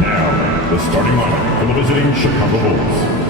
Now, the starting lineup for the visiting Chicago Bulls.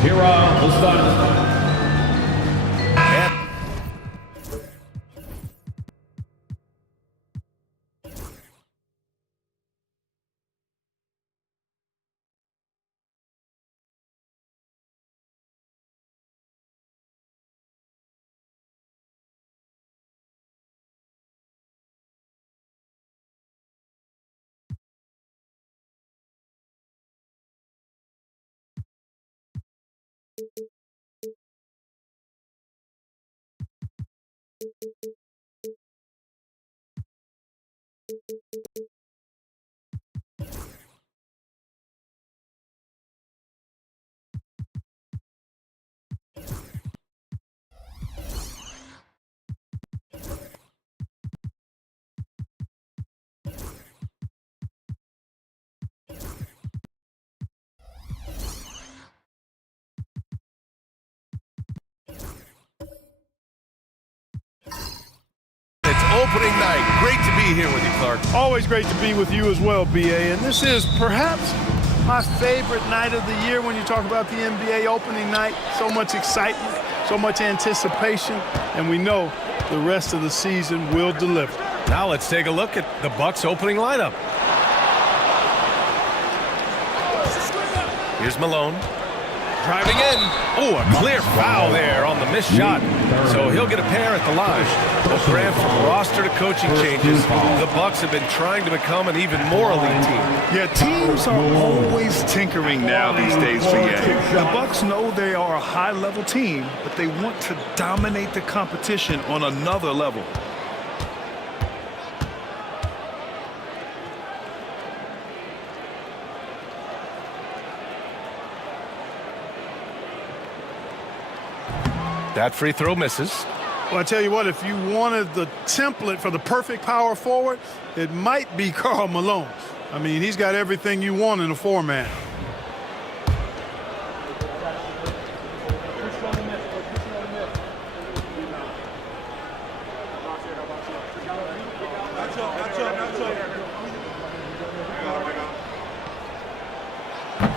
Here are the starters. Opening night. Great to be here with you, Clark. Always great to be with you as well, BA. And this is perhaps My favorite night of the year when you talk about the NBA opening night. So much excitement, so much anticipation, and we know the rest of the season will deliver. Now let's take a look at the Bucks opening lineup. Here's Malone. Driving in. Oh, a clear foul there on the missed shot. So he'll get a pair at the line. Well, Grant, from roster to coaching changes, the Bucks have been trying to become an even more elite team. Yeah, teams are always tinkering now these days, VA. The Bucks know they are a high-level team, but they want to dominate the competition on another level. That free throw misses. Well, I tell you what, if you wanted the template for the perfect power forward, it might be Karl Malone. I mean, he's got everything you want in a four-man.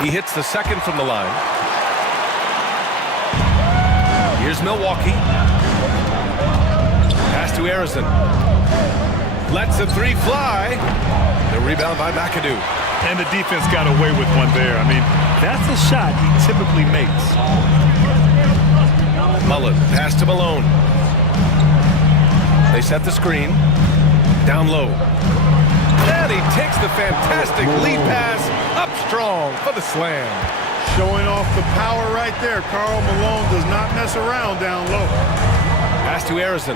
He hits the second from the line. Here's Milwaukee. Pass to Arizon. Lets the three fly. The rebound by McAdoo. And the defense got away with one there. I mean, that's a shot he typically makes. Mullen, pass to Malone. They set the screen. Down low. And he takes the fantastic lead pass up strong for the slam. Showing off the power right there. Karl Malone does not mess around down low. Pass to Arizon.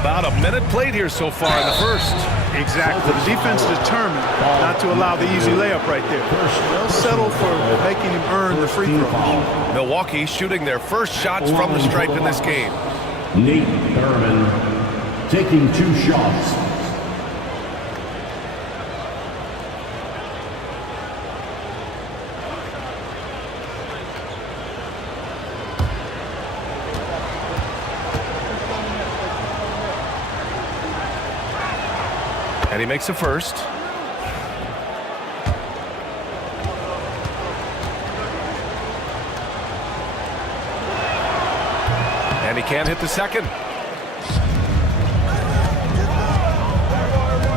About a minute played here so far in the first. Exactly. The defense determined not to allow the easy layup right there. They'll settle for making him earn the free throws. Milwaukee shooting their first shots from the stripe in this game. Nate Thurman taking 2 shots. And he makes a first. And he can't hit the second.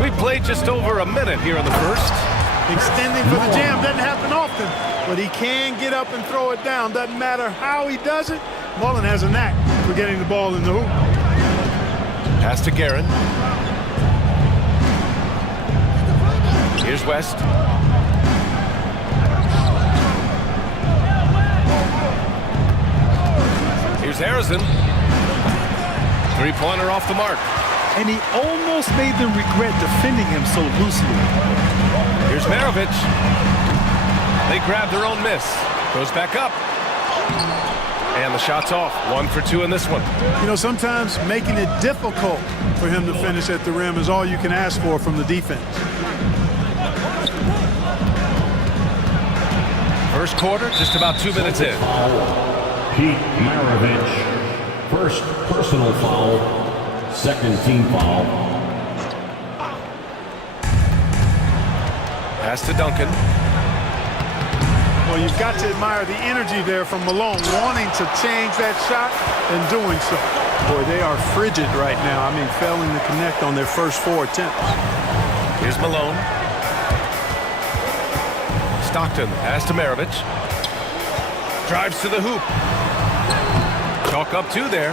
We played just over a minute here in the first. Extending for the jam doesn't happen often, but he can get up and throw it down. Doesn't matter how he does it. Mullen has a knack for getting the ball in the hoop. Pass to Guerin. Here's West. Here's Harrison. Three-pointer off the mark. And he almost made them regret defending him so loosely. Here's Maravich. They grab their own miss. Goes back up. And the shot's off. 1 for 2 in this one. You know, sometimes making it difficult for him to finish at the rim is all you can ask for from the defense. First quarter, just about 2 minutes in. Pete Maravich. First personal foul. Second team foul. Pass to Duncan. Well, you've got to admire the energy there from Malone, wanting to change that shot and doing so. Boy, they are frigid right now. I mean, failing to connect on their first 4 attempts. Here's Malone. Stockton, pass to Maravich. Drives to the hoop. Chalk up 2 there.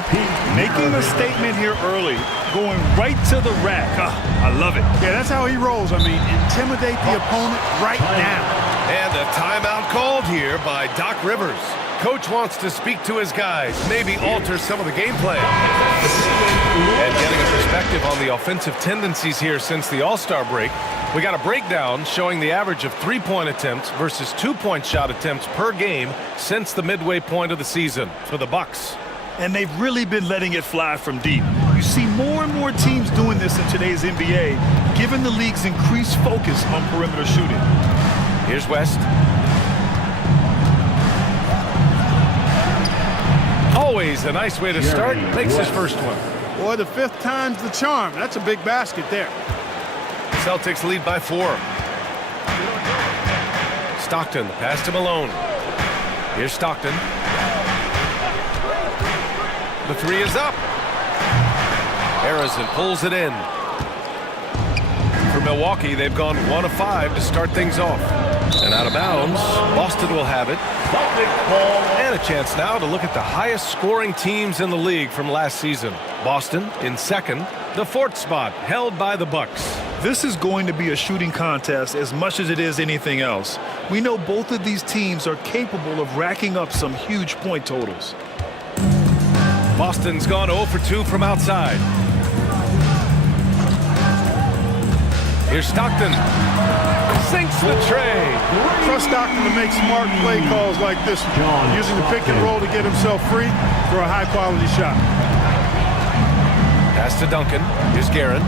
Making a statement here early, going right to the rack. I love it. Yeah, that's how he rolls. I mean, intimidate the opponent right now. And a timeout called here by Doc Rivers. Coach wants to speak to his guys, maybe alter some of the game plan. And getting a perspective on the offensive tendencies here since the All-Star break, we got a breakdown showing the average of 3-point attempts versus 2-point shot attempts per game since the midway point of the season for the Bucks. And they've really been letting it fly from deep. You see more and more teams doing this in today's NBA, given the league's increased focus on perimeter shooting. Here's West. Always a nice way to start. Makes his first one. Boy, the 5th time's the charm. That's a big basket there. Celtics lead by 4. Stockton, the pass to Malone. Here's Stockton. The 3 is up. Harrison pulls it in. For Milwaukee, they've gone 1 of 5 to start things off. And out of bounds, Boston will have it. And a chance now to look at the highest scoring teams in the league from last season. Boston in second, the 4th spot held by the Bucks. This is going to be a shooting contest as much as it is anything else. We know both of these teams are capable of racking up some huge point totals. Boston's gone 0 for 2 from outside. Here's Stockton. Sinks the tray. Trust Stockton to make smart play calls like this one. Using the pick and roll to get himself free for a high-quality shot. Pass to Duncan. Here's Guerin.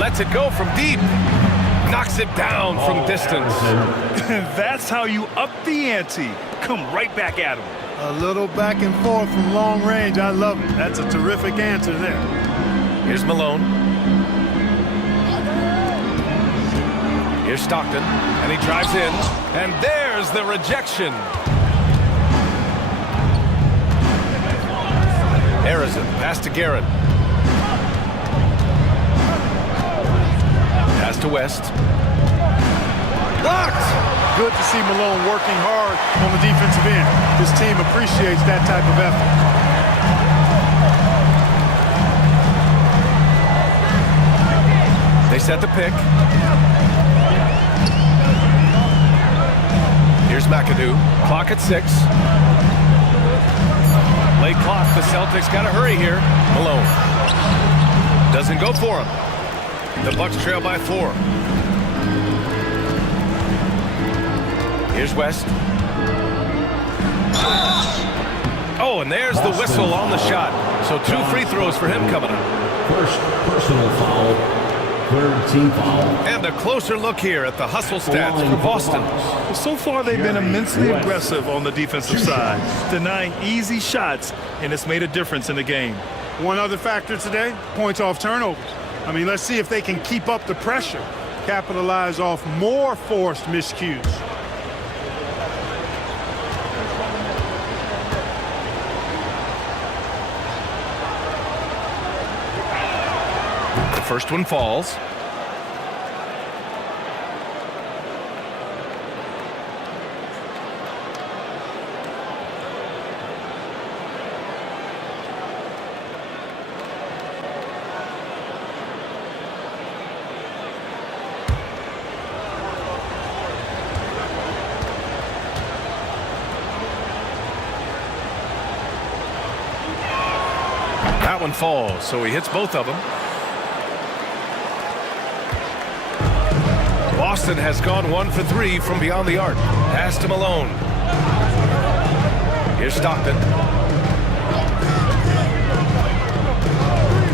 Lets it go from deep. Knocks it down from distance. That's how you up the ante. Come right back at him. A little back and forth from long range. I love it. That's a terrific answer there. Here's Malone. Here's Stockton, and he drives in, and there's the rejection. Harrison, pass to Guerin. Pass to West. Blocked! Good to see Malone working hard on the defensive end. His team appreciates that type of effort. They set the pick. Here's McAdoo. Clock at 6. Late clock. The Celtics got to hurry here. Malone. Doesn't go for him. The Bucks trail by 4. Here's West. Oh, and there's the whistle on the shot. So 2 free throws for him coming up. First personal foul. 3rd team foul. And a closer look here at the hustle stats for Boston. So far, they've been immensely aggressive on the defensive side, denying easy shots, and it's made a difference in the game. One other factor today, points off turnovers. I mean, let's see if they can keep up the pressure, capitalize off more forced miscues. The first one falls. That one falls, so he hits both of them. Boston has gone 1 for 3 from beyond the arc. Pass to Malone. Here's Stockton.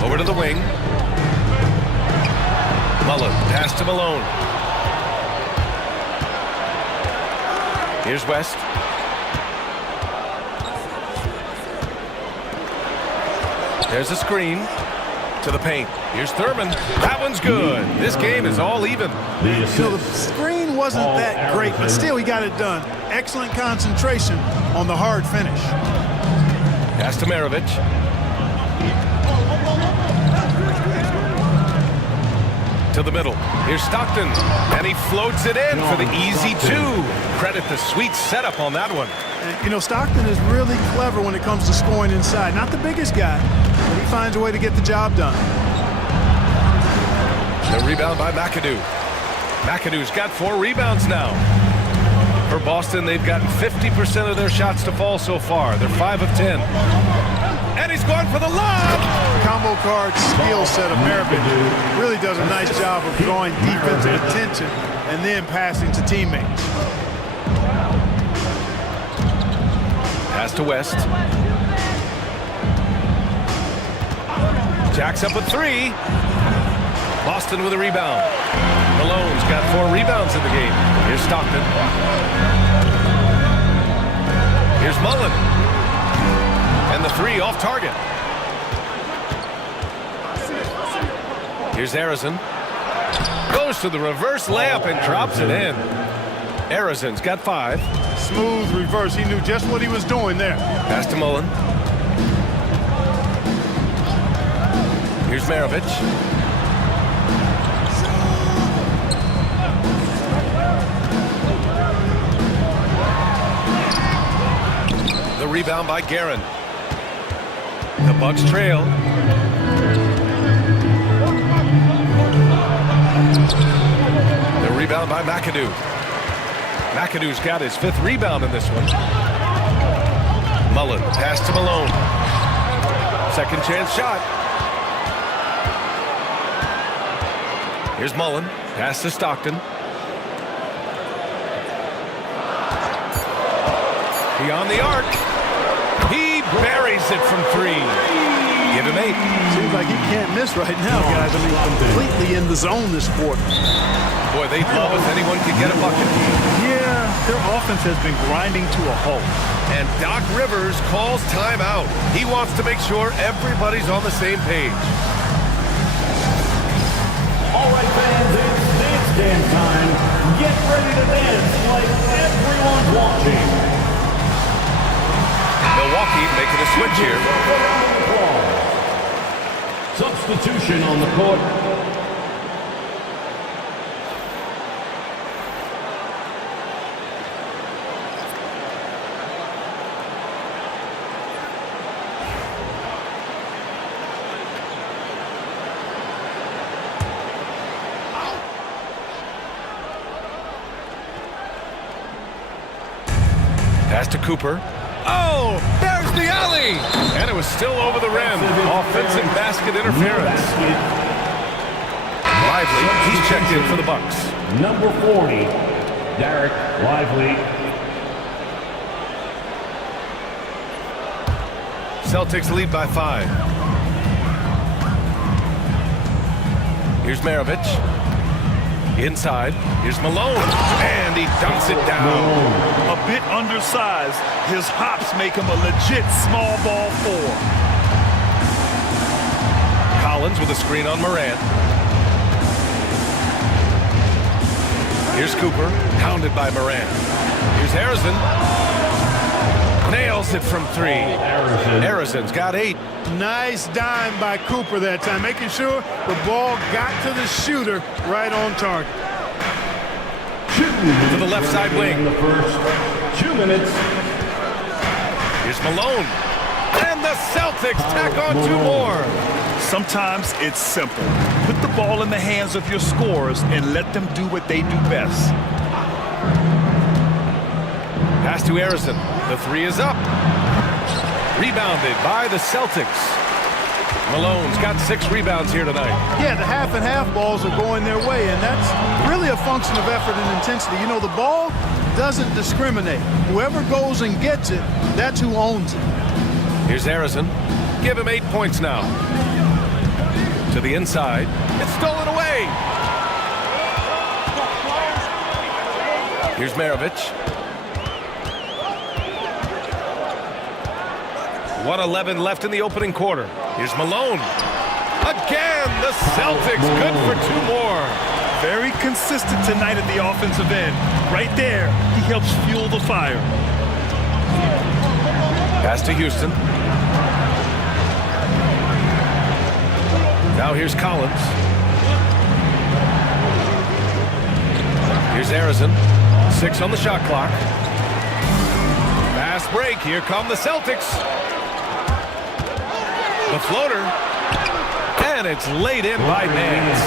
Over to the wing. Mullen. Pass to Malone. Here's West. There's a screen. To the paint. Here's Thurman. That one's good. This game is all even. You know, the screen wasn't that great, but still he got it done. Excellent concentration on the hard finish. Pass to Maravich. To the middle. Here's Stockton. And he floats it in for the easy 2. Credit the sweet setup on that one. And, you know, Stockton is really clever when it comes to scoring inside. Not the biggest guy, but he finds a way to get the job done. The rebound by McAdoo. McAdoo's got 4 rebounds now. For Boston, they've gotten 50% of their shots to fall so far. They're 5 of 10. And he's going for the lob! Combo card skill set of Maravich really does a nice job of drawing defensive attention and then passing to teammates. Pass to West. Jacks up a 3. Boston with a rebound. Malone's got 4 rebounds in the game. Here's Stockton. Here's Mullen. And the 3 off target. Here's Arizon. Goes to the reverse layup and drops it in. Arizon's got 5. Smooth reverse. He knew just what he was doing there. Pass to Mullen. Here's Maravich. The rebound by Guerin. The Bucks trail. The rebound by McAdoo. McAdoo's got his 5th rebound in this one. Mullen, pass to Malone. Second chance shot. Here's Mullen, pass to Stockton. Beyond the arc. He buries it from 3. Give him 8. Seems like he can't miss right now, guys. I mean, completely in the zone this quarter. Boy, they'd love if anyone could get a bucket. Yeah, their offense has been grinding to a halt. And Doc Rivers calls timeout. He wants to make sure everybody's on the same page. All right, fans, it's dance dance time. Get ready to dance like everyone's watching. Milwaukee making a switch here. Substitution on the court. Pass to Cooper. Oh, there's the alley! And it was still over the rim. Offensive basket interference. Lively, he's checked in for the Bucks. Number 40, Derek Lively. Celtics lead by 5. Here's Maravich. Inside, here's Malone, and he dunks it down. A bit undersized, his hops make him a legit small ball 4. Collins with a screen on Morant. Here's Cooper, pounded by Morant. Here's Harrison. Nails it from 3. Harrison's got 8. Nice dime by Cooper that time, making sure the ball got to the shooter right on target. To the left side wing. The first 2 minutes. Here's Malone. And the Celtics tack on 2 more. Sometimes it's simple. Put the ball in the hands of your scorers and let them do what they do best. Pass to Harrison. The 3 is up. Rebounded by the Celtics. Malone's got 6 rebounds here tonight. Yeah, the half and half balls are going their way, and that's really a function of effort and intensity. You know, the ball doesn't discriminate. Whoever goes and gets it, that's who owns it. Here's Harrison. Give him 8 points now. To the inside. It's stolen away. Here's Maravich. 1:11 left in the opening quarter. Here's Malone. Again, the Celtics good for 2 more. Very consistent tonight at the offensive end. Right there, he helps fuel the fire. Pass to Houston. Now here's Collins. Here's Harrison. 6 on the shot clock. Fast break. Here come the Celtics. The floater, and it's laid in by Nance.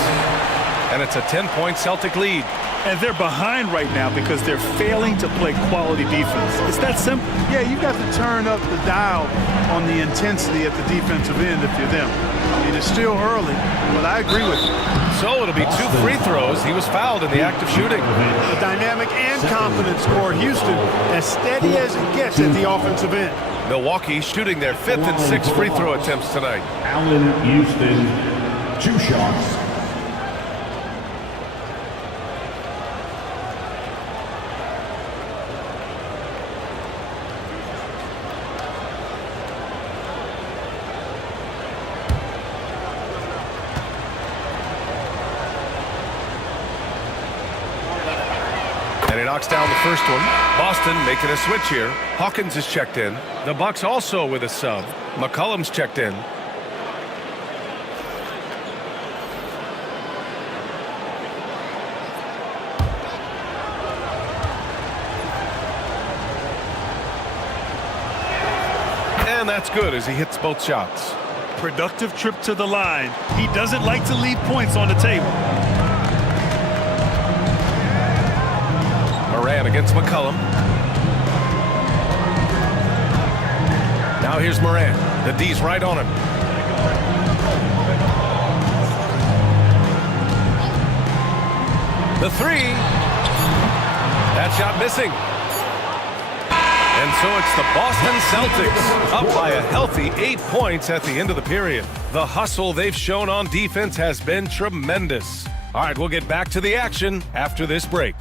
And it's a 10-point Celtic lead. And they're behind right now because they're failing to play quality defense. It's that simple. Yeah, you got to turn up the dial on the intensity at the defensive end if you're them. I mean, it's still early, but I agree with you. So it'll be 2 free throws. He was fouled in the act of shooting. A dynamic and confident scorer. Houston, as steady as it gets at the offensive end. Milwaukee shooting their 5th and 6th free throw attempts tonight. Allen Houston, 2 shots. knocks down the first one. Boston making a switch here. Hawkins is checked in. The Bucks also with a sub. McCollum's checked in. And that's good as he hits both shots. Productive trip to the line. He doesn't like to leave points on the table. Moran against McCollum. Now here's Moran. The D's right on him. The three. That shot missing. And so it's the Boston Celtics up by a healthy 8 points at the end of the period. The hustle they've shown on defense has been tremendous. All right, we'll get back to the action after this break.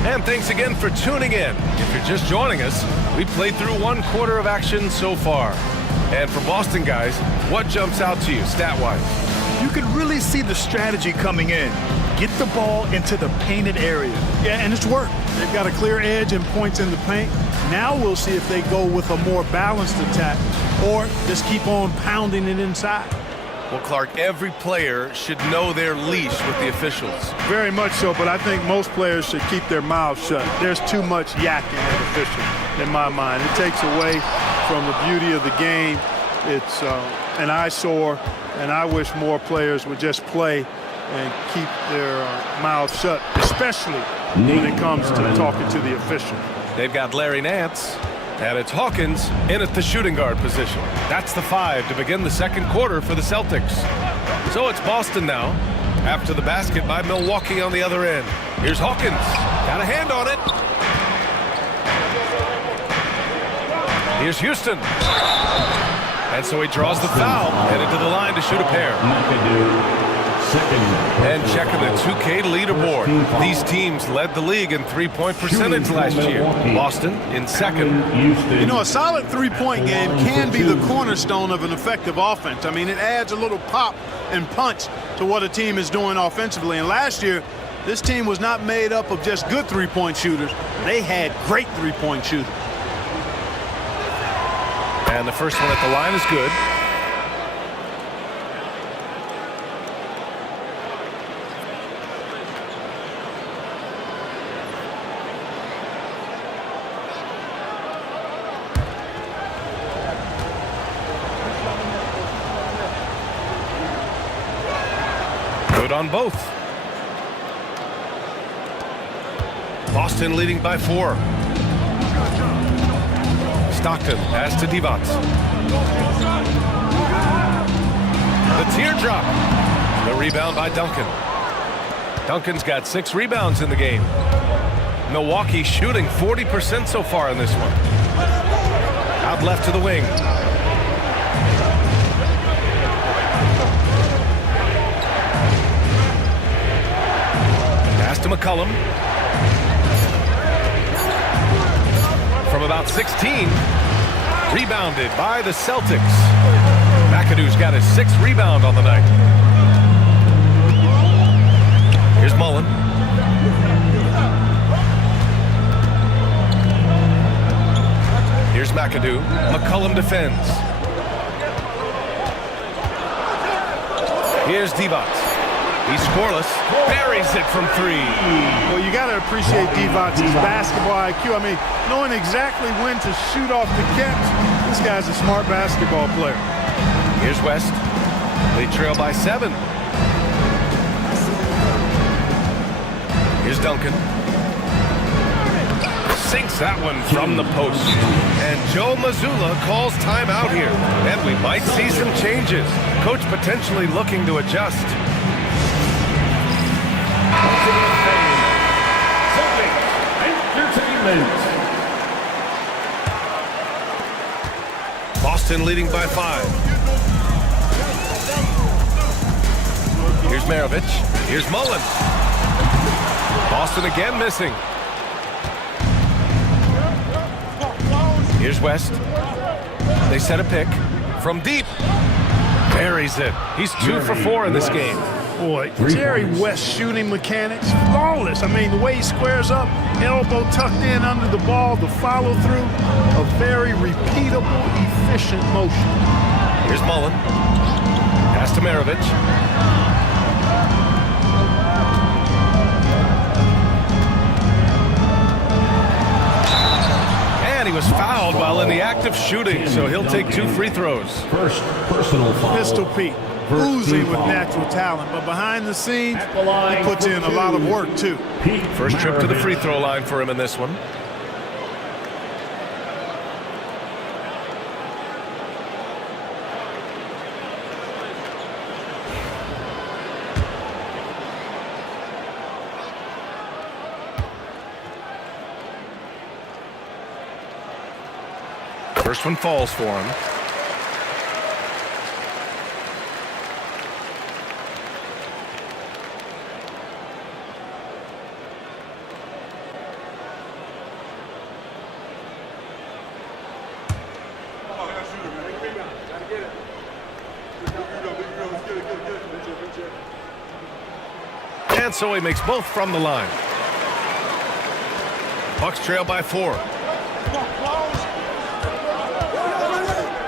And thanks again for tuning in. If you're just joining us, we played through 1 quarter of action so far. And for Boston guys, what jumps out to you stat-wise? You can really see the strategy coming in. Get the ball into the painted area. Yeah, and it's worked. They've got a clear edge and points in the paint. Now we'll see if they go with a more balanced attack or just keep on pounding it inside. Well, Clark, every player should know their leash with the officials. Very much so, but I think most players should keep their mouths shut. There's too much yakking at officials, in my mind. It takes away from the beauty of the game. It's an eyesore, and I wish more players would just play and keep their mouths shut, especially when it comes to talking to the official. They've got Larry Nance, and it's Hawkins in at the shooting guard position. That's the 5 to begin the second quarter for the Celtics. So it's Boston now, after the basket by Milwaukee on the other end. Here's Hawkins, got a hand on it. Here's Houston. And so he draws the foul, headed to the line to shoot a pair. And checking the 2K leaderboard. These teams led the league in three-point percentage last year. Boston in second. You know, a solid three-point game can be the cornerstone of an effective offense. I mean, it adds a little pop and punch to what a team is doing offensively. And last year, this team was not made up of just good three-point shooters. They had great three-point shooters. And the first one at the line is good. Good on both. Boston leading by 4. Stockton pass to Divac. The teardrop. The rebound by Duncan. Duncan's got 6 rebounds in the game. Milwaukee shooting 40% so far in this one. Out left to the wing. Pass to McCollum. From about 16, rebounded by the Celtics. McAdoo's got his 6th rebound on the night. Here's Mullen. Here's McAdoo. McCollum defends. Here's Divac. He's scoreless. Buries it from 3. Well, you got to appreciate Divac's basketball IQ. I mean, knowing exactly when to shoot off the catch. This guy's a smart basketball player. Here's West. They trail by 7. Here's Duncan. Sinks that one from the post. And Joe Mazzulla calls timeout here. And we might see some changes. Coach potentially looking to adjust. Boston leading by 5. Here's Maravich. Here's Mullen. Boston again missing. Here's West. They set a pick from deep. Buries it. He's 2 for 4 in this game. Boy, Jerry West shooting mechanics, flawless. I mean, the way he squares up, elbow tucked in under the ball, the follow through, a very repeatable, efficient motion. Here's Mullen. Pass to Maravich. And he was fouled while in the act of shooting, so he'll take 2 free throws. First personal foul. Pistol Pete, oozing with natural talent, but behind the scenes, he puts in a lot of work too. First trip to the free throw line for him in this one. First one falls for him. And so he makes both from the line. Bucks trail by 4.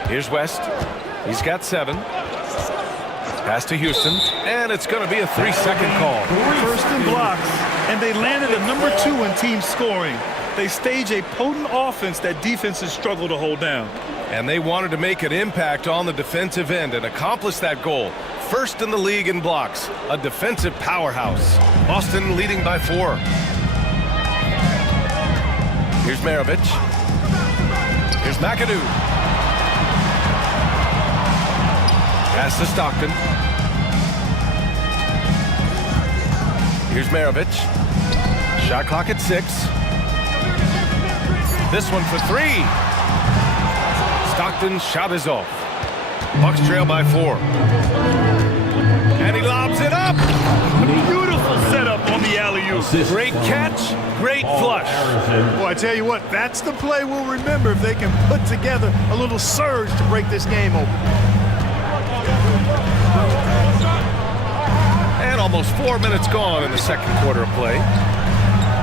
Here's West. He's got 7. Pass to Houston. And it's going to be a 3-second call. First in blocks, and they landed a number 2 in team scoring. They stage a potent offense that defenses struggle to hold down. And they wanted to make an impact on the defensive end and accomplish that goal. First in the league in blocks, a defensive powerhouse. Boston leading by 4. Here's Maravich. Here's McAdoo. Pass to Stockton. Here's Maravich. Shot clock at 6. This one for 3. Stockton's shot is off. Bucks trail by 4. And he lobs it up. Beautiful setup on the alley-oop. Great catch, great flush. Boy, I tell you what, that's the play we'll remember if they can put together a little surge to break this game open. And almost 4 minutes gone in the second quarter of play.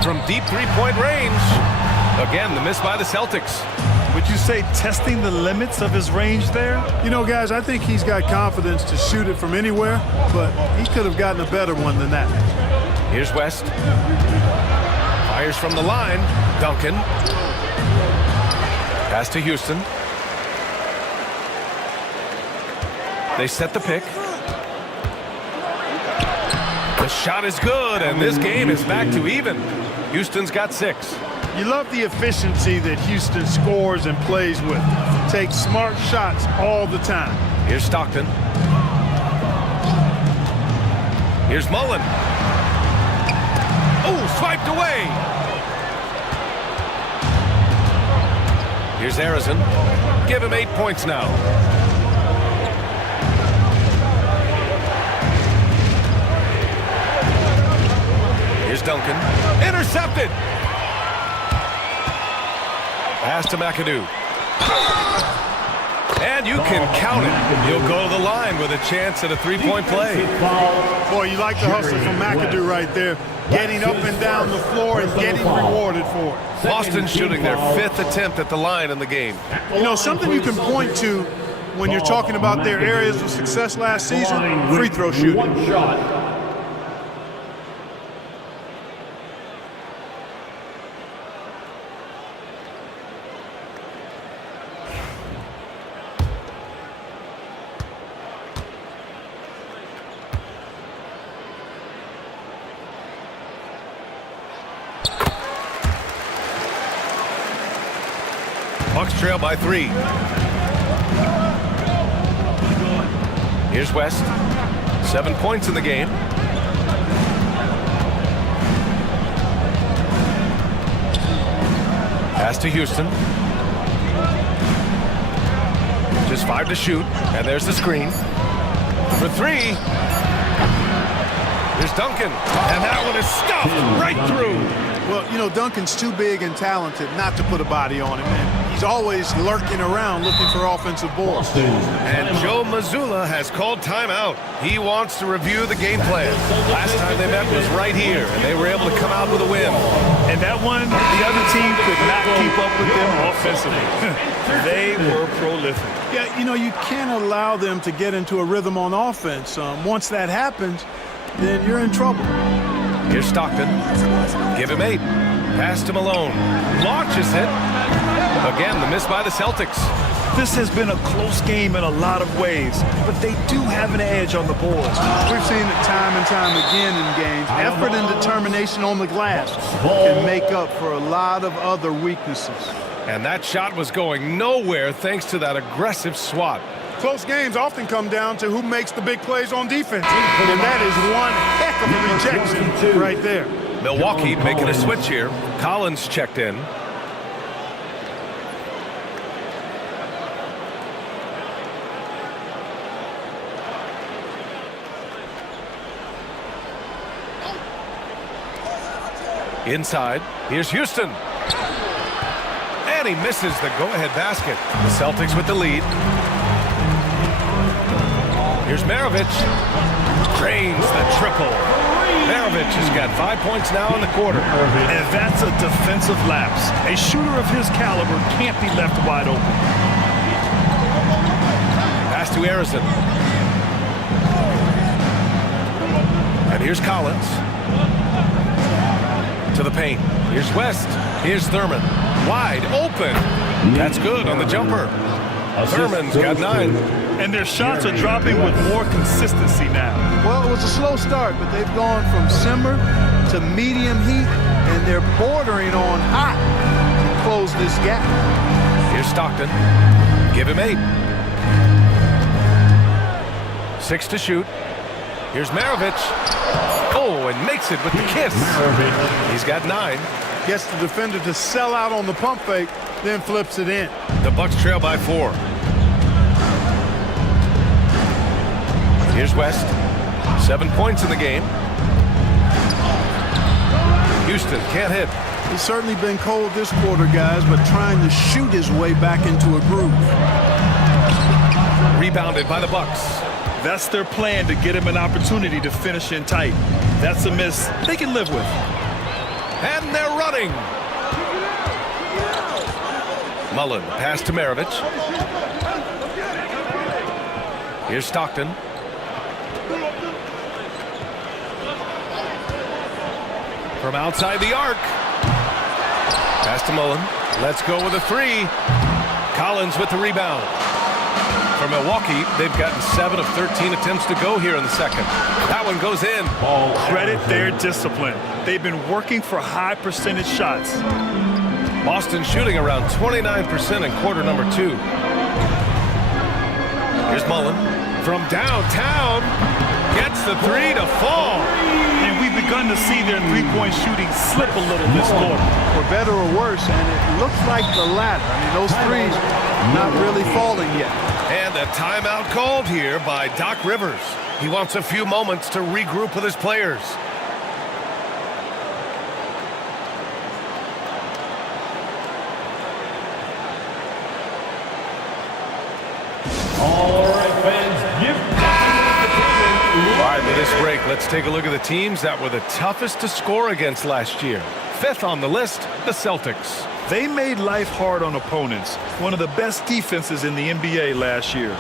From deep three-point range. Again, the miss by the Celtics. Would you say testing the limits of his range there? You know, guys, I think he's got confidence to shoot it from anywhere, but he could have gotten a better one than that. Here's West. Fires from the line. Duncan. Pass to Houston. They set the pick. The shot is good, and this game is back to even. Houston's got 6. You love the efficiency that Houston scores and plays with. Takes smart shots all the time. Here's Stockton. Here's Mullen. Oh, swiped away. Here's Arizon. Give him 8 points now. Here's Duncan. Intercepted. Pass to McAdoo. And you can count it. He'll go to the line with a chance at a 3-point play. Boy, you like the hustle from McAdoo right there. Getting up and down the floor and getting rewarded for it. Boston shooting their 5th attempt at the line in the game. You know, something you can point to when you're talking about their areas of success last season, free throw shooting. One shot. Bucks trail by 3. Here's West. 7 points in the game. Pass to Houston. Just 5 to shoot. And there's the screen. For 3. Here's Duncan, and that one is stuffed right through. Well, you know, Duncan's too big and talented not to put a body on him, and he's always lurking around looking for offensive balls. And Joe Mazzulla has called timeout. He wants to review the game plan. Last time they met was right here, and they were able to come out with a win. And that one, the other team could not keep up with them offensively. They were prolific. Yeah, you know, you can't allow them to get into a rhythm on offense. Once that happens, then you're in trouble. Here's Stockton. Give him 8. Pass to Malone. Launches it. Again, the miss by the Celtics. This has been a close game in a lot of ways, but they do have an edge on the boards. We've seen it time and time again in games. Effort and determination on the glass can make up for a lot of other weaknesses. And that shot was going nowhere thanks to that aggressive swat. Close games often come down to who makes the big plays on defense. And that is one heck of a rejection right there. Milwaukee making a switch here. Collins checked in. Inside, here's Houston. And he misses the go-ahead basket. The Celtics with the lead. Here's Maravich. Drains the triple. Maravich has got 5 points now in the quarter. And that's a defensive lapse. A shooter of his caliber can't be left wide open. Pass to Arizon. And here's Collins. To the paint. Here's West. Here's Thurman. Wide open. That's good on the jumper. Thurman's got 9. And their shots are dropping with more consistency now. Well, it was a slow start, but they've gone from simmer to medium heat, and they're bordering on hot to close this gap. Here's Stockton. Give him 8. 6 to shoot. Here's Maravich. Oh, and makes it with the kiss. He's got 9. Gets the defender to sell out on the pump fake, then flips it in. The Bucks trail by 4. Here's West. 7 points in the game. Houston can't hit. It's certainly been cold this quarter, guys, but trying to shoot his way back into a groove. Rebounded by the Bucks. That's their plan, to get him an opportunity to finish in tight. That's a miss they can live with. And they're running. Mullen, pass to Maravich. Here's Stockton. From outside the arc. Pass to Mullen. Let's go with a 3. Collins with the rebound. For Milwaukee, they've gotten 7 of 13 attempts to go here in the second. That one goes in. Credit their discipline. They've been working for high percentage shots. Boston shooting around 29% in quarter number 2. Here's Mullen. From downtown. Gets the 3 to fall. And we've begun to see their three-point shooting slip a little this quarter. For better or worse, and it looks like the latter. I mean, those threes not really falling yet. And a timeout called here by Doc Rivers. He wants a few moments to regroup with his players. All right, fans, give All right, with this break, let's take a look at the teams that were the toughest to score against last year. 5th on the list, the Celtics. They made life hard on opponents. One of the best defenses in the NBA last year.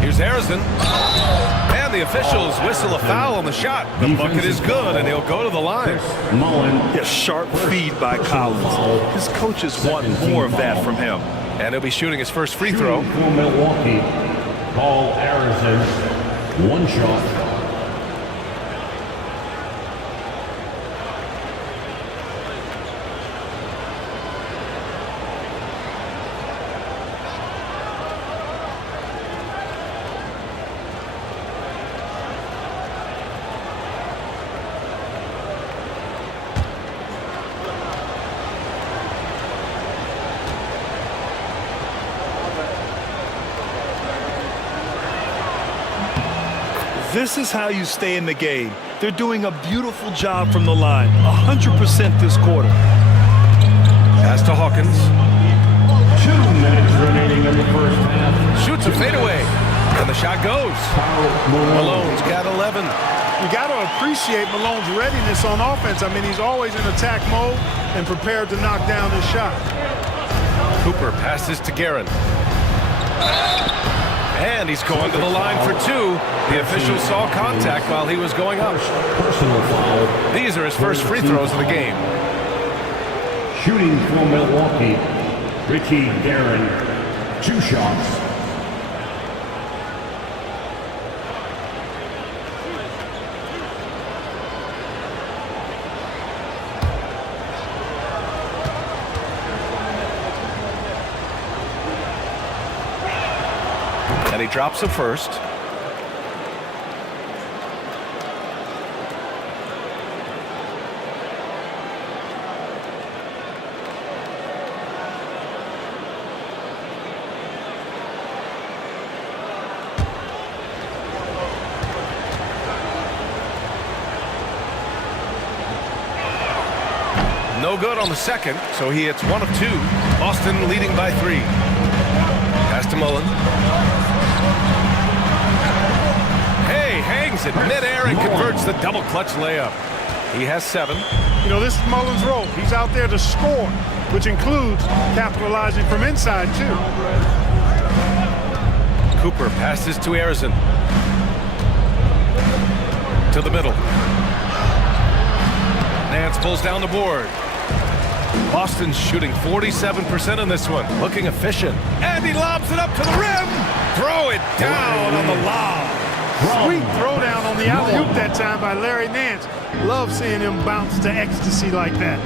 Here's Harrison. And the officials whistle a foul on the shot. The bucket is good, and he'll go to the line. Mullen. A sharp feed by Collins. His coaches want more of that from him. And he'll be shooting his first free throw. For Milwaukee, Paul Arizin. 1 shot. This is how you stay in the game. They're doing a beautiful job from the line. 100% this quarter. Pass to Hawkins. 2 minutes remaining in the first half. Shoots a fadeaway. And the shot goes. Malone's got 11. You got to appreciate Malone's readiness on offense. I mean, he's always in attack mode and prepared to knock down his shot. Cooper passes to Guerin. And he's going to the line for 2. The official saw contact while he was going up. Personal foul. These are his first free throws of the game. Shooting for Milwaukee, Ricky Guerin, 2 shots. And he drops a first. No good on the second, so he hits 1 of 2. Boston leading by 3. Pass to Mullen. Hey, hangs it midair and converts the double clutch layup. He has 7. You know, this is Mullen's role. He's out there to score, which includes capitalizing from inside, too. Cooper passes to Arizin. To the middle. Nance pulls down the board. Boston's shooting 47% in this one. Looking efficient. And he lobs it up to the rim. Throw it down on the lob. Sweet throwdown on the alley-oop that time by Larry Nance. Love seeing him bounce to ecstasy like that.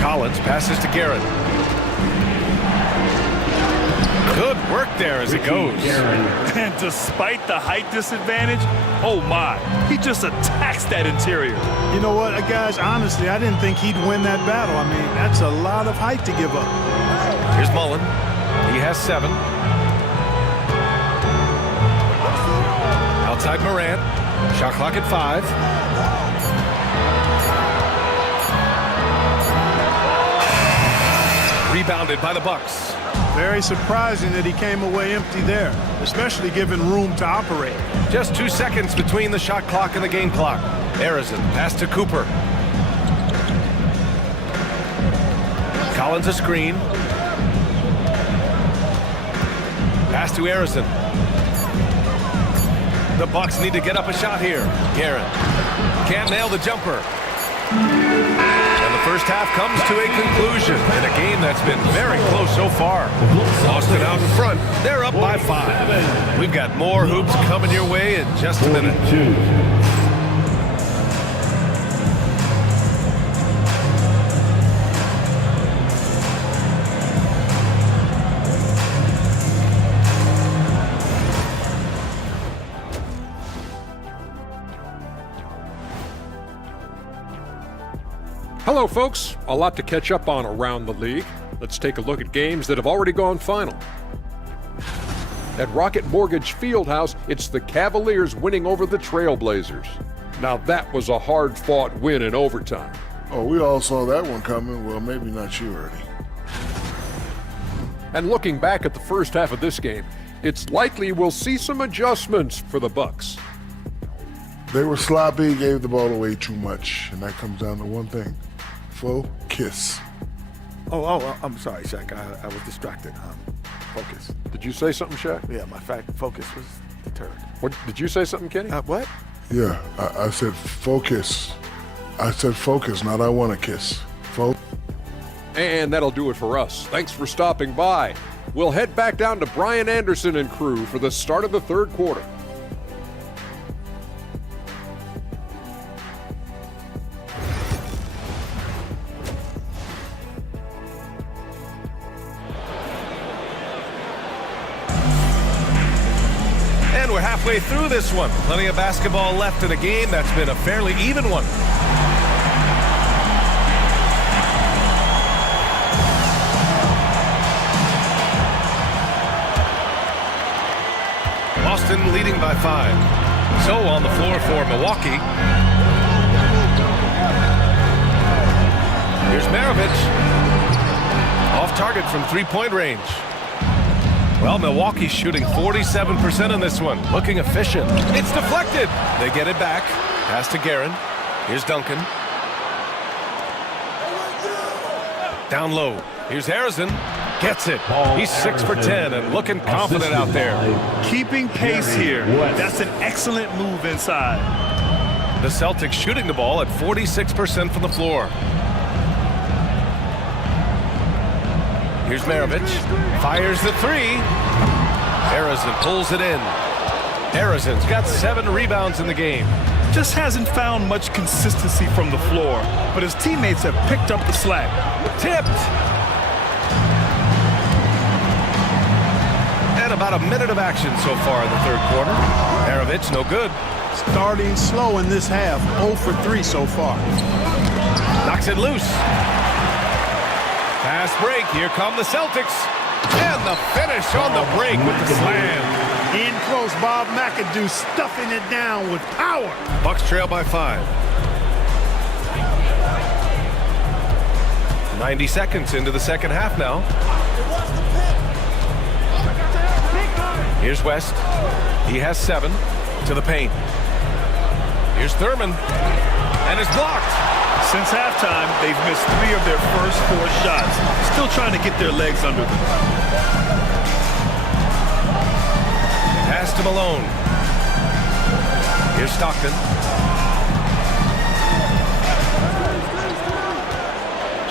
Collins passes to Guerin. Good work there as it goes. And despite the height disadvantage, oh my, he just attacks that interior. You know what, guys, honestly, I didn't think he'd win that battle. I mean, that's a lot of height to give up. Here's Mullen. He has 7. Outside Morant. Shot clock at 5. Rebounded by the Bucks. Very surprising that he came away empty there, especially given room to operate. Just 2 seconds between the shot clock and the game clock. Arizin pass to Cooper. Collins a screen. Pass to Arizin. The Bucks need to get up a shot here. Guerin can't nail the jumper. And the first half comes to a conclusion in a game that's been very close so far. Boston out in front. They're up by 5. We've got more hoops coming your way in just a minute. 42. Hello, folks. A lot to catch up on around the league. Let's take a look at games that have already gone final. At Rocket Mortgage Fieldhouse, it's the Cavaliers winning over the Trailblazers. Now that was a hard-fought win in overtime. Oh, we all saw that one coming. Well, maybe not you, Ernie. And looking back at the first half of this game, it's likely we'll see some adjustments for the Bucks. They were sloppy, gave the ball away too much, and that comes down to one thing. Focus. Oh, I'm sorry, Shaq. I was distracted. Focus. Did you say something, Shaq? Yeah, my focus was deterred. What, did you say something, Kenny? What? Yeah, I said focus. I said focus, not I want to kiss. And that'll do it for us. Thanks for stopping by. We'll head back down to Brian Anderson and crew for the start of the third quarter. And we're halfway through this one. Plenty of basketball left in a game that's been a fairly even one. Boston Boston leading by 5. So on the floor for Milwaukee. Here's Maravich. Off target from three-point range. Well, Milwaukee's shooting 47% in this one. Looking efficient. It's deflected. They get it back. Pass to Guerin. Here's Duncan. Down low. Here's Harrison. Gets it. He's 6 for 10 and looking confident out there. Keeping pace here. That's an excellent move inside. The Celtics shooting the ball at 46% from the floor. Here's Maravich. Fires the three. Harrison pulls it in. Harrison's got 7 rebounds in the game. Just hasn't found much consistency from the floor, but his teammates have picked up the slack. Tipped. And about a minute of action so far in the third quarter. Maravich, no good. Starting slow in this half, 0 for 3 so far. Knocks it loose. Fast break. Here come the Celtics. And the finish on the break with the slam. In close, Bob McAdoo stuffing it down with power. Bucks trail by 5. 90 seconds into the second half now. Here's West. He has 7 to the paint. Here's Thurman. And it's blocked. Since halftime, they've missed 3 of their first 4 shots. Still trying to get their legs under them. Pass to Malone. Here's Stockton.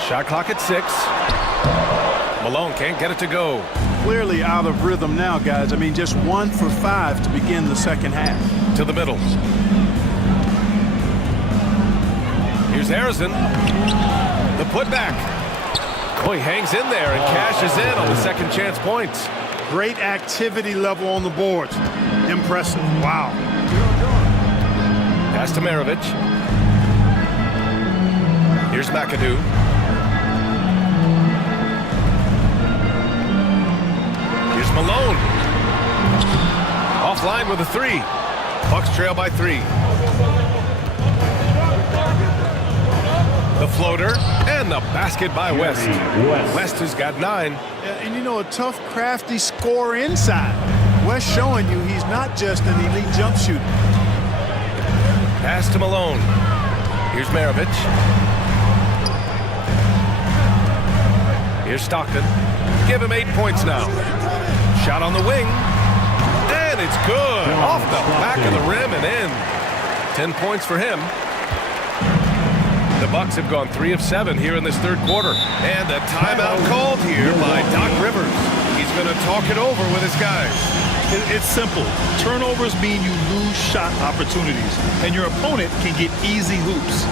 Shot clock at 6. Malone can't get it to go. Clearly out of rhythm now, guys. I mean, just 1 for 5 to begin the second half. To the middle. Here's Harrison. The putback. Oh, he hangs in there and cashes in on the second chance points. Great activity level on the boards. Impressive. Wow. Pass to Maravich. Here's McAdoo. Here's Malone. Offline with a 3. Bucks trail by 3. The floater and the basket by West. West has got 9. And you know, a tough, crafty scorer inside. West showing you he's not just an elite jump shooter. Pass to Malone. Here's Maravich. Here's Stockton. Give him 8 points now. Shot on the wing. And it's good. Off the back of the rim and in. 10 points for him. The Bucks have gone 3 of 7 here in this third quarter. And a timeout called here by Doc Rivers. He's going to talk it over with his guys. It's simple. Turnovers mean you lose shot opportunities, and your opponent can get easy hoops.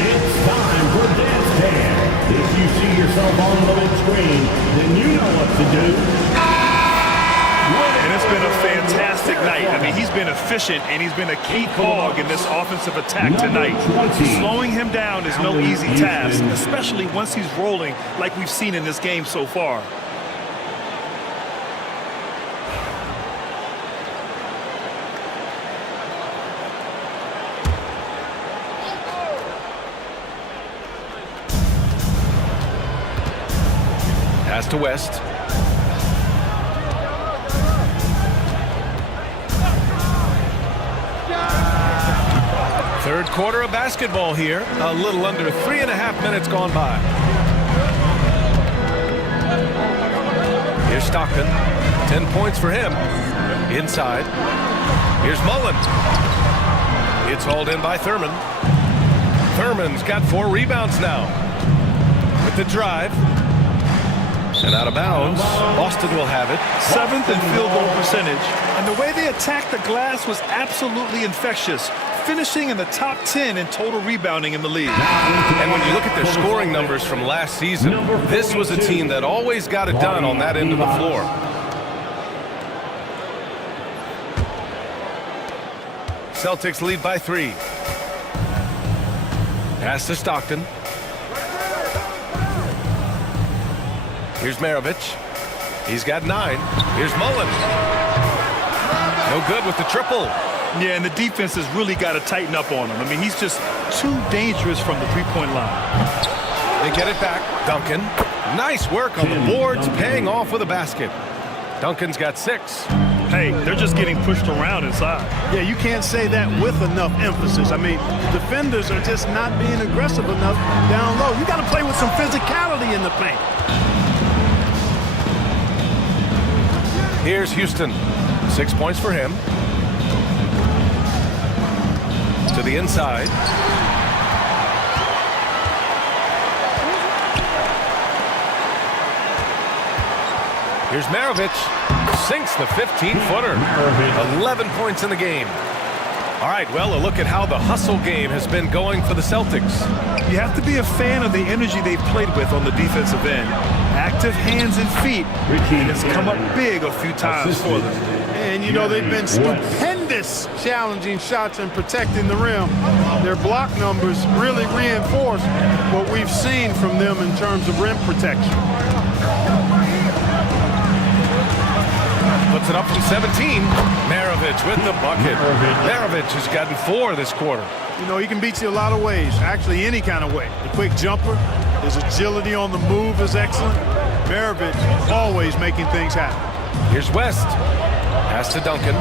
It's time for Dance Cam. If you see yourself on the big screen, then you know what to do. And it's been a fantastic night. I mean, he's been efficient, and he's been a key cog in this offensive attack tonight. Slowing him down is no easy task, especially once he's rolling like we've seen in this game so far. Pass to West. Third quarter of basketball here. A little under 3.5 minutes gone by. Here's Stockton. 10 points for him. Inside. Here's Mullen. It's hauled in by Thurman. Thurman's got 4 rebounds now. With the drive. And out of bounds. Boston will have it. 7th in field goal percentage. And the way they attacked the glass was absolutely infectious, finishing in the top 10 in total rebounding in the league. And when you look at their scoring numbers from last season, this was a team that always got it done on that end of the floor. Celtics lead by 3. Pass to Stockton. Here's Maravich. He's got 9. Here's Mullen. No good with the triple. Yeah, and the defense has really got to tighten up on him. I mean, he's just too dangerous from the three-point line. They get it back. Duncan. Nice work on the boards, paying off with a basket. Duncan's got 6. Hey, they're just getting pushed around inside. Yeah, you can't say that with enough emphasis. I mean, defenders are just not being aggressive enough down low. You got to play with some physicality in the paint. Here's Houston. 6 points for him. To the inside. Here's Maravich. Sinks the 15-footer. 11 points in the game. All right, well, a look at how the hustle game has been going for the Celtics. You have to be a fan of the energy they've played with on the defensive end. Active hands and feet. And it's come up big a few times for them. And, you know, they've been stupendous challenging shots and protecting the rim. Their block numbers really reinforce what we've seen from them in terms of rim protection. Puts it up from 17. Maravich with the bucket. Maravich has gotten 4 this quarter. You know, he can beat you a lot of ways, actually any kind of way. The quick jumper, his agility on the move is excellent. Maravich always making things happen. Here's West. Pass to Duncan.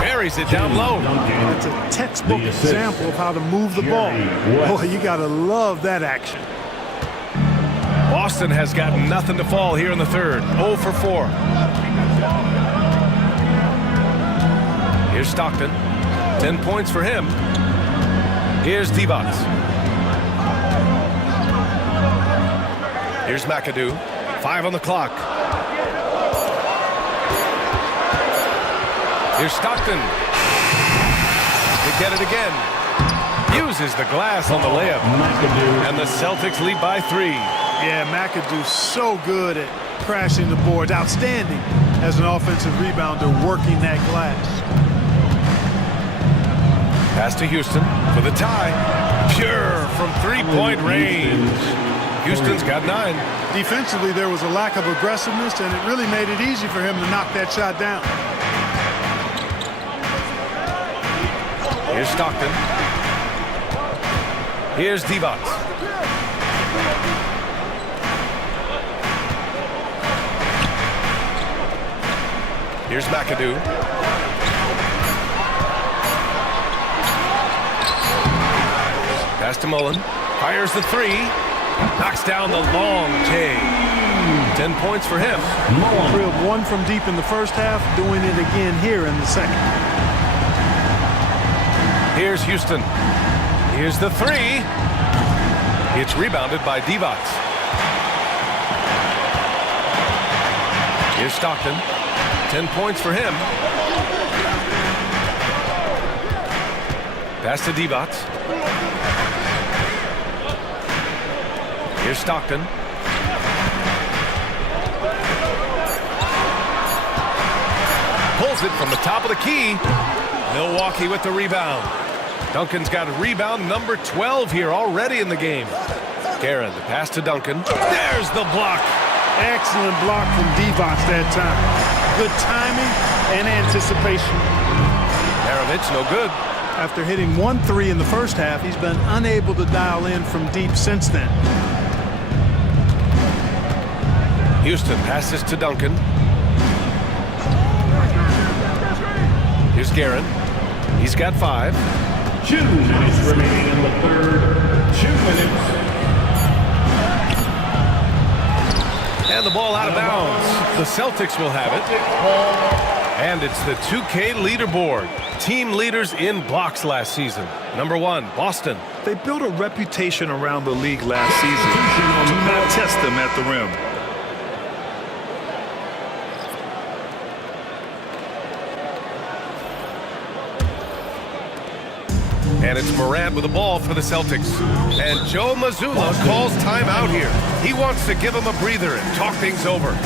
Buries it down low. It's a textbook example of how to move the ball. Boy, you got to love that action. Boston has got nothing to fall here in the third. 0 for 4. Here's Stockton. 10 points for him. Here's Divac. Here's McAdoo. 5 on the clock. Here's Stockton. They get it again. Uses the glass on the layup. And the Celtics lead by 3. Yeah, McAdoo's so good at crashing the boards. Outstanding as an offensive rebounder working that glass. Pass to Houston for the tie. Pure from three-point range. Houston's got 9. Defensively, there was a lack of aggressiveness, and it really made it easy for him to knock that shot down. Here's Stockton. Here's Divac. Here's McAdoo. Pass to Mullen. Fires the 3. Knocks down the long take. 10 points for him. Drilled 1 from deep in the first half, doing it again here in the second. Here's Houston. Here's the 3. It's rebounded by Divac. Here's Stockton. 10 points for him. Pass to Divac. Here's Stockton. Pulls it from the top of the key. Milwaukee with the rebound. Duncan's got a rebound number 12 here already in the game. Guerin, the pass to Duncan. There's the block. Excellent block from Divac that time. Good timing and anticipation. Maravich, no good. After hitting 1 3 in the first half, he's been unable to dial in from deep since then. Houston passes to Duncan. Here's Guerin. He's got 5. 2 minutes remaining in the third. 2 minutes. And the ball out of bounds. The Celtics will have it. And it's the 2K leaderboard. Team leaders in blocks last season. Number 1, Boston. They built a reputation around the league last season. Do not test them at the rim. And it's Morant with the ball for the Celtics. And Joe Mazzulla calls timeout here. He wants to give him a breather and talk things over.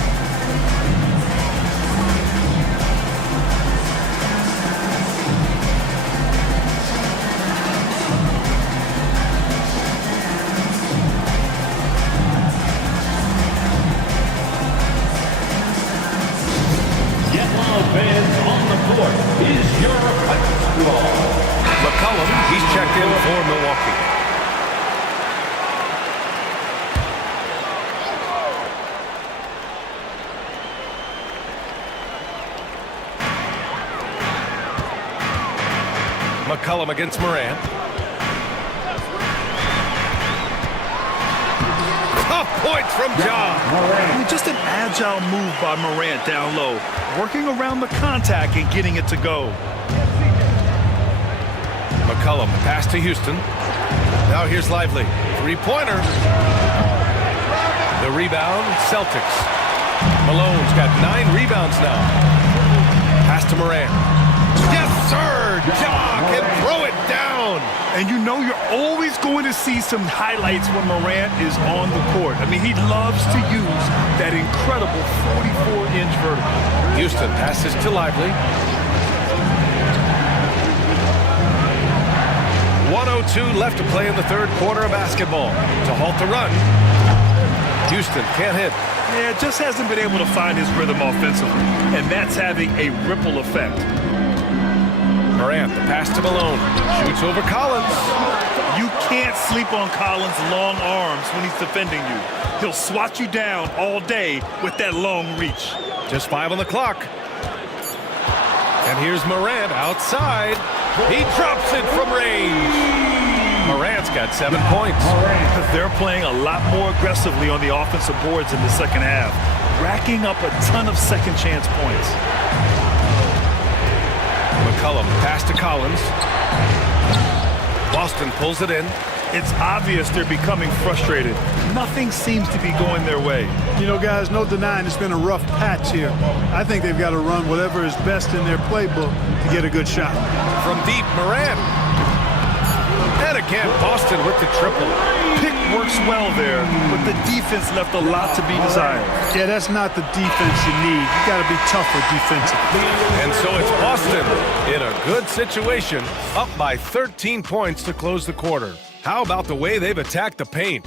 McCollum against Morant. Tough points from Ja. I mean, just an agile move by Morant down low, working around the contact and getting it to go. McCollum, pass to Houston. Now here's Lively. Three-pointer. The rebound, Celtics. Malone's got 9 rebounds now. Pass to Morant. Yes, sir! Ja can throw it down. And you know you're always going to see some highlights when Morant is on the court. I mean, he loves to use that incredible 44-inch vertical. Houston passes to Lively. 1:02 left to play in the third quarter of basketball. To halt the run. Houston can't hit. Yeah, just hasn't been able to find his rhythm offensively, and that's having a ripple effect. Morant, the pass to Malone. Shoots over Collins. You can't sleep on Collins' long arms when he's defending you. He'll swat you down all day with that long reach. Just 5 on the clock. And here's Morant outside. He drops it from range. Morant's got 7 points. They're playing a lot more aggressively on the offensive boards in the second half, racking up a ton of second chance points. McCollum, pass to Collins. Boston pulls it in. It's obvious they're becoming frustrated. Nothing seems to be going their way. You know, guys, no denying it's been a rough patch here. I think they've got to run whatever is best in their playbook to get a good shot. From deep, Morant. And again, Boston with the triple. Pick works well there, but the defense left a lot to be desired. Yeah, that's not the defense you need. You got to be tougher defensively. And so it's Boston in a good situation, up by 13 points to close the quarter. How about the way they've attacked the paint?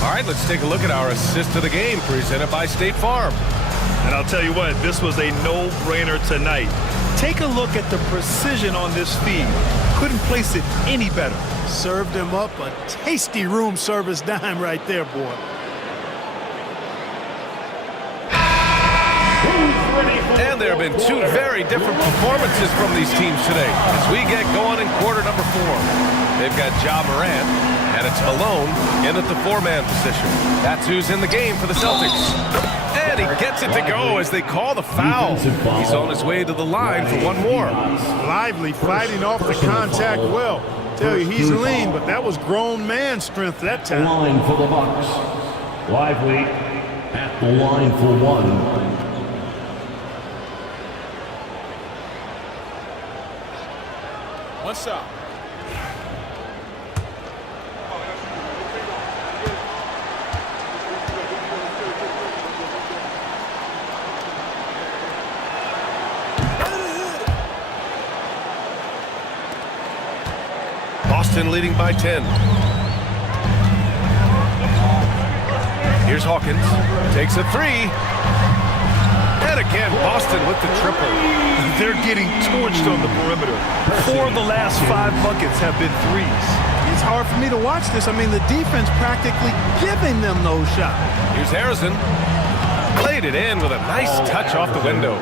All right, let's take a look at our assist of the game presented by State Farm. And I'll tell you what, this was a no-brainer tonight. Take a look at the precision on this feed. Couldn't place it any better. Served him up a tasty room service dime right there, boy. And there have been 2 very different performances from these teams today as we get going in quarter number 4. They've got Ja Morant, and it's Malone in at the 4-man position. That's who's in the game for the Celtics. And he gets it to go as they call the foul. He's on his way to the line for one more. Lively fighting off the contact well. Tell you, he's lean, but that was grown man strength that time. Line for the Bucks. Lively at the line for 1. What's up? Boston leading by 10. Here's Hawkins. Takes a 3. And again, Boston with the triple. They're getting torched on the perimeter. 4 of the last 5 buckets have been threes. It's hard for me to watch this. I mean, the defense practically giving them those shots. Here's Harrison. Played it in with a nice touch off the window.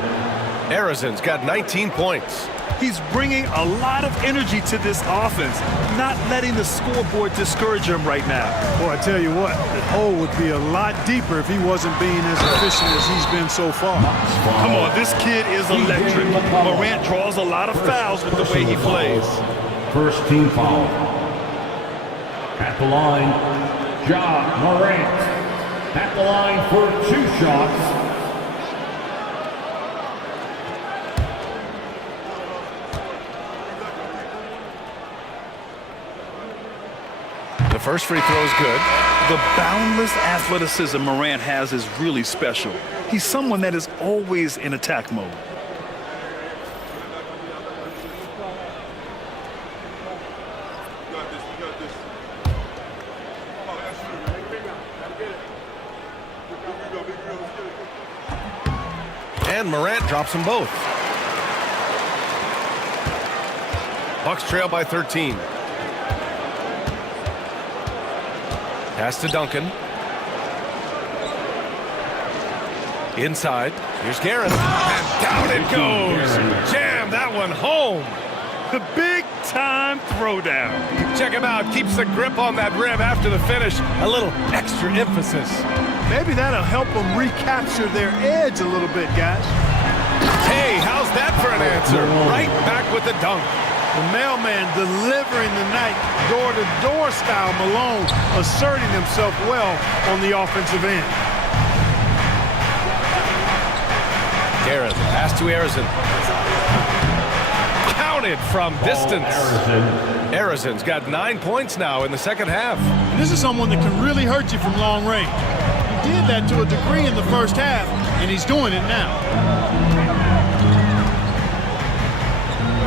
Harrison's got 19 points. He's bringing a lot of energy to this offense, not letting the scoreboard discourage him right now. Boy, I tell you what, the hole would be a lot deeper if he wasn't being as efficient as he's been so far. Come on, this kid is electric. Morant draws a lot of fouls with the way he plays. First team foul. At the line, Ja Morant. At the line for 2 shots. The first free throw is good. The boundless athleticism Morant has is really special. He's someone that is always in attack mode. And Morant drops them both. Bucks trail by 13. Pass to Duncan. Inside. Here's Guerin. And down it goes. Jam that one home. The big-time throwdown. Check him out. Keeps the grip on that rim after the finish. A little extra emphasis. Maybe that'll help them recapture their edge a little bit, guys. Hey, how's that for an answer? Right back with the dunk. The mailman delivering the night, door-to-door style. Malone asserting himself well on the offensive end. Garrett, pass to Arizin. Counted from distance. Arizon's got 9 points now in the second half. This is someone that can really hurt you from long range. He did that to a degree in the first half, and he's doing it now.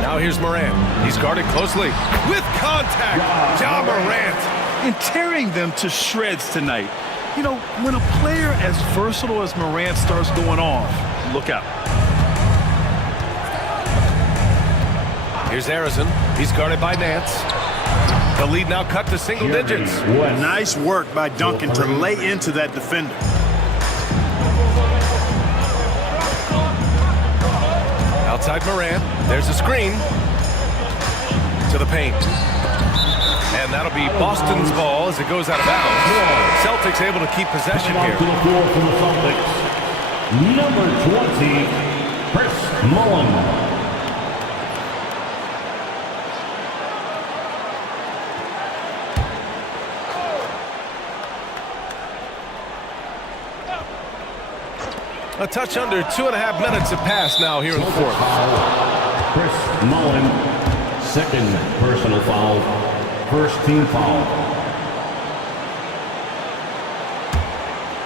Now here's Morant. He's guarded closely. With contact, Ja Morant. And tearing them to shreds tonight. You know, when a player as versatile as Morant starts going off, look out. Here's Arizin. He's guarded by Nance. The lead now cut to single digits. Nice work by Duncan to lay into that defender. Outside Morant. There's a screen. To the paint. And that'll be Boston's ball as it goes out of bounds. Celtics able to keep possession here. To the floor for the Celtics. Number 20, Chris Mullin. A touch under 2.5 minutes have passed now here in the fourth. Chris Mullin, second personal foul, first team foul.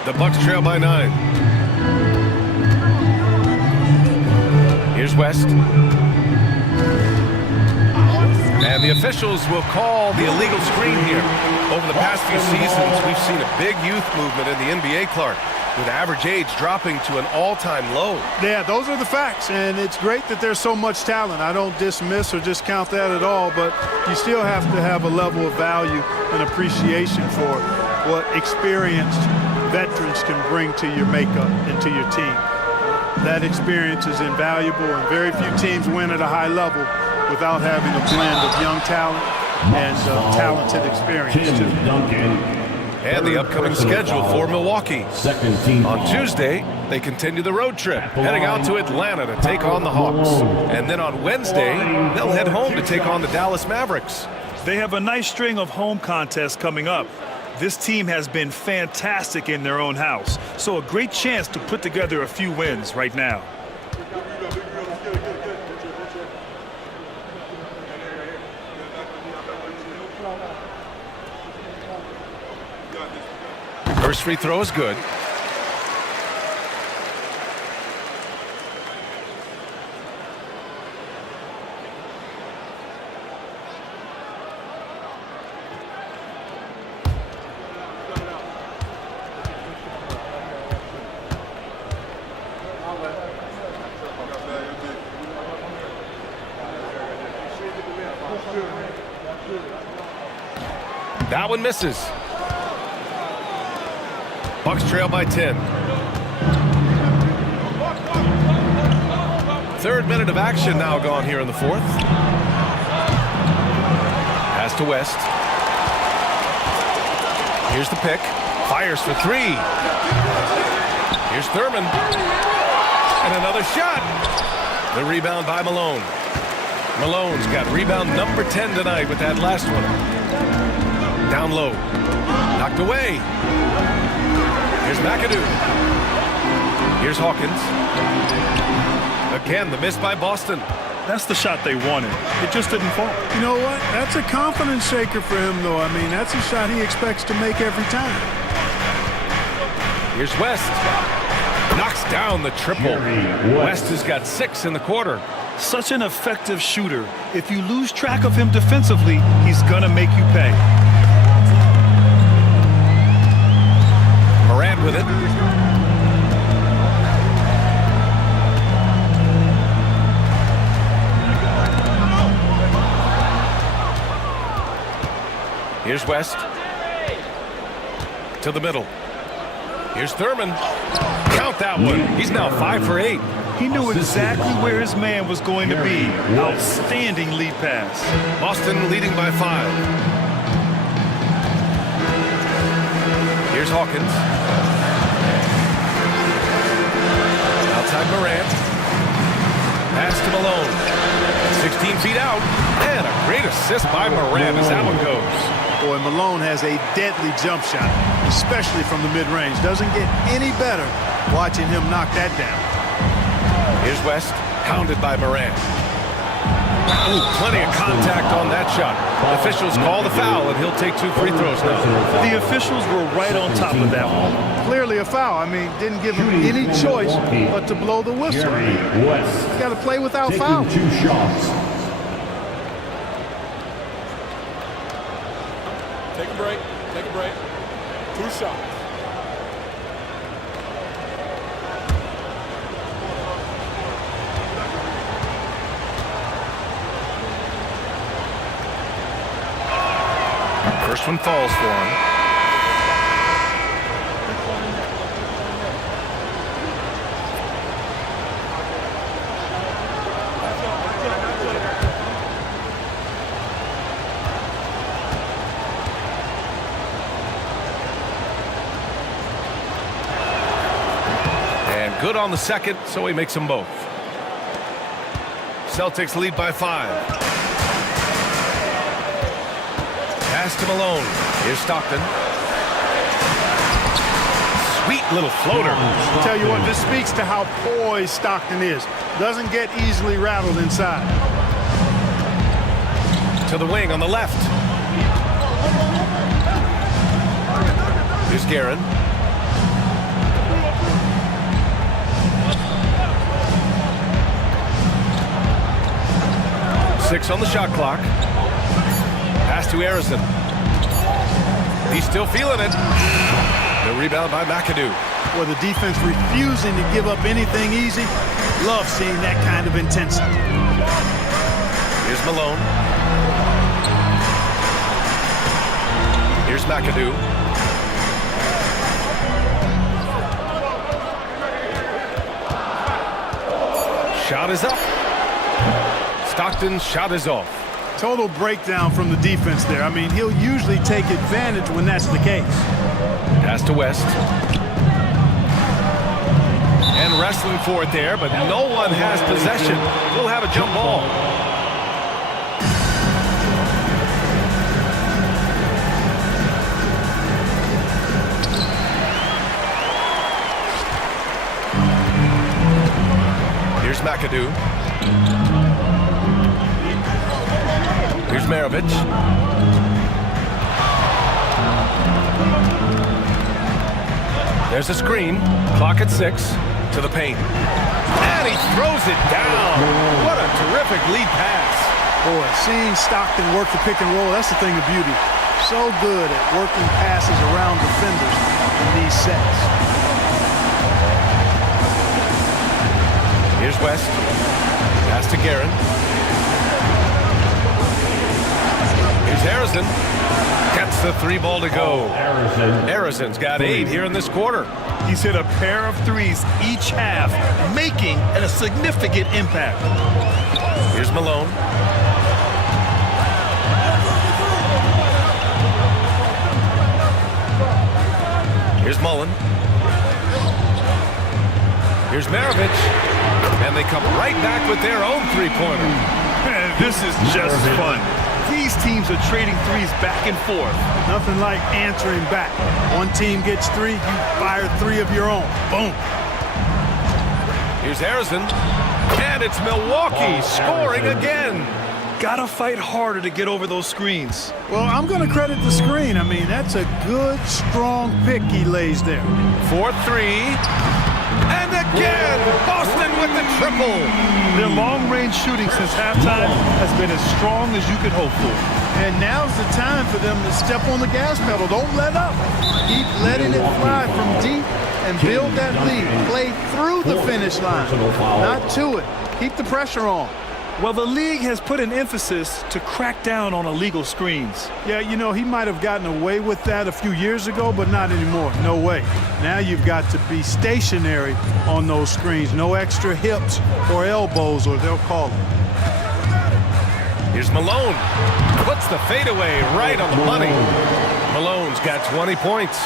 The Bucks trail by 9. Here's West. And the officials will call the illegal screen here. Over the past few seasons, we've seen a big youth movement in the NBA, Clark, with average age dropping to an all-time low. Yeah, those are the facts, and it's great that there's so much talent. I don't dismiss or discount that at all, but you still have to have a level of value and appreciation for what experienced veterans can bring to your makeup and to your team. That experience is invaluable, and very few teams win at a high level without having a blend of young talent and talented experience, too. And the upcoming schedule for Milwaukee. Second team On Tuesday, they continue the road trip, heading out to Atlanta to take on the Hawks. And then on Wednesday, they'll head home to take on the Dallas Mavericks. They have a nice string of home contests coming up. This team has been fantastic in their own house, so a great chance to put together a few wins right now. First free throw is good. That one misses. Bucks trail by 10. Third minute of action now gone here in the fourth. Pass to West. Here's the pick. Fires for three. Here's Thurman. And another shot. The rebound by Malone. Malone's got rebound number 10 tonight with that last one. Down low. Knocked away. Here's McAdoo. Here's Hawkins. Again, the miss by Boston. That's the shot they wanted. It just didn't fall. You know what? That's a confidence shaker for him, though. I mean, that's a shot he expects to make every time. Here's West. Knocks down the triple. West has got 6 in the quarter. Such an effective shooter. If you lose track of him defensively, he's going to make you pay. Morant with it. Here's West. To the middle. Here's Thurman. Count that one. He's now 5 for 8. He knew exactly where his man was going to be. Outstanding lead pass. Boston leading by 5. Here's Hawkins. Outside Morant. Pass to Malone. 16 feet out. And a great assist by Morant as that one goes. Boy, Malone has a deadly jump shot, especially from the mid-range. Doesn't get any better watching him knock that down. Here's West, pounded by Morant. Ooh, plenty of contact on that shot. Officials call the foul, and he'll take 2 free throws now. The officials were right on top of that one. Clearly a foul. I mean, didn't give him any choice but to blow the whistle. West. You got to play without Taking fouls. 2 shots. Take a break. Take a break. 2 shots. First one falls for him. And good on the second, so he makes them both. Celtics lead by 5. Pass to Malone. Here's Stockton. Sweet little floater. Tell you what, this speaks to how poised Stockton is. Doesn't get easily rattled inside. To the wing on the left. Here's Guerin. Six on the shot clock. Pass to Harrison. He's still feeling it. The rebound by McAdoo. Or the defense refusing to give up anything easy. Love seeing that kind of intensity. Here's Malone. Here's McAdoo. Shot is up. Stockton's shot is off. Total breakdown from the defense there. I mean, he'll usually take advantage when that's the case. Pass to West. And wrestling for it there, but no one has possession. We'll have a jump ball. Here's McAdoo. Here's Maravich. There's a screen. Clock at 6. To the paint. And he throws it down. What a terrific lead pass. Boy, seeing Stockton work the pick and roll, that's the thing of beauty. So good at working passes around defenders in these sets. Here's West. Pass to Guerin. Here's Harrison. Gets the 3 ball to go. Harrison's got 8 here in this quarter. He's hit a pair of threes each half, making a significant impact. Here's Malone. Here's Mullen. Here's Maravich. And they come right back with their own 3-pointer. Man, this is just fun. These teams are trading threes back and forth. Nothing like answering back. One team gets 3, you fire 3 of your own. Boom. Here's Harrison. And it's Milwaukee scoring again. Gotta fight harder to get over those screens. Well, I'm going to credit the screen. I mean, that's a good, strong pick he lays there. 4-3. And again, Boston with the triple. Their long-range shooting since halftime has been as strong as you could hope for. And now's the time for them to step on the gas pedal. Don't let up. Keep letting it fly from deep and build that lead. Play through the finish line, not to it. Keep the pressure on. Well, the league has put an emphasis to crack down on illegal screens. Yeah, you know, he might have gotten away with that a few years ago, but not anymore. No way. Now you've got to be stationary on those screens. No extra hips or elbows, or they'll call it. Here's Malone. Puts the fadeaway right on the money. Malone's got 20 points.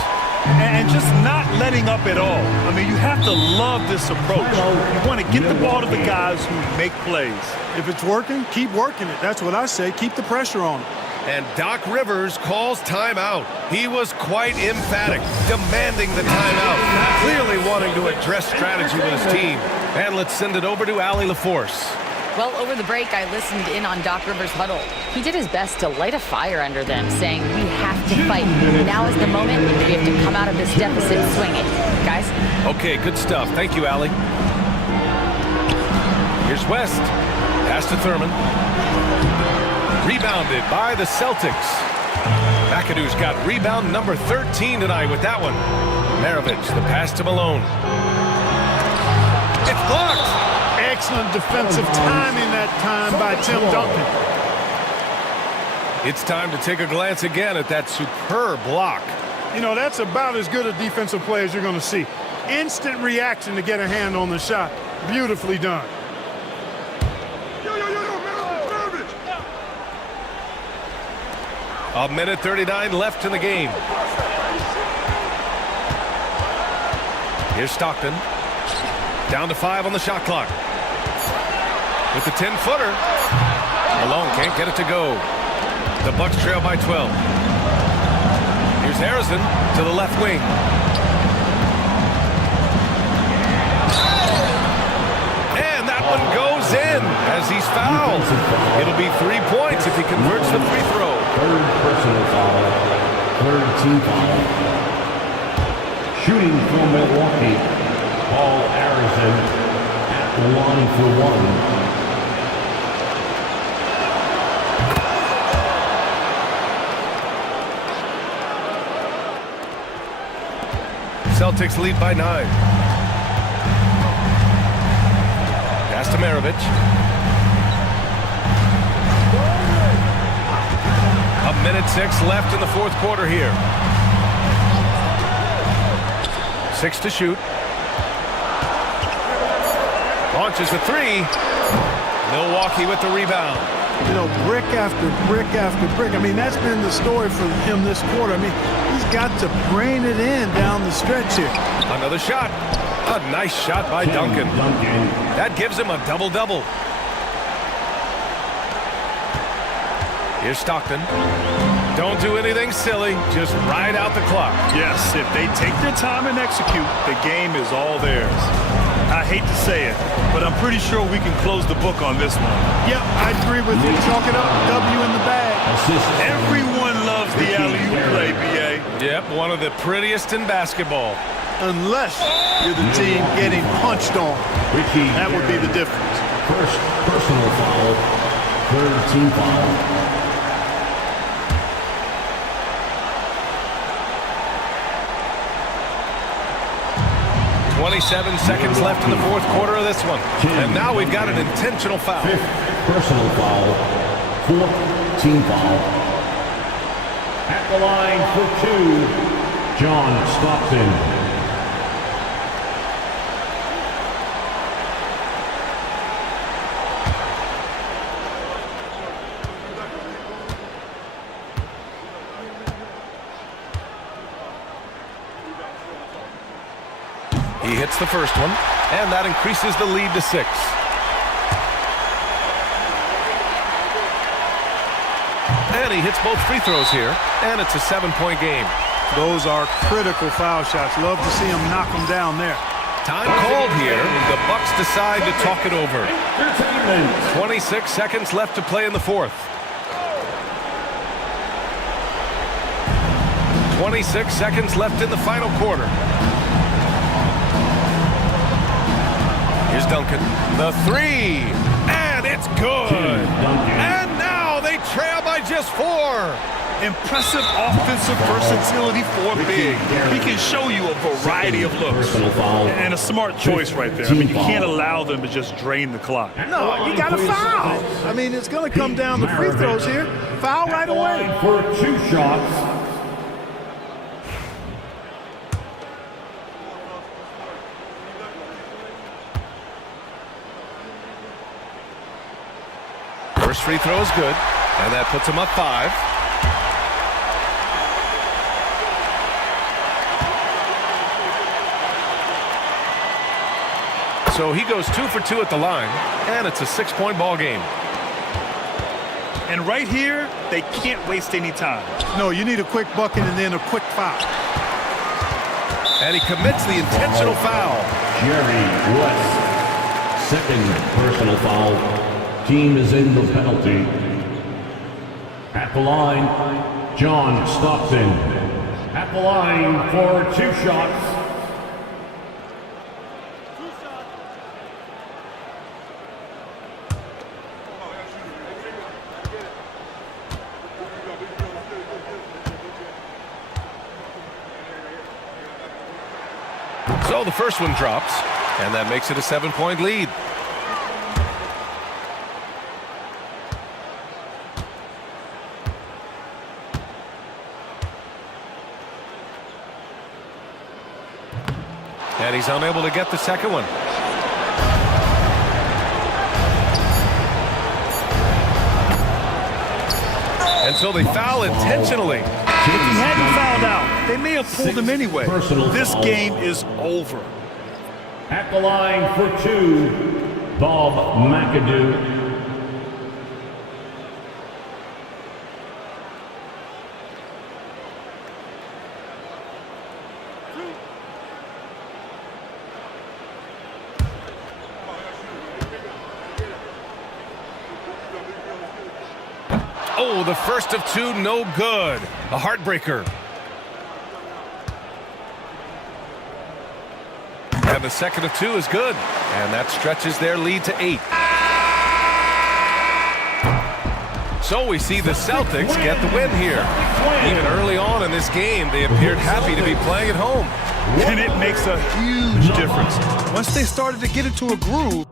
And just not letting up at all. I mean, you have to love this approach. You want to get the ball to the guys who make plays. If it's working, keep working it. That's what I say. Keep the pressure on him. And Doc Rivers calls timeout. He was quite emphatic, demanding the timeout, clearly wanting to address strategy with his team. And let's send it over to Allie LaForce. Well, over the break, I listened in on Doc Rivers' huddle. He did his best to light a fire under them, saying, we have to fight. Now is the moment. We have to come out of this deficit swinging. Guys? Okay, good stuff. Thank you, Allie. Here's West. Pass to Thurman. Rebounded by the Celtics. McAdoo's got rebound number 13 tonight with that one. Maravich, the pass to Malone. It's blocked. Excellent defensive timing that time by Tim Duncan. It's time to take a glance again at that superb block. You know, that's about as good a defensive play as you're going to see. Instant reaction to get a hand on the shot. Beautifully done. A minute 39 left in the game. Here's Stockton. Down to 5 on the shot clock. With the 10-footer. Malone can't get it to go. The Bucks trail by 12. Here's Harrison to the left wing. And that one goes in as he's fouled. It'll be 3 points if he converts the free throw. Third personal foul. Third team foul. Shooting for Milwaukee. Paul Harrison at the line for one. Celtics lead by 9. Pass to Maravich. A minute 6 left in the fourth quarter here. 6 to shoot. Launches a 3. Milwaukee with the rebound. You know, brick after brick after brick. I mean, that's been the story for him this quarter. I mean, he's got to brain it in down the stretch here. Another shot. A nice shot by Duncan. That gives him a double-double. Here's Stockton. Don't do anything silly. Just ride out the clock. Yes, if they take their time and execute, the game is all theirs. I hate to say it, but I'm pretty sure we can close the book on this one. Yep, I agree with you. Chalk it up. W in the bag. Everyone loves the alley-oop play, B.A. Yep, one of the prettiest in basketball. Unless you're the team getting punched on. That would be the difference. First personal foul. Third team foul. 27 seconds left in the fourth quarter of this one. And now we've got an intentional foul. Fifth personal foul. Fourth team foul. At the line for 2, John Stockton. He hits the first one, and that increases the lead to 6. And he hits both free throws here, and it's a 7-point game. Those are critical foul shots. Love to see him knock them down there. Time called here. The Bucks decide to talk it over. 26 seconds left to play in the fourth. 26 seconds left in the final quarter. Here's Duncan. The 3. And it's good. And now they trail by just 4. Impressive offensive versatility for big. He can show you a variety of looks. And a smart choice right there. I mean, you can't allow them to just drain the clock. No, you got to foul. I mean, it's going to come down to free throws here. Foul right away. For 2 shots. First free throw is good, and that puts him up 5. So he goes 2 for 2 at the line, and it's a 6-point ball game. And right here, they can't waste any time. No, you need a quick bucket and then a quick foul. And he commits the intentional foul. Jerry West. Second personal foul. Team is in the penalty. At the line, John Stockton. At the line for 2 shots. So the first one drops, and that makes it a 7-point lead. And he's unable to get the second one. And so they foul intentionally. If he hadn't fouled out, they may have pulled him anyway. This game is over. At the line for 2, Bob McAdoo. Oh, the first of 2, no good. A heartbreaker. And the second of 2 is good. And that stretches their lead to 8. So we see the Celtics get the win here. Even early on in this game, they appeared happy to be playing at home. And it makes a huge difference. Once they started to get into a groove,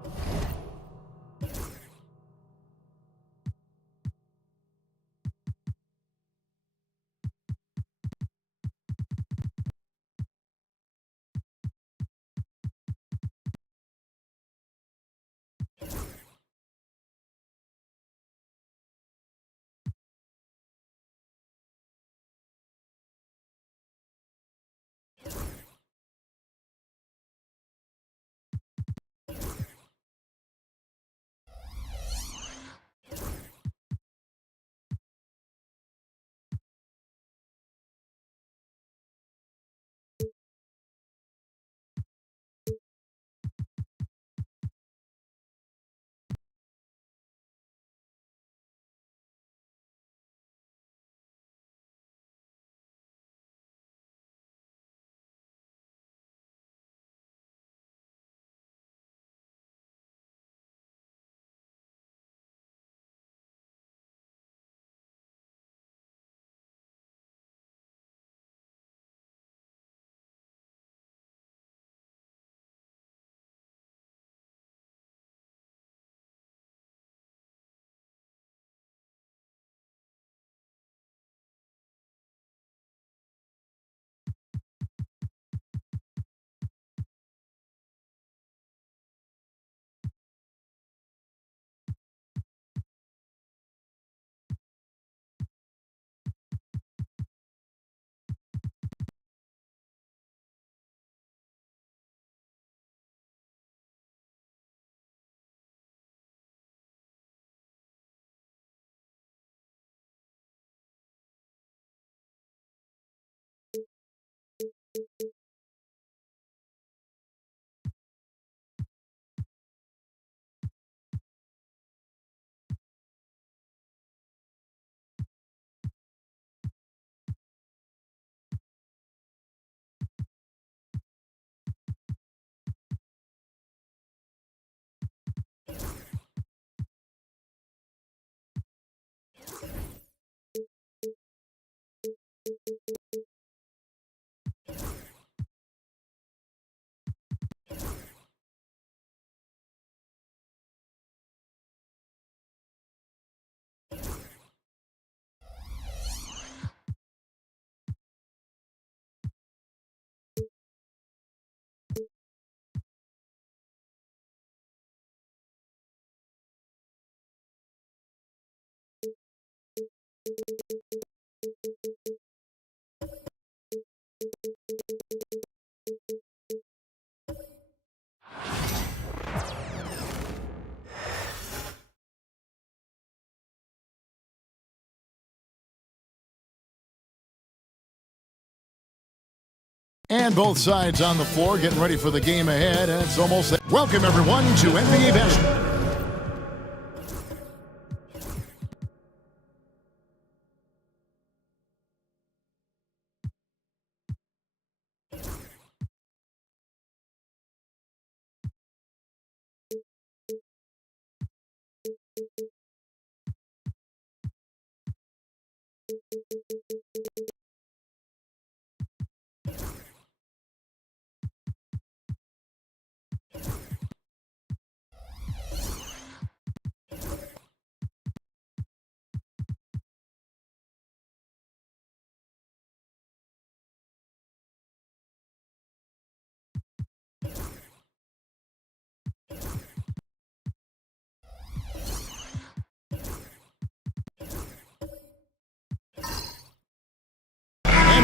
And both sides on the floor getting ready for the game ahead. And it's almost... Welcome, everyone, to NBA Basketball.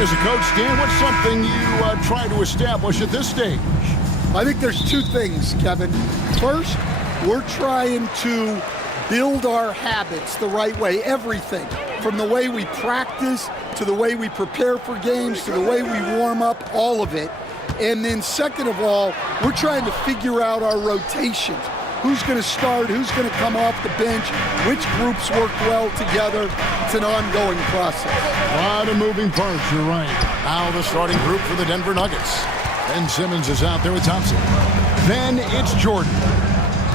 As a coach, Dan, what's something you try to establish at this stage? I think there's two things, Kevin. First, we're trying to build our habits the right way, everything, from the way we practice to the way we prepare for games to the way we warm up, all of it. And then second of all, we're trying to figure out our rotations. Who's going to start, who's going to come off the bench, which groups work well together. It's an ongoing process. A lot of moving parts, you're right. Now the starting group for the Denver Nuggets. Ben Simmons is out there with Thompson. Then it's Jordan.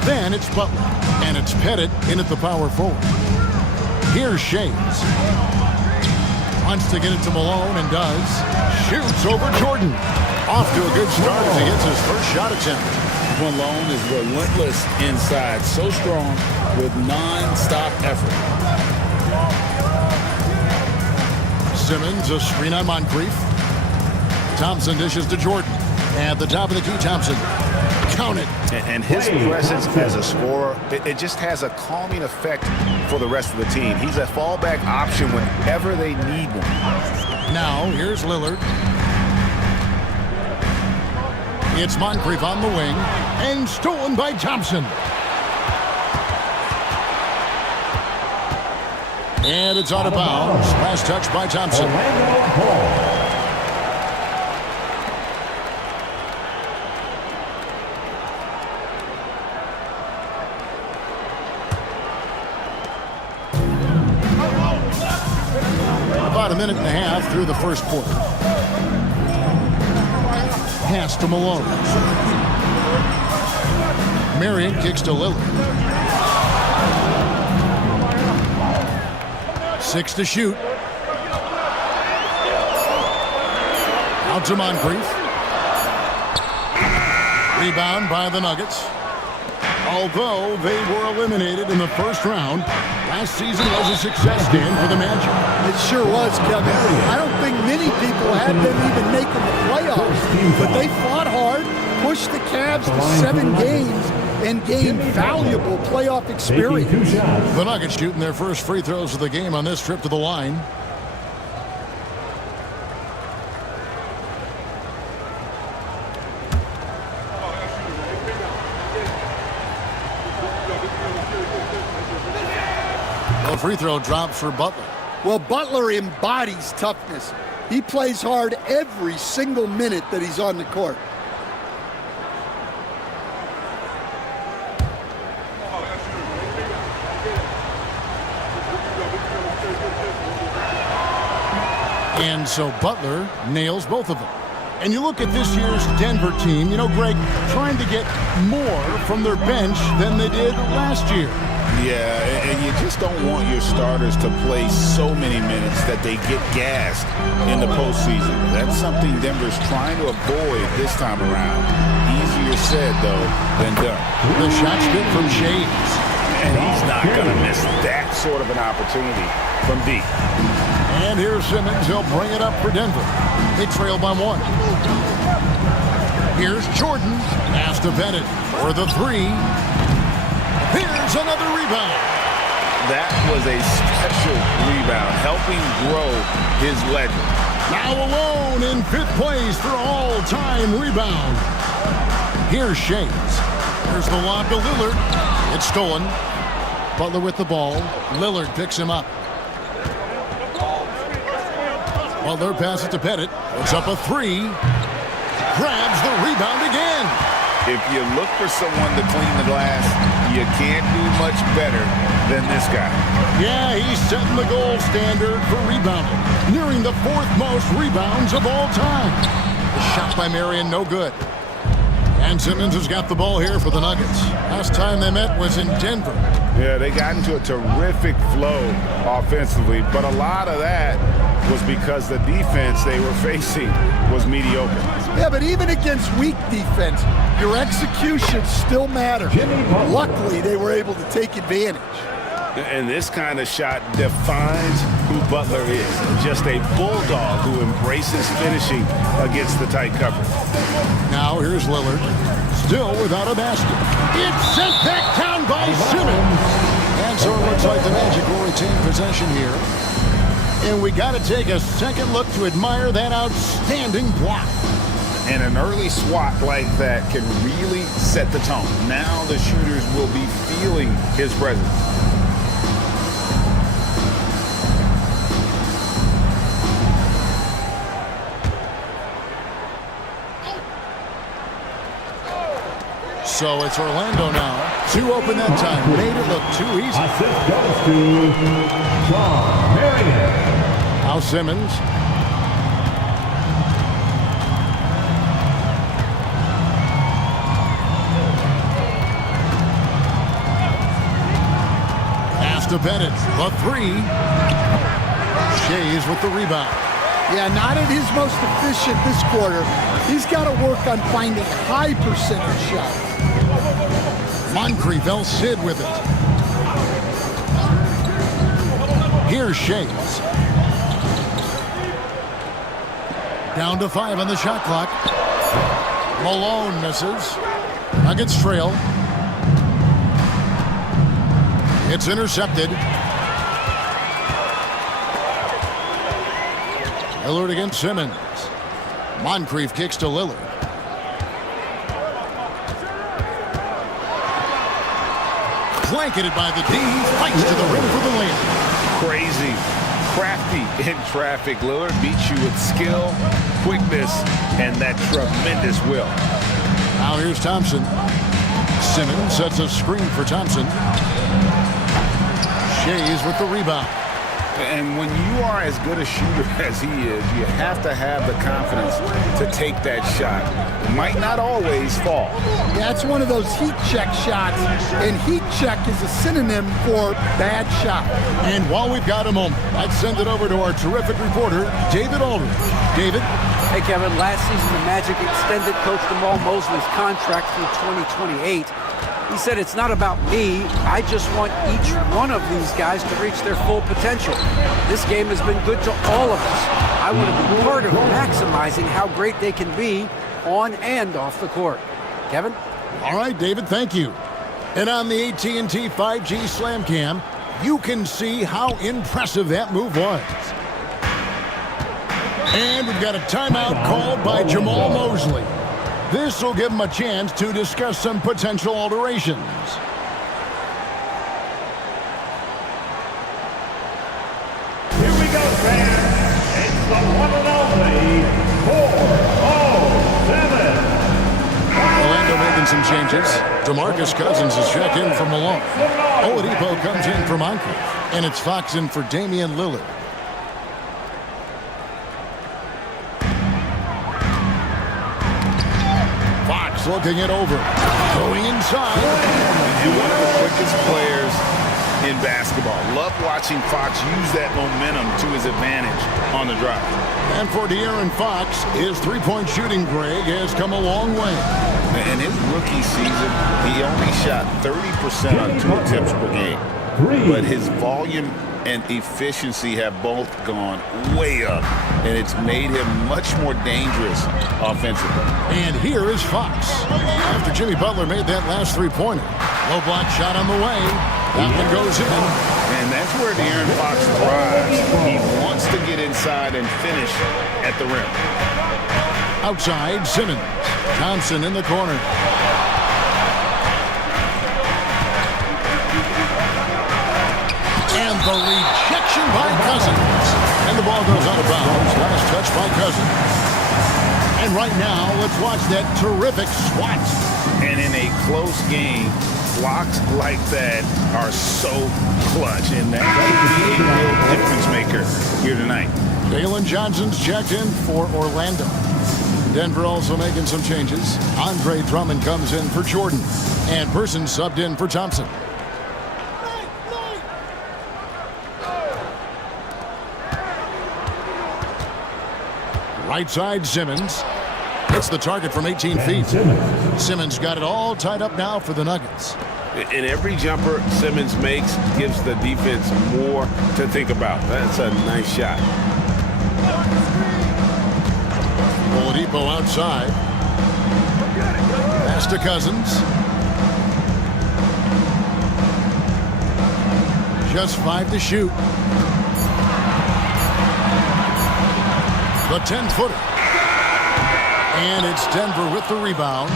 Then it's Butler. And it's Pettit in at the power forward. Here's Shades. Wants to get it to Malone and does. Shoots over Jordan. Off to a good start as he gets his first shot attempt. Malone is relentless inside, so strong with non-stop effort. Simmons, a screen on Moncrief. Thompson dishes to Jordan. At the top of the key, Thompson. Count it. And his presence as a scorer, it just has a calming effect for the rest of the team. He's a fallback option whenever they need one. Now, here's Lillard. It's Moncrief on the wing, and stolen by Thompson. And it's out of bounds. Last touch by Thompson. About a minute and a half through the first quarter. Pass to Malone. Marion kicks to Lillard. 6 to shoot. Out to Moncrief. Rebound by the Nuggets. Although they were eliminated in the first round, last season was a success, Dan, for the Magic. It sure was, Kevin. I don't think many people had them even making the playoffs, but they fought hard, pushed the Cavs to 7 games, and gained valuable playoff experience. The Nuggets shooting their first free throws of the game on this trip to the line. The free throw drops for Butler. Well, Butler embodies toughness. He plays hard every single minute that he's on the court. And so Butler nails both of them. And you look at this year's Denver team, you know, Greg, trying to get more from their bench than they did last year. Yeah, and you just don't want your starters to play so many minutes that they get gassed in the postseason. That's something Denver's trying to avoid this time around. Easier said, though, than done. The shot's good from Shades. And he's not going to miss that sort of an opportunity from deep. And here's Simmons. He'll bring it up for Denver. They trail by 1. Here's Jordan. Pass to Bennett for the 3. Here's another rebound. That was a special rebound, helping grow his legend. Now alone in 5th place for all-time rebound. Here's Shades. Here's the lob to Lillard. It's stolen. Butler with the ball. Lillard picks him up. Butler passes to Pettit. Puts up a 3. rebound again. If you look for someone to clean the glass, you can't do much better than this guy. Yeah, he's setting the gold standard for rebounding, nearing the 4th most rebounds of all time. The shot by Marion, no good. And Simmons has got the ball here for the Nuggets. Last time they met was in Denver. Yeah, they got into a terrific flow offensively, but a lot of that was because the defense they were facing was mediocre. Yeah, but even against weak defense, your execution still matters. Luckily, they were able to take advantage. And this kind of shot defines who Butler is. Just a bulldog who embraces finishing against the tight coverage. Now here's Lillard, still without a basket. It's sent back down by Simmons. And so it looks like the Magic will retain possession here. And we got to take a second look to admire that outstanding block. And an early swat like that can really set the tone. Now the shooters will be feeling his presence. So it's Orlando now. 2 open that time. Made it look too easy. Assist goes to John Marion. Now Simmons. Pass to Bennett. The 3. Shays with the rebound. Yeah, not at his most efficient this quarter. He's got to work on finding high percentage shots. Moncrief El Cid with it. Here's Shays. Down to 5 on the shot clock. Malone misses. Nuggets trail. It's intercepted. Lillard against Simmons. Moncrief kicks to Lillard. Blanketed by the D. Fights to the rim for the win. Crazy, crafty in traffic. Lillard beats you with skill, quickness, and that tremendous will. Now here's Thompson. Simmons sets a screen for Thompson. Shays with the rebound. And when you are as good a shooter as he is, you have to have the confidence to take that shot. It might not always fall. Yeah, it's one of those heat check shots, and heat check is a synonym for bad shot. And while we've got a moment, let's send it over to our terrific reporter, David Aldridge. David? Hey, Kevin. Last season, the Magic extended Coach Jamal Mosley's contract through 2028. He said, it's not about me. I just want each one of these guys to reach their full potential. This game has been good to all of us. I want to be part of maximizing how great they can be on and off the court. Kevin? All right, David, thank you. And on the AT&T 5G Slam Cam, you can see how impressive that move was. And we've got a timeout called by Jamal Mosley. This will give him a chance to discuss some potential alterations. Here we go, fans. It's the one and only 407. Orlando making some changes. DeMarcus Cousins is checked in for Malone. Oladipo comes in for Moncrief. And it's Fox in for Damian Lillard. Fox looking it over. Going inside. And one of the quickest players in basketball. Love watching Fox use that momentum to his advantage on the drive. And for De'Aaron Fox, his three-point shooting, Greg, has come a long way. In his rookie season, he only shot 30% on 2 attempts per game. But his volume and efficiency have both gone way up, and it's made him much more dangerous offensively. And here is Fox. After Jimmy Butler made that last three-pointer. Low block shot on the way. That one goes in. And that's where De'Aaron Fox thrives. He wants to get inside and finish at the rim. Outside, Simmons. Thompson in the corner. And the rejection by Cousins. And the ball goes out of bounds. Last touch by Cousins. And right now, let's watch that terrific swat. And in a close game, blocks like that are so clutch, and that could be a real difference maker here tonight. Jalen Johnson's checked in for Orlando. Denver also making some changes. Andre Drummond comes in for Jordan, and Person subbed in for Thompson. Right side, Simmons. Hits the target from 18 feet. Simmons got it all tied up now for the Nuggets. And every jumper Simmons makes gives the defense more to think about. That's a nice shot. Oladipo outside. Pass to Cousins. Just 5 to shoot. The 10-footer. And it's Denver with the rebound.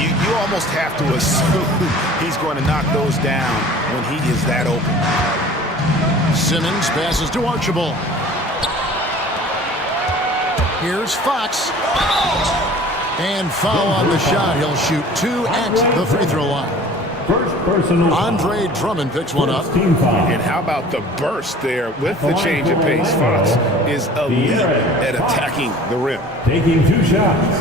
You almost have to assume he's going to knock those down when he is that open. Simmons passes to Archibald. Here's Fox. And foul on the shot. He'll shoot 2 at the free throw line. Andre Drummond picks one up. And how about the burst there with the change of pace? Fox is elite at attacking the rim. Taking 2 shots.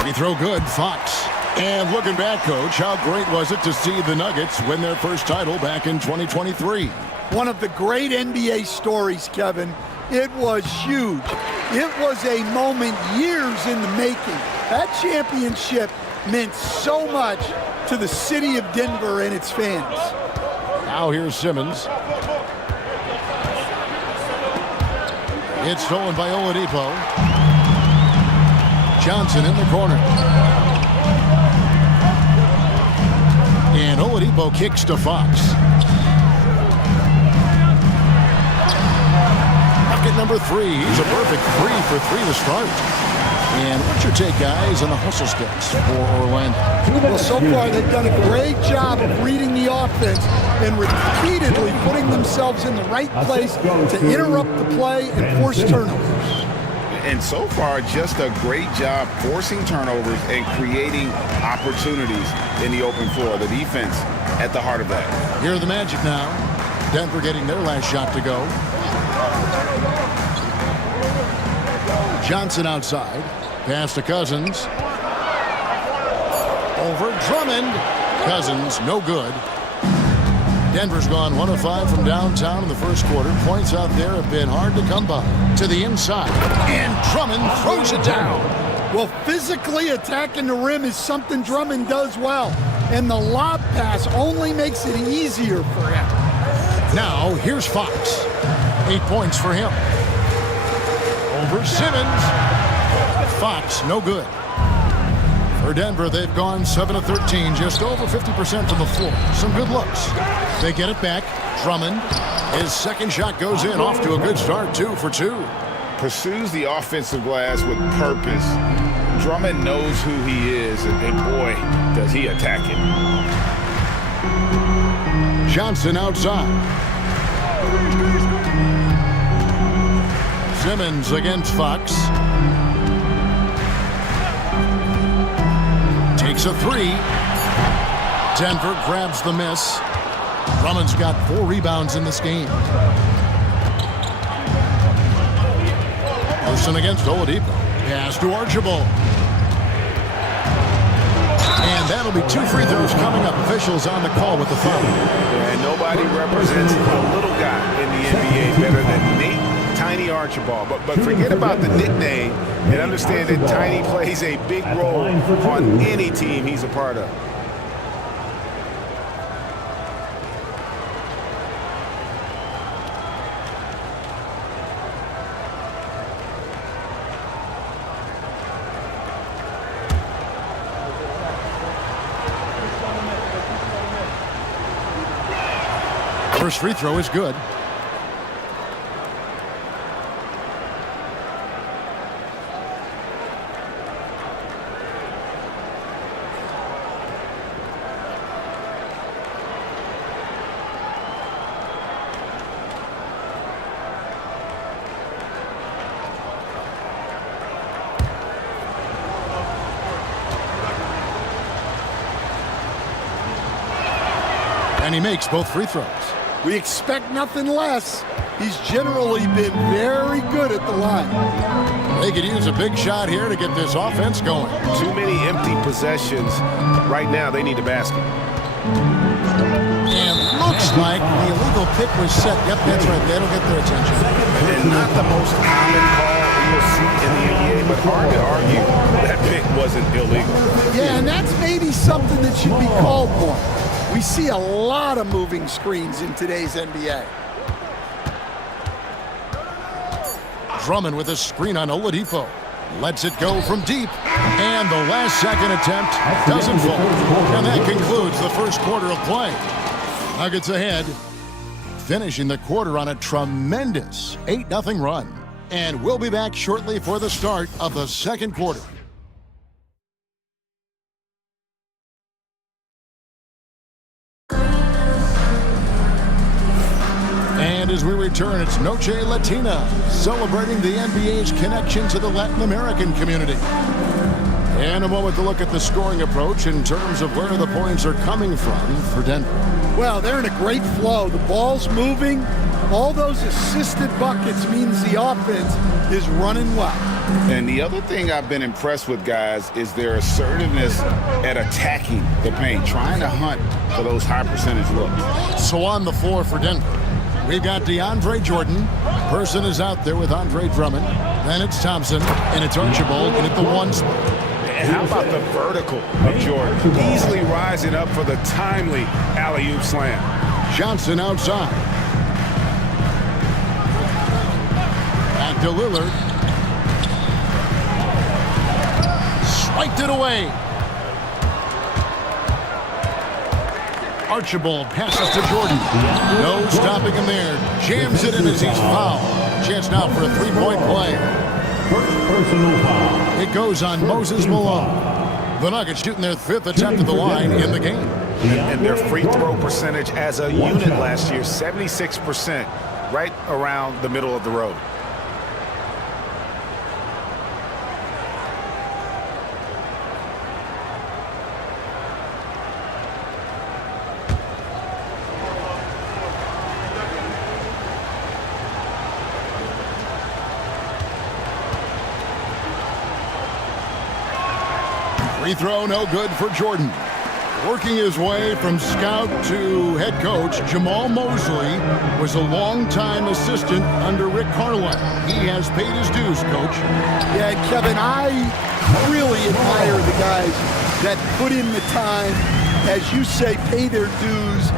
Free throw good, Fox. And looking back, Coach, how great was it to see the Nuggets win their first title back in 2023? One of the great NBA stories, Kevin. It was huge. It was a moment years in the making. That championship meant so much to the city of Denver and its fans. Now here's Simmons. It's stolen by Oladipo. Johnson in the corner. And Oladipo kicks to Fox. Bucket number 3. He's a perfect 3 for 3 to start. And what's your take, guys, on the hustle sticks for Orlando? Well, so far they've done a great job of reading the offense and repeatedly putting themselves in the right place to interrupt the play and force turnovers. And so far, just a great job forcing turnovers and creating opportunities in the open floor. The defense at the heart of that. Here are the Magic now. Denver getting their last shot to go. Johnson outside. Pass to Cousins. Over Drummond. Cousins, no good. Denver's gone 1 of 5 from downtown in the first quarter. Points out there have been hard to come by. To the inside. And Drummond throws it down. Well, physically attacking the rim is something Drummond does well. And the lob pass only makes it easier for him. Now, here's Fox. 8 points for him. Over Simmons. Fox, no good. For Denver, they've gone 7 of 13, just over 50% from the floor. Some good looks. They get it back. Drummond, his second shot goes in, off to a good start, 2 for 2. Pursues the offensive glass with purpose. Drummond knows who he is, and boy, does he attack it. Johnson outside. Simmons against Fox. Takes a 3. Denver grabs the miss. Drummond's got 4 rebounds in this game. Person against Oladipo. Pass to Archibald. And that'll be 2 free throws coming up. Officials on the call with the foul. And nobody represents the little guy in the NBA better than Nate Tiny Archibald. But forget about the nickname and understand that Tiny plays a big role on any team he's a part of. First free throw is good. And he makes both free throws. We expect nothing less. He's generally been very good at the line. They could use a big shot here to get this offense going. Too many empty possessions. Right now, they need a basket. And looks like the illegal pick was set. Yep, that's right. That'll get their attention. And not the most common call you'll see in the NBA, but hard to argue that pick wasn't illegal. Yeah, and that's maybe something that should be called more. We see a lot of moving screens in today's NBA. Drummond with a screen on Oladipo. Lets it go from deep. And the last second attempt doesn't fall. And that concludes the first quarter of play. Nuggets ahead, finishing the quarter on a tremendous 8-0 run. And we'll be back shortly for the start of the second quarter. And as we return, it's Noche Latina, celebrating the NBA's connection to the Latin American community. And a moment to look at the scoring approach in terms of where the points are coming from for Denver. Well, they're in a great flow. The ball's moving. All those assisted buckets means the offense is running well. And the other thing I've been impressed with, guys, is their assertiveness at attacking the paint, trying to hunt for those high percentage looks. So on the floor for Denver, we've got DeAndre Jordan. Person is out there with Andre Drummond. Then it's Thompson, and it's Archibald, and at the 1 spot. And how about the vertical of Jordan? Easily rising up for the timely alley-oop slam. Johnson outside. Back to Lillard. Swiped it away. Archibald passes to Jordan. No stopping him there. Jams it in as he's fouled. Chance now for a three-point play. First personal foul. It goes on Moses Malone. The Nuggets shooting their 5th attempt at the line in the game. And their free throw percentage as a unit last year, 76%, right around the middle of the road. Free throw no good for Jordan. Working his way from scout to head coach, Jamal Mosley was a longtime assistant under Rick Carlisle. He has paid his dues, coach. Yeah, Kevin, I really admire the guys that put in the time, as you say, pay their dues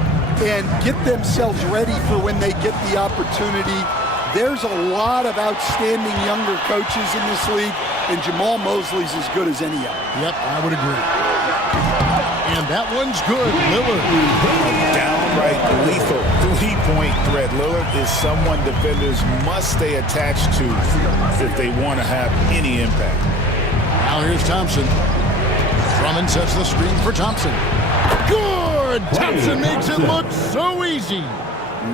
and get themselves ready for when they get the opportunity. There's a lot of outstanding younger coaches in this league, and Jamal Mosley's as good as any of them. Yep, I would agree. And that one's good. Lillard. A downright lethal three-point threat. Lillard is someone defenders must stay attached to if they want to have any impact. Now here's Thompson. Drummond sets the screen for Thompson. Good! Thompson makes it look so easy.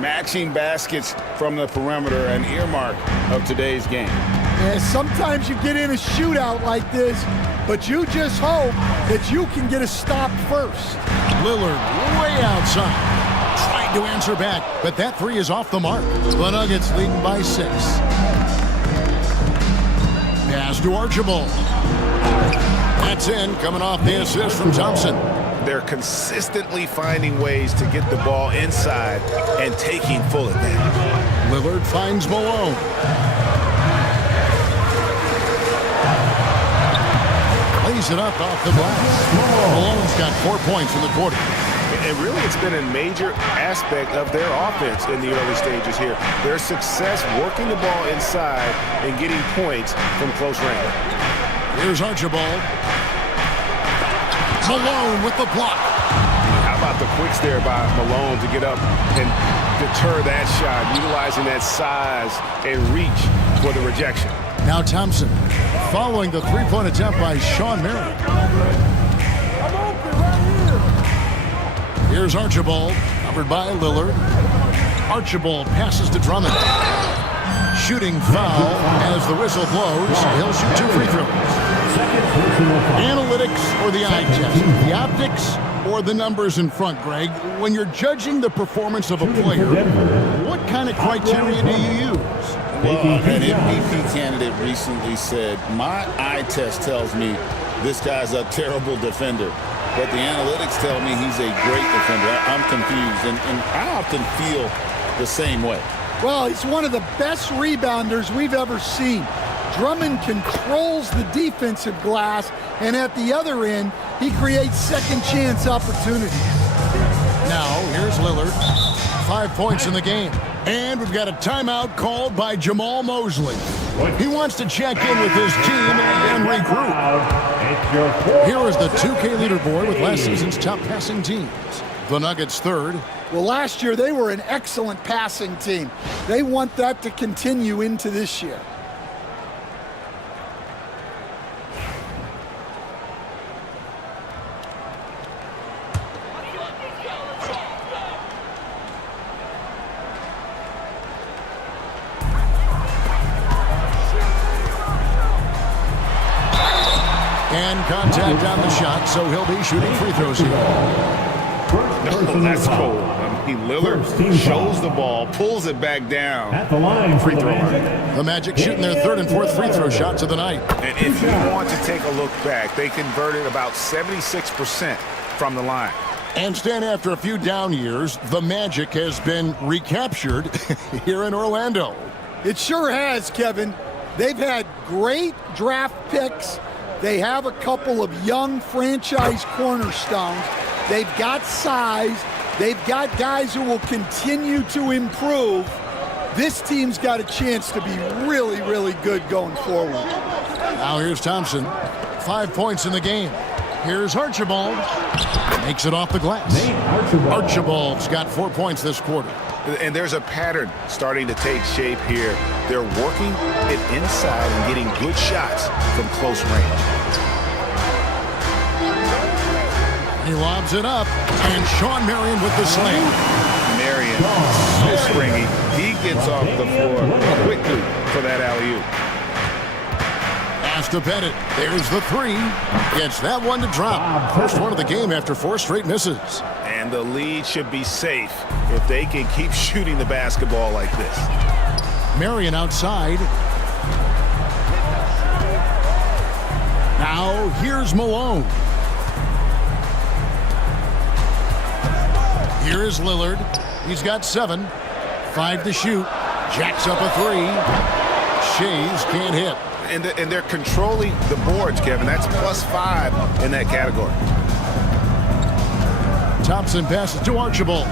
Matching baskets from the perimeter, an earmark of today's game. Yeah, sometimes you get in a shootout like this, but you just hope that you can get a stop first. Lillard way outside. Trying to answer back, but that three is off the mark. The Nuggets leading by 6. Pass to Archibald. That's in, coming off the assist from Thompson. They're consistently finding ways to get the ball inside and taking full advantage. Lillard finds Malone. Lays it up off the glass. Malone's got 4 points in the quarter. And really, it's been a major aspect of their offense in the early stages here. Their success working the ball inside and getting points from close range. Here's Archibald. Malone with the block. How about the quicks there by Malone to get up and deter that shot, utilizing that size and reach for the rejection. Now Thompson following the three-point attempt by Sean Merritt. Here's Archibald, covered by Lillard. Archibald passes to Drummond. Shooting foul as the whistle blows. He'll shoot 2 free throws. Analytics or the eye test. The optics or the numbers in front, Greg? When you're judging the performance of a player, what kind of criteria do you use? Well, an MVP candidate recently said, my eye test tells me this guy's a terrible defender, but the analytics tell me he's a great defender. I'm confused, and I often feel the same way. Well, he's one of the best rebounders we've ever seen. Drummond controls the defensive glass, and at the other end, he creates second chance opportunities. Now, here's Lillard. 5 points in the game. And we've got a timeout called by Jamal Mosley. He wants to check in with his team and regroup. Here is the 2K leaderboard with last season's top passing teams. The Nuggets third. Well, last year they were an excellent passing team. They want that to continue into this year. And contact on the shot, so he'll be shooting free throws here. No, that's cold. Lillard shows the ball, pulls it back down. At the line, free throw line. The Magic shooting their third and fourth free throw shots of the night. And if you want to take a look back, they converted about 76% from the line. And Stan, after a few down years, the Magic has been recaptured here in Orlando. It sure has, Kevin. They've had great draft picks. They have a couple of young franchise cornerstones. They've got size. They've got guys who will continue to improve. This team's got a chance to be really, really good going forward. Now here's Thompson. 5 points in the game. Here's Archibald. Makes it off the glass. Archibald's got 4 points this quarter. And there's a pattern starting to take shape here. They're working it inside and getting good shots from close range. He lobs it up, and Shawn Marion with the slam. Marion, so springy. He gets off the floor quickly for that alley-oop. Pass to Pettit. There's the three. Gets that one to drop. First one of the game after 4 straight misses. And the lead should be safe if they can keep shooting the basketball like this. Marion outside. Now here's Malone. Here is Lillard. He's got 7. 5 to shoot. Jacks up a 3. Shays can't hit. And they're controlling the boards, Kevin. That's +5 in that category. Thompson passes to Archibald.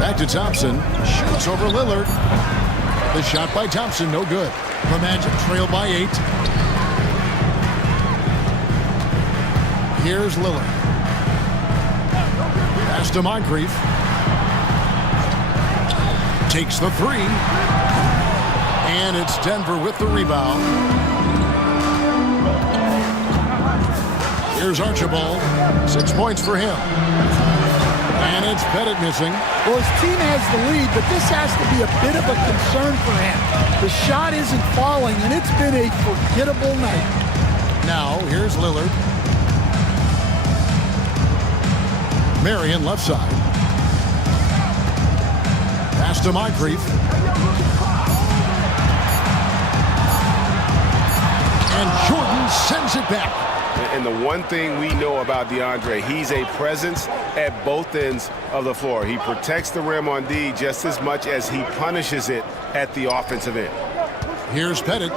Back to Thompson. Shoots over Lillard. The shot by Thompson, no good. The Magic trail by 8. Here's Lillard. Pass to Moncrief. Takes the 3. And it's Denver with the rebound. Here's Archibald. 6 points for him. And it's Pettit missing. Well, his team has the lead, but this has to be a bit of a concern for him. The shot isn't falling, and it's been a forgettable night. Now, here's Lillard. Marion left side. Pass to Moncrief. And Jordan sends it back. And the one thing we know about DeAndre, he's a presence at both ends of the floor. He protects the rim on D just as much as he punishes it at the offensive end. Here's Pettit.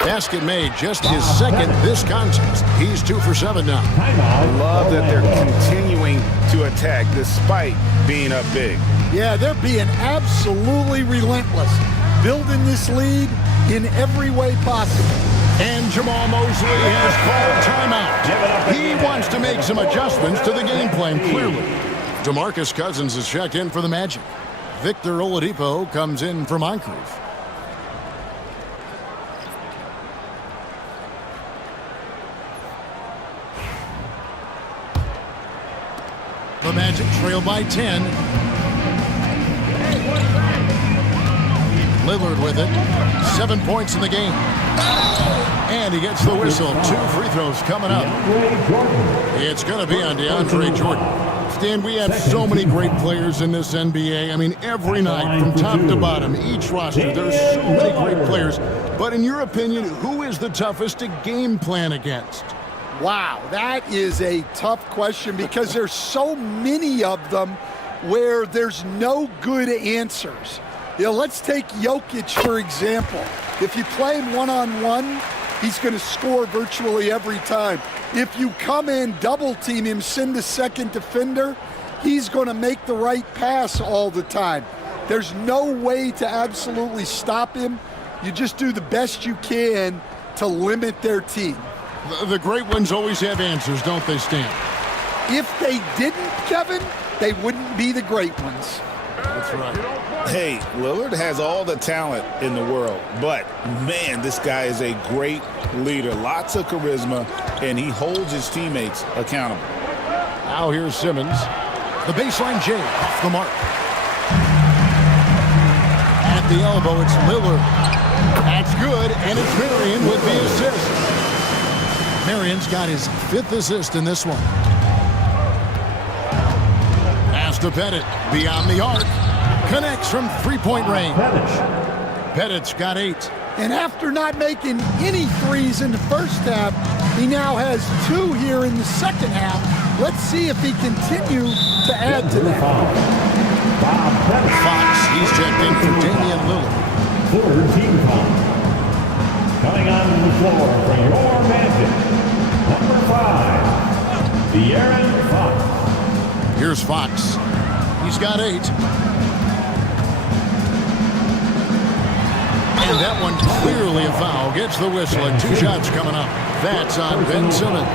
Basket made, just his second this contest. He's 2 for 7 now. I love that they're continuing to attack despite being up big. Yeah, they're being absolutely relentless, building this lead in every way possible. And Jamal Mosley has called timeout. He wants to make some adjustments to the game plan, clearly. DeMarcus Cousins is checked in for the Magic. Victor Oladipo comes in for Moncrief. The Magic trail by 10. Lillard with it. 7 points in the game. And he gets the whistle. 2 free throws coming up. It's going to be on DeAndre Jordan. Stan, we have so many great players in this NBA. I mean, every night, from top to bottom, each roster, there's so many great players. But in your opinion, who is the toughest to game plan against? Wow, that is a tough question because there's so many of them where there's no good answers. You know, let's take Jokic, for example. If you play him one-on-one, he's going to score virtually every time. If you come in, double-team him, send a second defender, he's going to make the right pass all the time. There's no way to absolutely stop him. You just do the best you can to limit their team. The great ones always have answers, don't they, Stan? If they didn't, Kevin, they wouldn't be the great ones. That's right. Hey, Lillard has all the talent in the world, but, man, this guy is a great leader. Lots of charisma, and he holds his teammates accountable. Now here's Simmons. The baseline J off the mark. At the elbow, it's Lillard. That's good, and it's Marion with the assist. Marion's got his 5th assist in this one. Pass to Pettit, beyond the arc. Connects from three-point range. Pettit's got 8. And after not making any threes in the first half, he now has 2 here in the second half. Let's see if he continues to add to that. Fox, he's checked in for Damian Lillard. 3rd team foul. Coming onto the floor for your Magic, number 5, De'Aaron Fox. Here's Fox. He's got 8. And that one clearly a foul. Gets the whistle and 2 shots coming up. That's on Ben Simmons.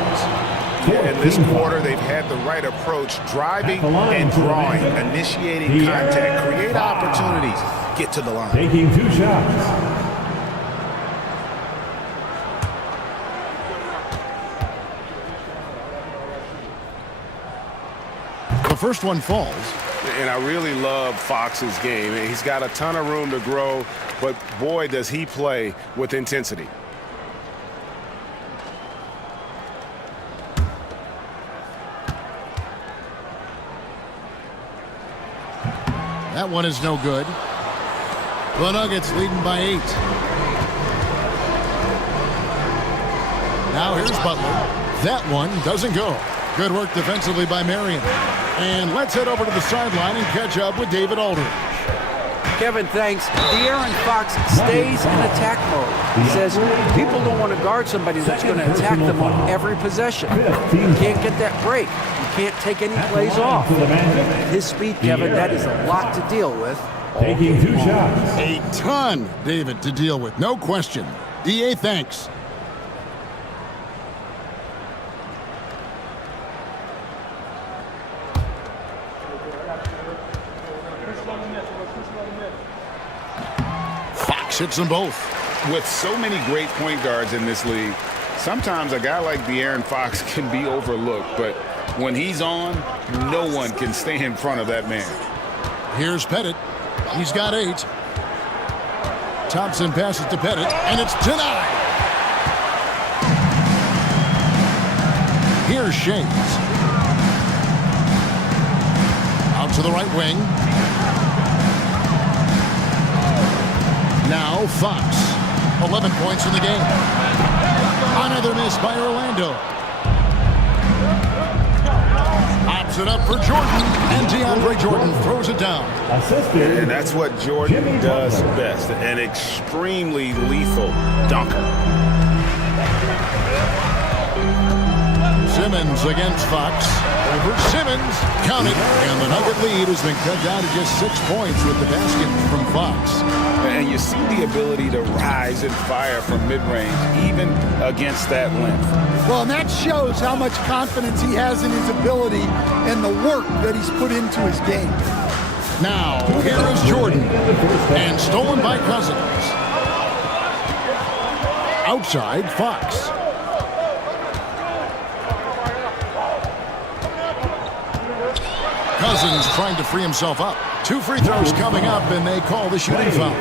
In this quarter, they've had the right approach, driving and drawing, initiating contact, create opportunities, get to the line. Taking 2 shots. The first one falls. And I really love Fox's game. He's got a ton of room to grow, but boy, does he play with intensity. That one is no good. The Nuggets leading by 8. Now here's Butler. That one doesn't go. Good work defensively by Marion. And let's head over to the sideline and catch up with David Aldridge. Kevin, thanks. De'Aaron Fox stays in attack mode. He says people don't want to guard somebody that's going to attack them on every possession. You can't get that break. You can't take any plays off. His speed, Kevin, that is a lot to deal with. Taking 2 shots. A ton, David, to deal with. No question. DA, thanks. Fox hits them both. With so many great point guards in this league, sometimes a guy like De'Aaron Fox can be overlooked, but when he's on, no one can stay in front of that man. Here's Pettit. He's got 8. Thompson passes to Pettit, and it's denied. Here's Shades. Out to the right wing. Now Fox. 11 points in the game. Another miss by Orlando. Pops it up for Jordan, and DeAndre Jordan throws it down. And that's what Jordan does best, an extremely lethal dunker. Simmons against Fox. Over Simmons. Count it. And the Nugget lead has been cut down to just 6 points with the basket from Fox. And you see the ability to rise and fire from mid-range, even against that length. Well, and that shows how much confidence he has in his ability and the work that he's put into his game. Now, here is Jordan. And stolen by Cousins. Outside, Fox. Cousins trying to free himself up. 2 free throws coming up, and they call the shooting foul.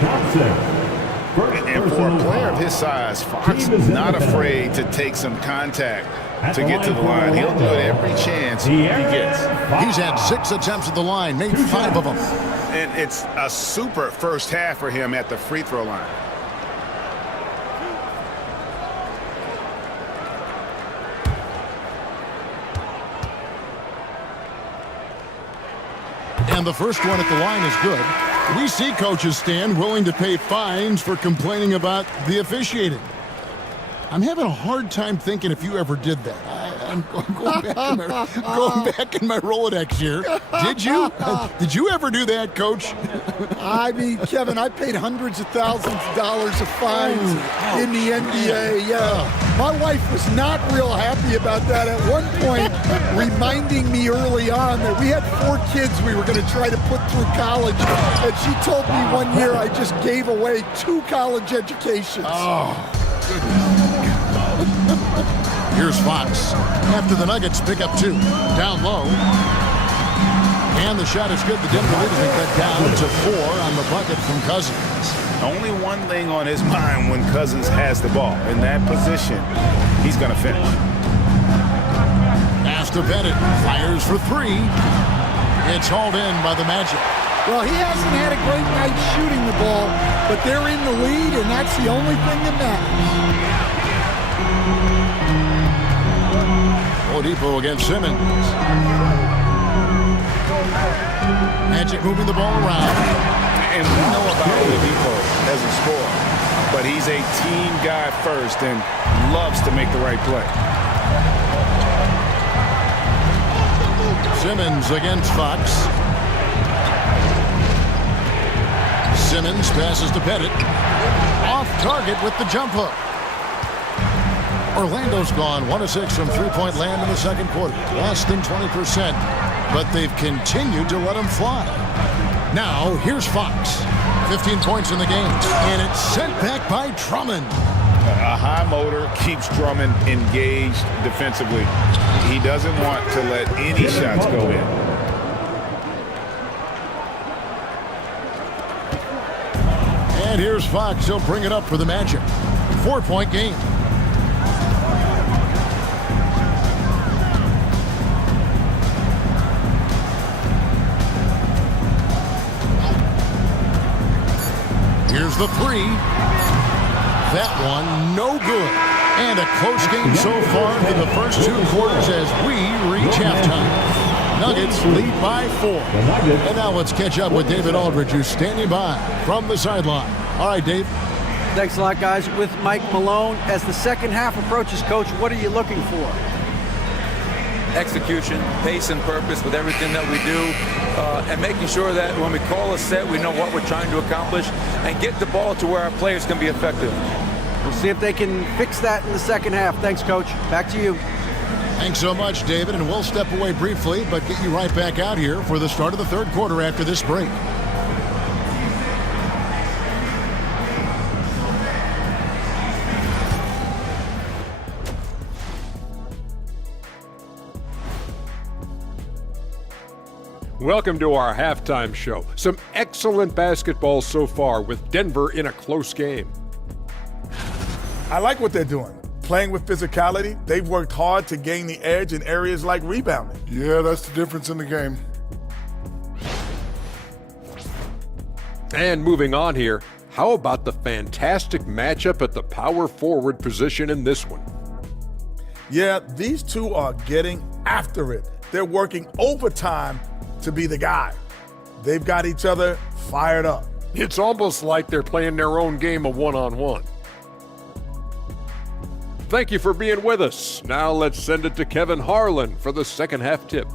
And for a player of his size, Fox is not afraid to take some contact to get to the line. He'll do it every chance he gets. He's had 6 attempts at the line, made 5 of them. And it's a super first half for him at the free throw line. And the first one at the line is good. We see coaches stand willing to pay fines for complaining about the officiating. I'm having a hard time thinking if you ever did that. I'm going back in my Rolodex here. Did you? Did you ever do that, Coach? I mean, Kevin, I paid hundreds of thousands of dollars of fines in the NBA. Yeah, my wife was not real happy about that at one point, reminding me early on that we had 4 kids we were going to try to put through college, and she told me one year I just gave away 2 college educations. Oh, goodness. Here's Fox. After the Nuggets pick up 2. Down low. And the shot is good. The Denver Nuggets make that down to 4 on the bucket from Cousins. Only one thing on his mind when Cousins has the ball. In that position, he's going to finish. Pass to Bennett. Fires for 3. It's hauled in by the Magic. Well, he hasn't had a great night shooting the ball, but they're in the lead, and that's the only thing that matters. Oladipo against Simmons. Magic moving the ball around. And we know about Oladipo as a scorer, but he's a team guy first and loves to make the right play. Simmons against Fox. Simmons passes to Pettit. Off target with the jump hook. Orlando's gone 1 of 6 from three-point land in the second quarter. Less than 20%, but they've continued to let him fly. Now, here's Fox. 15 points in the game, and it's sent back by Drummond. A high motor keeps Drummond engaged defensively. He doesn't want to let any shots go in. And here's Fox. He'll bring it up for the Magic. 4-point game. Here's the 3. That one, no good. And a close game so far for the first 2 quarters as we reach halftime. Nuggets lead by 4. And now let's catch up with David Aldridge, who's standing by from the sideline. All right, Dave. Thanks a lot, guys. With Mike Malone, as the second half approaches, Coach, what are you looking for? Execution, pace, and purpose with everything that we do, and making sure that when we call a set, we know what we're trying to accomplish and get the ball to where our players can be effective. We'll see if they can fix that in the second half. Thanks, Coach. Back to you. Thanks so much, David, and we'll step away briefly, but get you right back out here for the start of the third quarter after this break. Welcome to our halftime show. Some excellent basketball so far with Denver in a close game. I like what they're doing. Playing with physicality, they've worked hard to gain the edge in areas like rebounding. Yeah, that's the difference in the game. And moving on here, how about the fantastic matchup at the power forward position in this one? Yeah, these two are getting after it. They're working overtime to be the guy. They've got each other fired up. It's almost like they're playing their own game of one-on-one. Thank you for being with us. Now let's send it to Kevin Harlan for the second half tip.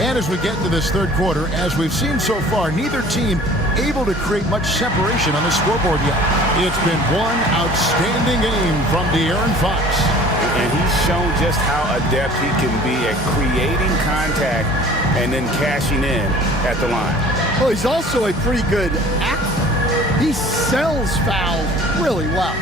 And as we get into this third quarter, as we've seen so far, neither team able to create much separation on the scoreboard yet. It's been one outstanding game from De'Aaron Fox. And he's shown just how adept he can be at creating contact and then cashing in at the line. Well, he's also a pretty good actor. He sells fouls really well.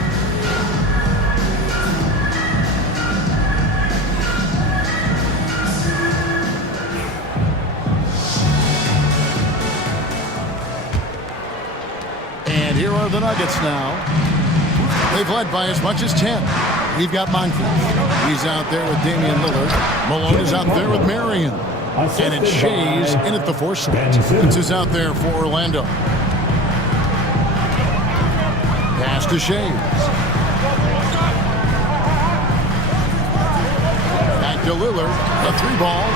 And here are the Nuggets now. They've led by as much as 10. We've got Moncrief. He's out there with Damian Lillard. Malone is out there with Marion. And it's Shays in at the 4 slot. Simmons is out there for Orlando. Pass to Shays. Back to Lillard. A 3-ball.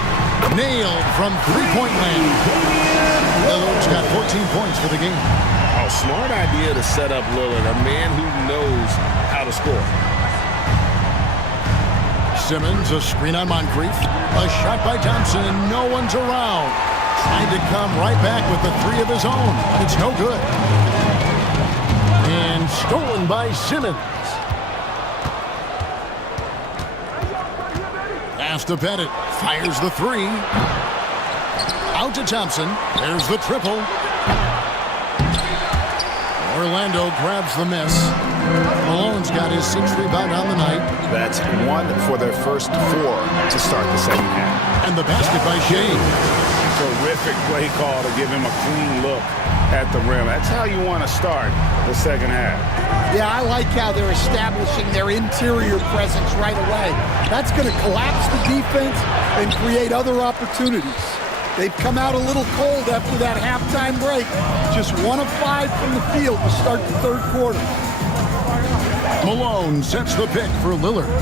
Nailed from three-point land. Lillard's got 14 points for the game. Oh, smart idea to set up Lillard, a man who knows how to score. Simmons, a screen on Moncrief. A shot by Thompson. No one's around. Trying to come right back with the 3 of his own. It's no good. And stolen by Simmons. Pass to Pettit. Fires the 3. Out to Thompson. There's the triple. Orlando grabs the miss. Malone's got his 6th rebound on the night. That's 1 for their first 4 to start the second half. And the basket by Shea. Terrific play call to give him a clean look at the rim. That's how you want to start the second half. Yeah, I like how they're establishing their interior presence right away. That's going to collapse the defense and create other opportunities. They've come out a little cold after that halftime break. Just 1 of 5 from the field to start the 3rd quarter. Malone sets the pick for Lillard.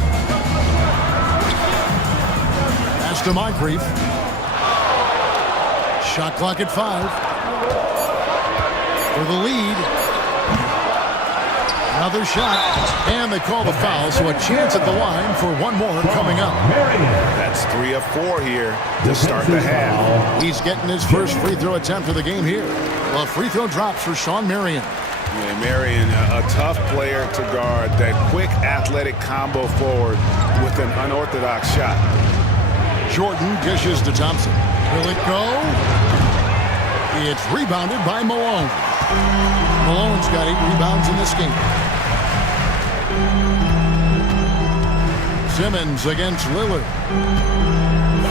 Pass to Moncrief. Shot clock at 5. For the lead. Another shot. And they call the foul, so a chance at the line for 1 more coming up. That's 3 of 4 here to start the half. He's getting his first free throw attempt of the game here. Well, free throw drops for Shawn Marion. Yeah, Marion, a tough player to guard. That quick athletic combo forward with an unorthodox shot. Jordan dishes to Thompson. Will it go? It's rebounded by Malone. Malone's got 8 rebounds in this game. Simmons against Lillard.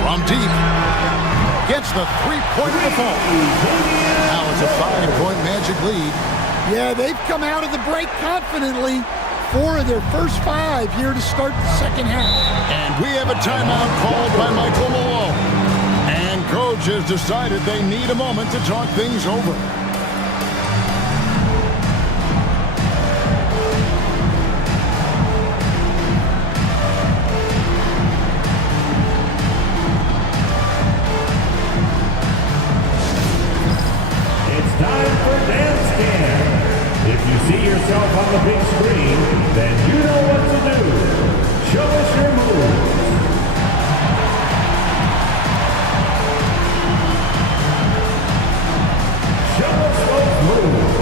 From deep. Gets the 3-pointer to fall. Now it's a 5-point Magic lead. Yeah, they've come out of the break confidently. 4 of their first 5 here to start the second half. And we have a timeout called by Michael Malone. And coach has decided they need a moment to talk things over. See yourself on the big screen, then you know what to do. Show us your moves. Show us those moves.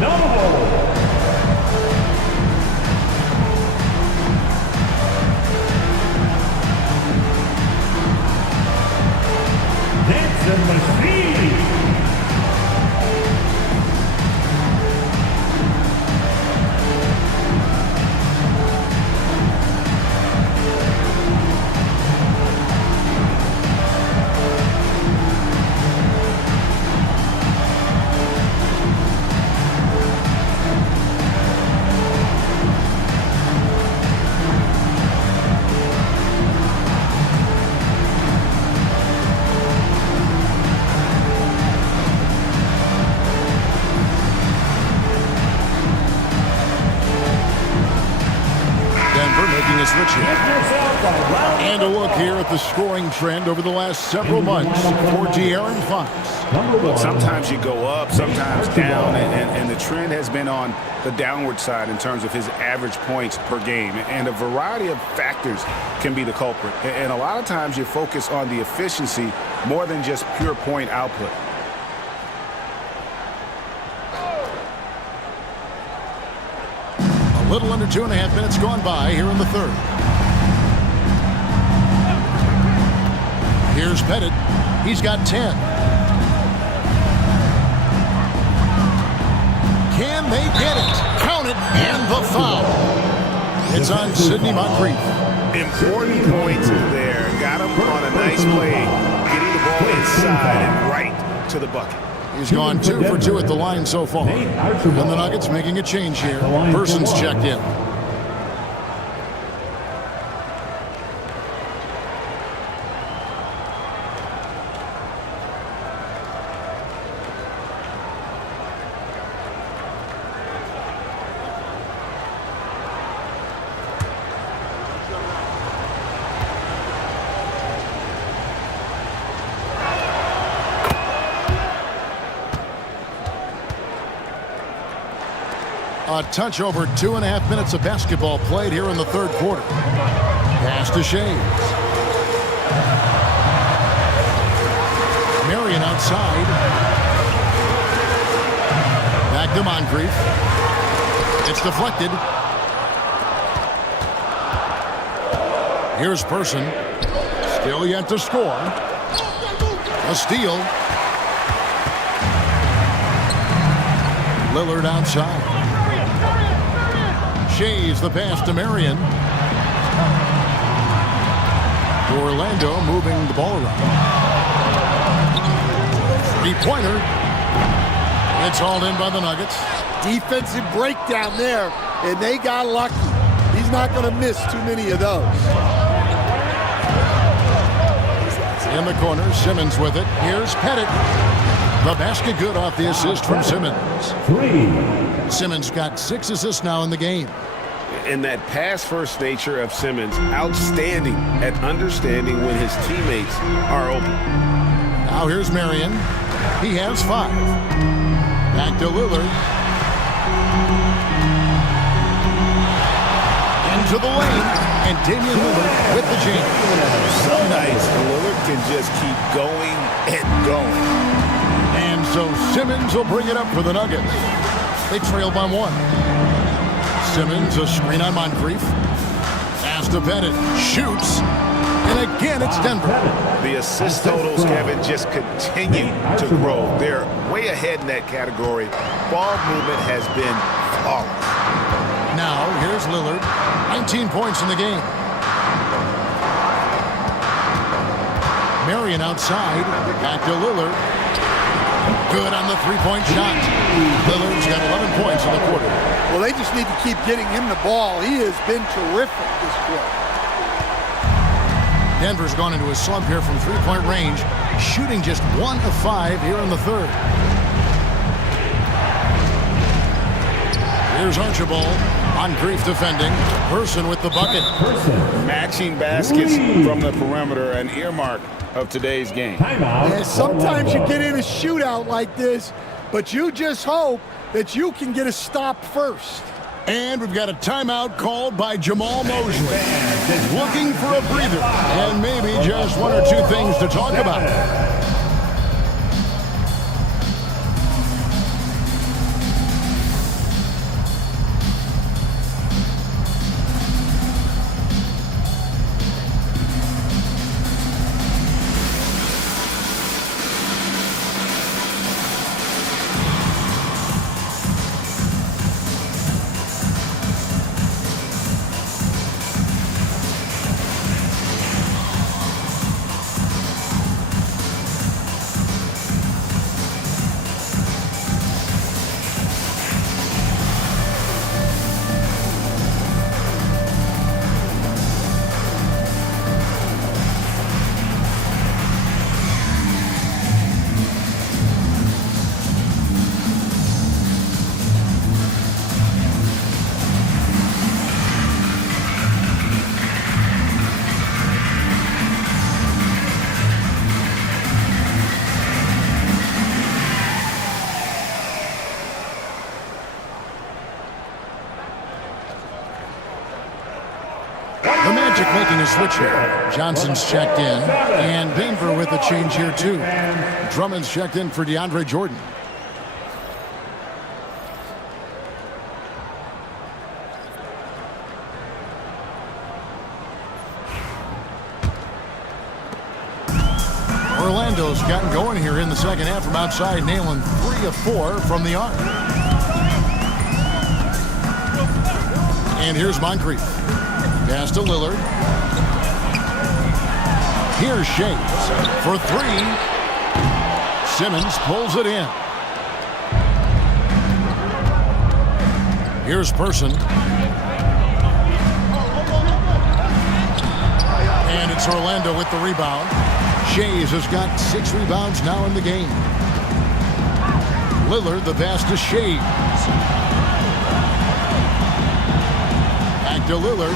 No. And a look here at the scoring trend over the last several months for De'Aaron Fox. Look, sometimes you go up, sometimes down, and the trend has been on the downward side in terms of his average points per game. And a variety of factors can be the culprit. And a lot of times you focus on the efficiency more than just pure point output. Little under 2.5 minutes gone by here in the third. Here's Pettit. He's got 10. Can they get it? Count it, and the foul. It's on Sidney Moncrief. Important points there. Got him on a nice play, getting the ball inside and right to the bucket. He's gone 2 for 2 at the line so far. And the Nuggets making a change here. Person's checked in. A touch over 2.5 minutes of basketball played here in the third quarter. Pass to Shea. Marion outside. Back to Moncrief. It's deflected. Here's Person. Still yet to score. A steal. Lillard outside. Shea's the pass to Marion. Orlando moving the ball around. Three-pointer. It's hauled in by the Nuggets. Defensive breakdown there, and they got lucky. He's not going to miss too many of those. In the corner, Simmons with it. Here's Pettit. The basket good off the assist from Simmons. Simmons got 6 assists now in the game. And that pass-first nature of Simmons, outstanding at understanding when his teammates are open. Now here's Marion. He has 5. Back to Lillard. Into the lane. And Damian Lillard with the jam. Some nights, Lillard can just keep going and going. And so Simmons will bring it up for the Nuggets. They trail by 1. Simmons, a screen on Moncrief. Pass to Pettit. Shoots. And again, it's Denver. The assist totals, Kevin, just continue to grow. They're way ahead in that category. Ball movement has been flawless. Now, here's Lillard. 19 points in the game. Marion outside. Back to Lillard. Good on the three-point shot. Lillard's got 11 points in the quarter. Well, they just need to keep getting him the ball. He has been terrific this quarter. Denver's gone into a slump here from three-point range, shooting just 1 of 5 here in the third. Here's Archibald. Moncrief defending. Person with the bucket. Matching baskets from the perimeter, an earmark of today's game. Yeah, sometimes you get in a shootout like this, but you just hope that you can get a stop first. And we've got a timeout called by Jamal Mosley. Looking for a breather and maybe just 1 or 2 things to talk about. Making a switch here. Johnson's checked in, and Denver with a change here too. Drummond's checked in for DeAndre Jordan. Orlando's gotten going here in the second half from outside, nailing 3 of 4 from the arc. And here's Moncrief. Pass to Lillard. Here's Shea for 3. Simmons pulls it in. Here's Person. And it's Orlando with the rebound. Shays has got 6 rebounds now in the game. Lillard, the pass to Shays. Back to Lillard.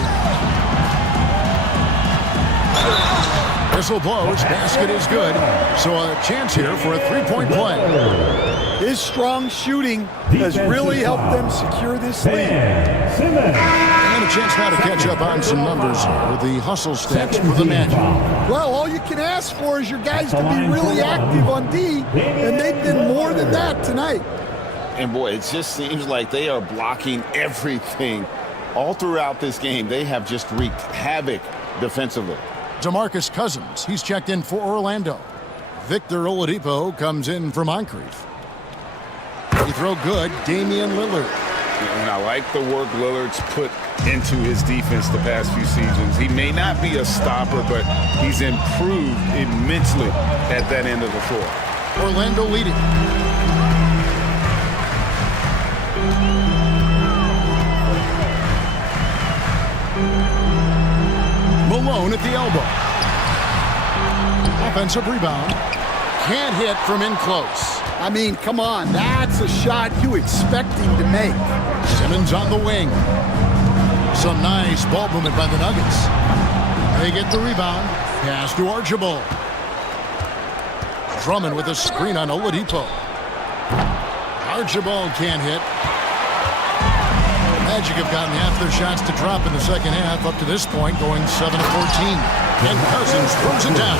Whistle blows. Basket is good. So a chance here for a 3-point play. His strong shooting has really helped them secure this lead. And a chance now to catch up on some numbers here. The hustle stats for the Magic. Well, all you can ask for is your guys to be really active on D, and they've been more than that tonight. And boy, it just seems like they are blocking everything. All throughout this game, they have just wreaked havoc defensively. DeMarcus Cousins, he's checked in for Orlando. Victor Oladipo comes in for Moncrief. He throw good, Damian Lillard. And I like the work Lillard's put into his defense the past few seasons. He may not be a stopper, but he's improved immensely at that end of the floor. Orlando leading. Malone at the elbow. Offensive rebound. Can't hit from in close. I mean, come on. That's a shot you expect him to make. Simmons on the wing. Some nice ball movement by the Nuggets. They get the rebound. Pass to Archibald. Drummond with a screen on Oladipo. Archibald can't hit. Magic have gotten half their shots to drop in the second half up to this point, going 7 of 14. And Cousins throws it down.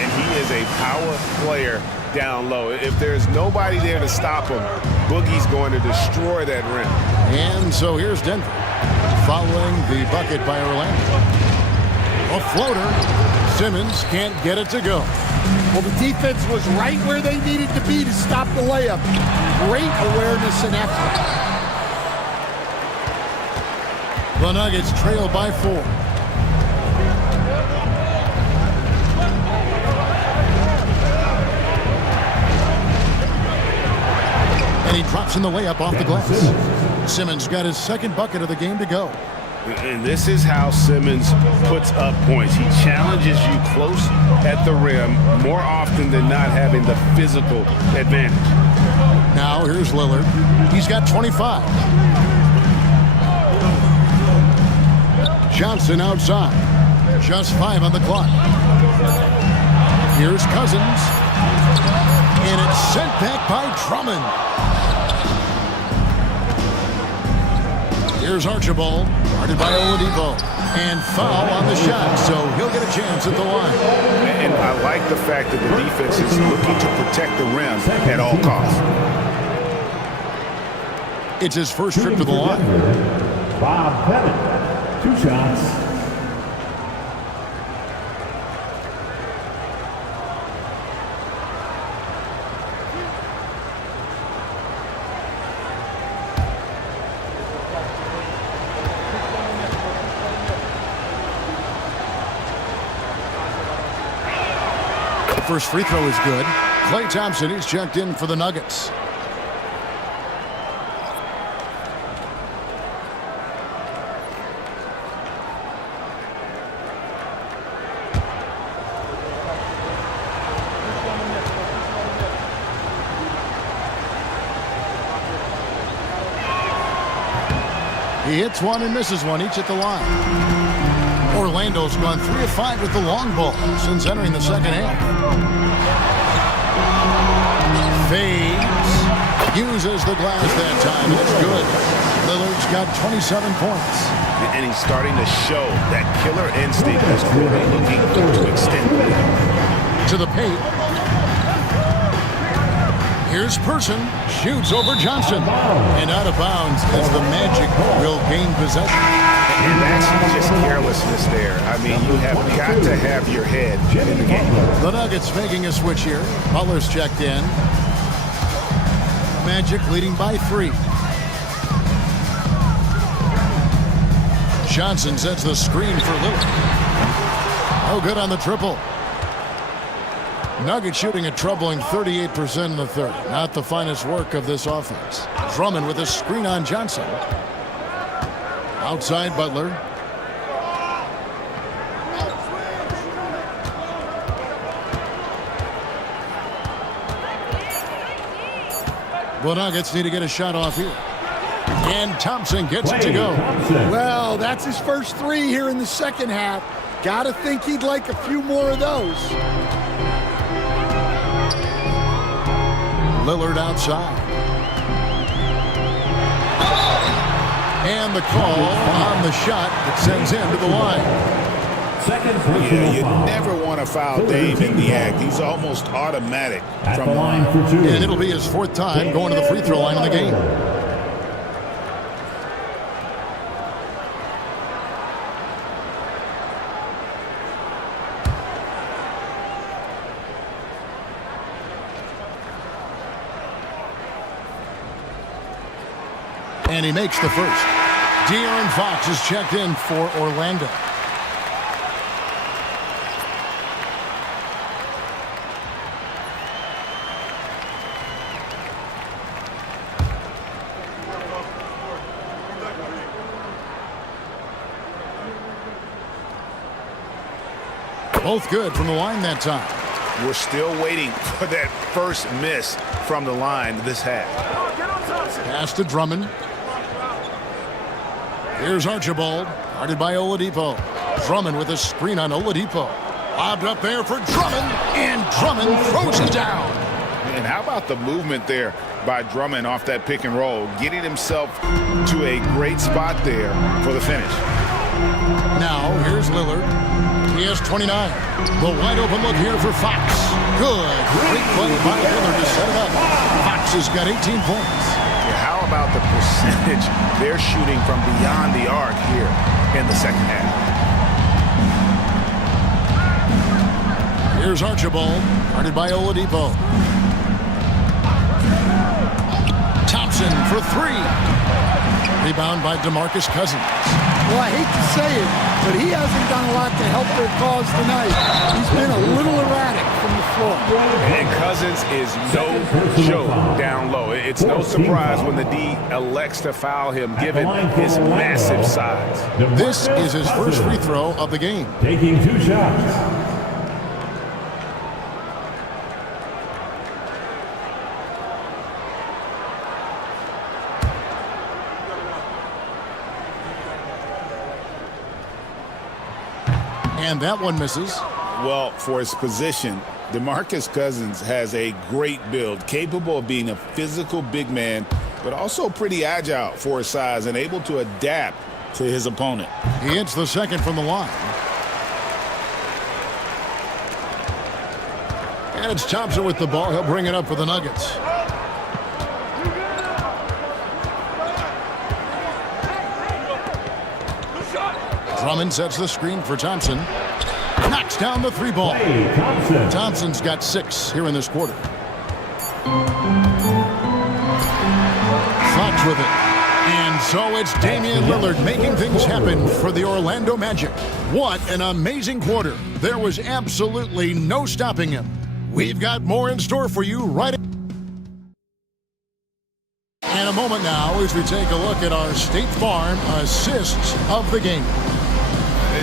And he is a power player down low. If there's nobody there to stop him, Boogie's going to destroy that rim. And so here's Denver, following the bucket by Orlando. A floater. Simmons can't get it to go. Well, the defense was right where they needed to be to stop the layup. Great awareness and effort. The Nuggets trail by 4. And he drops in the layup off the glass. Simmons got his second bucket of the game to go. And this is how Simmons puts up points. He challenges you close at the rim more often than not, having the physical advantage. Now here's Lillard. He's got 25. Johnson outside. Just 5 on the clock. Here's Cousins. And it's sent back by Drummond. Here's Archibald. Guarded by Oladipo. And foul on the shot, so he'll get a chance at the line. And I like the fact that the defense is looking to protect the rim at all costs. It's his first trip to the line. Bob Pettit, 2 shots. First free throw is good. Klay Thompson is checked in for the Nuggets. He hits one and misses one, each at the line. Orlando's gone 3 of 5 with the long ball since entering the second half. Fades. Uses the glass that time. It's good. Lillard's got 27 points. And he's starting to show that killer instinct as Corey looking to extend the lead. To the paint. Here's Person. Shoots over Johnson. And out of bounds as the Magic will gain possession. And that's just carelessness there. I mean, you have got to have your head in the game. The Nuggets making a switch here. Butler's checked in. Magic leading by 3. Johnson sets the screen for Lillard. No good on the triple. Nuggets shooting a troubling 38% in the third. Not the finest work of this offense. Drummond with a screen on Johnson. Outside Butler. The Nuggets need to get a shot off here. And Thompson gets it to go. Well, that's his first 3 here in the second half. Gotta think he'd like a few more of those. Lillard outside. And the call on the shot that sends him to the line. Yeah, you never want to foul Dame in the act. He's almost automatic from the line. And it'll be his 4th time going to the free throw line in the game. And he makes the first. De'Aaron Fox is checked in for Orlando. Both good from the line that time. We're still waiting for that first miss from the line this half. Pass to Drummond. Here's Archibald, guarded by Oladipo. Drummond with a screen on Oladipo. Lobbed up there for Drummond, and Drummond throws it down. And how about the movement there by Drummond off that pick and roll, getting himself to a great spot there for the finish. Now, here's Lillard. He has 29. The wide open look here for Fox. Good. Great play by Lillard to set it up. Fox has got 18 points. How about the percentage they're shooting from beyond the arc here in the second half? Here's Archibald, guarded by Oladipo. Thompson for 3. Rebound by DeMarcus Cousins. Well, I hate to say it, but he hasn't done a lot to help their cause tonight. He's been a little erratic from the floor. And Cousins is no joke down low. It's no surprise when the D elects to foul him, given his massive size. This is his first free throw of the game. Taking 2 shots. And that one misses. Well, for his position, DeMarcus Cousins has a great build, capable of being a physical big man, but also pretty agile for his size and able to adapt to his opponent. He hits the second from the line. And it's Thompson with the ball. He'll bring it up for the Nuggets. Drummond sets the screen for Thompson. Knocks down the 3 ball. Thompson's got 6 here in this quarter. Fox with it. And so it's Damian Lillard making things happen for the Orlando Magic. What an amazing quarter. There was absolutely no stopping him. We've got more in store for you right in a moment now as we take a look at our State Farm assists of the game.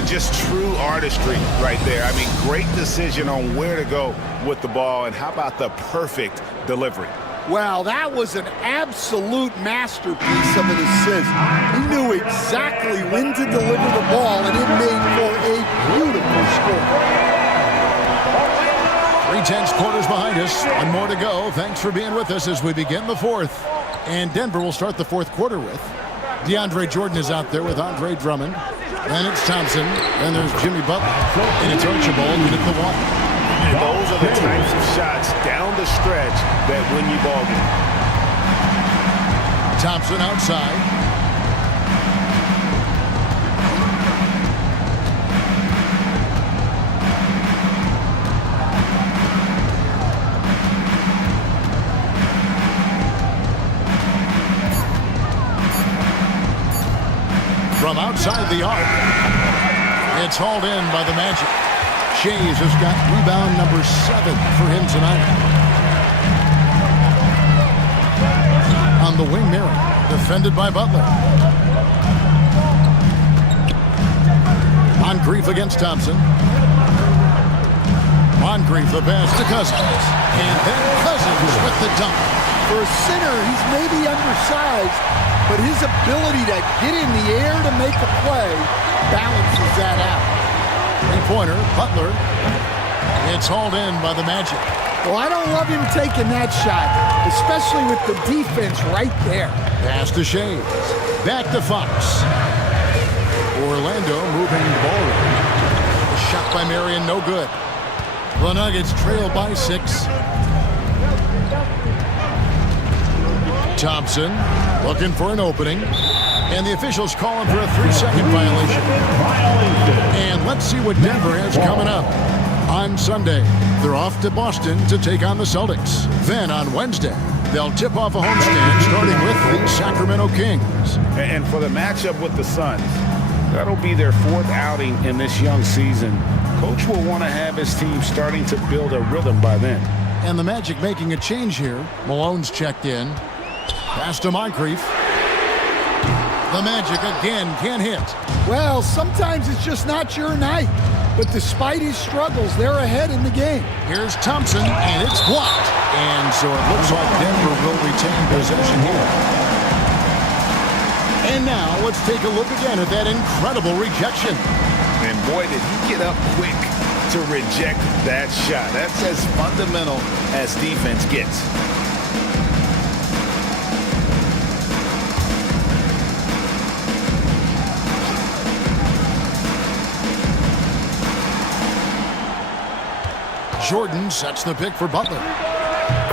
Just true artistry right there. I mean, great decision on where to go with the ball, and how about the perfect delivery? Wow, that was an absolute masterpiece of an assist. He knew exactly when to deliver the ball, and it made for a beautiful score. 3/10 quarters behind us. One more to go. Thanks for being with us as we begin the 4th. And Denver will start the 4th quarter with DeAndre Jordan is out there with Andre Drummond. Then it's Thompson. Then there's Jimmy Butler. And it's Archibald at the 1. And those are the types of shots down the stretch that win you ball game. Thompson outside. from outside the arc. It's hauled in by the Magic. Shays has got rebound number 7 for him tonight. On the wing, Mary, defended by Butler. Moncrief against Thompson. Moncrief the pass to Cousins. And then Cousins with the dunk. For a center, he's maybe undersized, but his ability to get in the air to make a play balances that out. Three-pointer, Butler. It's hauled in by the Magic. Well, I don't love him taking that shot, especially with the defense right there. Pass to Shays. Back to Fox. Orlando moving the ball around. A shot by Marion, no good. The Nuggets trail by 6. Thompson looking for an opening. And the officials call him for a 3-second violation. And let's see what Denver has coming up. On Sunday, they're off to Boston to take on the Celtics. Then on Wednesday, they'll tip off a homestand starting with the Sacramento Kings. And for the matchup with the Suns, that'll be their 4th outing in this young season. Coach will want to have his team starting to build a rhythm by then. And the Magic making a change here. Malone's checked in. Pass to Moncrief. The Magic again can't hit. Well, sometimes it's just not your night. But despite his struggles, they're ahead in the game. Here's Thompson, and it's blocked. And so it looks like Denver will retain possession here. And now let's take a look again at that incredible rejection. And boy, did he get up quick to reject that shot. That's as fundamental as defense gets. Jordan sets the pick for Butler.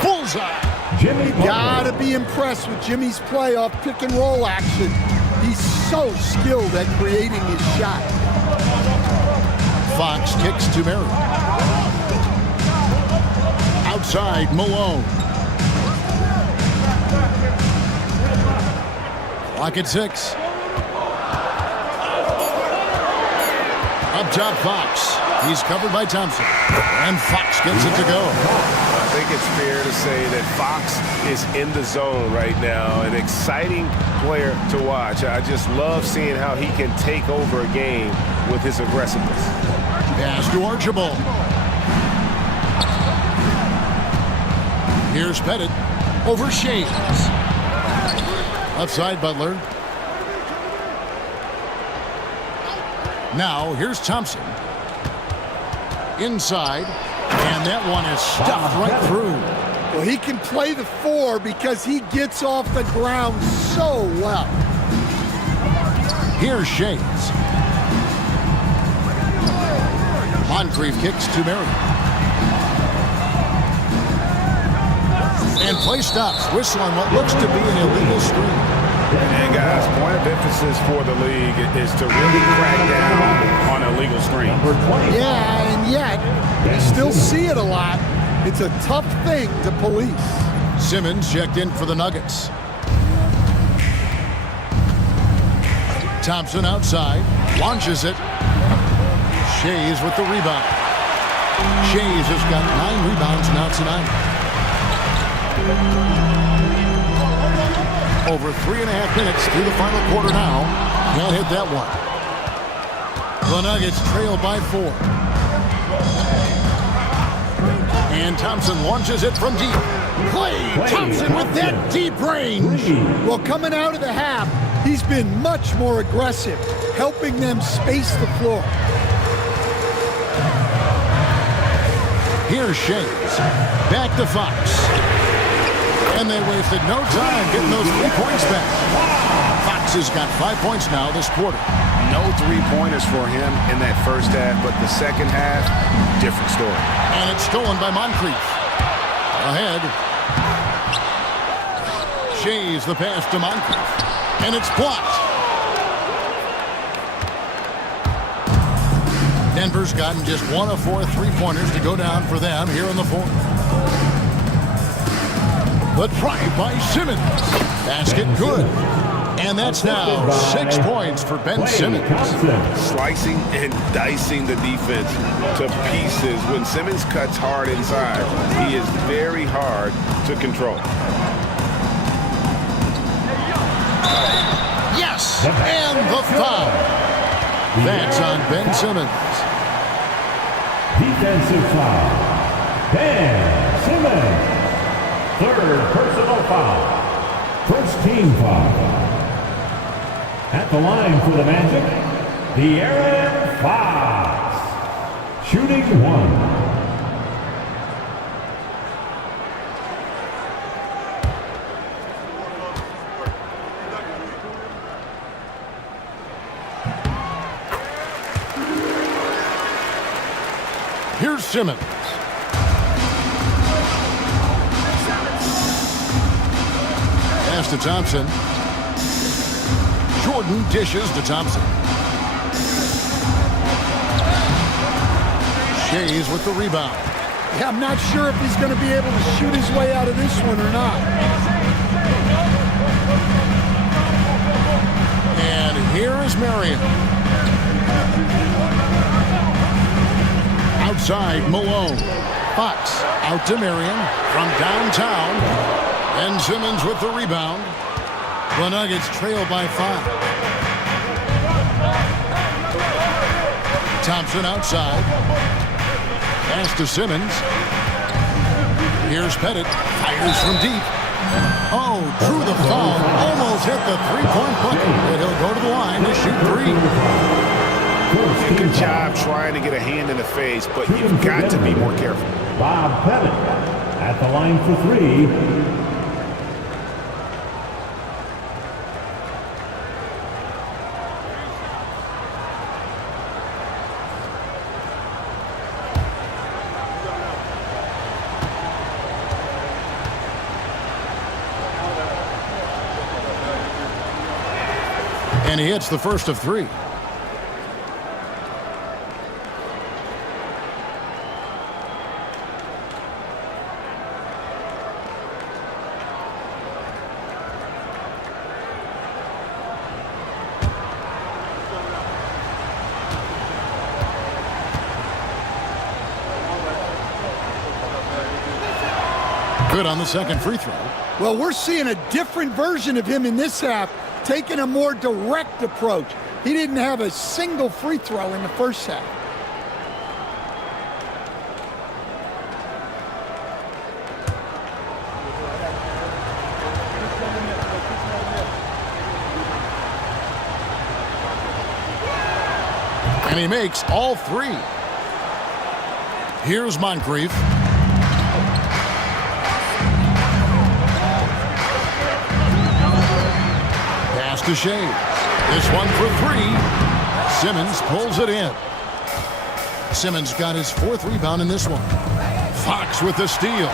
Bullseye. Jimmy gotta be impressed with Jimmy's play off pick and roll action. He's so skilled at creating his shot. Fox kicks to Mary. Outside, Malone. Clock at 6. Up top, Fox. He's covered by Thompson. And Fox gets it to go. I think it's fair to say that Fox is in the zone right now. An exciting player to watch. I just love seeing how he can take over a game with his aggressiveness. Pass to Archibald. Here's Pettit over Shays. Outside Butler. Now here's Thompson. Inside, and that one is stuffed right through. Well, he can play the 4 because he gets off the ground so well. Here's Shays. Moncrief kicks to Mary. And play stops. Whistle on what looks to be an illegal screen. And guys, point of emphasis for the league is to really crack down on illegal screens. Yeah, and yet, you still see it a lot. It's a tough thing to police. Simmons checked in for the Nuggets. Thompson outside, launches it. Shays with the rebound. Shays has got 9 rebounds now tonight. Over 3.5 minutes through the final quarter now. Can't hit that one. The Nuggets trail by 4. And Thompson launches it from deep. Klay Thompson with that deep range. Well, coming out of the half, he's been much more aggressive, helping them space the floor. Here's Shays. Back to Fox. And they wasted no time getting those 3 points back. Fox has got 5 points now this quarter. No 3-pointers for him in that first half, but the second half, different story. And it's stolen by Moncrief. Ahead. Shays the pass to Moncrief. And it's blocked. Denver's gotten just 1 of 4 3-pointers to go down for them here in the 4th. The try by Simmons. Basket good. And that's now 6 points for Ben Simmons. Slicing and dicing the defense to pieces. When Simmons cuts hard inside, he is very hard to control. Yes, and the foul. That's on Ben Simmons. Defensive foul. Ben Simmons. Third personal foul. First team foul. At the line for the Magic, De'Aaron Fox. Shooting 1. Here's Simmons. Pass to Thompson. Jordan dishes to Thompson. Shays with the rebound. Yeah, I'm not sure if he's going to be able to shoot his way out of this one or not. And here is Marion. Outside, Malone. Fox out to Marion from downtown. Ben Simmons with the rebound. The Nuggets trail by 5. Thompson outside. Pass to Simmons. Here's Pettit. Fires from deep. Oh, drew the foul. Almost hit the three-point bucket. And he'll go to the line to shoot 3. Good job trying to get a hand in the face, but you've got to be more careful. Bob Pettit at the line for 3. And he hits the first of 3. Good on the second free throw. Well, we're seeing a different version of him in this half, taking a more direct approach. He didn't have a single free throw in the first half. And he makes all 3. Here's Moncrief. Pass to Shea. This one for 3. Simmons pulls it in. Simmons got his 4th rebound in this one. Fox with the steal.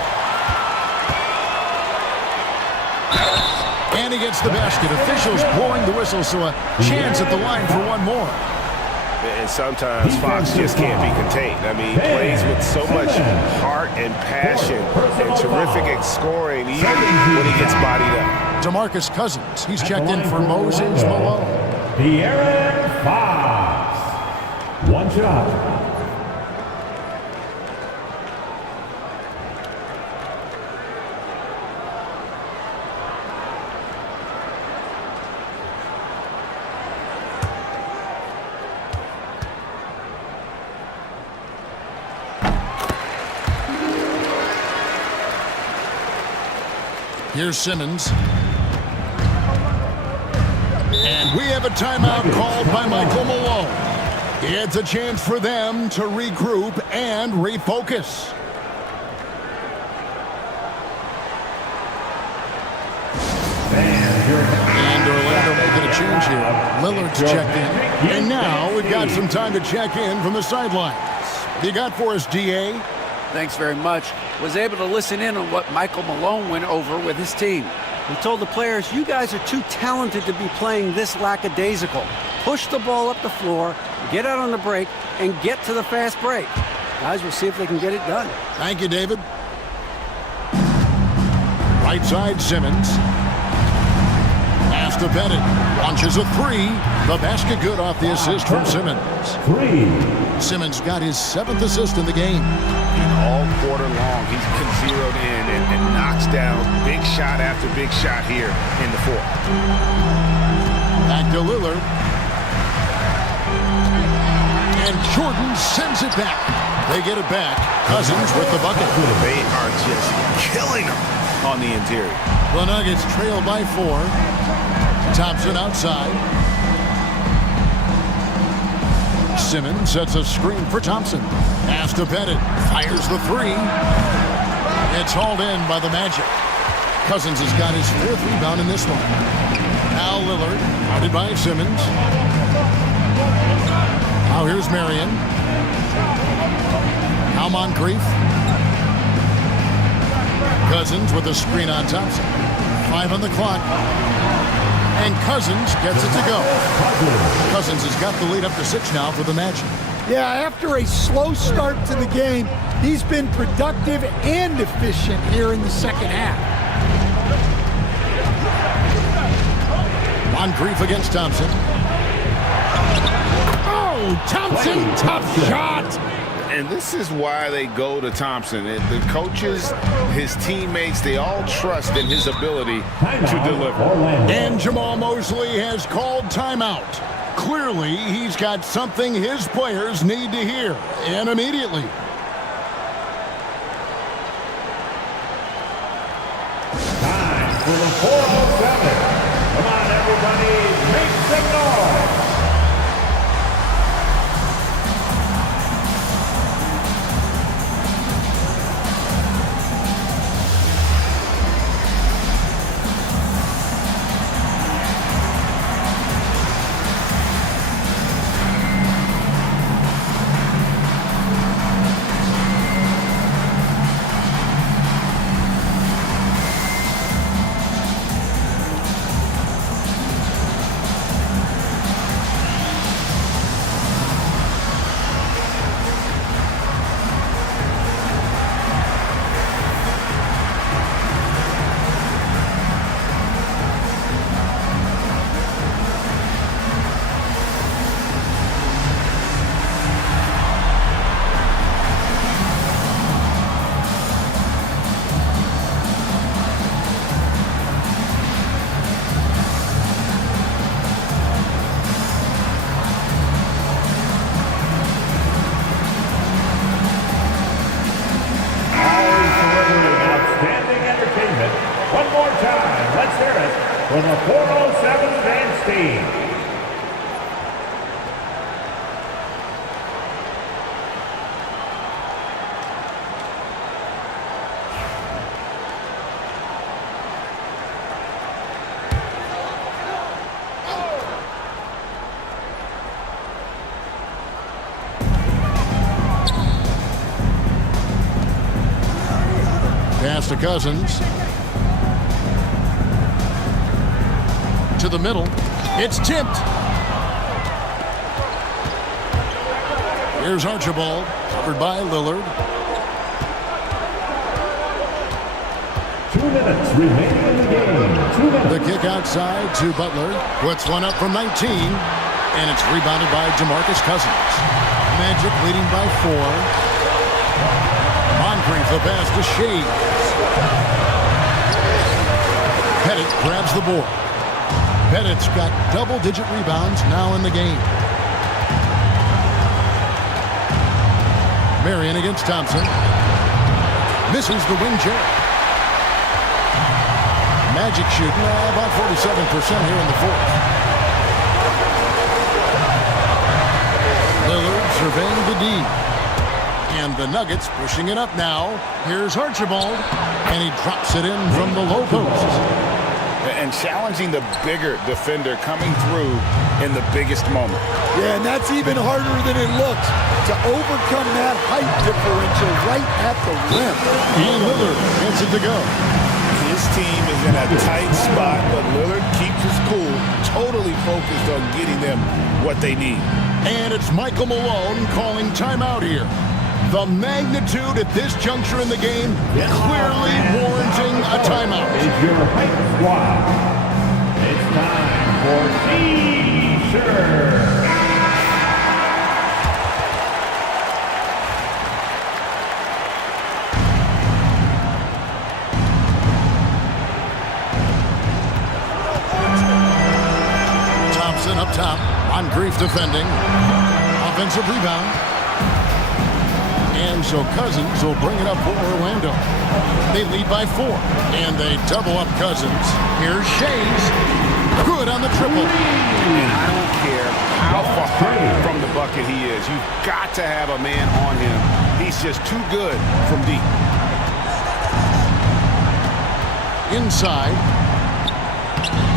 And he gets the basket. Officials blowing the whistle, so a chance at the line for one more. And sometimes Fox just can't be contained. I mean, he plays with so much heart and passion and terrific scoring, even when he gets bodied up. DeMarcus Cousins, he's checked in for Moses Malone. De'Aaron Fox. One shot. Here's Simmons. And we have a timeout called by Michael Malone. It's a chance for them to regroup and refocus. And Orlando making a change here. Lillard's checked in. And now we've got some time to check in from the sidelines. You got for us, D.A.? Thanks very much. Was able to listen in on what Michael Malone went over with his team. He told the players, you guys are too talented to be playing this lackadaisical. Push the ball up the floor, get out on the break, and get to the fast break. Guys, we'll see if they can get it done. Thank you, David. Right side, Simmons. Pass to Bennett. Launches a three. The basket good off the assist from Simmons. Simmons got his 7th assist in the game. And all quarter long, he's been zeroed in and knocks down big shot after big shot here in the fourth. Back to Lillard. And Jordan sends it back. They get it back. Cousins with the bucket. They are just killing them on the interior. The Nuggets trail by 4. Thompson outside. Simmons sets a screen for Thompson. Pass to Bennett. Fires the three. It's hauled in by the Magic. Cousins has got his 4th rebound in this one. Now Lillard, guarded by Simmons. Now here's Marion. Now Moncrief. Cousins with a screen on Thompson. 5 on the clock. And Cousins gets it to go. Cousins has got the lead up to 6 now for the Magic. Yeah, after a slow start to the game, he's been productive and efficient here in the second half. Moncrief against Thompson. Oh, Thompson, tough shot. And this is why they go to Thompson. The coaches, his teammates, they all trust in his ability to deliver. And Jamal Mosley has called timeout. Clearly, he's got something his players need to hear, and immediately. Time for the 407. Come on, everybody, make some noise. For the 407 Van Steen. Pass to Cousins. To the middle. It's tipped. Here's Archibald, covered by Lillard. 2 minutes remaining in the game. 2 minutes. The kick outside to Butler. Puts one up from 19. And it's rebounded by DeMarcus Cousins. Magic leading by 4. Moncrief the pass to Shea. Pettit grabs the board. Pettit's got double-digit rebounds now in the game. Marion against Thompson. Misses the wing check. Magic shooting about 47% here in the fourth. Lillard surveying the D. And the Nuggets pushing it up now. Here's Archibald. And he drops it in from the low post. And challenging the bigger defender coming through in the biggest moment. Yeah, and that's even harder than it looks to overcome that height differential right at the rim. Ian Lillard gets it to go. His team is in a tight spot, but Lillard keeps his cool, totally focused on getting them what they need. And it's Michael Malone calling timeout here. The magnitude at this juncture in the game clearly warranting a timeout. Is your hype squad. It's time for Caesar. Thompson up top. Moncrief defending. Offensive rebound. And so Cousins will bring it up for Orlando. They lead by 4. And they double up Cousins. Here's Shays. Good on the triple. And I don't care how far from the bucket he is. You've got to have a man on him. He's just too good from deep. Inside.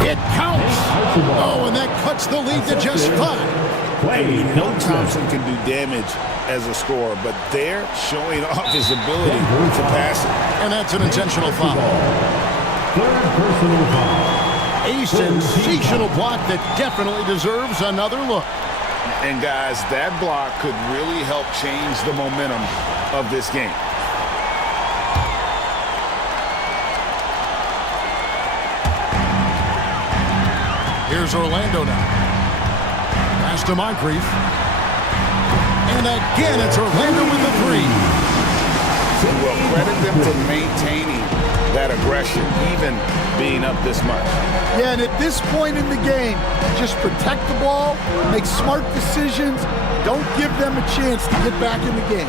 It counts. Oh, and that cuts the lead to just 5. We know Thompson can do damage as a scorer, but they're showing off his ability to pass it. And that's an intentional foul. Third personal foul. A sensational block that definitely deserves another look. And guys, that block could really help change the momentum of this game. Here's Orlando now. Pass to Moncrief. And again, it's Orlando with the 3. Well, credit them for maintaining that aggression, even being up this much. Yeah, and at this point in the game, just protect the ball, make smart decisions, don't give them a chance to get back in the game.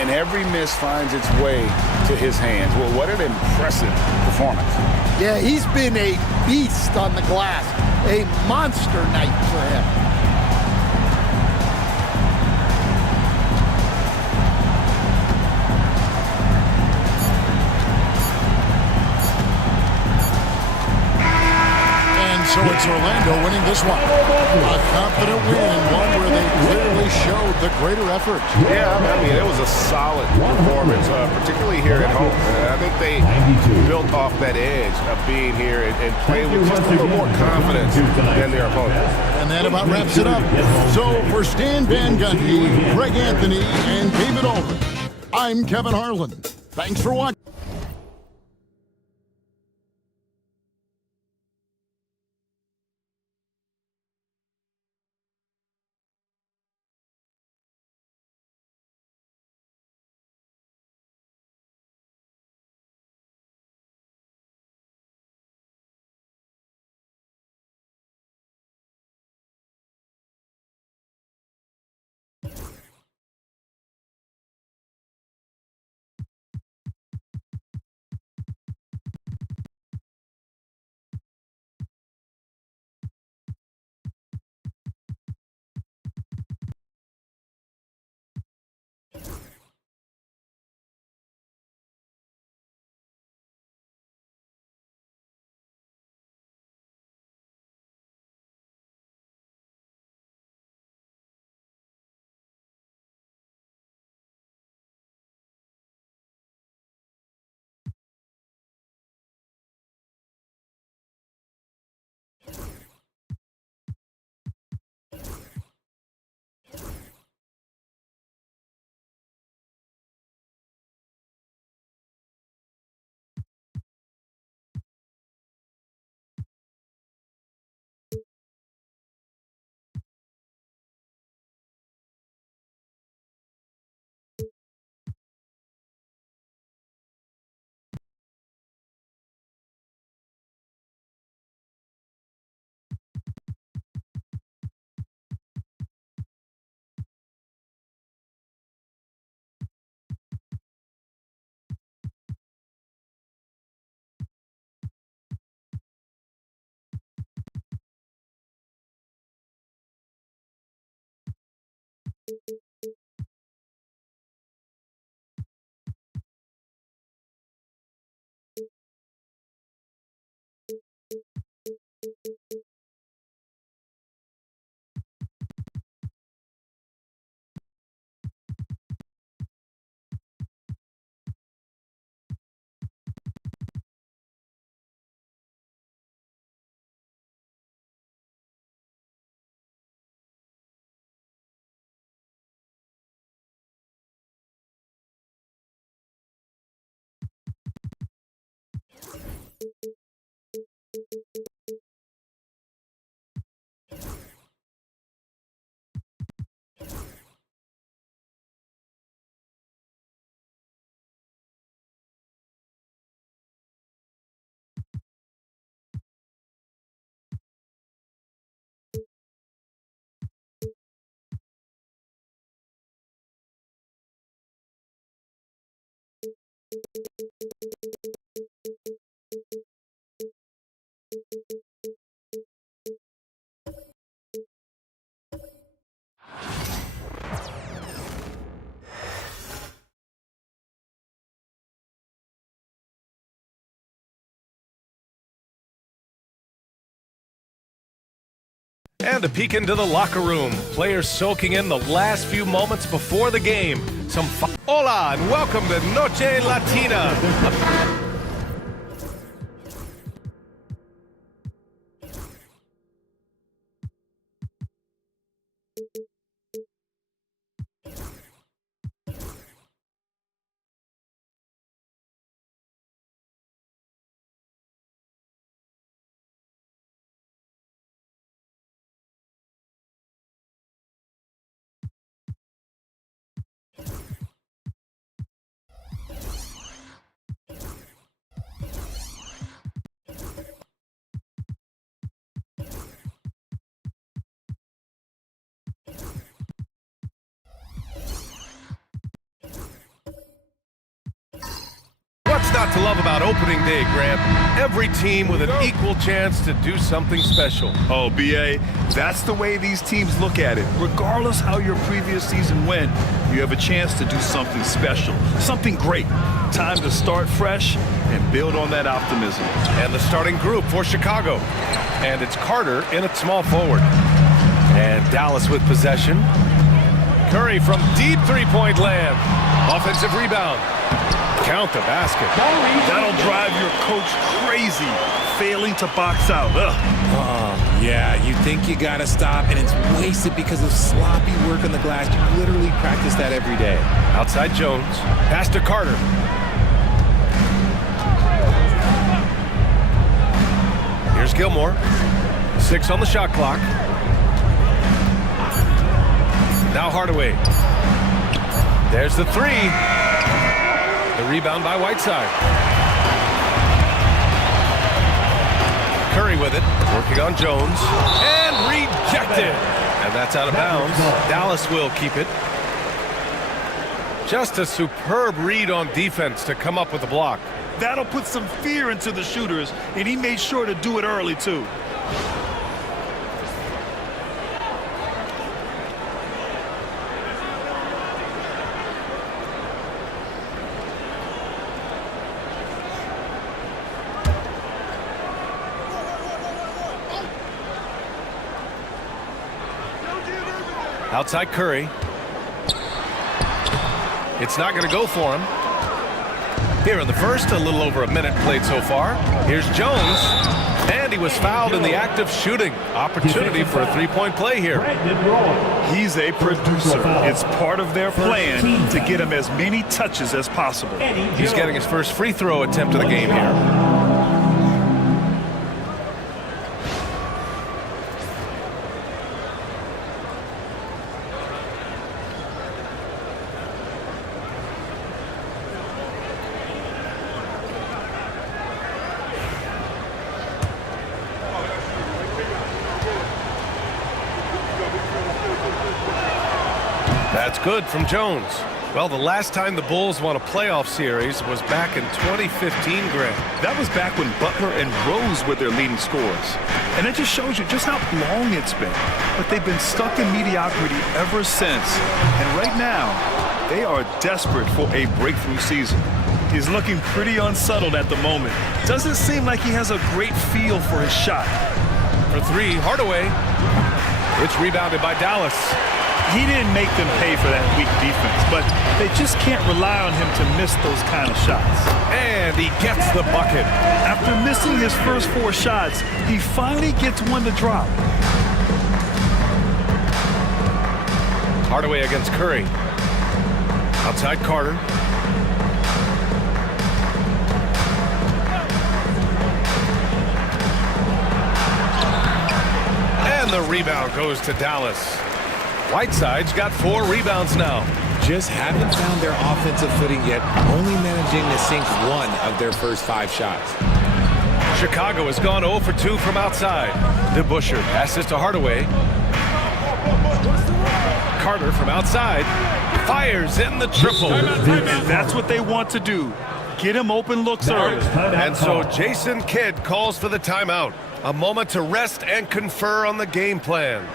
And every miss finds its way to his hands. Well, what an impressive performance. Yeah, he's been a beast on the glass. A monster night for him. So it's Orlando winning this one. A confident win, and one where they clearly showed the greater effort. Yeah, I mean, it was a solid performance, particularly here at home. I think they built off that edge of being here and playing with just a little more confidence than their opponents. And that about wraps it up. So for Stan Van Gundy, Greg Anthony, and David Aldridge, I'm Kevin Harlan. Thanks for watching. And a peek into the locker room. Players soaking in the last few moments before the game. Hola and welcome to Noche Latina. What's not to love about opening day, Grant? Every team with an equal chance to do something special. Oh, B.A., that's the way these teams look at it. Regardless how your previous season went, you have a chance to do something special, something great. Time to start fresh and build on that optimism. And the starting group for Chicago. And it's Carter in at small forward. And Dallas with possession. Curry from deep three-point land. Offensive rebound. Count the basket. That'll drive your coach crazy, failing to box out. Yeah, you think you gotta stop, and it's wasted because of sloppy work on the glass. You literally practice that every day. Outside Jones. Pass to Carter. Here's Gilmore. 6 on the shot clock. Now Hardaway. There's the three. The rebound by Whiteside. Curry with it, working on Jones, and rejected. And that's out of bounds. Dallas will keep it. Just a superb read on defense to come up with the block. That'll put some fear into the shooters, and he made sure to do it early, too. Outside Curry. It's not going to go for him. Here in the first, a little over a minute played so far. Here's Jones. And he was fouled in the act of shooting. Opportunity for a three-point play here. He's a producer. It's part of their plan to get him as many touches as possible. He's getting his first free throw attempt of the game here. That's good from Jones. Well, the last time the Bulls won a playoff series was back in 2015, Grant. That was back when Butler and Rose were their leading scorers. And it just shows you just how long it's been. But they've been stuck in mediocrity ever since. And right now, they are desperate for a breakthrough season. He's looking pretty unsettled at the moment. Doesn't seem like he has a great feel for his shot. For three, Hardaway. It's rebounded by Dallas. He didn't make them pay for that weak defense, but they just can't rely on him to miss those kind of shots. And he gets the bucket. After missing his first 4 shots, he finally gets one to drop. Hardaway against Curry. Outside Carter. And the rebound goes to Dallas. Whiteside's got 4 rebounds now. Just haven't found their offensive footing yet, only managing to sink 1 of their first 5 shots. Chicago has gone 0 for 2 from outside. DeBusschere passes to Hardaway. Carter from outside fires in the triple. And that's what they want to do. Get him open looks early. And so Jason Kidd calls for the timeout. A moment to rest and confer on the game plan.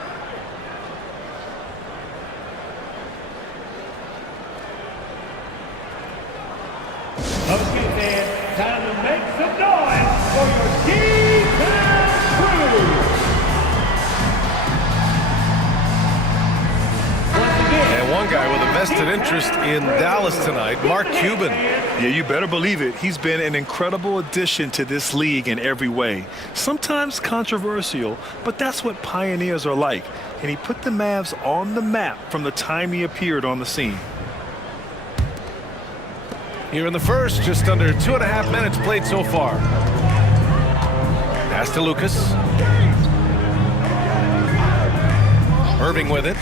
Okay, fans, time to make some noise for your defense crew. one guy with a vested interest in Dallas tonight, Mark Cuban. Yeah, you better believe it. He's been an incredible addition to this league in every way. Sometimes controversial, but that's what pioneers are like. And he put the Mavs on the map from the time he appeared on the scene. Here in the first, just under 2.5 minutes played so far. Pass to Lucas. Irving with it.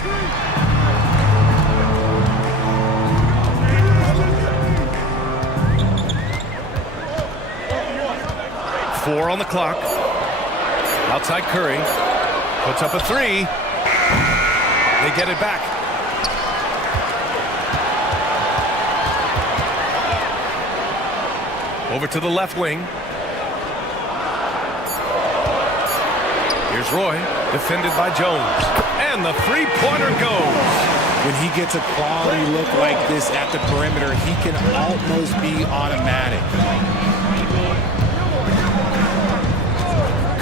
Four on the clock. Outside Curry. Puts up a three. They get it back. Over to the left wing. Here's Roy, defended by Jones. And the three-pointer goes. When he gets a quality look like this at the perimeter, he can almost be automatic.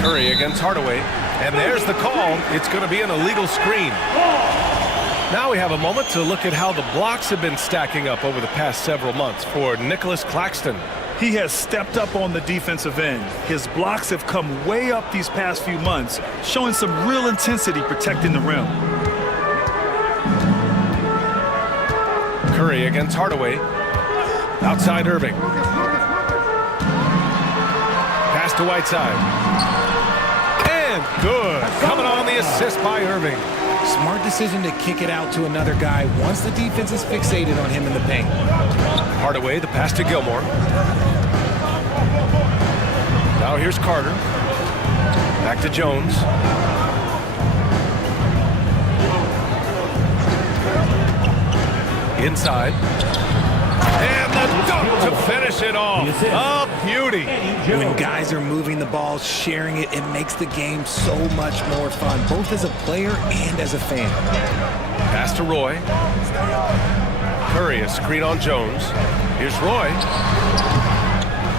Curry against Hardaway. And there's the call. It's going to be an illegal screen. Now we have a moment to look at how the blocks have been stacking up over the past several months for Nicholas Claxton. He has stepped up on the defensive end. His blocks have come way up these past few months, showing some real intensity protecting the rim. Curry against Hardaway. Outside Irving. Pass to Whiteside. And good. Coming on the assist by Irving. Smart decision to kick it out to another guy once the defense is fixated on him in the paint. Hardaway, the pass to Gilmore. Now here's Carter. Back to Jones. Inside. And the dunk to finish it off. A beauty. When guys are moving the ball, sharing it, it makes the game so much more fun, both as a player and as a fan. Pass to Roy. Curry, a screen on Jones. Here's Roy.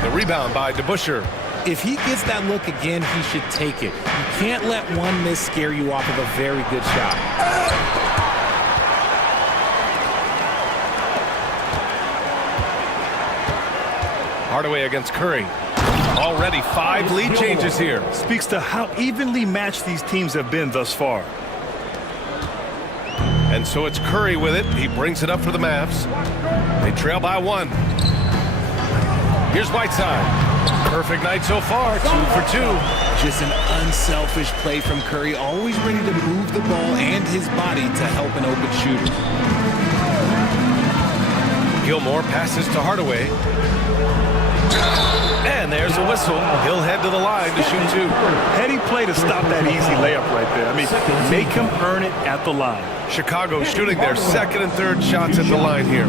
The rebound by DeBusschere. If he gets that look again, he should take it. You can't let one miss scare you off of a very good shot. Hardaway against Curry. Already 5 lead changes here. Speaks to how evenly matched these teams have been thus far. And so it's Curry with it. He brings it up for the Mavs. They trail by 1. Here's Whiteside. Perfect night so far, 2 for 2. Just an unselfish play from Curry, always ready to move the ball and his body to help an open shooter. Gilmore passes to Hardaway. And there's a whistle. He'll head to the line to shoot 2. Heady play to stop that easy layup right there. I mean, make him earn it at the line. Chicago shooting their second and third shots at the line here.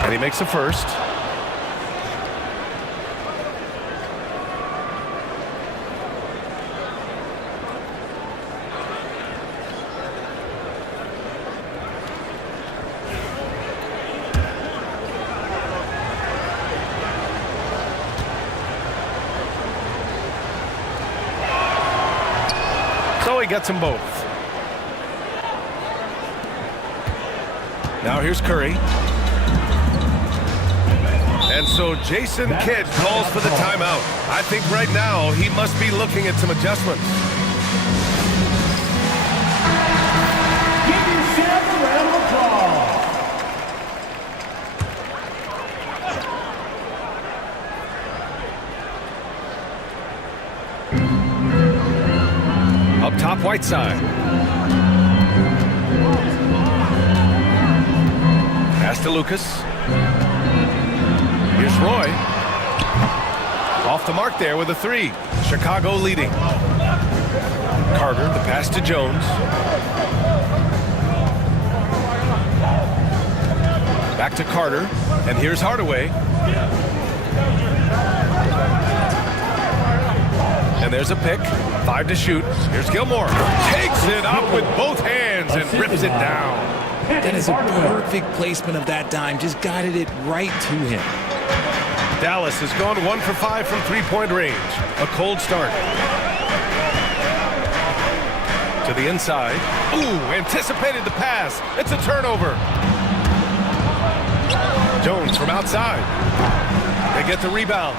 And he makes the first. So he gets them both. Now here's Curry. And so Jason Kidd calls for the timeout. I think right now he must be looking at some adjustments. Give yourself a round of applause. Up top, Whiteside. Pass to Lucas. Here's Roy. Off the mark there with a 3. Chicago leading. Carter, the pass to Jones. Back to Carter. And here's Hardaway. And there's a pick. 5 to shoot. Here's Gilmore. Takes it up with both hands and rips it down. That is a perfect placement of that dime. Just guided it right to him. Dallas has gone 1 for 5 from three-point range. A cold start. To the inside. Ooh, anticipated the pass. It's a turnover. Jones from outside. They get the rebound.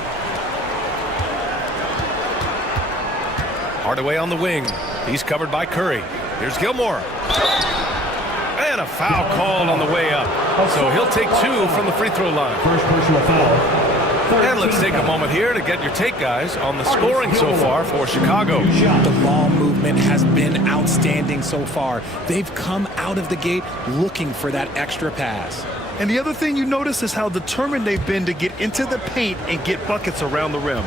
Hardaway on the wing. He's covered by Curry. Here's Gilmore. And a foul called on the way up. So he'll take 2 from the free throw line. First personal foul. And let's take a moment here to get your take, guys, on the scoring so far for Chicago. The ball movement has been outstanding so far. They've come out of the gate looking for that extra pass. And the other thing you notice is how determined they've been to get into the paint and get buckets around the rim.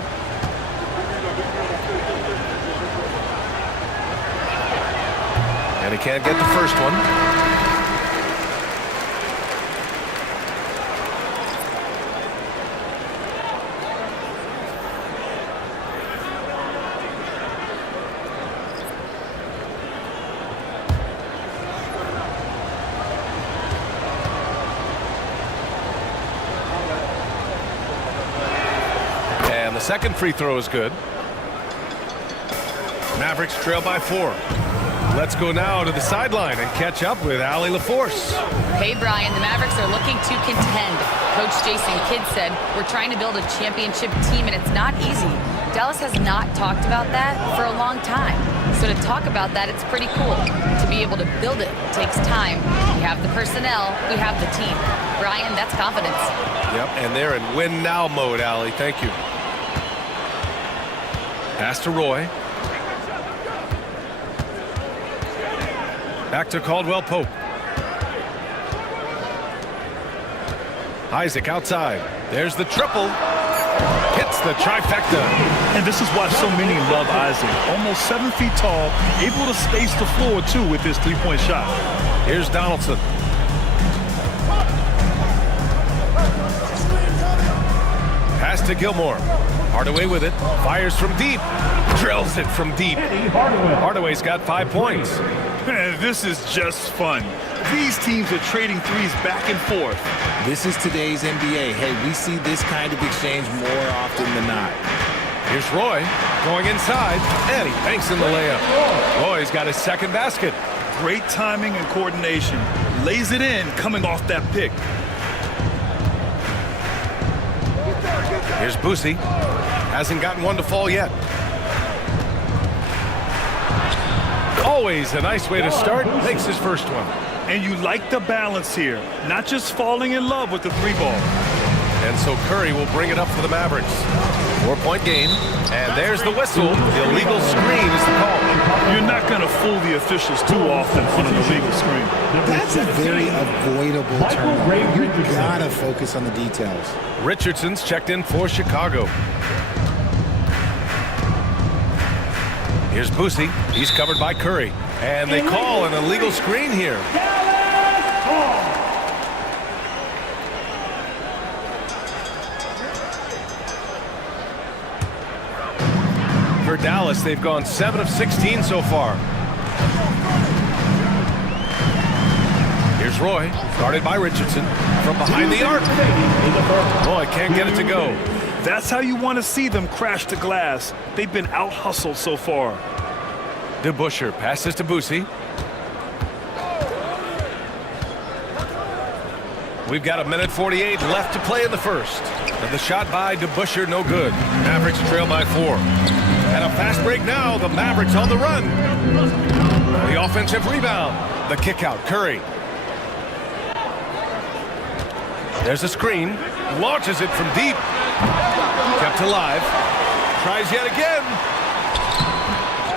And he can't get the first one. And the second free throw is good. Mavericks trail by 4. Let's go now to the sideline and catch up with Allie LaForce. Hey, Brian, the Mavericks are looking to contend. Coach Jason Kidd said, we're trying to build a championship team, and it's not easy. Dallas has not talked about that for a long time. So to talk about that, it's pretty cool. To be able to build it takes time. We have the personnel, we have the team. Brian, that's confidence. Yep, and they're in win-now mode, Allie. Thank you. Pass to Roy. Back to Caldwell Pope. Isaac outside. There's the triple. Hits the trifecta. And this is why so many love Isaac. Almost 7 feet tall, able to space the floor, too, with his three-point shot. Here's Donaldson. Pass to Gilmore. Hardaway with it. Fires from deep. Drills it from deep. Hardaway's got 5 points. Man, this is just fun. These teams are trading threes back and forth. This is today's NBA. Hey, we see this kind of exchange more often than not. Here's Roy going inside, and he banks in the layup. Roy's got his second basket. Great timing and coordination. Lays it in coming off that pick. Here's Boosie. Hasn't gotten one to fall yet. Always a nice way to start. Makes his first one. And you like the balance here. Not just falling in love with the 3-ball. And so Curry will bring it up for the Mavericks. 4-point game. And there's the whistle. The illegal screen is the call. You're not going to fool the officials too often on an illegal screen. That's a very avoidable turnover. You gotta focus on the details. Richardson's checked in for Chicago. Here's Boosie. He's covered by Curry. And they call an illegal screen here. For Dallas, they've gone 7 of 16 so far. Here's Roy, guarded by Richardson. From behind the arc. Roy can't get it to go. That's how you want to see them crash the glass. They've been out-hustled so far. DeBusschere passes to Boosie. We've got 1:48 left to play in the first. And the shot by DeBusschere, no good. Mavericks trail by 4. And a fast break now. The Mavericks on the run. The offensive rebound. The kick out. Curry. There's a screen. Launches it from deep. Kept alive. Tries yet again.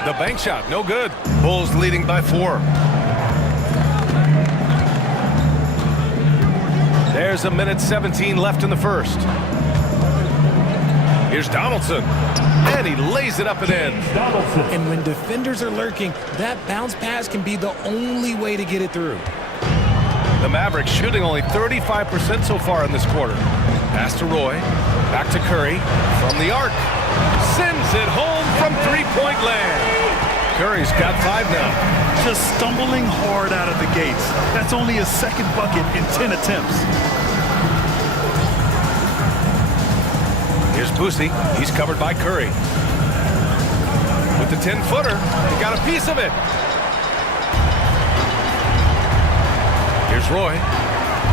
The bank shot, no good. Bulls leading by 4. There's 1:17 left in the first. Here's Donaldson. And he lays it up and in. And when defenders are lurking, that bounce pass can be the only way to get it through. The Mavericks shooting only 35% so far in this quarter. Pass to Roy. Back to Curry. From the arc. sends it home from three-point land. Curry's got 5 now. Just stumbling hard out of the gates. That's only his second bucket in 10 attempts. Here's Boosie. He's covered by Curry. With the 10-footer, he got a piece of it. Here's Roy.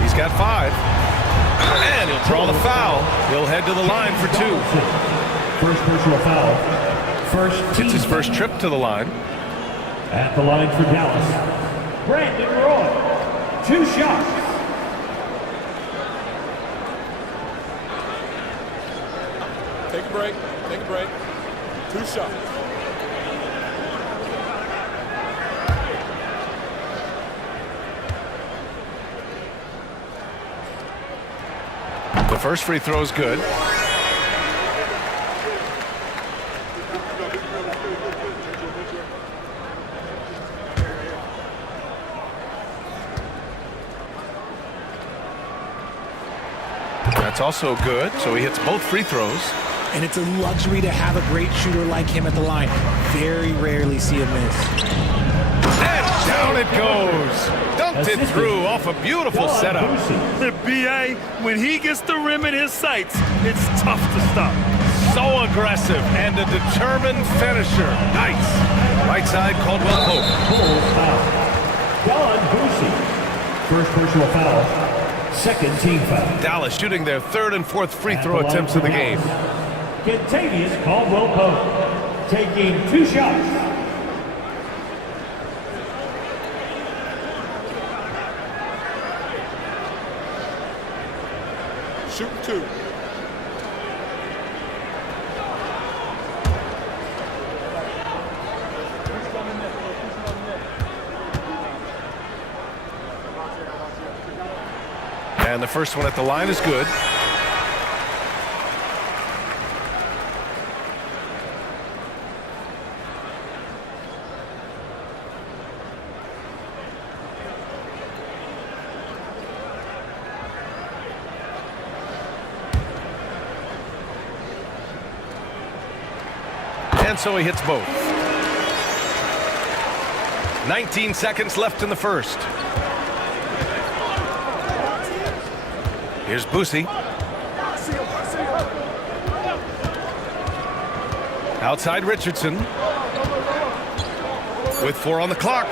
He's got 5. And he'll draw the foul. He'll head to the line for 2. First personal foul. It's his first trip to the line. At the line for Dallas, Brandon Roy. 2 shots. Take a break. Take a break. 2 shots. The first free throw is good. That's also good, so he hits both free throws. And it's a luxury to have a great shooter like him at the line. Very rarely see him miss. And down it goes. Dunked it through off a beautiful setup. The BA, when he gets the rim in his sights, it's tough to stop. So aggressive and a determined finisher. Nice. Right side, Caldwell Pope. Bulls foul. Don Boosie. First personal foul. Second team foul. Dallas shooting their 3rd and 4th free throw attempts of the game. Kentavious Caldwell Pope taking 2 shots. Shoot 2. And the first one at the line is good. And so he hits both. 19 seconds left in the first. Here's Boosie. Outside Richardson. With 4 on the clock.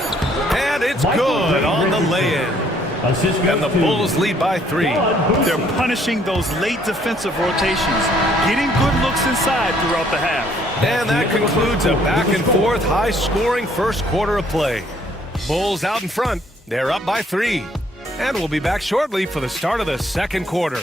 And it's good on the lay-in. And the Bulls lead by 3. They're punishing those late defensive rotations, getting good looks inside throughout the half. And that concludes a back-and-forth, high-scoring first quarter of play. Bulls out in front. They're up by 3. And we'll be back shortly for the start of the second quarter.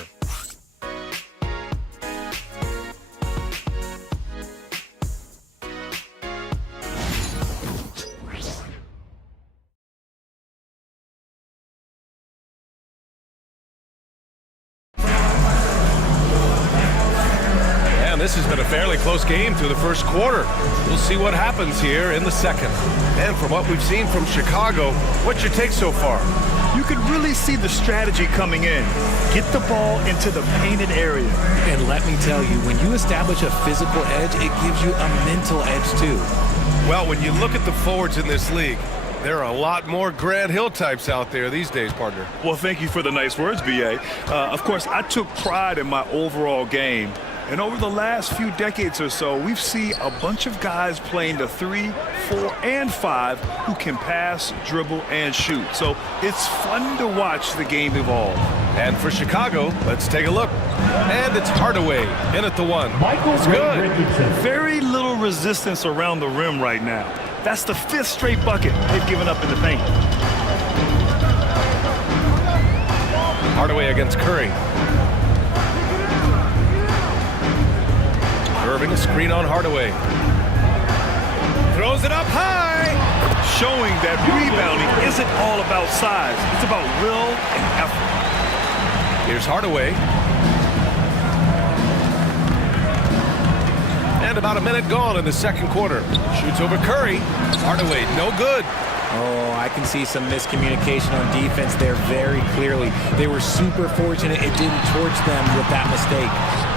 This has been a fairly close game through the first quarter. We'll see what happens here in the second. And from what we've seen from Chicago, what's your take so far? You could really see the strategy coming in. Get the ball into the painted area. And let me tell you, when you establish a physical edge, it gives you a mental edge too. Well, when you look at the forwards in this league, there are a lot more Grant Hill types out there these days, partner. Well, thank you for the nice words, B.A. Of course, I took pride in my overall game. And over the last few decades or so, we've seen a bunch of guys playing the 3, 4, and 5 who can pass, dribble, and shoot. So it's fun to watch the game evolve. And for Chicago, let's take a look. And it's Hardaway in at the 1. It's good. Very little resistance around the rim right now. That's the 5th straight bucket they've given up in the paint. Hardaway against Curry. Irving, a screen on Hardaway. Throws it up high. Showing that rebounding isn't all about size. It's about will and effort. Here's Hardaway. And about a minute gone in the second quarter. Shoots over Curry. Hardaway, no good. Oh, I can see some miscommunication on defense there very clearly. They were super fortunate it didn't torch them with that mistake.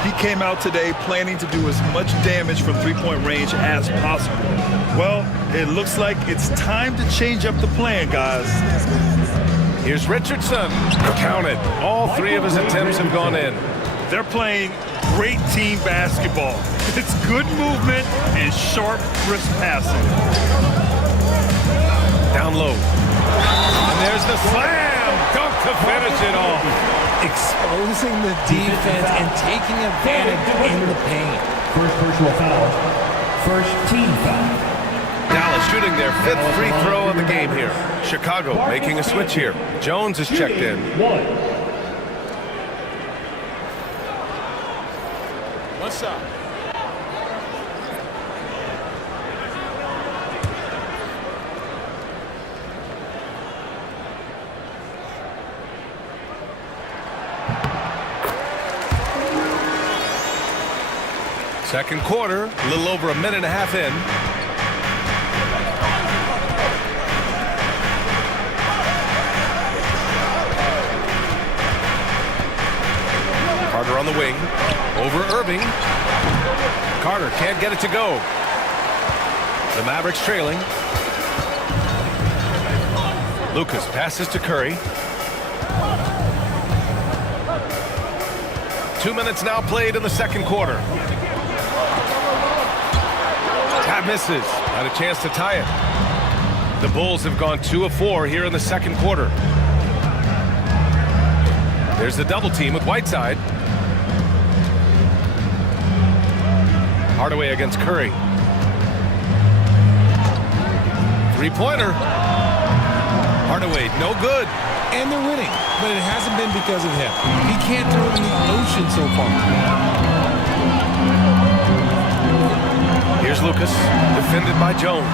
He came out today planning to do as much damage from three-point range as possible. Well, it looks like it's time to change up the plan, guys. Here's Richardson. Count it. All three of his attempts have gone in. They're playing great team basketball. It's good movement and sharp, crisp passing. Down low. And there's the slam. Dunk to finish it off. Exposing the defense and taking advantage in the paint. First personal foul. First team foul. Dallas shooting their 5th free throw of the game here. Chicago making a switch here. Jones is checked in. What's up? Second quarter, a little over a minute and a half in. Carter on the wing. Over Irving. Carter can't get it to go. The Mavericks trailing. Lucas passes to Curry. 2 minutes now played in the second quarter. That misses. Had a chance to tie it. The Bulls have gone 2 of 4 here in the second quarter. There's the double team with Whiteside. Hardaway against Curry. Three-pointer. Hardaway, no good. And they're winning, but it hasn't been because of him. He can't throw it in the ocean so far. Here's Lucas, defended by Jones.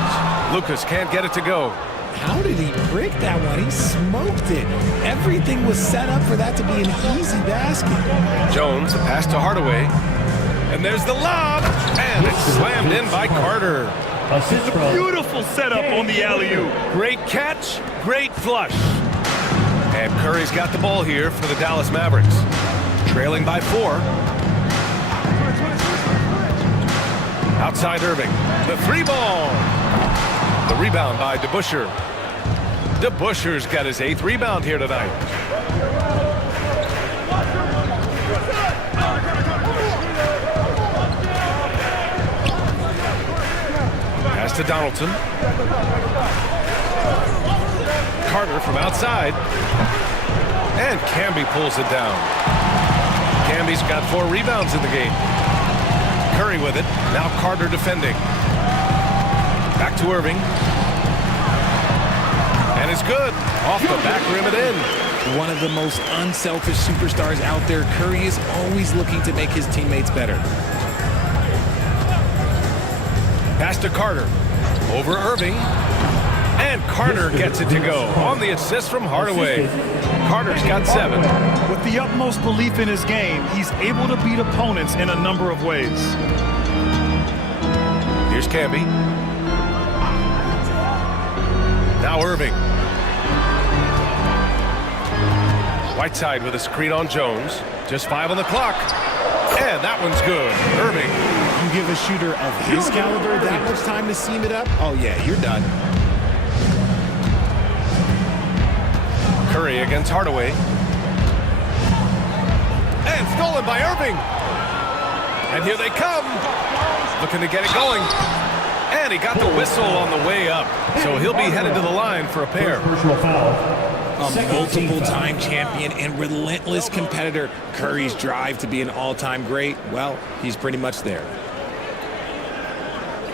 Lucas can't get it to go. How did he break that one? He smoked it. Everything was set up for that to be an easy basket. Jones, a pass to Hardaway. And there's the lob. And it's slammed in by Carter. Beautiful setup on the alley-oop. Great catch, great flush. And Curry's got the ball here for the Dallas Mavericks. Trailing by 4. Outside Irving. The 3-ball. The rebound by DeBusschere. DeBusschere's got his 8th rebound here tonight. Pass to Donaldson. Carter from outside. And Camby pulls it down. Camby's got 4 rebounds in the game. Curry with it. Now Carter defending. Back to Irving. And it's good. Off the back rim and in. One of the most unselfish superstars out there. Curry is always looking to make his teammates better. Pass to Carter. Over Irving. And Carter gets it to go. On the assist from Hardaway. Carter's got 7. With the utmost belief in his game, he's able to beat opponents in a number of ways. Here's Camby. Now Irving. Whiteside with a screen on Jones. Just 5 on the clock. And that one's good. Irving. You give a shooter of his caliber that much time to seam it up? Oh, yeah, you're done. Curry against Hardaway. And stolen by Irving. And here they come. Looking to get it going. And he got the whistle on the way up. So he'll be headed to the line for a pair. Personal foul. A multiple-time champion and relentless competitor. Curry's drive to be an all-time great, well, he's pretty much there.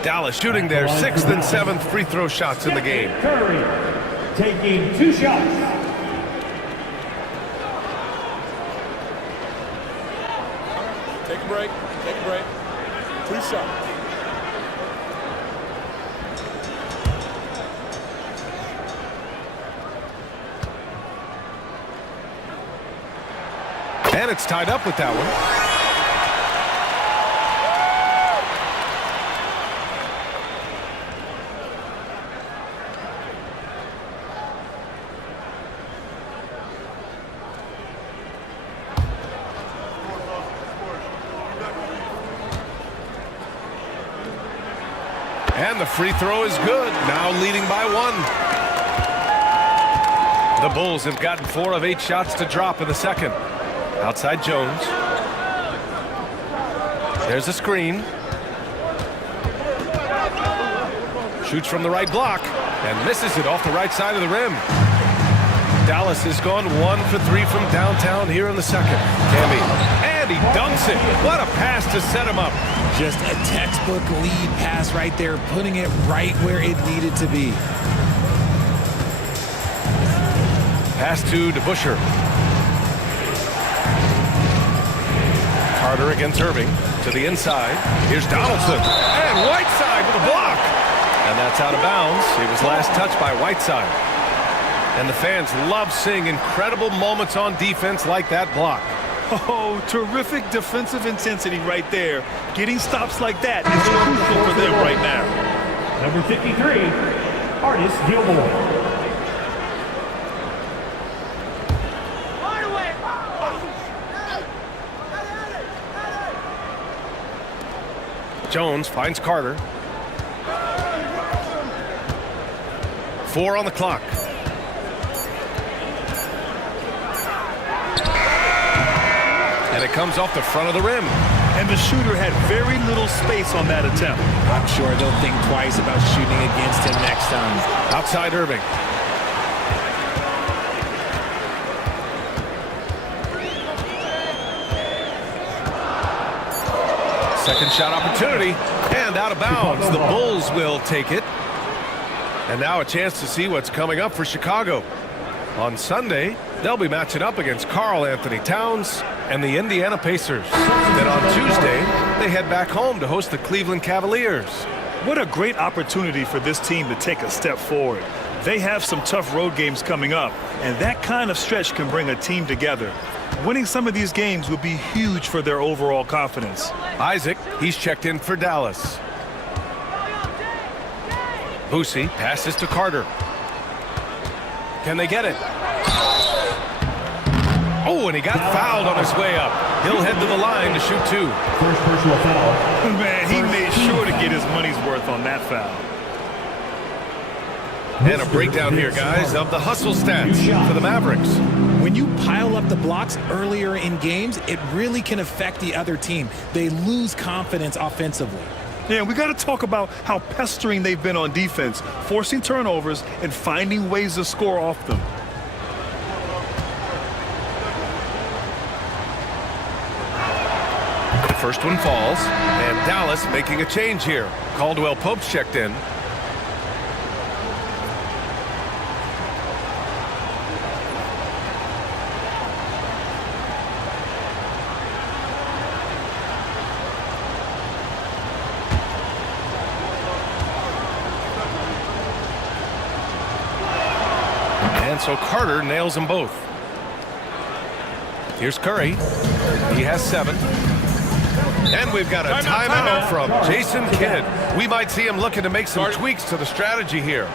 Dallas shooting their 6th and 7th free throw shots in the game. Curry taking 2 shots. Take a break. Take a break. 2 shots. And it's tied up with that one. And the free throw is good. Now leading by 1. The Bulls have gotten 4 of 8 shots to drop in the second. Outside Jones. There's a screen. Shoots from the right block and misses it off the right side of the rim. Dallas has gone 1 for 3 from downtown here in the second. Camby, and he dunks it. What a pass to set him up. Just a textbook lead pass right there, putting it right where it needed to be. Pass to DeBusschere. Carter against Irving to the inside. Here's Donaldson and Whiteside with a block. And that's out of bounds. He was last touched by Whiteside. And the fans love seeing incredible moments on defense like that block. Oh, terrific defensive intensity right there. Getting stops like that is crucial for them right now. Number 53, Artis Gilmore. Jones finds Carter. 4 on the clock. And it comes off the front of the rim. And the shooter had very little space on that attempt. I'm sure they'll think twice about shooting against him next time. Outside Irving. Second shot opportunity, and out of bounds. The Bulls will take it. And now a chance to see what's coming up for Chicago. On Sunday, they'll be matching up against Karl Anthony Towns and the Indiana Pacers. Then on Tuesday, they head back home to host the Cleveland Cavaliers. What a great opportunity for this team to take a step forward. They have some tough road games coming up, and that kind of stretch can bring a team together. Winning some of these games would be huge for their overall confidence. Isaac, he's checked in for Dallas. Boosie passes to Carter. Can they get it? Oh, and he got fouled on his way up. He'll head to the line to shoot 2. First personal foul. Man, he made sure to get his money's worth on that foul. And a breakdown here, guys, of the hustle stats for the Mavericks. When you pile up the blocks earlier in games, it really can affect the other team. They lose confidence offensively. Yeah, we got to talk about how pestering they've been on defense, forcing turnovers and finding ways to score off them. The first one falls, and Dallas making a change here. Caldwell Pope's checked in. And so Carter nails them both. Here's Curry. He has 7. And we've got a timeout from Jason Kidd. We might see him looking to make some tweaks to the strategy here.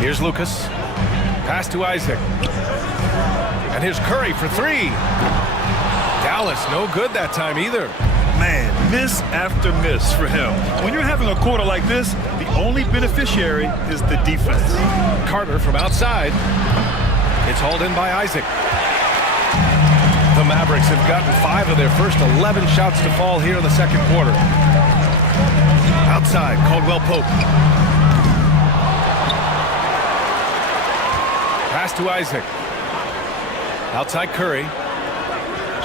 Here's Lucas. Pass to Isaac. And here's Curry for 3. Dallas no good that time either. Man, miss after miss for him. When you're having a quarter like this, the only beneficiary is the defense. Carter from outside. It's hauled in by Isaac. The Mavericks have gotten 5 of their first 11 shots to fall here in the second quarter. Outside, Caldwell Pope. Pass to Isaac. Outside Curry.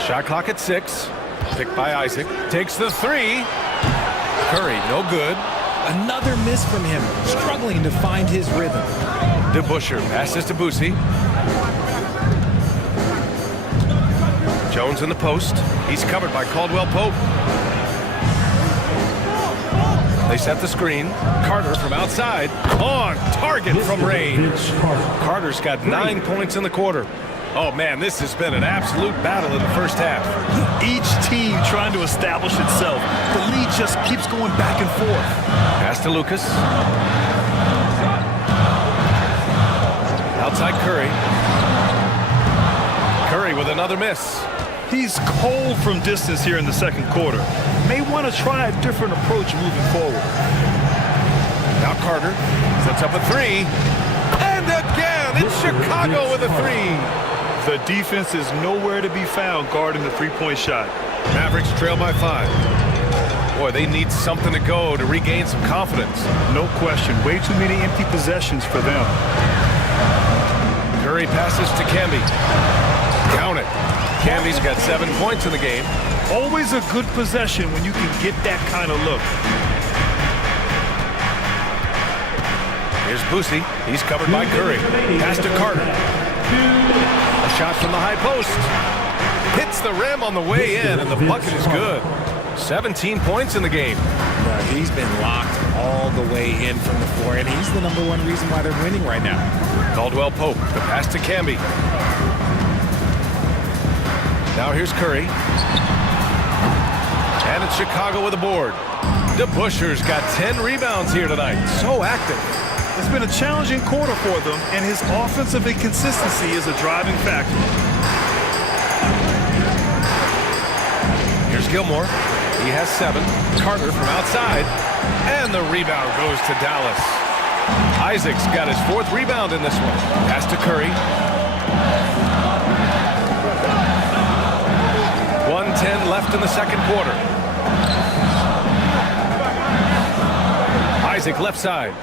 Shot clock at 6. Picked by Isaac. Takes the 3. Curry, no good. Another miss from him, struggling to find his rhythm. DeBusschere passes to Boosie. Jones in the post. He's covered by Caldwell Pope. They set the screen. Carter from outside. On target from range. Carter's got 9 points in the quarter. Oh, man, this has been an absolute battle in the first half. Each team trying to establish itself. The lead just keeps going back and forth. Pass to Lucas. Outside Curry. Curry with another miss. He's cold from distance here in the second quarter. May want to try a different approach moving forward. Now Carter sets up a 3. And again, it's Chicago with a 3. The defense is nowhere to be found guarding the three-point shot. Mavericks trail by 5. Boy, they need something to go to regain some confidence. No question. Way too many empty possessions for them. Curry passes to Camby. Count it. Camby's got 7 points in the game. Always a good possession when you can get that kind of look. Here's Boosie. He's covered by Curry. Pass to Carter. A shot from the high post. Hits the rim on the way in, and the bucket is good. 17 points in the game. He's been locked all the way in from the floor, and he's the #1 reason why they're winning right now. Caldwell Pope, the pass to Camby. Now here's Curry. And it's Chicago with a board. DeBusschere's got 10 rebounds here tonight. So active. It's been a challenging quarter for them, and his offensive inconsistency is a driving factor. Here's Gilmore. He has 7. Carter from outside. And the rebound goes to Dallas. Isaac's got his 4th rebound in this one. Pass to Curry. 1:10 left in the second quarter. Isaac left side.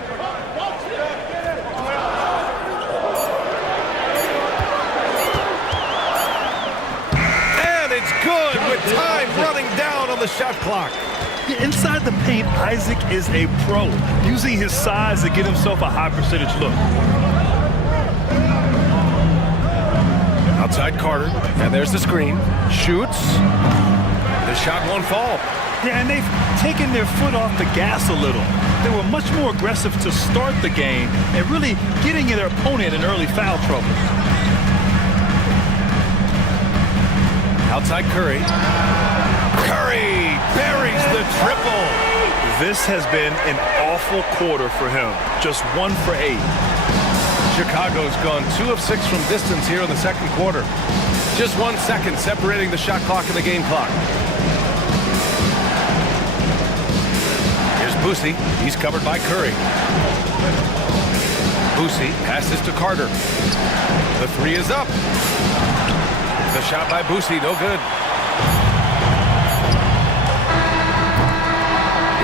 Good with time running down on the shot clock. Yeah, inside the paint, Isaac is a pro, using his size to get himself a high percentage look. Outside Carter, and there's the screen. Shoots. The shot won't fall. Yeah, and they've taken their foot off the gas a little. They were much more aggressive to start the game and really getting their opponent in early foul trouble. Outside Curry. Curry buries the triple. This has been an awful quarter for him. Just 1 for 8. Chicago's gone 2 of 6 from distance here in the second quarter. Just 1 second separating the shot clock and the game clock. Here's Boosie. He's covered by Curry. Boosie passes to Carter. The 3 is up. The shot by Boosie, no good.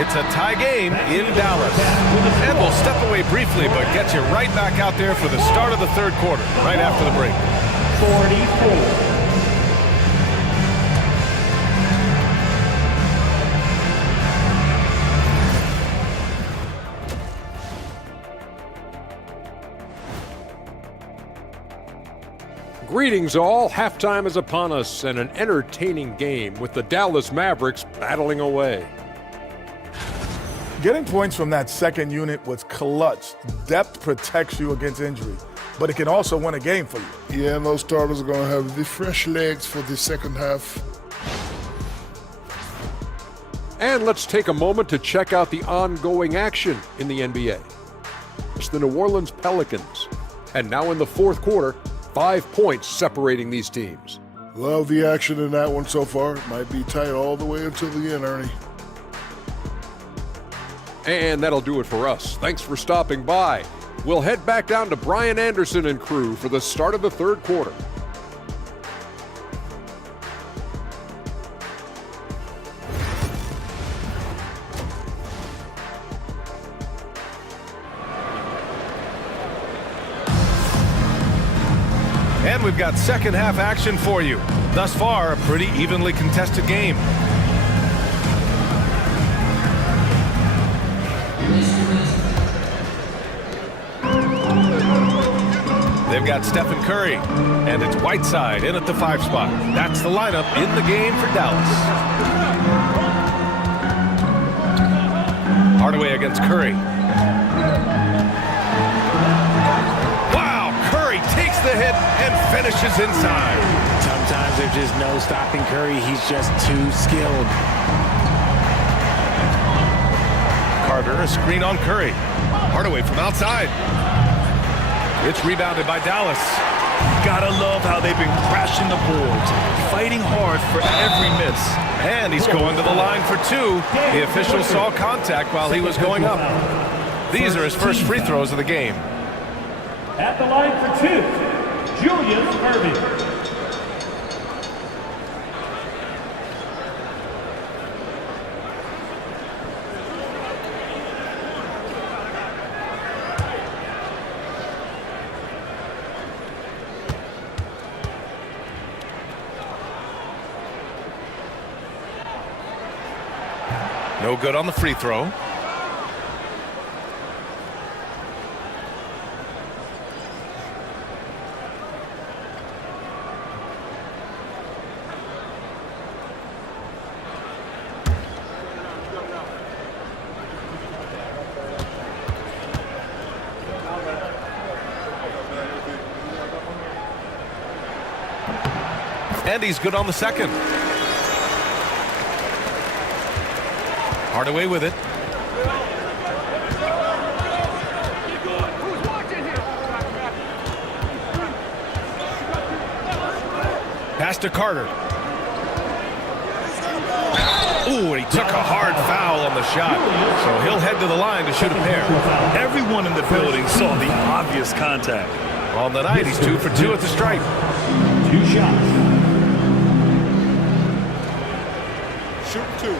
It's a tie game in Dallas. And we'll step away briefly, but get you right back out there for the start of the third quarter, right after the break. 44. Greetings all, halftime is upon us and an entertaining game with the Dallas Mavericks battling away. Getting points from that second unit was clutch. Depth protects you against injury, but it can also win a game for you. Yeah, and those starters are going to have the fresh legs for the second half. And let's take a moment to check out the ongoing action in the NBA. It's the New Orleans Pelicans. And now in the fourth quarter, 5 points separating these teams. Love the action in that one so far. Might be tight all the way until the end, Ernie. And that'll do it for us. Thanks for stopping by. We'll head back down to Brian Anderson and crew for the start of the third quarter. And we've got second half action for you. Thus far, a pretty evenly contested game. They've got Stephen Curry, and it's Whiteside in at the 5 spot. That's the lineup in the game for Dallas. Hardaway against Curry. Wow, Curry takes the hit and finishes inside. Sometimes there's just no stopping Curry. He's just too skilled. Carter, a screen on Curry. Hardaway from outside. It's rebounded by Dallas. Gotta love how they've been crashing the boards, fighting hard for every miss. And he's going to the line for 2. The official saw contact while he was going up. These are his first free throws of the game. At the line for 2, Julius Erving. No good on the free throw. And he's good on the second. Hardaway with it. Pass to Carter. Ooh, he took a hard foul on the shot. So he'll head to the line to shoot a pair. Everyone in the building saw the obvious contact. On the night, he's 2 for 2 at the stripe. 2 shots. Shoot 2.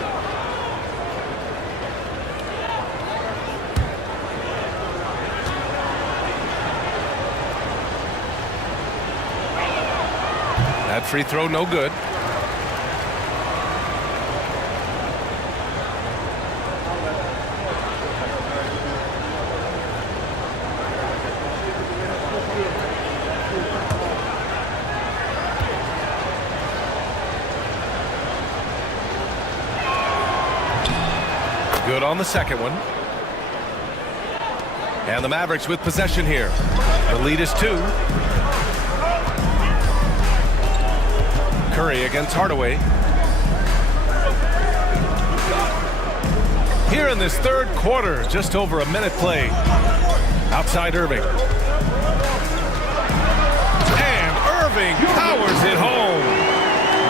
That free throw, no good. Good on the second one. And the Mavericks with possession here. The lead is 2. Curry against Hardaway. Here in this third quarter, just over a minute play. Outside Irving. And Irving powers it home.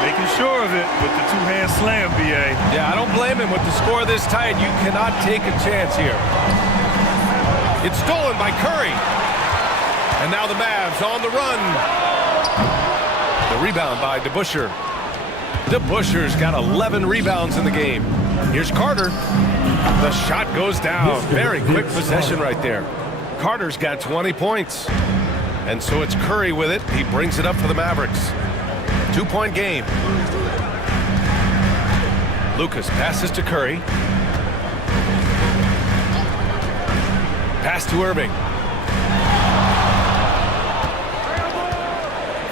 Making sure of it with the 2-hand slam, B.A. Yeah, I don't blame him with the score this tight. You cannot take a chance here. It's stolen by Curry. And now the Mavs on the run. The rebound by DeBusschere. DeBusschere's got 11 rebounds in the game. Here's Carter. The shot goes down. Very quick possession right there. Carter's got 20 points. And so it's Curry with it. He brings it up for the Mavericks. 2-point game. Lucas passes to Curry. Pass to Irving.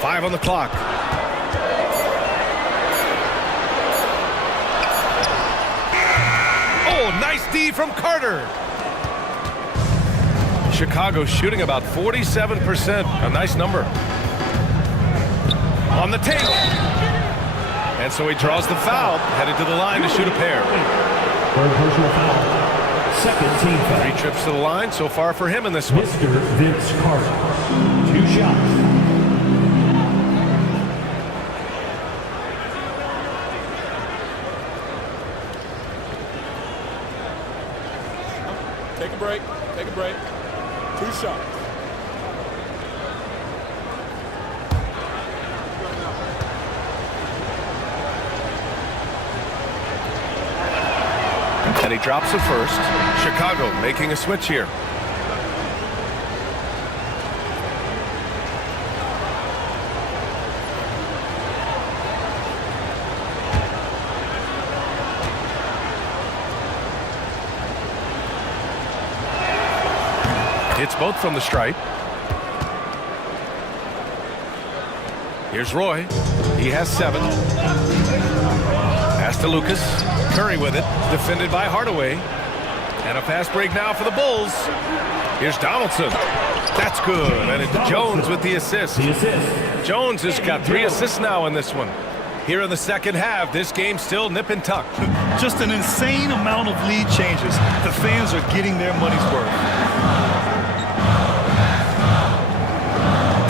5 on the clock. Oh, nice D from Carter. Chicago shooting about 47%. A nice number. On the take. And so he draws the foul, headed to the line to shoot a pair. Third personal foul. Second team foul. 3 trips to the line so far for him in this one. Mr. Vince Carter. 2 shots. Take a break. Take a break. 2 shots. And he drops it first. Chicago making a switch here. Hits both from the stripe. Here's Roy. He has 7. Pass to Lucas. Curry with it. Defended by Hardaway. And a fast break now for the Bulls. Here's Donaldson. That's good. And it's Jones with the assist. Jones has got 3 assists now in this one. Here in the second half, this game's still nip and tuck. Just an insane amount of lead changes. The fans are getting their money's worth.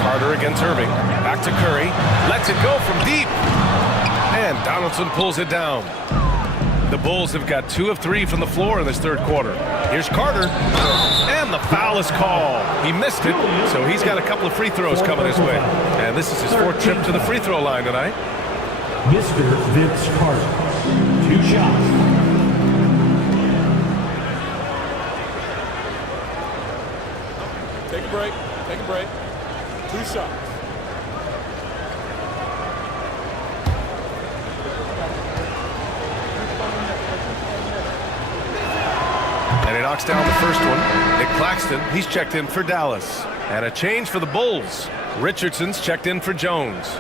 Carter against Irving. Back to Curry. Lets it go from deep. And Donaldson pulls it down. The Bulls have got 2 of 3 from the floor in this third quarter. Here's Carter. And the foul is called. He missed it, so he's got a couple of free throws coming his way. And this is his 4th trip to the free throw line tonight. Mr. Vince Carter. 2 shots. Take a break. Take a break. 2 shots. And he knocks down the first one. Nick Claxton, he's checked in for Dallas. And a change for the Bulls. Richardson's checked in for Jones.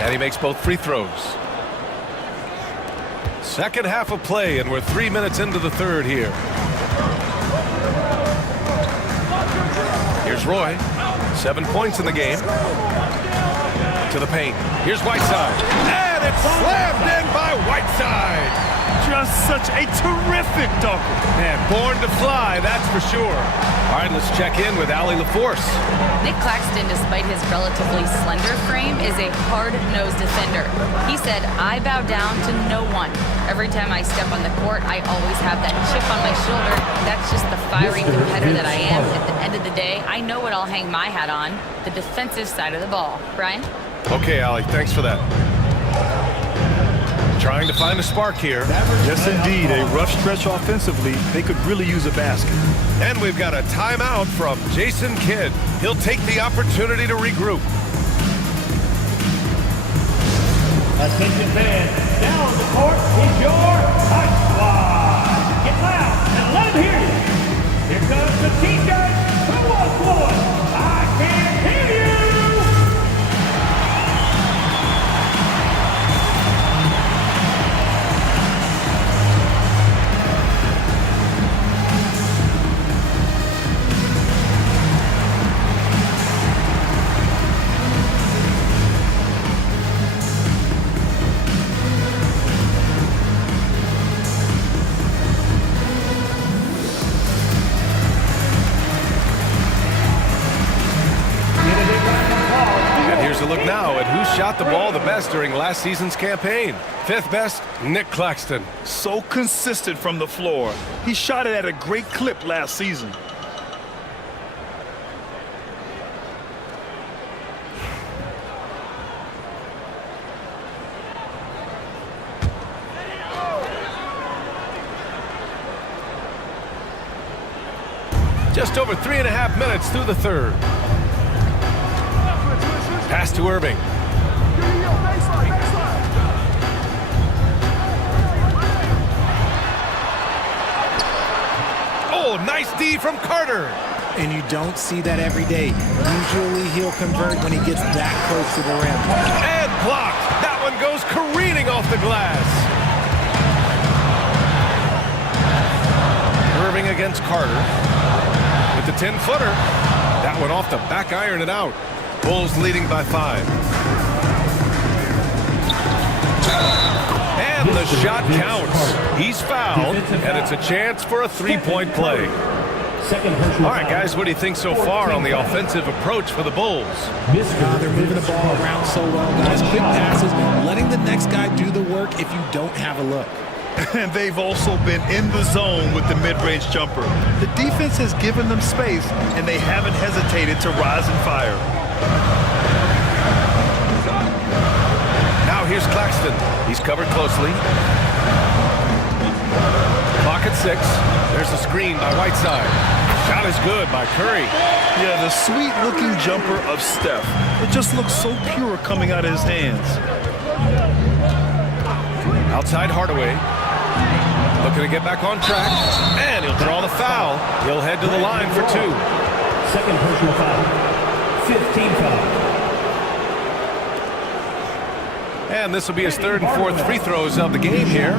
And he makes both free throws. Second half of play, and we're 3 minutes into the third here. Here's Roy. 7 points in the game. To the paint. Here's Whiteside. And it's slammed in by Whiteside. Just such a terrific dunker. Man, born to fly, that's for sure. All right, let's check in with Allie LaForce. Nick Claxton, despite his relatively slender frame, is a hard-nosed defender. He said, "I bow down to no one. Every time I step on the court, I always have that chip on my shoulder. That's just the fiery competitor that I am. At the end of the day, I know what I'll hang my hat on, the defensive side of the ball." Brian? Okay, Allie, thanks for that. Trying to find a spark here. Yes, indeed. A rough stretch offensively. They could really use a basket. And we've got a timeout from Jason Kidd. He'll take the opportunity to regroup. Attention fans, now on the court is your Ice Squad. Get loud and let them hear you. Here comes the TJ who was one. I can't hear you. To look now at who shot the ball the best during last season's campaign. 5th best, Nick Claxton. So consistent from the floor. He shot it at a great clip last season. Just over 3.5 minutes through the third. Pass to Irving. Oh, nice D from Carter. And you don't see that every day. Usually he'll convert when he gets that close to the rim. And blocked. That one goes careening off the glass. Irving against Carter. With the 10-footer. That one off the back iron and out. Bulls leading by 5. And the shot counts. He's fouled, and it's a chance for a 3-point play. All right, guys, what do you think so far on the offensive approach for the Bulls? They're moving the ball around so well, guys. Quick passes, letting the next guy do the work if you don't have a look. And they've also been in the zone with the mid-range jumper. The defense has given them space, and they haven't hesitated to rise and fire. Now here's Claxton. He's covered closely. Clock at 6. There's a screen by Whiteside. Shot is good by Curry. Yeah, the sweet-looking jumper of Steph. It just looks so pure coming out of his hands. Outside Hardaway. Looking to get back on track. And he'll draw the foul. He'll head to the line for 2. Second personal foul. 15 foul. And this will be his 3rd and 4th free throws of the game here.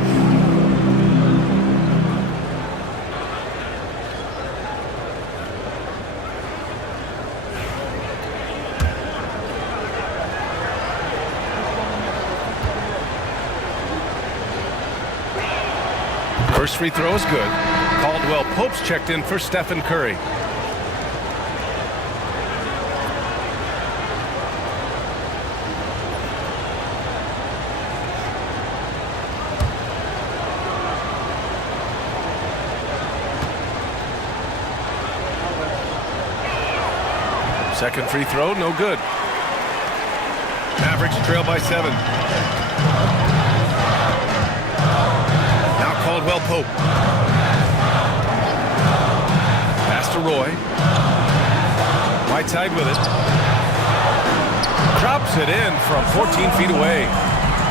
First free throw is good. Caldwell Pope's checked in for Stephen Curry. Second free throw, no good. Mavericks trail by 7. Caldwell Pope. Pass to Roy. Whiteside with it. Drops it in from 14 feet away.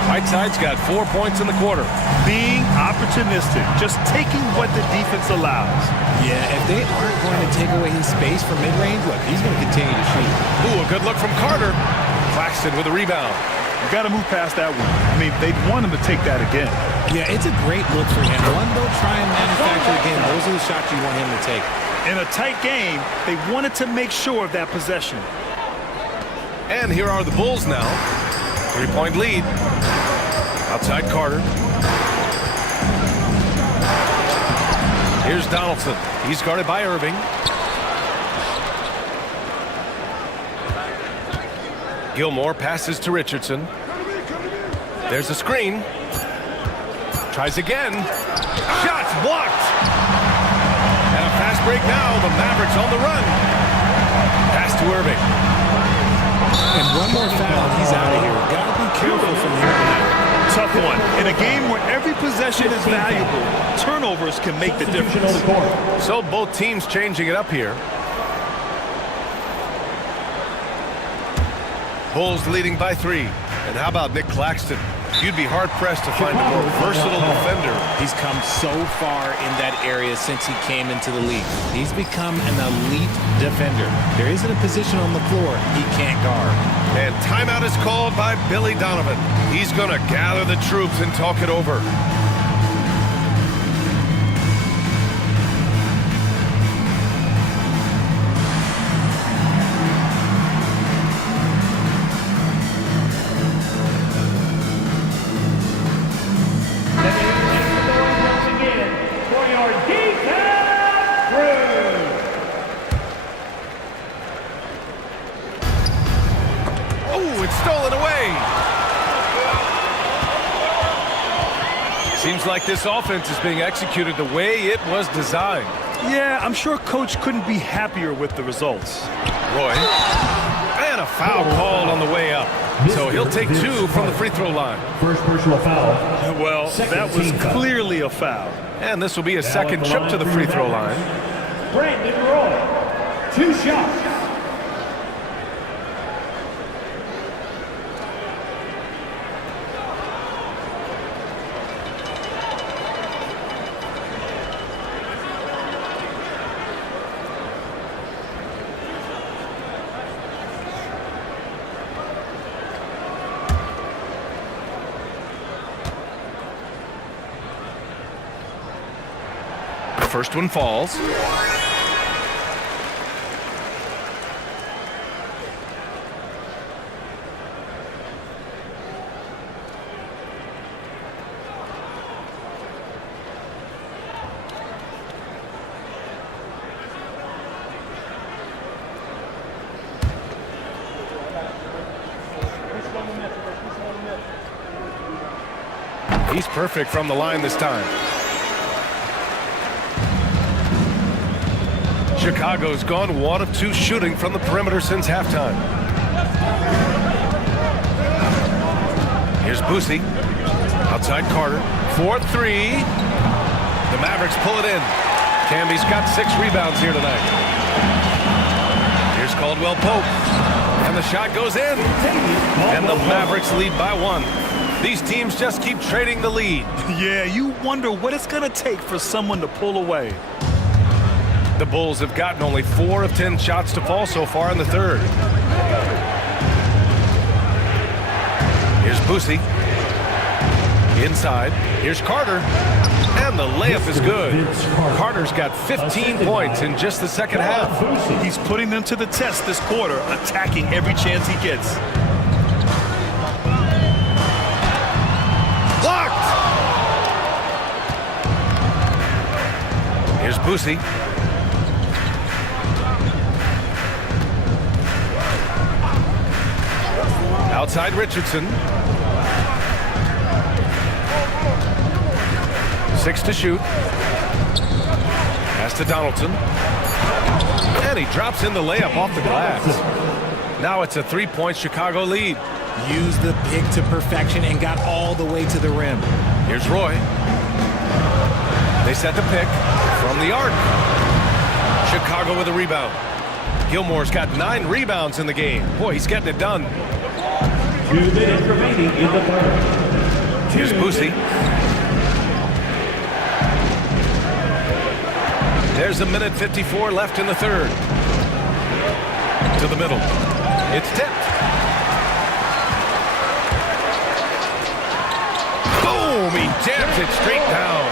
Whiteside's got 4 points in the quarter. Being opportunistic, just taking what the defense allows. Yeah, if they aren't going to take away his space from mid-range, look, he's going to continue to shoot. Ooh, a good look from Carter. Claxton with a rebound. You got to move past that one. I mean, they'd want him to take that again. Yeah, it's a great look for him. One, they'll try and manufacture again. Those are the shots you want him to take. In a tight game, they wanted to make sure of that possession. And here are the Bulls now. 3-point lead. Outside Carter. Here's Donaldson. He's guarded by Irving. Gilmore passes to Richardson. There's a screen. Tries again. Shots blocked. And a fast break now. The Mavericks on the run. Pass to Irving. And one more foul. He's out of here. Got to be careful from here on out. Tough one. In a game where every possession is valuable, turnovers can make the difference. So both teams changing it up here. Bulls leading by 3. And how about Nick Claxton? You'd be hard-pressed to find a more versatile defender. He's come so far in that area since he came into the league. He's become an elite defender. There isn't a position on the floor he can't guard. And timeout is called by Billy Donovan. He's going to gather the troops and talk it over. Seems like this offense is being executed the way it was designed. Yeah, I'm sure Coach couldn't be happier with the results. Roy. And a foul called on the way up. So he'll take 2 from the free throw line. First personal foul. Well, that was clearly a foul. And this will be a second trip to the free throw line. Brandon Roy. 2 shots. First one falls. He's perfect from the line this time. Chicago's gone 1 of 2 shooting from the perimeter since halftime. Here's Boosie. Outside Carter. 4-3. The Mavericks pull it in. Camby's got 6 rebounds here tonight. Here's Caldwell Pope. And the shot goes in. And the Mavericks lead by 1. These teams just keep trading the lead. Yeah, you wonder what it's going to take for someone to pull away. The Bulls have gotten only 4 of 10 shots to fall so far in the third. Here's Boosie. Inside. Here's Carter. And the layup is good. Carter's got 15 points in just the second half. He's putting them to the test this quarter, attacking every chance he gets. Blocked! Here's Boosie. Outside Richardson. 6 to shoot. Pass to Donaldson. And he drops in the layup off the glass. Now it's a 3-point Chicago lead. Used the pick to perfection and got all the way to the rim. Here's Roy. They set the pick from the arc. Chicago with a rebound. Gilmore's got 9 rebounds in the game. Boy, he's getting it done. 2 minutes remaining in the third. Here's Boosie. There's 1:54 left in the third. To the middle. It's tipped. Boom! He jams it straight down.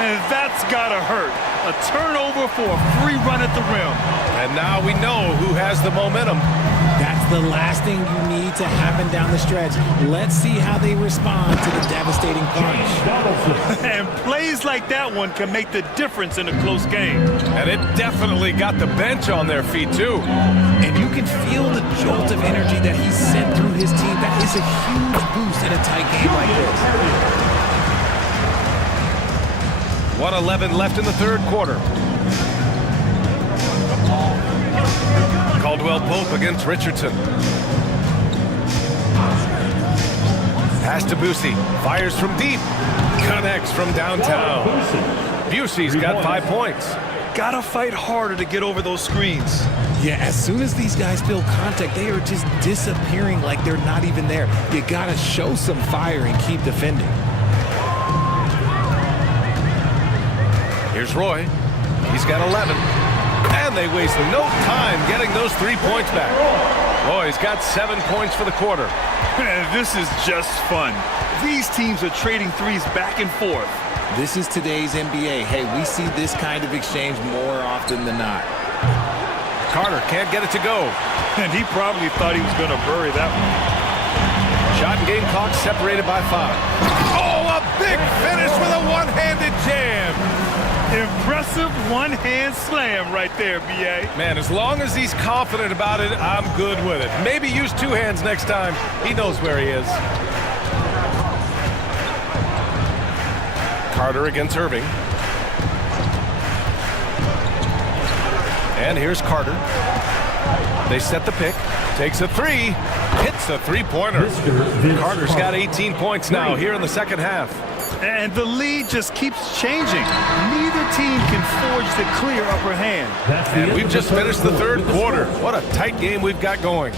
And that's gotta hurt. A turnover for a free run at the rim. And now we know who has the momentum. That's the last thing you need to happen down the stretch. Let's see how they respond to the devastating punch. And plays like that one can make the difference in a close game. And it definitely got the bench on their feet, too. And you can feel the jolt of energy that he sent through his team. That is a huge boost in a tight game like this. 1:11 left in the third quarter. Caldwell Pope against Richardson. Pass to Boosie. Fires from deep. Connects from downtown. Busey's got 5 points. Gotta fight harder to get over those screens. Yeah, as soon as these guys feel contact, they are just disappearing like they're not even there. You gotta show some fire and keep defending. Here's Roy. He's got 11. And they waste no time getting those 3 points back. Roy's got 7 points for the quarter. This is just fun. These teams are trading threes back and forth. This is today's NBA. Hey, we see this kind of exchange more often than not. Carter can't get it to go. And he probably thought he was going to bury that one. Shot and game clock separated by 5. Oh, a big finish with a one-handed jam. Impressive one-hand slam right there, B.A. Man, as long as he's confident about it, I'm good with it. Maybe use 2 hands next time. He knows where he is. Carter against Irving. And here's Carter. They set the pick. Takes a 3. Hits a 3-pointer. Carter's got 18 points now here in the second half. And the lead just keeps changing. Neither team can forge the clear upper hand. And we've just finished the third quarter. What a tight game we've got going.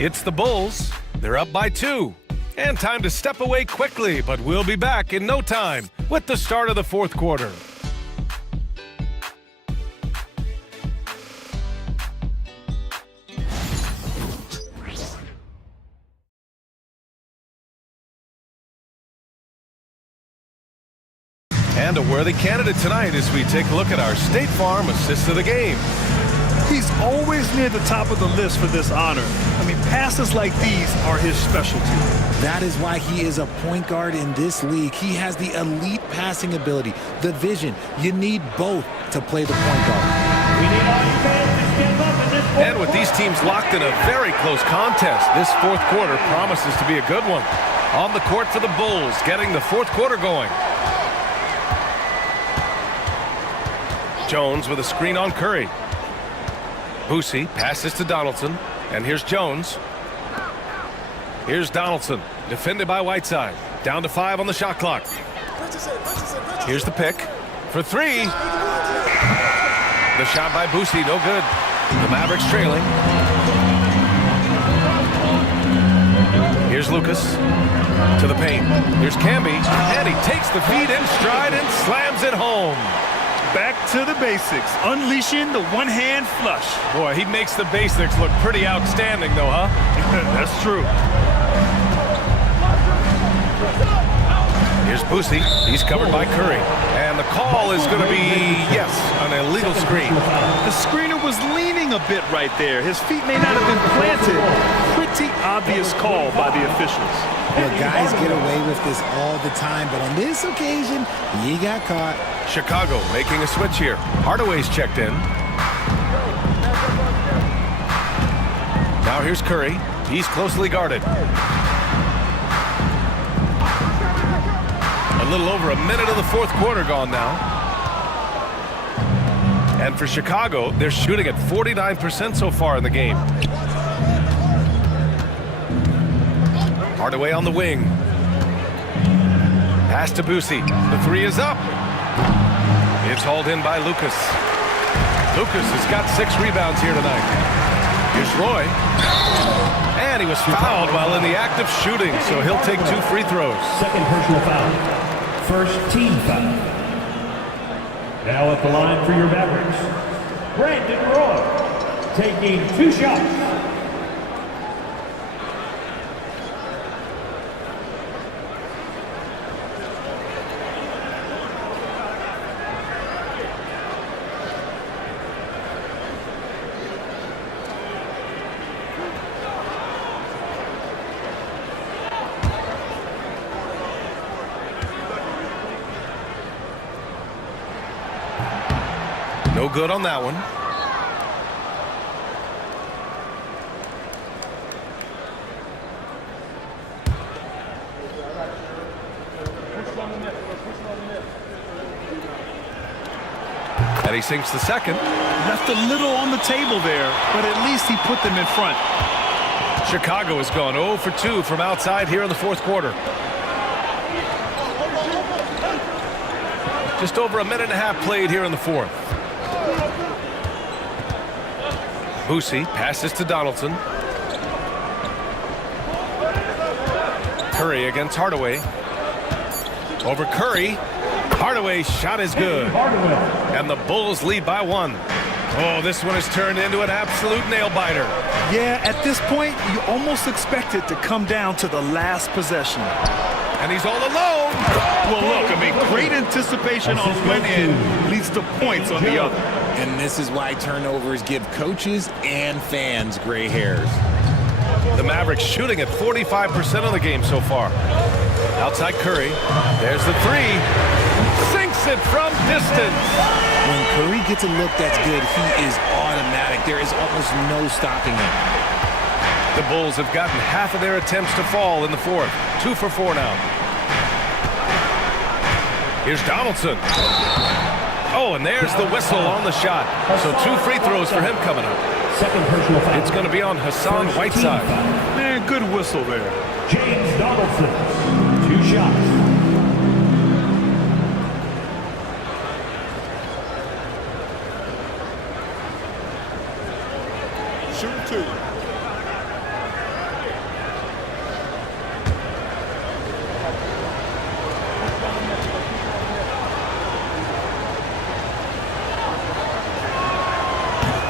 It's the Bulls. They're up by 2. And time to step away quickly, but we'll be back in no time with the start of the fourth quarter. And a worthy candidate tonight as we take a look at our State Farm assist of the game. He's always near the top of the list for this honor. I mean, passes like these are his specialty. That is why he is a point guard in this league. He has the elite passing ability, the vision. You need both to play the point guard. We need our fans to step up in this And with these teams locked in a very close contest, this fourth quarter promises to be a good one. On the court for the Bulls, getting the fourth quarter going. Jones with a screen on Curry. Boosie passes to Donaldson, and here's Jones. Here's Donaldson, defended by Whiteside. Down to 5 on the shot clock. Here's the pick for 3. The shot by Boosie, no good. The Mavericks trailing. Here's Lucas to the paint. Here's Camby, and he takes the feet in stride and slams it home. Back to the basics, unleashing the one-hand flush. Boy, he makes the basics look pretty outstanding, though, huh? That's true. Here's Boosie. He's covered by Curry. And the call is going to be, yes, an illegal screen. The screener was leaning a bit right there. His feet may not have been planted. Pretty obvious call by the officials. Well, guys get away with this all the time, but on this occasion, he got caught. Chicago making a switch here. Hardaway's checked in. Now here's Curry. He's closely guarded. A little over a minute of the fourth quarter gone now. And for Chicago, they're shooting at 49% so far in the game. Hardaway on the wing. Pass to Boosie. The 3 is up. It's hauled in by Lucas. Lucas has got 6 rebounds here tonight. Here's Roy. And he was fouled while in the act of shooting, so he'll take 2 free throws. Second personal foul. First team foul. Now at the line for your Mavericks, Brandon Roy, taking 2 shots. No good on that one. And he sinks the second. Left a little on the table there, but at least he put them in front. Chicago has gone 0 for 2 from outside here in the fourth quarter. Just over a minute and a half played here in the fourth. Boosie passes to Donaldson. Curry against Hardaway. Over Curry. Hardaway's shot is good. And the Bulls lead by 1. Oh, this one has turned into an absolute nail-biter. Yeah, at this point, you almost expect it to come down to the last possession. And he's all alone. Well, look, I mean, great anticipation on one end leads to points on the other. And this is why turnovers give coaches and fans gray hairs. The Mavericks shooting at 45% of the game so far. Outside Curry. There's the 3. Sinks it from distance. When Curry gets a look that's good, he is automatic. There is almost no stopping him. The Bulls have gotten half of their attempts to fall in the fourth. 2 for 4 now. Here's Donaldson. Oh, and there's the whistle on the shot. So 2 free throws for him coming up. Second personal foul. It's going to be on Hassan Whiteside. Man, good whistle there. James Donaldson, 2 shots. Shoot 2.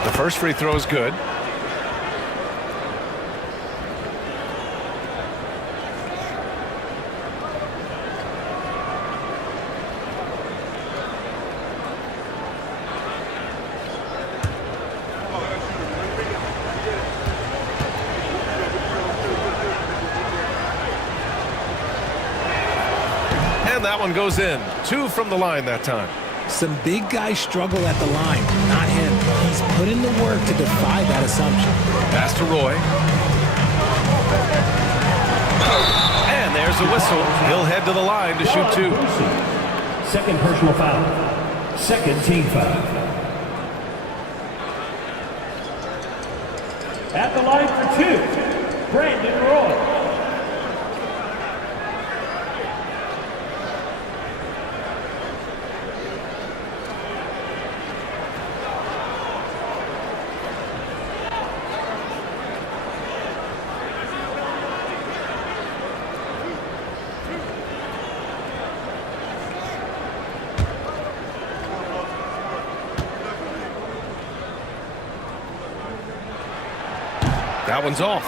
The first free throw is good. And that one goes in. 2 from the line that time. Some big guys struggle at the line, not him. He's put in the work to defy that assumption. Pass to Roy. And there There's a whistle. He'll head to the line to shoot 2. Second personal foul. Second team foul. At the line for 2, Brandon Roy. That one's off.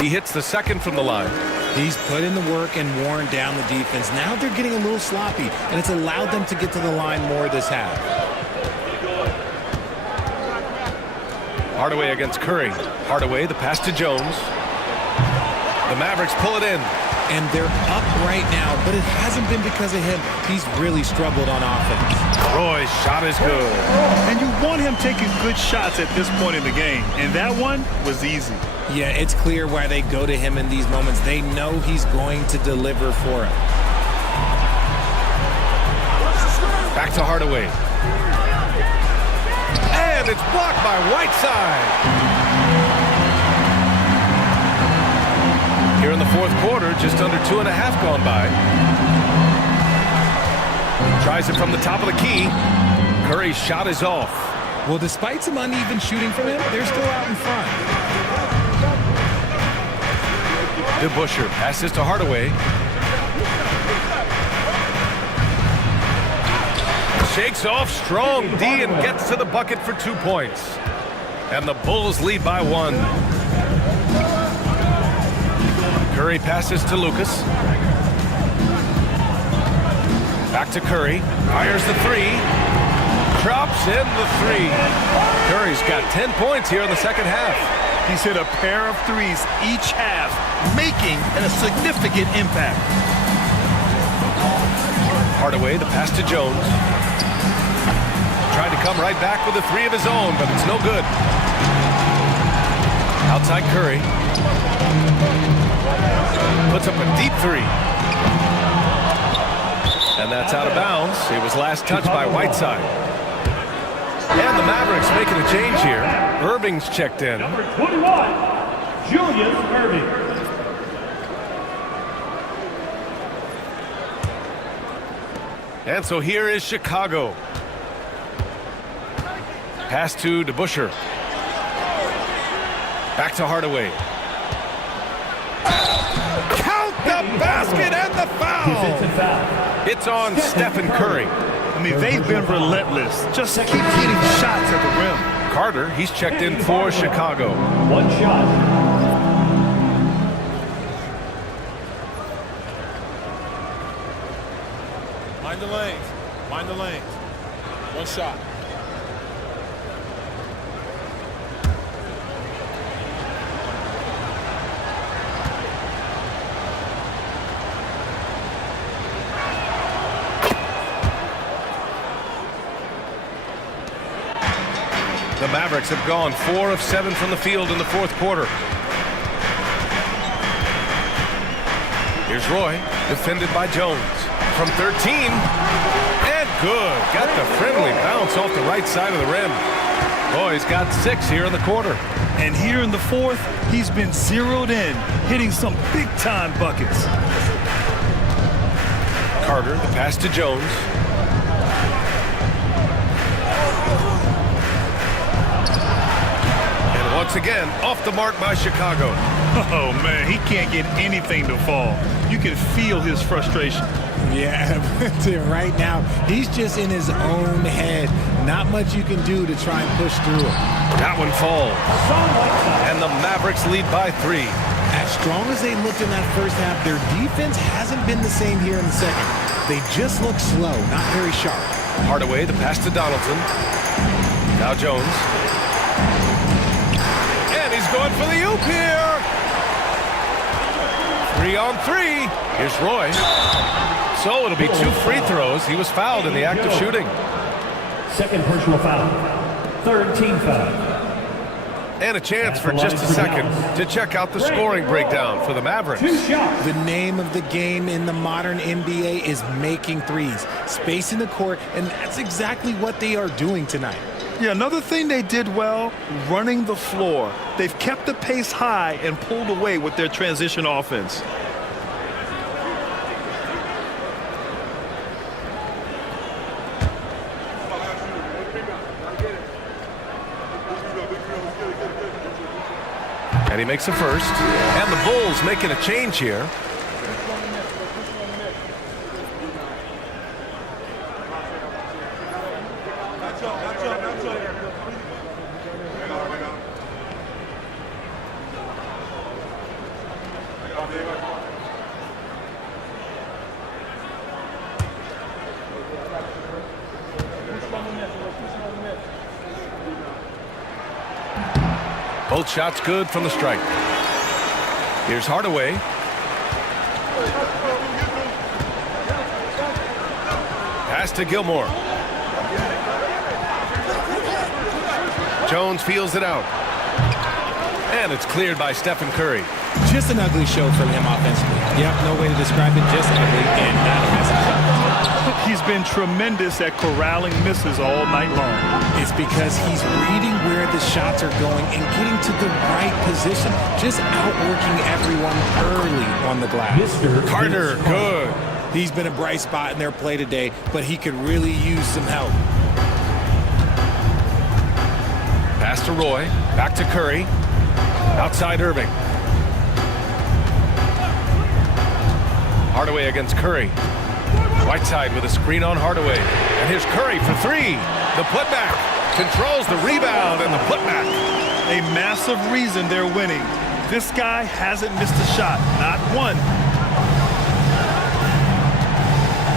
He hits the second from the line. He's put in the work and worn down the defense. Now they're getting a little sloppy, and it's allowed them to get to the line more this half. Hardaway against Curry. Hardaway, the pass to Jones. The Mavericks pull it in. And they're up right now, but it hasn't been because of him. He's really struggled on offense. Roy's shot is good. And you want him taking good shots at this point in the game, and that one was easy. Yeah, it's clear why they go to him in these moments. They know he's going to deliver for it. Back to Hardaway. And it's blocked by Whiteside. Here in the fourth quarter, just under 2.5 gone by. Tries it from the top of the key. Curry's shot is off. Well, despite some uneven shooting from him, they're still out in front. DeBusschere passes to Hardaway. Shakes off strong D and gets to the bucket for 2 points. And the Bulls lead by 1. Curry passes to Lucas. Back to Curry. Fires the 3. Drops in the 3. Curry's got 10 points here in the second half. He's hit a pair of threes each half, making a significant impact. Hardaway, the pass to Jones. Tried to come right back with a 3 of his own, but it's no good. Outside Curry. Puts up a deep 3. And that's out of bounds. It was last touched by Whiteside. And the Mavericks making a change here. Irving's checked in. Number 21, Julius Irving. And so here is Chicago. Pass to DeBusschere. Back to Hardaway. Count the basket and the foul. It's on Stephen Curry. I mean, they've been relentless. Just keep getting shots at the rim. Carter, he's checked in for Chicago. 1 shot. Mind the lanes. Mind the lanes. 1 shot. The Mavericks have gone 4 of 7 from the field in the fourth quarter. Here's Roy, defended by Jones. From 13, and good. Got the friendly bounce off the right side of the rim. Roy's got 6 here in the quarter. And here in the fourth, he's been zeroed in, hitting some big-time buckets. Carter, the pass to Jones. Once again, off the mark by Chicago. Oh, man, he can't get anything to fall. You can feel his frustration. Yeah, right now, he's just in his own head. Not much you can do to try and push through it. That one falls. And the Mavericks lead by 3. As strong as they looked in that first half, their defense hasn't been the same here in the second. They just look slow, not very sharp. Hardaway, the pass to Donaldson. Now Jones. And he's going for the oop here. 3 on 3. Here's Roy. So it'll be 2 free throws. He was fouled in the act of shooting. Second personal foul. Third team foul. And a chance for just a second to check out the scoring breakdown for the Mavericks. The name of the game in the modern NBA is making threes, spacing the court, and that's exactly what they are doing tonight. Yeah, another thing they did well, running the floor. They've kept the pace high and pulled away with their transition offense. And he makes a first. And the Bulls making a change here. Both shots good from the stripe. Here's Hardaway. Pass to Gilmore. Jones feels it out. And it's cleared by Stephen Curry. Just an ugly show from him offensively. Yep, no way to describe it, just ugly and not a message. He's been tremendous at corralling misses all night long. It's because he's reading where the shots are going and getting to the right position. Just outworking everyone early on the glass. Carter, good. He's been a bright spot in their play today, but he could really use some help. Pass to Roy. Back to Curry. Outside Irving. Hardaway against Curry. Whiteside with a screen on Hardaway. And here's Curry for 3. The putback. Controls the rebound and the putback. A massive reason they're winning. This guy hasn't missed a shot. Not one.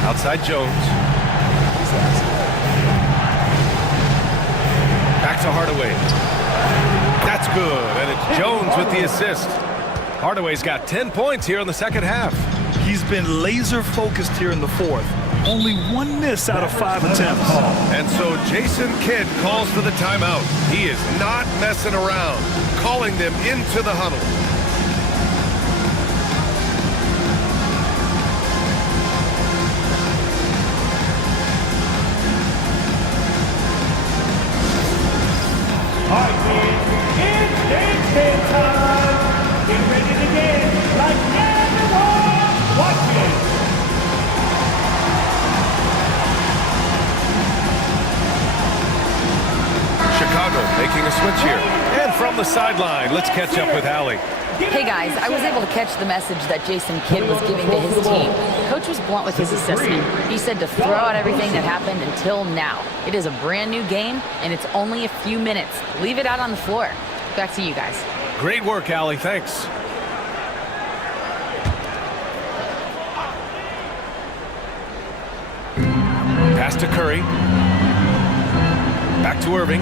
Outside Jones. Back to Hardaway. That's good. And it's Jones with the assist. Hardaway's got 10 points here in the second half. He's been laser focused here in the fourth. Only 1 miss out of 5 attempts. And so Jason Kidd calls for the timeout. He is not messing around, calling them into the huddle. All right, kids, it's dance time. Get ready to dance like everyone watching. Chicago making a switch here. And from the sideline, let's catch up with Allie. Hey guys, I was able to catch the message that Jason Kidd was giving to his team. Coach was blunt with his assessment. He said to throw out everything that happened until now. It is a brand new game, and it's only a few minutes. Leave it out on the floor. Back to you guys. Great work, Allie. Thanks. Pass to Curry. Back to Irving.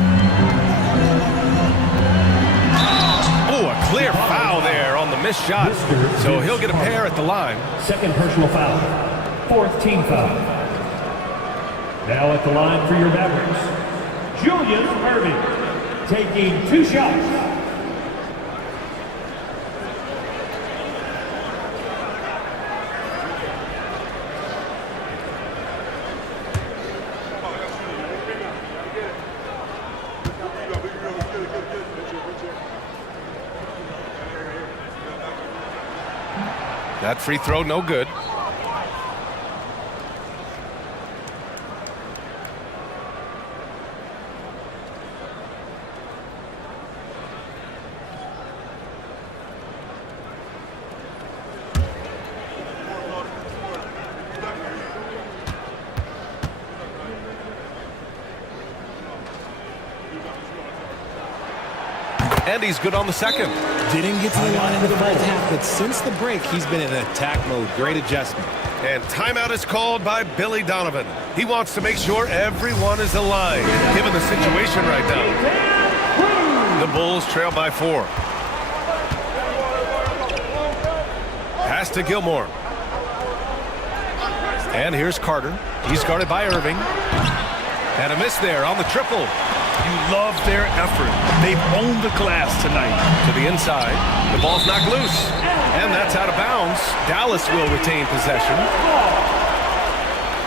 Oh, a clear foul there on the missed shot. So he'll get a pair at the line. Second personal foul. Fourth team foul. Now at the line for your Mavericks, Julius Irving, taking 2 shots. That free throw, no good. And he's good on the second. Didn't get to the line in the first half, but since the break, he's been in attack mode. Great adjustment. And timeout is called by Billy Donovan. He wants to make sure everyone is aligned, given the situation right now. The Bulls trail by 4. Pass to Gilmore. And here's Carter. He's guarded by Irving. And a miss there on the triple. You love their effort. They've owned the glass tonight. To the inside. The ball's knocked loose. And that's out of bounds. Dallas will retain possession.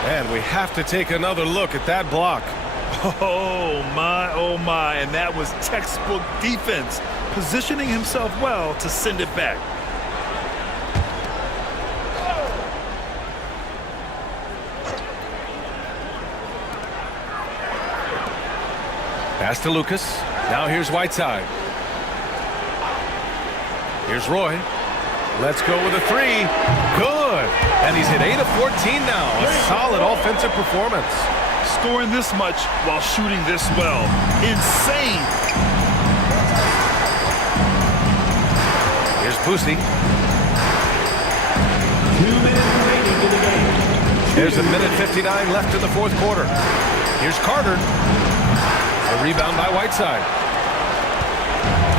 And we have to take another look at that block. Oh, my. And that was textbook defense. Positioning himself well to send it back. Pass to Lucas. Now here's Whiteside. Here's Roy. Let's go with a 3. Good. And he's hit 8 of 14 now. A solid offensive performance. Scoring this much while shooting this well. Insane. Here's Boosie. 2 minutes remaining in the game. There's 1:59 left in the fourth quarter. Here's Carter. A rebound by Whiteside.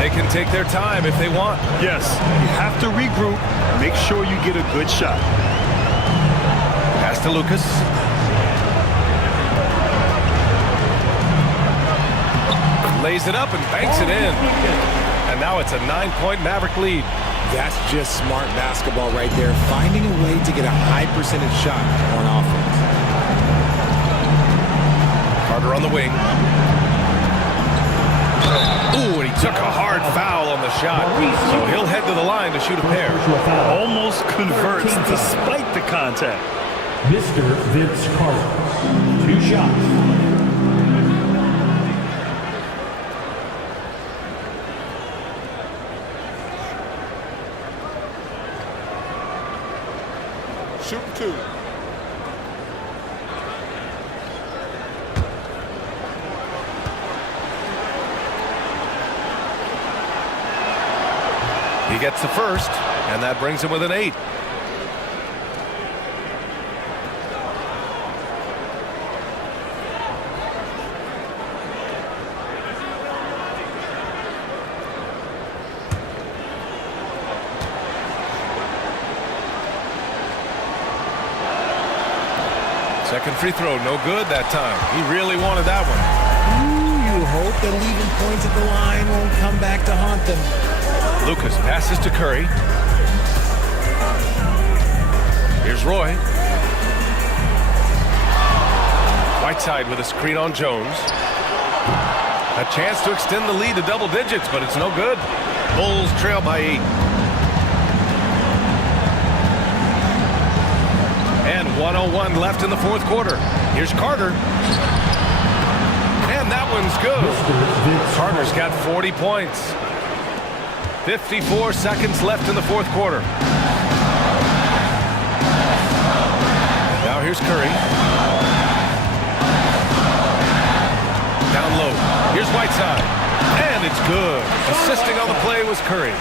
They can take their time if they want. Yes, you have to regroup. Make sure you get a good shot. Pass to Lucas. Lays it up and banks it in. And now it's a 9-point Maverick lead. That's just smart basketball right there. Finding a way to get a high percentage shot on offense. Carter on the wing. Ooh, and he took a hard foul on the shot. So he'll head to the line to shoot a pair. Almost converts despite the contact. Mr. Vince Carter. 2 shots. Shoot 2. He gets the first, and that brings him with an 8. Second free throw, no good that time. He really wanted that one. Ooh, you hope that leaving points at the line won't come back to haunt them. Lucas passes to Curry. Here's Roy. Whiteside with a screen on Jones. A chance to extend the lead to double digits, but it's no good. Bulls trail by 8. And 1:01 left in the fourth quarter. Here's Carter. And that one's good. Carter's got 40 points. 54 seconds left in the fourth quarter. Now here's Curry. Down low. Here's Whiteside. And it's good. Assisting on the play was Curry.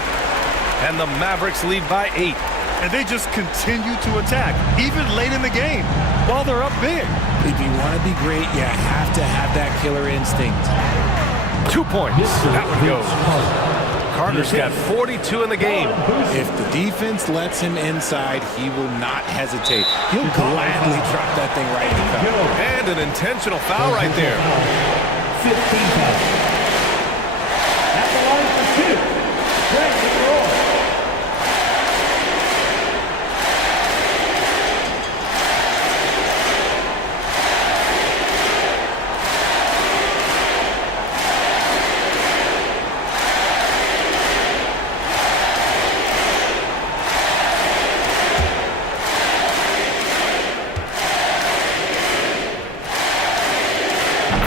And the Mavericks lead by 8. And they just continue to attack, even late in the game, while they're up big. If you want to be great, you have to have that killer instinct. 2 points. That one goes. Carter's got 42 in the game. If the defense lets him inside, he will not hesitate. He'll gladly drop that thing right in the cup. And an intentional foul right there. 15 fouls. At the line for 2. Greg Roy.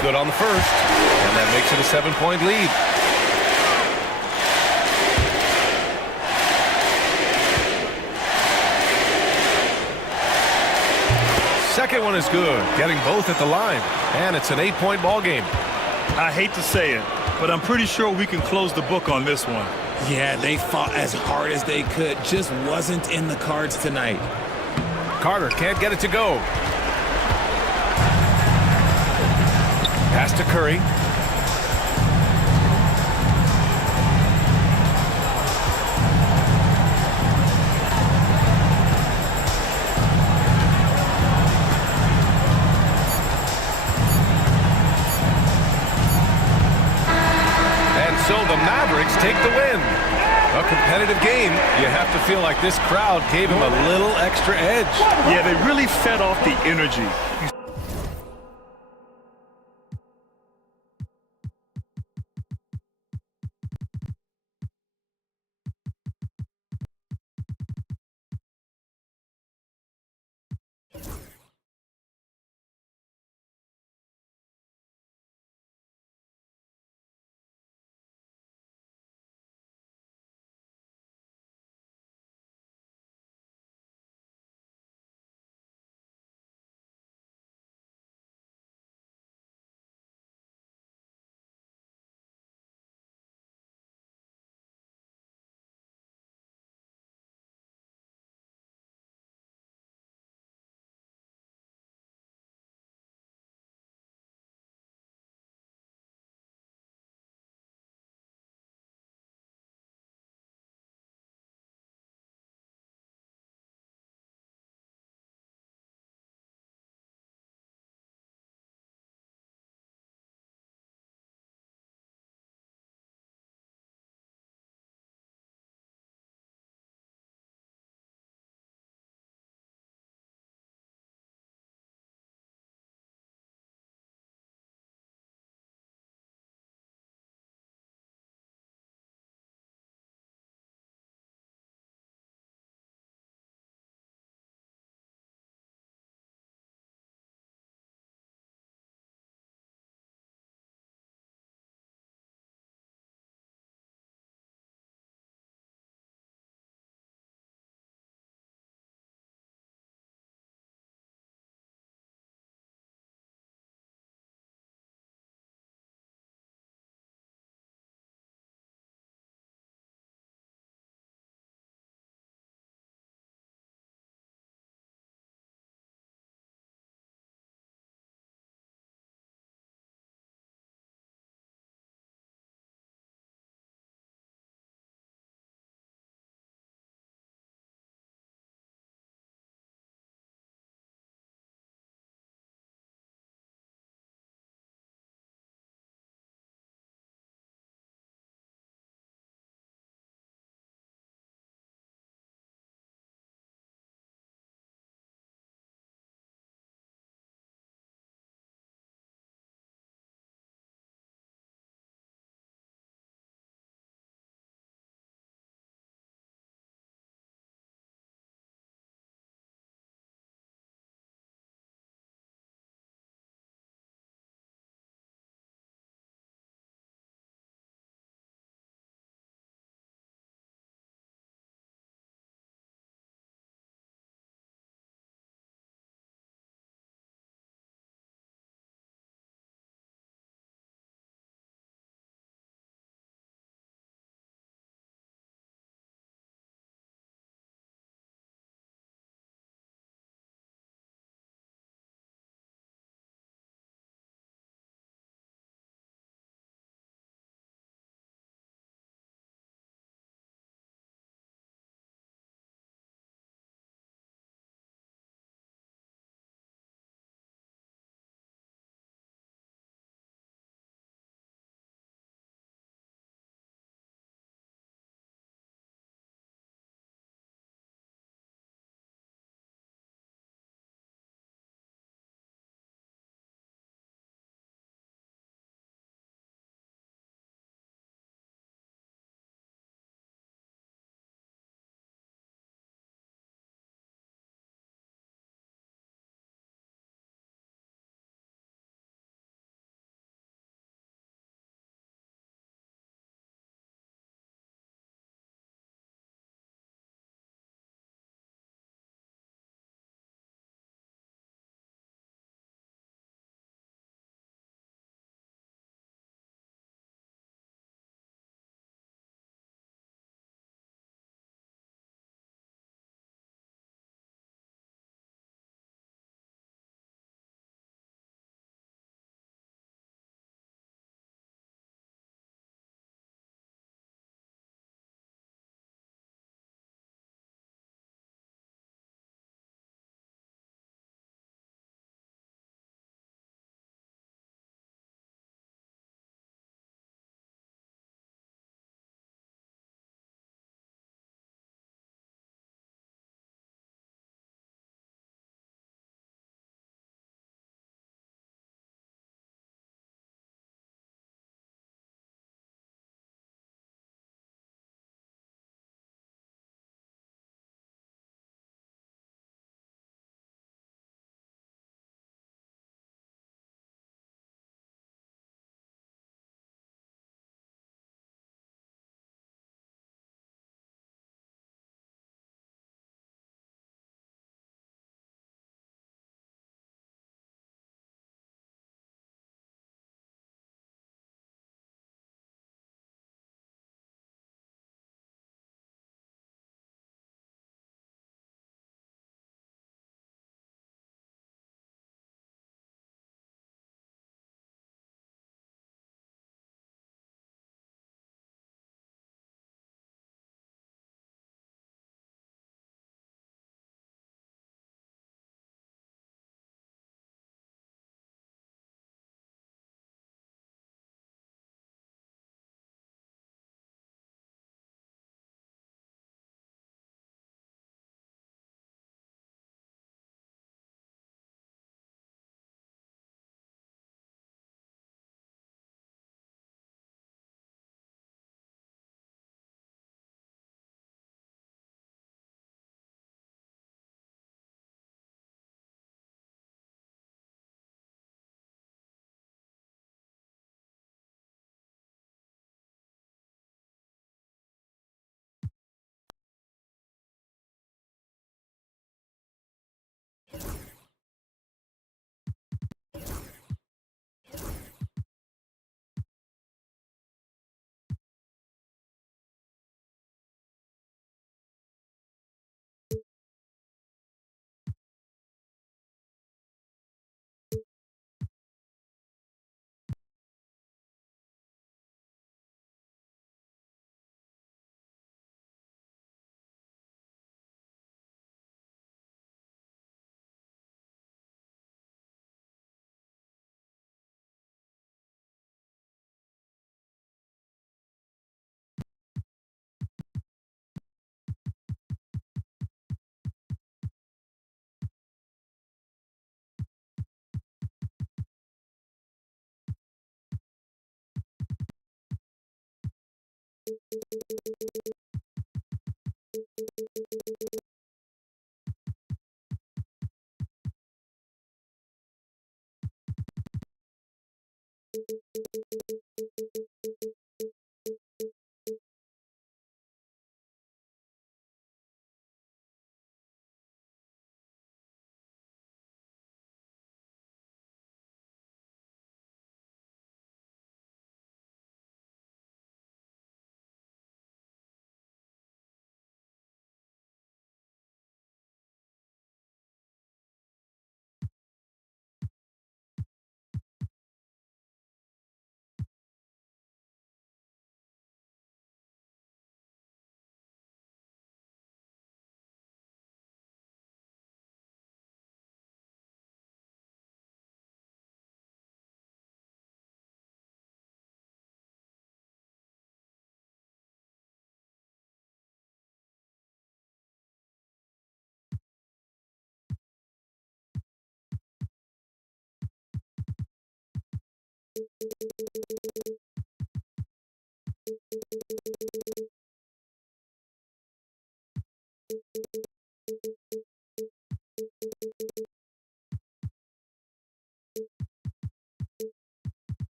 Good on the first, and that makes it a 7-point lead. Second one is good, getting both at the line, and it's an 8-point ball game. I hate to say it, but I'm pretty sure we can close the book on this one. Yeah, they fought as hard as they could. Just wasn't in the cards tonight. Carter can't get it to go. Pass to Curry. So the Mavericks take the win. A competitive game. You have to feel like this crowd gave him a little extra edge. Yeah, they really fed off the energy.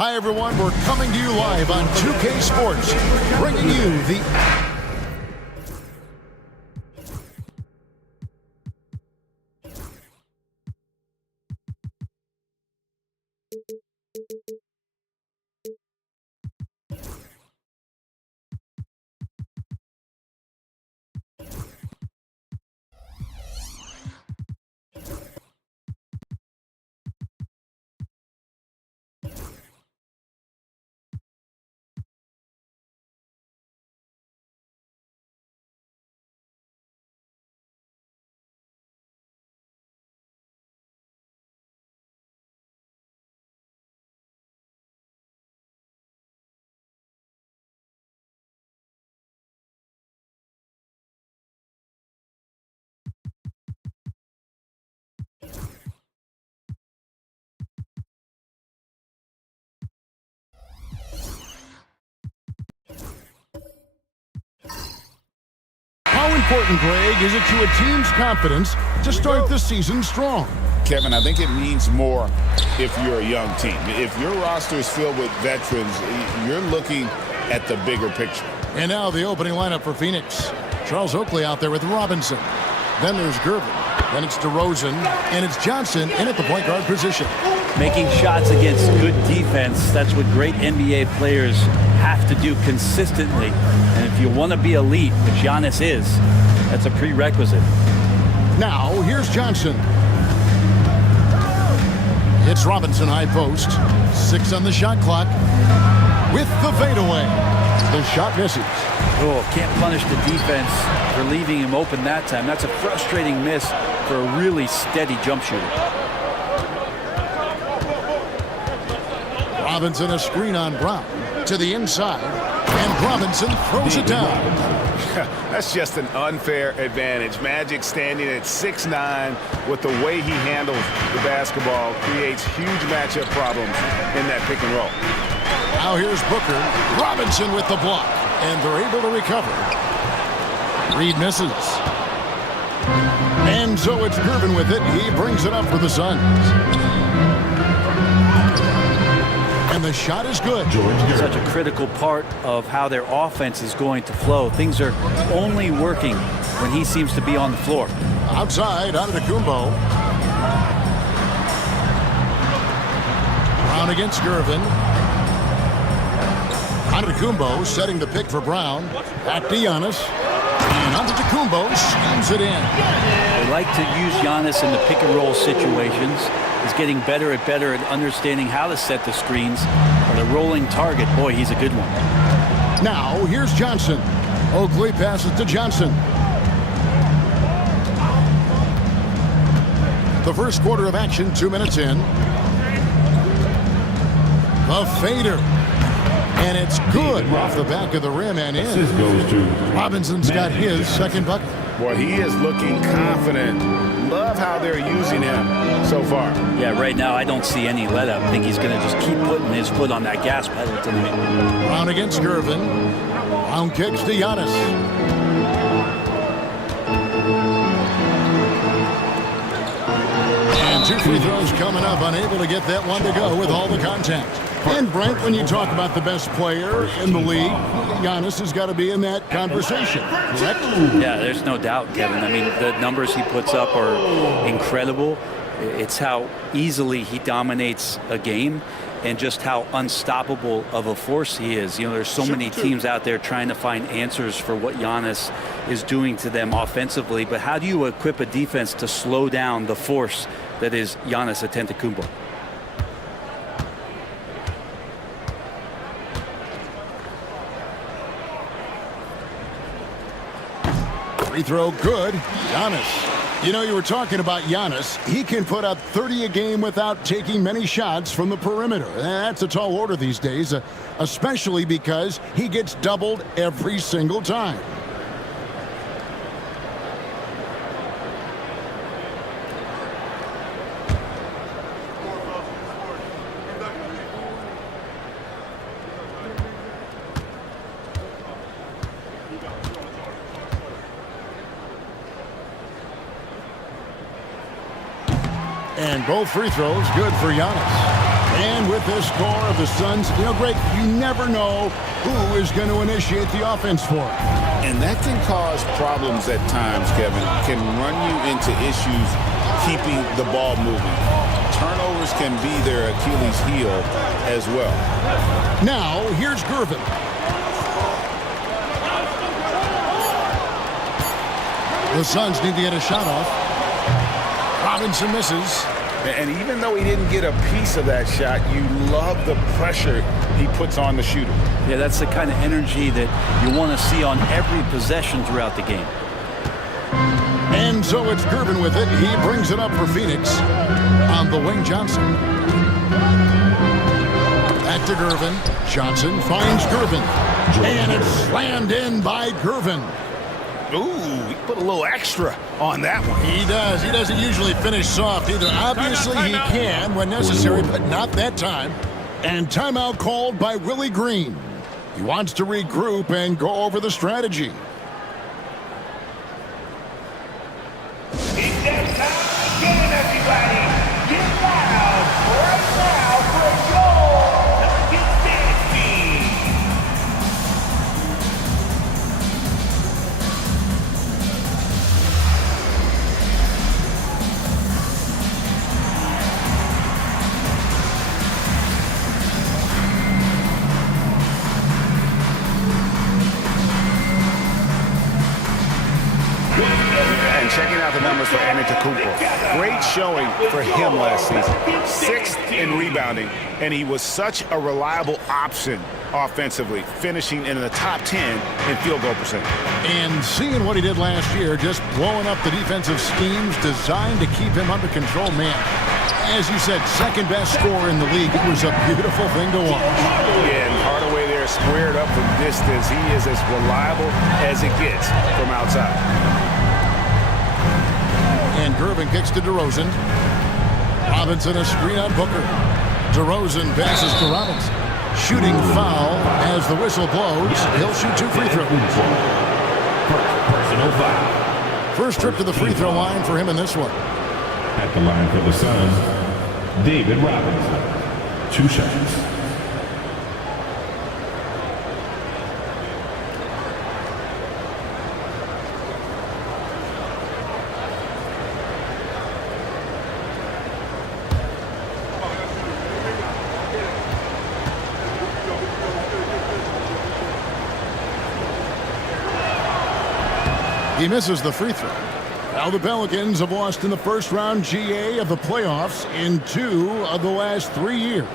Hi, everyone. We're coming to you live on 2K Sports, bringing you the... How important, Greg, is it to a team's confidence to start the season strong? Kevin, I think it means more if you're a young team. If your roster is filled with veterans, you're looking at the bigger picture. And now the opening lineup for Phoenix. Charles Oakley out there with Robinson. Then there's Gervin. Then it's DeRozan. And it's Johnson in at the point guard position. Making shots against good defense, that's what great NBA players have to do consistently. And if you want to be elite, which Giannis is, that's a prerequisite. Now, here's Johnson. It's Robinson high post. 6 on the shot clock. With the fadeaway. The shot misses. Oh, can't punish the defense for leaving him open that time. That's a frustrating miss for a really steady jump shooter. Robinson a screen on Brown. To the inside. And Robinson throws it down. That's just an unfair advantage. Magic standing at 6'9", with the way he handles the basketball creates huge matchup problems in that pick and roll. Now here's Booker. Robinson with the block. And they're able to recover. Reed misses. And so it's Gervin with it. He brings it up for the Suns. And the shot is good. Such a critical part of how their offense is going to flow. Things are only working when he seems to be on the floor. Outside, Antetokounmpo. Brown against Gervin. Antetokounmpo setting the pick for Brown. Back to Giannis. And Antetokounmpo schemes it in. They like to use Giannis in the pick and roll situations. He's getting better at understanding how to set the screens. But a rolling target, boy, he's a good one. Now, here's Johnson. Oakley passes to Johnson. The first quarter of action, 2 minutes in. The fader. And it's good off the back of the rim and in. This goes to Robinson's got his second bucket. Boy, he is looking confident. Love how they're using him so far. Yeah, right now I don't see any let up. I think he's going to just keep putting his foot on that gas pedal tonight. Brown against Gervin. Brown kicks to Giannis. And 2 free throws coming up. Unable to get that one to go with all the contact. And Brent, when you talk about the best player in the league, Giannis has got to be in that conversation, correct? Yeah, there's no doubt, Kevin. I mean, the numbers he puts up are incredible. It's how easily he dominates a game and just how unstoppable of a force he is. You know, there's so many teams out there trying to find answers for what Giannis is doing to them offensively. But how do you equip a defense to slow down the force that is Giannis Antetokounmpo? Free throw good. Giannis. You know, you were talking about Giannis. He can put up 30 a game without taking many shots from the perimeter. That's a tall order these days, especially because he gets doubled every single time. And both free throws good for Giannis. And with this score of the Suns, you know, Greg, you never know who is going to initiate the offense for it. And that can cause problems at times, Kevin. Can run you into issues keeping the ball moving. Turnovers can be their Achilles heel as well. Now, here's Gervin. The Suns need to get a shot off. Robinson misses. And even though he didn't get a piece of that shot, you love the pressure he puts on the shooter. Yeah, that's the kind of energy that you want to see on every possession throughout the game. And so it's Gervin with it. He brings it up for Phoenix on the wing. Johnson. Back to Gervin. Johnson finds Gervin. And it's slammed in by Gervin. Ooh, he put a little extra on that one. He does. He doesn't usually finish soft either. Obviously, he can when necessary, but not that time. And timeout called by Willie Green. He wants to regroup and go over the strategy. It's that time again, everybody. Get loud right now for your Nuggets dance team. checking out the numbers for Antetokounmpo. Great showing for him last season. 6th in rebounding, and he was such a reliable option offensively, finishing in the top 10 in field goal percentage. And seeing what he did last year, just blowing up the defensive schemes designed to keep him under control, man. As you said, second best scorer in the league. It was a beautiful thing to watch. Yeah, and Hardaway there squared up from distance. He is as reliable as it gets from outside. And Gervin kicks to DeRozan. Robinson a screen on Booker. DeRozan passes to Robinson. Shooting foul as the whistle blows. He'll shoot 2 free throws. Personal foul. First trip to the free throw line for him in this one. At the line for the Suns, David Robinson. 2 shots. He misses the free throw. Now the Pelicans have lost in the first round GA of the playoffs in 2 of the last 3 years.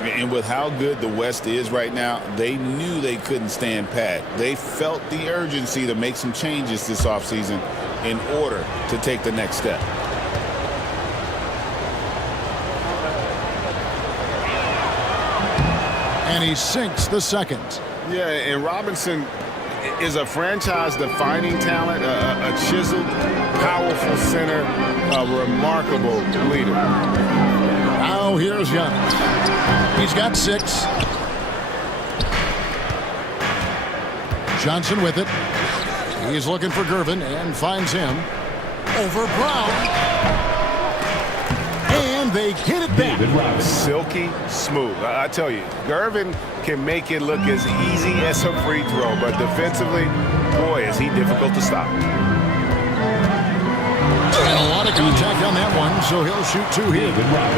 And with how good the West is right now, they knew they couldn't stand pat. They felt the urgency to make some changes this offseason in order to take the next step. And he sinks the second. Yeah, and Robinson is a franchise-defining talent, a chiseled, powerful center, a remarkable leader. Now here's Giannis. He's got 6. Johnson with it. He's looking for Gervin and finds him. Over Brown. And they get it back. Silky smooth. I tell you, Gervin can make it look as easy as a free throw, but defensively, boy, is he difficult to stop. And a lot of contact on that one, so he'll shoot 2 here.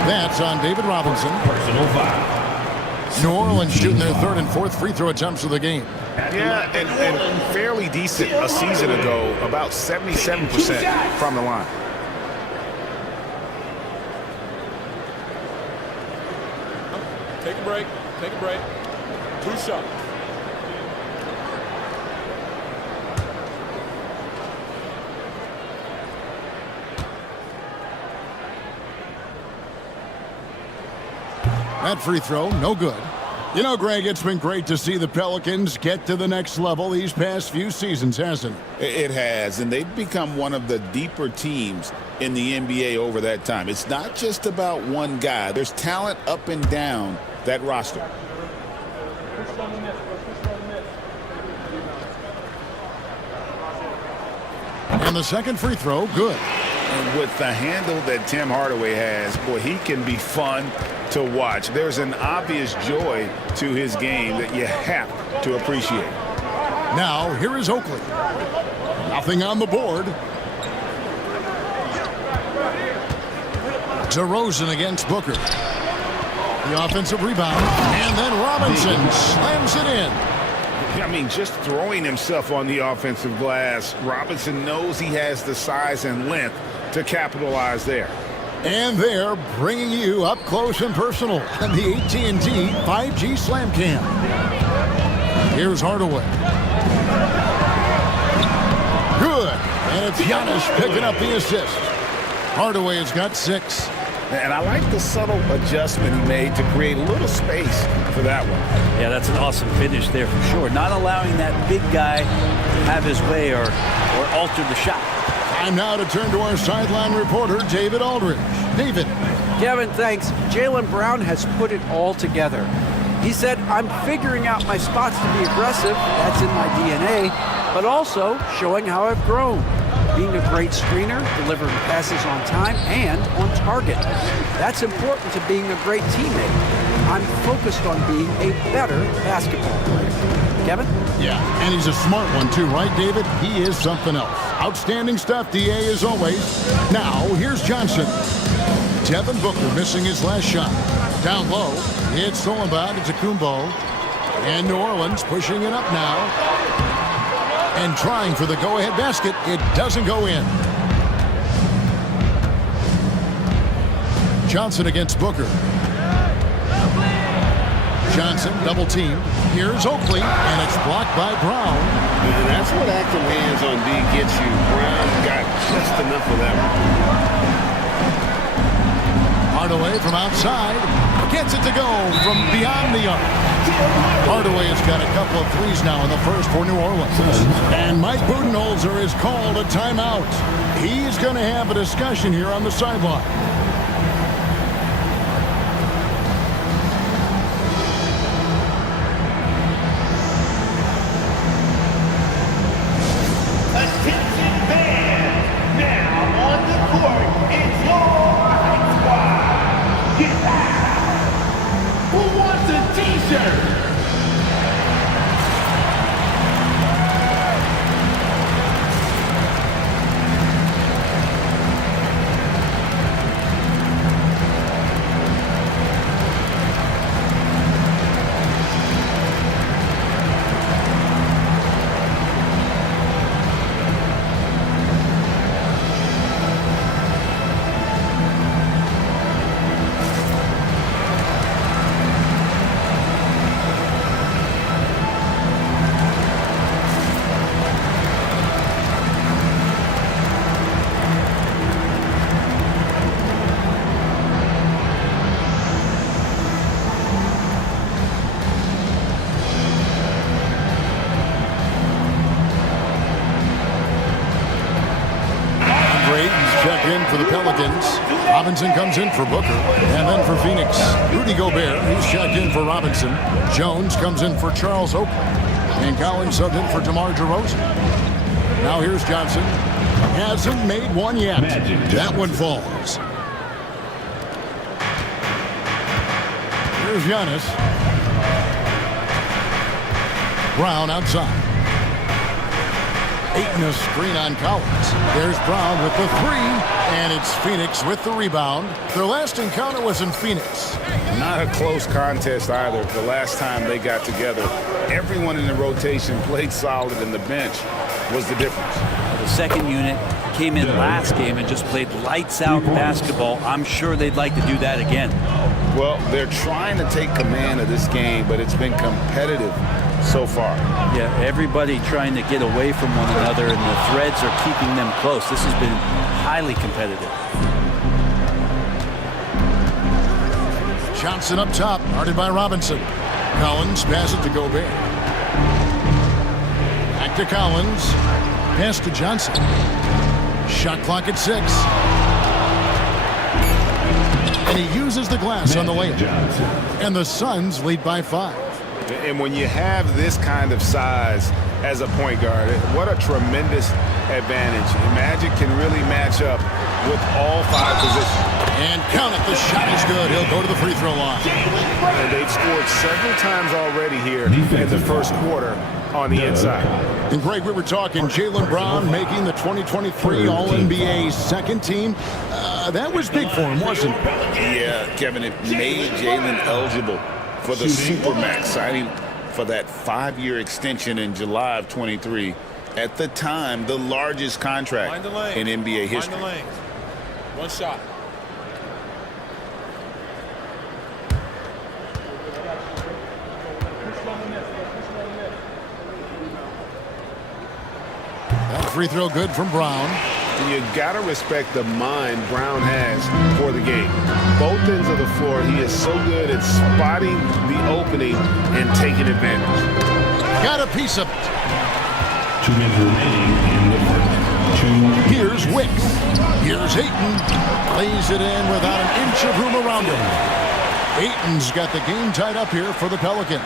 That's on David Robinson. Personal foul. New Orleans shooting their 3rd and 4th free throw attempts of the game. Yeah, and fairly decent a season ago, about 77% from the line. Take a break. Take a break. 2 shots. That free throw, no good. You know, Greg, it's been great to see the Pelicans get to the next level these past few seasons, hasn't it? It has, and they've become one of the deeper teams in the NBA over that time. It's not just about one guy. There's talent up and down that roster. And the second free throw, good. And with the handle that Tim Hardaway has, boy, he can be fun to watch. There's an obvious joy to his game that you have to appreciate. Now, here is Oakley. Nothing on the board. DeRozan against Booker. The offensive rebound. And then Robinson slams it in. I mean, just throwing himself on the offensive glass, Robinson knows he has the size and length to capitalize there. And they're bringing you up close and personal on the AT&T 5G Slam Cam. Here's Hardaway. Good. And it's Giannis picking up the assist. Hardaway has got 6. And I like the subtle adjustment he made to create a little space for that one. Yeah, that's an awesome finish there for sure. Not allowing that big guy to have his way or alter the shot. Time now to turn to our sideline reporter, David Aldridge. David. Kevin, thanks. Jaylen Brown has put it all together. He said, I'm figuring out my spots to be aggressive. That's in my DNA. But also showing how I've grown. Being a great screener, delivering passes on time and on target. That's important to being a great teammate. I'm focused on being a better basketball player. Kevin? Yeah, and he's a smart one too, right, David? He is something else. Outstanding stuff, DA, as always. Now, here's Johnson. Devin Booker missing his last shot. Down low, it's stolen by Antetokounmpo. And New Orleans pushing it up now. And trying for the go-ahead basket. It doesn't go in. Johnson against Booker. Johnson double team. Here's Oakley, and it's blocked by Brown. And that's what active hands on D gets you. Brown got just enough of that one. Hardaway from outside gets it to go from beyond the arc. Hardaway has got a couple of threes now in the first for New Orleans. And Mike Budenholzer is called a timeout. He's going to have a discussion here on the sideline. Attention fans, now on the court, it's your Hype Squad. Get out! Who wants a t-shirt? Check in for the Pelicans. Robinson comes in for Booker. And then for Phoenix, Rudy Gobert. He's checked in for Robinson. Jones comes in for Charles Oakley. And Collins subbed in for DeMar DeRozan. Now here's Johnson. Hasn't made one yet. That one falls. Here's Giannis. Brown outside. Ayton a screen on Collins. There's Brown with the three, and it's Phoenix with the rebound. Their last encounter was in Phoenix. Not a close contest either. The last time they got together, everyone in the rotation played solid, and the bench was the difference. The second unit came in last game and just played lights out basketball. I'm sure they'd like to do that again. Well, they're trying to take command of this game, but it's been competitive so far. Yeah, everybody trying to get away from one another, and the threads are keeping them close. This has been highly competitive. Johnson up top, guarded by Robinson. Collins passes to Gobert. Back to Collins. Pass to Johnson. Shot clock at 6. And he uses the glass on the layup. And the Suns lead by 5. And when you have this kind of size as a point guard, what a tremendous advantage. Magic can really match up with all 5 positions. And count it, the shot is good. He'll go to the free throw line. And they've scored several times already here in the first quarter on the inside. And Greg, we were talking Jaylen Brown making the 2023 All-NBA second team. That was big for him, wasn't it? Yeah, Kevin, it made Jaylen eligible for the Supermax, signing for that 5-year extension in July of 23. At the time, the largest contract in NBA history. One shot. That free throw good from Brown. You got to respect the mind Brown has for the game. Both ends of the floor, he is so good at spotting the opening and taking advantage. Got a piece of it. 2 minutes remaining in the first. Here's Wicks. Here's Ayton. Lays it in without an inch of room around him. Ayton's got the game tied up here for the Pelicans.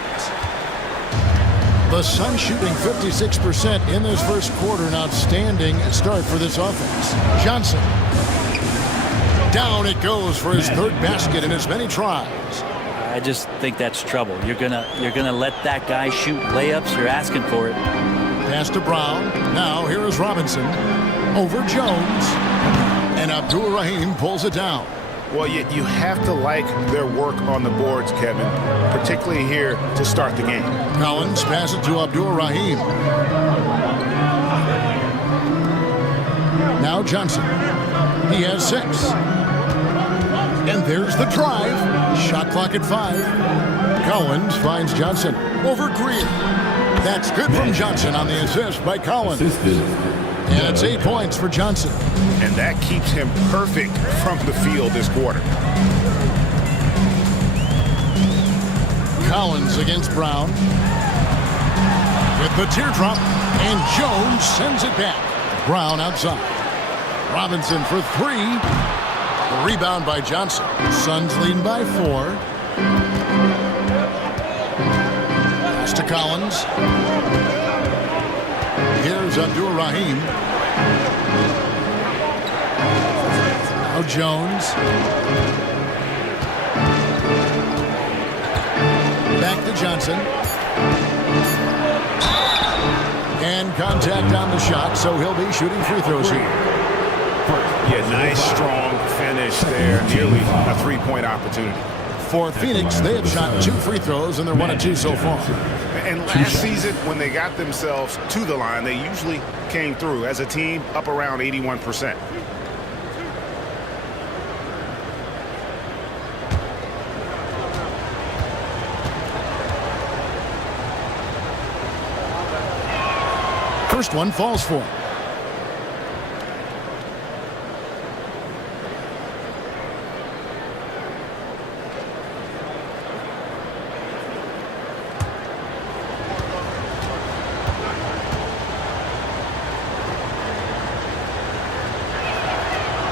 The Suns shooting 56% in this first quarter. An outstanding start for this offense. Johnson. Down it goes for his third basket in as many tries. I just think that's trouble. You're gonna let that guy shoot layups. You're asking for it. Pass to Brown. Now here is Robinson. Over Jones. And Abdul-Rahim pulls it down. Well, you have to like their work on the boards, Kevin, particularly here to start the game. Collins passes to Abdul-Rahim. Now Johnson. He has 6. And there's the drive. Shot clock at 5. Collins finds Johnson over Greer. That's good from Johnson on the assist by Collins. And it's 8 points for Johnson. And that keeps him perfect from the field this quarter. Collins against Brown. With the teardrop. And Jones sends it back. Brown outside. Robinson for 3. The rebound by Johnson. Suns leading by 4. Pass to Collins. Here's Abdul Rahim. Now Jones. Back to Johnson. And contact on the shot, so he'll be shooting free throws here. Yeah, nice, strong finish there. Nearly a three-point opportunity. For Phoenix, they have shot 2 free throws, and they're 1 of 2 so far. And last season, when they got themselves to the line, they usually came through as a team up around 81%. First one falls for him.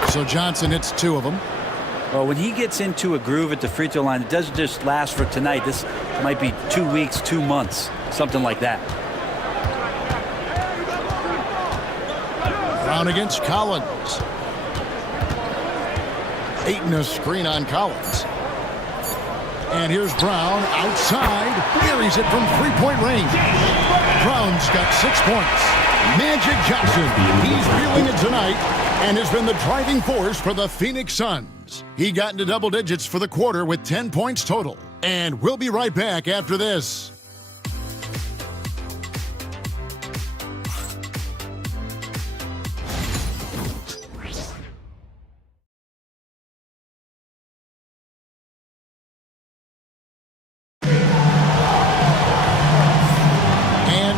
So Johnson hits 2 of them. Well, when he gets into a groove at the free throw line, it doesn't just last for tonight. This might be 2 weeks, 2 months, something like that. Brown against Collins. Ayton a screen on Collins. And here's Brown outside. Buries it from 3-point range. Brown's got 6 points. Magic Johnson, he's feeling it tonight and has been the driving force for the Phoenix Suns. He got into double digits for the quarter with 10 points total. And we'll be right back after this.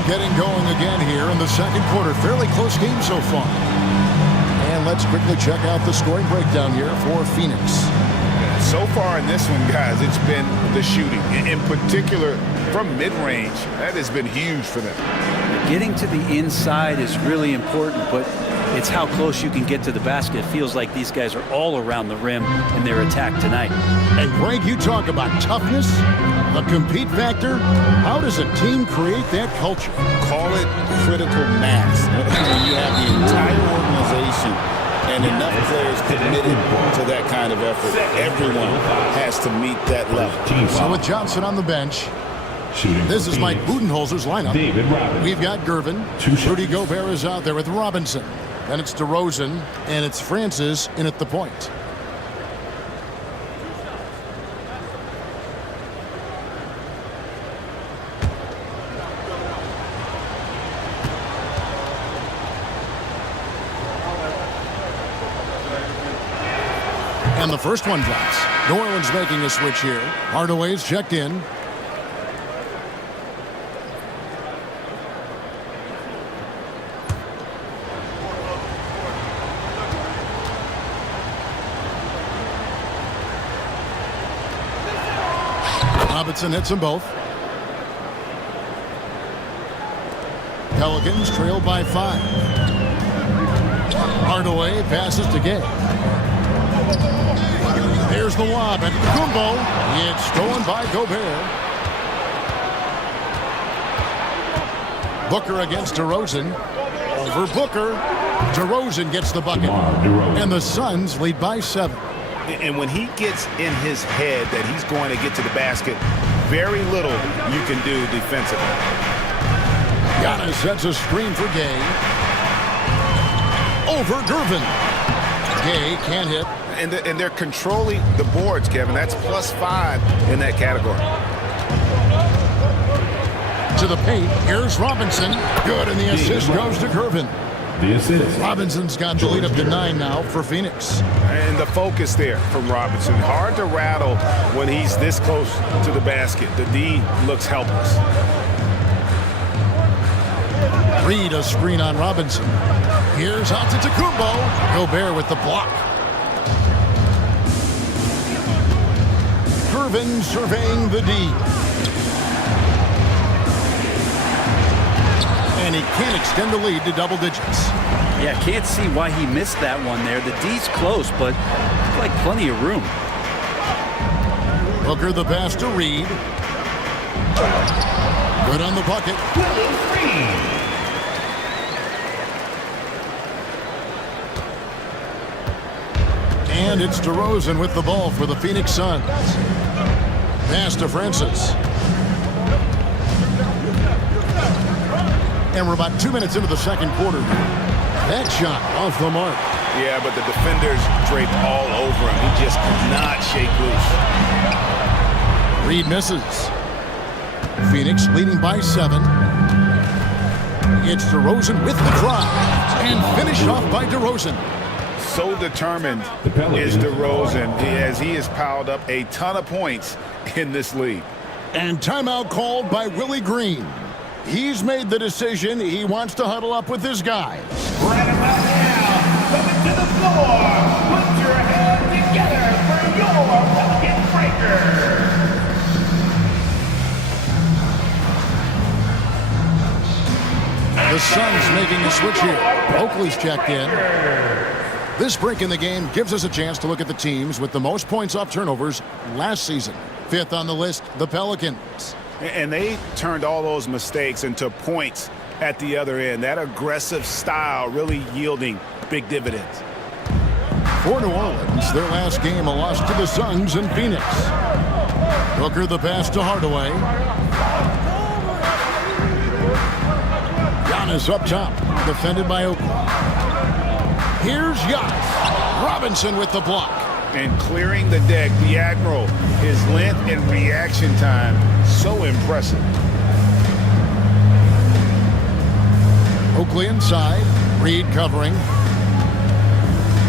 Getting going again here in the second quarter. Fairly close game so far. And let's quickly check out the scoring breakdown here for Phoenix. So far in this one, guys, it's been the shooting. In particular, from mid-range, that has been huge for them. Getting to the inside is really important, but it's how close you can get to the basket. It feels like these guys are all around the rim in their attack tonight. And Greg, you talk about toughness, the compete factor. How does a team create that culture? Call it critical mass. When you have the entire organization and enough players committed to that kind of effort, everyone has to meet that level. So with Johnson on the bench, this is Mike Budenholzer's lineup. We've got Gervin. Rudy Gobert is out there with Robinson. Then it's DeRozan, and it's Francis in at the point. And the first one drops. New Orleans making a switch here. Hardaway's checked in. Robinson hits them both. Pelicans trail by 5. Hardaway passes to Gay. There's the lob at Kumbo. It's stolen by Gobert. Booker against DeRozan. Over Booker. DeRozan gets the bucket. And the Suns lead by 7. And when he gets in his head that he's going to get to the basket, very little you can do defensively. Giannis sets a screen for Gay. Over Gervin. Gay can't hit. And they're controlling the boards, Kevin. That's +5 in that category. To the paint. Here's Robinson. Good, and the assist goes to Gervin. the assist. Robinson's got the lead up to 9 now for Phoenix. And the focus there from Robinson. Hard to rattle when he's this close to the basket. The D looks helpless. Reed a screen on Robinson. Here's Antetokounmpo. Gobert with the block. Gervin surveying the D. And he can't extend the lead to double digits. Yeah, can't see why he missed that one there. The D's close, but like plenty of room. Booker the pass to Reed. Good on the bucket. And it's DeRozan with the ball for the Phoenix Suns. Pass to Francis. And we're about 2 minutes into the second quarter. That shot off the mark. Yeah, but the defenders draped all over him. He just could not shake loose. Reed misses. Phoenix leading by 7. It's DeRozan with the drive. And finished off by DeRozan. So determined is DeRozan as he has piled up a ton of points in this league. And timeout called by Willie Green. He's made the decision. He wants to huddle up with his guys. Right about now, coming to the floor. Put your hands together for your Pelican Breaker. The Suns making a switch here. Oakley's checked in. This break in the game gives us a chance to look at the teams with the most points off turnovers last season. 5th on the list, the Pelicans. And they turned all those mistakes into points at the other end. That aggressive style really yielding big dividends. For New Orleans, their last game a loss to the Suns in Phoenix. Booker the pass to Hardaway. Giannis up top, defended by Oakley. Here's Giannis. Robinson with the block. And clearing the deck, the Admiral, his length and reaction time, so impressive. Oakley inside. Reed covering.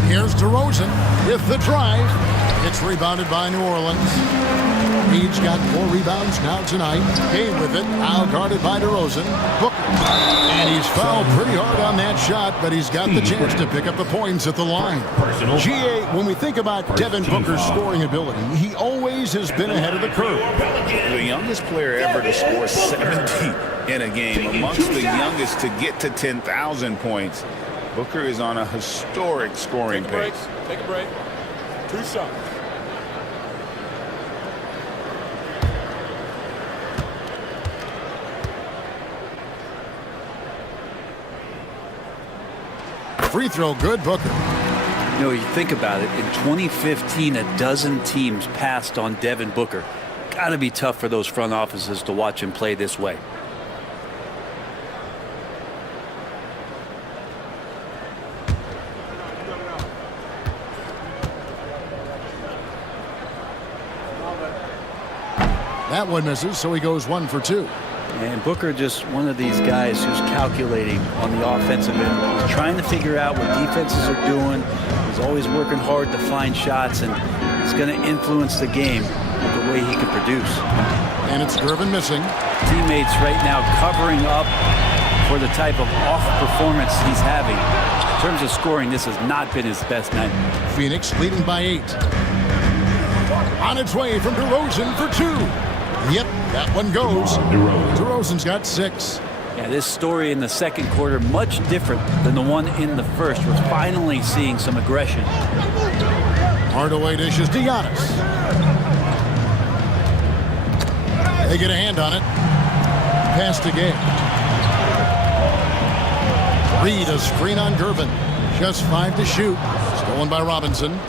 Here's DeRozan with the drive. It's rebounded by New Orleans. Reed's got 4 rebounds now tonight. Came with it. Now guarded by DeRozan. Booker. And he's fouled pretty hard on that shot, but he's got the chance to pick up the points at the line. GA, when we think about Devin Booker's scoring ability, he always has been ahead of the curve. The youngest player ever to score 70 in a game, amongst the youngest to get to 10,000 points. Booker is on a historic scoring pace. Take a break. 2 shots. Free throw good, Booker. You know, you think about it, in 2015, a dozen teams passed on Devin Booker. Got to be tough for those front offices to watch him play this way. That one misses, so he goes 1 for 2. And Booker just one of these guys who's calculating on the offensive end. He's trying to figure out what defenses are doing. He's always working hard to find shots, and he's going to influence the game the way he can produce. And it's Gervin missing. Teammates right now covering up for the type of off performance he's having. In terms of scoring, this has not been his best night. Phoenix leading by 8. On its way from DeRozan for 2. Yep, that one goes. DeRozan's got 6. Yeah, this story in the second quarter much different than the one in the first. We're finally seeing some aggression. Hardaway dishes to Giannis. They get a hand on it. Pass to Gay. Reed a screen on Gervin. Just 5 to shoot. Stolen by Robinson.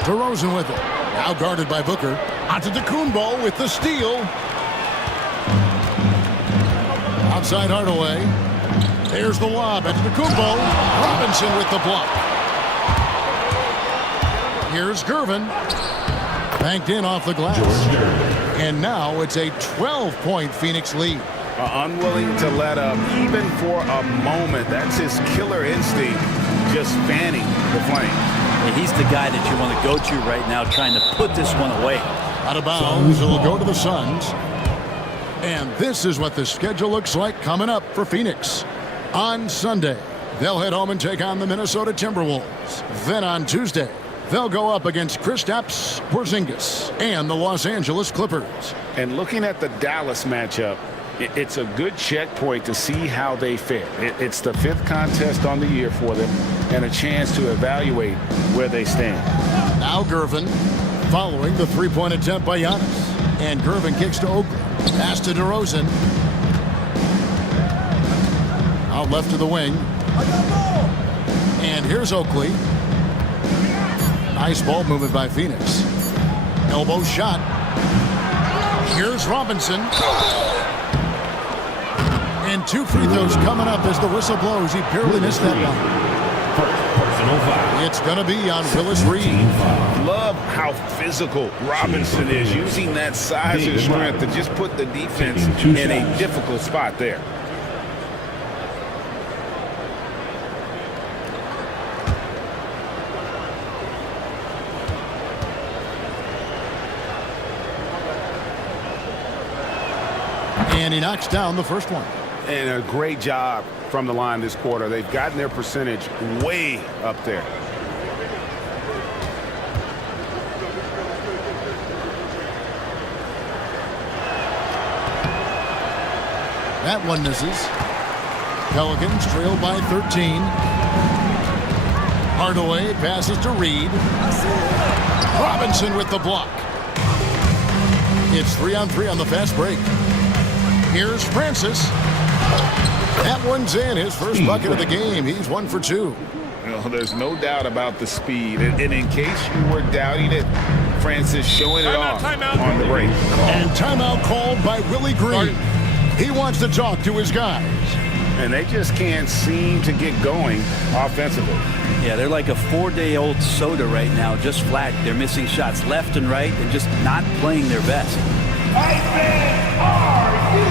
DeRozan with it. Now guarded by Booker. Antetokounmpo with the steal. Outside Hardaway. There's the lob. Antetokounmpo. Robinson with the block. Here's Gervin. Banked in off the glass. And now it's a 12-point Phoenix lead. unwilling to let up even for a moment. That's his killer instinct, just fanning the flame. Yeah, he's the guy that you want to go to right now, trying to put this one away. Out of bounds, it'll go to the Suns. And this is what the schedule looks like coming up for Phoenix. On Sunday, they'll head home and take on the Minnesota Timberwolves. Then on Tuesday, they'll go up against Kristaps Porzingis and the Los Angeles Clippers. And looking at the Dallas matchup, it's a good checkpoint to see how they fare. It's the 5th contest on the year for them and a chance to evaluate where they stand. Now Gervin following the three-point attempt by Giannis. And Gervin kicks to Oakley. Pass to DeRozan. Out left to the wing. And here's Oakley. Nice ball movement by Phoenix. Elbow shot. Here's Robinson. And 2 free throws coming up as the whistle blows. He barely missed that one. It's going to be on Willis Reed. Love how physical Robinson is, using that size and strength to just put the defense in a difficult spot there. And he knocks down the first one. And a great job from the line this quarter. They've gotten their percentage way up there. That one misses. Pelicans trail by 13. Hardaway passes to Reed. Robinson with the block. It's 3-on-3 on the fast break. Here's Francis. That one's in. His first bucket of the game. He's 1 for 2. Well, there's no doubt about the speed. And in case you were doubting it, Francis showing it off on the break. And timeout called by Willie Green. He wants to talk to his guys. And they just can't seem to get going offensively. Yeah, they're like a 4-day-old soda right now, just flat. They're missing shots left and right and just not playing their best. Iceman, are you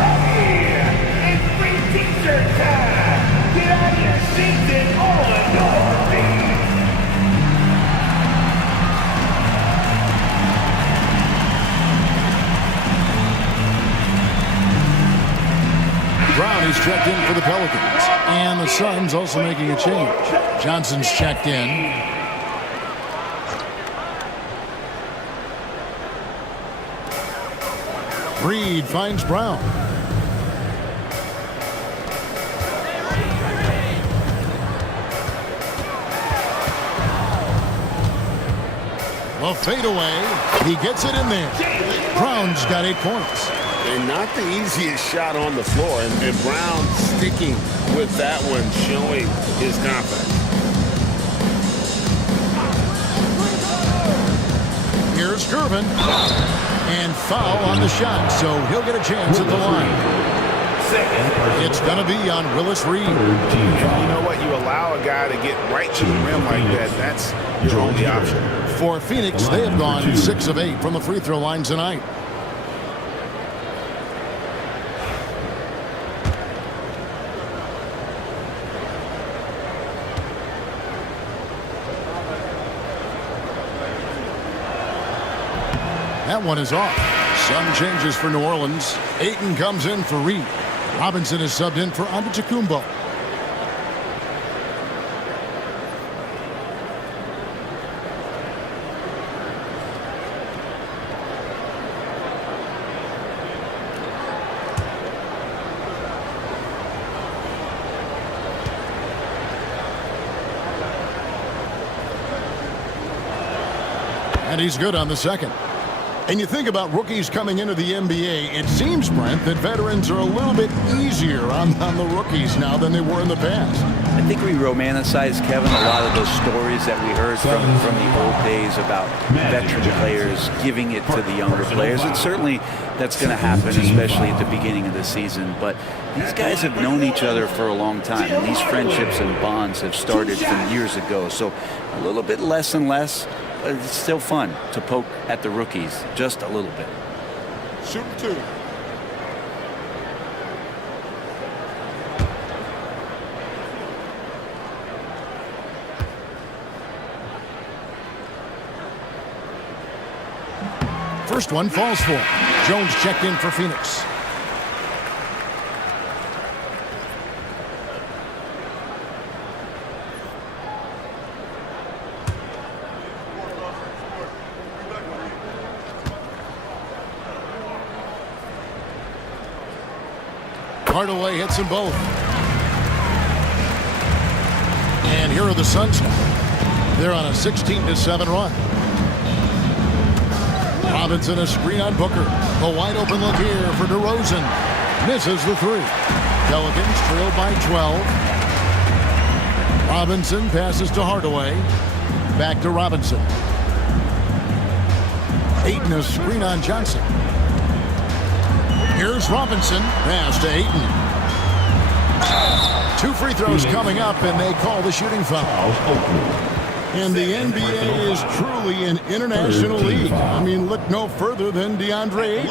ready? It's free t-shirt time. Get out of your seats and on your feet. Brown is checked in for the Pelicans. And the Suns also making a change. Johnson's checked in. Reed finds Brown. The fadeaway. He gets it in there. Brown's got 8 points. And not the easiest shot on the floor. And Brown sticking with that one, showing his confidence. Here's Gervin. And foul on the shot, so he'll get a chance at the line. It's going to be on Willis Reed. And you know what? You allow a guy to get right to the rim like that. That's your only option. For Phoenix, they have gone 6 of 8 from the free throw line tonight. That one is off. Some changes for New Orleans. Ayton comes in for Reed. Robinson is subbed in for Antetokounmpo. And he's good on the second. And you think about rookies coming into the NBA, it seems, Brent, that veterans are a little bit easier on the rookies now than they were in the past. I think we romanticize, Kevin, a lot of those stories that we heard from the old days about veteran players giving it to the younger players. And certainly that's going to happen, especially at the beginning of the season. But these guys have known each other for a long time, and these friendships and bonds have started from years ago. So a little bit less and less. But it's still fun to poke at the rookies just a little bit. Shooting 2. First one falls for him. Jones checked in for Phoenix. Hardaway hits them both. And here are the Suns now. They're on a 16-7 run. Robinson a screen on Booker. A wide open look here for DeRozan. Misses the three. Pelicans trailed by 12. Robinson passes to Hardaway. Back to Robinson. Ayton a screen on Johnson. Here's Robinson. Pass to Ayton. 2 free throws coming up, and they call the shooting foul. And the NBA is truly an international league. I mean, look no further than DeAndre Ayton,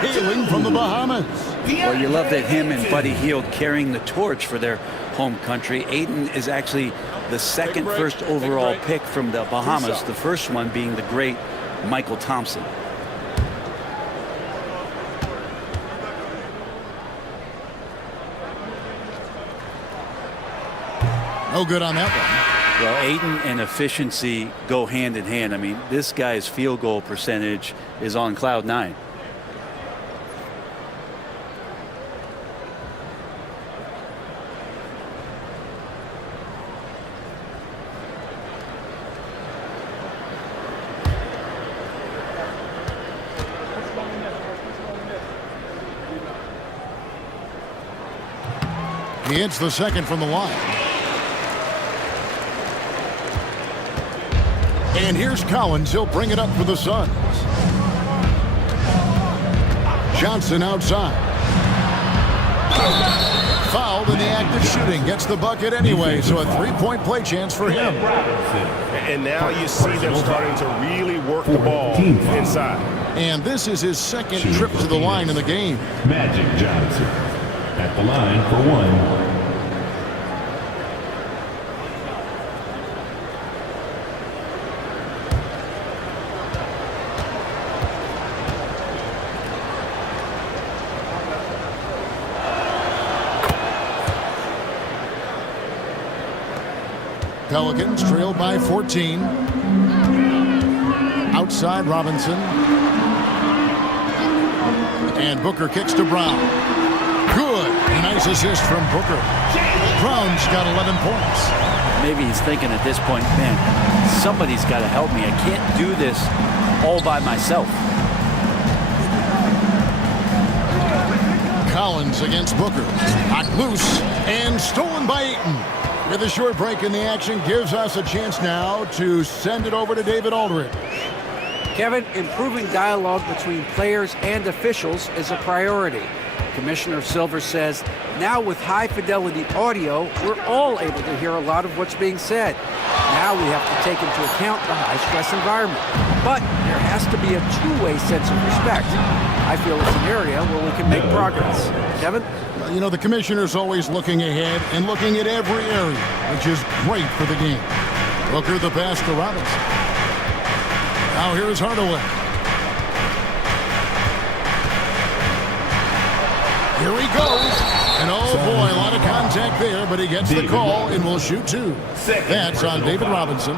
hailing from the Bahamas. Well, you love that him and Buddy Hield carrying the torch for their home country. Ayton is actually the second first overall pick from the Bahamas, the first one being the great Michael Thompson. No good on that one. Well, Ayton and efficiency go hand in hand. I mean, this guy's field goal percentage is on cloud 9. He hits the second from the line. And here's Collins. He'll bring it up for the Suns. Johnson outside. Fouled in the act of shooting. Gets the bucket anyway, so a 3-point play chance for him. And now you see them starting to really work the ball inside. And this is his second trip to the line in the game. Magic Johnson at the line for one. Pelicans trailed by 14. Outside Robinson. And Booker kicks to Brown. Good. A nice assist from Booker. Brown's got 11 points. Maybe he's thinking at this point, man, somebody's got to help me. I can't do this all by myself. Collins against Booker. Knocked loose and stolen by Ayton. With a short break in the action, gives us a chance now to send it over to David Aldridge. Kevin, improving dialogue between players and officials is a priority. Commissioner Silver says, now with high-fidelity audio, we're all able to hear a lot of what's being said. Now we have to take into account the high-stress environment. But there has to be a two-way sense of respect. I feel it's an area where we can make progress. Kevin? Well, you know, the commissioner's always looking ahead and looking at every area, which is great for the game. Booker the pass to Robinson. Now here's Hardaway. Here he goes. And oh boy, a lot of contact there, but he gets the call and will shoot two. That's on David Robinson.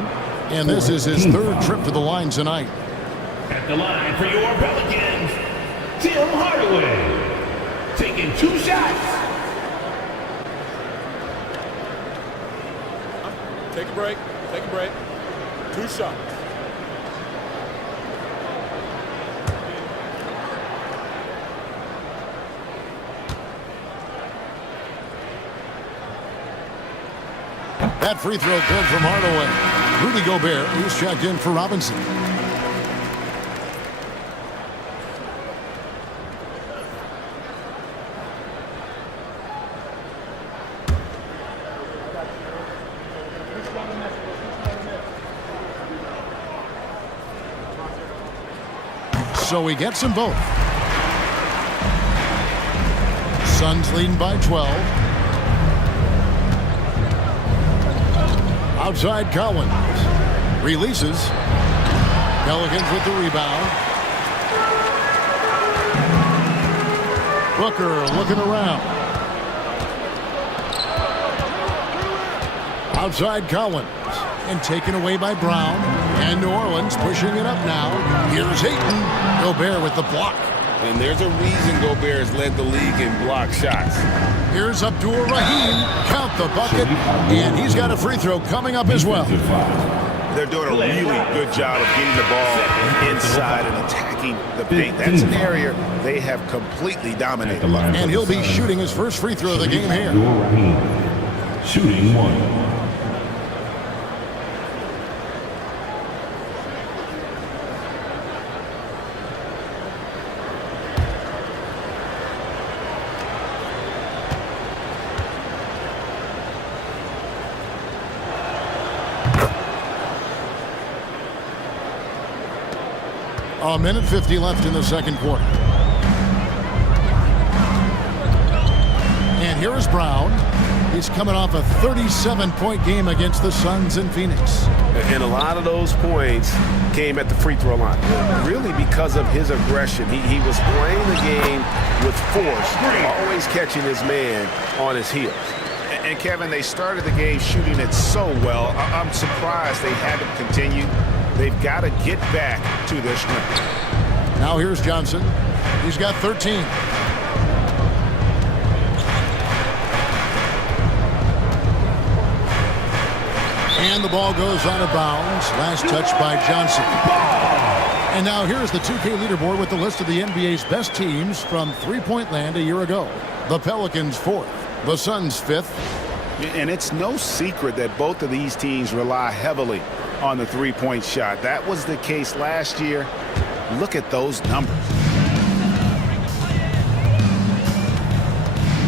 And this is his third trip to the line tonight. At the line for your Pelicans, Tim Hardaway. Taking 2 shots. Take a break. Take a break. 2 shots. That free throw good from Hardaway. Rudy Gobert, who's checked in for Robinson. So he gets them both. Suns leading by 12. Outside Collins. Releases. Pelicans with the rebound. Booker looking around. Outside Collins. And taken away by Brown. And New Orleans pushing it up now. Here's Ayton. Gobert with the block. And there's a reason Gobert has led the league in block shots. Here's Abdul-Rahim. Count the bucket. And he's got a free throw coming up as well. They're doing a really good job of getting the ball inside and attacking the paint. That's an area they have completely dominated. And he'll be shooting his first free throw of the game here. Abdul-Rahim, shooting 1. A minute 50 left in the second quarter. And here is Brown. He's coming off a 37-point game against the Suns in Phoenix. And a lot of those points came at the free throw line. Really because of his aggression. He was playing the game with force, always catching his man on his heels. And Kevin, they started the game shooting it so well. I'm surprised they had to continue. They've got to get back to their strength. Now here's Johnson. He's got 13. And the ball goes out of bounds. Last touch by Johnson. And now here's the 2K leaderboard with the list of the NBA's best teams from three-point land a year ago. The Pelicans 4th. The Suns 5th. And it's no secret that both of these teams rely heavily on the three-point shot. That was the case last year. Look at those numbers.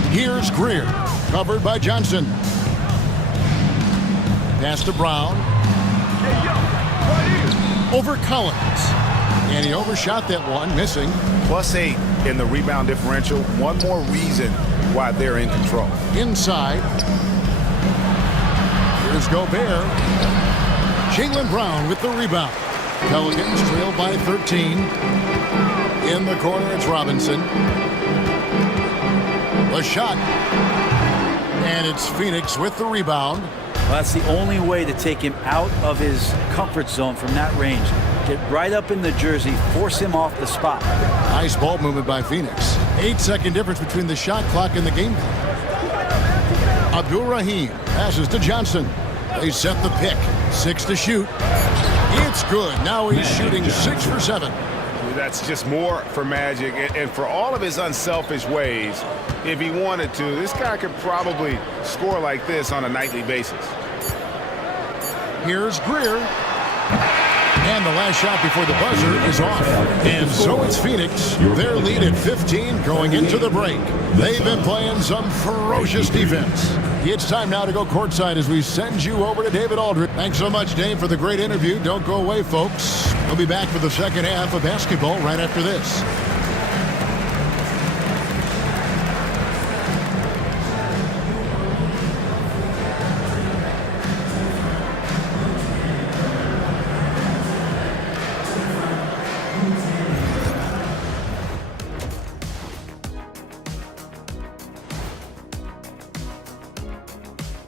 Here's Greer, covered by Johnson. Pass to Brown. Over Collins. And he overshot that one, missing. +8 in the rebound differential. One more reason why they're in control. Inside. Here's Gobert. Jaylen Brown with the rebound. Pelicans trail by 13. In the corner, it's Robinson. The shot. And it's Phoenix with the rebound. Well, that's the only way to take him out of his comfort zone from that range. Get right up in the jersey, force him off the spot. Nice ball movement by Phoenix. 8-second difference between the shot clock and the game clock. Abdul-Rahim passes to Johnson. They set the pick. 6 to shoot. It's good. Now he's shooting 6 for 7. That's just more for Magic. And for all of his unselfish ways, if he wanted to, this guy could probably score like this on a nightly basis. Here's Greer. And the last shot before the buzzer is off. And so it's Phoenix. Their lead at 15 going into the break. They've been playing some ferocious defense. It's time now to go courtside as we send you over to David Aldridge. Thanks so much, Dave, for the great interview. Don't go away, folks. We'll be back for the second half of basketball right after this.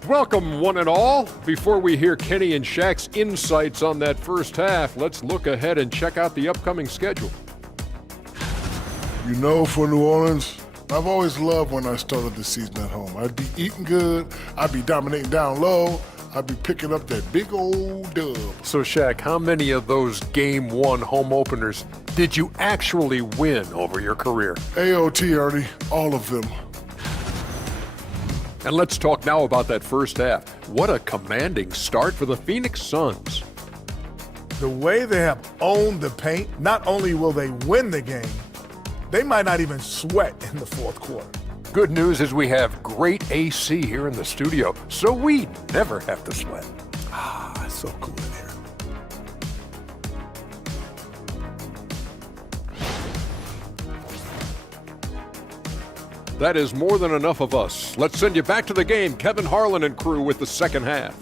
Welcome, one and all. Before we hear Kenny and Shaq's insights on that first half, let's look ahead and check out the upcoming schedule. You know, for New Orleans, I've always loved when I started the season at home. I'd be eating good, I'd be dominating down low, I'd be picking up that big old dub. So, Shaq, how many of those Game 1 home openers did you actually win over your career? AOT, Ernie, all of them. And let's talk now about that first half. What a commanding start for the Phoenix Suns. The way they have owned the paint, not only will they win the game, they might not even sweat in the fourth quarter. Good news is we have great AC here in the studio, so we never have to sweat. Ah, it's so cool in here. That is more than enough of us. Let's send you back to the game. Kevin Harlan and crew with the second half.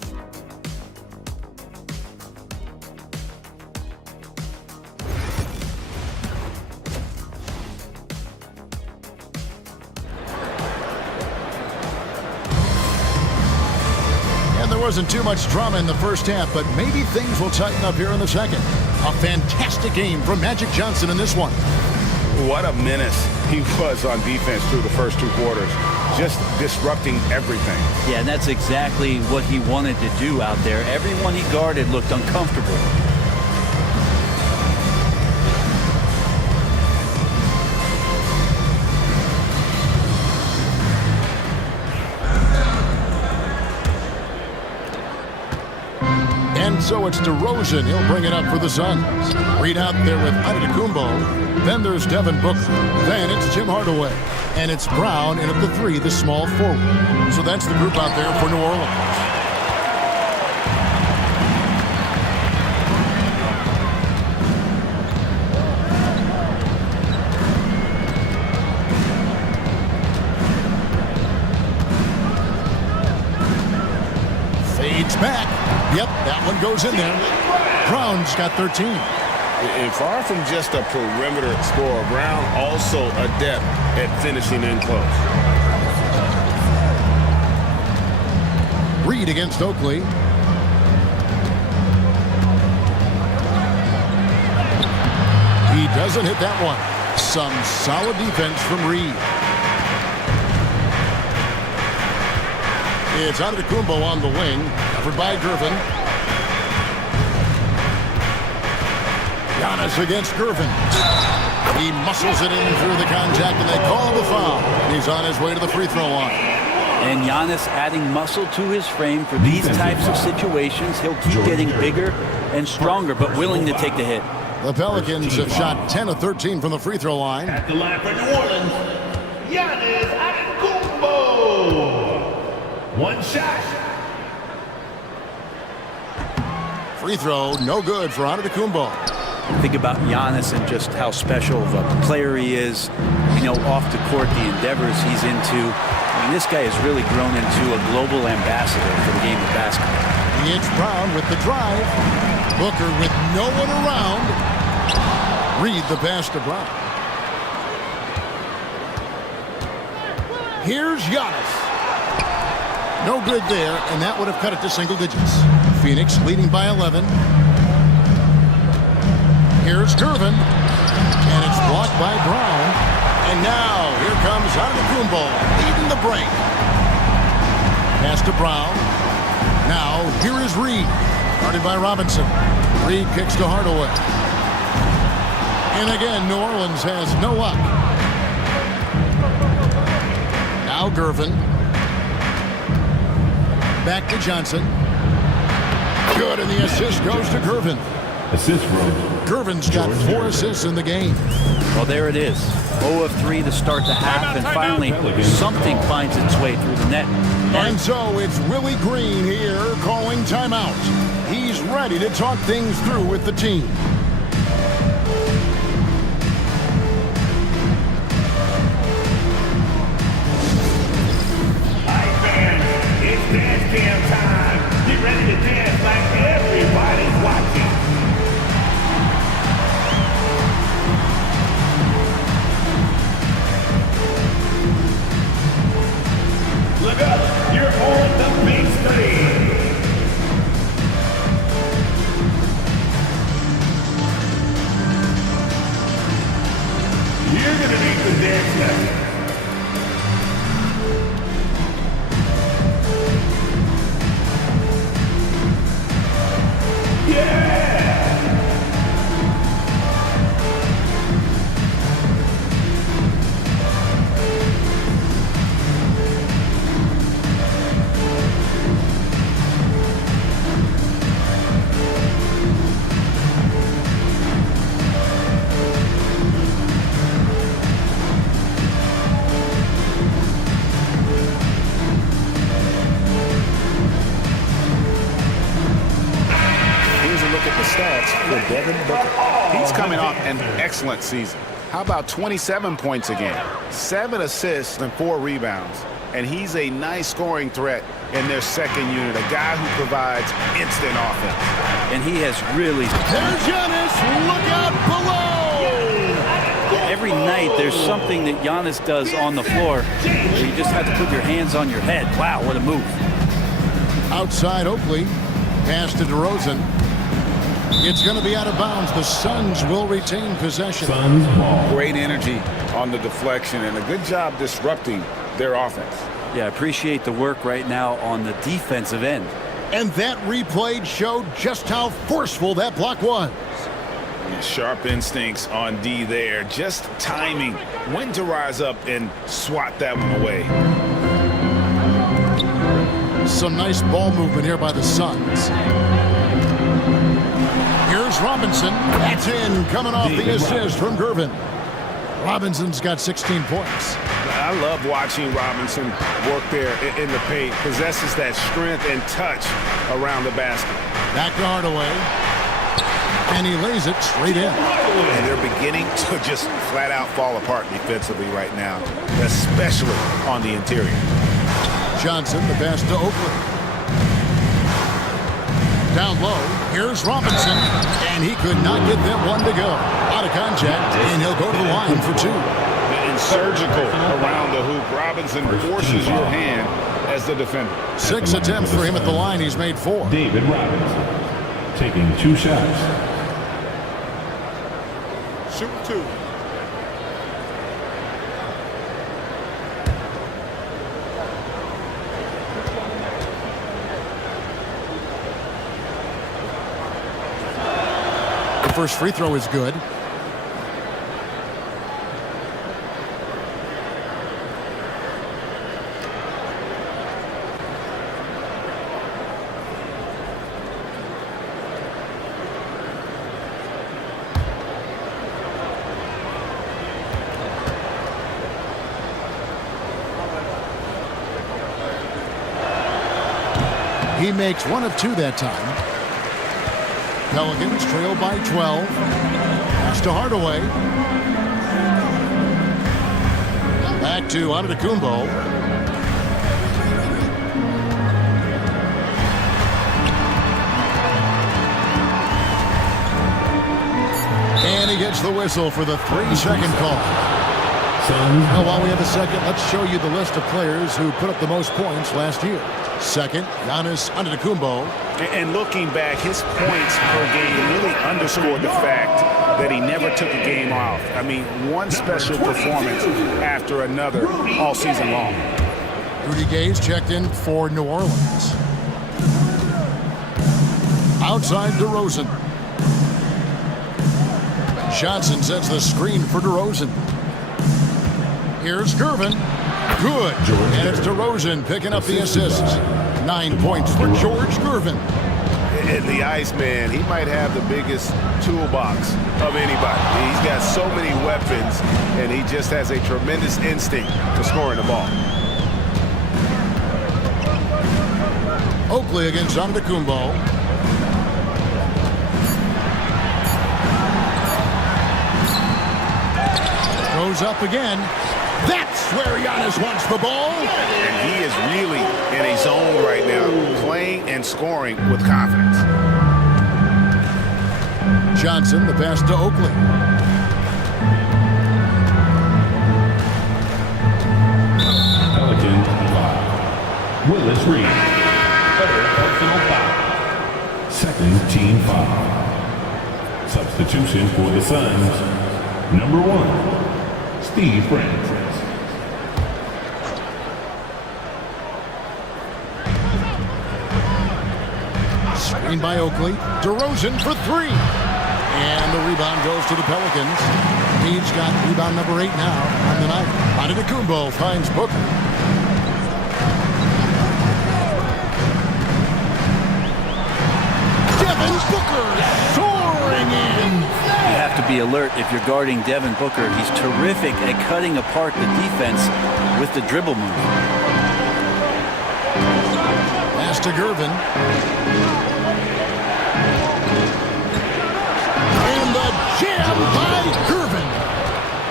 wasn't too much drama in the first half, but maybe things will tighten up here in the second. A fantastic game from Magic Johnson in this one. What a menace he was on defense through the first 2 quarters. Just disrupting everything. Yeah, and that's exactly what he wanted to do out there. Everyone he guarded looked uncomfortable. And so it's DeRozan. He'll bring it up for the Suns. Reed out there with Antetokounmpo. Then there's Devin Booker. Then it's Jim Hardaway. And it's Brown in at the 3, the small forward. So that's the group out there for New Orleans. Fades back. Yep, that one goes in there. Brown's got 13. And far from just a perimeter scorer, Brown also adept at finishing in close. Reed against Oakley. He doesn't hit that one. Some solid defense from Reed. It's Antetokounmpo on the wing, covered by Gervin. Giannis against Gervin. He muscles it in through the contact, and they call the foul. He's on his way to the free throw line. And Giannis adding muscle to his frame for these types of situations. He'll keep getting bigger and stronger, but willing to take the hit. The Pelicans have shot 10 of 13 from the free throw line. At the line for New Orleans, Giannis Antetokounmpo. One shot. Free throw, no good for Antetokounmpo. Think about Giannis and just how special of a player he is. You know, off the court, the endeavors he's into. I mean, this guy has really grown into a global ambassador for the game of basketball. It's Brown with the drive. Booker with no one around. Reed the pass to Brown. Here's Giannis. No good there, and that would have cut it to single digits. Phoenix leading by 11. Here's Gervin, and it's blocked by Brown. And now, here comes Antetokounmpo leading the break. Pass to Brown. Now, here is Reed, guarded by Robinson. Reed kicks to Hardaway. And again, New Orleans has no luck. Now Gervin. Back to Johnson. Good, and the assist goes to Gervin. Assist from Gervin's got 4 assists in the game. Well, there it is. 0 of 3 to start the half, and finally something finds its way through the net. And so it's Willie Green here calling timeout. He's ready to talk things through with the team. It's dance cam time. Get ready to dance like everybody's watching. Look up, you're on the big screen. You're gonna need some dance lessons. Devin Booker. He's coming off an excellent season. How about 27 points a game, 7 assists and 4 rebounds. And he's a nice scoring threat in their second unit, a guy who provides instant offense. And he has really... There's Giannis, look out below! Every night there's something that Giannis does on the floor where you just have to put your hands on your head. Wow, what a move. Outside Oakley. Pass to DeRozan. It's going to be out of bounds. The Suns will retain possession. Suns ball. Great energy on the deflection and a good job disrupting their offense. Yeah, I appreciate the work right now on the defensive end. And that replay showed just how forceful that block was. Sharp instincts on D there. Just timing when to rise up and swat that one away. Some nice ball movement here by the Suns. Here's Robinson. That's in, coming off the assist from Gervin. Robinson's got 16 points. I love watching Robinson work there in the paint. Possesses that strength and touch around the basket. Back to Hardaway. And he lays it straight in. And they're beginning to just flat out fall apart defensively right now, especially on the interior. Johnson, the pass to Oakley. Down low, here's Robinson, and he could not get that one to go. Out of contact, and he'll go to the line for two. And surgical around the hoop. Robinson forces your hand as the defender. 6 attempts for him at the line. He's made 4. David Robinson taking 2 shots. Shoot 2. The first free throw is good. He makes 1 of 2 that time. Pelicans trail by 12. Pass to Hardaway. Back to Antetokounmpo. And he gets the whistle for the 3-second call. Now, while we have a second, let's show you the list of players who put up the most points last year. Second, Giannis Antetokounmpo. And looking back, his points per game really underscored the fact that he never took a game off. I mean, one special performance after another all season long. Rudy Gay's checked in for New Orleans. Outside DeRozan. Johnson sets the screen for DeRozan. Here's Gervin. Good. And it's DeRozan picking up the assist. 9 points for George Gervin. And the Iceman, he might have the biggest toolbox of anybody. He's got so many weapons, and he just has a tremendous instinct for scoring the ball. Oakley against Antetokounmpo. Goes up again. That's where Giannis wants the ball. And he is really in a zone right now, playing and scoring with confidence. Johnson, the pass to Oakley. Pelicans 5. Willis Reed. Third personal foul. Second team foul. Substitution for the Suns. Number 1, Steve Francis. Screen by Oakley. DeRozan for 3. And the rebound goes to the Pelicans. He's got rebound number 8 now on the night. Antetokounmpo finds Booker. Devin Booker soaring in. You have to be alert if you're guarding Devin Booker. He's terrific at cutting apart the defense with the dribble move. Pass to Gervin. And the jam by Gervin.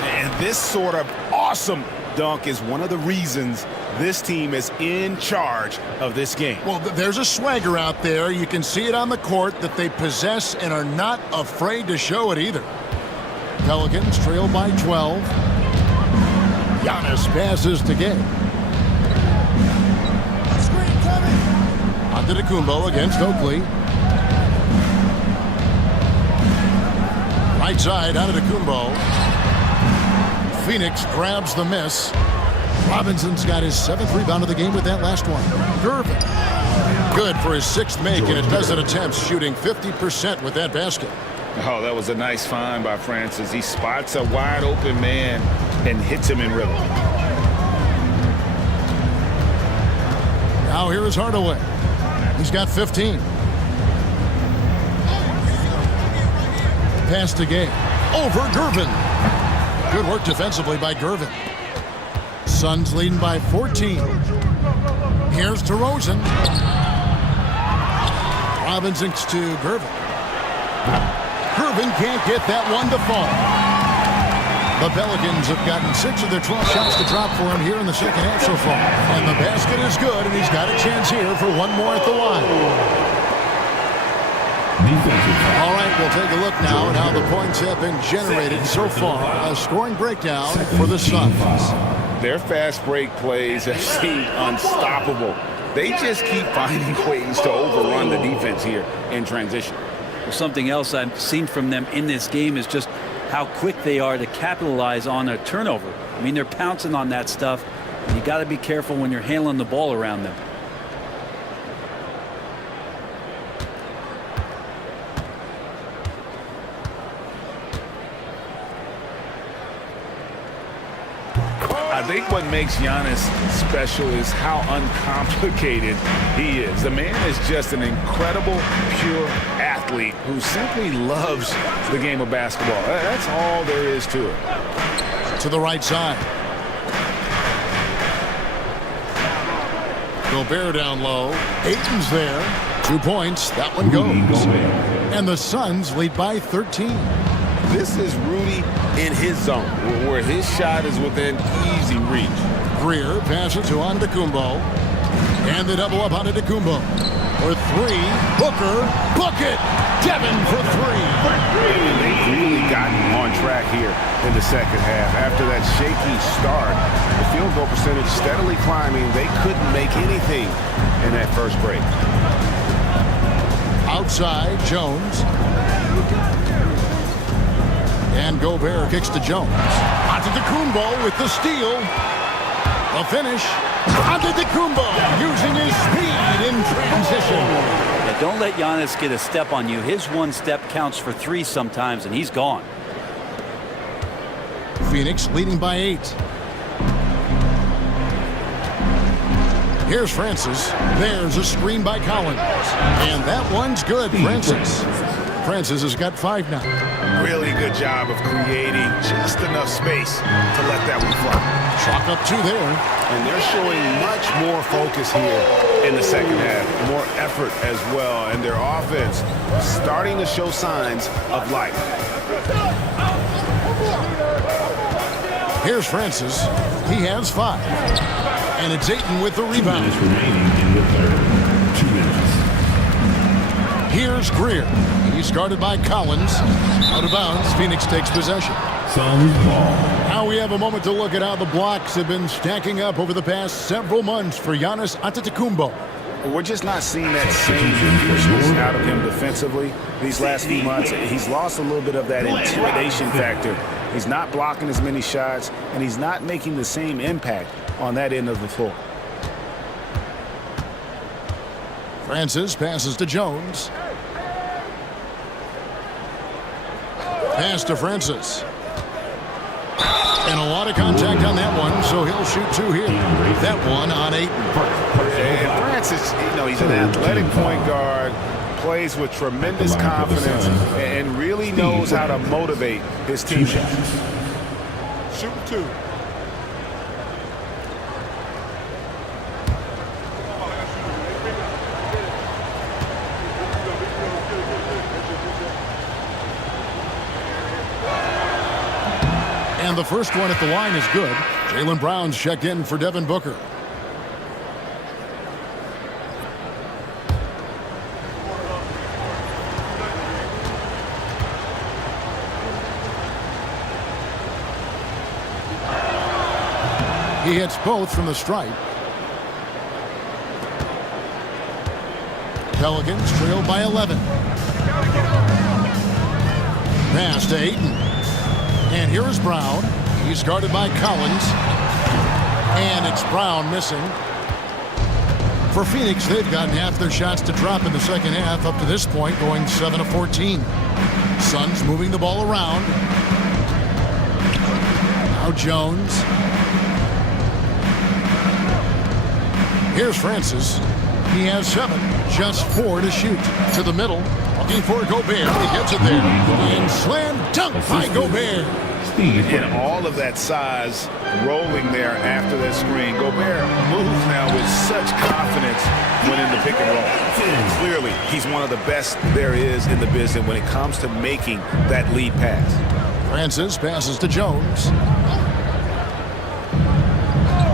And this sort of awesome dunk is one of the reasons this team is in charge of this game. Well, there's a swagger out there. You can see it on the court that they possess and are not afraid to show it either. Pelicans trail by 12. Giannis passes to Gay. Antetokounmpo against Oakley. Right side, Antetokounmpo. Phoenix grabs the miss. Robinson's got his 7th rebound of the game with that last one. Gervin. Good for his 6th make in a dozen attempts, shooting 50% with that basket. Oh, that was a nice find by Francis. He spots a wide open man and hits him in rhythm. Now here is Hardaway. He's got 15. Pass to Gay. Over Gervin. Good work defensively by Gervin. Suns leading by 14. Here's DeRozan. Robinson to Gervin. Gervin can't get that one to fall. The Pelicans have gotten 6 of their 12 shots to drop for him here in the second half so far. And the basket is good, and he's got a chance here for one more at the line. All right, we'll take a look now at how the points have been generated so far. A scoring breakdown for the Suns. Their fast break plays have seemed unstoppable. They just keep finding ways to overrun the defense here in transition. Well, something else I've seen from them in this game is just how quick they are to capitalize on a turnover. I mean, they're pouncing on that stuff. You got to be careful when you're handling the ball around them. I think what makes Giannis special is how uncomplicated he is. The man is just an incredible, pure athlete who simply loves the game of basketball. That's all there is to it. To the right side. Gobert down low. Ayton's there. 2 points. That one goes. And the Suns lead by 13. This is Rudy in his zone, where his shot is within easy reach. Greer passes to Antetokounmpo. And the double up Antetokounmpo. For 3. Booker. Book it. Devin for 3. They've really gotten on track here in the second half. After that shaky start, the field goal percentage steadily climbing. They couldn't make anything in that first break. Outside, Jones. And Gobert kicks to Jones. Antetokounmpo with the steal. The finish. Antetokounmpo using his speed in transition. Yeah, don't let Giannis get a step on you. His one step counts for 3 sometimes, and he's gone. Phoenix leading by 8. Here's Francis. There's a screen by Collins. And that one's good, Francis. Francis has got 5 now. Really good job of creating just enough space to let that one fly. Chalk up 2 there. And they're showing much more focus here in the second half. More effort as well. And their offense starting to show signs of life. Here's Francis. He has 5. And it's Ayton with the rebound. 2 minutes remaining in the third. 2 minutes. Here's Greer. He's guarded by Collins. Out of bounds. Phoenix takes possession. Suns ball. Now we have a moment to look at how the blocks have been stacking up over the past several months for Giannis Antetokounmpo. We're just not seeing that same fierceness out of him defensively these last few months. He's lost a little bit of that intimidation factor. He's not blocking as many shots, and he's not making the same impact on that end of the floor. Francis passes to Jones. Pass to Francis. And a lot of contact on that one, so he'll shoot 2 here. That one on 8. And Francis, he's an athletic point guard, plays with tremendous confidence, and really knows how to motivate his teammates. Shoot 2. And the first one at the line is good. Jaylen Brown's checked in for Devin Booker. He hits both from the stripe. Pelicans trail by 11. Pass to Ayton. And here is Brown. He's guarded by Collins. And it's Brown missing. For Phoenix, they've gotten half their shots to drop in the second half up to this point, going 7 of 14. Suns moving the ball around. Now Jones. Here's Francis. He has 7, just 4 to shoot. To the middle, looking for Gobert. He gets it there. And slam dunk by Gobert. And all of that size rolling there after that screen. Gobert moves now with such confidence when in the pick and roll. Clearly, he's one of the best there is in the business when it comes to making that lead pass. Francis passes to Jones.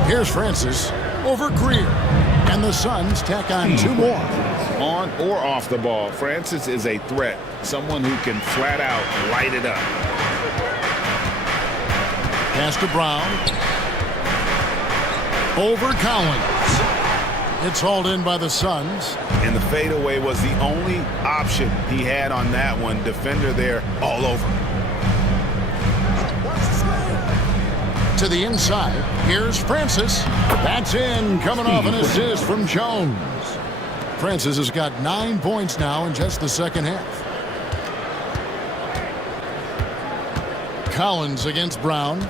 Here's Francis over Greer. And the Suns tack on 2 more. On or off the ball, Francis is a threat. Someone who can flat out light it up. Pass to Brown. Over Collins. It's hauled in by the Suns. And the fadeaway was the only option he had on that one. Defender there all over. To the inside. Here's Francis. That's in. Coming off an assist from Jones. Francis has got 9 points now in just the second half. Collins against Brown.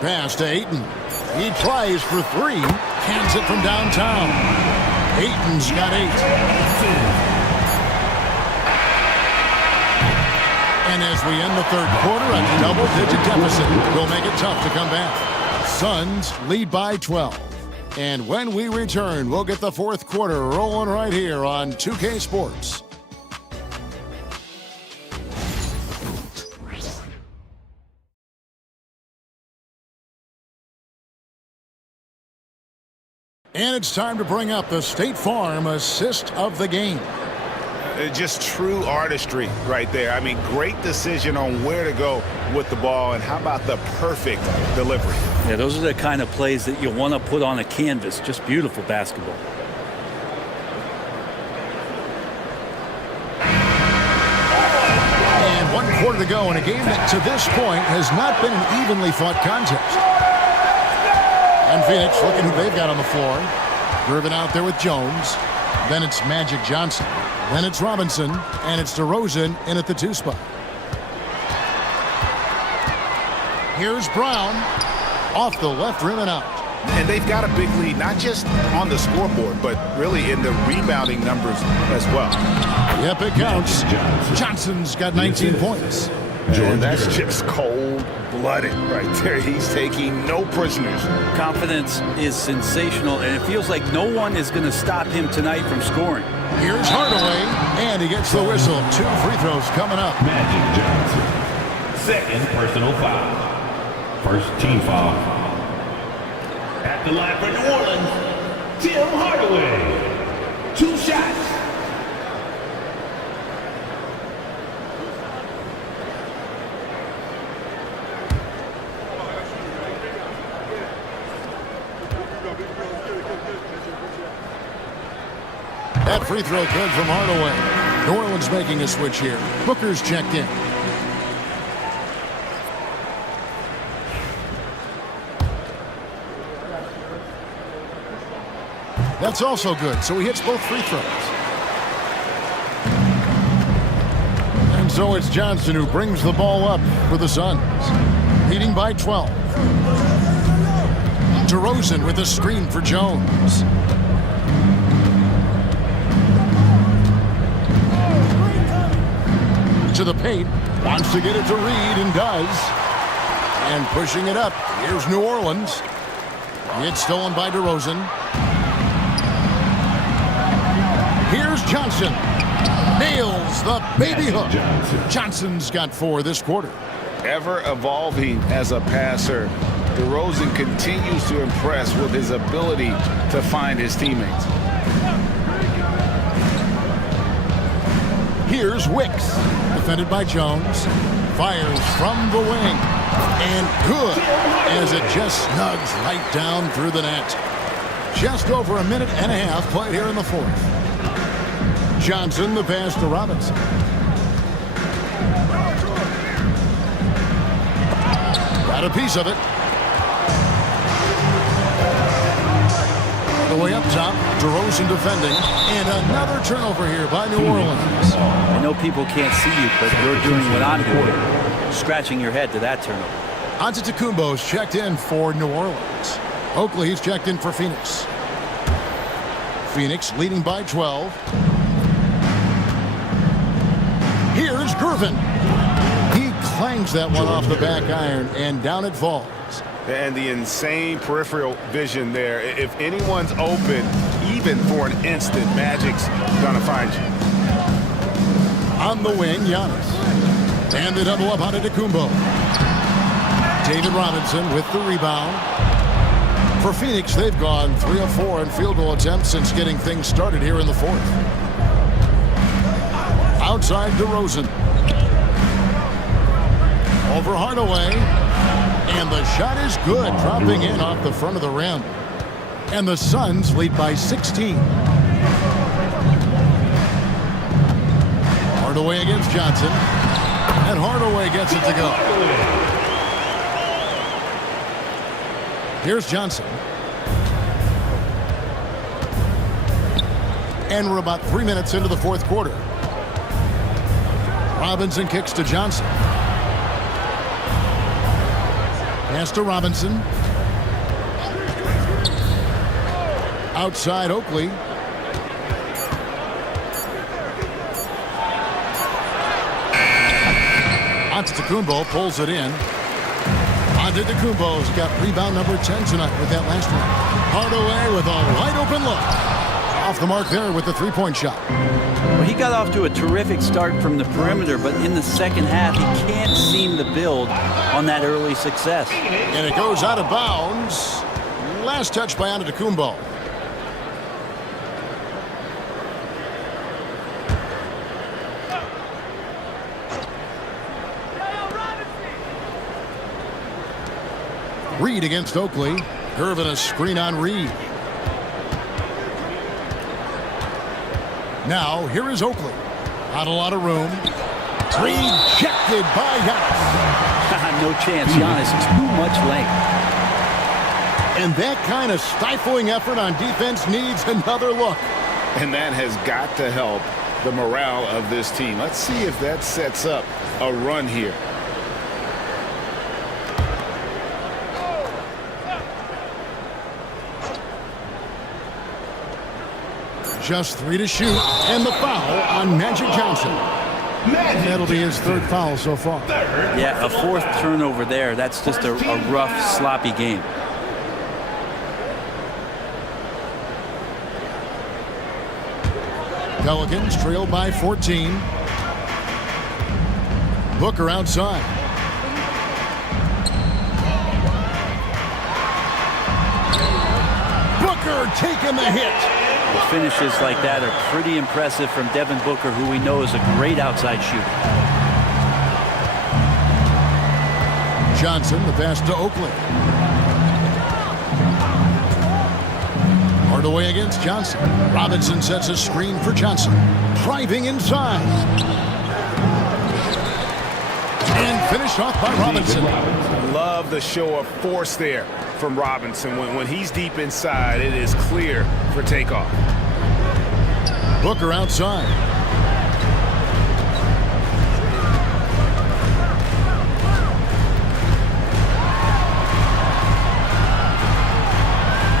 Pass to Ayton. He tries for 3. Cans it from downtown. Ayton's got 8. And as we end the third quarter, a double-digit deficit will make it tough to come back. Suns lead by 12. And when we return, we'll get the fourth quarter rolling right here on 2K Sports. And it's time to bring up the State Farm assist of the game. Just true artistry right there. I mean, great decision on where to go with the ball, and how about the perfect delivery? Yeah, those are the kind of plays that you want to put on a canvas. Just beautiful basketball. And 1 quarter to go in a game that to this point has not been an evenly fought contest. And Phoenix looking who they've got on the floor. Driven out there with Jones. Then it's Magic Johnson. Then it's Robinson. And it's DeRozan in at the 2 spot. Here's Brown. Off the left rim and out. And they've got a big lead, not just on the scoreboard, but really in the rebounding numbers as well. Yep, it counts. Johnson's got 19 points. And that's just cold-blooded right there. He's taking no prisoners. Confidence is sensational, and it feels like no one is going to stop him tonight from scoring. Here's Hardaway, and he gets the whistle. 2 free throws coming up. Magic Johnson. Second personal foul. First team foul. At the line for New Orleans, Tim Hardaway. 2 shots. That free throw good from Hardaway. New Orleans making a switch here. Booker's checked in. That's also good, so he hits both free throws. And so it's Johnson who brings the ball up for the Suns. Leading by 12. DeRozan with a screen for Jones. To the paint, wants to get it to Reed and does. And pushing it up, here's New Orleans. It's stolen by DeRozan. Here's Johnson. Nails the baby hook. Johnson's got 4 this quarter. Ever evolving as a passer, DeRozan continues to impress with his ability to find his teammates. Here's Wicks. Defended by Jones. Fires from the wing. And good as it just snugs right down through the net. Just over a minute and a half played here in the fourth. Johnson, the pass to Robinson. Got a piece of it. The way up top, DeRozan defending, and another turnover here by New Orleans. I know people can't see you, but you're doing what I'm doing, scratching your head to that turnover. Antetokounmpo's checked in for New Orleans. Oakley's checked in for Phoenix. Phoenix leading by 12. Here's Gervin. He clangs that one off the back iron, and down it falls. And the insane peripheral vision there. If anyone's open, even for an instant, Magic's gonna find you. On the wing, Giannis. And the double up on Antetokounmpo. David Robinson with the rebound. For Phoenix, they've gone 3 of 4 in field goal attempts since getting things started here in the fourth. Outside DeRozan. Over Hardaway. And the shot is good, dropping in off the front of the rim. And the Suns lead by 16. Hardaway against Johnson. And Hardaway gets it to go. Here's Johnson. And we're about 3 minutes into the fourth quarter. Robinson kicks to Johnson. Pass to Robinson. Outside Oakley. Antetokounmpo pulls it in. Antetokounmpo's got rebound number 10 tonight with that last one. Hardaway with a wide open look. Off the mark there with the three-point shot. Well, he got off to a terrific start from the perimeter, but in the second half, he can't seem to build on that early success. And it goes out of bounds. Last touch by Antetokounmpo. Reed against Oakley. Gervin a screen on Reed. Now, here is Oakley. Not a lot of room. Rejected by Giannis. No chance. Giannis, too much length. And that kind of stifling effort on defense needs another look. And that has got to help the morale of this team. Let's see if that sets up a run here. Just 3 to shoot, and the foul on Magic Johnson. That'll be his third foul so far. Yeah, a fourth turnover there. That's just a rough, sloppy game. Pelicans trail by 14. Booker outside. Booker taking the hit. Finishes like that are pretty impressive from Devin Booker, who we know is a great outside shooter. Johnson, the pass to Oakley. Hardaway against Johnson. Robinson sets a screen for Johnson. Driving inside. And finished off by Robinson. Love the show of force there from Robinson. When he's deep inside, it is clear for takeoff. Booker outside.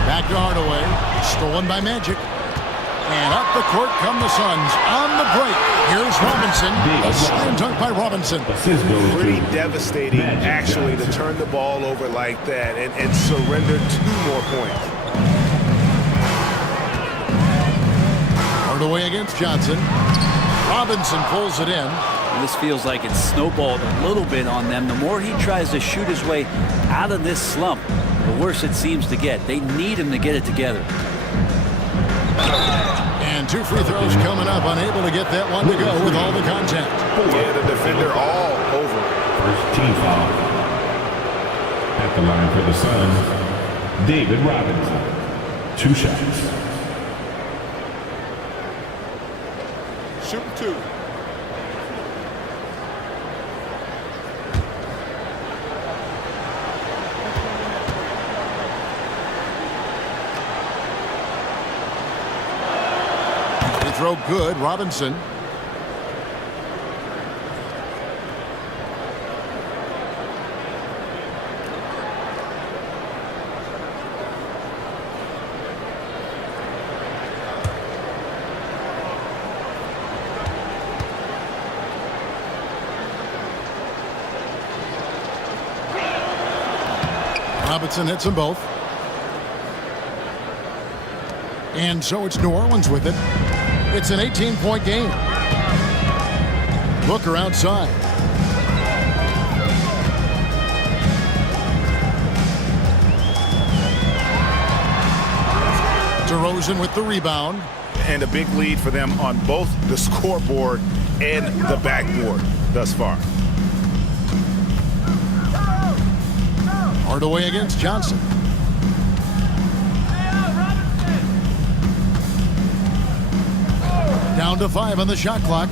Back to Hardaway. Stolen by Magic. And up the court come the Suns on the break. Here's Robinson. A slam dunk by Robinson. Pretty devastating, actually, to turn the ball over like that and surrender 2 more points. Hardaway against Johnson. Robinson pulls it in. This feels like it's snowballed a little bit on them. The more he tries to shoot his way out of this slump, the worse it seems to get. They need him to get it together. And 2 free throws coming up. Unable to get that one to go with all the contact. Yeah, the defender all over. First team foul. At the line for the Suns, David Robinson. 2 shots. Shoot 2. They throw good. Robinson. Robinson hits them both. And so it's New Orleans with it. It's an 18-point game. Booker outside. DeRozan with the rebound. And a big lead for them on both the scoreboard and the backboard thus far. Hardaway against Johnson. Down to 5 on the shot clock.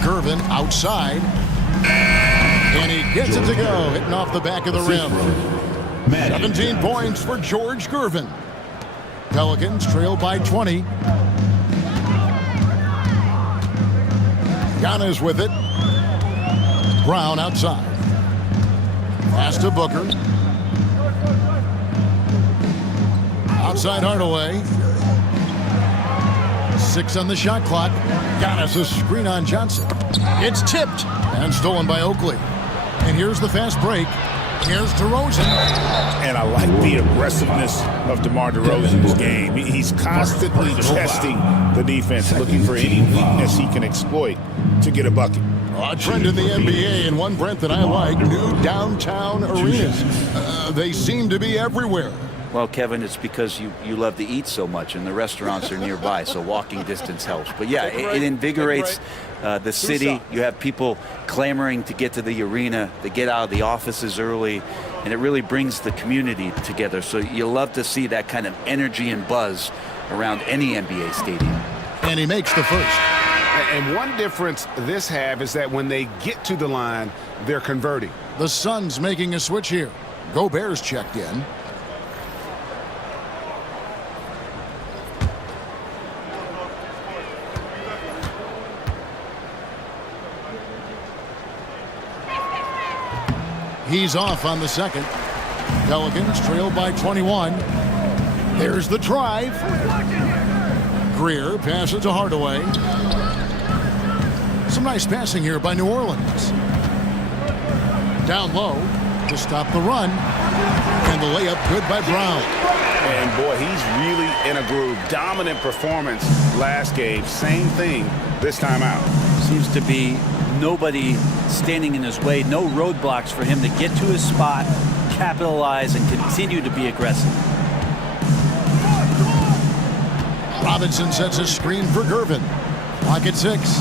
Gervin outside. And he gets it to go, hitting off the back of the rim. 17 points for George Gervin. Pelicans trail by 20. Giannis with it. Brown outside. Pass to Booker. Outside Hardaway. 6 on the shot clock. Giannis a screen on Johnson. It's tipped and stolen by Oakley. And here's the fast break. Here's DeRozan. And I like the aggressiveness of DeMar DeRozan's game. He's constantly testing the defense, looking for any weakness he can exploit to get a bucket. A trend in the NBA, and one, Brent, that I like, new downtown arenas. They seem to be everywhere. Well, Kevin, it's because you love to eat so much, and the restaurants are nearby, so walking distance helps. But yeah, it invigorates the city. You have people clamoring to get to the arena, to get out of the offices early, and it really brings the community together. So you love to see that kind of energy and buzz around any NBA stadium. And he makes the first. And one difference this have is that when they get to the line, they're converting. The Suns making a switch here. Gobert's checked in. He's off on the second. Pelicans trail by 21. There's the drive. Greer passes to Hardaway. Some nice passing here by New Orleans. Down low to stop the run. And the layup good by Brown. And boy, he's really in a groove. Dominant performance last game. Same thing this time out. Seems to be nobody standing in his way. No roadblocks for him to get to his spot, capitalize, and continue to be aggressive. Robinson sets a screen for Gervin. Clock at 6.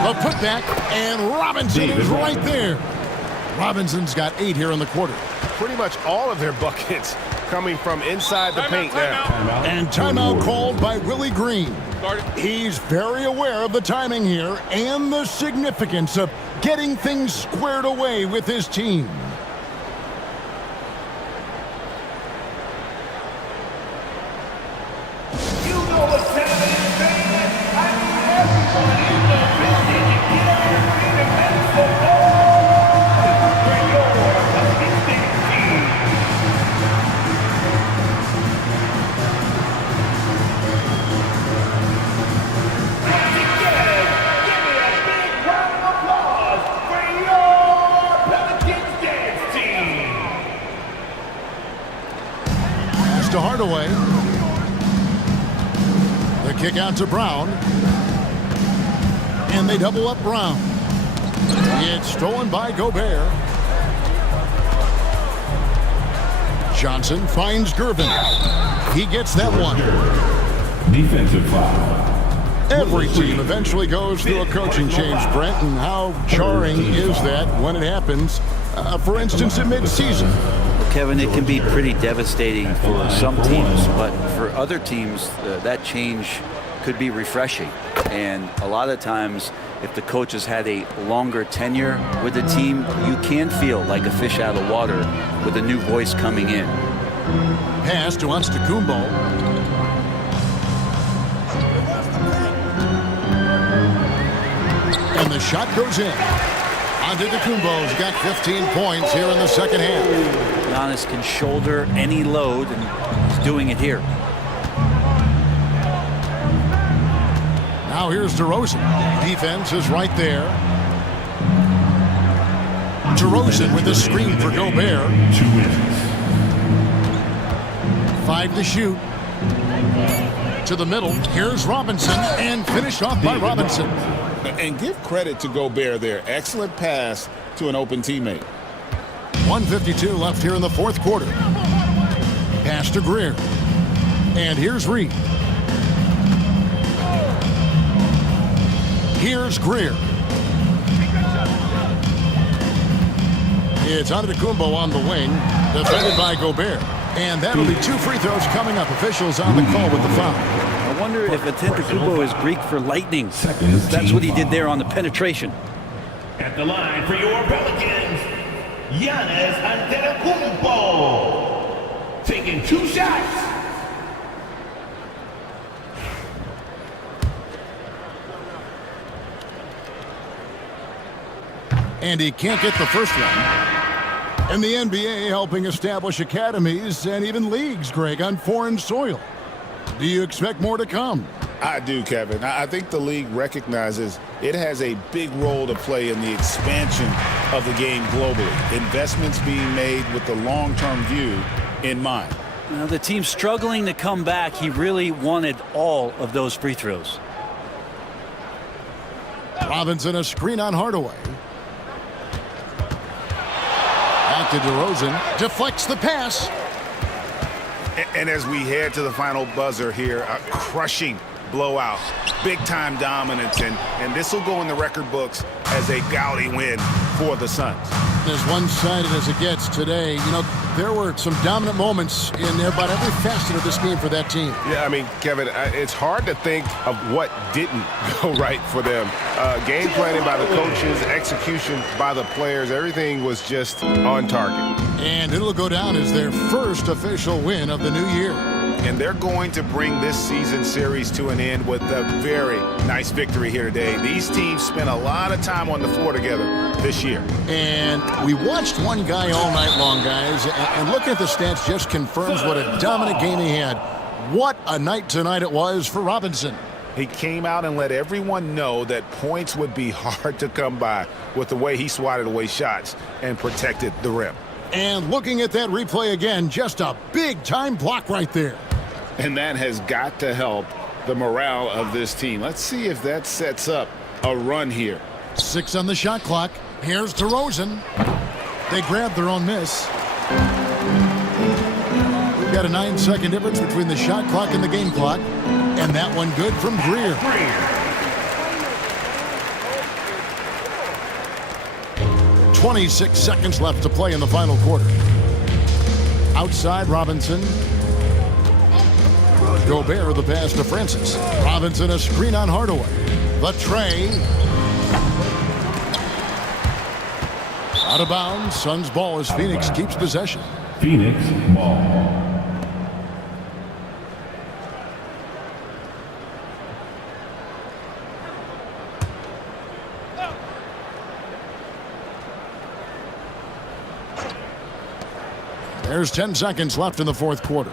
The putback, and Robinson is right there. Robinson's got 8 here in the quarter. Pretty much all of their buckets coming from inside the paint now. And timeout called by Willie Green. He's very aware of the timing here and the significance of getting things squared away with his team. You know what's happening, man. I need everyone in the building to get out your feet and make some noise for your Husky team. Together, give me a big round of applause for your Pelicans dance team. Pass to Hardaway. The kick out to Brown. And they double up Brown. It's stolen by Gobert. Johnson finds Gervin. He gets that one. Defensive foul. Every team eventually goes through a coaching change, Brent, and how jarring is that when it happens? For instance, in midseason. Kevin, it can be pretty devastating for some teams, but for other teams, that change could be refreshing. And a lot of times, if the coach has had a longer tenure with the team, you can feel like a fish out of water with a new voice coming in. Pass to Antetokounmpo. And the shot goes in. Antetokounmpo's got 15 points here in the second half. Giannis can shoulder any load, and he's doing it here. Now here's DeRozan. Defense is right there. DeRozan with the screen for Gobert. 2 minutes. 5 to shoot. To the middle. Here's Robinson, and finished off by Robinson. And give credit to Gobert there. Excellent pass to an open teammate. 1:52 left here in the fourth quarter. Pass to Greer. And here's Reed. Here's Greer. It's Antetokounmpo on the wing, defended by Gobert. And that'll be 2 free throws coming up. Officials on the call with the foul. I wonder if Antetokounmpo is Greek for lightning. That's what he did there on the penetration. At the line for your Pelicans, Giannis Antetokounmpo. Taking 2 shots. And he can't get the first one. And the NBA helping establish academies and even leagues, Greg, on foreign soil. Do you expect more to come? I do, Kevin. I think the league recognizes it has a big role to play in the expansion of the game globally. Investments being made with the long-term view in mind. Now, the team struggling to come back, he really wanted all of those free throws. Robinson, a screen on Hardaway. Back to DeRozan. Deflects the pass. And as we head to the final buzzer here, a crushing blowout, big-time dominance, and this will go in the record books as a gaudy win for the Suns. As one-sided as it gets today, you know, there were some dominant moments in about every facet of this game for that team. Yeah, I mean, Kevin, it's hard to think of what didn't go right for them. Game planning by the coaches, execution by the players, everything was just on target. And it'll go down as their first official win of the new year. And they're going to bring this season series to an end with a very nice victory here today. These teams spent a lot of time on the floor together this year. And we watched one guy all night long, guys, and looking at the stats just confirms what a dominant game he had. What a night tonight it was for Robinson. He came out and let everyone know that points would be hard to come by with the way he swatted away shots and protected the rim. And looking at that replay again, just a big-time block right there. And that has got to help the morale of this team. Let's see if that sets up a run here. 6 on the shot clock. Here's DeRozan. They grabbed their own miss. We've got a 9-second difference between the shot clock and the game clock. And that one good from Greer. 26 seconds left to play in the final quarter. Outside, Robinson. Gobert the pass to Francis. Robinson a screen on Hardaway. The tray. Out of bounds. Suns ball as Phoenix keeps possession. Phoenix ball. There's 10 seconds left in the fourth quarter.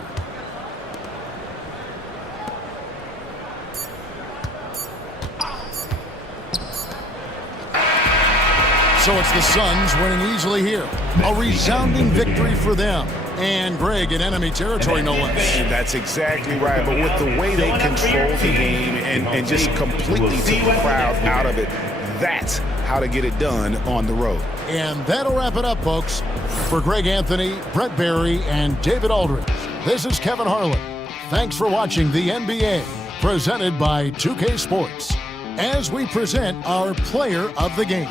So it's the Suns winning easily here. A resounding victory for them. And Greg in enemy territory, no less. And that's exactly right. But with the way they control the game and just completely took the crowd out of it, that's how to get it done on the road. And that'll wrap it up, folks. For Greg Anthony, Brett Barry, and David Aldridge, this is Kevin Harlan. Thanks for watching the NBA, presented by 2K Sports, as we present our player of the game.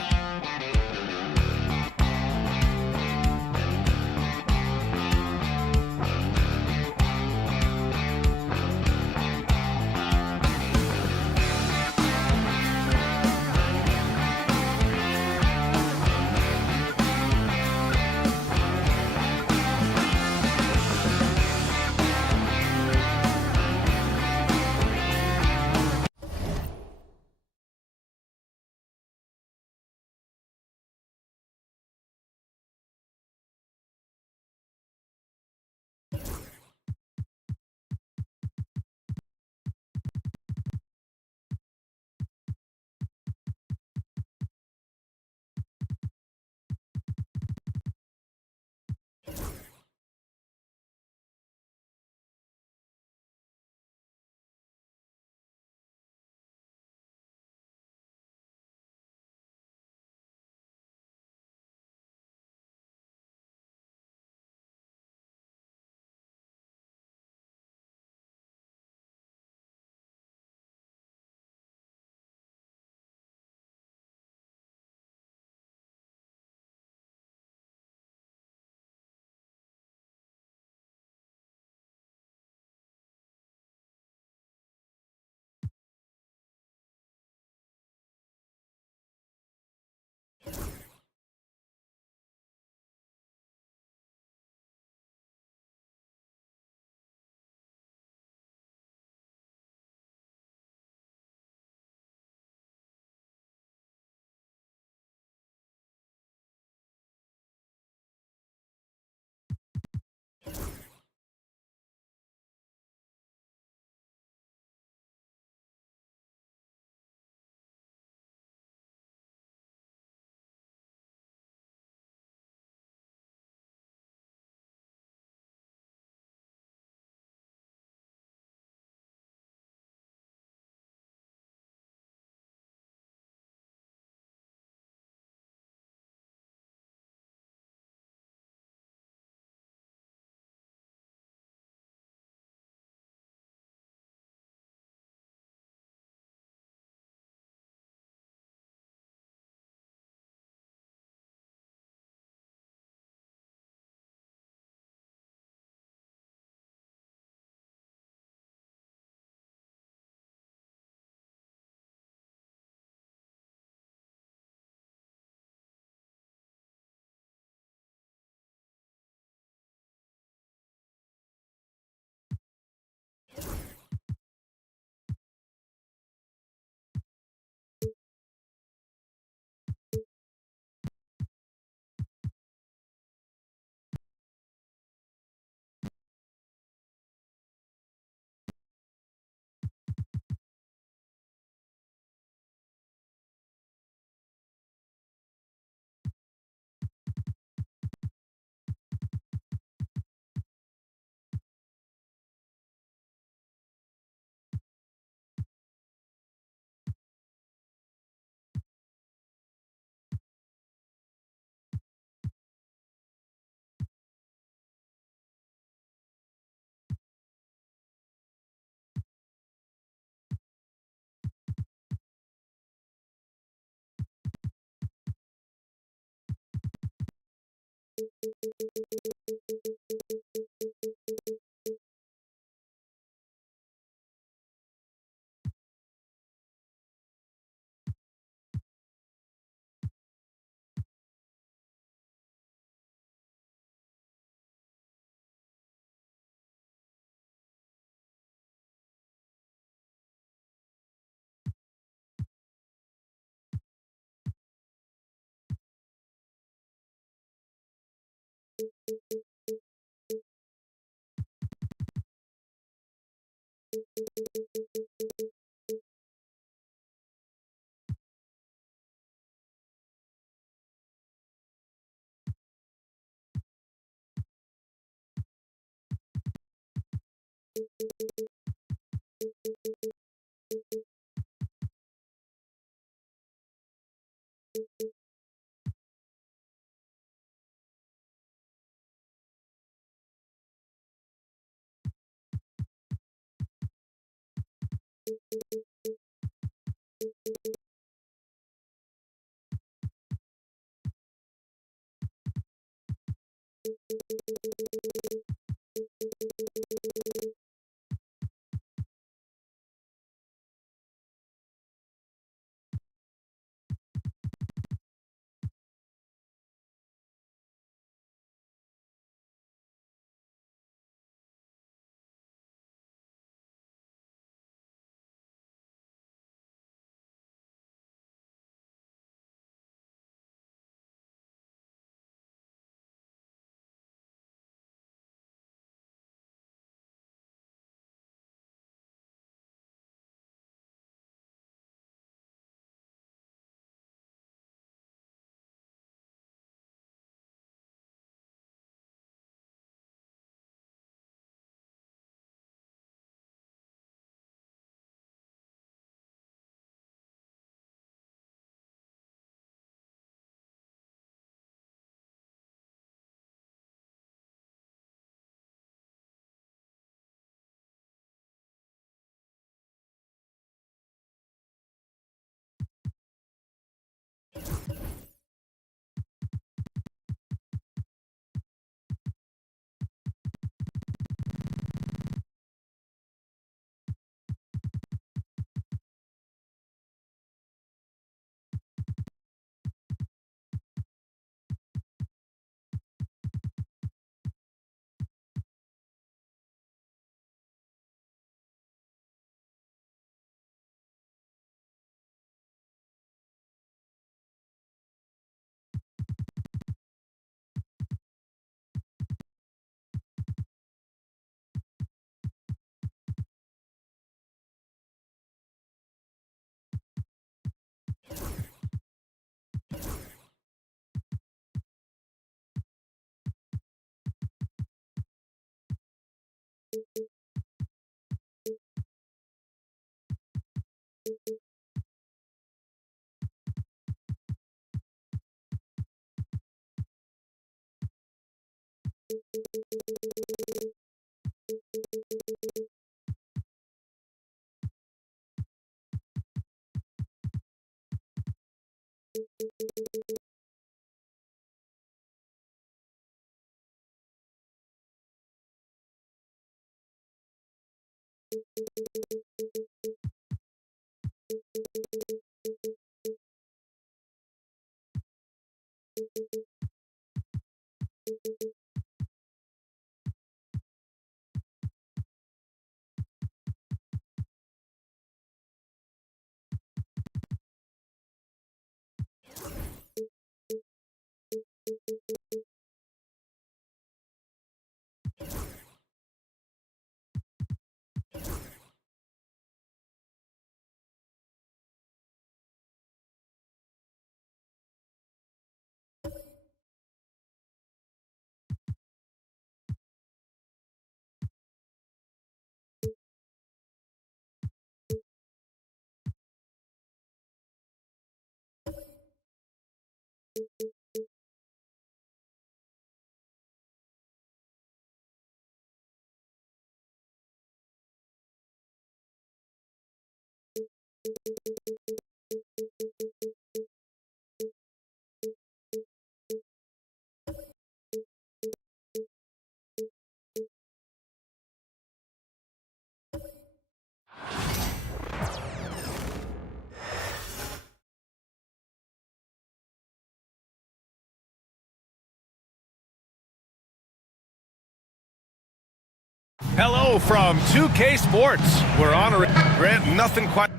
Hello from 2K Sports. We're honoring Grant. Nothing quite.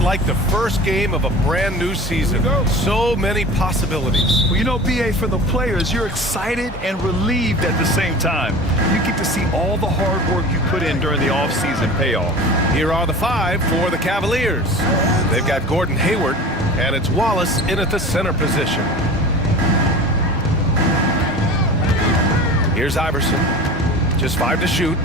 Like the first game of a brand new season. So many possibilities. Well, you know, BA, for the players, you're excited and relieved at the same time. You get to see all the hard work you put in during the offseason pay off. Here are the 5 for the Cavaliers. They've got Gordon Hayward, and it's Wallace in at the center position. Here's Iverson. Just 5 to shoot.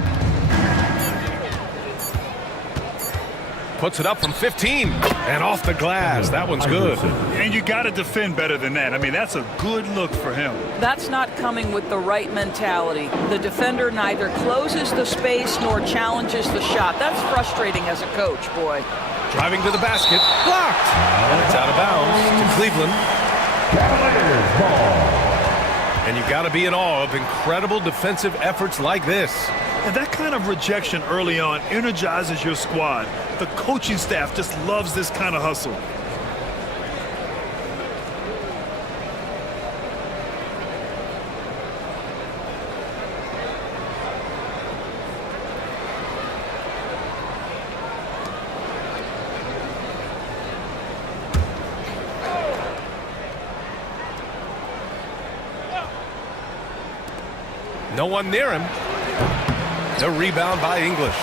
Puts it up from 15 and off the glass. That one's good. And you got to defend better than that. I mean, that's a good look for him. That's not coming with the right mentality. The defender neither closes the space nor challenges the shot. That's frustrating as a coach, boy. Driving to the basket. Blocked. And it's out of bounds to Cleveland. Cavaliers ball. And you got to be in awe of incredible defensive efforts like this. And that kind of rejection early on energizes your squad. The coaching staff just loves this kind of hustle. No one near him. The rebound by English.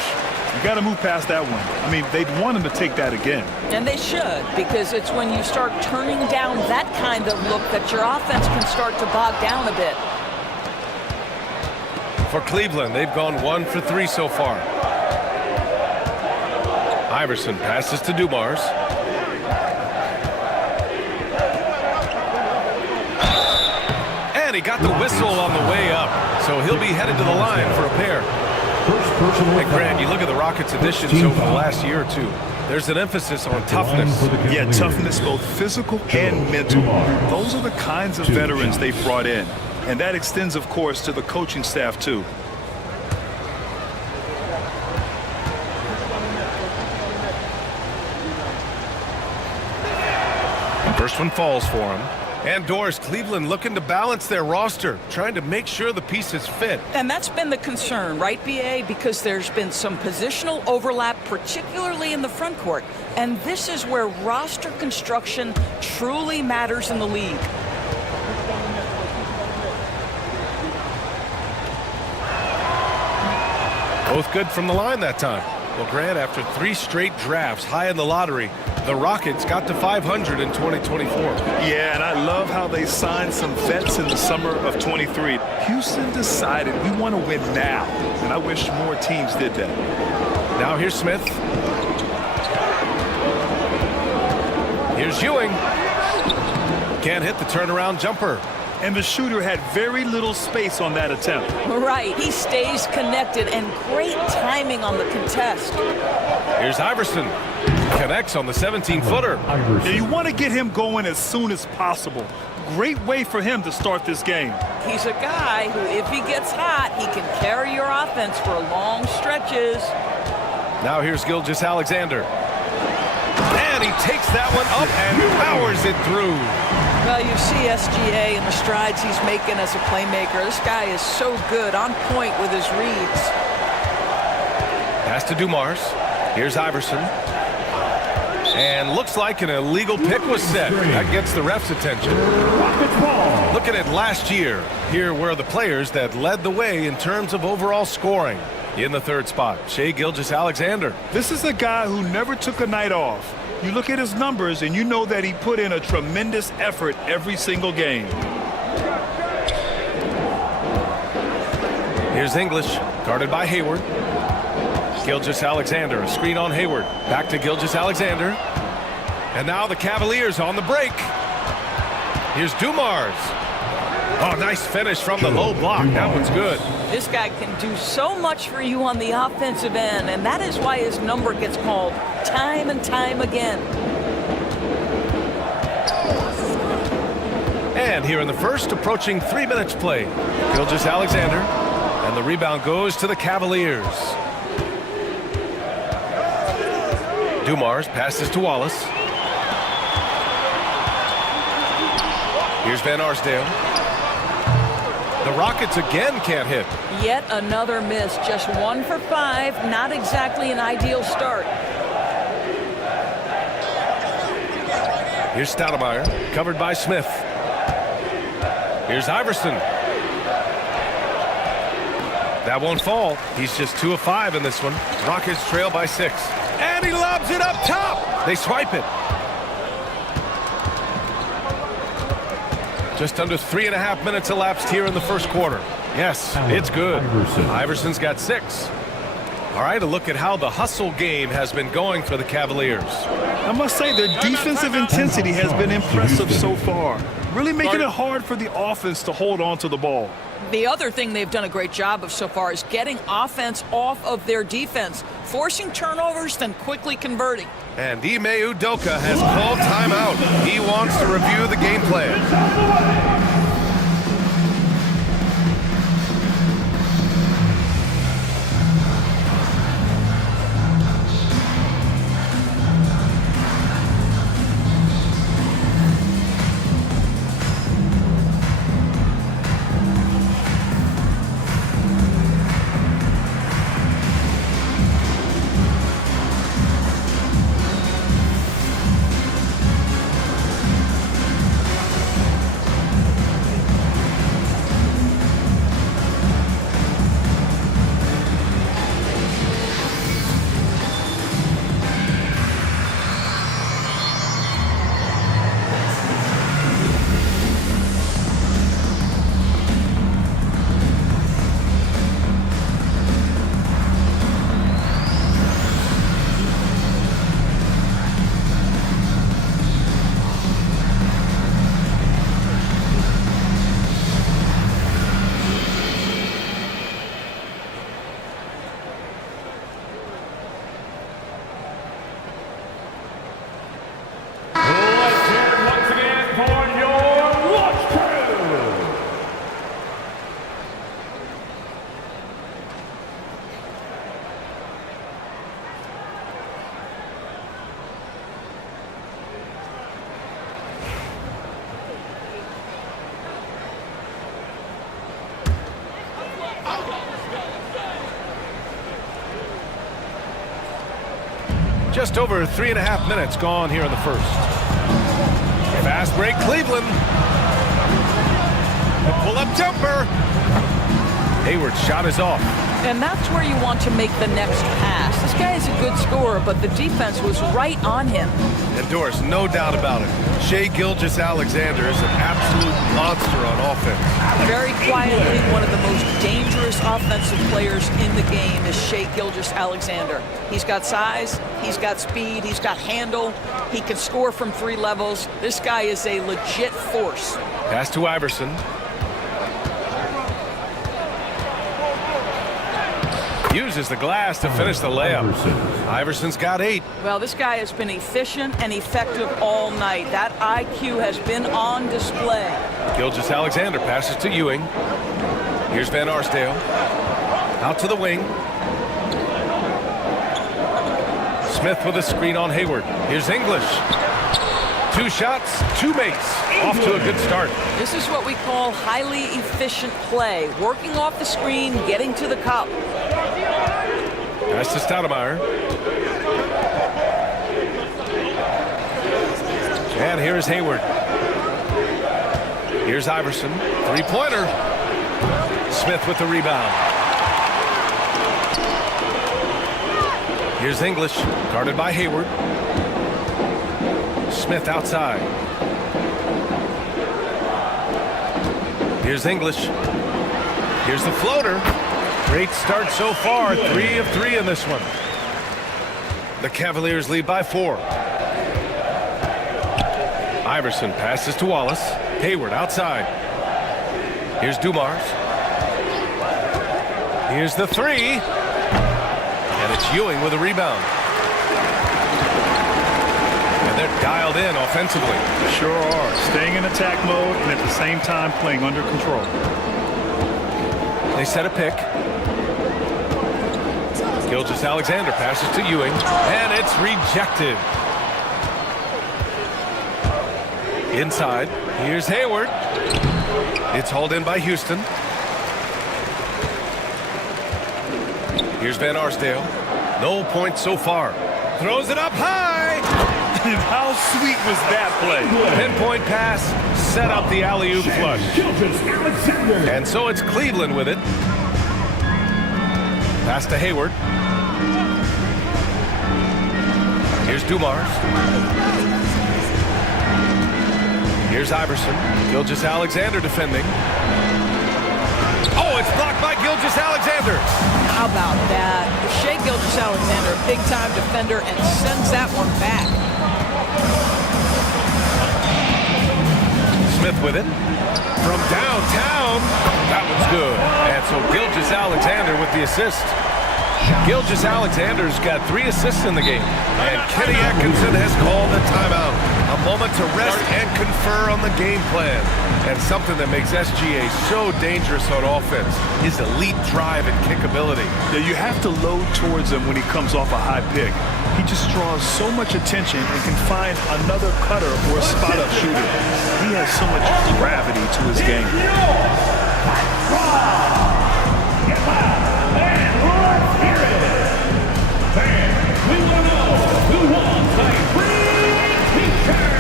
You got to move past that one. I mean, they'd want him to take that again. And they should, because it's when you start turning down that kind of look that your offense can start to bog down a bit. For Cleveland, they've gone 1 for 3 so far. Iverson passes to Dumars. And he got the whistle on the way up, so he'll be headed to the line for a pair. And Grant, you look at the Rockets' additions over the last year or two. There's an emphasis on toughness. Yeah, toughness, both physical and mental. Those are the kinds of veterans they've brought in. And that extends, of course, to the coaching staff, too. First one falls for him. And Doris, Cleveland looking to balance their roster, trying to make sure the pieces fit. And that's been the concern, right, BA? Because there's been some positional overlap, particularly in the front court. And this is where roster construction truly matters in the league. Both good from the line that time. Well, Grant, after 3 straight drafts high in the lottery, the Rockets got to 500 in 2024. Yeah, and I love how they signed some vets in the summer of 23. Houston decided we want to win now, and I wish more teams did that. Now here's Smith. Here's Ewing. Can't hit the turnaround jumper. And the shooter had very little space on that attempt. Right, he stays connected, and great timing on the contest. Here's Iverson. Connects on the 17-footer. Yeah, you want to get him going as soon as possible. Great way for him to start this game. He's a guy who, if he gets hot, he can carry your offense for long stretches. Now here's Gilgeous-Alexander. And he takes that one up and powers it through. Well, you see SGA and the strides he's making as a playmaker. This guy is so good, on point with his reads. Pass to Dumars. Here's Iverson. And looks like an illegal pick was set. That gets the ref's attention. Looking at last year, here were the players that led the way in terms of overall scoring. In the third spot, Shai Gilgeous-Alexander. This is a guy who never took a night off. You look at his numbers and you know that he put in a tremendous effort every single game. Here's English, guarded by Hayward. Gilgeous-Alexander, a screen on Hayward. Back to Gilgeous-Alexander. And now the Cavaliers on the break. Here's Dumars. Oh, nice finish from the low block. That one's good. This guy can do so much for you on the offensive end, and that is why his number gets called time and time again. And here in the first, approaching 3 minutes played. Gilgeous-Alexander, and the rebound goes to the Cavaliers. Dumars passes to Wallace. Here's Van Arsdale. The Rockets again can't hit. Yet another miss, just 1 for 5, not exactly an ideal start. Here's Stoudemire, covered by Smith. Here's Iverson. That won't fall. He's just 2 of 5 in this one. Rockets trail by 6. And he lobs it up top. They swipe it. Just under 3.5 minutes elapsed here in the first quarter. Yes, it's good. Iverson's got 6. All right, a look at how the hustle game has been going for the Cavaliers. I must say their defensive intensity has been impressive so far. Really making it hard for the offense to hold on to the ball. The other thing they've done a great job of so far is getting offense off of their defense, forcing turnovers, then quickly converting. And Ime Udoka has called timeout. He wants to review the game plan. Just over 3.5 minutes gone here in the first. Fast break, Cleveland. The pull-up jumper. Hayward's shot is off. And that's where you want to make the next pass. This guy is a good scorer, but the defense was right on him. And Doris, no doubt about it, Shai Gilgeous-Alexander is an absolute monster on offense. Very quietly, one of the most dangerous offensive players in the game is Shai Gilgeous-Alexander. He's got size, he's got speed, he's got handle, he can score from 3 levels. This guy is a legit force. Pass to Iverson. Uses the glass to finish the layup. Iverson's got 8. Well, this guy has been efficient and effective all night. That IQ has been on display. Gilgeous-Alexander passes to Ewing. Here's Van Arsdale. Out to the wing. Smith with a screen on Hayward. Here's English. 2 shots, 2 makes. Off to a good start. This is what we call highly efficient play. Working off the screen, getting to the cup. Pass to Stoudemire. And here's Hayward. Here's Iverson. Three-pointer. Smith with the rebound. Here's English, guarded by Hayward. Smith outside. Here's English. Here's the floater. Great start so far. 3 of 3 in this one. The Cavaliers lead by 4. Iverson passes to Wallace. Hayward outside. Here's Dumars. Here's the 3. And it's Ewing with a rebound. And they're dialed in offensively. Sure are. Staying in attack mode and at the same time playing under control. They set a pick. Gilgeous-Alexander passes to Ewing. And it's rejected. Inside. Here's Hayward. It's hauled in by Houston. Here's Van Arsdale. No points so far. Throws it up high. How sweet was that play? Pinpoint pass. Set up the alley-oop flush. And so it's Cleveland with it. Pass to Hayward. Here's Dumars. Here's Iverson. Gilgeous-Alexander defending. Oh, it's blocked by Gilgeous-Alexander. How about that? Shai Gilgeous-Alexander, big-time defender, and sends that one back. Smith with it. From downtown. That one's good. And so Gilgeous-Alexander with the assist. Gilgeous-Alexander's got 3 assists in the game. And Kenny Atkinson has called a timeout. A moment to rest and confer on the game plan. And something that makes SGA so dangerous on offense is elite drive and kickability. Yeah, you have to load towards him when he comes off a high pick. He just draws so much attention and can find another cutter or a spot-up shooter. He has so much gravity to his game. We want to know who wants a free t-shirt.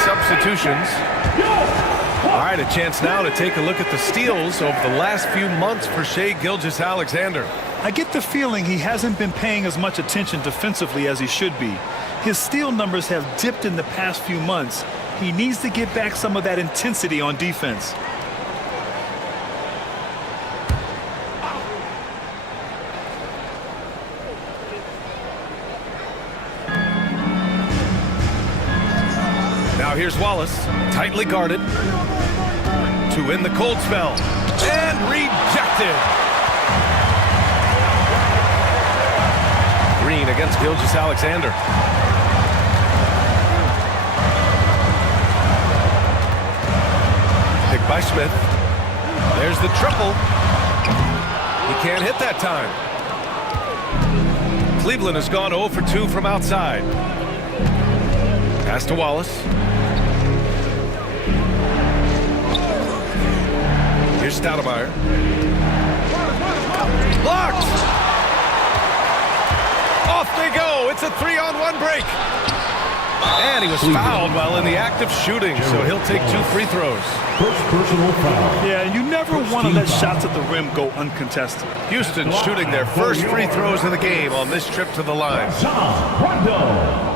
Substitutions. All right, a chance now to take a look at the steals over the last few months for Shai Gilgeous-Alexander. I get the feeling he hasn't been paying as much attention defensively as he should be. His steal numbers have dipped in the past few months. He needs to get back some of that intensity on defense. Now here's Wallace, tightly guarded, to end the cold spell, and rejected. Green against Gilgeous-Alexander. Picked by Smith. There's the triple. He can't hit that time. Cleveland has gone 0 for 2 from outside. Pass to Wallace. Here's Stoudemire. Blocked! Off they go. It's a 3-on-1 break. And he was fouled while in the act of shooting, so he'll take 2 free throws. First personal foul. Yeah, you never want to let shots at the rim go uncontested. Houston shooting their first free throws of the game on this trip to the line. Rondo.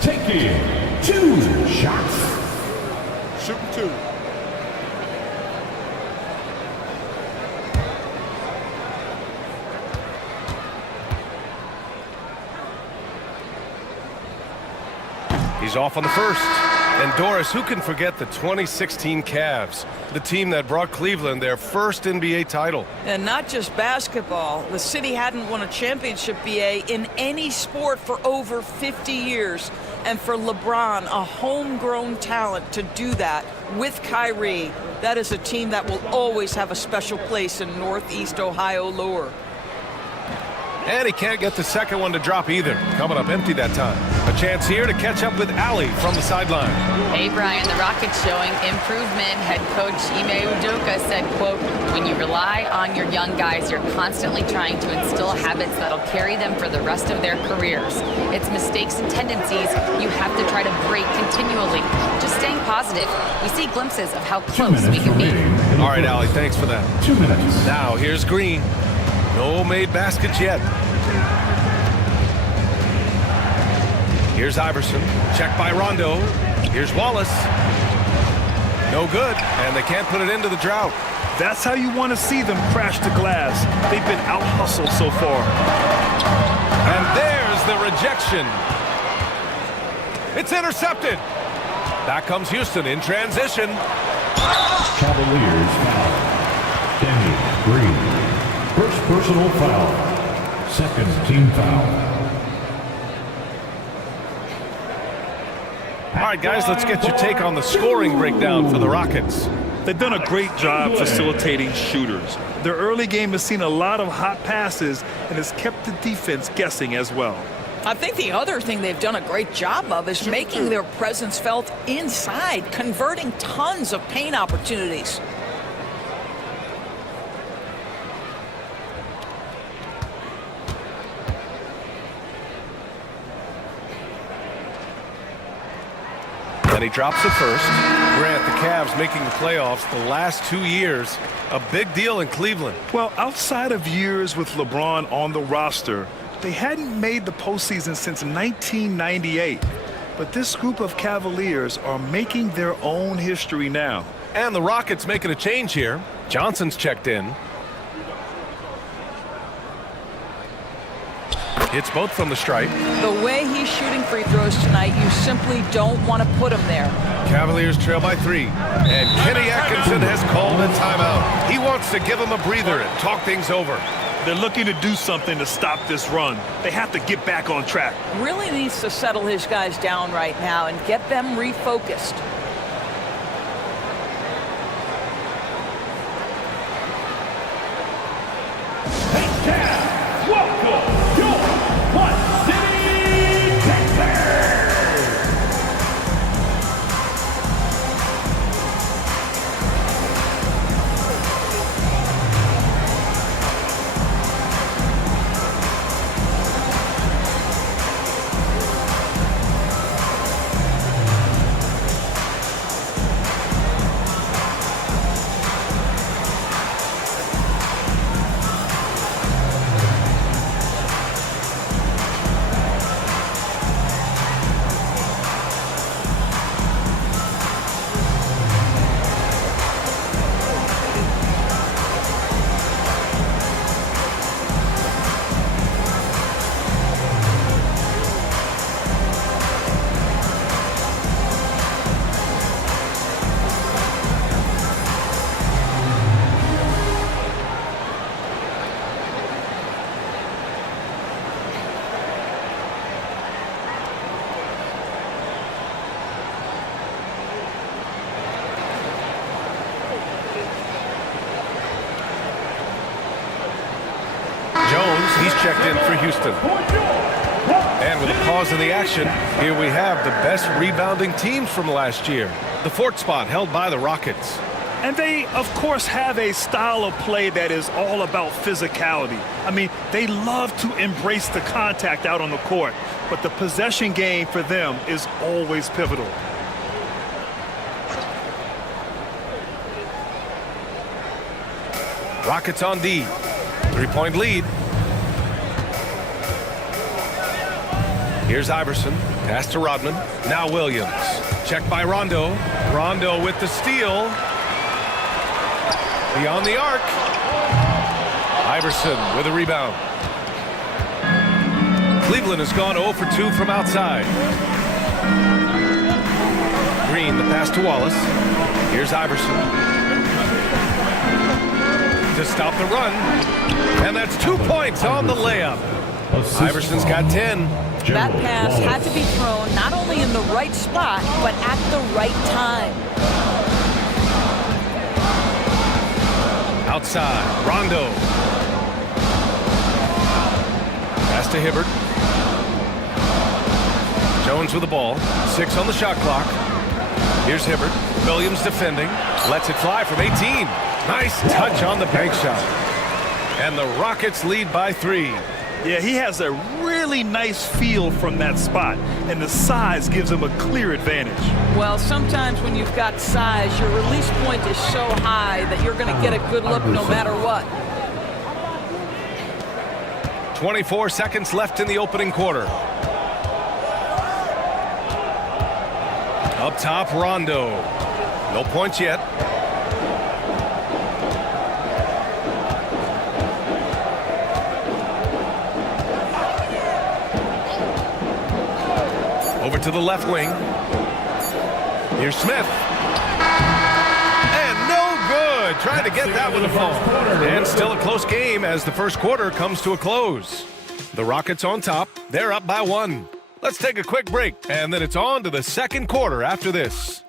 Taking 2 shots. Shooting 2. He's off on the first. And Doris, who can forget the 2016 Cavs, the team that brought Cleveland their first NBA title? And not just basketball. The city hadn't won a championship, BA, in any sport for over 50 years. And for LeBron, a homegrown talent, to do that with Kyrie, that is a team that will always have a special place in Northeast Ohio lore. And he can't get the second one to drop either. Coming up empty that time. A chance here to catch up with Allie from the sideline. Hey, Brian, the Rockets showing improvement. Head coach Ime Udoka said, quote, when you rely on your young guys, you're constantly trying to instill habits that'll carry them for the rest of their careers. It's mistakes and tendencies you have to try to break continually. Just staying positive. We see glimpses of how close we can be. All right, Allie, thanks for that. 2 minutes. Now, here's Green. No made baskets yet. Here's Iverson. Checked by Rondo. Here's Wallace. No good. And they can't put it into the drought. That's how you want to see them crash the glass. They've been out-hustled so far. And there's the rejection. It's intercepted. Back comes Houston in transition. Cavaliers foul. Danny Green. First personal foul. Second team foul. All right, guys, let's get your take on the scoring breakdown for the Rockets. They've done a great job facilitating shooters. Their early game has seen a lot of hot passes and has kept the defense guessing as well. I think the other thing they've done a great job of is making their presence felt inside, converting tons of paint opportunities. And he drops it first. Grant, the Cavs making the playoffs the last 2 years. A big deal in Cleveland. Well, outside of years with LeBron on the roster, they hadn't made the postseason since 1998. But this group of Cavaliers are making their own history now. And the Rockets making a change here. Johnson's checked in. Hits both from the stripe. The way he's shooting free throws tonight, you simply don't want to put him there. Cavaliers trail by 3. And Kenny Atkinson has called a timeout. He wants to give him a breather and talk things over. They're looking to do something to stop this run. They have to get back on track. Really needs to settle his guys down right now and get them refocused. He's checked in for Houston. And with a pause in the action, here we have the best rebounding teams from last year. The 4th spot held by the Rockets. And they, of course, have a style of play that is all about physicality. I mean, they love to embrace the contact out on the court, but the possession game for them is always pivotal. Rockets on D. 3-point lead. Here's Iverson. Pass to Rodman. Now Williams. Checked by Rondo. Rondo with the steal. Beyond the arc. Iverson with a rebound. Cleveland has gone 0 for 2 from outside. Green, the pass to Wallace. Here's Iverson. To stop the run. And that's 2 points on the layup. Iverson's got 10. That pass had to be thrown not only in the right spot, but at the right time. Outside, Rondo. Pass to Hibbert. Jones with the ball. 6 on the shot clock. Here's Hibbert. Williams defending. Lets it fly from 18. Nice touch on the bank shot. And the Rockets lead by 3. Yeah, he has a really nice feel from that spot, and the size gives him a clear advantage. Well, sometimes when you've got size, your release point is so high that you're going to get a good look no matter what. 24 seconds left in the opening quarter. Up top, Rondo. No points yet. Over to the left wing. Here's Smith. And no good. Trying to get that with a fall. And still a close game as the first quarter comes to a close. The Rockets on top. They're up by 1. Let's take a quick break, and then it's on to the second quarter after this.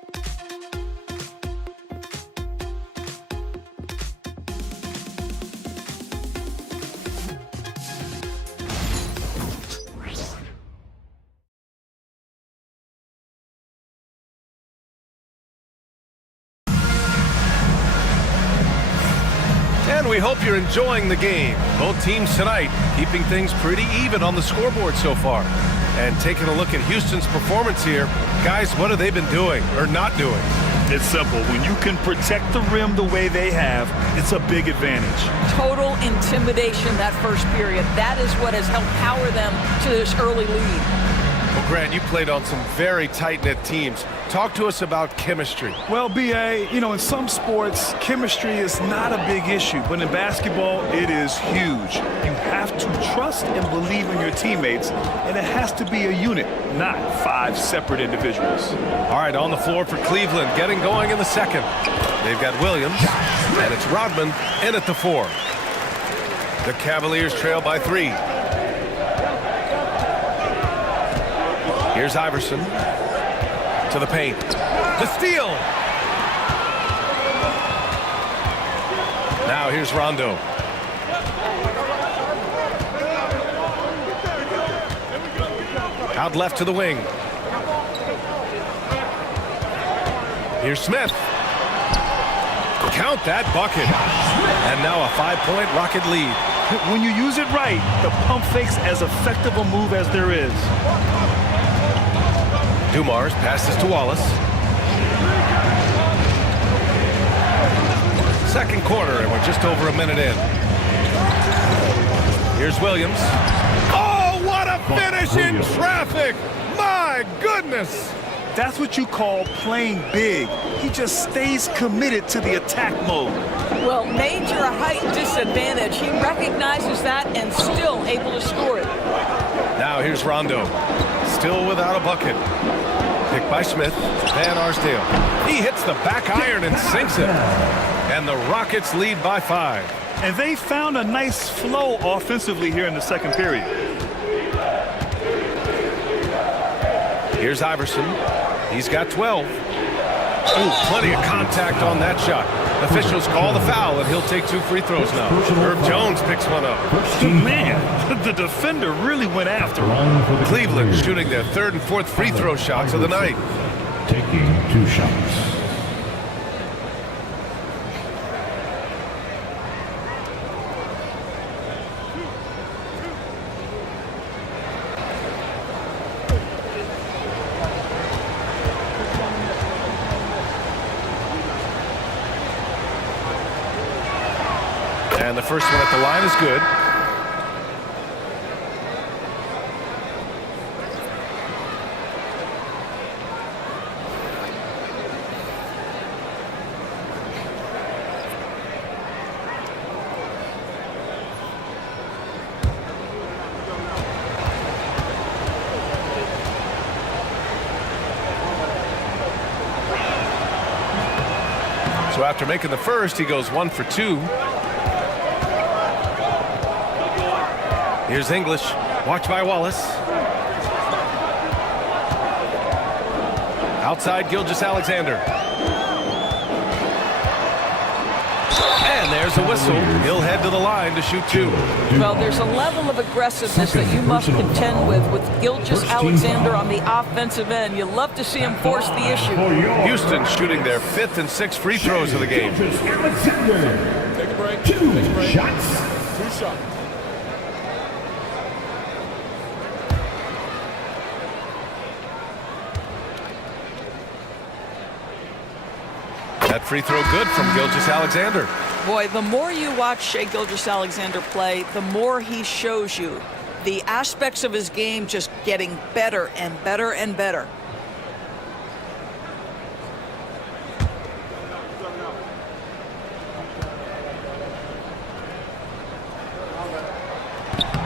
And we hope you're enjoying the game. Both teams tonight keeping things pretty even on the scoreboard so far. And taking a look at Houston's performance here, guys, what have they been doing or not doing? It's simple. When you can protect the rim the way they have, it's a big advantage. Total intimidation that first period. That is what has helped power them to this early lead. Well, Grant, you played on some very tight-knit teams. Talk to us about chemistry. Well, B.A., you know, in some sports, chemistry is not a big issue, but in basketball, it is huge. You have to trust and believe in your teammates, and it has to be a unit, not 5 separate individuals. All right, on the floor for Cleveland, getting going in the second. They've got Williams, and it's Rodman in at the 4. The Cavaliers trail by 3. Here's Iverson to the paint. The steal. Now here's Rondo. Out left to the wing. Here's Smith. Count that bucket. And now a 5-point Rocket lead. When you use it right, the pump fake's as effective a move as there is. Dumars passes to Wallace. Second quarter, and we're just over a minute in. Here's Williams. Oh, what a finish in traffic! My goodness! That's what you call playing big. He just stays committed to the attack mode. Well, major height disadvantage. He recognizes that and still able to score it. Now here's Rondo. Still without a bucket. Picked by Smith. Van Arsdale. He hits the back iron and sinks it. And the Rockets lead by 5. And they found a nice flow offensively here in the second period. Here's Iverson. He's got 12. Ooh, plenty of contact on that shot. Officials call the foul, and he'll take 2 free throws now. Herb Jones picks one up. Man, the defender really went after him. Cleveland shooting their 3rd and 4th free throw shots of the night. Taking 2 shots. And the first one at the line is good. after making the first, he goes 1 for 2. Here's English. Watch by Wallace. Outside Gilgeous-Alexander. And there's a whistle. He'll head to the line to shoot 2. Well, there's a level of aggressiveness that you must contend with Gilgeous-Alexander on the offensive end. You love to see him force the issue. Houston shooting their 5th and 6th free throws of the game. Take a break. 2 shots. 2 shots. That free throw good from Gilgeous-Alexander. Boy, the more you watch Shai Gilgeous-Alexander play, the more he shows you the aspects of his game just getting better and better and better.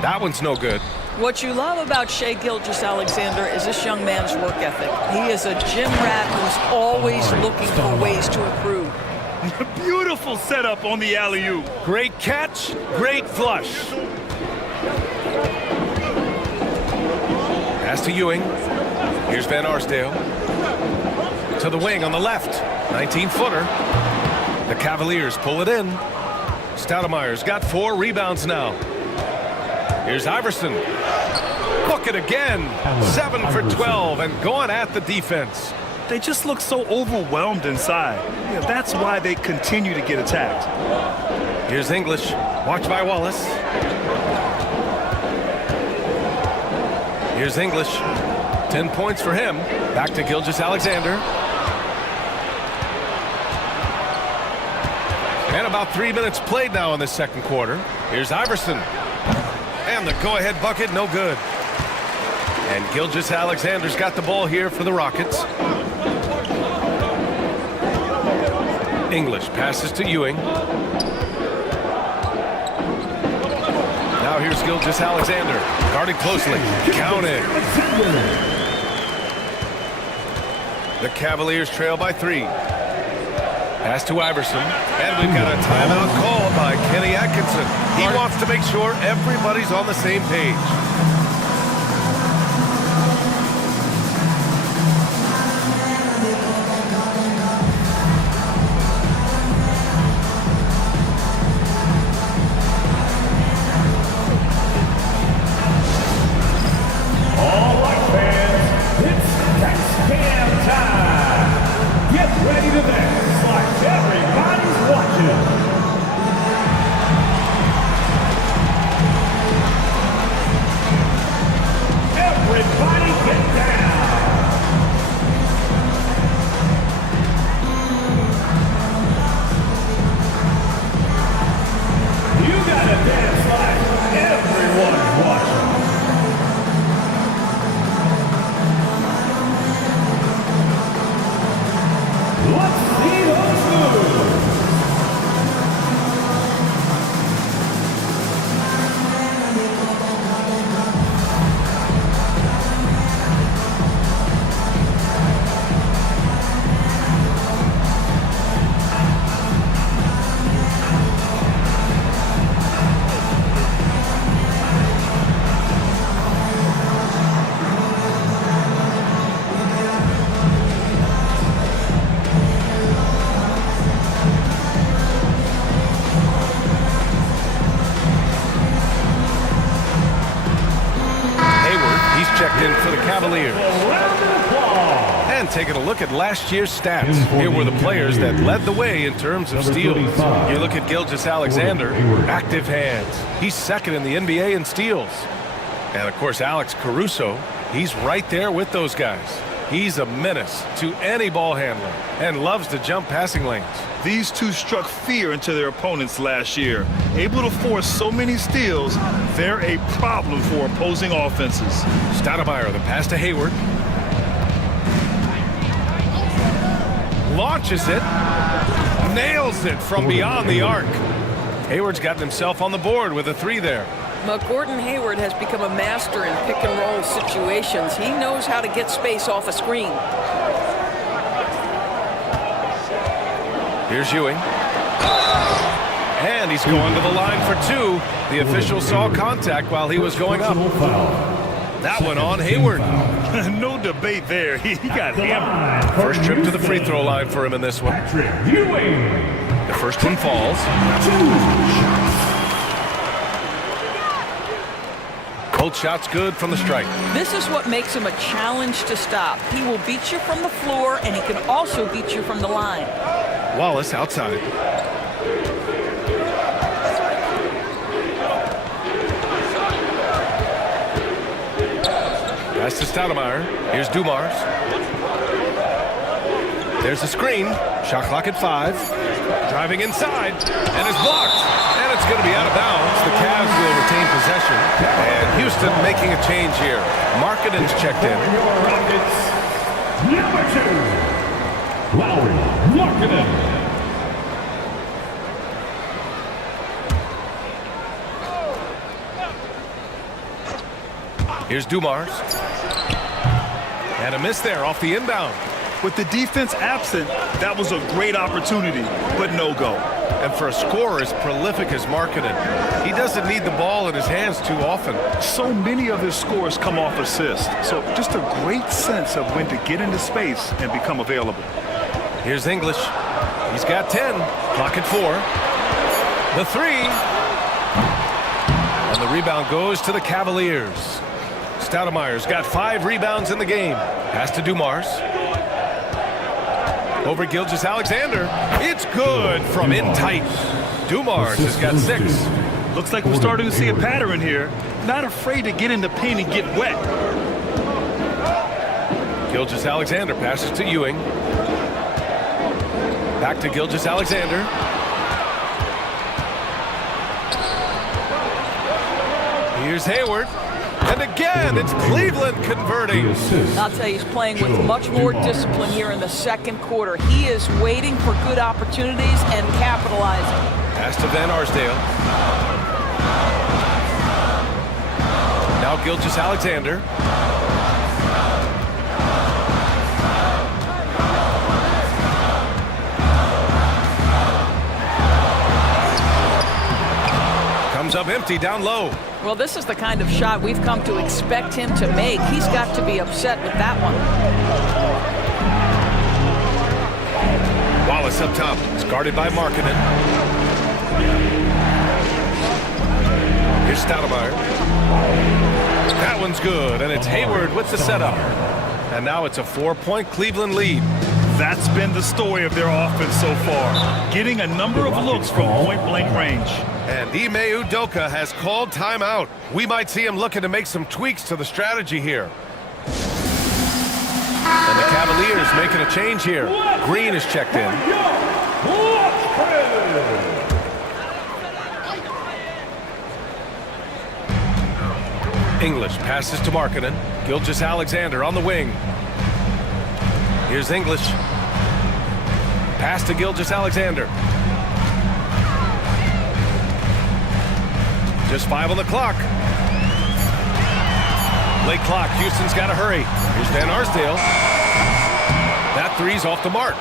That one's no good. What you love about Shai Gilgeous-Alexander is this young man's work ethic. He is a gym rat who's always looking for ways to improve. Beautiful setup on the alley-oop. Great catch, great flush. Pass to Ewing. Here's Van Arsdale. To the wing on the left. 19-footer. The Cavaliers pull it in. Stoudemire's got 4 rebounds now. Here's Iverson. Book it again. 7 for 12 and going at the defense. They just look so overwhelmed inside. Yeah, that's why they continue to get attacked. Here's English. Watch by Wallace. Here's English. 10 points for him. Back to Gilgeous-Alexander. And about 3 minutes played now in the second quarter. Here's Iverson. And the go-ahead bucket, no good. And Gilgeous-Alexander's got the ball here for the Rockets. English passes to Ewing. Now here's Gilgeous-Alexander. Guarded closely. Counted. The Cavaliers trail by 3. Pass to Iverson. And we've got a timeout called by Kenny Atkinson. He wants to make sure everybody's on the same page. All right, fans, it's Taxcam time. Get ready to dance like everybody's watching. Everybody get down. You gotta dance like everyone's watching. Let's see those moves. Checked in for the Cavaliers. And taking a look at last year's stats. Here were the players that led the way in terms of steals. You look at Gilgeous-Alexander, active hands. He's second in the NBA in steals. And of course, Alex Caruso, he's right there with those guys. He's a menace to any ball handler and loves to jump passing lanes. These two struck fear into their opponents last year. Able to force so many steals, they're a problem for opposing offenses. Stoudemire, the pass to Hayward. Launches it. Nails it from beyond the arc. Hayward's gotten himself on the board with a 3 there. Gordon Hayward has become a master in pick-and-roll situations. He knows how to get space off a screen. Here's Ewing. And he's going to the line for two. The official saw contact while he was going up. That one on Hayward. No debate there. He got hammered. First trip to the free throw line for him in this one. The first one falls. Both shots good from the strike. This is what makes him a challenge to stop. He will beat you from the floor, and he can also beat you from the line. Wallace outside. Pass to Stoudemire. Here's Dumars. There's the screen. Shot clock at 5. Driving inside. And it's blocked. And it's going to be out of bounds. The Cavs will retain possession. And Houston making a change here. Markkanen's checked in. Number 2, Lauri Markkanen. Here's Dumars. And a miss there off the inbound. With the defense absent, that was a great opportunity, but no go. And for a scorer as prolific as Markkanen, he doesn't need the ball in his hands too often. So many of his scores come off assists. So just a great sense of when to get into space and become available. Here's English. He's got 10. Clock at 4. The 3. And the rebound goes to the Cavaliers. Stoudemire's got 5 rebounds in the game. Pass to Dumars. Over Gilgeous-Alexander. It's good from in tight. Dumars has got 6. Looks like we're starting to see a pattern here. Not afraid to get in the paint and get wet. Gilgeous-Alexander passes to Ewing. Back to Gilgeous-Alexander. Here's Hayward. And again, it's Cleveland converting. I'll tell you, he's playing with much more discipline here in the second quarter. He is waiting for good opportunities and capitalizing. Pass to Van Arsdale. Now Gilgeous-Alexander. Comes up empty down low. Well, this is the kind of shot we've come to expect him to make. He's got to be upset with that one. Wallace up top. It's guarded by Markkanen. Here's Stoudemire. That one's good, and it's Hayward with the setup. And now it's a 4-point Cleveland lead. That's been the story of their offense so far. Getting a number of looks from point-blank range. And Ime Udoka has called timeout. We might see him looking to make some tweaks to the strategy here. And the Cavaliers making a change here. Green is checked in. English passes to Markkanen. Gilgeous-Alexander on the wing. Here's English. Pass to Gilgeous-Alexander. Just 5 on the clock. Late clock. Houston's got to hurry. Here's Van Arsdale. That three's off the mark.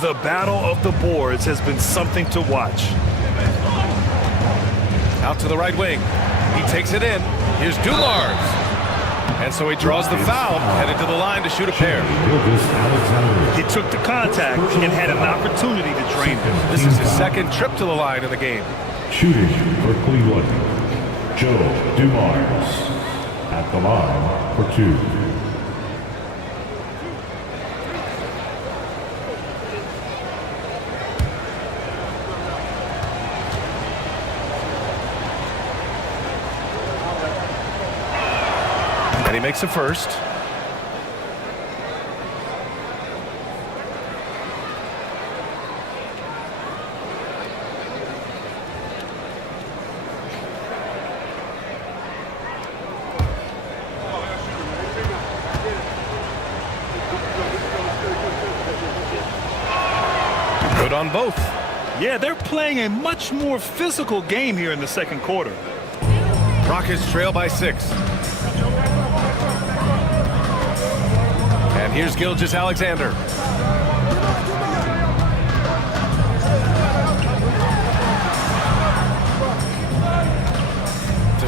The battle of the boards has been something to watch. Out to the right wing. He takes it in. Here's Dumars. And so he draws the foul, headed to the line to shoot a pair. He took the contact and had an opportunity to drain him. This is his second trip to the line in the game. Shooting for Cleveland, Joe Dumars at the line for 2. And he makes a first. Good on both. Yeah, they're playing a much more physical game here in the second quarter. Rockets trail by 6. And here's Gilgeous-Alexander.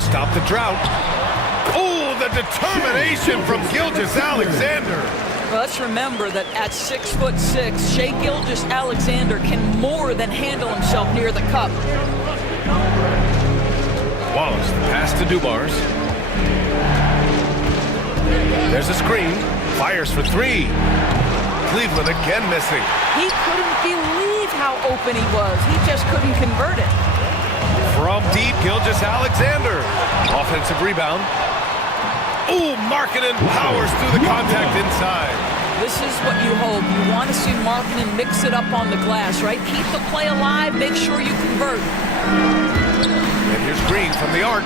stop the drought. Oh, the determination from Gilgeous-Alexander. Well, let's remember that at 6'6", Shai Gilgeous-Alexander can more than handle himself near the cup. Wallace, the pass to Dumars. There's a screen. Fires for three. Cleveland again missing. He couldn't believe how open he was. He just couldn't convert it. From deep, Gilgeous-Alexander. Offensive rebound. Ooh, Markkanen powers through the contact inside. This is what you hope. You want to see Markkanen mix it up on the glass, right? Keep the play alive. Make sure you convert. And here's Green from the arc.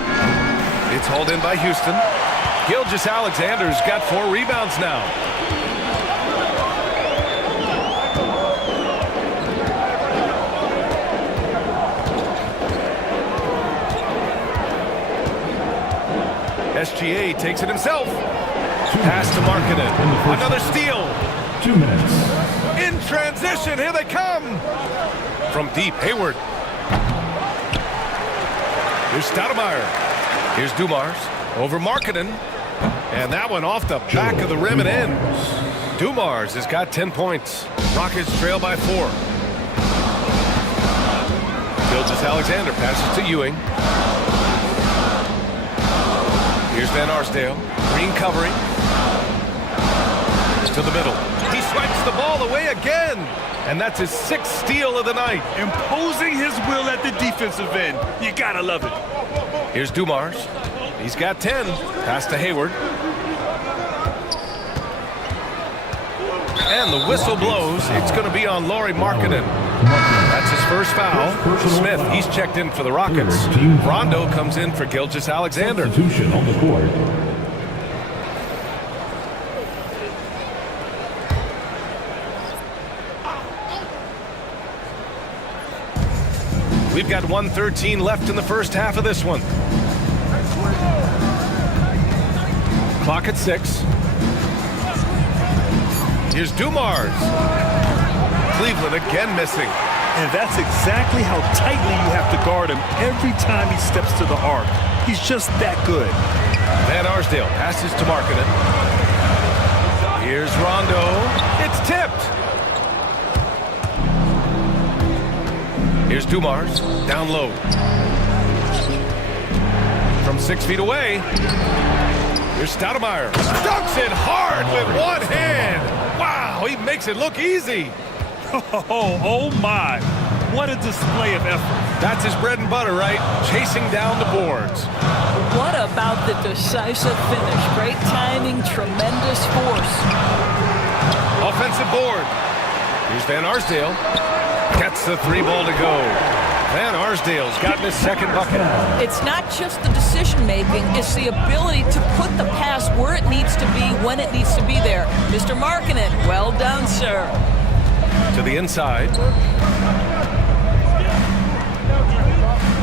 It's hauled in by Houston. Gilgeous-Alexander's got 4 rebounds now. SGA takes it himself. Pass to Markkanen. Another steal. 2 minutes. In transition, here they come. From deep, Hayward. Here's Stoudemire. Here's Dumars. Over Markkanen. And that one off the back of the rim and in. Dumars has got 10 points. Rockets trail by 4. Gilgeous-Alexander passes to Ewing. Here's Van Arsdale. Green covering. To the middle. He swipes the ball away again. And that's his 6th steal of the night. Imposing his will at the defensive end. You gotta love it. Here's Dumars. He's got 10. Pass to Hayward. And the whistle blows. It's going to be on Lauri Markkanen. That's his first foul. Smith, he's checked in for the Rockets. Rondo comes in for Gilgeous-Alexander. Substitution on the court. We've got 1:13 left in the first half of this one. Clock at 6. Here's Dumars. Cleveland again missing. And that's exactly how tightly you have to guard him every time he steps to the arc. He's just that good. Van Arsdale passes to Markkanen. Here's Rondo. It's tipped. Here's Dumars. Down low. From 6 feet away. Here's Stoudemire. Dunks it hard with one hand. Wow, he makes it look easy. Oh my. What a display of effort. That's his bread and butter, right? Chasing down the boards. What about the decisive finish? Great timing, tremendous force. Offensive board. Here's Van Arsdale. Gets the 3 ball to go. Van Arsdale's gotten his 2nd bucket. It's not just the decision making, it's the ability to put the pass where it needs to be, when it needs to be there. Mr. Markkanen, well done, sir. To the inside.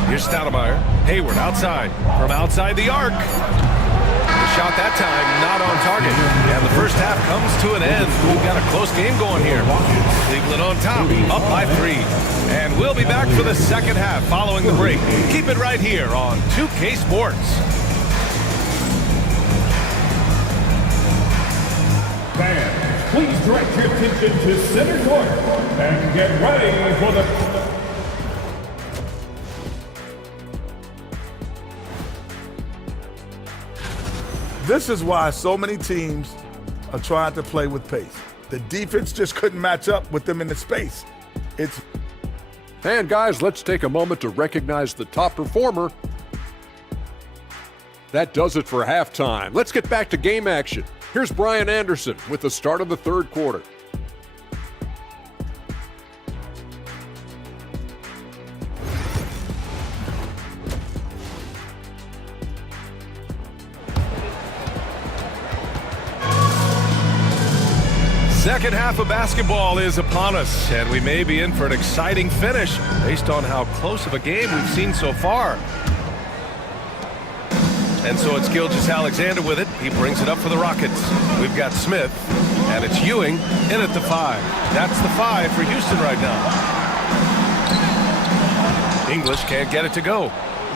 Here's Stoudemire. Hayward outside. From outside the arc. The shot that time not on target. And the first half comes to an end. We've got a close game going here. Cleveland on top, up by 3. And we'll be back for the second half following the break. Keep it right here on 2K Sports. Fans, please direct your attention to center court and get ready for the... This is why so many teams are trying to play with pace. The defense just couldn't match up with them in the space. And guys, let's take a moment to recognize the top performer. That does it for halftime. Let's get back to game action. Here's Brian Anderson with the start of the 3rd quarter. Second half of basketball is upon us, and we may be in for an exciting finish based on how close of a game we've seen so far. And so it's Gilgeous-Alexander with it. He brings it up for the Rockets. We've got Smith, and it's Ewing in at the 5. That's the 5 for Houston right now. English can't get it to go.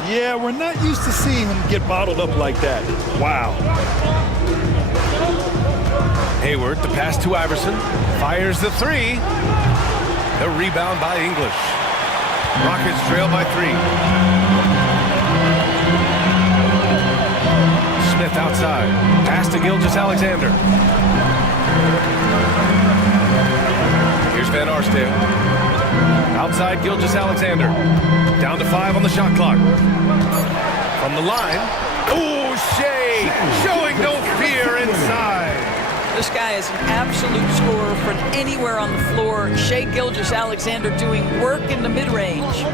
Yeah, we're not used to seeing him get bottled up like that. Wow. Hayward, the pass to Iverson. Fires the three. The rebound by English. Rockets trail by 3. Smith outside. Pass to Gilgeous-Alexander. Here's Van Arsdale. Outside Gilgeous-Alexander. Down to 5 on the shot clock. From the line. Oh, Shea showing no fear inside. This guy is an absolute scorer from anywhere on the floor. Shea Gilgeous-Alexander doing work in the mid-range.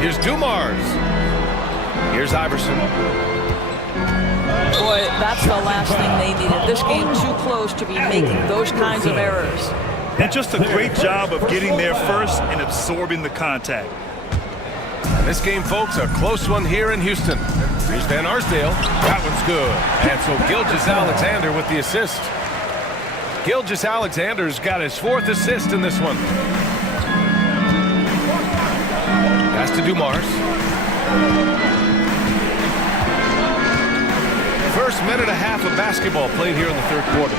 Here's Dumars. Here's Iverson. Boy, that's the last thing they needed. This game too close to be making those kinds of errors. And just a great job of getting there first and absorbing the contact. This game, folks, a close one here in Houston. Here's Van Arsdale. That one's good. And so Gilgeous-Alexander with the assist. Gilgeous-Alexander's got his 4th assist in this one. Pass to Dumars. First minute and a half of basketball played here in the 3rd quarter.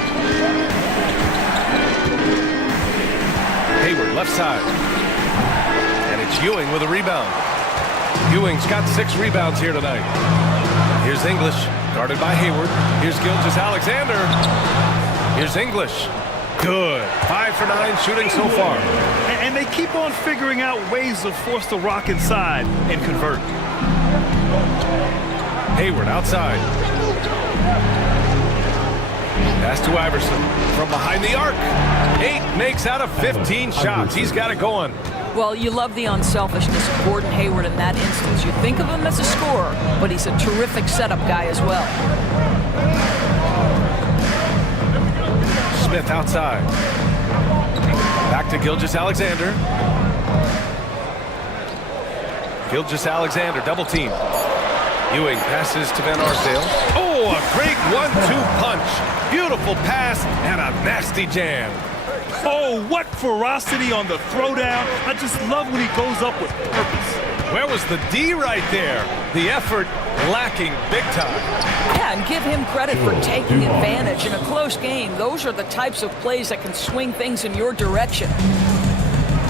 Hayward, left side. And it's Ewing with a rebound. Ewing's got 6 rebounds here tonight. Here's English, guarded by Hayward. Here's Gilgeous-Alexander. Here's English. Good. 5 for 9 shooting so far. And they keep on figuring out ways to force the Rock inside and convert. Hayward outside. Pass to Iverson from behind the arc. 8 makes out of 15 shots. He's got it going. Well, you love the unselfishness of Gordon Hayward in that instance. You think of him as a scorer, but he's a terrific setup guy as well. Smith outside. Back to Gilgeous-Alexander. Gilgeous-Alexander, double team. Ewing passes to Van Arsdale. Oh, a great 1-2 punch. Beautiful pass and a nasty jam. Oh, what ferocity on the throwdown. I just love when he goes up with purpose. Where was the D right there? The effort lacking big time. Yeah, and give him credit for taking advantage in a close game. Those are the types of plays that can swing things in your direction.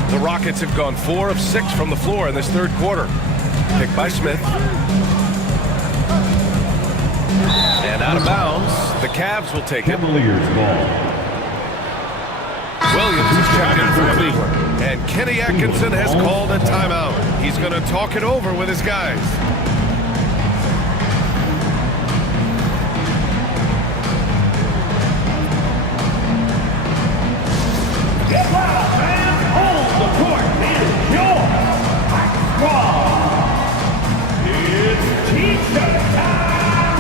The Rockets have gone 4 of 6 from the floor in this 3rd quarter. Picked by Smith. And out of bounds, the Cavs will take it. Cavaliers ball. Williams is checked in for Cleveland. And Kenny Atkinson has called a timeout. He's going to talk it over with his guys. Get loud, fans! Hold the court and enjoy! It's T-shirt time!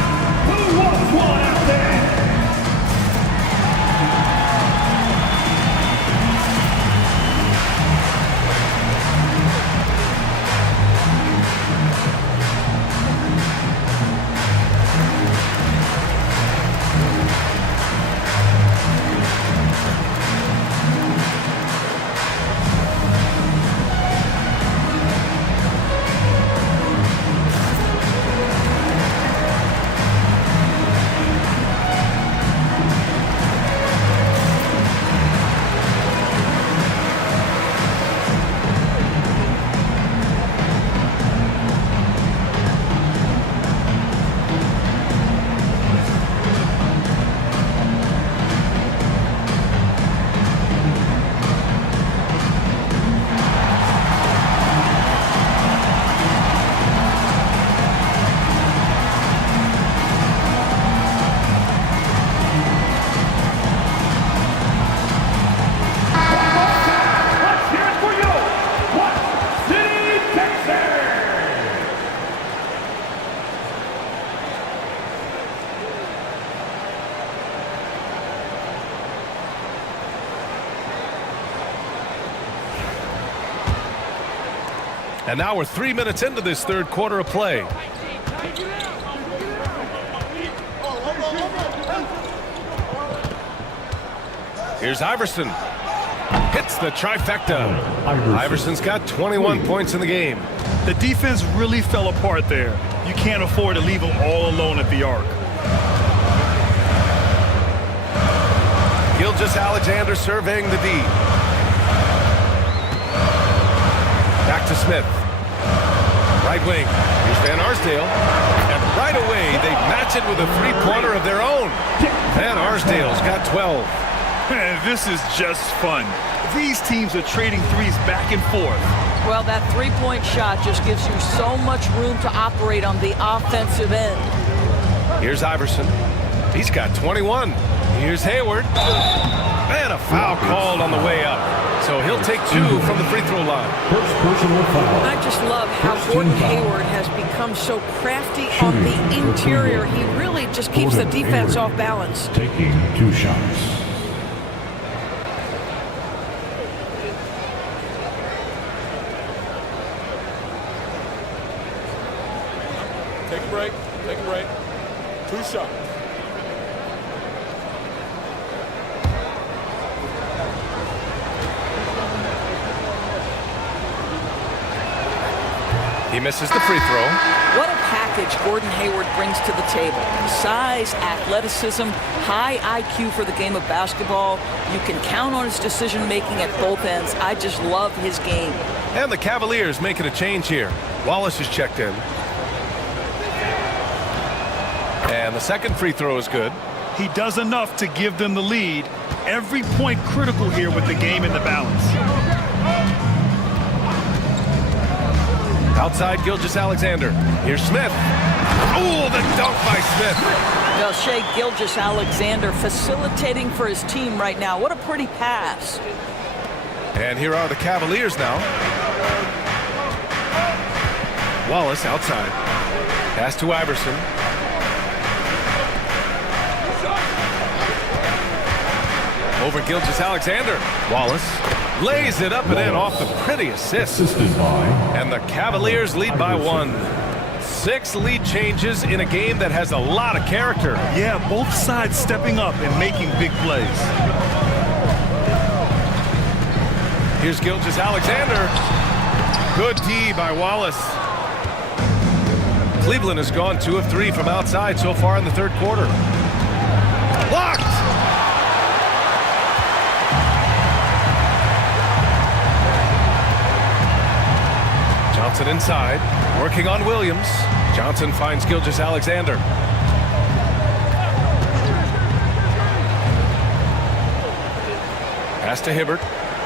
Who wants one out there? And now we're 3 minutes into this 3rd quarter of play. Here's Iverson. Hits the trifecta. Iverson's got 21 points in the game. The defense really fell apart there. You can't afford to leave them all alone at the arc. Gilgeous-Alexander surveying the D. Back to Smith. Right wing. Here's Van Arsdale. And right away, they match it with a three-pointer of their own. Van Arsdale's got 12. Man, this is just fun. These teams are trading threes back and forth. Well, that three-point shot just gives you so much room to operate on the offensive end. Here's Iverson. He's got 21. Here's Hayward. And a foul called on the way up. So he'll take 2 from the free throw line. First personal foul. I just love how Gordon Hayward has become so crafty on the interior. He really just keeps the defense off balance. Taking 2 shots. Take a break. Take a break. 2 shots. He misses the free throw. What a package Gordon Hayward brings to the table. Size, athleticism, high IQ for the game of basketball. You can count on his decision-making at both ends. I just love his game. And the Cavaliers making a change here. Wallace is checked in. And the second free throw is good. He does enough to give them the lead. Every point critical here with the game in the balance. Outside Gilgeous-Alexander. Here's Smith. Oh, the dunk by Smith. Well, Shai Gilgeous-Alexander facilitating for his team right now. What a pretty pass. And here are the Cavaliers now. Wallace outside. Pass to Iverson. Over Gilgeous-Alexander. Wallace lays it up and in off the pretty assist. And the Cavaliers lead by 1. 6 lead changes in a game that has a lot of character. Yeah, both sides stepping up and making big plays. Here's Gilgeous-Alexander. Good D by Wallace. Cleveland has gone 2 of 3 from outside so far in the third quarter. Blocked! Johnson inside, working on Williams. Johnson finds Gilgeous-Alexander. Pass to Hibbert.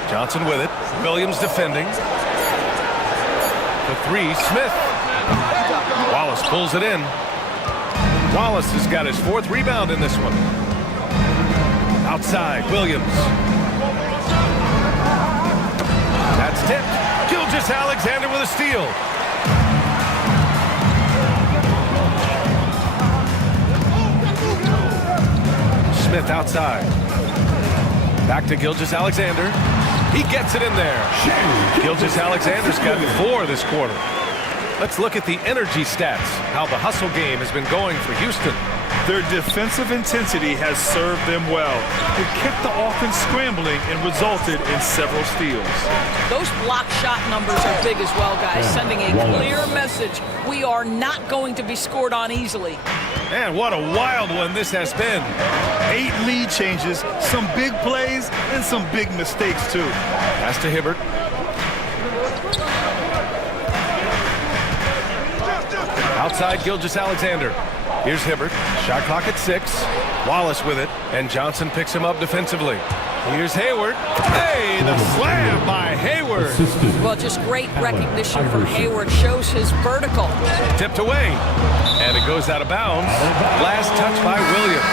Johnson with it. Williams defending. The 3, Smith. Wallace pulls it in. Wallace has got his 4th rebound in this one. Outside, Williams. That's tipped. Gilgeous-Alexander with a steal. Smith outside. Back to Gilgeous-Alexander. He gets it in there. Gilgeous-Alexander's got 4 this quarter. Let's look at the energy stats, how the hustle game has been going for Houston. Their defensive intensity has served them well. It kept the offense scrambling and resulted in several steals. Those block shot numbers are big as well, guys, sending a clear message. We are not going to be scored on easily. Man, what a wild one this has been. 8 lead changes, some big plays, and some big mistakes, too. Pass to Hibbert. Outside Gilgeous-Alexander. Here's Hibbert. Shot clock at 6. Wallace with it. And Johnson picks him up defensively. Here's Hayward. Hey, the slam by Hayward. Well, just great recognition from Hayward. Shows his vertical. Tipped away. And it goes out of bounds. Last touch by Williams.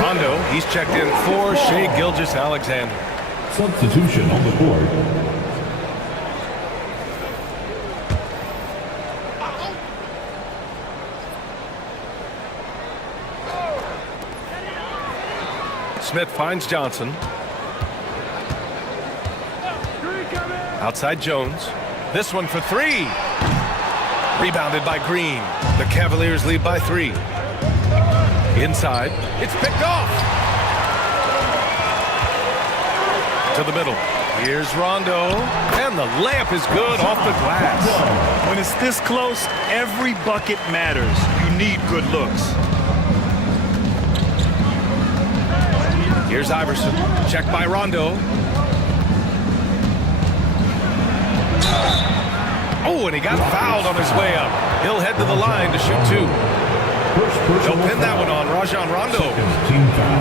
Rondo, he's checked in for Shai Gilgeous-Alexander. Substitution on the court. Smith finds Johnson. Outside Jones. This one for 3. Rebounded by Green. The Cavaliers lead by 3. Inside. It's picked off. to the middle. Here's Rondo, and the layup is good off the glass. When it's this close, every bucket matters. You need good looks. Here's Iverson, checked by Rondo. Oh, and he got fouled on his way up. He'll head to the line to shoot 2. They'll pin that one on Rajon Rondo.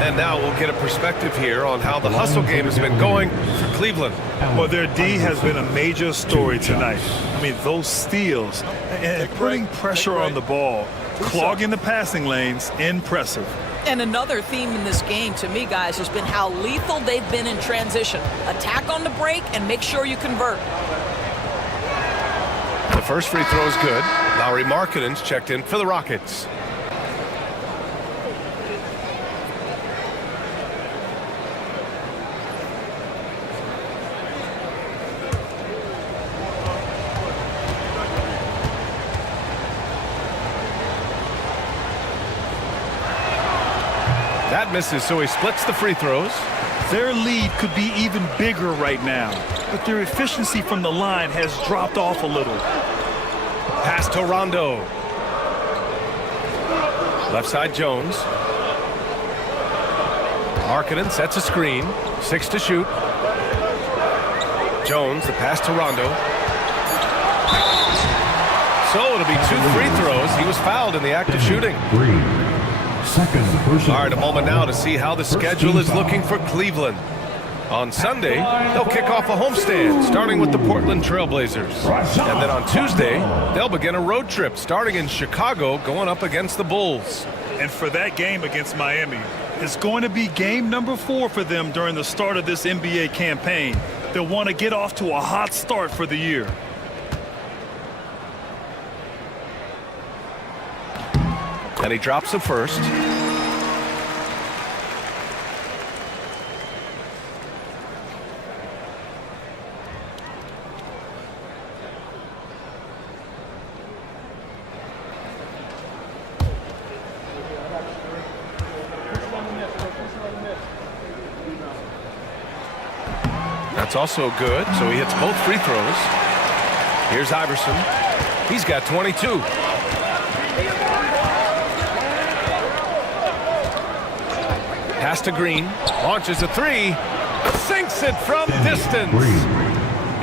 And now we'll get a perspective here on how the hustle game has been going for Cleveland. Well, their D has been a major story tonight. I mean, those steals and putting pressure on the ball, clogging the passing lanes, impressive. And another theme in this game, to me, guys, has been how lethal they've been in transition. Attack on the break and make sure you convert. The first free throw is good. Lauri Markkanen's checked in for the Rockets. That misses, so he splits the free throws. Their lead could be even bigger right now, but their efficiency from the line has dropped off a little. Pass to Rondo. Left side Jones. Markkanen sets a screen. 6 to shoot. Jones, the pass to Rondo. So it'll be 2 free throws. He was fouled in the act of shooting. All right, a moment now to see how the schedule is looking for Cleveland. On Sunday, they'll kick off a homestand, starting with the Portland Trailblazers. And then on Tuesday, they'll begin a road trip, starting in Chicago, going up against the Bulls. And for that game against Miami, it's going to be game number 4 for them during the start of this NBA campaign. They'll want to get off to a hot start for the year. And he drops the first. That's also good, so he hits both free throws. Here's Iverson. He's got 22. Pass to Green, launches a 3, sinks it from distance.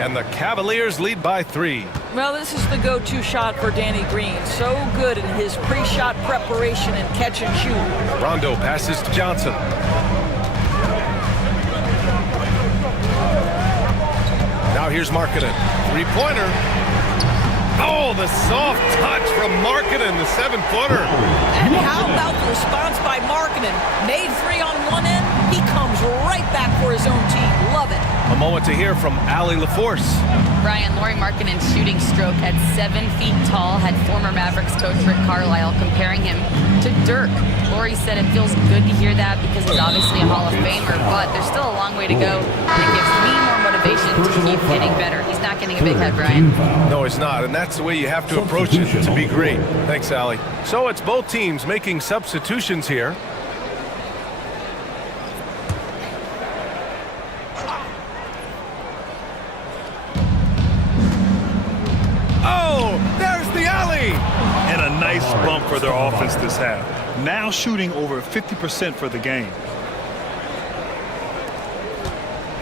And the Cavaliers lead by 3. Well, this is the go-to shot for Danny Green. So good in his pre-shot preparation and catch and shoot. Rondo passes to Johnson. Now here's Markkanen. 3-pointer. Oh, the soft touch from Markkanen, the 7-footer. And how about the response by Markkanen? Made 3 on one end. He comes right back for his own team. Love it. A moment to hear from Allie LaForce. Brian, Lauri Markkanen's shooting stroke at 7 feet tall had former Mavericks coach Rick Carlisle comparing him to Dirk. Lauri said it feels good to hear that because he's obviously a Hall of Famer, but there's still a long way to go. And it gives me more motivation to keep getting better. He's not getting a big head, Brian. No, he's not, and that's the way you have to approach it to be great. Thanks, Allie. So it's both teams making substitutions here. Oh, there's the alley! And a nice bump for their offense this half. Now shooting over 50% for the game.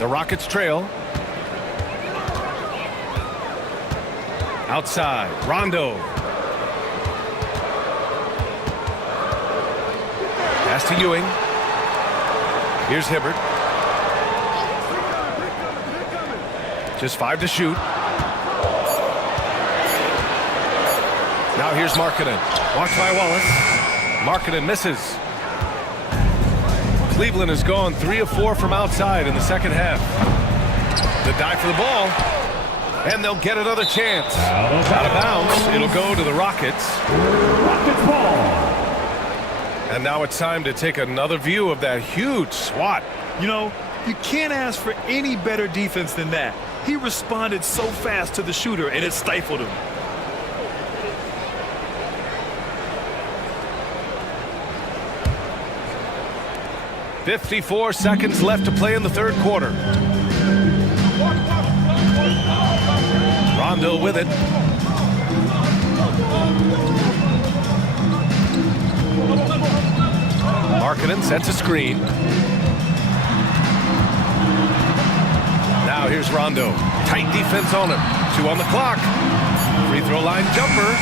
The Rockets trail. Outside, Rondo. Pass to Ewing. Here's Hibbert. Just 5 to shoot. Now here's Markkanen. Watched by Wallace. Markkanen misses. Cleveland has gone 3 of 4 from outside in the second half. The dive for the ball. And they'll get another chance. Out of bounds. It'll go to the Rockets. Rockets ball. And now it's time to take another view of that huge swat. You know, you can't ask for any better defense than that. He responded so fast to the shooter, and it stifled him. .54 seconds left to play in the third quarter. Rondo with it. Markkanen sets a screen. Now here's Rondo. Tight defense on him. 2 on the clock. Free throw line jumper.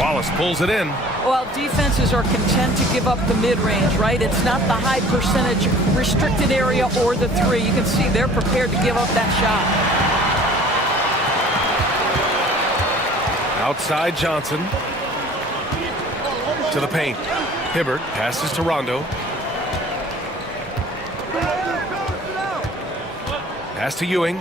Wallace pulls it in. Well, defenses are content to give up the mid-range, right? It's not the high percentage restricted area or the three. You can see they're prepared to give up that shot. Outside Johnson. To the paint. Hibbert passes to Rondo. Pass to Ewing.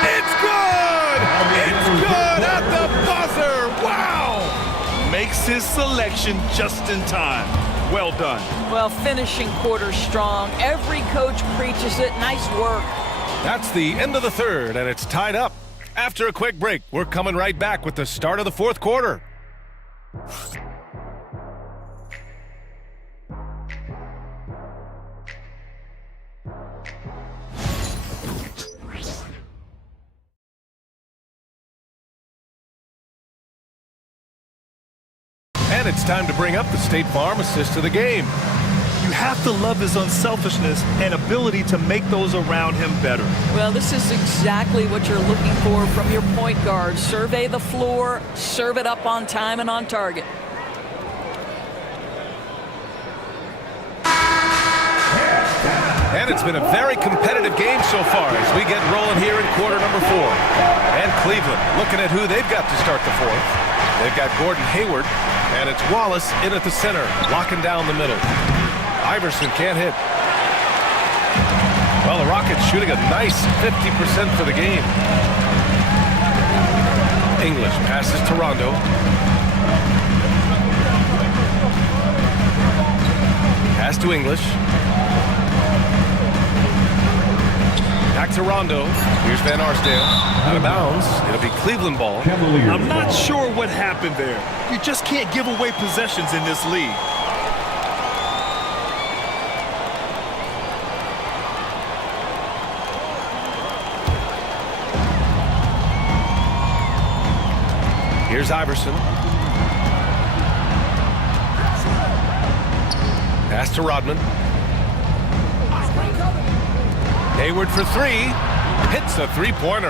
It's good! It's good at the buzzer! Wow! Makes his selection just in time. Well done. Well, finishing quarter strong. Every coach preaches it. Nice work. That's the end of the third, and it's tied up. After a quick break, we're coming right back with the start of the fourth quarter. And it's time to bring up the State Farm assist of the game. You have to love his unselfishness and ability to make those around him better. Well, this is exactly what you're looking for from your point guard. Survey the floor, serve it up on time and on target. And it's been a very competitive game so far as we get rolling here in quarter number 4. And Cleveland looking at who they've got to start the fourth. They've got Gordon Hayward, and it's Wallace in at the center, locking down the middle. Iverson can't hit. Well, the Rockets shooting a nice 50% for the game. English passes to Rondo. Pass to English. Back to Rondo. Here's Van Arsdale. Out of bounds. It'll be Cleveland ball. I'm not sure what happened there. You just can't give away possessions in this league. Here's Iverson. Pass to Rodman. Hayward for 3. Hits the three-pointer.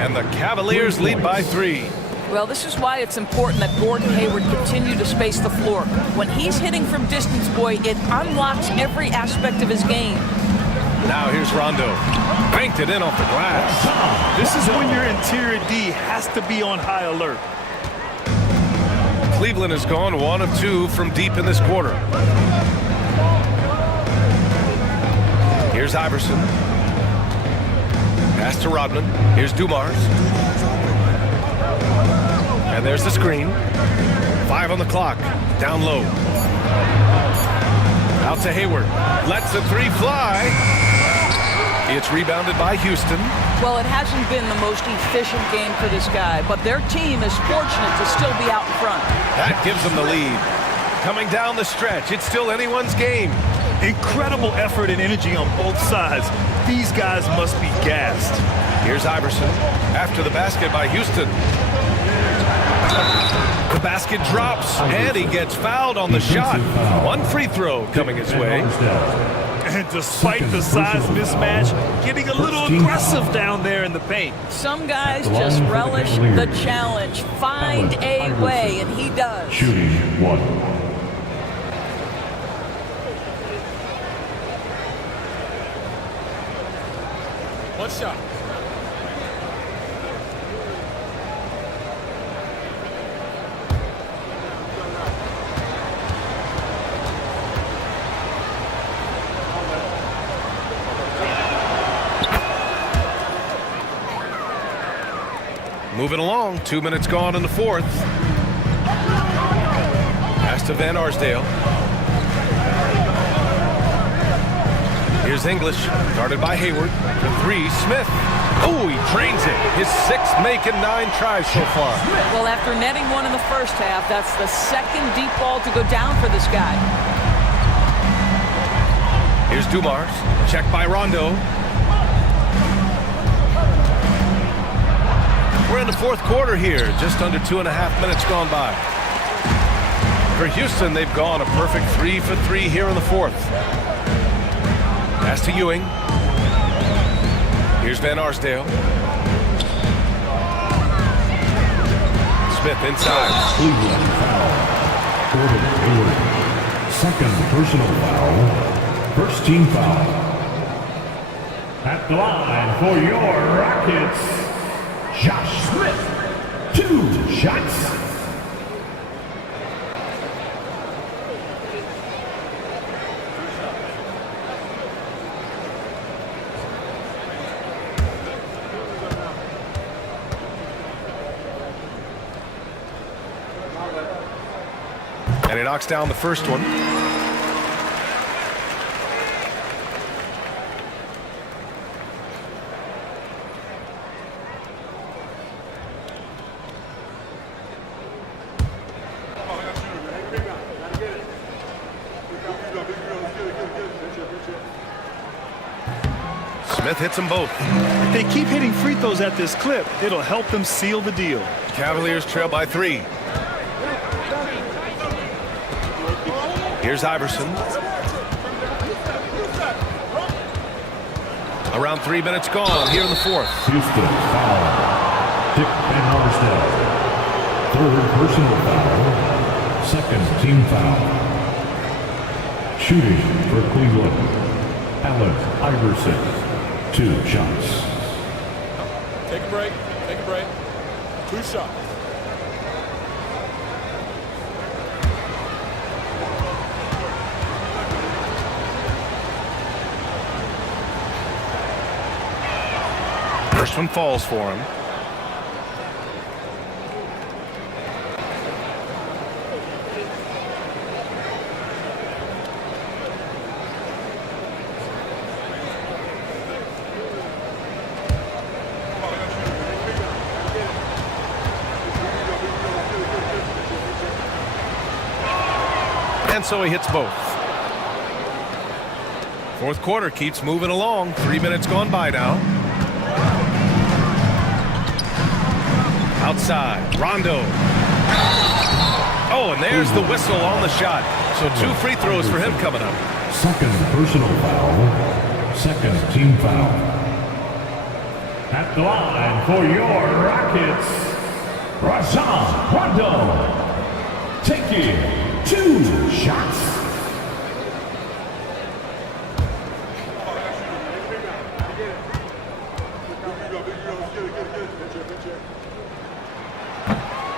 And the Cavaliers lead by 3. Well, this is why it's important that Gordon Hayward continue to space the floor. When he's hitting from distance, boy, it unlocks every aspect of his game. Now here's Rondo. Banked it in off the glass. This is when your interior D has to be on high alert. Cleveland has gone 1 of 2 from deep in this quarter. Here's Iverson. Pass to Rodman. Here's Dumars. And there's the screen. 5 on the clock. Down low. Out to Hayward. Lets the 3 fly. It's rebounded by Houston. Well, it hasn't been the most efficient game for this guy, but their team is fortunate to still be out in front. That gives them the lead. Coming down the stretch, it's still anyone's game. Incredible effort and energy on both sides. These guys must be gassed. Here's Iverson after the basket by Houston. The basket drops, and he gets fouled on the shot. 1 free throw coming his way. And despite the size mismatch, getting a little aggressive down there in the paint. Some guys just relish the challenge. Find a way, and he does. Shooting 1. One shot. Moving along, 2 minutes gone in the fourth. Pass to Van Arsdale. Here's English, guarded by Hayward. The 3, Smith. Oh, he drains it. His 6th make in 9 tries so far. Well, after netting 1 in the first half, that's the 2nd deep ball to go down for this guy. Here's Dumars. Check by Rondo. We're in the fourth quarter here. Just under 2.5 minutes gone by. For Houston, they've gone a perfect 3 for 3 here in the fourth. Pass to Ewing. Here's Van Arsdale. Smith inside. Cleveland foul. Gordon Hayward. Second personal foul. First team foul. At the line for your Rockets, Josh Smith. 2 shots. And he knocks down the first one. Smith hits them both. If they keep hitting free throws at this clip, it'll help them seal the deal. Cavaliers trail by 3. Here's Iverson. Around 3 minutes gone here in the fourth. Houston foul. Dick Van Arsdale. Third personal foul. Second team foul. Shooting for Cleveland. Allen Iverson. 2 shots. Take a break. Take a break. 2 shots. First one falls for him. And so he hits both. Fourth quarter keeps moving along. 3 minutes gone by now. Outside, Rondo. Oh, and there's the whistle on the shot. So 2 free throws for him coming up. Second personal foul. Second team foul. At the line for your Rockets, Rajon Rondo. Taking 2 shots.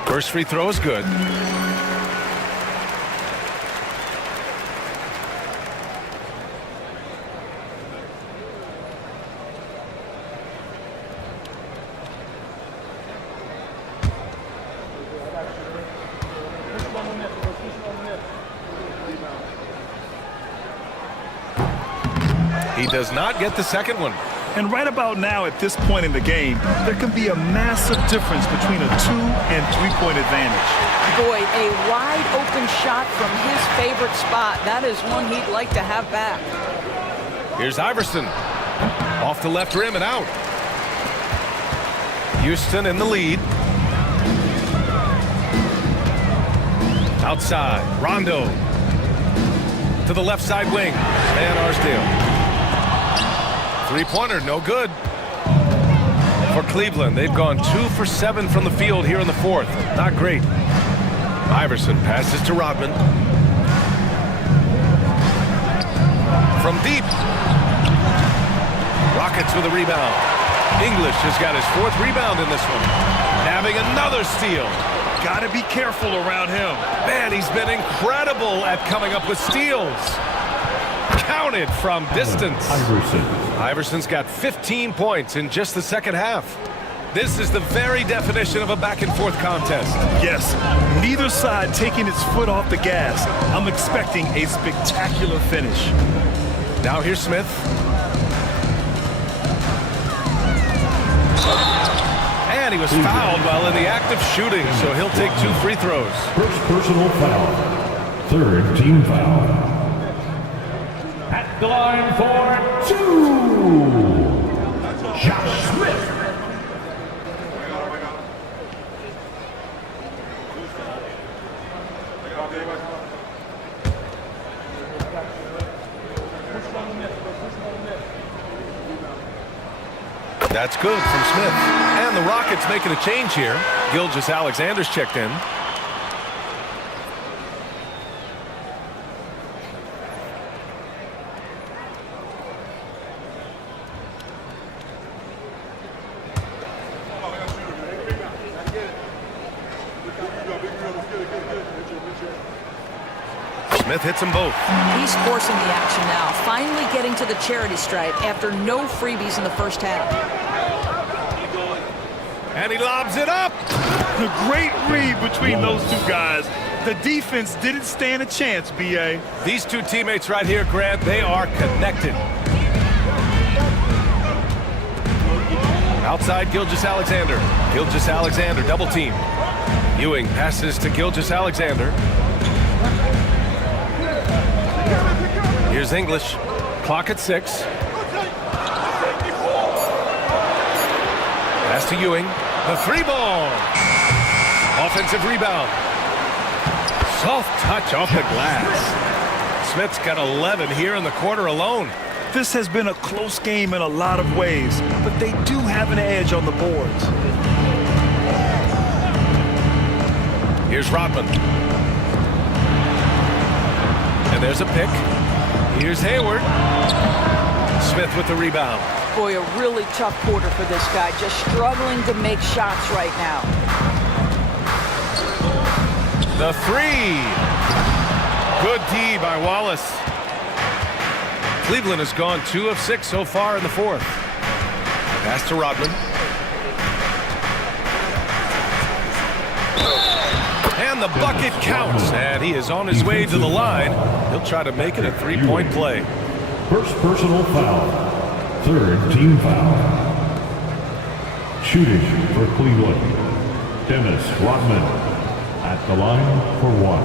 First free throw is good. He does not get the second one. And right about now, at this point in the game, there can be a massive difference between a 2- and 3-point advantage. Boy, a wide open shot from his favorite spot. That is one he'd like to have back. Here's Iverson. Off the left rim and out. Houston in the lead. Outside, Rondo. To the left side wing, Van Arsdale. Three-pointer, no good. For Cleveland, they've gone 2 for 7 from the field here in the fourth. Not great. Iverson passes to Rodman. From deep. Rockets with a rebound. English has got his 4th rebound in this one. Having another steal. Got to be careful around him. Man, he's been incredible at coming up with steals. Counted from distance. Iverson's got 15 points in just the second half. This is the very definition of a back-and-forth contest. Yes, neither side taking its foot off the gas. I'm expecting a spectacular finish. Now here's Smith. And he was fouled while in the act of shooting, so he'll take 2 free throws. First personal foul. Third team foul. At the line for 2, Josh Smith. That's good from Smith. And the Rockets making a change here. Gilgeous-Alexander's checked in. Smith hits them both. He's forcing the action now, finally getting to the charity stripe after no freebies in the first half. And he lobs it up. A great read between those two guys. The defense didn't stand a chance, B.A. These two teammates right here, Grant, they are connected. Outside Gilgeous-Alexander. Gilgeous-Alexander double team. Ewing passes to Gilgeous-Alexander. Here's English. Clock at 6. Pass to Ewing. The 3-ball. Offensive rebound. Soft touch off the glass. Smith's got 11 here in the quarter alone. This has been a close game in a lot of ways, but they do have an edge on the boards. Here's Rodman. And there's a pick. Here's Hayward. Smith with the rebound. Boy, a really tough quarter for this guy, just struggling to make shots right now. The 3. Good D by Wallace. Cleveland has gone 2 of 6 so far in the fourth. Pass to Rodman. And the bucket counts. And he is on his way to the line. He'll try to make it a 3-point play. First personal foul. Third team foul. Shooting for Cleveland, Dennis Rodman at the line for 1.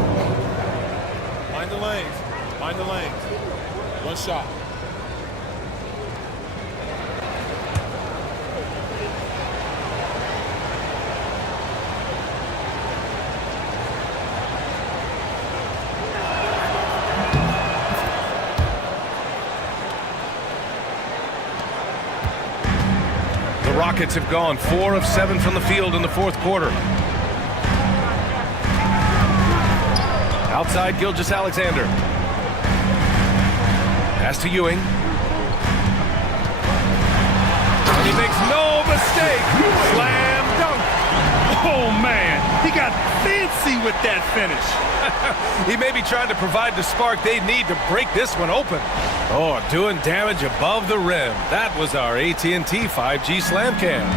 Mind the lanes. Mind the lanes. One shot. Rockets have gone 4 of 7 from the field in the fourth quarter. Outside Gilgeous-Alexander. Pass to Ewing. And he makes no mistake. Slam dunk. Oh, man. He got fancy with that finish. He may be trying to provide the spark they need to break this one open. Oh, doing damage above the rim. That was our AT&T 5G Slam Cam.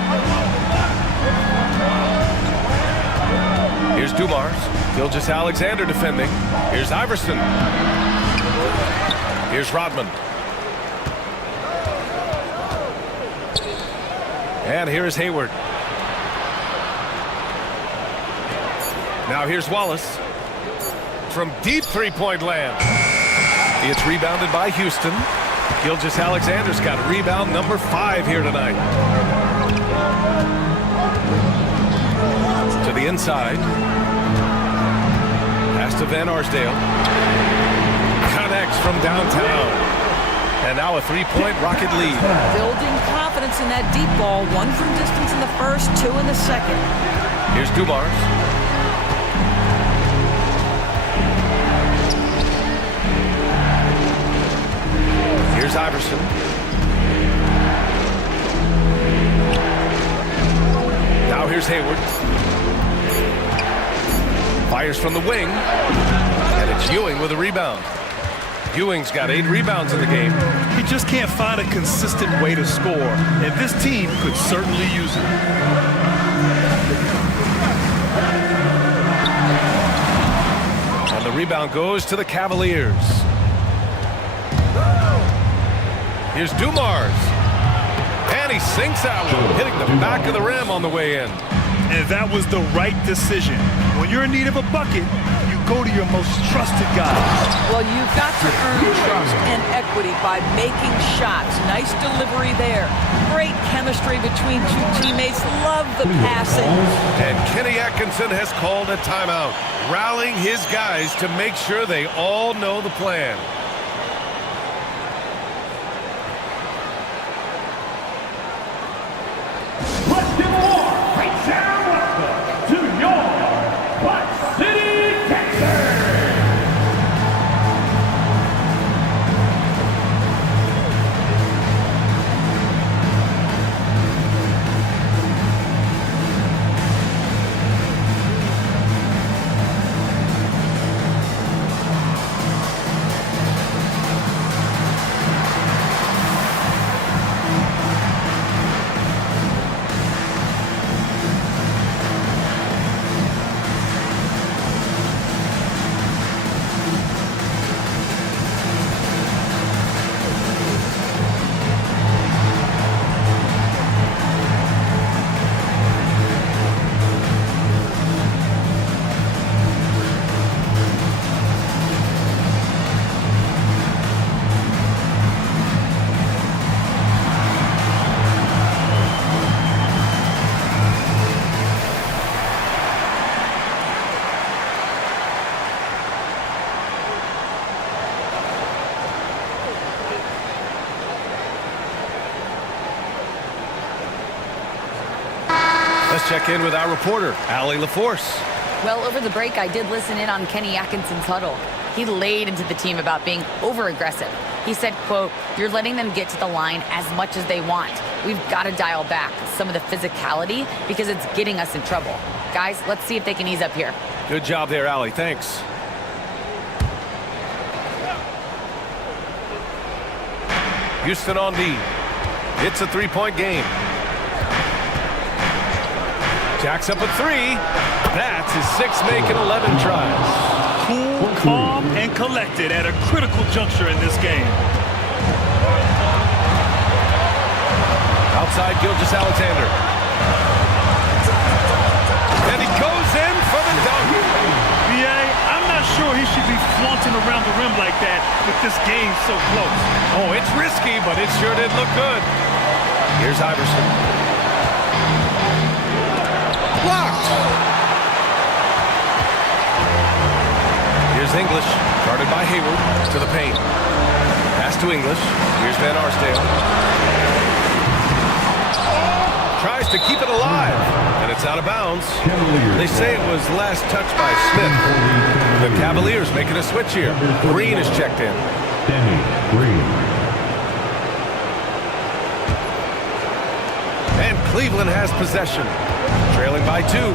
Here's Dumars. Gilgeous-Alexander defending. Here's Iverson. Here's Rodman. And here's Hayward. Now here's Wallace. From deep three-point land. It's rebounded by Houston. Gilgeous-Alexander's got rebound number 5 here tonight. To the inside. Pass to Van Arsdale. Connects from downtown. And now a 3-point Rocket lead. Building confidence in that deep ball. 1 from distance in the first, 2 in the second. Here's Dumars. Here's Iverson. Now here's Hayward. Fires from the wing. And it's Ewing with a rebound. Ewing's got 8 rebounds in the game. He just can't find a consistent way to score, and this team could certainly use it. And the rebound goes to the Cavaliers. Here's Dumars. And he sinks that one, hitting the back of the rim on the way in. And that was the right decision. When you're in need of a bucket, you go to your most trusted guys. Well, you've got to earn trust and equity by making shots. Nice delivery there. Great chemistry between two teammates. Love the passing. And Kenny Atkinson has called a timeout, rallying his guys to make sure they all know the plan. Let's give a warm, right down welcome to your Clutch City Texans. Let's check in with our reporter, Allie LaForce. Well, over the break, I did listen in on Kenny Atkinson's huddle. He laid into the team about being over-aggressive. He said, quote, "You're letting them get to the line as much as they want. We've got to dial back some of the physicality because it's getting us in trouble. Guys, let's see if they can ease up here." Good job there, Allie. Thanks. Houston on D. It's a three-point game. Jacks up a three. That's his sixth make in 11 tries. Cool, calm, and collected at a critical juncture in this game. Outside Gilgeous-Alexander. And he goes in for the dunk. B.A., I'm not sure he should be flaunting around the rim like that with this game so close. Oh, it's risky, but it sure did look good. Here's Iverson. Blocked. Here's English, guarded by Hayward, to the paint. Pass to English. Here's Van Arsdale. Tries to keep it alive, and it's out of bounds. They say it was last touched by Smith. The Cavaliers making a switch here. Green is checked in. Danny Green. And Cleveland has possession. Trailing by 2.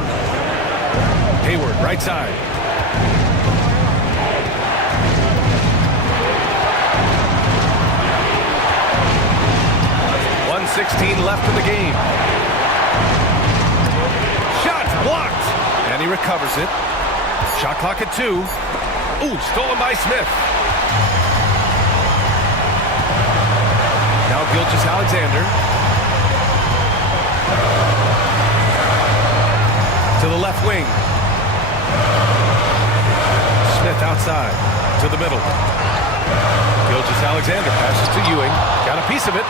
Hayward, right side. .116 left in the game. Shot blocked. And he recovers it. Shot clock at 2. Ooh, stolen by Smith. Now Gilgeous-Alexander. To the left wing. Smith outside. To the middle. Gilgeous-Alexander passes to Ewing. Got a piece of it.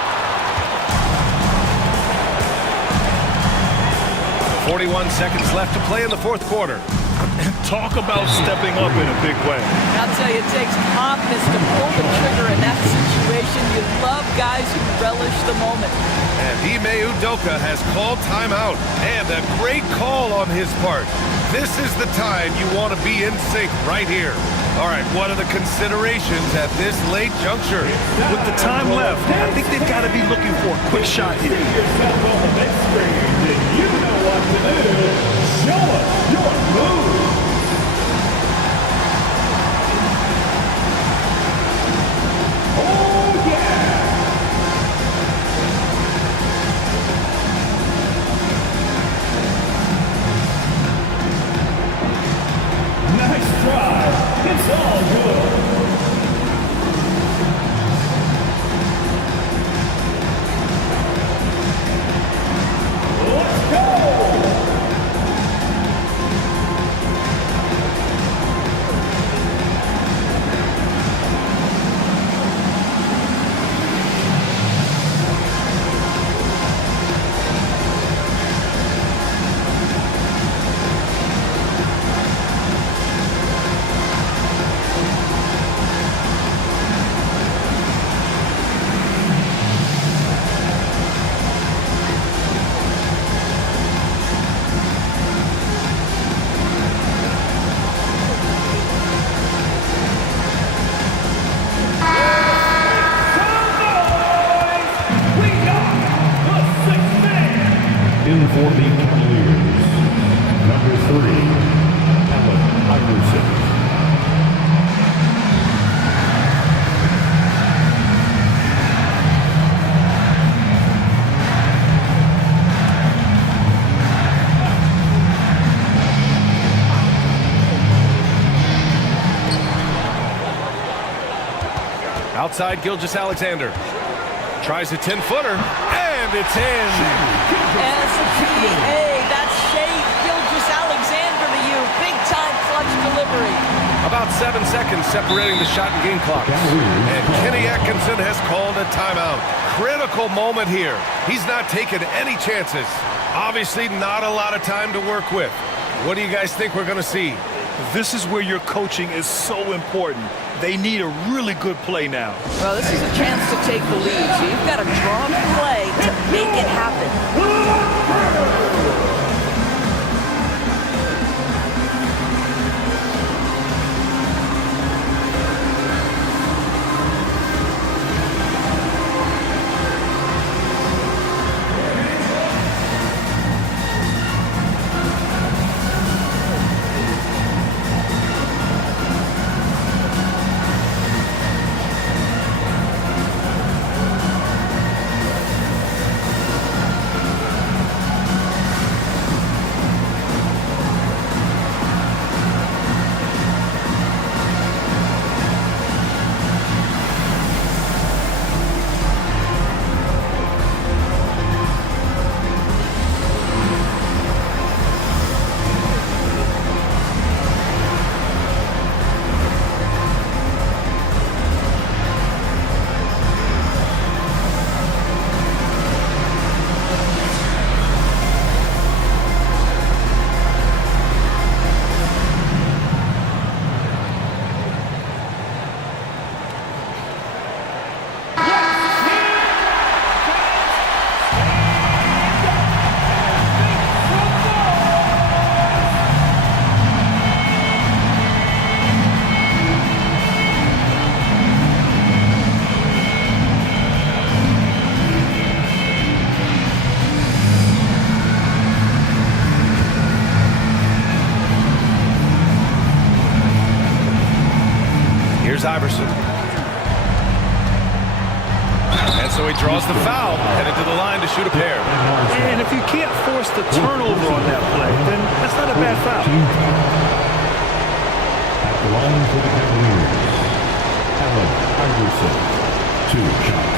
41 seconds left to play in the fourth quarter. And talk about stepping up in a big way. I'll tell you, it takes confidence to pull the trigger in that situation. You love guys who relish the moment. And Ime Udoka has called timeout. And a great call on his part. This is the time you want to be in sync right here. All right, what are the considerations at this late juncture? With the time left, I think they've got to be looking for a quick shot here. See yourself on the big screen, and you know what to do. Show us your move. Oh, yeah. Nice try. It's all good. In for the Cavaliers, number 3, Allen Iverson. Outside Gilgeous-Alexander. Tries a 10-footer, and it's in. SGA, that's Shai Gilgeous-Alexander to you. Big-time clutch delivery. About 7 seconds separating the shot and game clock. And Kenny Atkinson has called a timeout. Critical moment here. He's not taking any chances. Obviously not a lot of time to work with. What do you guys think we're going to see? This is where your coaching is so important. They need a really good play now. Well, this is a chance to take the lead, so you've got to draw the play to make it happen. Iverson. And so he draws the foul, headed to the line to shoot a pair. And if you can't force the turnover on that play, then that's not a bad foul. At the line for the Cavaliers, Allen Iverson, 2 shots.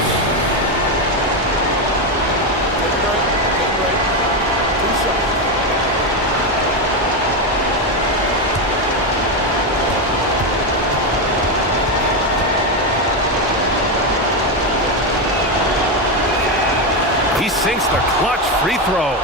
He sinks the clutch free throw.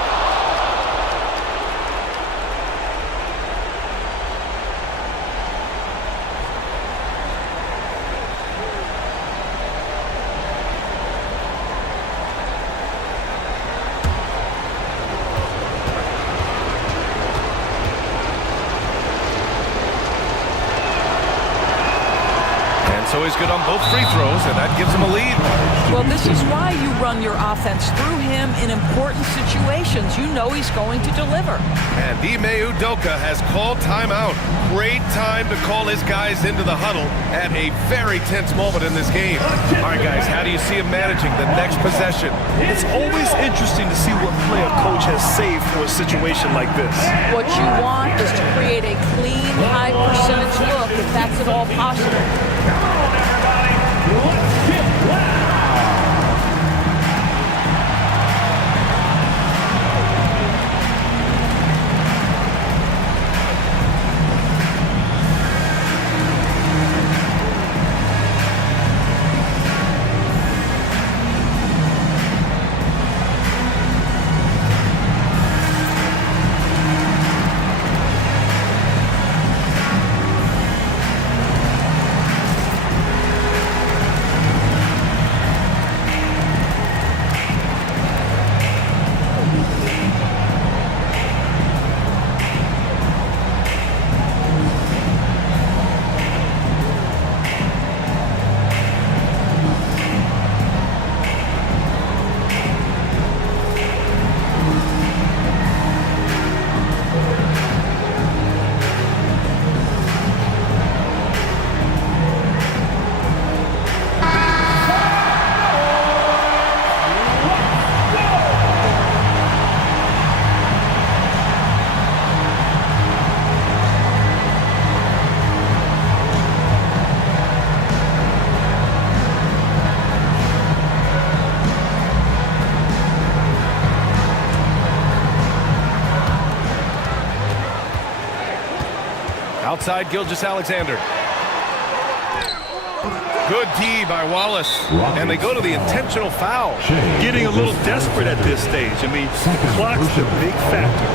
So he's good on both free throws, and that gives him a lead. Well, this is why you run your offense through him in important situations. You know he's going to deliver. And Ime Udoka has called timeout. Great time to call his guys into the huddle at a very tense moment in this game. All right, guys, how do you see him managing the next possession? It's always interesting to see what play a coach has saved for a situation like this. What you want is to create a clean, high-percentage look, if that's at all possible. Outside Gilgeous-Alexander. Good D by Wallace. And they go to the intentional foul. Getting a little desperate at this stage. I mean, clock's the big factor.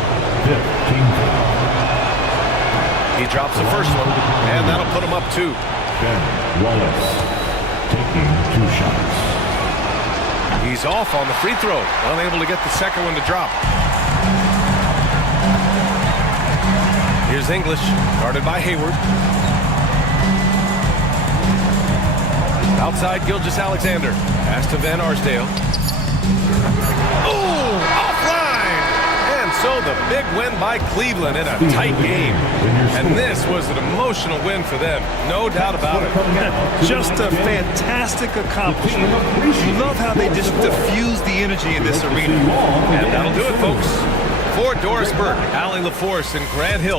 He drops the first one, and that'll put him up 2. Wallace taking 2 shots. He's off on the free throw, unable to get the second one to drop. Here's English, guarded by Hayward. Outside Gilgeous-Alexander. Pass to Van Arsdale. Oh, offline! And so the big win by Cleveland in a tight game. And this was an emotional win for them, no doubt about it. Just a fantastic accomplishment. Love how they just diffuse the energy in this arena. And that'll do it, folks. For Doris Burke, Allie LaForce, and Grant Hill.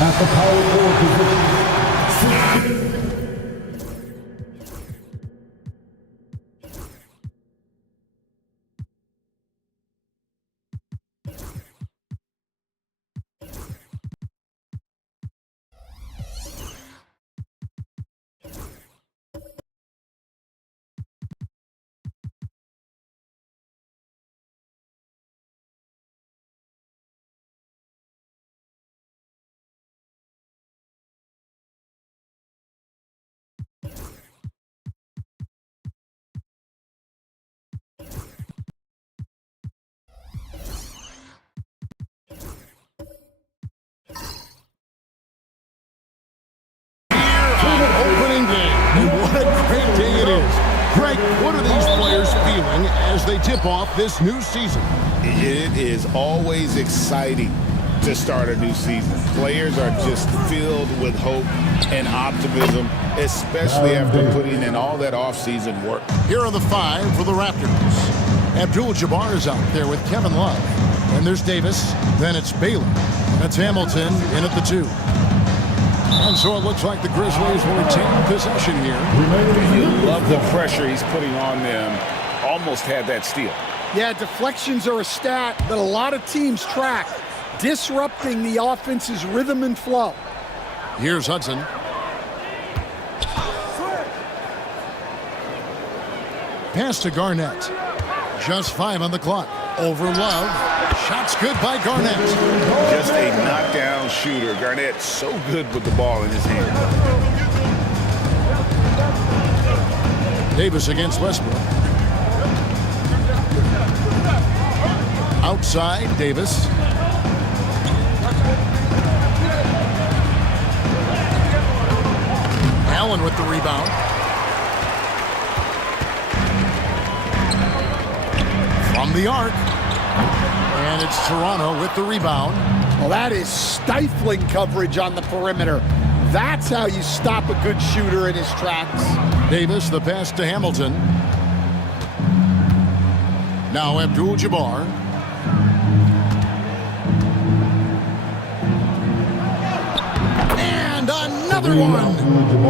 At the power forward position, Greg, what are these players feeling as they tip off this new season? It is always exciting to start a new season. Players are just filled with hope and optimism, especially after putting in all that off-season work. Here are the 5 for the Raptors. Abdul-Jabbar is out there with Kevin Love. And there's Davis. Then it's Baylor. That's Hamilton in at the 2. And so it looks like the Grizzlies will retain possession here. You love the pressure he's putting on them. Almost had that steal. Yeah, deflections are a stat that a lot of teams track, disrupting the offense's rhythm and flow. Here's Hudson. Pass to Garnett. Just 5 on the clock. Over Love. Shot's good by Garnett. Just a knockdown shooter. Garnett so good with the ball in his hand. Davis against Westbrook. Outside, Davis. Allen with the rebound. From the arc. And it's Toronto with the rebound. Well, that is stifling coverage on the perimeter. That's how you stop a good shooter in his tracks. Davis, the pass to Hamilton. Now Abdul-Jabbar. And another one.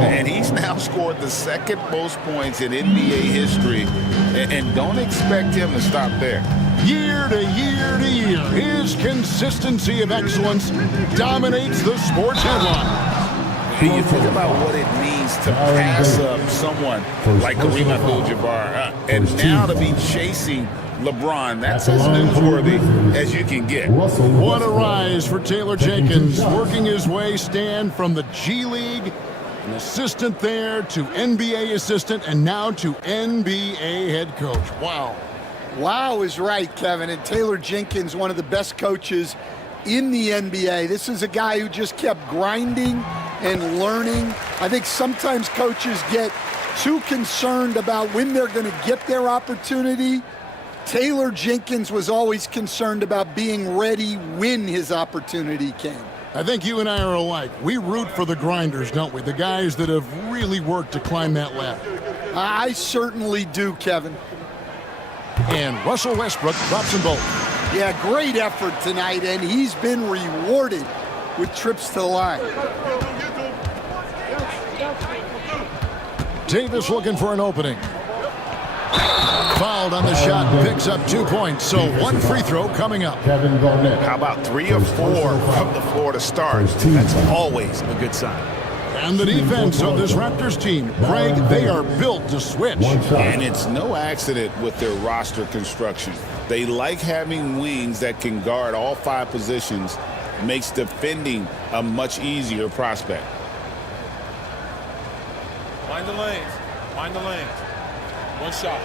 And he's now scored the second most points in NBA history. And don't expect him to stop there. Year to year to year, his consistency of excellence dominates the sports headline. And you think about what it means to pass up someone like Kareem Abdul-Jabbar, and now to be chasing LeBron. That's as newsworthy as you can get. What a rise for Taylor Jenkins, working his way, Stan, from the G League, an assistant there, to NBA assistant, and now to NBA head coach. Wow. Wow is right, Kevin. And Taylor Jenkins, one of the best coaches in the NBA. This is a guy who just kept grinding and learning. I think sometimes coaches get too concerned about when they're going to get their opportunity. Taylor Jenkins was always concerned about being ready when his opportunity came. I think you and I are alike. We root for the grinders, don't we? The guys that have really worked to climb that ladder. I certainly do, Kevin. And Russell Westbrook drops them both. Yeah, great effort tonight, and he's been rewarded with trips to the line. Davis looking for an opening. Fouled on the shot, picks up 2 points, so 1 free throw coming up. How about 3 or 4 from the floor to start? That's always a good sign. And the defense of this Raptors team, Greg, they are built to switch. And it's no accident with their roster construction. They like having wings that can guard all 5 positions, makes defending a much easier prospect. Mind the lanes. Mind the lanes. One shot.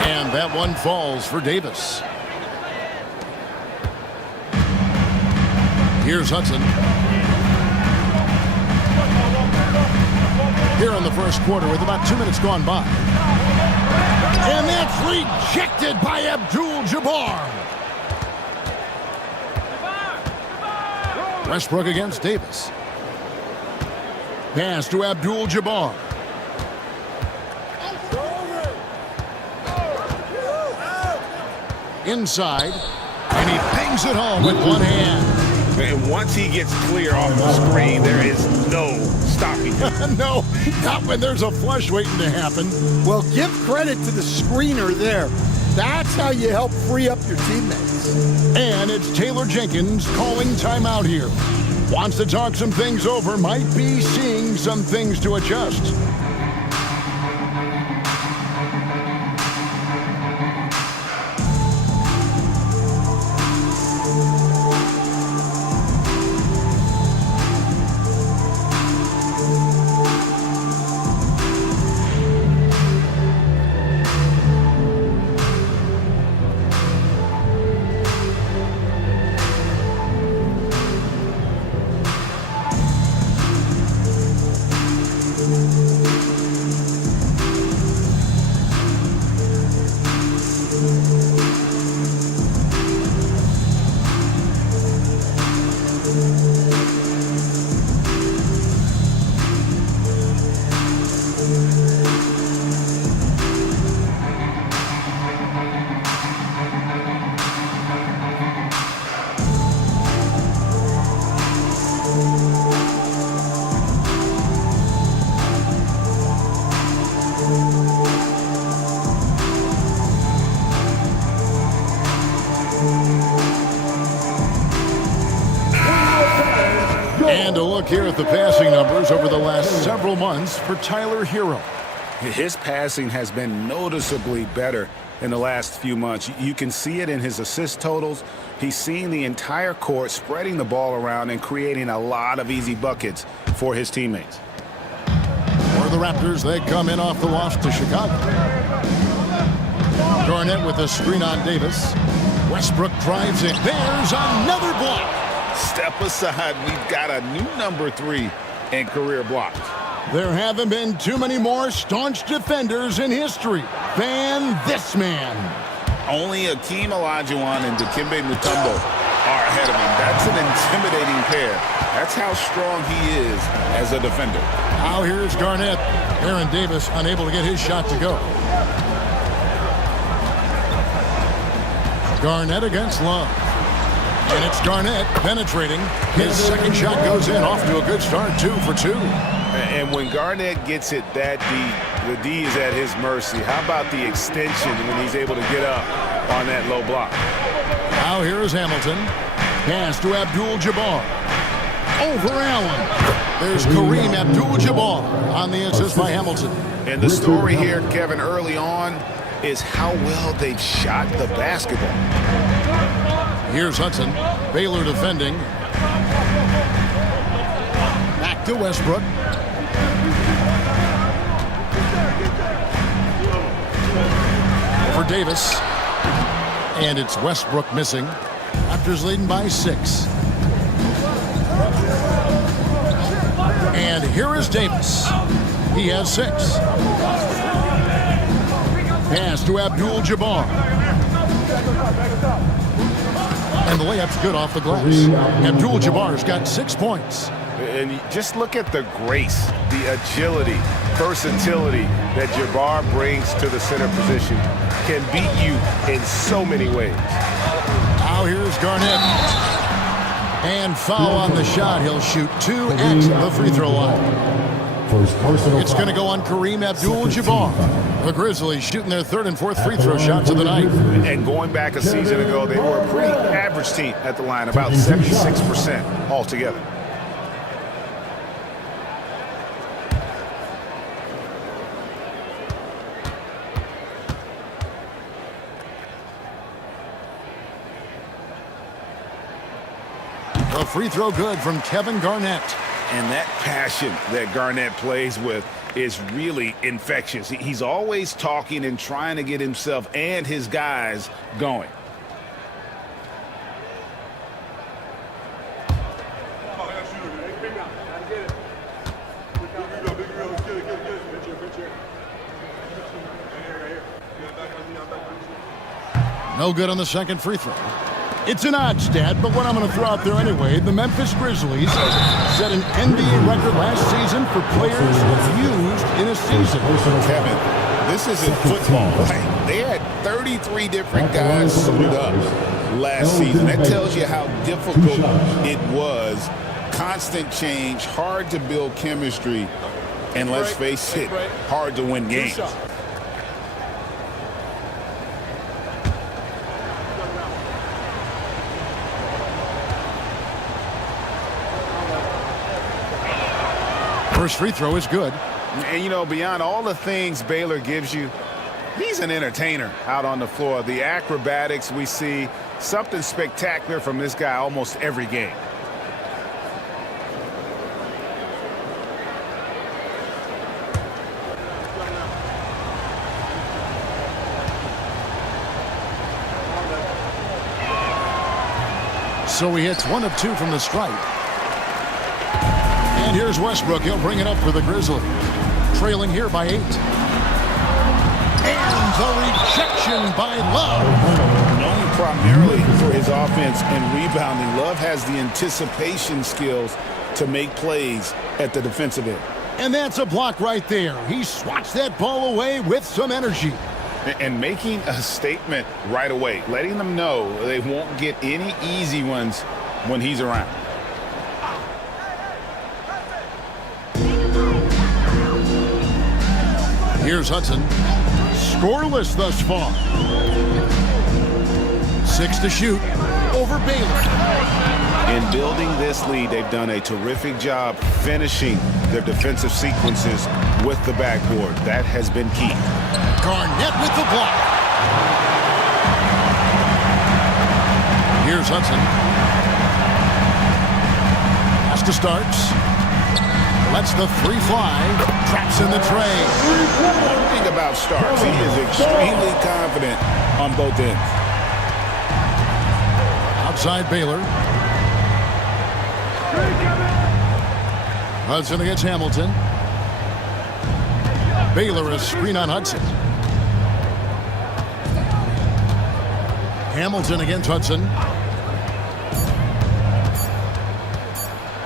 And that one falls for Davis. Here's Hudson. Here in the first quarter with about 2 minutes gone by. And that's rejected by Abdul-Jabbar. Westbrook against Davis. Pass to Abdul-Jabbar. Inside, and he bangs it home with one hand. And once he gets clear off the screen, there is no stopping him. No, not when there's a flush waiting to happen. Well, give credit to the screener there. That's how you help free up your teammates. And it's Taylor Jenkins calling timeout here. Wants to talk some things over, might be seeing some things to adjust. And a look here at the passing numbers over the last several months for Tyler Hero. His passing has been noticeably better in the last few months. You can see it in his assist totals. He's seeing the entire court, spreading the ball around and creating a lot of easy buckets for his teammates. For the Raptors, they come in off the loss to Chicago. Garnett with a screen on Davis. Westbrook drives it. There's another block. Step aside. We've got a new number 3 in career blocks. There haven't been too many more staunch defenders in history than this man. Only Akeem Olajuwon and Dikembe Mutombo are ahead of him. That's an intimidating pair. That's how strong he is as a defender. Now here's Garnett. Aaron Davis unable to get his shot to go. Garnett against Love. And it's Garnett penetrating. His second shot goes in, off to a good start, 2 for 2. And when Garnett gets it that deep, the D is at his mercy. How about the extension when he's able to get up on that low block? Now here's Hamilton. Pass to Abdul-Jabbar. Over Allen. There's Kareem Abdul-Jabbar on the assist by Hamilton. And the story here, Kevin, early on is how well they've shot the basketball. Here's Hudson. Baylor defending. Back to Westbrook. For Davis. And it's Westbrook missing. Raptors leading by 6. And here is Davis. He has 6. Pass to Abdul-Jabbar. And the layup's good off the glass. Abdul-Jabbar's got 6 points. And just look at the grace, the agility, versatility that Jabbar brings to the center position. Can beat you in so many ways. Now here's Garnett. And foul on the shot. He'll shoot 2 at the free throw line. It's going to go on Kareem Abdul-Jabbar. The Grizzlies shooting their 3rd and 4th free throw shots of the night. And going back a season ago, they were a pretty average team at the line, about 76% altogether. The free throw good from Kevin Garnett. And that passion that Garnett plays with is really infectious. He's always talking and trying to get himself and his guys going. No good on the second free throw. It's an odd stat, but what I'm going to throw out there anyway, the Memphis Grizzlies set an NBA record last season for players used in a season. Kevin, this isn't football. Right? They had 33 different guys suited up last season. That tells you how difficult it was. Constant change, hard to build chemistry, and let's face it, hard to win games. First free throw is good. And, you know, beyond all the things Baylor gives you, he's an entertainer out on the floor. The acrobatics we see, something spectacular from this guy almost every game. So he hits 1 of 2 from the stripe. And here's Westbrook. He'll bring it up for the Grizzlies. Trailing here by 8. And the rejection by Love. primarily for his offense and rebounding. Love has the anticipation skills to make plays at the defensive end. And that's a block right there. He swats that ball away with some energy. And making a statement right away, letting them know they won't get any easy ones when he's around. Here's Hudson. Scoreless thus far. 6 to shoot over Baylor. In building this lead, they've done a terrific job finishing their defensive sequences with the backboard. That has been key. Garnett with the block. Here's Hudson. Pass to Starks. Lets the three fly. Traps in the tray. One thing about Starks, he is extremely confident on both ends. Outside Baylor. Hudson against Hamilton. Baylor a screen on Hudson. Hamilton against Hudson.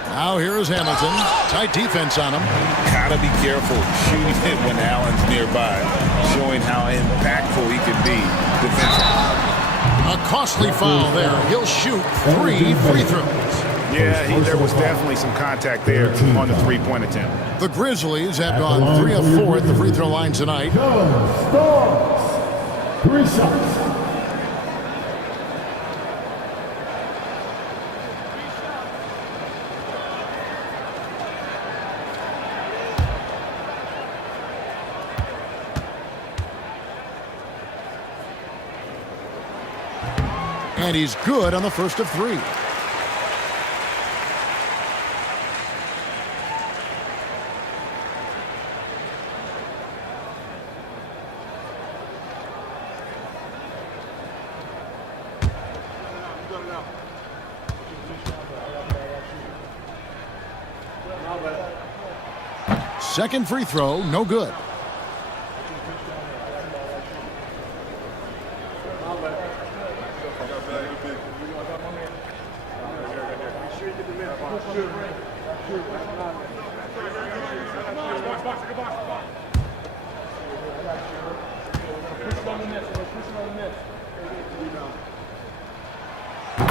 Now here is Hamilton. Tight defense on him. Gotta be careful shooting it when Allen's nearby, showing how impactful he can be defensively. A costly foul there. He'll shoot 3 free throws. Yeah, there was definitely some contact there on the three-point attempt. The Grizzlies have gone 3 of 4 at the free throw line tonight. 3 shots. And he's good on the first of 3. Second free throw, no good.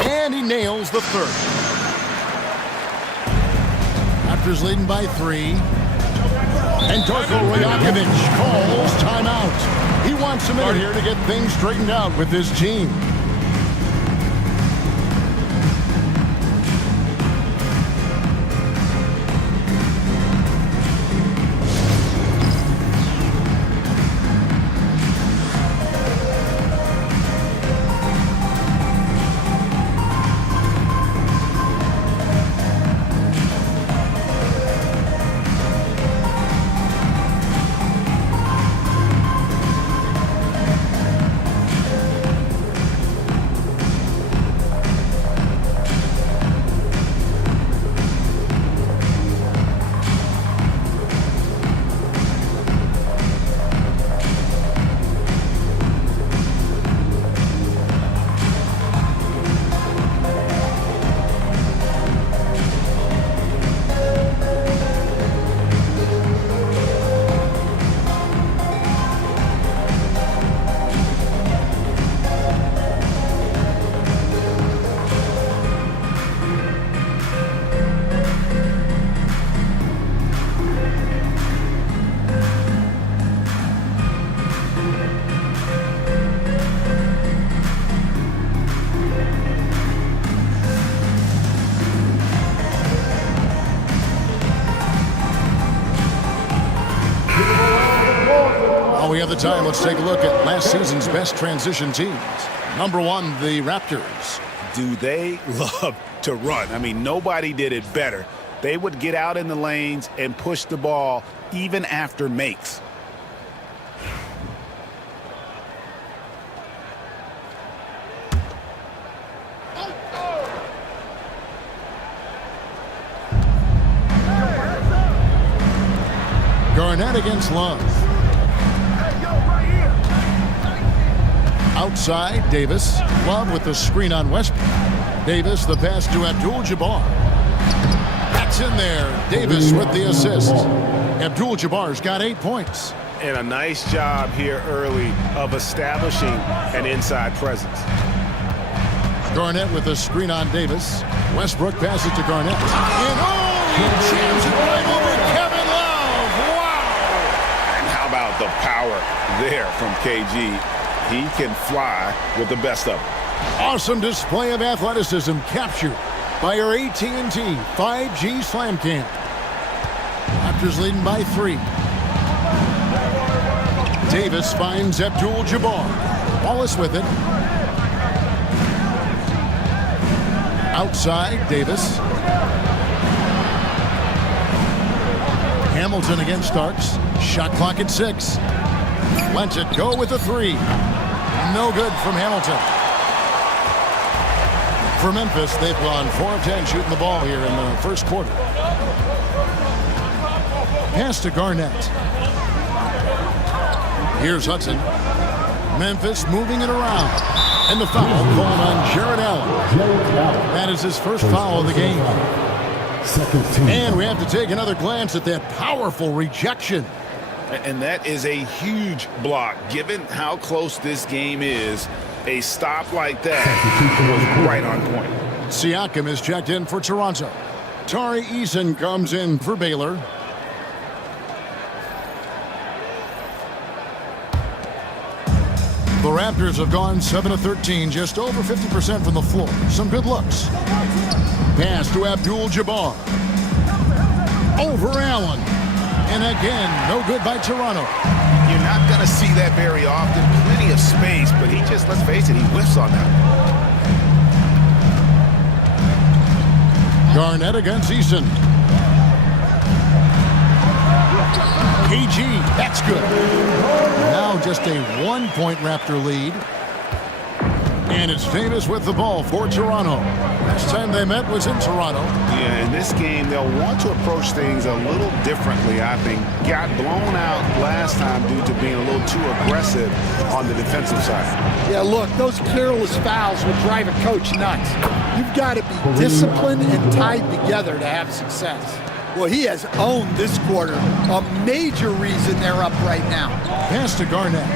And he nails the third. Raptors leading by 3. And Darko Rajakovic calls timeout. He wants a minute here to get things straightened out with his team. We have the time. Let's take a look at last season's best transition teams. Number 1, the Raptors. Do they love to run? I mean, nobody did it better. They would get out in the lanes and push the ball even after makes. Garnett against Love. Outside, Davis. Love with the screen on Westbrook. Davis, the pass to Abdul-Jabbar. That's in there. Davis with the assist. Abdul-Jabbar's got 8 points. And a nice job here early of establishing an inside presence. Garnett with the screen on Davis. Westbrook passes to Garnett. And he jams it right over Kevin Love. Wow! And how about the power there from KG? He can fly with the best of them. Awesome display of athleticism captured by our AT&T 5G Slam Cam. Raptors leading by 3. Davis finds Abdul-Jabbar. Wallace with it. Outside, Davis. Hamilton against Starks. Shot clock at 6. Lets it go with a 3. No good from Hamilton. For Memphis, they've gone 4 of 10 shooting the ball here in the first quarter. Pass to Garnett. Here's Hudson. Memphis moving it around. And the foul called on Jared Allen. That is his first foul of the game. And we have to take another glance at that powerful rejection. And that is a huge block. Given how close this game is, a stop like that was right on point. Siakam is checked in for Toronto. Tari Eason comes in for Baylor. The Raptors have gone 7 of 13, just over 50% from the floor. Some good looks. Pass to Abdul-Jabbar. Over Allen. And again, no good by Toronto. You're not going to see that very often. Plenty of space, but he just, let's face it, he whiffs on that. Garnett against Eason. KG, that's good. Now just a 1-point Raptor lead. And it's Davis with the ball for Toronto. Last time they met was in Toronto. Yeah, in this game, they'll want to approach things a little differently, I think. Got blown out last time due to being a little too aggressive on the defensive side. Yeah, look, those careless fouls will drive a coach nuts. You've got to be disciplined and tied together to have success. Well, he has owned this quarter, a major reason they're up right now. Pass to Garnett.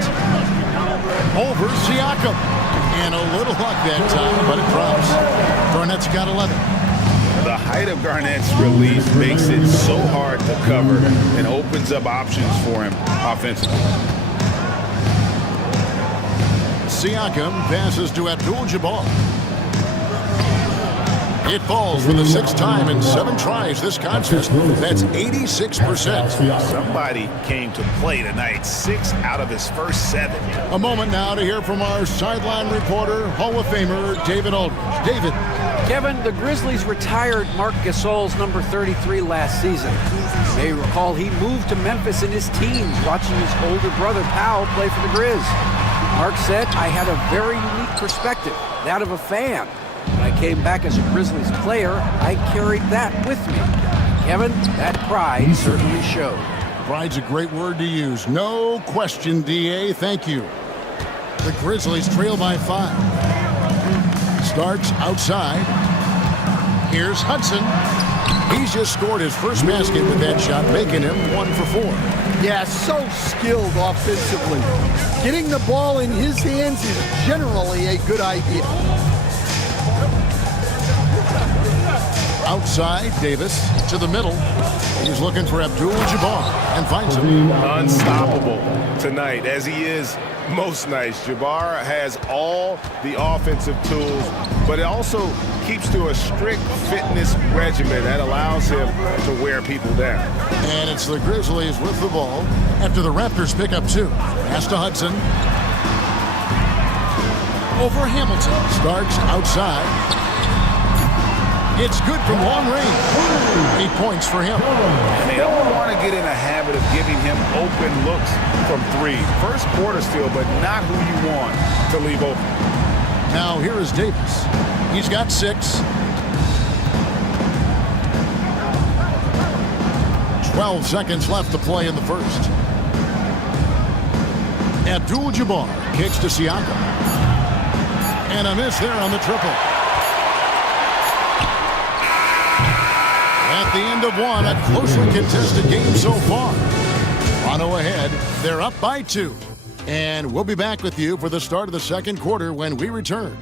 Over Siakam. And a little luck that time, but it drops. Garnett's got 11. The height of Garnett's release makes it so hard to cover and opens up options for him offensively. Siakam passes to Abdul-Jabbar. It falls for the 6th time in 7 tries this contest. That's 86%. Somebody came to play tonight. 6 out of his first 7. A moment now to hear from our sideline reporter, Hall of Famer David Aldridge. David. Kevin, the Grizzlies retired Marc Gasol's number 33 last season. You may recall he moved to Memphis in his teens, watching his older brother Powell play for the Grizz. Marc said, "I had a very unique perspective, that of a fan. When I came back as a Grizzlies player, I carried that with me." Kevin, that pride certainly showed. Pride's a great word to use. No question, DA. Thank you. The Grizzlies trail by 5. Starks outside. Here's Hudson. He's just scored his first basket with that shot, making him 1 for 4. Yeah, so skilled offensively. Getting the ball in his hands is generally a good idea. Outside, Davis to the middle. He's looking for Abdul-Jabbar and finds him. Unstoppable tonight, as he is most nights. Jabbar has all the offensive tools, but it also keeps to a strict fitness regimen that allows him to wear people down. And it's the Grizzlies with the ball after the Raptors pick up 2. Pass to Hudson. Over Hamilton. Starks outside. It's good from long range. 8 points for him. And they don't want to get in a habit of giving him open looks from 3. First quarter still, but not who you want to leave open. Now here is Davis. He's got 6. 12 seconds left to play in the first. Abdul-Jabbar kicks to Siakam. And a miss there on the triple. At the end of one, a closely contested game so far. Toronto ahead. They're up by 2. And we'll be back with you for the start of the second quarter when we return.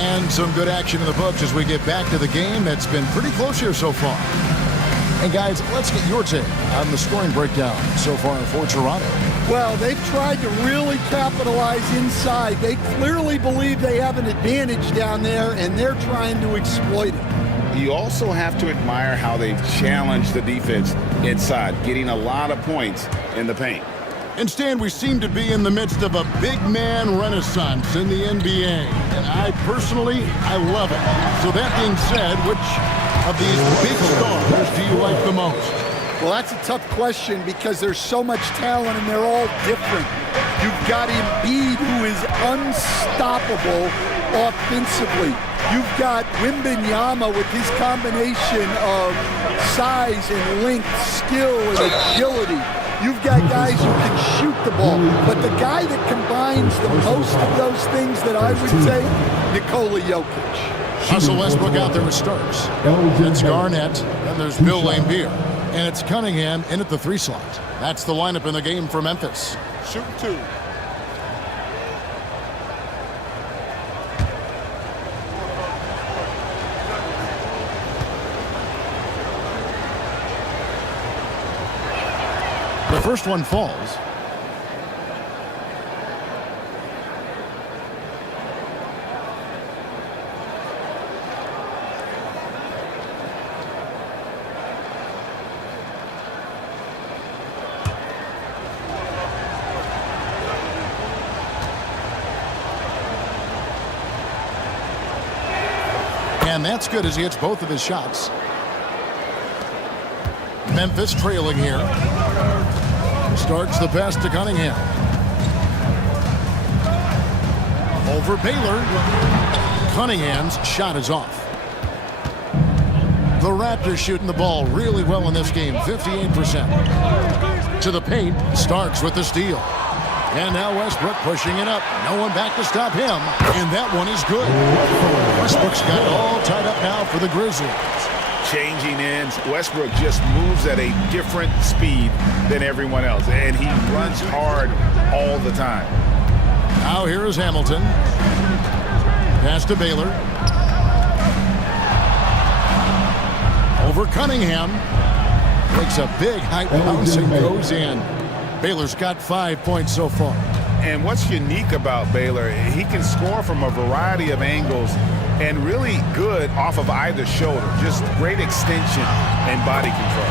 And some good action in the books as we get back to the game that's been pretty close here so far. And guys, let's get your take on the scoring breakdown so far for Toronto. Well, they've tried to really capitalize inside. They clearly believe they have an advantage down there, and they're trying to exploit it. You also have to admire how they've challenged the defense inside, getting a lot of points in the paint. And Stan, we seem to be in the midst of a big man renaissance in the NBA. And I love it. So that being said, which of these big stars do you like the most? Well, that's a tough question because there's so much talent and they're all different. You've got Embiid, who is unstoppable offensively. You've got Wembanyama with his combination of size and length, skill, and agility. You've got guys who can shoot the ball. But the guy that combines the most of those things that I would say, Nikola Jokic. Russell Westbrook out there with Starks. It's Garnett, and there's Bill Laimbeer. And it's Cunningham in at the 3 slot. That's the lineup in the game for Memphis. Shoot 2. The first one falls. And that's good as he hits both of his shots. Memphis trailing here. Starts the pass to Cunningham. Over Baylor. Cunningham's shot is off. The Raptors shooting the ball really well in this game, 58%. To the paint, Starks with the steal. And now Westbrook pushing it up. No one back to stop him. And that one is good. Westbrook's got it all tied up now for the Grizzlies. Changing ends. Westbrook just moves at a different speed than everyone else, and he runs hard all the time. Now here is Hamilton. Pass to Baylor. Over Cunningham. Makes a big height bounce and goes in. Baylor's got 5 points so far. And what's unique about Baylor, he can score from a variety of angles and really good off of either shoulder. Just great extension and body control.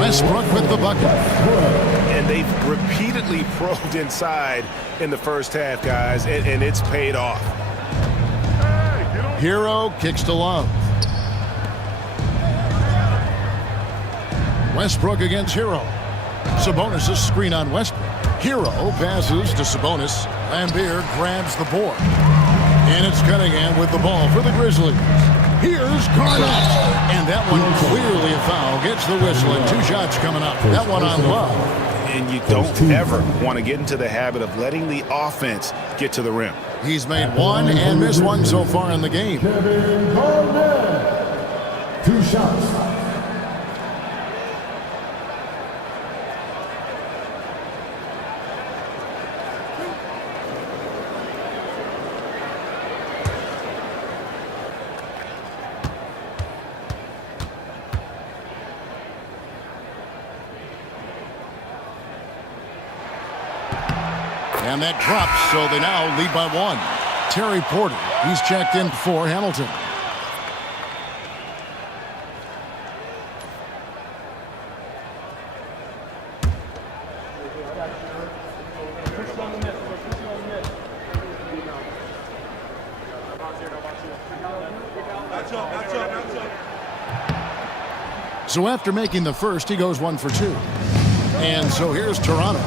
Westbrook with the bucket. And they've repeatedly probed inside in the first half, guys, and it's paid off. Hero kicks to Love. Westbrook against Hero. Sabonis' screen on Westbrook. Hero passes to Sabonis. Laimbeer grabs the board. And it's Cunningham with the ball for the Grizzlies. Here's Garnett. And that one clearly a foul. Gets the whistle and 2 shots coming up. That one on Love. And you don't ever want to get into the habit of letting the offense get to the rim. He's made 1 and missed 1 so far in the game. Kevin Garnett. 2 shots. And that drops, so they now lead by 1. Terry Porter, he's checked in for Hamilton. So after making the first, he goes 1 for 2. And so here's Toronto.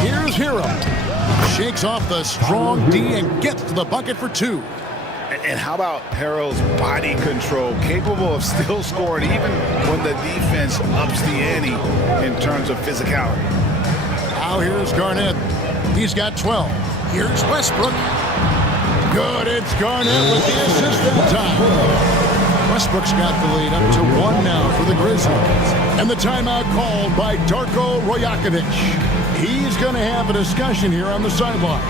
Here's Hero. Shakes off the strong D and gets to the bucket for 2. And how about Harrell's body control, capable of still scoring even when the defense ups the ante in terms of physicality. Now here's Garnett. He's got 12. Here's Westbrook. Good, it's Garnett with the assist that time. Westbrook's got the lead up to 1 now for the Grizzlies. And the timeout called by Darko Rajakovic. He's going to have a discussion here on the sideline.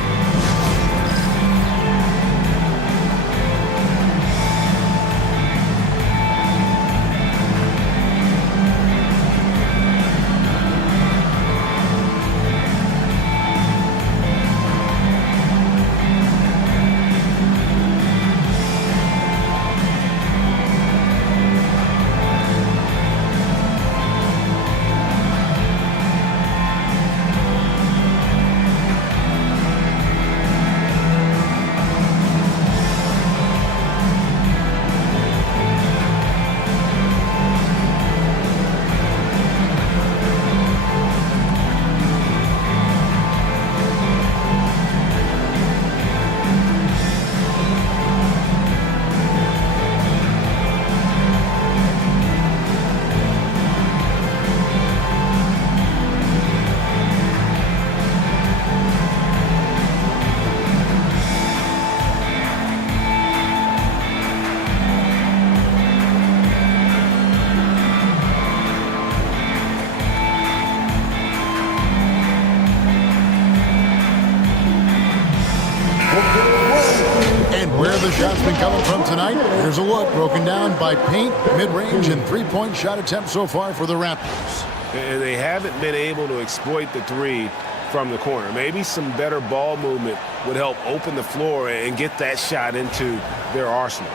Where the shot's been coming from tonight, here's a look broken down by paint, mid-range, and three-point shot attempts so far for the Raptors. And they haven't been able to exploit the three from the corner. Maybe some better ball movement would help open the floor and get that shot into their arsenal.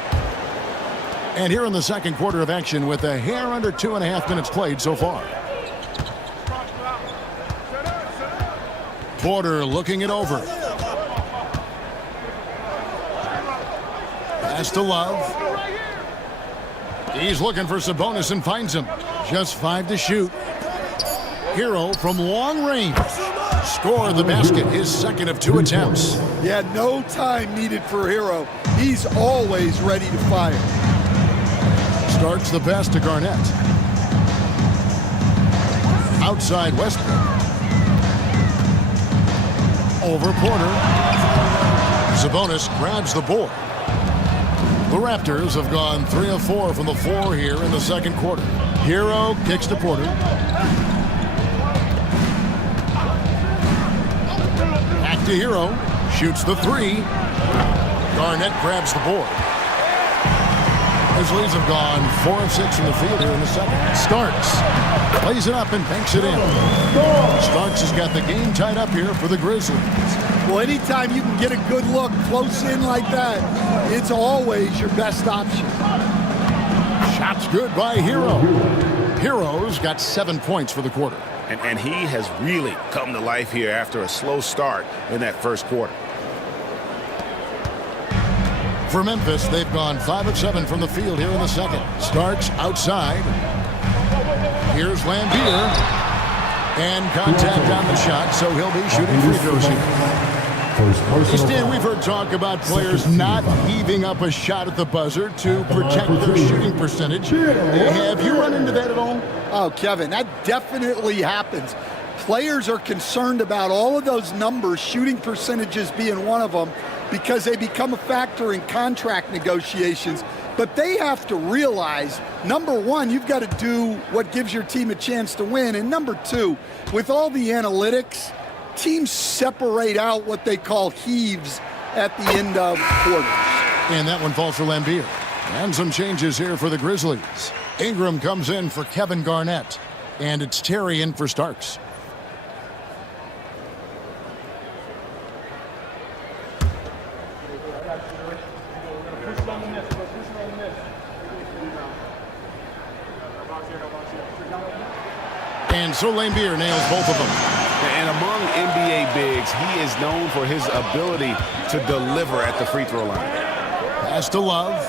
And here in the second quarter of action with a hair under 2.5 minutes played so far. Porter looking it over. Pass to Love. He's looking for Sabonis and finds him. Just 5 to shoot. Hero from long range. Scored the basket, his second of 2 attempts. Yeah, no time needed for Hero. He's always ready to fire. Starts the pass to Garnett. Outside Westbrook. Over Porter. Sabonis grabs the board. The Raptors have gone 3 of 4 from the floor here in the second quarter. Hero kicks to Porter. Back to Hero. Shoots the 3. Garnett grabs the board. Grizzlies have gone 4 of 6 in the field here in the second. Starks plays it up and banks it in. Starks has got the game tied up here for the Grizzlies. Well, anytime you can get a good look close in like that, it's always your best option. Shots good by Hero. Hero's got 7 points for the quarter. And he has really come to life here after a slow start in that first quarter. For Memphis, they've gone 5 of 7 from the field here in the second. Starks outside. Here's Lambier. And contact on the shot, so he'll be shooting free throws here. Stan, we've heard talk about players not heaving up a shot at the buzzer to protect their shooting percentage. Have you run into that at all? Oh, Kevin, that definitely happens. Players are concerned about all of those numbers, shooting percentages being one of them, because they become a factor in contract negotiations. But they have to realize, number one, you've got to do what gives your team a chance to win. And number two, with all the analytics, teams separate out what they call heaves at the end of quarters. And that one falls for Lambier. And some changes here for the Grizzlies. Ingram comes in for Kevin Garnett. And it's Terry in for Starks. And so Lambier nails both of them. And among NBA bigs, he is known for his ability to deliver at the free throw line. Pass to Love.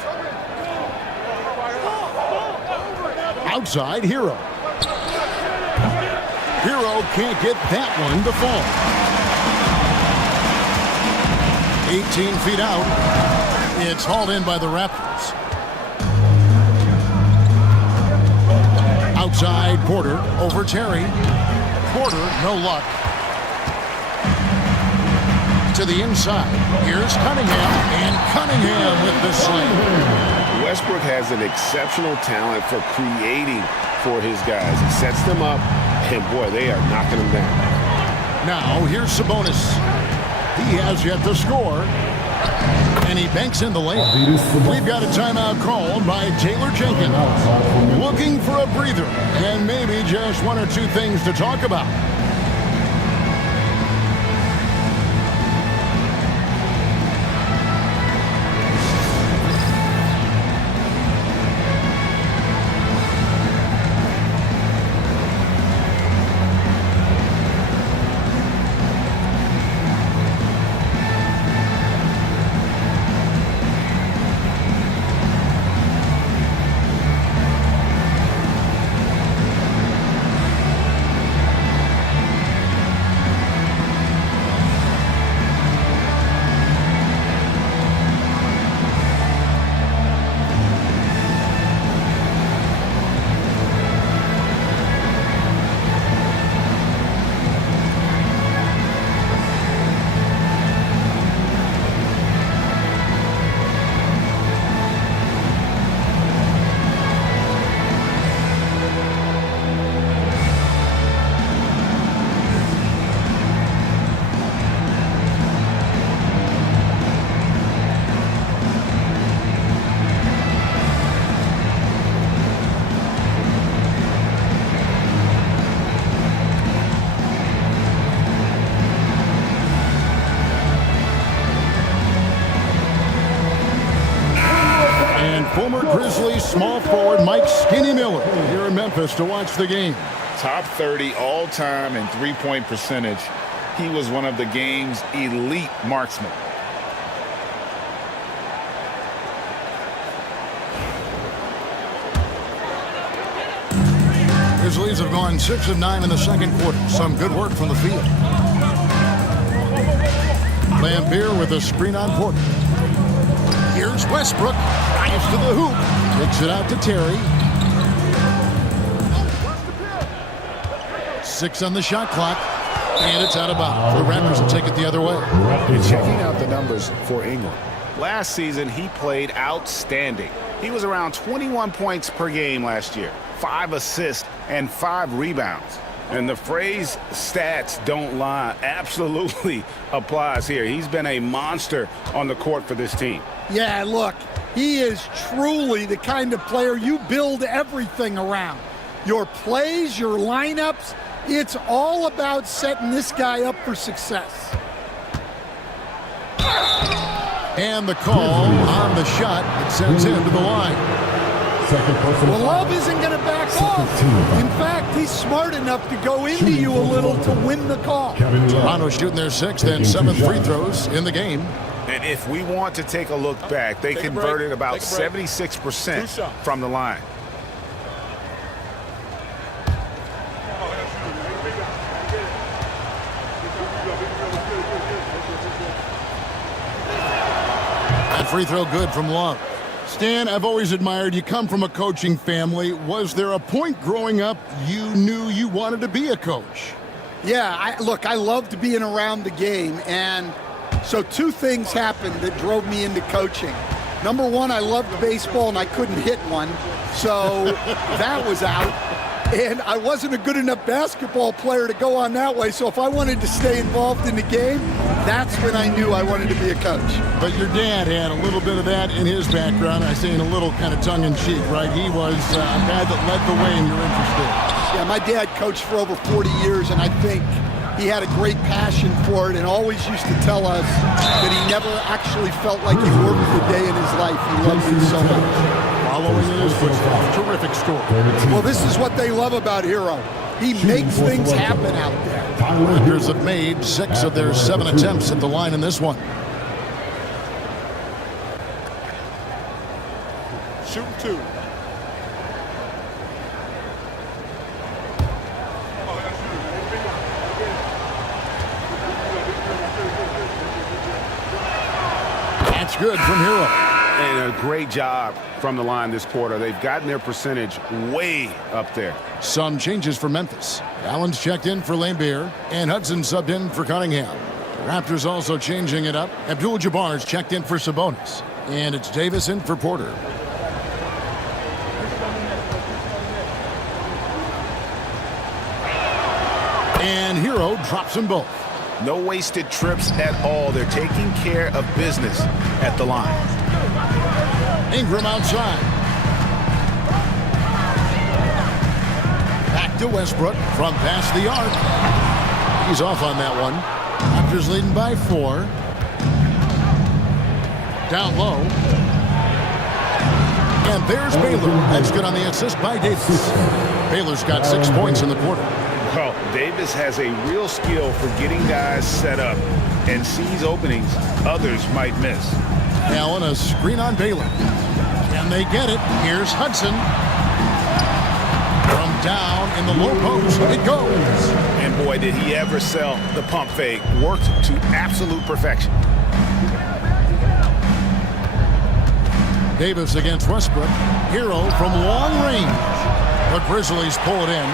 Outside, Hero. Hero can't get that one to fall. 18 feet out. It's hauled in by the Raptors. Outside, Porter over Terry. Porter, no luck. To the inside. Here's Cunningham, and Cunningham with the slam. Westbrook has an exceptional talent for creating for his guys. He sets them up, and boy, they are knocking them down. Now, here's Sabonis. He has yet to score, and he banks in the layup. We've got a timeout called by Taylor Jenkins. Looking for a breather, and maybe just one or two things to talk about. Former Grizzlies small forward Mike Skinny Miller here in Memphis to watch the game. Top 30 all-time in three-point percentage. He was one of the game's elite marksmen. Grizzlies have gone 6 of 9 in the second quarter. Some good work from the field. Lambeer with a screen on Porter. Here's Westbrook. Drives to the hoop. Takes it out to Terry. 6 on the shot clock. And it's out of bounds. The Raptors will take it the other way. Checking out the numbers for Ingram. Last season, he played outstanding. He was around 21 points per game last year, 5 assists, and 5 rebounds. And the phrase stats don't lie absolutely applies here. He's been a monster on the court for this team. Yeah, look, he is truly the kind of player you build everything around. Your plays, your lineups, it's all about setting this guy up for success. And the call on the shot, it sends him to the line. Well, Love isn't going to back off. In fact, he's smart enough to go into you a little to win the call. Toronto shooting their 6th and 7th free throws in the game. And if we want to take a look back, they converted about 76% from the line. That free throw good from Love. Stan, I've always admired you. Come from a coaching family. Was there a point growing up you knew you wanted to be a coach? Yeah, look, I loved being around the game, and so 2 things happened that drove me into coaching. Number 1, I loved baseball, and I couldn't hit one, so that was out. And I wasn't a good enough basketball player to go on that way, so if I wanted to stay involved in the game, that's when I knew I wanted to be a coach. But your dad had a little bit of that in his background. I say in a little kind of tongue-in-cheek, right? He was a guy that led the way in your interest. Yeah, my dad coached for over 40 years, and I think he had a great passion for it and always used to tell us that he never actually felt like he worked a day in his life. He loved it so much. Following in his footsteps, terrific score. Well, this is what they love about Hero. He makes things happen out there. Raptors have made 6 of their 7 attempts at the line in this one. Shoot 2. That's good from Hero. And a great job from the line this quarter. They've gotten their percentage way up there. Some changes for Memphis. Allen's checked in for Laimbeer, and Hudson subbed in for Cunningham. The Raptors also changing it up. Abdul-Jabbar's checked in for Sabonis, and it's Davis in for Porter. And Hero drops them both. No wasted trips at all. They're taking care of business at the line. Ingram outside. Back to Westbrook from past the arc. He's off on that one. Raptors leading by 4. Down low. And there's Baylor. That's good on the assist by Davis. Baylor's got 6 points in the quarter. Well, Davis has a real skill for getting guys set up and sees openings others might miss. Allen, a screen on Baylor. Can they get it? Here's Hudson. From down in the low post, it goes. And boy, did he ever sell the pump fake. Worked to absolute perfection. Davis against Westbrook. Hero from long range. The Grizzlies pull it in.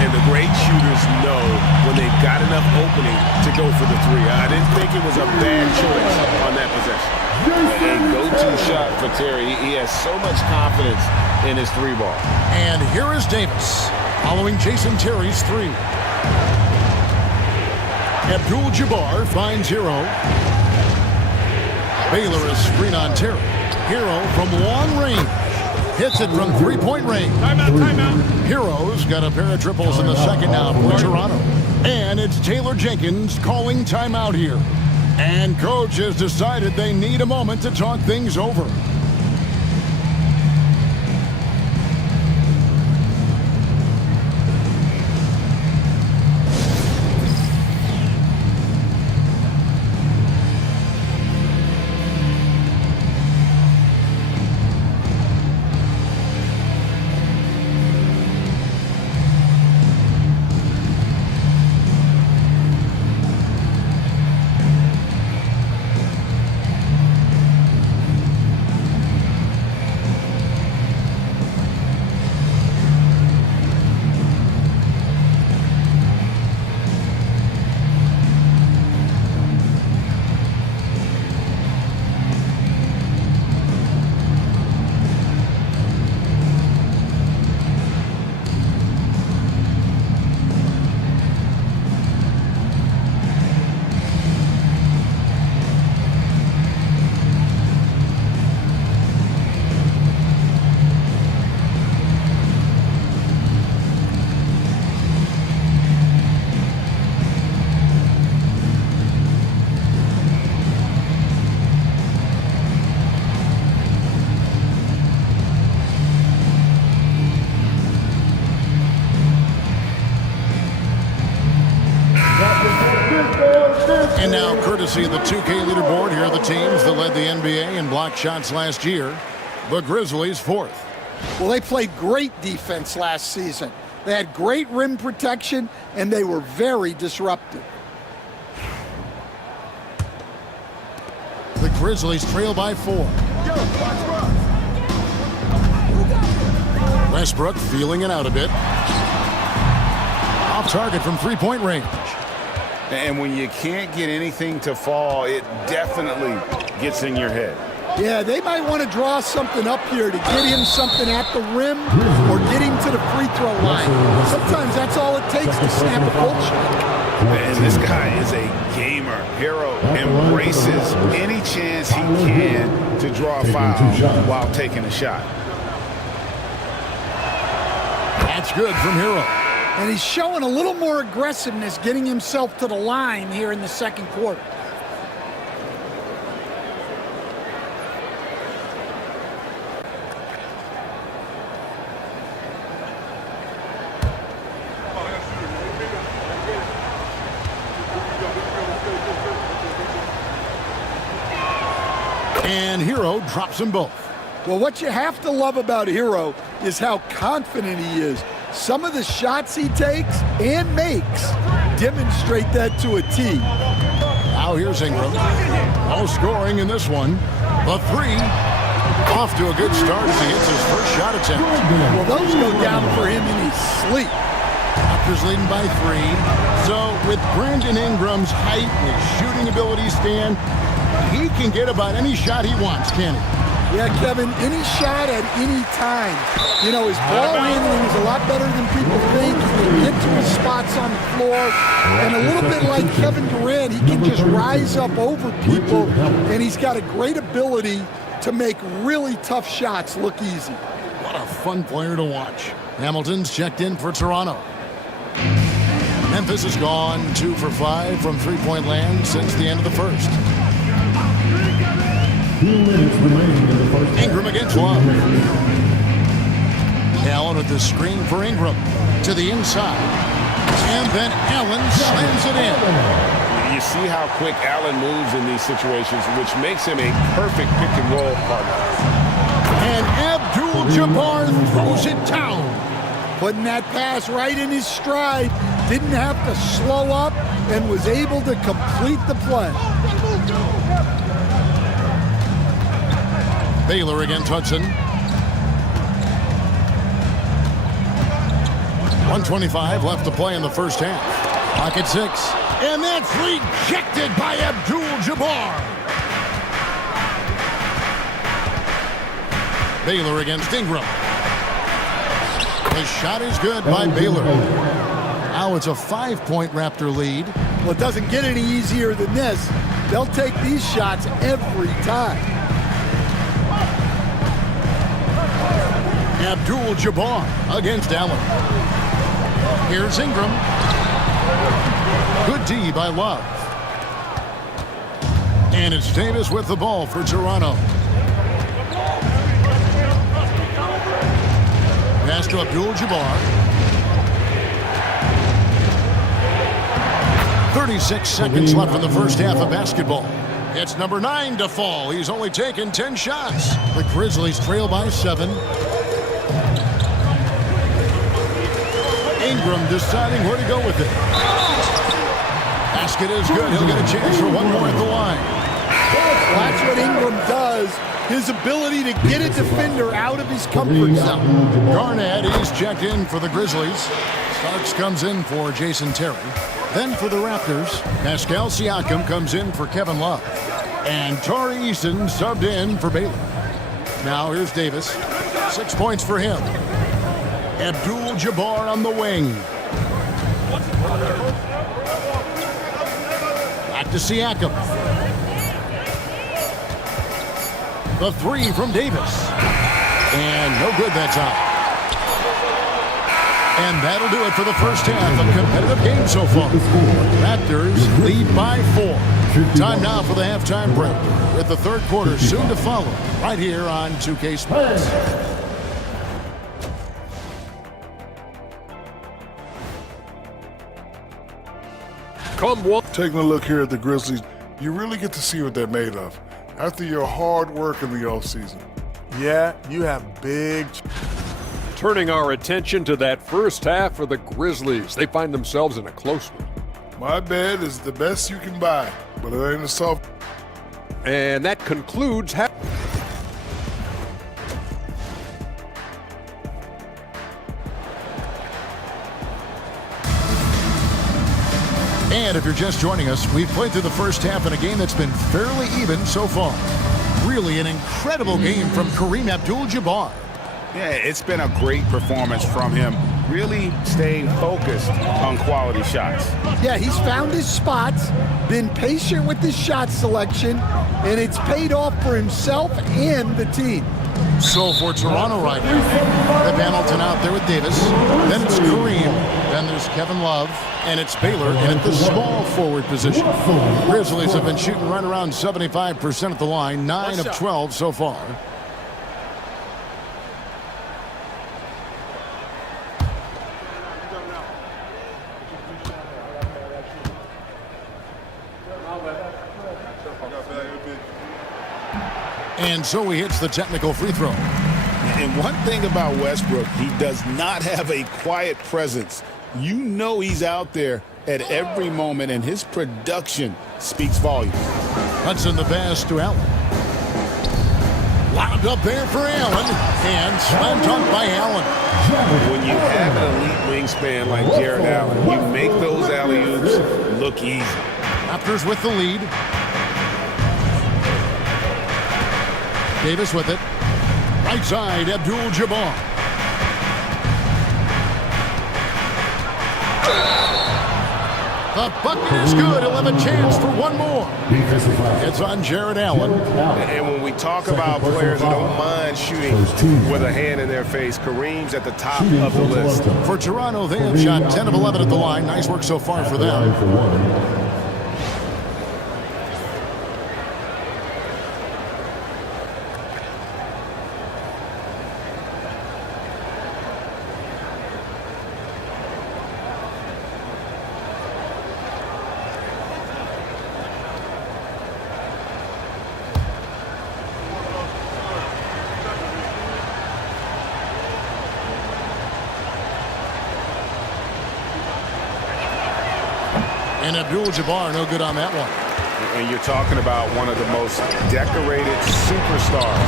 And the great shooters know when they've got enough opening to go for the 3. I didn't think it was a bad choice on that possession. A go-to shot for Terry. He has so much confidence in his 3-ball. And here is Davis following Jason Terry's 3. Abdul-Jabbar finds Hero. Baylor is screen on Terry. Hero from long range. Hits it from 3-point range. Timeout. Hero's got a pair of triples in the second now for Toronto. And it's Taylor Jenkins calling timeout here. And coach has decided they need a moment to talk things over. And now, courtesy of the 2K leaderboard, here are the teams that led the NBA in block shots last year. The Grizzlies 4th. Well, they played great defense last season. They had great rim protection, and they were very disruptive. The Grizzlies trail by 4. Westbrook feeling it out a bit. Off target from 3-point range. And when you can't get anything to fall, it definitely gets in your head. Yeah, they might want to draw something up here to get him something at the rim or get him to the free throw line. Sometimes that's all it takes to snap a pull shot. And this guy is a gamer. Hero embraces any chance he can to draw a foul while taking a shot. That's good from Hero. And he's showing a little more aggressiveness getting himself to the line here in the second quarter. And Hero drops them both. Well, what you have to love about Hero is how confident he is. Some of the shots he takes and makes demonstrate that to a T. Now here's Ingram. No scoring in this one. The three. Off to a good start as he hits his first shot attempt. Well, those go down for him in his sleep. Raptors leading by 3. So with Brandon Ingram's height and his shooting abilities, Stan, he can get about any shot he wants, can't he? Yeah, Kevin, any shot at any time. You know, his ball handling is a lot better than people think. He can get to his spots on the floor. And a little bit like Kevin Durant, he can just rise up over people, and he's got a great ability to make really tough shots look easy. What a fun player to watch. Hamilton's checked in for Toronto. Memphis has gone 2 for 5 from three-point land since the end of the first. 2 minutes remaining in the first. Ingram against Love. Allen with the screen for Ingram to the inside. And then Allen slams it in. You see how quick Allen moves in these situations, which makes him a perfect pick-and-roll partner. And Abdul-Jabbar throws it down. Putting that pass right in his stride. Didn't have to slow up and was able to complete the play. Baylor against Hudson. 1:25 left to play in the first half. Pocket 6. And that's rejected by Abdul-Jabbar. Baylor against Ingram. The shot is good by Baylor. Now it's a 5-point Raptor lead. Well, it doesn't get any easier than this. They'll take these shots every time. Abdul-Jabbar against Allen. Here's Ingram. Good D by Love. And it's Davis with the ball for Toronto. Pass to Abdul-Jabbar. 36 seconds left in the first half of basketball. It's number 9 to fall. He's only taken 10 shots. The Grizzlies trail by 7. Ingram deciding where to go with it. Basket is good. He'll get a chance for one more at the line. That's what Ingram does. His ability to get a defender out of his comfort zone. Garnett, he's checked in for the Grizzlies. Starks comes in for Jason Terry. Then for the Raptors, Pascal Siakam comes in for Kevin Love. And Tari Eason subbed in for Baylor. Now here's Davis. 6 points for him. Abdul-Jabbar on the wing. Back to Siakam. The 3 from Davis. And no good that time. And that'll do it for the first half of competitive game so far. Raptors lead by 4. Time now for the halftime break, with the third quarter soon to follow, right here on 2K Sports. Taking a look here at the Grizzlies, you really get to see what they're made of after your hard work in the offseason. Yeah, you have big... Turning our attention to that first half for the Grizzlies. They find themselves in a close one. My bed is the best you can buy, but it ain't a soft. And that concludes half. And if you're just joining us, we've played through the first half in a game that's been fairly even so far. Really an incredible game from Kareem Abdul-Jabbar. Yeah, it's been a great performance from him. Really staying focused on quality shots. Yeah, he's found his spots, been patient with his shot selection, and it's paid off for himself and the team. So for Toronto right now, they have Hamilton out there with Davis. Then it's Kareem. Then there's Kevin Love. And it's Baylor in at the small forward position. Grizzlies have been shooting right around 75% at the line, 9 of 12 so far. And so he hits the technical free throw. And one thing about Westbrook, he does not have a quiet presence. You know he's out there at every moment, and his production speaks volumes. Hudson the pass to Allen. Lobbed up there for Allen, and slam dunk by Allen. When you have an elite wingspan like Jared Allen, you make those alley-oops look easy. Raptors with the lead. Davis with it. Right side, Abdul-Jabbar. The bucket is good. He'll have a chance for one more. It's on Jared Allen. And when we talk about players that don't mind shooting with a hand in their face, Kareem's at the top of the list. For Toronto, they have shot 10 of 11 at the line. Nice work so far for them. And Abdul-Jabbar no good on that one. And you're talking about one of the most decorated superstars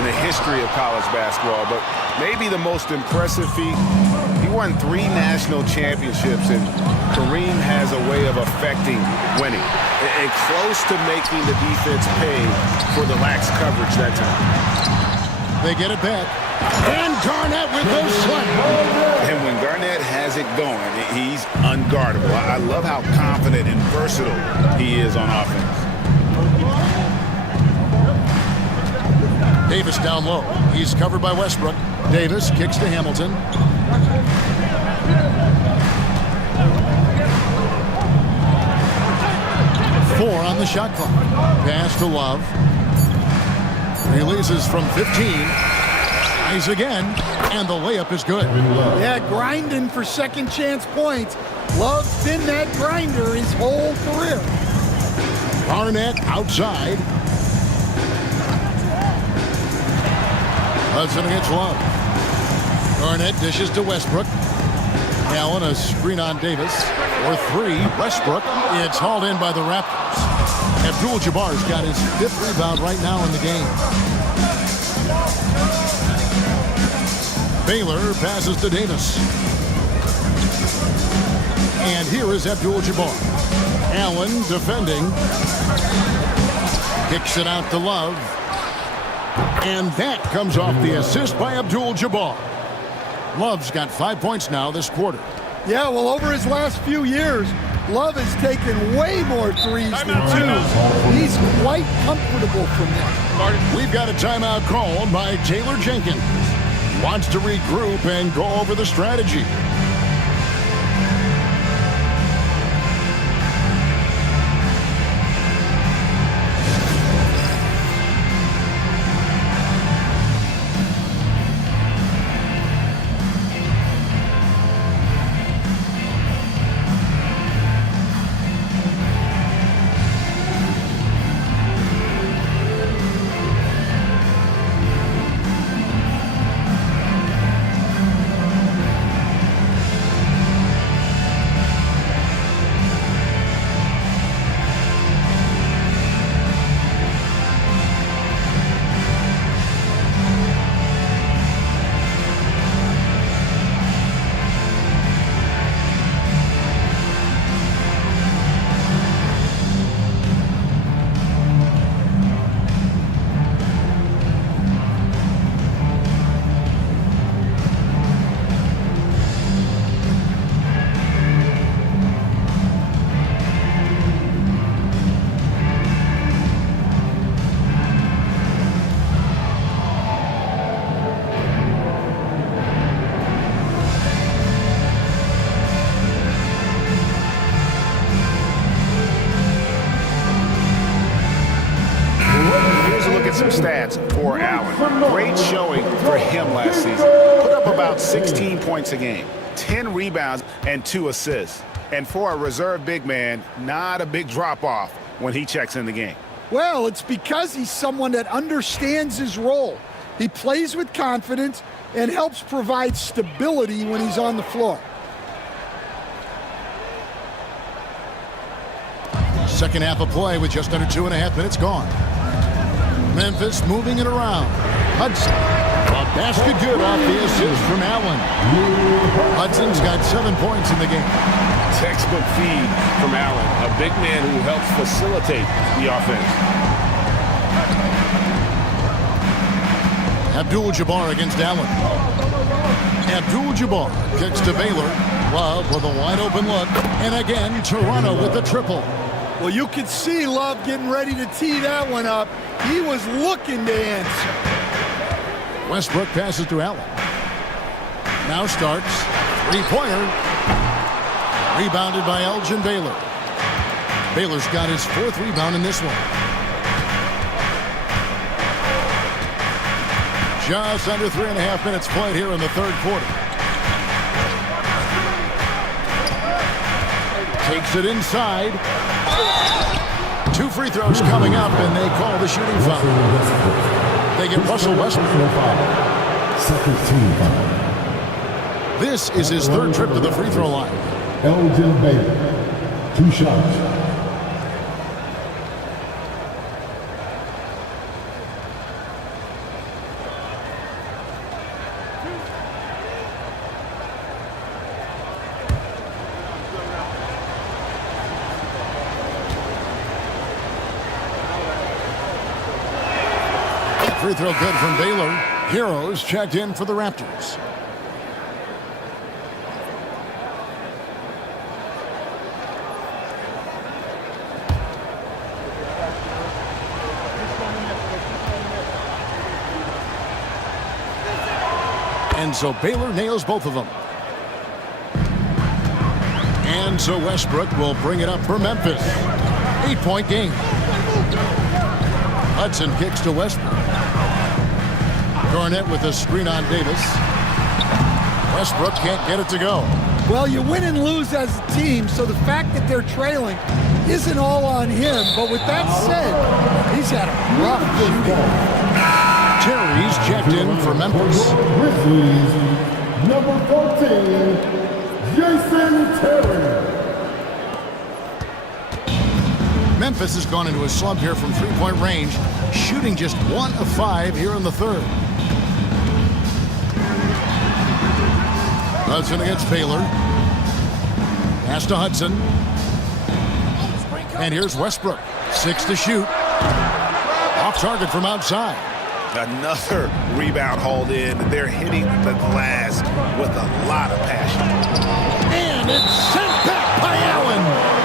in the history of college basketball, but maybe the most impressive feat. He won 3 national championships, and Kareem has a way of affecting winning and close to making the defense pay for the lax coverage that time. They get it back. And Garnett with those slams. And when Garnett has it going, he's unguardable. I love how confident and versatile he is on offense. Davis down low. He's covered by Westbrook. Davis kicks to Hamilton. Four on the shot clock. Pass to Love. Releases from 15. Eyes again, and the layup is good. Yeah, grinding for second chance points. Love's been that grinder his whole career. Garnett outside. Hudson against Love. Garnett dishes to Westbrook. Allen a screen on Davis. For 3, Westbrook. It's hauled in by the Raptors. Abdul-Jabbar's got his 5th rebound right now in the game. Baylor passes to Davis. And here is Abdul-Jabbar. Allen defending. Kicks it out to Love. And that comes off the assist by Abdul-Jabbar. Love's got 5 points now this quarter. Yeah, well, over his last few years, Love has taken way more threes than 2s. He's quite comfortable from that. We've got a timeout called by Taylor Jenkins. Wants to regroup and go over the strategy. Some stats for Allen. Great showing for him last season. Put up about 16 points a game, 10 rebounds, and 2 assists. And for a reserve big man, not a big drop-off when he checks in the game. Well, it's because he's someone that understands his role. He plays with confidence and helps provide stability when he's on the floor. Second half of play with just under 2.5 minutes gone. Memphis moving it around. Hudson. A basket good off the assist from Allen. Hudson's got 7 points in the game. Textbook feed from Allen, a big man who helps facilitate the offense. Abdul-Jabbar against Allen. Abdul-Jabbar kicks to Baylor. Love with a wide open look. And again, Toronto with the triple. Well, you could see Love getting ready to tee that one up. He was looking to answer. Westbrook passes to Allen. Now starts. Three-pointer. Rebounded by Elgin Baylor. Baylor's got his 4th rebound in this one. Just under 3.5 minutes played here in the third quarter. Takes it inside. 2 free throws coming up, and they call the shooting foul. They get Russell Westbrook. Second team foul. This is his 3rd trip to the free throw line. Elgin Baylor, 2 shots. Free throw good from Baylor. Heroes checked in for the Raptors. And so Baylor nails both of them. And so Westbrook will bring it up for Memphis. 8-point game. Hudson kicks to Westbrook. Garnett with a screen on Davis. Westbrook can't get it to go. Well, you win and lose as a team, so the fact that they're trailing isn't all on him. But with that said, he's had a rough shooting. Terry's checked in for Memphis. Grizzlies, number 14, Jason Terry. Memphis has gone into a slump here from 3-point range, shooting just 1 of 5 here in the third. Hudson against Baylor. Pass to Hudson. And here's Westbrook. 6 to shoot. Off target from outside. Another rebound hauled in. They're hitting the glass with a lot of passion. And it's sent back by Allen.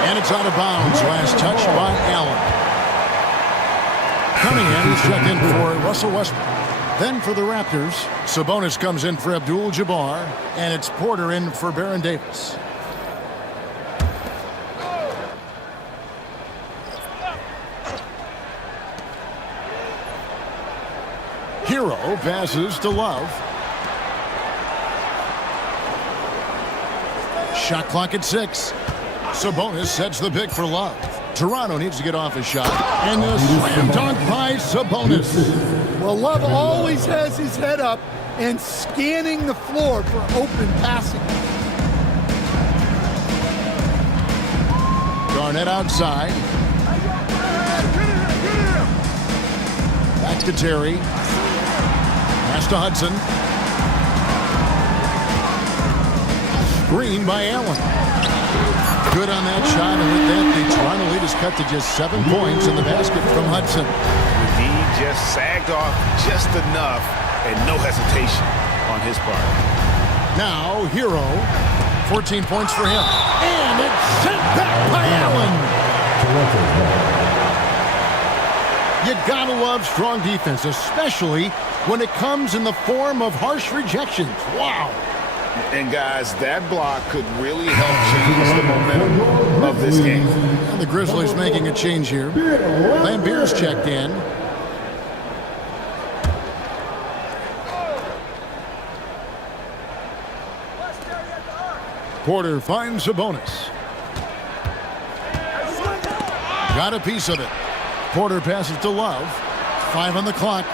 And it's out of bounds. Last touch by Allen. Cunningham is checked in for Russell Westbrook. Then for the Raptors, Sabonis comes in for Abdul-Jabbar, and it's Porter in for Baron Davis. Hero passes to Love. Shot clock at 6. Sabonis sets the pick for Love. Toronto needs to get off a shot. And the slam dunk by Sabonis. Well, Love always has his head up and scanning the floor for open passing. Garnett outside. Back to Terry. Pass to Hudson. Screen by Allen. Good on that shot, and with that, the Toronto lead is cut to just 7 points in the basket from Hudson. He just sagged off just enough, and no hesitation on his part. Now, Hero, 14 points for him. And it's sent back by Allen. You gotta love strong defense, especially when it comes in the form of harsh rejections. Wow. And guys, that block could really help change the momentum of this game. And the Grizzlies making a change here. Lambier's checked in. Porter finds Sabonis. Got a piece of it. Porter passes to Love. 5 on the clock.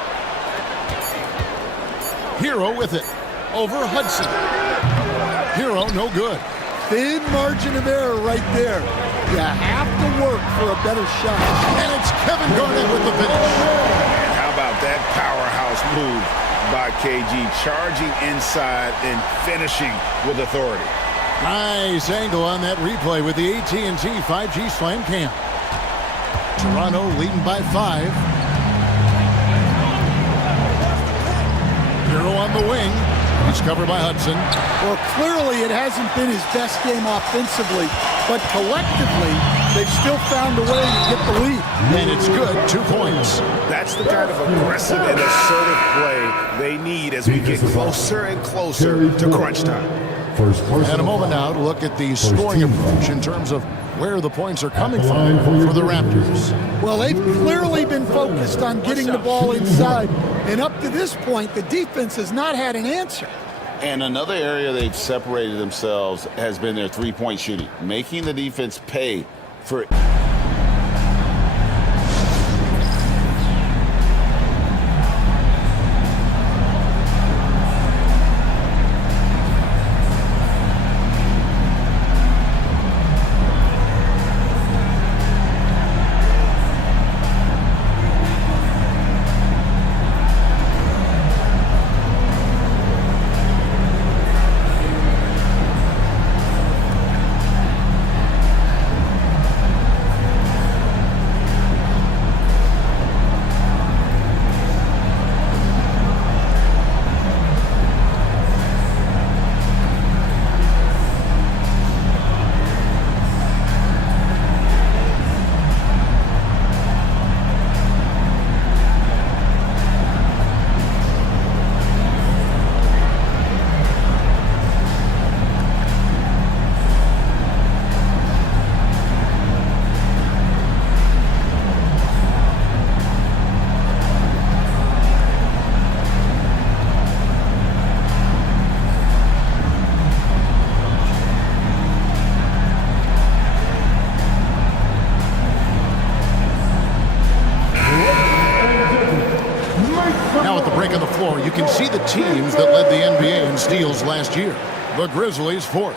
Hero with it. Over Hudson. Hero, no good. Thin margin of error right there. You have to work for a better shot. And it's Kevin Garnett with the finish. And how about that powerhouse move by KG, charging inside and finishing with authority. Nice angle on that replay with the AT&T 5G Slam Cam. Toronto leading by 5. Hero on the wing. He's covered by Hudson. Well, clearly it hasn't been his best game offensively, but collectively, they've still found a way to get the lead. And it's good, 2 points. That's the kind of aggressive and assertive play they need as we get closer and closer to crunch time. And a moment now to look at the scoring approach in terms of where the points are coming from for the Raptors. Well, they've clearly been focused on getting the ball inside, and up to this point, the defense has not had an answer. And another area they've separated themselves has been their three-point shooting, making the defense pay for it. You can see the teams that led the NBA in steals last year. The Grizzlies 4th.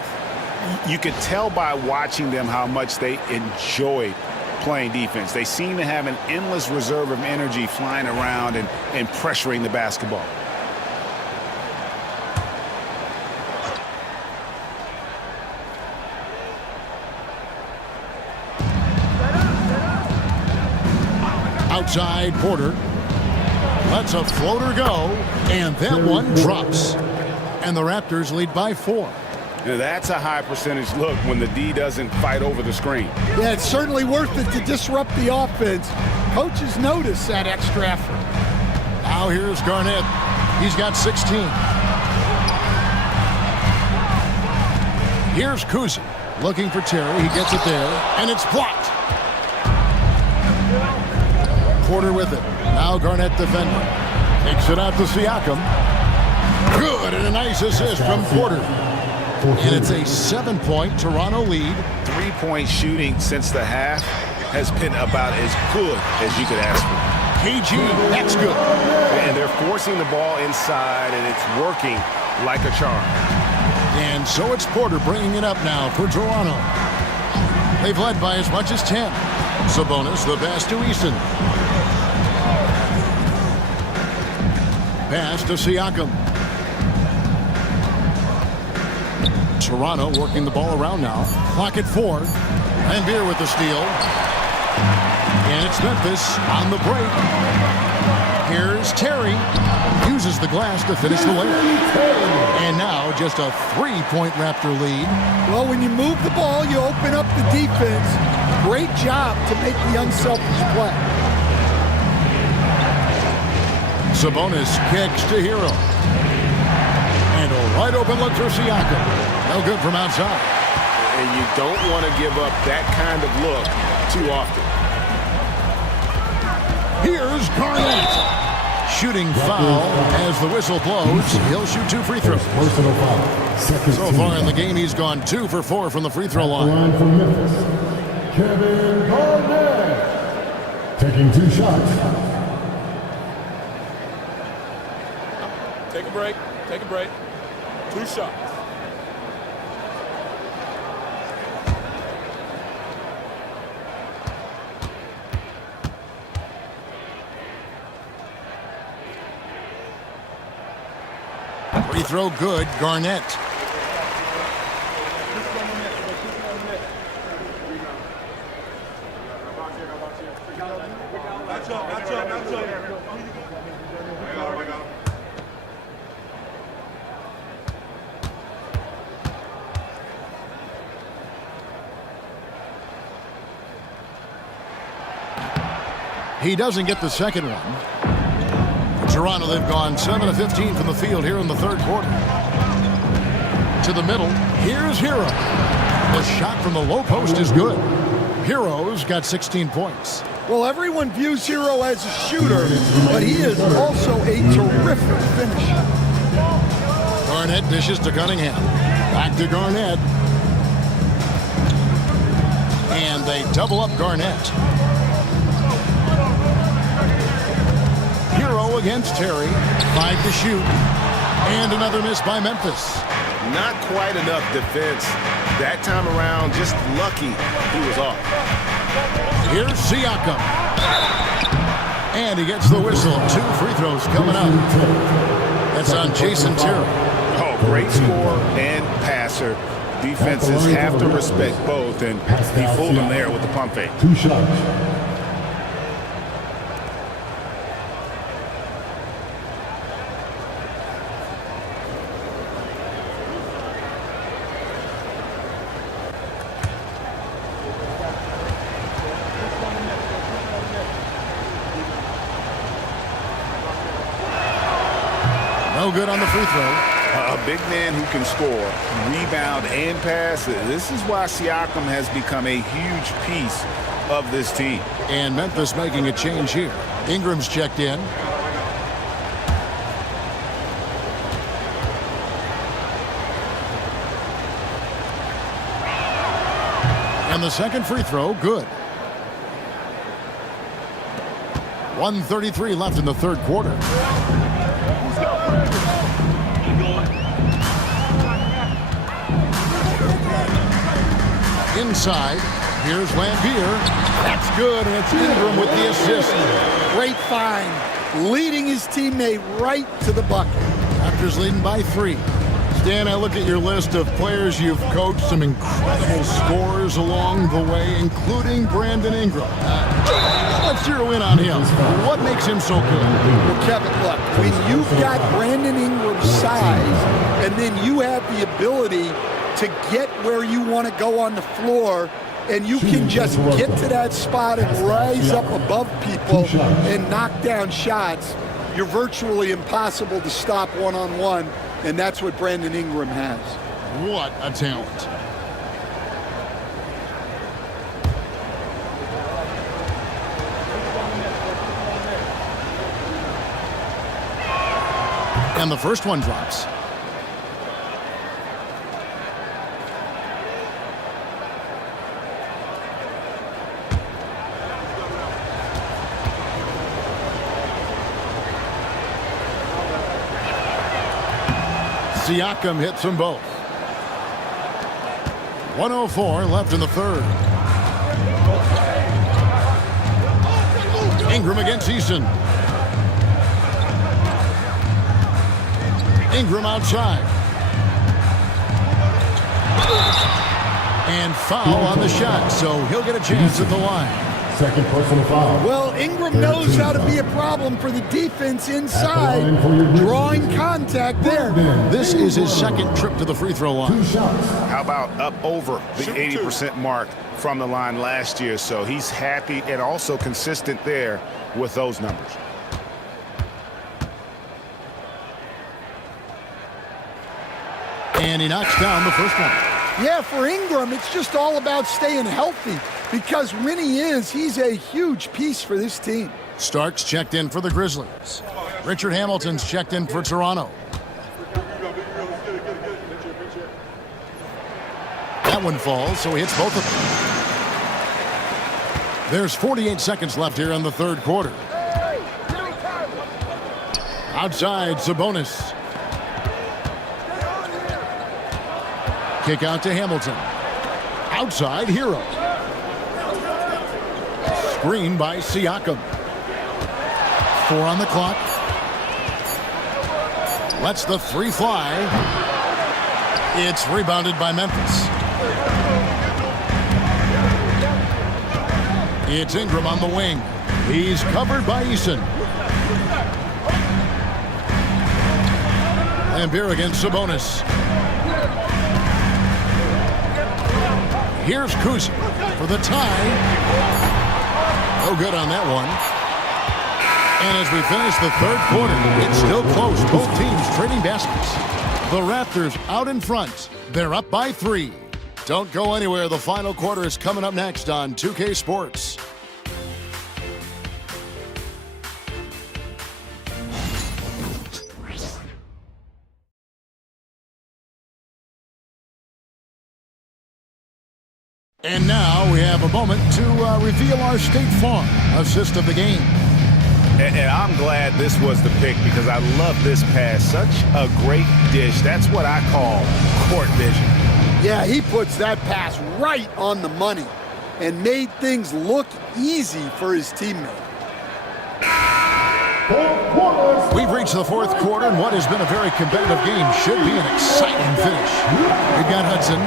You could tell by watching them how much they enjoy playing defense. They seem to have an endless reserve of energy flying around and pressuring the basketball. Outside, Porter lets a floater go, and that one drops. And the Raptors lead by 4. Now that's a high percentage look when the D doesn't fight over the screen. Yeah, it's certainly worth it to disrupt the offense. Coaches notice that extra effort. Now here's Garnett. He's got 16. Here's Kuzma looking for Terry. He gets it there, and it's blocked. Porter with it. Now Garnett defending. Takes it out to Siakam. Good, and a nice assist from Porter. And it's a 7-point Toronto lead. 3-point shooting since the half has been about as good as you could ask for. KG, that's good. And they're forcing the ball inside, and it's working like a charm. And so it's Porter bringing it up now for Toronto. They've led by as much as 10. Sabonis, the pass to Easton. Pass to Siakam. Toronto working the ball around now. Clock at 4. Lambeer with the steal. And it's Memphis on the break. Here's Terry. Uses the glass to finish the layup. And now just a 3-point Raptor lead. Well, when you move the ball, you open up the defense. Great job to make the unselfish play. Sabonis kicks to Hero. And a wide open look for Siakam. No good from outside. And you don't want to give up that kind of look too often. Here's Garnett. Shooting foul as the whistle blows. He'll shoot 2 free throws. So far in the game, he's gone 2 for 4 from the free throw line. Kevin Garnett. Taking 2 shots. Take a break. Take a break. 2 shots. Free throw good, Garnett. He doesn't get the second one. Toronto, they've gone 7 of 15 from the field here in the third quarter. To the middle, here's Hero. The shot from the low post is good. Hero's got 16 points. Well, everyone views Hero as a shooter, but he is also a terrific finisher. Garnett dishes to Cunningham. Back to Garnett. And they double up Garnett. Hero against Terry. 5 to shoot. And another miss by Memphis. Not quite enough defense. That time around, just lucky he was off. Here's Siakam. And he gets the whistle. 2 free throws coming up. That's on Jason Terry. Oh, great scorer and passer. Defenses have to respect both, and he fooled them there with the pump fake. 2 shots. No good on the free throw. A big man who can score, rebound, and pass. This is why Siakam has become a huge piece of this team. And Memphis making a change here. Ingram's checked in. And the second free throw, good. 1:33 left in the third quarter. Inside, here's Lambier. That's good, and it's Ingram with the assist. Great find, leading his teammate right to the bucket. Raptors leading by 3. Stan, I look at your list of players you've coached, some incredible scorers along the way, including Brandon Ingram. Let's zero in on him. What makes him so good? Well, Kevin, look, when you've got Brandon Ingram's size, and then you have the ability to get where you want to go on the floor, and you can just get to that spot and rise up above people and knock down shots, you're virtually impossible to stop one-on-one, and that's what Brandon Ingram has. What a talent. And the first one drops. Siakam hits them both. 1:04 left in the third. Ingram against Eason. Ingram outside. And foul on the shot, so he'll get a chance at the line. Second personal foul. Well, Ingram knows how to be a problem for the defense inside, drawing contact there. This is his second trip to the free throw line. How about up over the 80% mark from the line last year? So he's happy and also consistent there with those numbers. And he knocks down the first one. Yeah, for Ingram, it's just all about staying healthy, because when he is, he's a huge piece for this team. Starks checked in for the Grizzlies. Richard Hamilton's checked in for Toronto. That one falls, so he hits both of them. There's 48 seconds left here in the third quarter. Outside, Sabonis. Kick out to Hamilton. Outside, Hero. Screen by Siakam. 4 on the clock. Lets the 3 fly. It's rebounded by Memphis. It's Ingram on the wing. He's covered by Eason. Lambeer against Sabonis. Here's Kuzi for the tie. No good on that one. And as we finish the third quarter, it's still close. Both teams trading baskets. The Raptors out in front. They're up by 3. Don't go anywhere. The final quarter is coming up next on 2K Sports. And now we have a moment to reveal our State Farm assist of the game. And I'm glad this was the pick because I love this pass. Such a great dish. That's what I call court vision. Yeah, he puts that pass right on the money and made things look easy for his teammate. We've reached the fourth quarter, and what has been a very competitive game should be an exciting finish. We've got Hudson.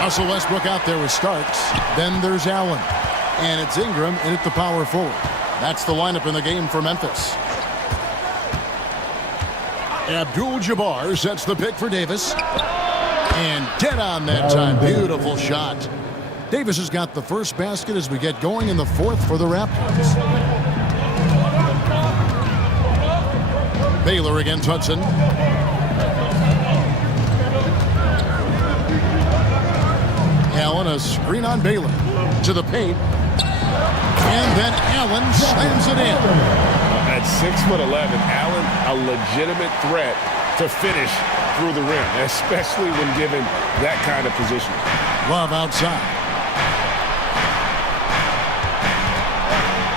Russell Westbrook out there with Starks. Then there's Allen. And it's Ingram in at the power forward. That's the lineup in the game for Memphis. Abdul-Jabbar sets the pick for Davis. And dead on that time. Beautiful shot. Davis has got the first basket as we get going in the fourth for the Raptors. Baylor against Hudson. Allen, a screen on Baylor. To the paint. And then Allen slams it in. At 6'11", Allen, a legitimate threat to finish through the rim, especially when given that kind of position. Love outside.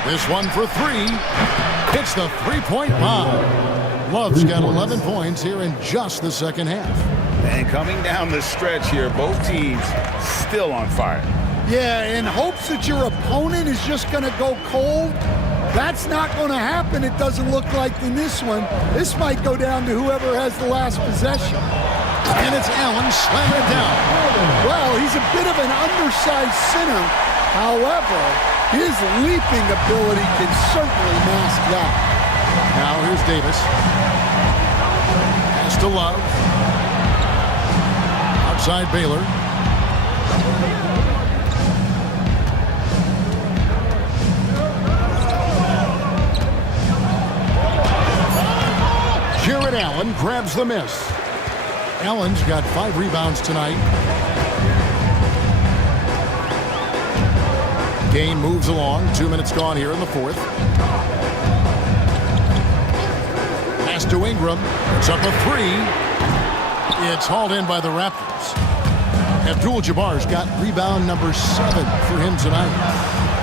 This one for 3. Hits the three-point bomb. Love's got 11 points here in just the second half. And coming down the stretch here, both teams still on fire. Yeah, in hopes that your opponent is just going to go cold. That's not going to happen, it doesn't look like in this one. This might go down to whoever has the last possession. And it's Allen slamming it down. Well, he's a bit of an undersized center. However, his leaping ability can certainly mask that. Now here's Davis. Pass to Love. Outside Baylor. Jared Allen grabs the miss. Allen's got 5 rebounds tonight. Game moves along. 2 minutes gone here in the fourth. Pass to Ingram. It's up a 3. It's hauled in by the Raptors. Abdul-Jabbar's got rebound number 7 for him tonight.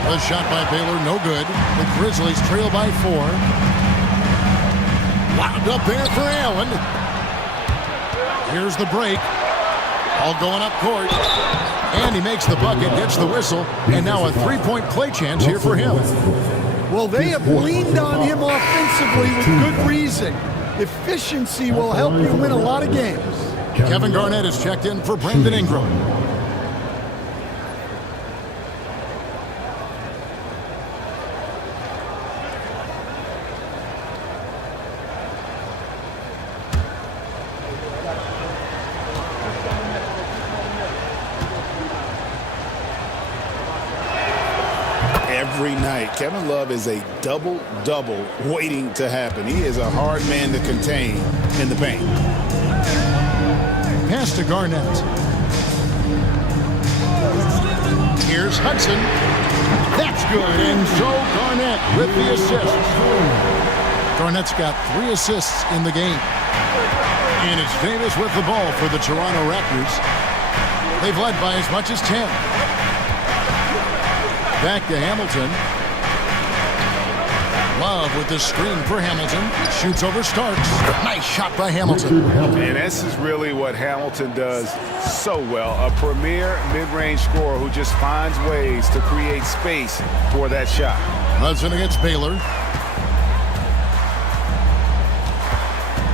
The shot by Baylor, no good. The Grizzlies trail by 4. Wound up there for Allen. Here's the break. All going up court. And he makes the bucket, gets the whistle, and now a 3-point play chance here for him. Well, they have leaned on him offensively with good reason. Efficiency will help you win a lot of games. Kevin Garnett is checked in for Brandon Ingram. Every night, Kevin Love is a double-double waiting to happen. He is a hard man to contain in the paint. Pass to Garnett. Here's Hudson. That's good. And so Garnett with the assist. Garnett's got 3 assists in the game. And it's Davis with the ball for the Toronto Raptors. They've led by as much as 10. Back to Hamilton. Love with the screen for Hamilton. Shoots over Starks. Nice shot by Hamilton. And this is really what Hamilton does so well. A premier mid-range scorer who just finds ways to create space for that shot. Hudson against Baylor.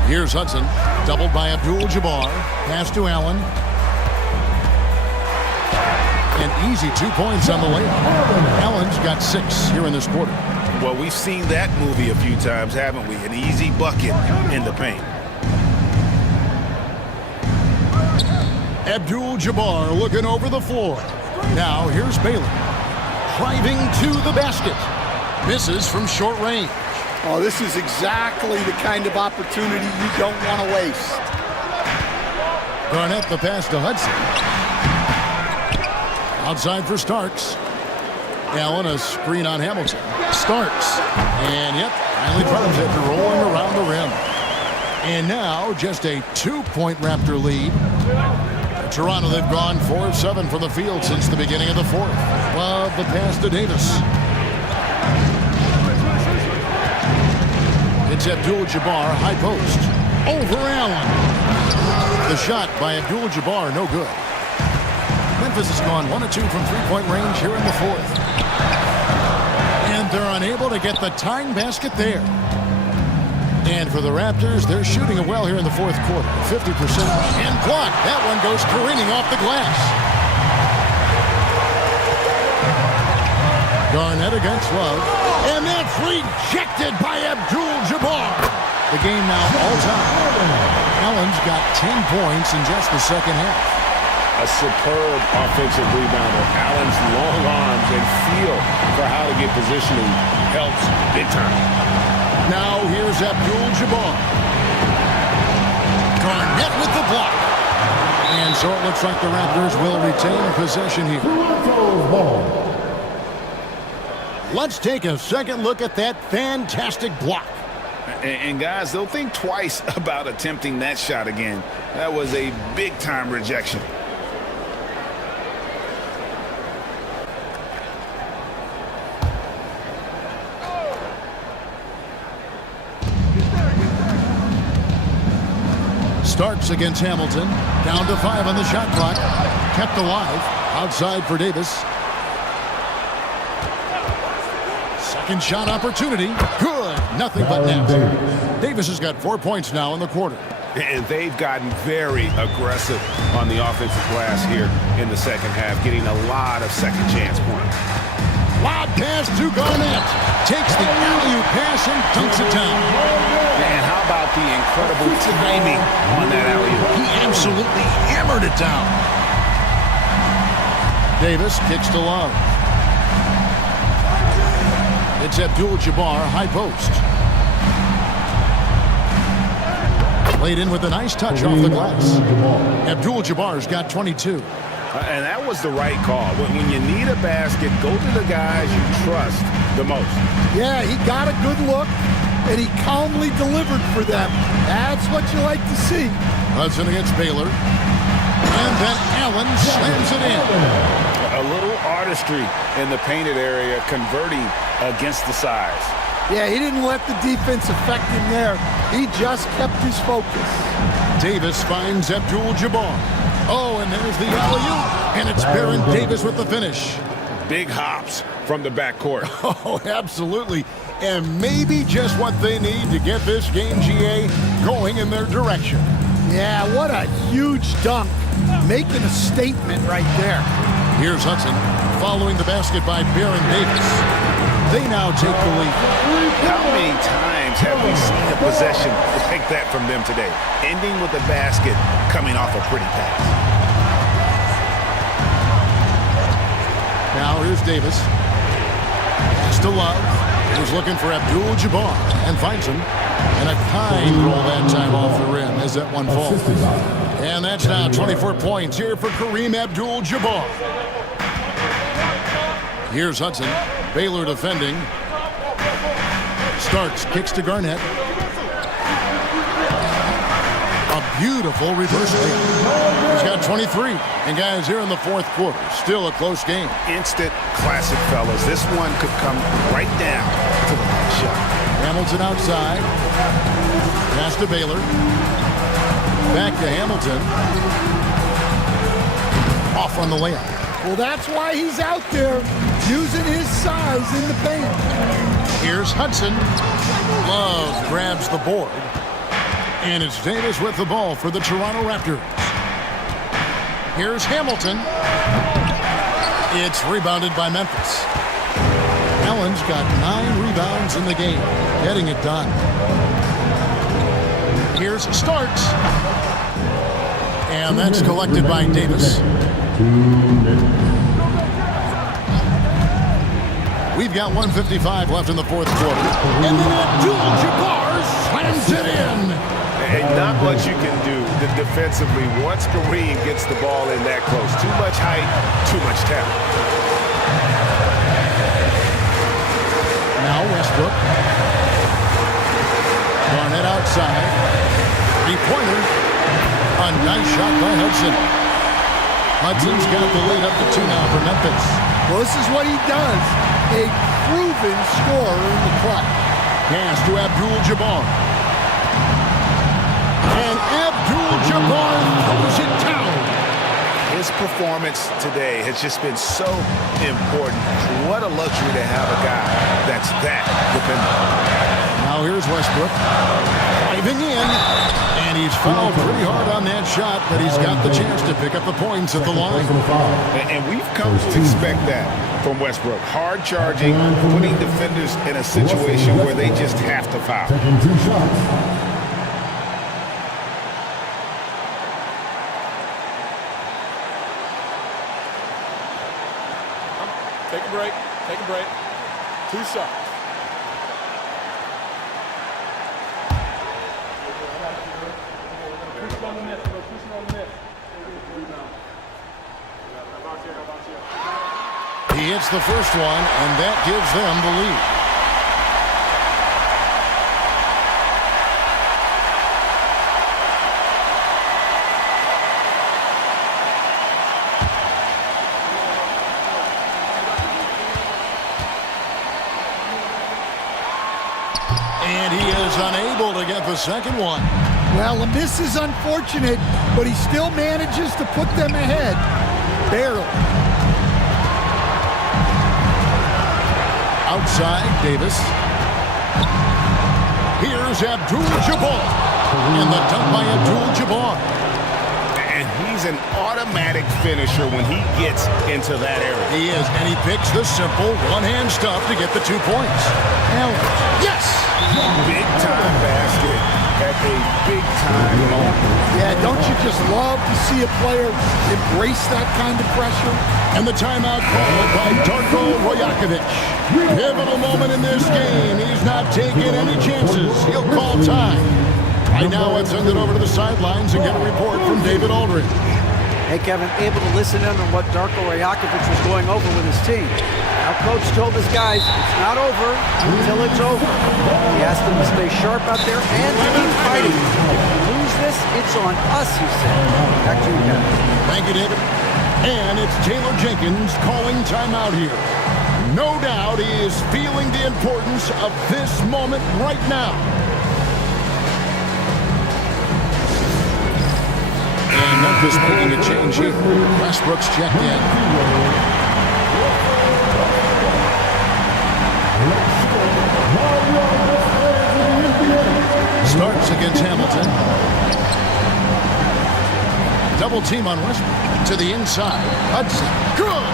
Here's Hudson. Doubled by Abdul-Jabbar. Pass to Allen. An easy 2 points on the layup. Allen's got 6 here in this quarter. Well, we've seen that movie a few times, haven't we? An easy bucket in the paint. Abdul-Jabbar looking over the floor. Now here's Baylor. Driving to the basket. Misses from short range. Oh, this is exactly the kind of opportunity you don't want to waste. Garnett the pass to Hudson. Outside for Starks. Allen a screen on Hamilton. Starks. And yep, finally drops it, rolling around the rim. And now just a 2-point Raptor lead. Toronto, they've gone 4 of 7 from the field since the beginning of the fourth. Love the pass to Davis. It's Abdul-Jabbar, high post. Over Allen. The shot by Abdul-Jabbar, no good. Memphis has gone 1 of 2 from 3-point range here in the fourth. And they're unable to get the tying basket there. And for the Raptors, they're shooting it well here in the fourth quarter, 50%. And blocked. That one goes careening off the glass. Garnett against Love. And that's rejected by Abdul-Jabbar. The game now all-time. Allen's got 10 points in just the second half. A superb offensive rebounder. Allen's long arms and feel for how to get positioning helps big time. Now here's Abdul-Jabbar. Garnett with the block. And so it looks like the Raptors will retain possession here. Let's take a second look at that fantastic block. And guys, they'll think twice about attempting that shot again. That was a big-time rejection. Starks against Hamilton. Down to 5 on the shot clock. Kept alive. Outside for Davis. Second shot opportunity. Good. Nothing but net. Davis has got 4 points now in the quarter. And they've gotten very aggressive on the offensive glass here in the second half, getting a lot of second chance points. Lob pass to Garnett. Takes the alley-oop pass and dunks it down. And how about the incredible timing on that alley-oop? He absolutely hammered it down. Davis kicks to Love. It's Abdul-Jabbar, high post. Laid in with a nice touch off the glass. Abdul-Jabbar's got 22. And that was the right call. When you need a basket, go to the guys you trust the most. Yeah, he got a good look, and he calmly delivered for them. That's what you like to see. Hudson against Baylor. And then Allen slams it in. A little artistry in the painted area, converting against the size. Yeah, he didn't let the defense affect him there. He just kept his focus. Davis finds Abdul-Jabbar. Oh, and there's the alley-oop. And it's Baron Davis with the finish. Big hops from the backcourt. Oh, absolutely. And maybe just what they need to get this game, GA, going in their direction. Yeah, what a huge dunk. Making a statement right there. Here's Hudson following the basket by Baron Davis. They now take the lead. How many times have we seen a possession like that from them today? Ending with a basket coming off a pretty pass. Now here's Davis. Pass to Love. He's looking for Abdul-Jabbar and finds him. And a kind roll that time off the rim as that one falls. And that's now 24 points here for Kareem Abdul-Jabbar. Here's Hudson. Baylor defending. Starks kicks to Garnett. Beautiful reverse layup. He's got 23. And guys, here in the fourth quarter, still a close game. Instant classic, fellas. This one could come right down to the last shot. Hamilton outside. Pass to Baylor. Back to Hamilton. Off on the layup. Well, that's why he's out there using his size in the paint. Here's Hudson. Love grabs the board. And it's Davis with the ball for the Toronto Raptors. Here's Hamilton. It's rebounded by Memphis. Allen's got 9 rebounds in the game, getting it done. Here's Starks. And that's collected by Davis. We've got 1:55 left in the fourth quarter. And then Abdul-Jabbar slams it in. And not much you can do defensively once Kareem gets the ball in that close. Too much height, too much talent. Now Westbrook. Garnett outside. Three-pointer. A nice shot by Hudson. Hudson's got the lead up to 2 now for Memphis. Well, this is what he does. A proven scorer in the clutch. Pass to Abdul-Jabbar. And Abdul-Jabbar throws it down. His performance today has just been so important. What a luxury to have a guy that's that dependable. Now here's Westbrook. Driving in. And he's fouled pretty hard on that shot, but he's got the chance to pick up the points at the line. And we've come to expect that from Westbrook. Hard charging, putting defenders in a situation where they just have to foul. Taking 2 shots. Take a break. Take a break. 2 shots. He hits the first one, and that gives them the lead. And he is unable to get the second one. Well, this is unfortunate, but he still manages to put them ahead. Barely. Outside, Davis. Here's Abdul-Jabbar. And the dunk by Abdul-Jabbar. And he's an automatic finisher when he gets into that area. He is, and he picks the simple one-hand stuff to get the 2 points. Allen. Yes! Big-time basket at a big-time moment. Yeah, don't you just love to see a player embrace that kind of pressure? And the timeout called by Darko Rajakovic. Pivotal moment in this game. He's not taking any chances. He'll call time. Right now, let's send it over to the sidelines and get a report from David Aldridge. Hey, Kevin, able to listen in on what Darko Rajakovic was going over with his team. Our coach told his guys it's not over until it's over. He asked them to stay sharp out there and to keep fighting. If we lose this, it's on us, he said. Back to you, Kevin. Thank you, David. And it's Taylor Jenkins calling timeout here. No doubt he is feeling the importance of this moment right now. And Memphis making a change here. Westbrook's checked in. Starks against Hamilton. Double team on Westbrook. To the inside. Hudson. Good.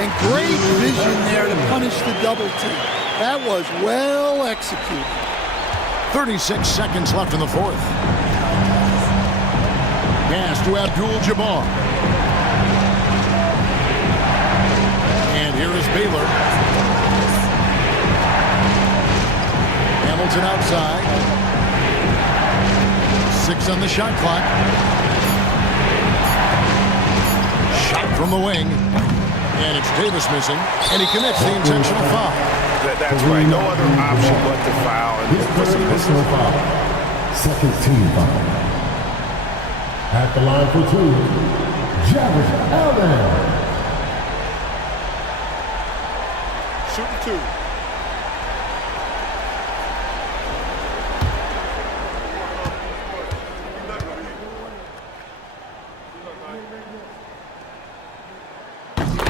And great vision there to punish the double team. That was well executed. 36 seconds left in the fourth. Pass to Abdul-Jabbar. And here is Baylor. Hamilton outside. 6 on the shot clock. Shot from the wing. And it's Davis missing. And he commits the intentional foul. That's right. No other option but to foul. And put some Personal foul. Second team foul. At the line for two, Jarrett Allen. Shooting two.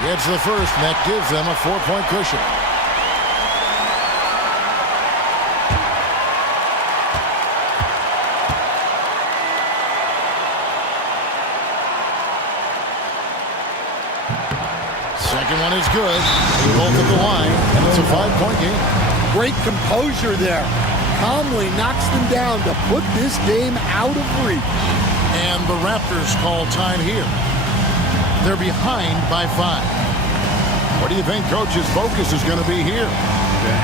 Gets the first, and that gives them a 4-point cushion. Second one is good. They both at the line, and it's a 5-point game. Great composure there. Calmly knocks them down to put this game out of reach. And the Raptors call time here. They're behind by 5. What do you think Coach's focus is going to be here?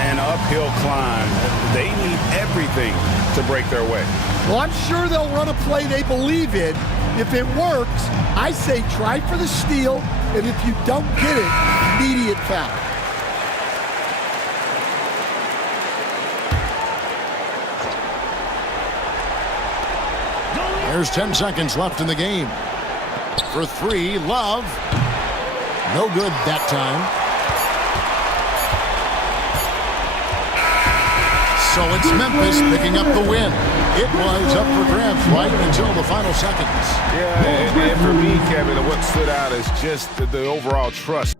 An uphill climb. They need everything to break their way. Well, I'm sure they'll run a play they believe in. If it works, I say try for the steal, and if you don't get it, immediate foul. There's 10 seconds left in the game. For 3, Love. No good that time. So it's Memphis picking up the win. It was up for grabs right until the final seconds. Yeah, and for me, Kevin, what stood out is just the overall trust.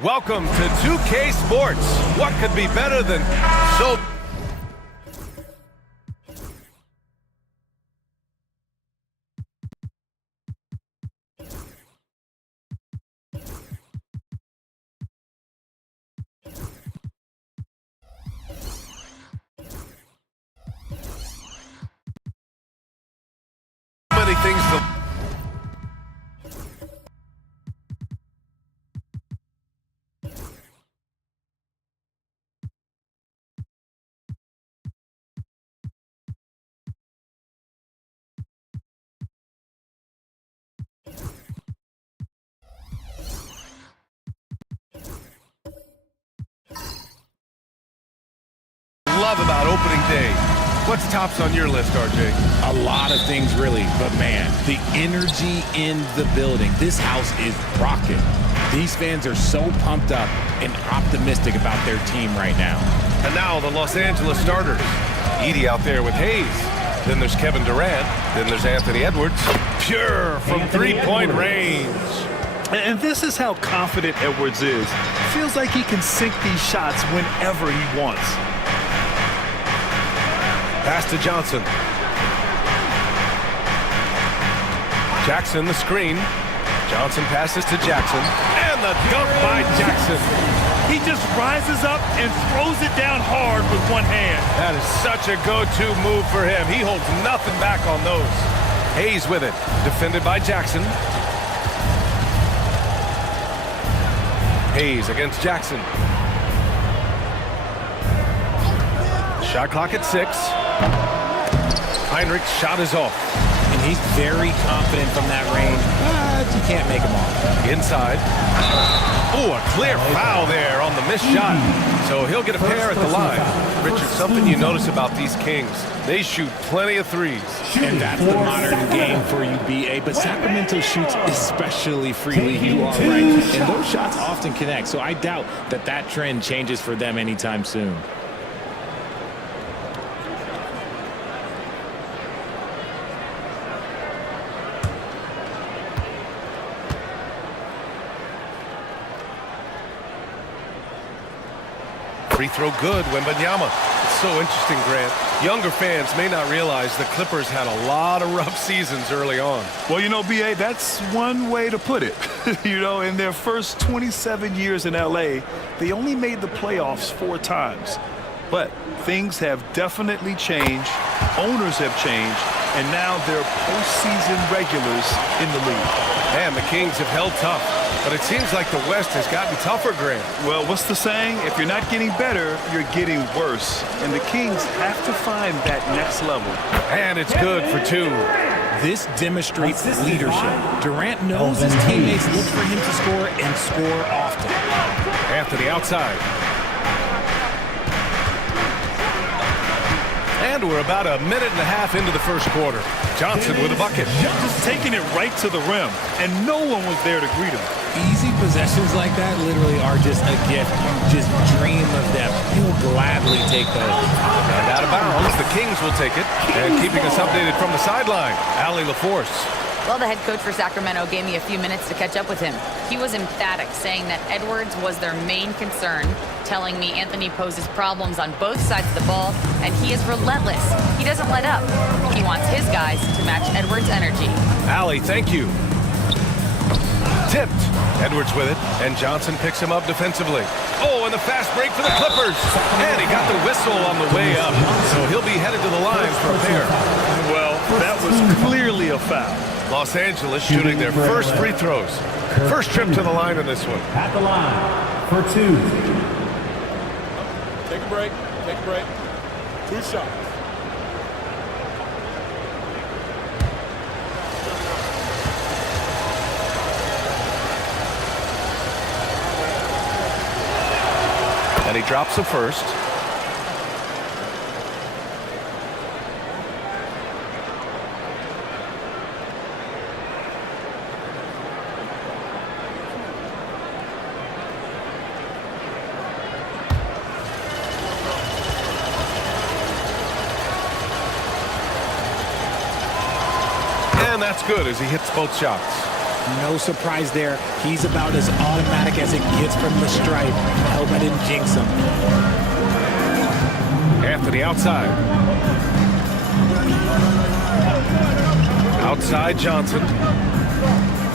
Welcome to 2K Sports. What could be better than so... many things to... love about opening day. What's tops on your list, RJ? A lot of things, really. But, man, the energy in the building. This house is rocking. These fans are so pumped up and optimistic about their team right now. And now the Los Angeles starters. Edey out there with Hayes. Then there's Kevin Durant. Then there's Anthony Edwards. Pure from three-point range. And this is how confident Edwards is. Feels like he can sink these shots whenever he wants. Pass to Johnson. Jackson the screen. Johnson passes to Jackson. And the dunk by Jackson. He just rises up and throws it down hard with one hand. That is such a go-to move for him. He holds nothing back on those. Hayes with it. Defended by Jackson. Hayes against Jackson. Shot clock at 6. Heinrich's shot is off. And he's very confident from that range, but you can't make him off. Inside. Oh, a clear foul there on the missed shot. So he'll get a pair at the line. Richard, something you notice about these Kings, they shoot plenty of threes. And that's the modern game for you, BA. But Sacramento shoots especially freely. You are right. And those shots often connect. So I doubt that that trend changes for them anytime soon. Free throw good, Wembanyama. It's so interesting, Grant. Younger fans may not realize the Clippers had a lot of rough seasons early on. Well, you know, BA, that's one way to put it. You know, in their first 27 years in LA, they only made the playoffs 4 times. But things have definitely changed. Owners have changed. And now they're postseason regulars in the league. Man, the Kings have held tough. But it seems like the West has gotten tougher, Grant. Well, what's the saying? If you're not getting better, you're getting worse. And the Kings have to find that next level. And it's good for 2. This demonstrates leadership. Durant knows his teammates look for him to score and score often. Anthony outside. And we're about a minute and a half into the first quarter. Johnson with a bucket. Just taking it right to the rim, and no one was there to greet him. Easy possessions like that literally are just a gift. You just dream of them. He'll gladly take those. And out of bounds, the Kings will take it. And keeping us updated from the sideline, Allie LaForce. Well, the head coach for Sacramento gave me a few minutes to catch up with him. He was emphatic, saying that Edwards was their main concern, telling me Anthony poses problems on both sides of the ball, and he is relentless. He doesn't let up. He wants his guys to match Edwards' energy. Allie, thank you. Tipped. Edwards with it, and Johnson picks him up defensively. Oh, and the fast break for the Clippers. And he got the whistle on the way up, so he'll be headed to the line for a pair. Well, that was clearly a foul. Los Angeles shooting their first free throws. First trip to the line in this one. At the line for 2. Take a break. Take a break. 2 shots. And he drops the first. that's good as he hits both shots. No surprise there. He's about as automatic as it gets from the stripe. I hope I didn't jinx him. Anthony outside. Outside Johnson.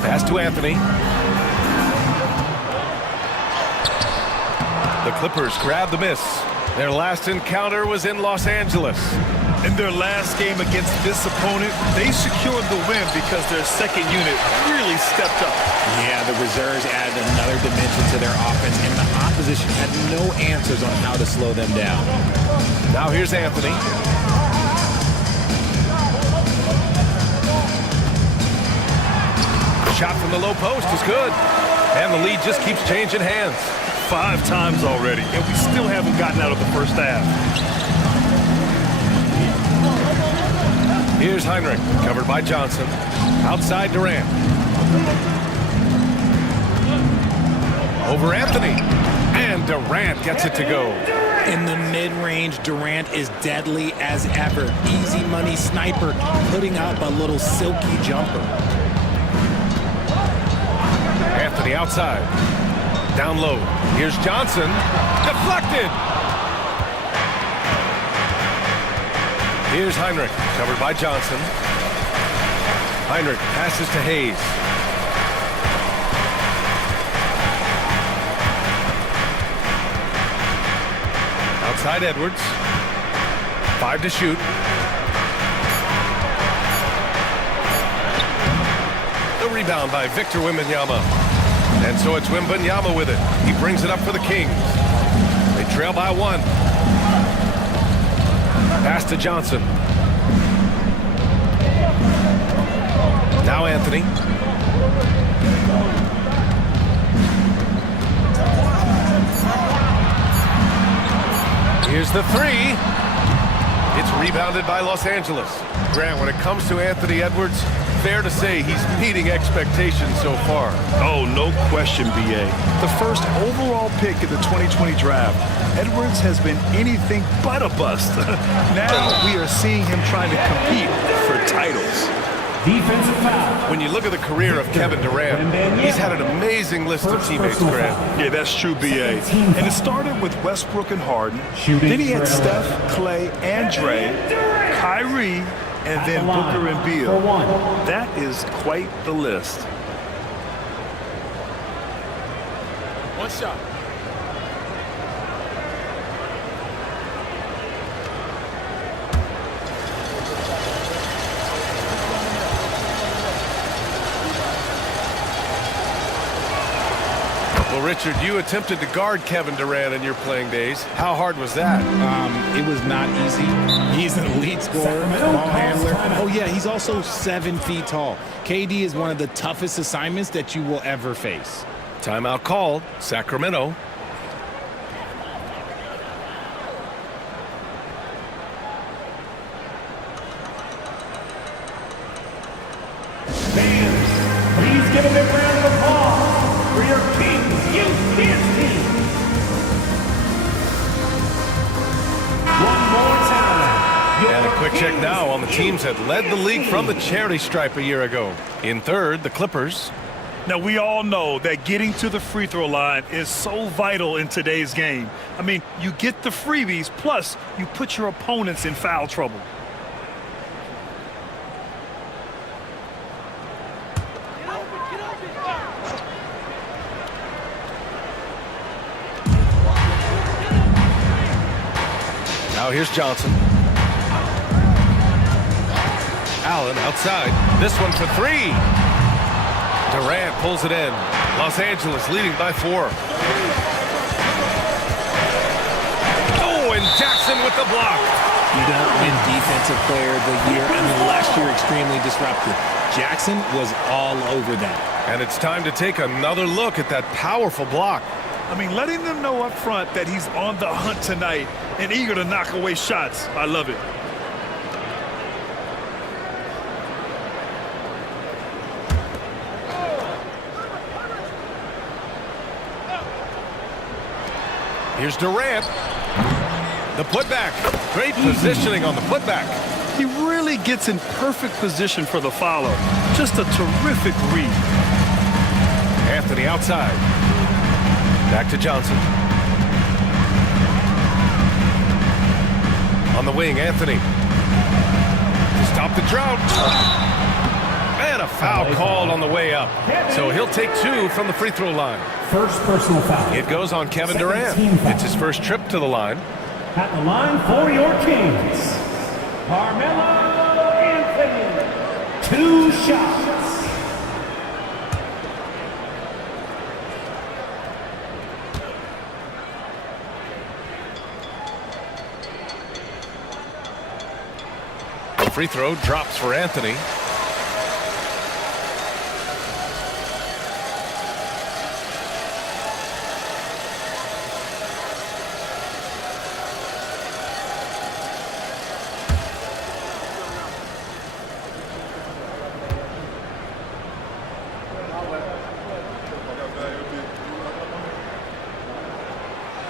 Pass to Anthony. The Clippers grab the miss. Their last encounter was in Los Angeles. In their last game against this opponent, they secured the win because their second unit really stepped up. Yeah, the reserves added another dimension to their offense, and the opposition had no answers on how to slow them down. Now here's Anthony. Shot from the low post is good. And the lead just keeps changing hands. 5 times already, and we still haven't gotten out of the first half. Here's Heinrich, covered by Johnson. Outside Durant. Over Anthony. And Durant gets it to go. In the mid-range, Durant is deadly as ever. Easy money sniper, putting up a little silky jumper. Anthony outside. Down low. Here's Johnson. Deflected. Here's Heinrich, covered by Johnson. Heinrich passes to Hayes. Outside Edwards. 5 to shoot. The rebound by Victor Wembanyama. And so it's Wembanyama with it. He brings it up for the Kings. They trail by 1. Pass to Johnson. Now Anthony. Here's the 3. It's rebounded by Los Angeles. Grant, when it comes to Anthony Edwards, fair to say he's meeting expectations so far. Oh, no question, B.A. The first overall pick in the 2020 draft, Edwards has been anything but a bust. Now we are seeing him trying to compete for titles. Defensive foul. When you look at the career of Kevin Durant, he's had an amazing list of teammates, Grant. Yeah, that's true, B.A. And it started with Westbrook and Harden. Then he had Steph, Clay, and Dre, Kyrie, and then Booker and Beal. That is quite the list. One shot. Well, Richard, you attempted to guard Kevin Durant in your playing days. How hard was that? It was not easy. He's an elite scorer, ball handler. Oh, yeah, he's also 7 feet tall. KD is one of the toughest assignments that you will ever face. Timeout called. Sacramento. Fans, please give a big round of applause for your Kings Youth Dance Team. One more time. And a quick check now on the teams that led the league from the charity stripe a year ago. In third, the Clippers. Now, we all know that getting to the free throw line is so vital in today's game. I mean, you get the freebies, plus you put your opponents in foul trouble. Now here's Johnson. Allen outside. This one for 3. Durant pulls it in. Los Angeles leading by 4. Oh, and Jackson with the block. You don't win Defensive Player of the Year unless you're extremely disruptive. Jackson was all over that. And it's time to take another look at that powerful block. I mean, letting them know up front that he's on the hunt tonight and eager to knock away shots. I love it. Here's Durant. The putback. Great positioning on the putback. He really gets in perfect position for the follow. Just a terrific read. Anthony outside. Back to Johnson. On the wing, Anthony. To stop the drought. And a foul called on the way up. So he'll take 2 from the free throw line. First personal foul. It goes on Kevin Durant. It's his first trip to the line. At the line for your Kings, Carmelo Anthony. 2 shots. Free throw drops for Anthony.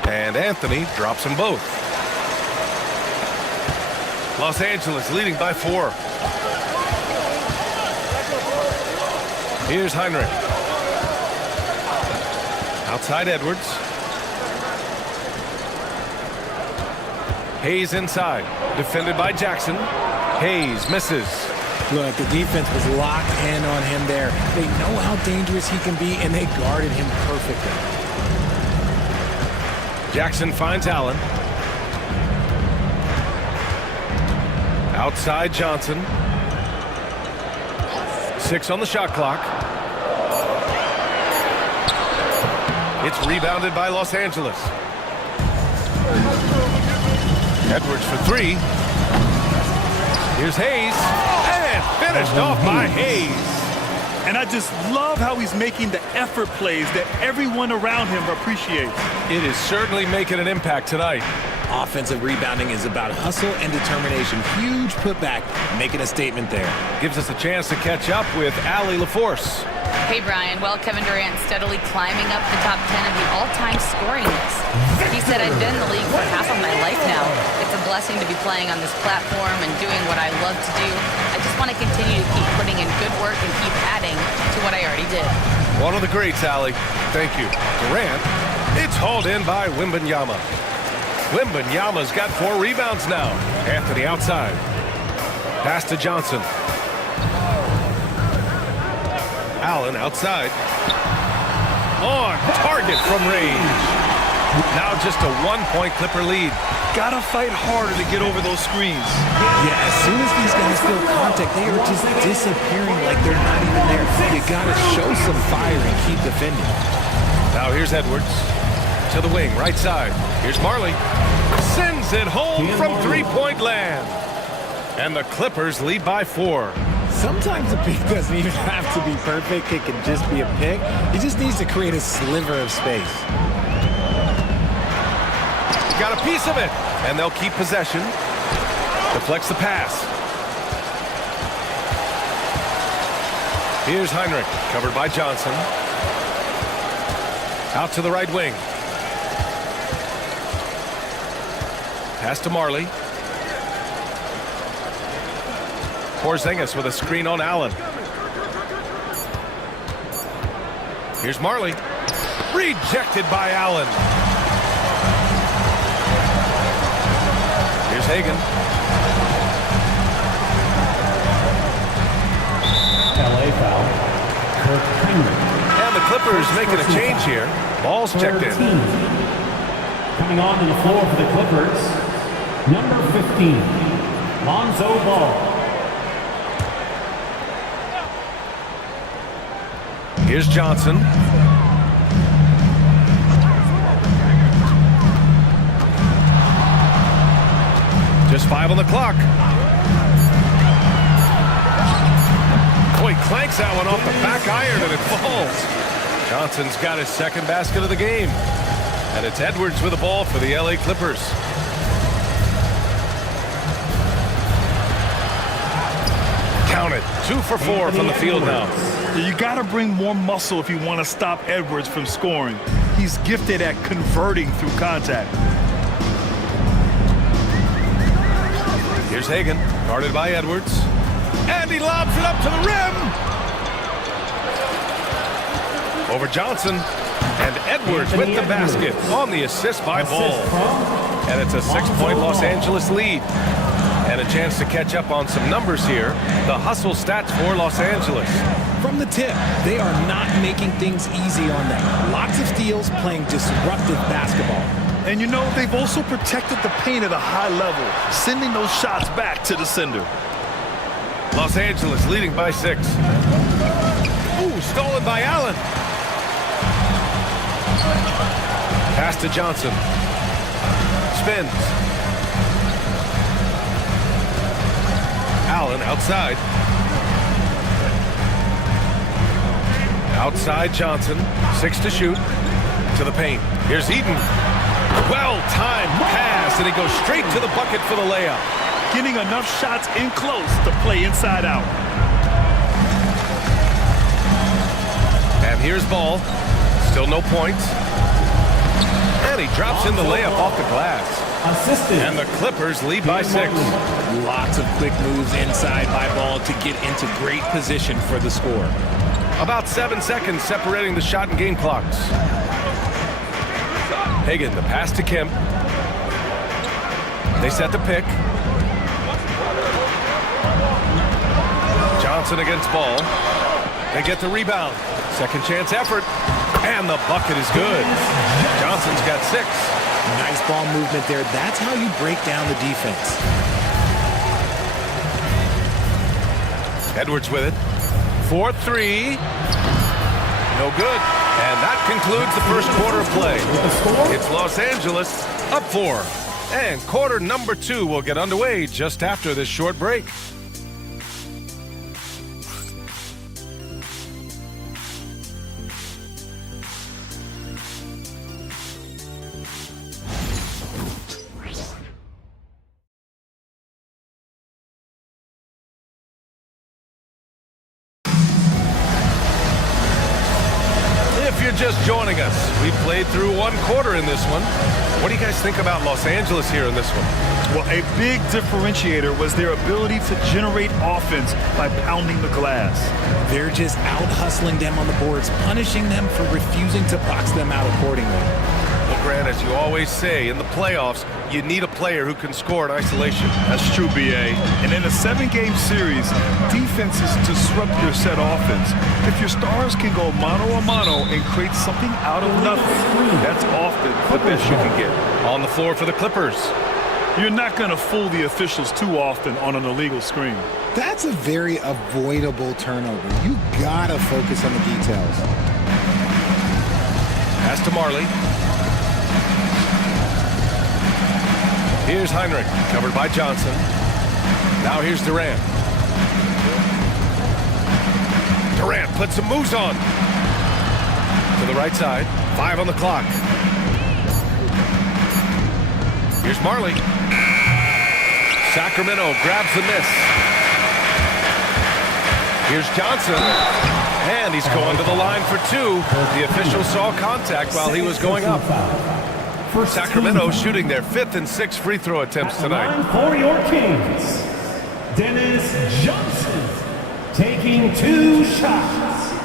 And Anthony drops them both. Los Angeles leading by 4. Here's Heinrich. Outside Edwards. Hayes inside. Defended by Jackson. Hayes misses. Look, the defense was locked in on him there. They know how dangerous he can be, and they guarded him perfectly. Jackson finds Allen. Outside Johnson. 6 on the shot clock. It's rebounded by Los Angeles. Edwards for 3. Here's Hayes. And finished off by Hayes. And I just love how he's making the effort plays that everyone around him appreciates. It is certainly making an impact tonight. Offensive rebounding is about hustle and determination. Huge putback, making a statement there. Gives us a chance to catch up with Allie LaForce. Hey, Brian. Well, Kevin Durant steadily climbing up the top 10 of the all-time scoring list. He said, I've been in the league for half of my life now. It's a blessing to be playing on this platform and doing what I love to do. I just want to continue to keep putting in good work and keep adding to what I already did. One of the greats, Allie. Thank you. Durant. It's hauled in by Wembanyama. Wembanyama's got 4 rebounds now. Anthony outside. Pass to Johnson. Allen outside. On target from range. Now just a 1-point Clipper lead. Gotta fight harder to get over those screens. Yeah, as soon as these guys feel contact, they are just disappearing like they're not even there. You gotta show some fire and keep defending. Now here's Edwards. To the wing, right side. Here's Marley. Sends it home from 3-point land. And the Clippers lead by 4. Sometimes a pick doesn't even have to be perfect. It can just be a pick. He just needs to create a sliver of space. Got a piece of it. And they'll keep possession. Deflects the pass. Here's Heinrich. Covered by Johnson. Out to the right wing. Pass to Marley. Porzingis with a screen on Allen. Here's Marley. Rejected by Allen. Here's Hagan. LA foul. Kirk Heinrich. And the Clippers making a change here. Ball's checked in. Coming on to the floor for the Clippers, number 15, Lonzo Ball. Here's Johnson. Just 5 on the clock. Boy, clanks that one off the back iron and it falls. Johnson's got his second basket of the game. And it's Edwards with the ball for the LA Clippers. Count it. 2 for 4 from the field now. You got to bring more muscle if you want to stop Edwards from scoring. He's gifted at converting through contact. Here's Hagan, guarded by Edwards. And he lobs it up to the rim. Over Johnson. And Edwards with the basket on the assist by Ball. And it's a 6-point Los Angeles lead. And a chance to catch up on some numbers here. The hustle stats for Los Angeles. From the tip, they are not making things easy on them. Lots of steals, playing disruptive basketball. And you know, they've also protected the paint at a high level, sending those shots back to the sender. Los Angeles leading by 6. Ooh, stolen by Allen. Pass to Johnson. Spins. Allen outside. Outside Johnson. 6 to shoot. To the paint. Here's Eaton. Well-timed pass, and he goes straight to the bucket for the layup. Getting enough shots in close to play inside out. And here's Ball. Still no points. And he drops in the layup off the glass. And the Clippers lead by 6. Lots of quick moves inside by Ball to get into great position for the score. About 7 seconds separating the shot and game clocks. Hagan, the pass to Kemp. They set the pick. Johnson against Ball. They get the rebound. Second chance effort. And the bucket is good. Johnson's got 6. Nice ball movement there. That's how you break down the defense. Edwards with it. 4-3. No good. And that concludes the first quarter of play. It's Los Angeles up 4. And quarter number 2 will get underway just after this short break. Just joining us. We played through 1 quarter in this one. What do you guys think about Los Angeles here in this one? Well, a big differentiator was their ability to generate offense by pounding the glass. They're just out hustling them on the boards, punishing them for refusing to box them out accordingly. Well, Grant, as you always say, in the playoffs, you need a player who can score in isolation. That's true, B.A. And in a 7-game series, defenses disrupt your set offense. If your stars can go mano-a-mano and create something out of nothing, that's often the best you can get. On the floor for the Clippers. You're not going to fool the officials too often on an illegal screen. That's a very avoidable turnover. You got to focus on the details. Pass to Marley. Here's Heinrich, covered by Johnson. Now here's Durant. Durant puts some moves on. To the right side. 5 on the clock. Here's Marley. Sacramento grabs the miss. Here's Johnson. And he's going to the line for 2. The official saw contact while he was going up. Sacramento shooting their 5th and 6th free throw attempts tonight. For your Kings, Dennis Johnson taking 2 shots.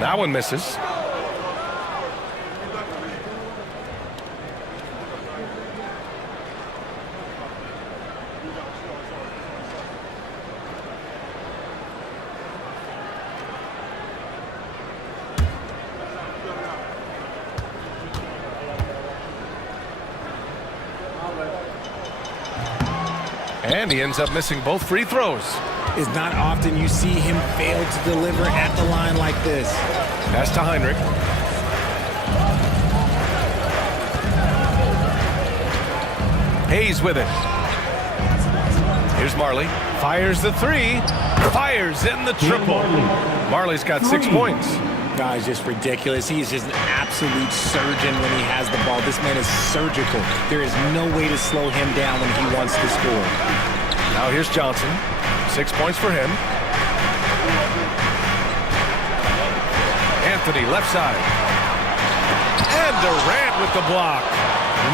That one misses. And he ends up missing both free throws. It's not often you see him fail to deliver at the line like this. Pass to Heinrich. Hayes with it. Here's Marley. Fires the 3. Fires in the triple. Marley's got 6 points. Guy's just ridiculous. He is just an absolute surgeon when he has the ball. This man is surgical. There is no way to slow him down when he wants to score. Now here's Johnson. 6 points for him. Anthony left side. And Durant with the block.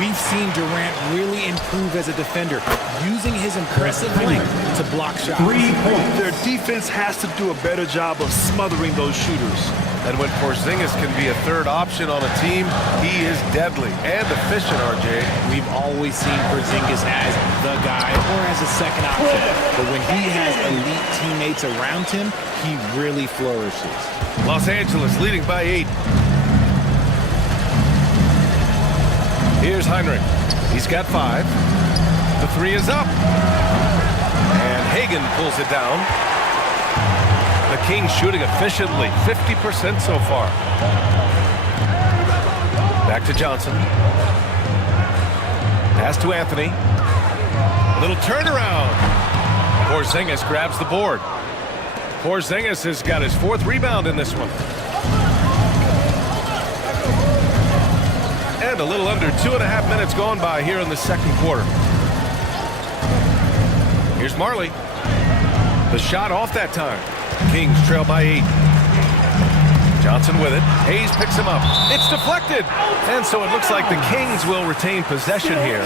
We've seen Durant really improve as a defender, using his impressive length to block shots. 3 points. Their defense has to do a better job of smothering those shooters. And when Porzingis can be a third option on a team, he is deadly and efficient, RJ. We've always seen Porzingis as the guy or as a second option. But when he has elite teammates around him, he really flourishes. Los Angeles leading by 8. Here's Heinrich. He's got 5. The 3 is up. And Hagan pulls it down. The Kings shooting efficiently, 50% so far. Back to Johnson. Pass to Anthony. Little turnaround. Porzingis grabs the board. Porzingis has got his 4th rebound in this one. And a little under 2.5 minutes gone by here in the second quarter. Here's Marley. The shot off that time. Kings trail by 8. Johnson with it. Hayes picks him up. It's deflected. And so it looks like the Kings will retain possession here.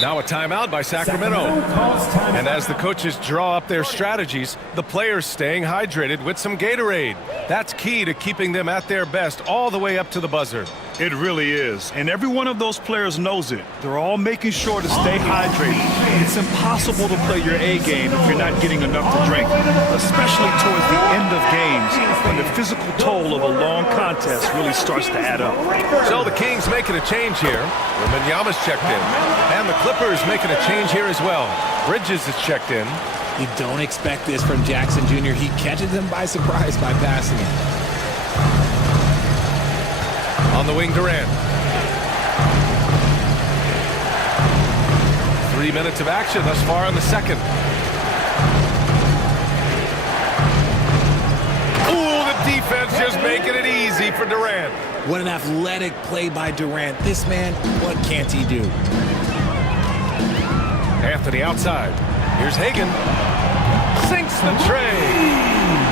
Now a timeout by Sacramento. And as the coaches draw up their strategies, the players staying hydrated with some Gatorade. That's key to keeping them at their best all the way up to the buzzer. It really is. And every one of those players knows it. They're all making sure to stay hydrated. It's impossible to play your A game if you're not getting enough to drink, especially towards the end of games when the physical toll of a long contest really starts to add up. So the Kings making a change here. Wembanyama's checked in. And the Clippers making a change here as well. Bridges is checked in. You don't expect this from Jackson Jr. He catches them by surprise by passing it. On the wing, Durant. 3 minutes of action thus far in the second. Ooh, the defense just making it easy for Durant. What an athletic play by Durant. This man, what can't he do? Anthony outside. Here's Hagan. Sinks the tray.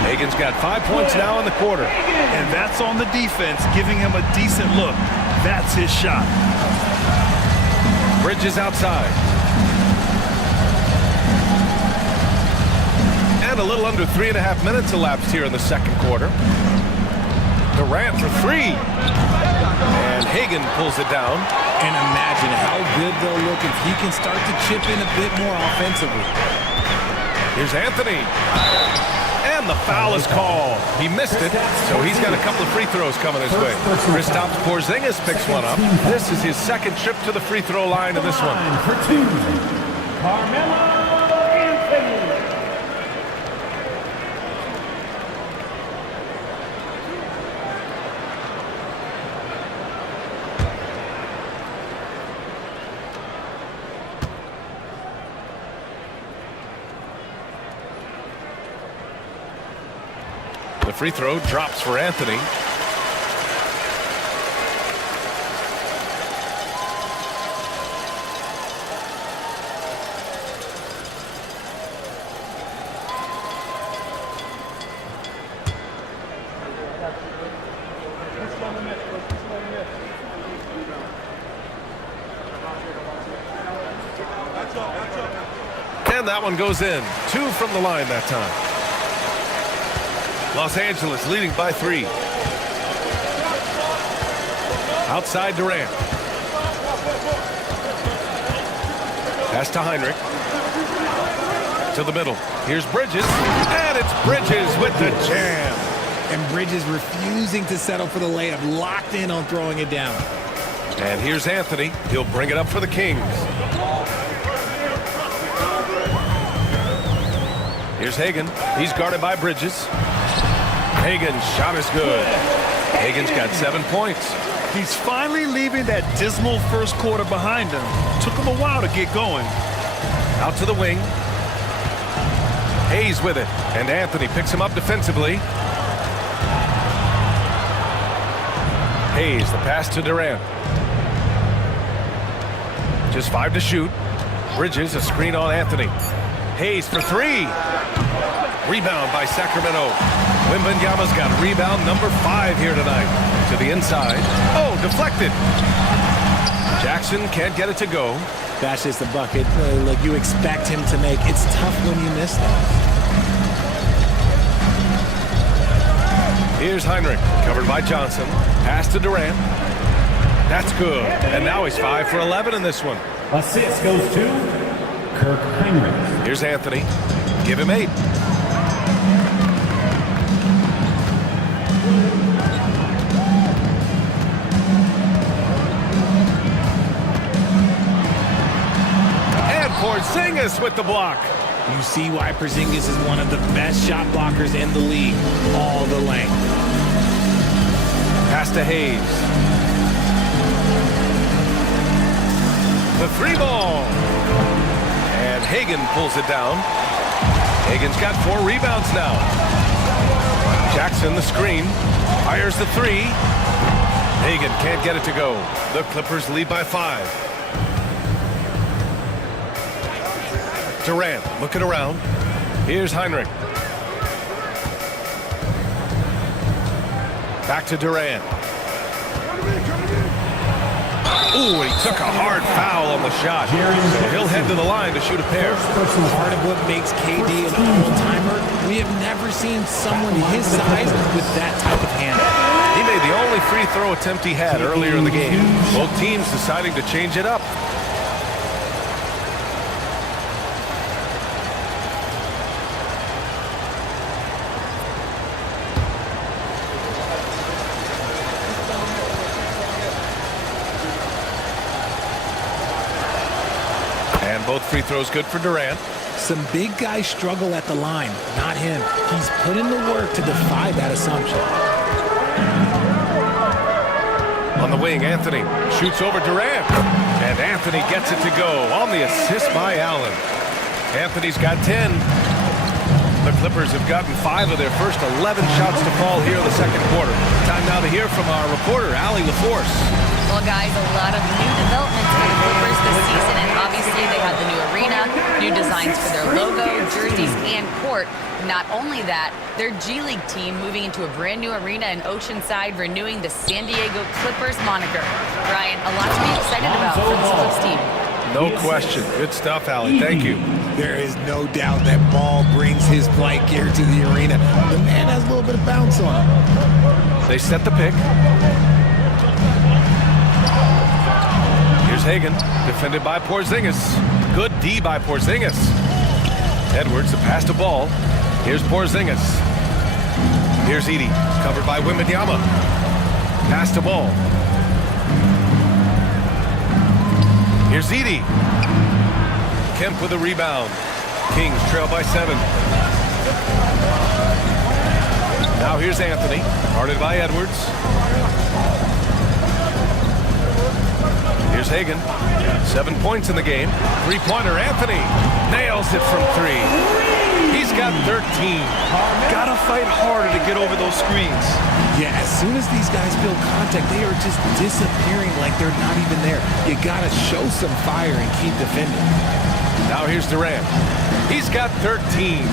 Hagan's got 5 points now in the quarter. And that's on the defense, giving him a decent look. That's his shot. Bridges outside. And a little under 3.5 minutes elapsed here in the second quarter. Durant for 3. And Hagan pulls it down. And imagine how good they'll look if he can start to chip in a bit more offensively. Here's Anthony. And the foul is called. He missed it, so he's got a couple of free throws coming his way. Kristaps Porzingis picks one up. This is his second trip to the free throw line of this one. For 2, Carmelo Anthony. The free throw drops for Anthony. And that one goes in. 2 from the line that time. Los Angeles leading by 3. Outside Durant. Pass to Heinrich. To the middle. Here's Bridges. And it's Bridges with the jam. And Bridges refusing to settle for the layup. Locked in on throwing it down. And here's Anthony. He'll bring it up for the Kings. Here's Hagan. He's guarded by Bridges. Hagan's shot is good. Hagan's got 7 points. He's finally leaving that dismal first quarter behind him. Took him a while to get going. Out to the wing. Hayes with it. And Anthony picks him up defensively. Hayes, the pass to Durant. Just 5 to shoot. Bridges, a screen on Anthony. Hayes for 3. Rebound by Sacramento. Wembanyama's got rebound number 5 here tonight. To the inside. Oh, deflected. Jackson can't get it to go. That's just the bucket. Look, you expect him to make. It's tough when you miss that. Here's Heinrich, covered by Johnson. Pass to Durant. That's good. And now he's 5 for 11 in this one. Assist goes to Kirk Heinrich. Here's Anthony. Give him 8. And Porzingis with the block. You see why Porzingis is one of the best shot blockers in the league. All the length. Pass to Hayes. The 3 ball. And Hagan pulls it down. Hagan's got 4 rebounds now. Jackson the screen. Fires the 3. Hagan can't get it to go. The Clippers lead by 5. Durant looking around. Here's Heinrich. Back to Durant. Ooh, he took a hard foul on the shot. So he'll head to the line to shoot a pair. Part of what makes KD an all-timer, we have never seen someone his size with that type of handle. He made the only free throw attempt he had earlier in the game. Both teams deciding to change it up. Both free throws good for Durant. Some big guys struggle at the line, not him. He's put in the work to defy that assumption. On the wing, Anthony shoots over Durant. And Anthony gets it to go on the assist by Allen. Anthony's got 10. The Clippers have gotten 5 of their first 11 shots to fall here in the second quarter. Time now to hear from our reporter, Allie LaForce. Well, guys, a lot of new developments for the Clippers this season, and obviously they have the new arena, new designs for their logo, jerseys, and court. Not only that, their G League team moving into a brand new arena in Oceanside, renewing the San Diego Clippers moniker. Brian, a lot to be excited about for this Clips team. No question. Good stuff, Allie. Thank you. There is no doubt that Ball brings his flight gear to the arena. The man has a little bit of bounce on him. They set the pick. Here's Hagan, defended by Porzingis. Good D by Porzingis. Edwards, the pass to Ball. Here's Porzingis. Here's Edey, covered by Wembanyama. Pass to Ball. Here's Edey. Kemp with a rebound. Kings trail by 7. Now here's Anthony, guarded by Edwards. Here's Hagan. 7 points in the game. 3-pointer, Anthony. Nails it from 3. He's got 13. Gotta fight harder to get over those screens. Yeah, as soon as these guys feel contact, they are just disappearing like they're not even there. You gotta show some fire and keep defending. Now here's Durant. He's got 13.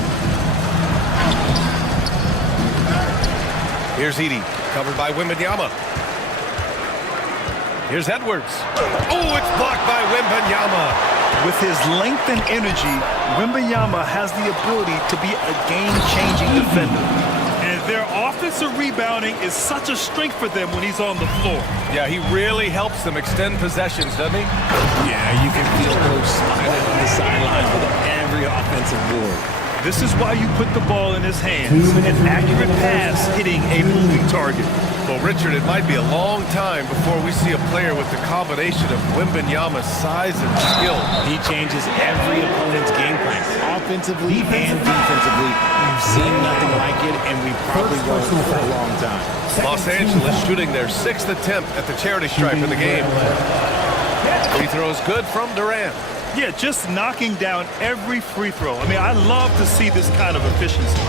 Here's Edey, covered by Wembanyama. Here's Edwards. Oh, it's blocked by Wembanyama. With his length and energy, Wembanyama has the ability to be a game-changing defender. And their offensive rebounding is such a strength for them when he's on the floor. Yeah, he really helps them extend possessions, doesn't he? Yeah, you can feel Coach smiling on the sidelines with every offensive board. This is why you put the ball in his hands. An accurate pass hitting a moving target. Well, Richard, it might be a long time before we see a player with the combination of Wembanyama's size and skill. He changes every opponent's game plan, offensively and defensively. You've seen nothing like it, and we probably won't for a long time. Los Angeles shooting their 6th attempt at the charity stripe in the game. Free throw is good from Durant. Yeah, just knocking down every free throw. I mean, I love to see this kind of efficiency.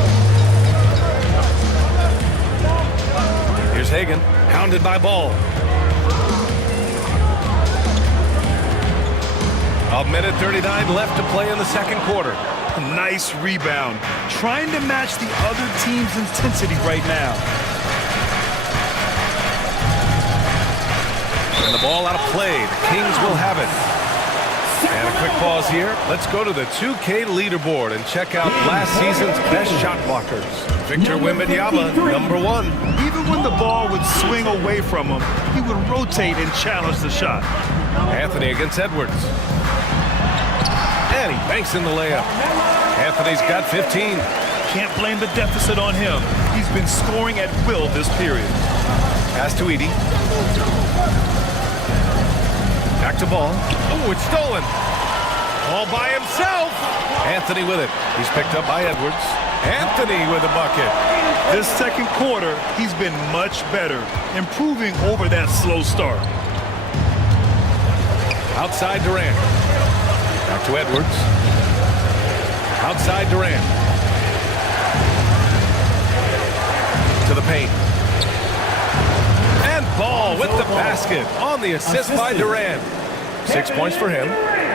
Here's Hagan, hounded by Ball. A minute 39 left to play in the second quarter. A nice rebound. Trying to match the other team's intensity right now. And the ball out of play. The Kings will have it. And a quick pause here. Let's go to the 2K leaderboard and check out last season's best shot blockers. Victor Wembanyama, number 1. Even when the ball would swing away from him, he would rotate and challenge the shot. Anthony against Edwards. And he banks in the layup. Anthony's got 15. Can't blame the deficit on him. He's been scoring at will this period. Pass to Edey. Back to ball. Oh, it's stolen. All by himself. Anthony with it. He's picked up by Edwards. Anthony with a bucket. This second quarter, he's been much better, improving over that slow start. Outside Durant. Back to Edwards. Outside Durant. To the paint. And Ball with the basket on the assist by Durant. 6 points for him.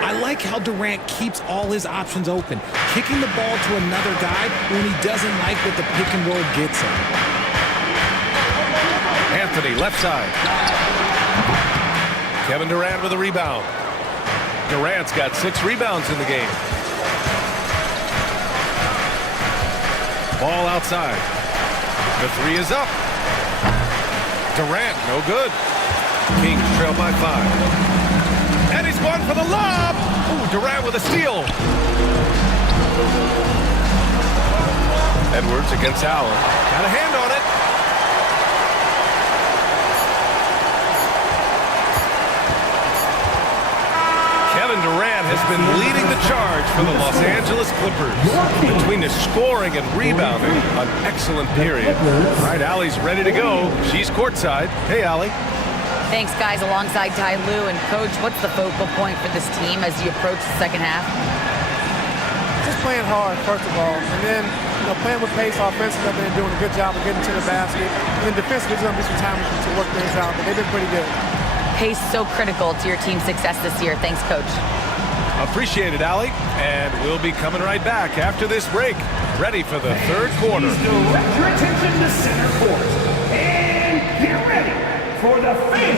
I like how Durant keeps all his options open, kicking the ball to another guy when he doesn't like what the pick and roll gets him. Anthony, left side. Kevin Durant with a rebound. Durant's got 6 rebounds in the game. Ball outside. The 3 is up. Durant, no good. Kings trail by 5. And he's going for the lob. Ooh, Durant with a steal. Edwards against Allen. Got a hand on it. Kevin Durant has been leading the charge for the Los Angeles Clippers. Between the scoring and rebounding, an excellent period. All right, Allie's ready to go. She's courtside. Hey, Allie. Thanks, guys, alongside Ty Lue. And, Coach, what's the focal point for this team as you approach the second half? Just playing hard, first of all. And then, playing with pace offensively. They've been doing a good job of getting to the basket. And then defensively, there's going to be some time to work things out. But they've been pretty good. Pace so critical to your team's success this year. Thanks, Coach. Appreciate it, Allie. And we'll be coming right back after this break. Ready for the third quarter. Direct your attention to center court. And get ready for the fan.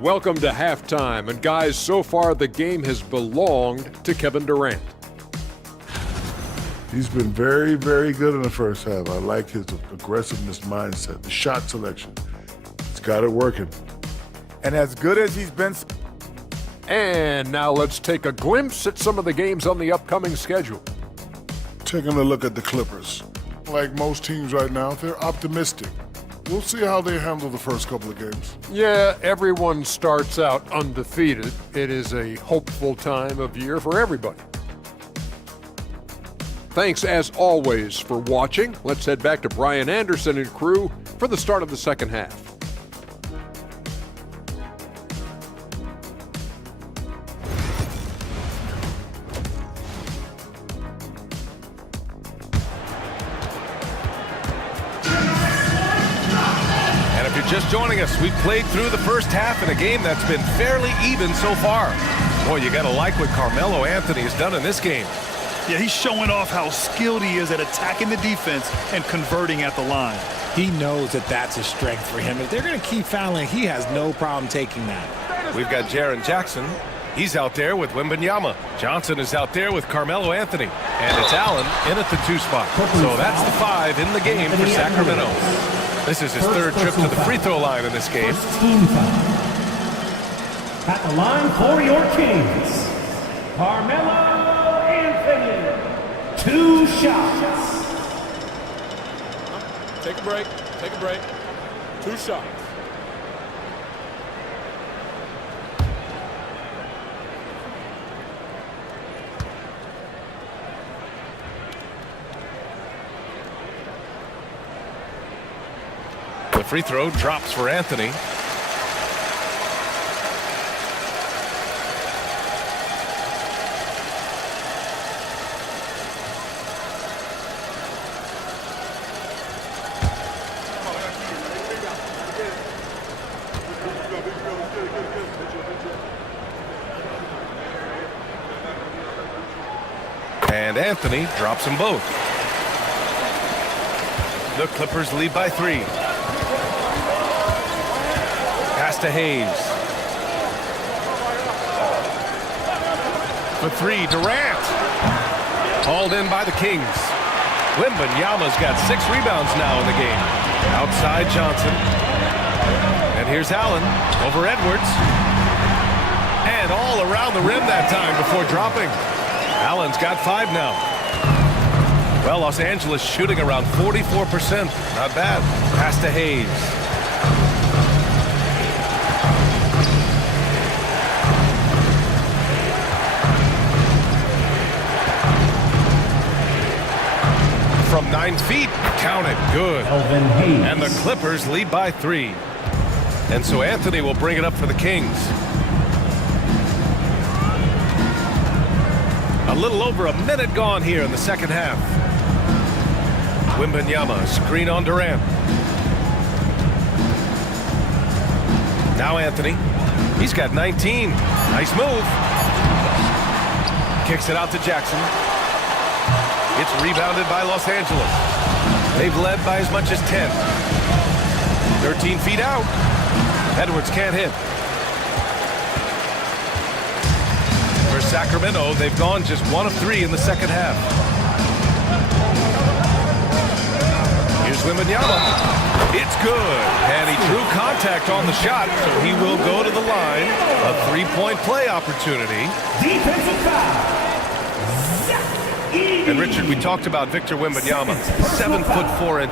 Welcome to halftime. And guys, so far the game has belonged to Kevin Durant. He's been very, very good in the first half. I like his aggressiveness mindset, the shot selection. He's got it working. And as good as he's been. And now let's take a glimpse at some of the games on the upcoming schedule. Taking a look at the Clippers. Like most teams right now, they're optimistic. We'll see how they handle the first couple of games. Yeah, everyone starts out undefeated. It is a hopeful time of year for everybody. Thanks, as always, for watching. Let's head back to Brian Anderson and crew for the start of the second half. And if you're just joining us, we've played through the first half in a game that's been fairly even so far. Boy, you got to like what Carmelo Anthony has done in this game. Yeah, he's showing off how skilled he is at attacking the defense and converting at the line. He knows that that's a strength for him. If they're going to keep fouling, he has no problem taking that. We've got Jaren Jackson. He's out there with Wembanyama. Johnson is out there with Carmelo Anthony. And it's Allen in at the 2 spot. So that's the 5 in the game for Sacramento. This is his third trip to the free throw line in this game. At the line for your Kings, Carmelo Anthony. 2 shots. Take a break. Take a break. 2 shots. The free throw drops for Anthony. And Anthony drops them both. The Clippers lead by 3. Pass to Hayes. For 3, Durant. Hauled in by the Kings. Wembanyama's got 6 rebounds now in the game. Outside Johnson. And here's Allen over Edwards. And all around the rim that time before dropping. Allen's got 5 now. Well, Los Angeles shooting around 44%. Not bad. Pass to Hayes. From 9 feet, count it, good. And the Clippers lead by 3. And so Anthony will bring it up for the Kings. A little over a minute gone here in the second half. Wembanyama, screen on Durant. Now Anthony, he's got 19. Nice move. Kicks it out to Jackson. It's rebounded by Los Angeles. They've led by as much as 10. 13 feet out. Edwards can't hit. For Sacramento, they've gone just 1 of 3 in the second half. Here's Wembanyama. It's good. And he drew contact on the shot, so he will go to the line. A 3-point play opportunity. Defensive foul. And Richard, we talked about Victor Wembanyama, 7'4".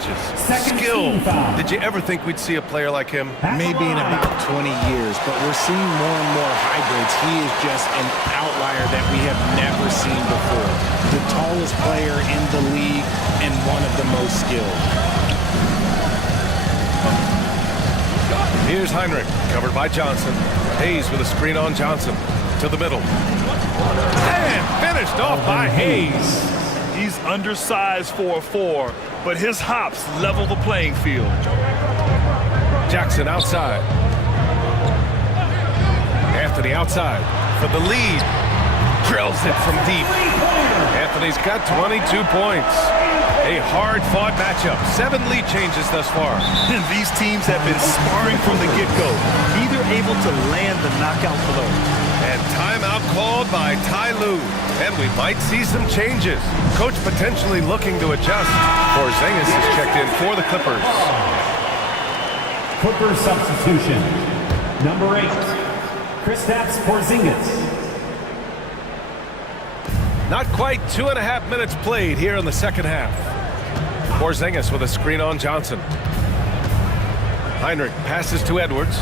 Skill. Did you ever think we'd see a player like him? Maybe in about 20 years, but we're seeing more and more hybrids. He is just an outlier that we have never seen before. The tallest player in the league and one of the most skilled. Here's Heinrich, covered by Johnson. Hayes with a screen on Johnson. To the middle. And finished off by Hayes. He's undersized for a 4, but his hops level the playing field. Jackson outside. Anthony outside for the lead. Drills it from deep. Anthony's got 22 points. A hard-fought matchup. 7 lead changes thus far. And these teams have been sparring from the get-go. Neither able to land the knockout blow. And timeout called by Ty Lue. And we might see some changes. Coach potentially looking to adjust. Porzingis is checked in for the Clippers. Clippers substitution. Number 8, Kristaps Porzingis. Not quite 2.5 minutes played here in the second half. Porzingis with a screen on Johnson. Heinrich passes to Edwards.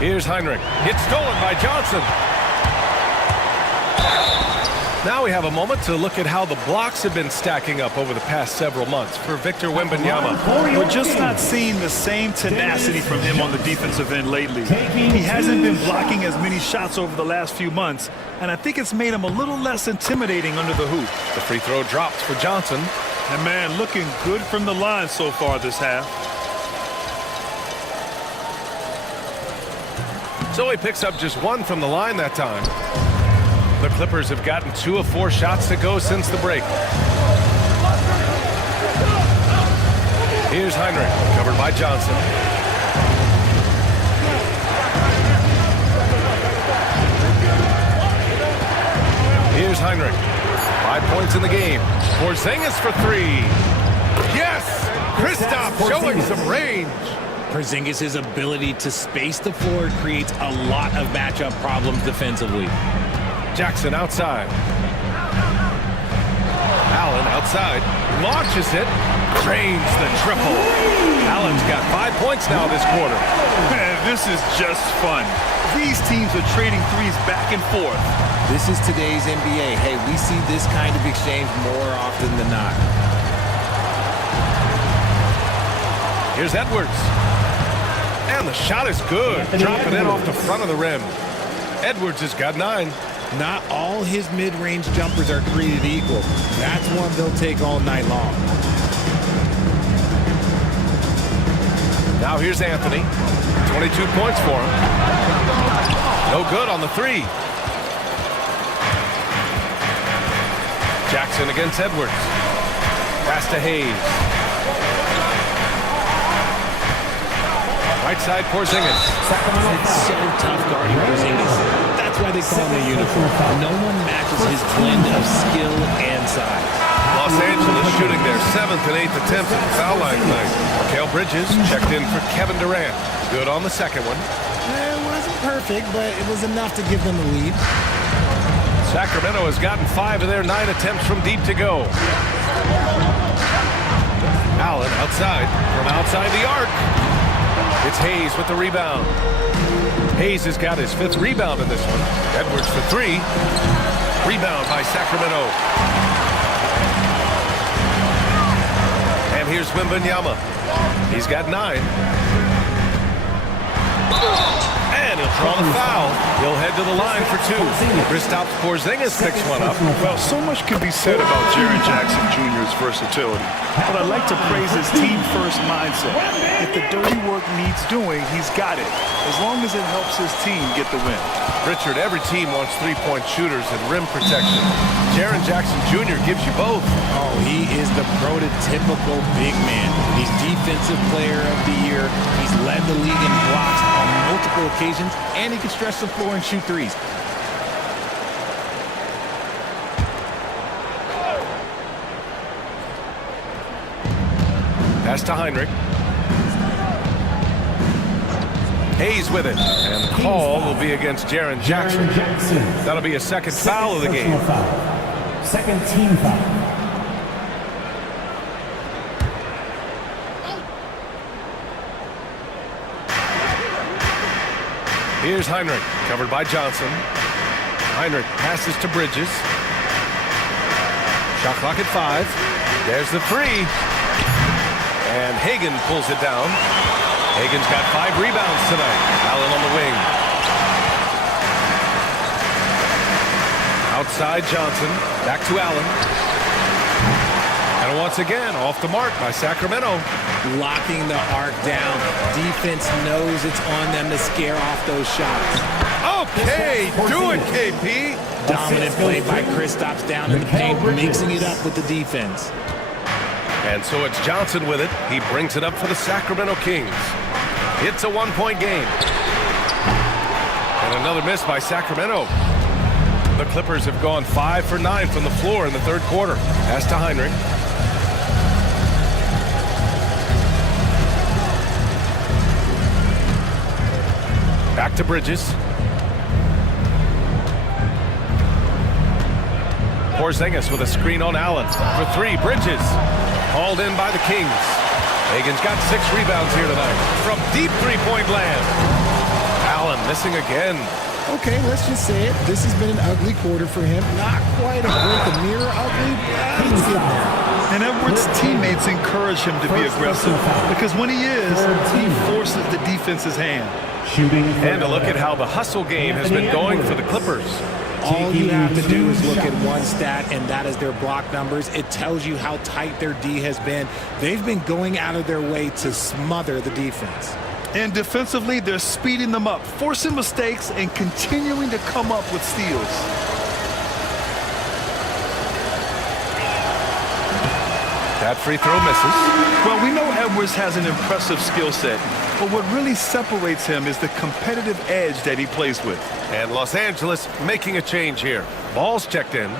Here's Heinrich. It's stolen by Johnson. Now we have a moment to look at how the blocks have been stacking up over the past several months for Victor Wembanyama. We're just not seeing the same tenacity from him on the defensive end lately. He hasn't been blocking as many shots over the last few months, and I think it's made him a little less intimidating under the hoop. The free throw drops for Johnson. And man, looking good from the line so far this half. So he picks up just 1 from the line that time. The Clippers have gotten 2 of 4 shots to go since the break. Here's Heinrich, covered by Johnson. Here's Heinrich. 5 points in the game. Porzingis for 3. Yes! Kristaps showing some range. Porzingis' ability to space the floor creates a lot of matchup problems defensively. Jackson outside. Allen outside. Launches it. Drains the triple. Allen's got 5 points now this quarter. Man, this is just fun. These teams are trading threes back and forth. This is today's NBA. Hey, we see this kind of exchange more often than not. Here's Edwards. And the shot is good. Dropping it off the front of the rim. Edwards has got 9. Not all his mid-range jumpers are created equal. That's one they'll take all night long. Now here's Anthony. 22 points for him. No good on the 3. Jackson against Edwards. Pass to Hayes. Right side, Porzingis. It's so tough guarding Porzingis. That's why they call him a unicorn. No one matches his blend of skill and size. Los Angeles shooting their 7th and 8th attempts at the foul line tonight. Mikal Bridges checked in for Kevin Durant. Good on the second one. It wasn't perfect, but it was enough to give them the lead. Sacramento has gotten 5 of their 9 attempts from deep to go. Allen outside, from outside the arc. It's Hayes with the rebound. Hayes has got his 5th rebound in this one. Edwards for 3. Rebound by Sacramento. And here's Wembanyama. He's got 9. And he'll draw the foul. He'll head to the line for 2. Kristaps Porzingis picks one up. Well, so much can be said about Jaren Jackson Jr.'s versatility, but I'd like to praise his team-first mindset. If the dirty work needs doing, he's got it, as long as it helps his team get the win. Richard, every team wants three-point shooters and rim protection. Jaren Jackson Jr. gives you both. Oh, he is the prototypical big man. He's Defensive Player of the Year. He's led the league in blocks on multiple occasions, and he can stretch the floor and shoot threes. Pass to Heinrich. Hayes with it. And the call will be against Jaren Jackson. That'll be a second foul of the game. Second team foul. Here's Heinrich, covered by Johnson. Heinrich passes to Bridges. Shot clock at 5. There's the 3. And Hagan pulls it down. Hagan's got 5 rebounds tonight. Allen on the wing. Outside Johnson. Back to Allen. And once again, off the mark by Sacramento. Locking the arc down. Defense knows it's on them to scare off those shots. Okay, do it, KP. Dominant play by Kristaps down in the paint, mixing it up with the defense. And so it's Johnson with it. He brings it up for the Sacramento Kings. It's a 1-point game. And another miss by Sacramento. The Clippers have gone 5 for 9 from the floor in the third quarter. Pass to Heinrich. Back to Bridges. Porzingis with a screen on Allen. For 3, Bridges. Hauled in by the Kings. Hagan's got 6 rebounds here tonight. From deep three-point land. Allen missing again. Okay, let's just say it. This has been an ugly quarter for him. Not quite a break the mirror ugly, but he's getting there. And Edwards' teammates encourage him to be aggressive because when he is, he forces the defense's hand. And to look at how the hustle game has been going for the Clippers. All you have to do is look at one stat, and that is their block numbers. It tells you how tight their D has been. They've been going out of their way to smother the defense. And defensively, they're speeding them up, forcing mistakes, and continuing to come up with steals. That free throw misses. Well, we know Edwards has an impressive skill set, but what really separates him is the competitive edge that he plays with. And Los Angeles making a change here. Ball's checked in.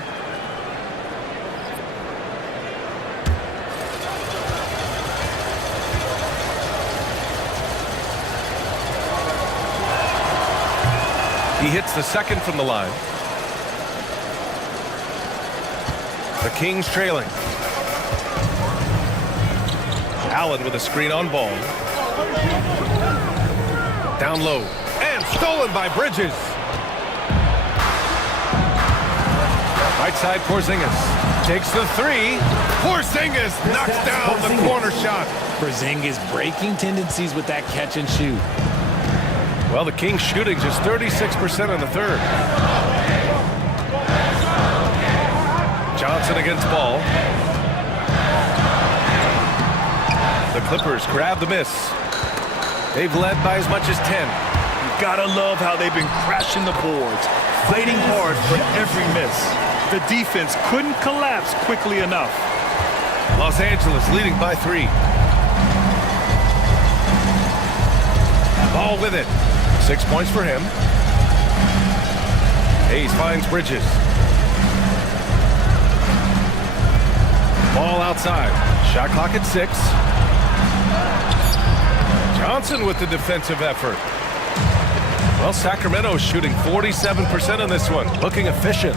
He hits the second from the line. The Kings trailing. Allen with a screen on ball. Down low. And stolen by Bridges. Right side, Porzingis. Takes the 3. Porzingis knocks down the corner shot. Porzingis breaking tendencies with that catch and shoot. Well, the Kings shooting just 36% in the third. Johnson against Ball. The Clippers grab the miss. They've led by as much as 10. You gotta love how they've been crashing the boards, fighting hard for every miss. The defense couldn't collapse quickly enough. Los Angeles leading by 3. Ball with it. 6 points for him. Hayes finds Bridges. Ball outside. Shot clock at 6. Johnson with the defensive effort. Well, Sacramento's shooting 47% in this one. Looking efficient.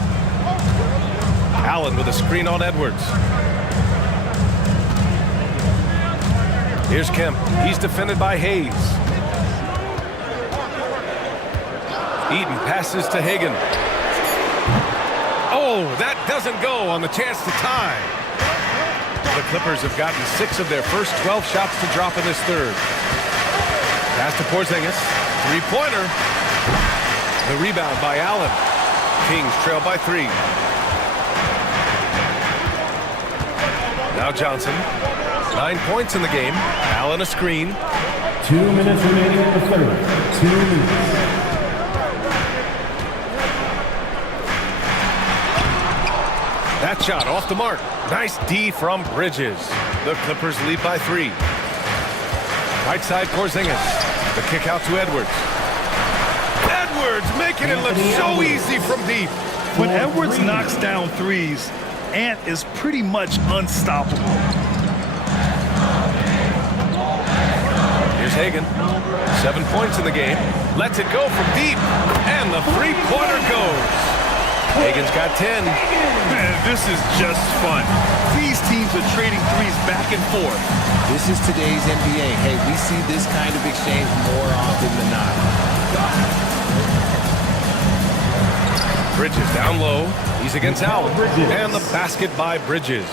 Allen with a screen on Edwards. Here's Kemp. He's defended by Hayes. Eaton passes to Hagan. Oh, that doesn't go on the chance to tie. The Clippers have gotten 6 of their first 12 shots to drop in this third. Pass to Porzingis. Three-pointer. The rebound by Allen. Kings trail by 3. Now Johnson. 9 points in the game. Allen a screen. 2 minutes remaining in the third. 2 minutes. That shot off the mark. Nice D from Bridges. The Clippers lead by 3. Right side Porzingis. The kick out to Edwards. Edwards making it look so easy from deep. When Edwards knocks down threes, Ant is pretty much unstoppable. Here's Hagan. 7 points in the game. Lets it go from deep. And the three-pointer goes. Hagan's got 10. Man, this is just fun. These teams are trading threes back and forth. This is today's NBA. Hey, we see this kind of exchange more often than not. Bridges down low. He's against Allen. And the basket by Bridges.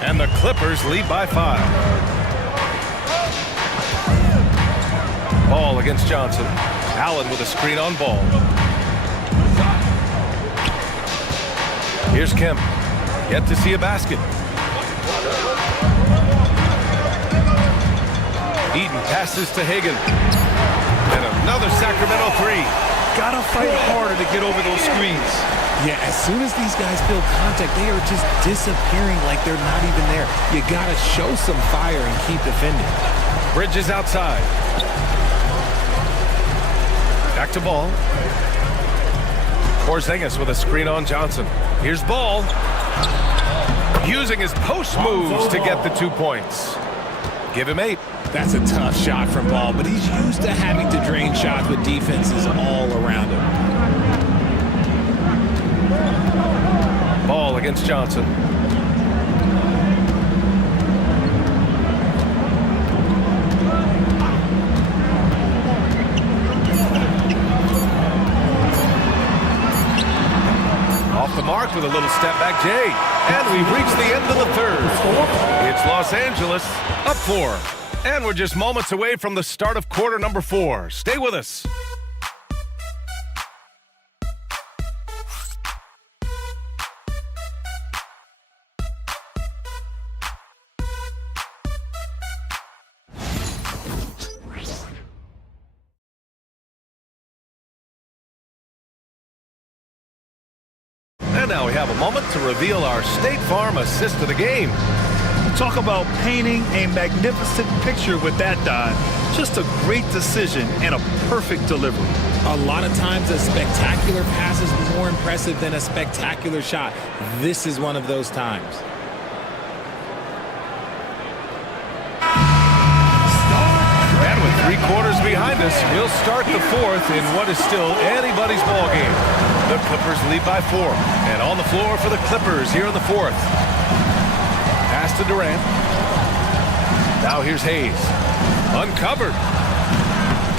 And the Clippers lead by 5. Ball against Johnson. Allen with a screen on Ball. Here's Kemp. Yet to see a basket. Eaton passes to Hagan. And another Sacramento 3. Gotta fight harder to get over those screens. Yeah, as soon as these guys feel contact, they are just disappearing like they're not even there. You gotta show some fire and keep defending. Bridges outside. Back to Ball. Porzingis with a screen on Johnson. Here's Ball. Using his post moves to get the 2 points. Give him 8. That's a tough shot from Ball, but he's used to having to drain shots with defenses all around him. Ball against Johnson. Off the mark with a little step back Jay. And we've reached the end of the third. It's Los Angeles up 4. And we're just moments away from the start of quarter number 4. Stay with us. And now we have a moment to reveal our State Farm assist of the game. Talk about painting a magnificent picture with that dive. Just a great decision and a perfect delivery. A lot of times a spectacular pass is more impressive than a spectacular shot. This is one of those times. And with 3 quarters behind us, we'll start the 4th in what is still anybody's ball game. The Clippers lead by 4. And on the floor for the Clippers here in the 4th. Pass to Durant. Now here's Hayes. Uncovered.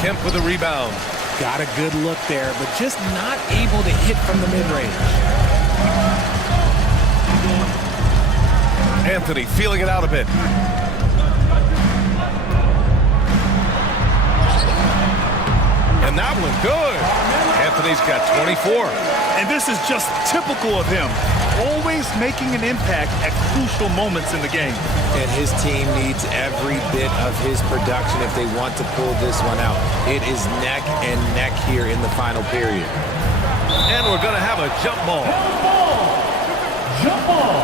Kemp with a rebound. Got a good look there, but just not able to hit from the mid-range. Anthony feeling it out a bit. And that one good. Anthony's got 24. And this is just typical of him. Always making an impact at crucial moments in the game. And his team needs every bit of his production if they want to pull this one out. It is neck and neck here in the final period. And we're going to have a jump ball. Jump ball.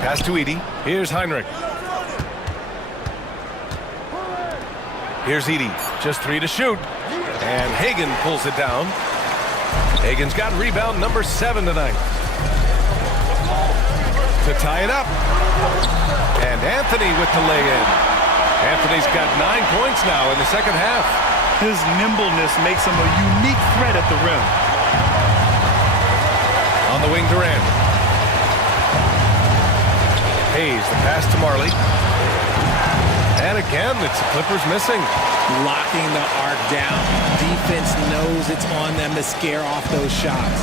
Pass to Edey. Here's Heinrich. Here's Edey. Just 3 to shoot. And Hagan pulls it down. Hagan's got rebound number 7 tonight. To tie it up. And Anthony with the lay-in. Anthony's got 9 points now in the second half. His nimbleness makes him a unique threat at the rim. On the wing, Durant. Hayes, the pass to Marley. And again, it's the Clippers missing. Locking the arc down. Defense knows it's on them to scare off those shots.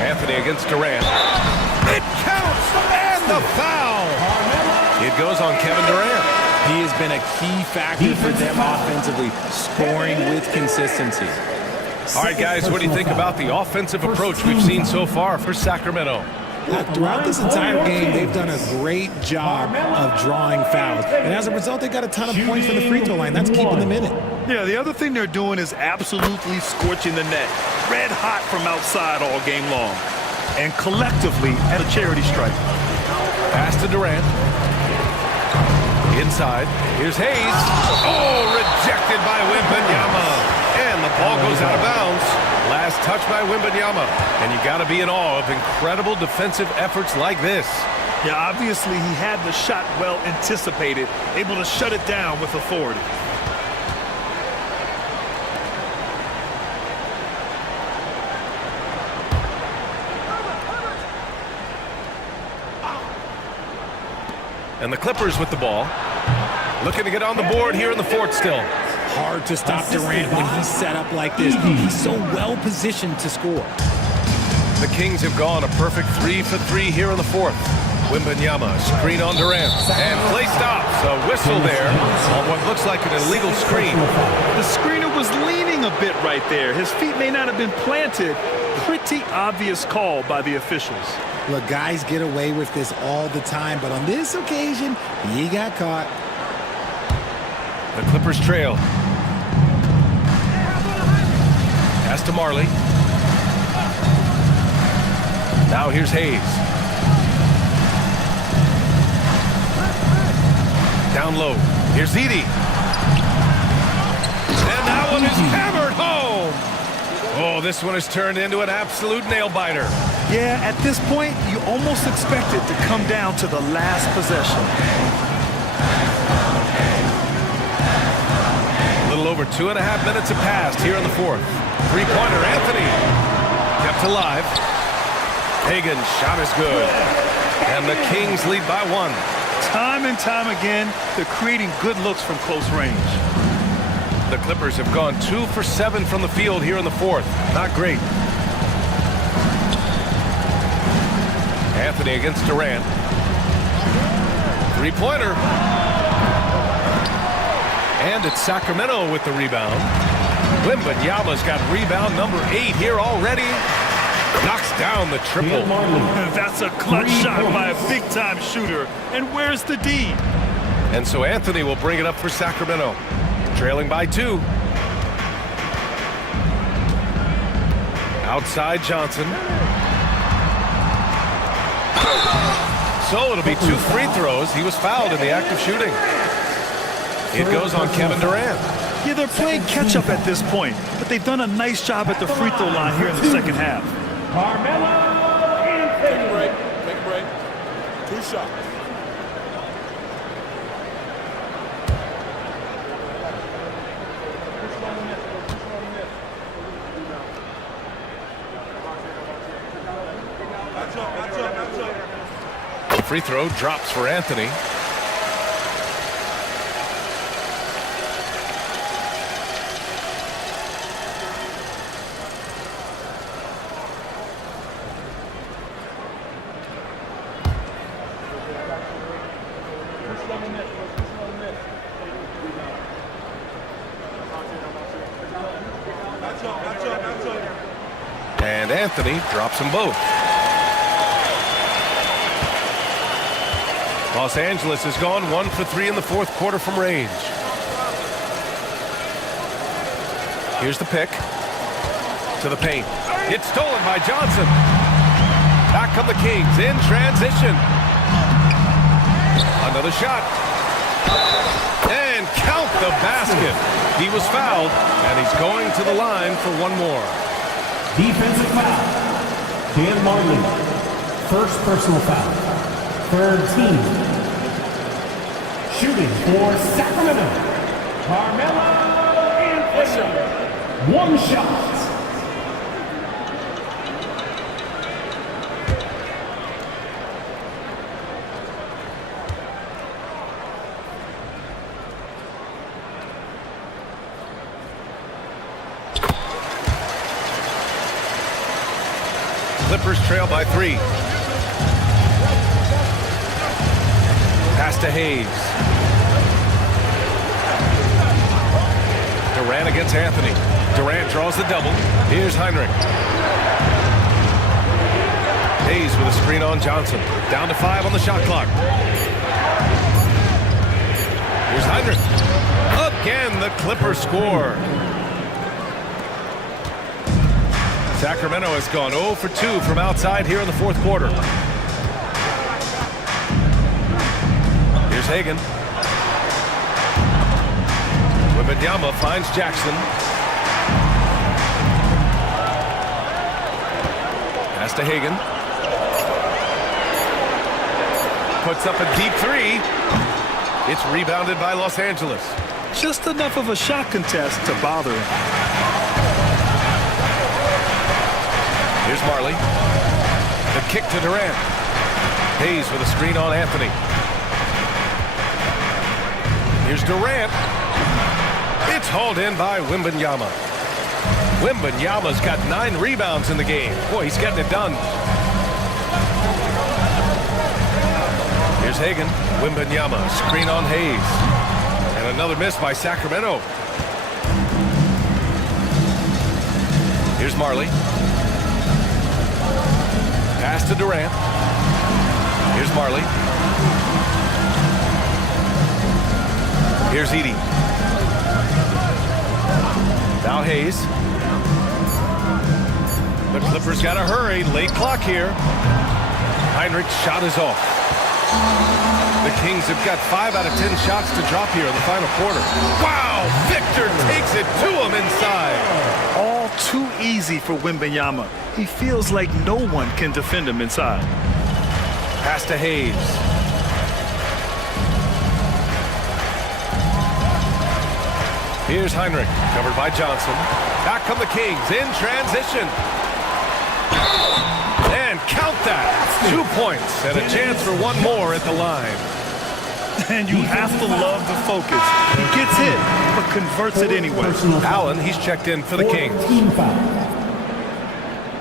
Anthony against Durant. It counts! And the foul! It goes on Kevin Durant. He has been a key factor for them offensively, scoring with consistency. All right, guys, what do you think about the offensive approach we've seen so far for Sacramento? Throughout this entire game, they've done a great job of drawing fouls. And as a result, they got a ton of points from the free throw line. That's keeping them in it. Yeah, the other thing they're doing is absolutely scorching the net. Red hot from outside all game long. And collectively at a charity strike. Pass to Durant. Inside. Here's Hayes. Oh, rejected by Wembanyama. And the ball goes out of bounds. Last touch by Wembanyama. And you got to be in awe of incredible defensive efforts like this. Yeah, obviously he had the shot well anticipated, able to shut it down with authority. And the Clippers with the ball. Looking to get on the board here in the fourth still. Hard to stop Durant when he's set up like this. He's so well positioned to score. The Kings have gone a perfect 3 for 3 here in the fourth. Wembanyama, screen on Durant. And play stops. A whistle there on what looks like an illegal screen. The screener was leaning a bit right there. His feet may not have been planted. Pretty obvious call by the officials. Look, guys get away with this all the time, but on this occasion, he got caught. The Clippers trail. Pass to Marley. Now here's Hayes. Down low. Here's Edey. And that one is hammered home. Oh, this one has turned into an absolute nail-biter. Yeah, at this point, you almost expect it to come down to the last possession. A little over 2.5 minutes have passed here in the fourth. Three-pointer, Anthony. Kept alive. Hagan's shot is good. And the Kings lead by 1. Time and time again, they're creating good looks from close range. The Clippers have gone 2 for 7 from the field here in the fourth. Not great. Anthony against Durant. Three-pointer. And it's Sacramento with the rebound. Wembanyama's got rebound number 8 here already. Knocks down the triple. That's a clutch shot by a big-time shooter. And where's the D? And so Anthony will bring it up for Sacramento. Trailing by 2. Outside Johnson. So it'll be 2 free throws. He was fouled in the act of shooting. It goes on Kevin Durant. Yeah, they're playing catch-up at this point, but they've done a nice job at the free throw line here in the second half. Carmelo Anthony. Take a break. 2 shots. The free throw drops for Anthony. And Anthony drops them both. Los Angeles has gone 1 for 3 in the fourth quarter from range. Here's the pick. To the paint. It's stolen by Johnson. Back come the Kings in transition. Another shot. And count the basket. He was fouled, and he's going to the line for one more. Defensive foul. Dan Marley. First personal foul. Third team. Shooting for Sacramento. Carmelo Anthony. One shot. Clippers trail by 3. Pass to Hayes. Durant against Anthony. Durant draws the double. Here's Heinrich. Hayes with a screen on Johnson. Down to 5 on the shot clock. Here's Heinrich. Again, the Clippers score. Sacramento has gone 0 for 2 from outside here in the fourth quarter. Here's Hagan. Wembanyama finds Jackson. Pass to Hagan. Puts up a deep 3. It's rebounded by Los Angeles. Just enough of a shot contest to bother him. Here's Marley. The kick to Durant. Hayes with a screen on Anthony. Here's Durant. It's hauled in by Wembanyama. Wembanyama's got 9 rebounds in the game. Boy, he's getting it done. Here's Hagan. Wembanyama. Screen on Hayes. And another miss by Sacramento. Here's Marley. Pass to Durant. Here's Marley. Here's Edey. Now Hayes. The Clippers got to hurry. Late clock here. Heinrich's shot is off. The Kings have got 5 out of 10 shots to drop here in the final quarter. Wow! Victor takes it to him inside. All too easy for Wembanyama. He feels like no one can defend him inside. Pass to Hayes. Here's Heinrich, covered by Johnson. Back come the Kings in transition. And count that. 2 points and a chance for one more at the line. And you have to love the focus. He gets hit, but converts it anyway. Allen, he's checked in for the Kings. Team foul.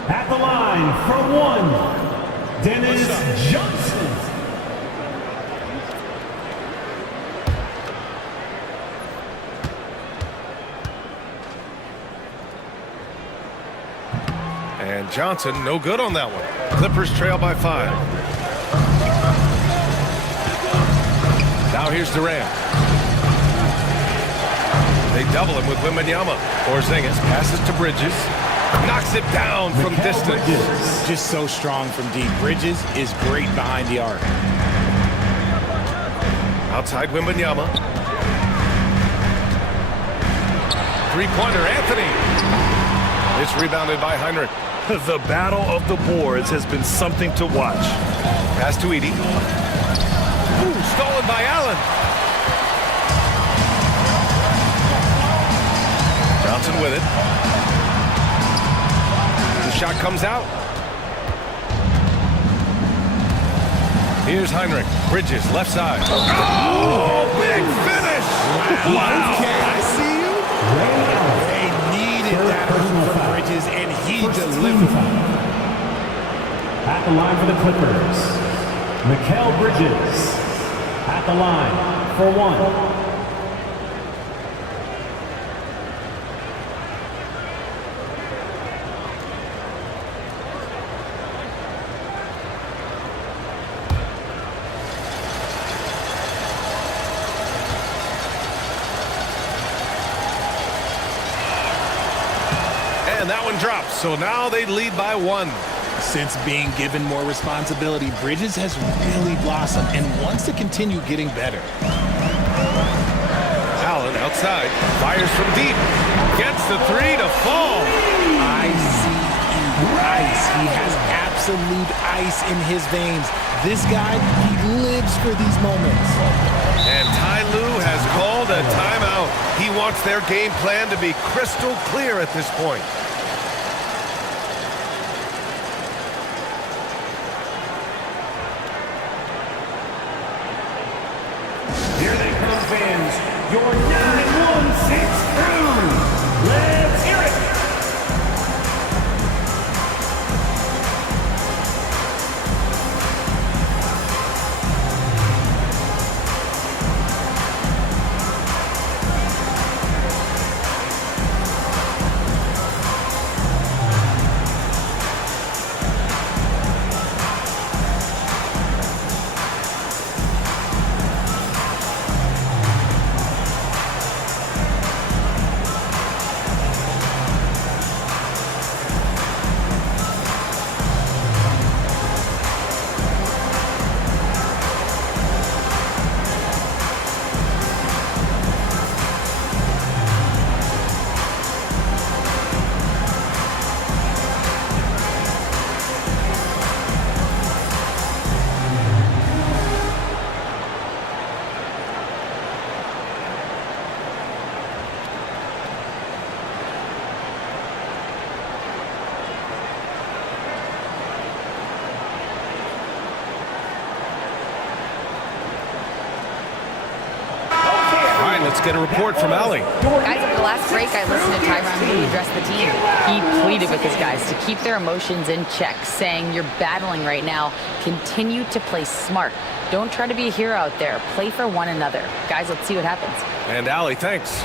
At the line for 1, Dennis Johnson. And Johnson, no good on that one. Clippers trail by 5. Now here's Durant. They double him with Wembanyama. Porzingis passes to Bridges. Knocks it down from distance. Just so strong from deep. Bridges is great behind the arc. Outside Wembanyama. Three-pointer, Anthony. It's rebounded by Heinrich. The battle of the boards has been something to watch. Pass to Edey. Ooh, stolen by Allen. Johnson with it. The shot comes out. Here's Heinrich. Bridges, left side. Oh, big finish! Wow! I see you. They needed that from Bridges, and he delivered. At the line for the Clippers, Mikal Bridges. At the line for 1. And that one drops, so now they lead by 1. Since being given more responsibility, Bridges has really blossomed and wants to continue getting better. Allen outside, fires from deep, gets the three to fall. Ice. He has absolute ice in his veins. This guy, he lives for these moments. And Ty Lue has called a timeout. He wants their game plan to be crystal clear at this point. Here they come, fans. Your 9-1-6 round. Let's hear it. Let's get a report from Allie. Guys, over the last break, I listened to Tyronn Lue address the team. He pleaded with his guys to keep their emotions in check, saying, you're battling right now. Continue to play smart. Don't try to be a hero out there. Play for one another. Guys, let's see what happens. And Allie, thanks.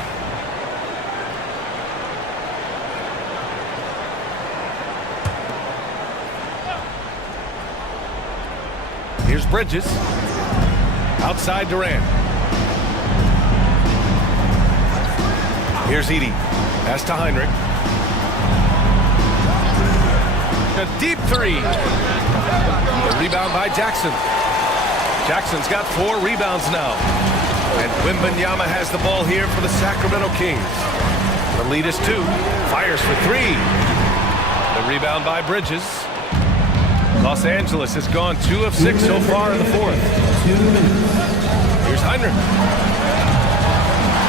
Here's Bridges. Outside Durant. Here's Edey. Pass to Hinrich. A deep three. A rebound by Jackson. Jackson's got 4 rebounds now. And Wembanyama has the ball here for the Sacramento Kings. The lead is 2. Fires for 3. The rebound by Bridges. Los Angeles has gone 2 of 6 so far in the 4th. Here's Hinrich.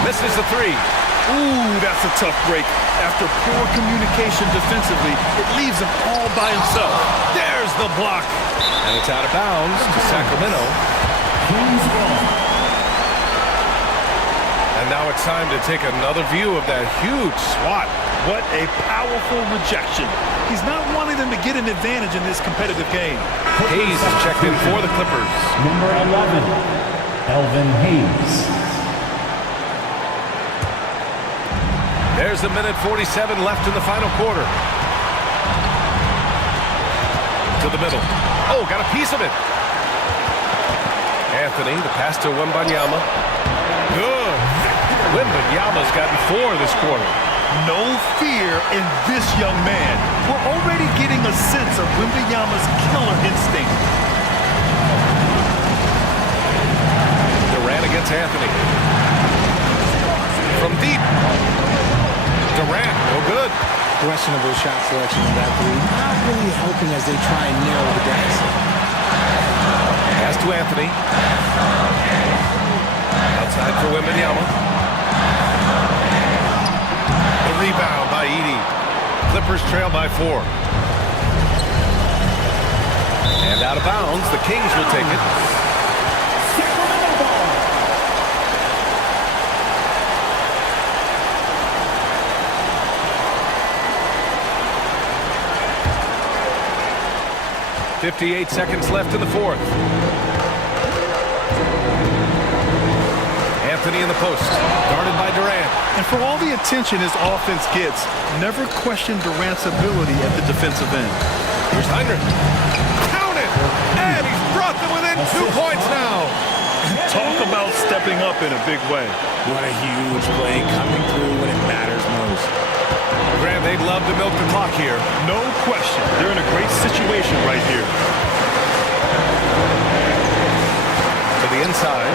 Misses the 3. Ooh, that's a tough break. After poor communication defensively, it leaves him all by himself. There's the block. And it's out of bounds to Sacramento. And now it's time to take another view of that huge swat. What a powerful rejection. He's not wanting them to get an advantage in this competitive game. Hayes is checked in for the Clippers. Number 11, Elvin Hayes. There's a minute 47 left in the final quarter. To the middle. Oh, got a piece of it. Anthony, the pass to Wembanyama. Good. Wembanyama's gotten 4 this quarter. No fear in this young man. We're already getting a sense of Wembanyama's killer instinct. Durant against Anthony. From deep. Durant, no good. Questionable shot selection in that 3. Not really helping as they try and narrow the deficit. Pass to Anthony. Outside for Wembanyama. The rebound by Edey. Clippers trail by 4. And out of bounds, the Kings will take it. .58 seconds left in the 4th. Anthony in the post, guarded by Durant. And for all the attention his offense gets, never question Durant's ability at the defensive end. Here's Hinrich. Count it! And he's brought them within 2 points now. Talk about stepping up in a big way. What a huge play coming through when it matters most. Grant, they'd love to milk the clock here. No question. They're in a great situation right here. To the inside.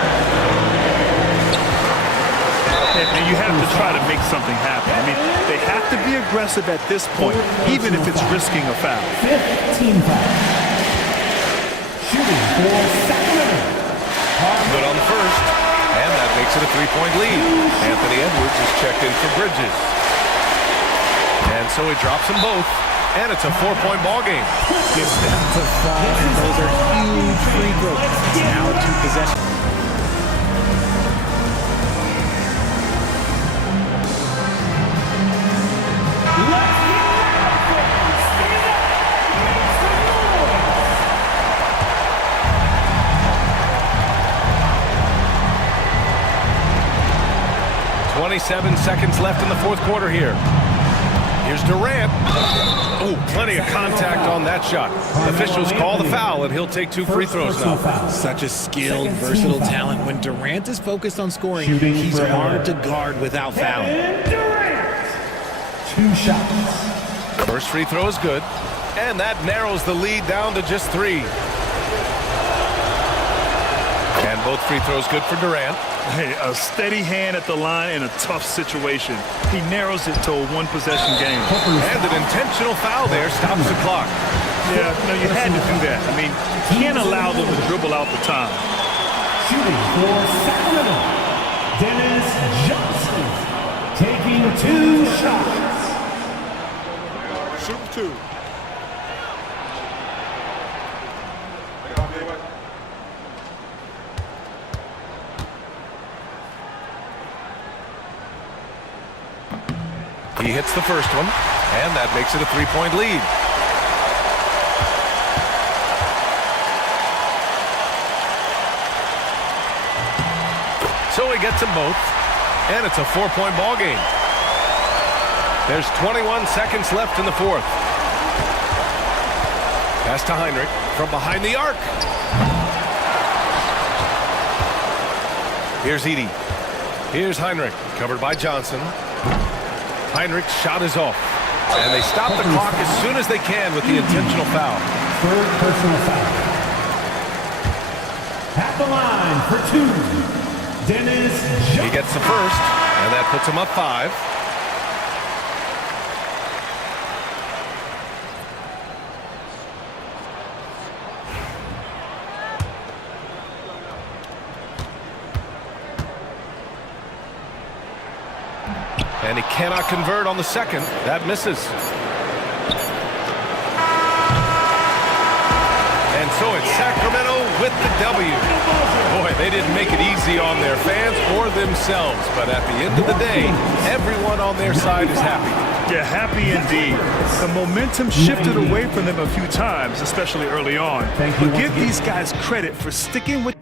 And you have to try to make something happen. I mean, they have to be aggressive at this point, even if it's risking a foul. 15 foul. Shooting for Sacramento. Good on the first. And that makes it a 3-point lead. Anthony Edwards is checked in for Bridges. And so he drops them both. And it's a 4-point ball game. Gets them to fall, and those are huge free throws. Now 2 possessions. Seven seconds left in the fourth quarter here. Here's Durant. Oh, plenty of contact on that shot. Officials call the foul, and he'll take 2 free throws now. Such a skilled, versatile talent. When Durant is focused on scoring, he's hard to guard without fouling. Durant. 2 shots. First free throw is good, and that narrows the lead down to just 3. And both free throws good for Durant. Hey, a steady hand at the line in a tough situation. He narrows it to a 1-possession game. And an intentional foul there stops the clock. Yeah, no, you had to do that. I mean, you can't allow them to dribble out the time. Shooting for Sacramento. Dennis Johnson taking 2 shots. Shoot 2. He hits the first one, and that makes it a 3-point lead. So he gets them both, and it's a 4-point ball game. There's 21 seconds left in the fourth. Pass to Heinrich from behind the arc. Here's Edey. Here's Heinrich, covered by Johnson. Heinrich's shot is off. And they stop the clock as soon as they can with the intentional foul. 3rd personal foul. At the line for 2, Dennis Johnson. He gets the first, and that puts him up 5. And he cannot convert on the second. That misses. And so it's Sacramento with the W. Boy, they didn't make it easy on their fans or themselves. But at the end of the day, everyone on their side is happy. Yeah, happy indeed. The momentum shifted away from them a few times, especially early on. But give these guys credit for sticking with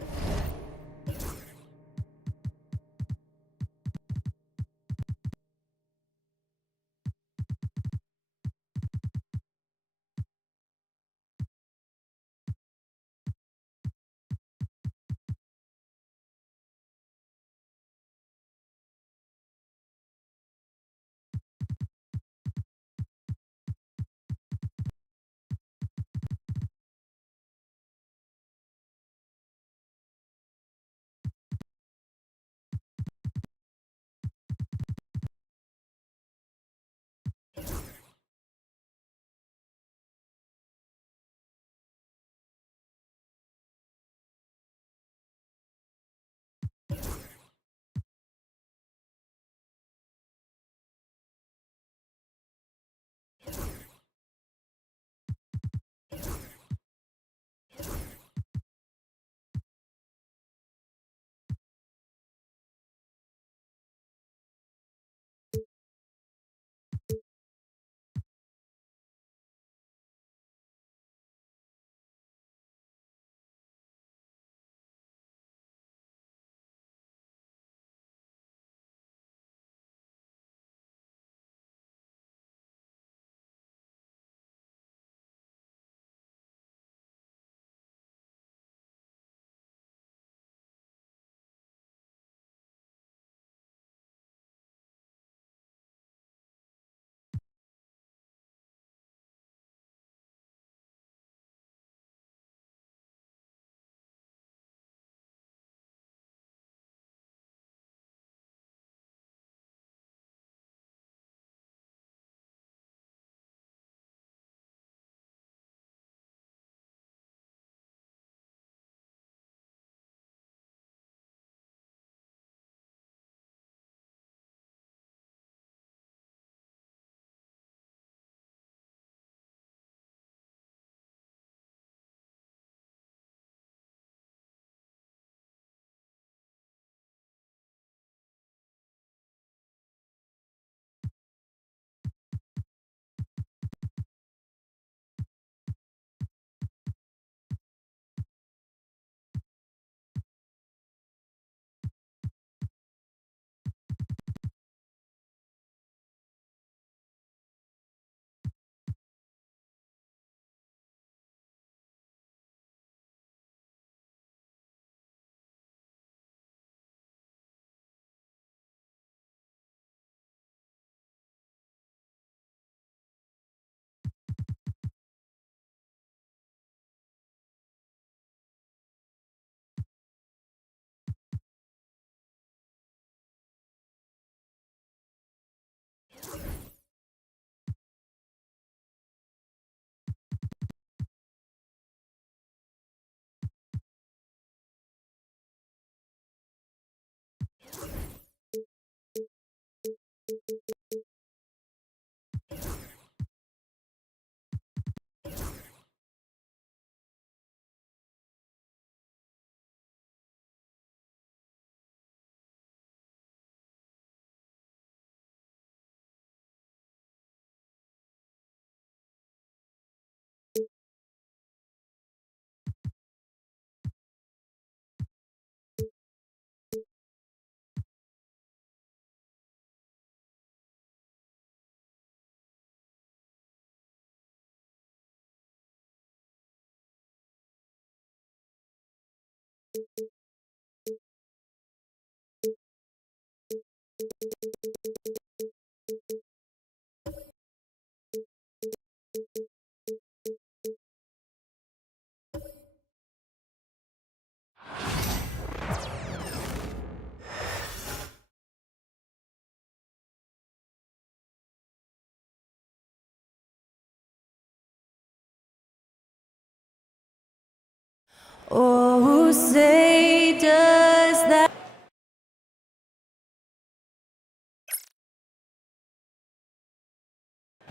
Oh, say does that.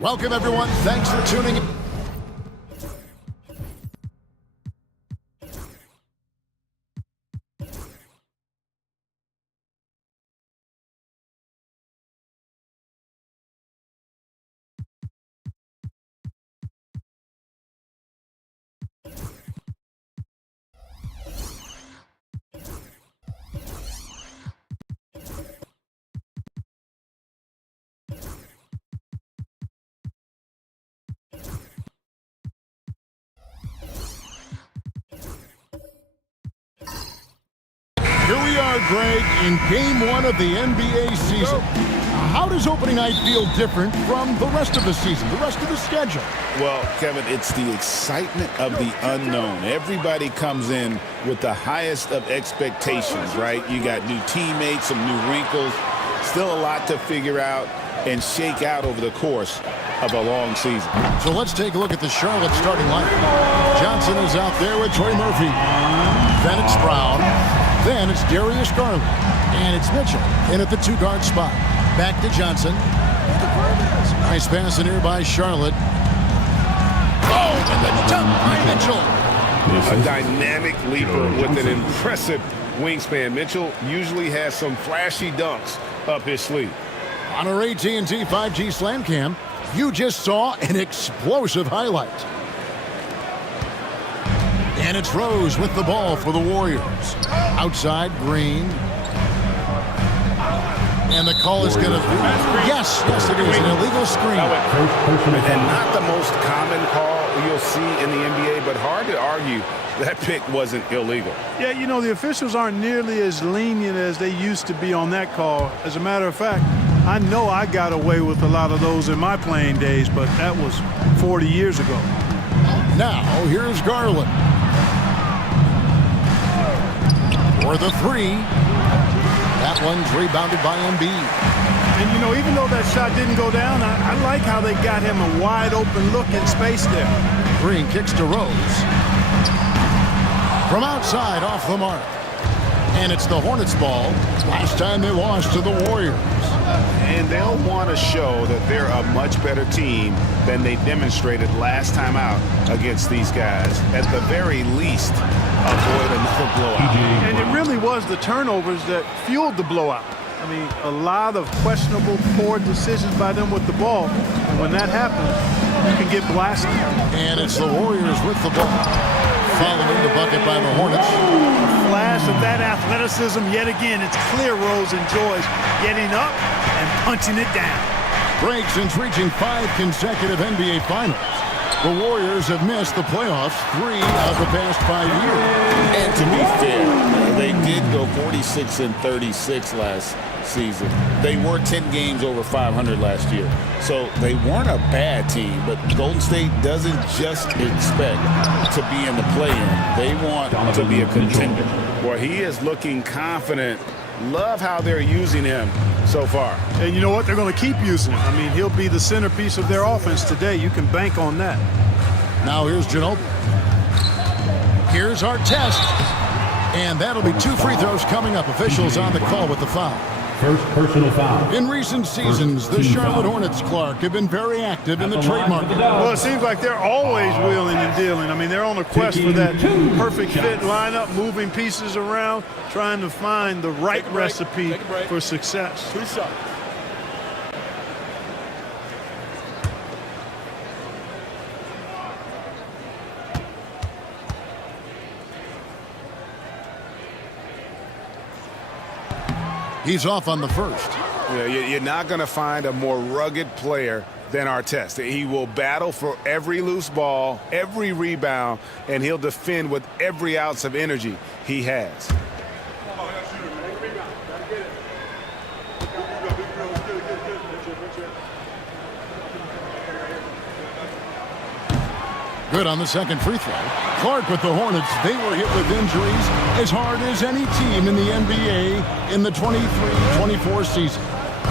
Welcome, everyone. Thanks for tuning in. Here we are, Greg, in Game 1 of the NBA season. How does opening night feel different from the rest of the season, the rest of the schedule? Well, Kevin, it's the excitement of the unknown. Everybody comes in with the highest of expectations, right? You got new teammates, some new wrinkles, still a lot to figure out and shake out over the course of a long season. So let's take a look at the Charlotte starting lineup. Johnson is out there with Trey Murphy. Then it's Brown. Then it's Darius Garland. And it's Mitchell in at the two-guard spot. Back to Johnson. Nice pass in here by Charlotte. Oh, and the jump by Mitchell. A dynamic leaper with an impressive wingspan. Mitchell usually has some flashy dunks up his sleeve. On our AT&T 5G Slam Cam, you just saw an explosive highlight. And it's Rose with the ball for the Warriors. Outside, Green. And the call is going to be... Yes, it is an illegal screen. And not the most common call you'll see in the NBA, but hard to argue that pick wasn't illegal. Yeah, you know, the officials aren't nearly as lenient as they used to be on that call. As a matter of fact, I know I got away with a lot of those in my playing days, but that was 40 years ago. Now, here's Garland. For the three. That one's rebounded by Embiid. And, you know, even though that shot didn't go down, I like how they got him a wide-open look in space there. Green kicks to Rose. From outside, off the mark. And it's the Hornets' ball. Last time they lost to the Warriors. And they'll want to show that they're a much better team than they demonstrated last time out against these guys. At the very least, avoid another blowout. And it really was the turnovers that fueled the blowout. I mean, a lot of questionable, poor decisions by them with the ball. And when that happens, you can get blasted. And it's the Warriors with the ball. Following the bucket by the Hornets. A flash of that athleticism yet again. It's clear Rose enjoys getting up and punching it down. Greg, since reaching 5 consecutive NBA Finals, the Warriors have missed the playoffs 3 of the past 5 years. And to be fair, they did go 46-36 last season. They were 10 games over 500 last year. So they weren't a bad team, but Golden State doesn't just expect to be in the play-in. They want to be a contender. Well, he is looking confident. Love how they're using him so far. And you know what? They're going to keep using him. I mean, he'll be the centerpiece of their offense today. You can bank on that. Now here's Ginobili. Here's our test. And that'll be 2 free throws coming up. Officials on the call with the foul. First personal foul. In recent seasons, the Charlotte Hornets, Clark, have been very active in the trade market. Well, it seems like they're always wheeling and dealing. I mean, they're on a quest for that perfect fit lineup, moving pieces around, trying to find the right recipe for success. He's off on the first. You know, you're not going to find a more rugged player than Artest. He will battle for every loose ball, every rebound, and he'll defend with every ounce of energy he has. Good on the second free throw. Clark with the Hornets. They were hit with injuries as hard as any team in the NBA in the 23-24 season.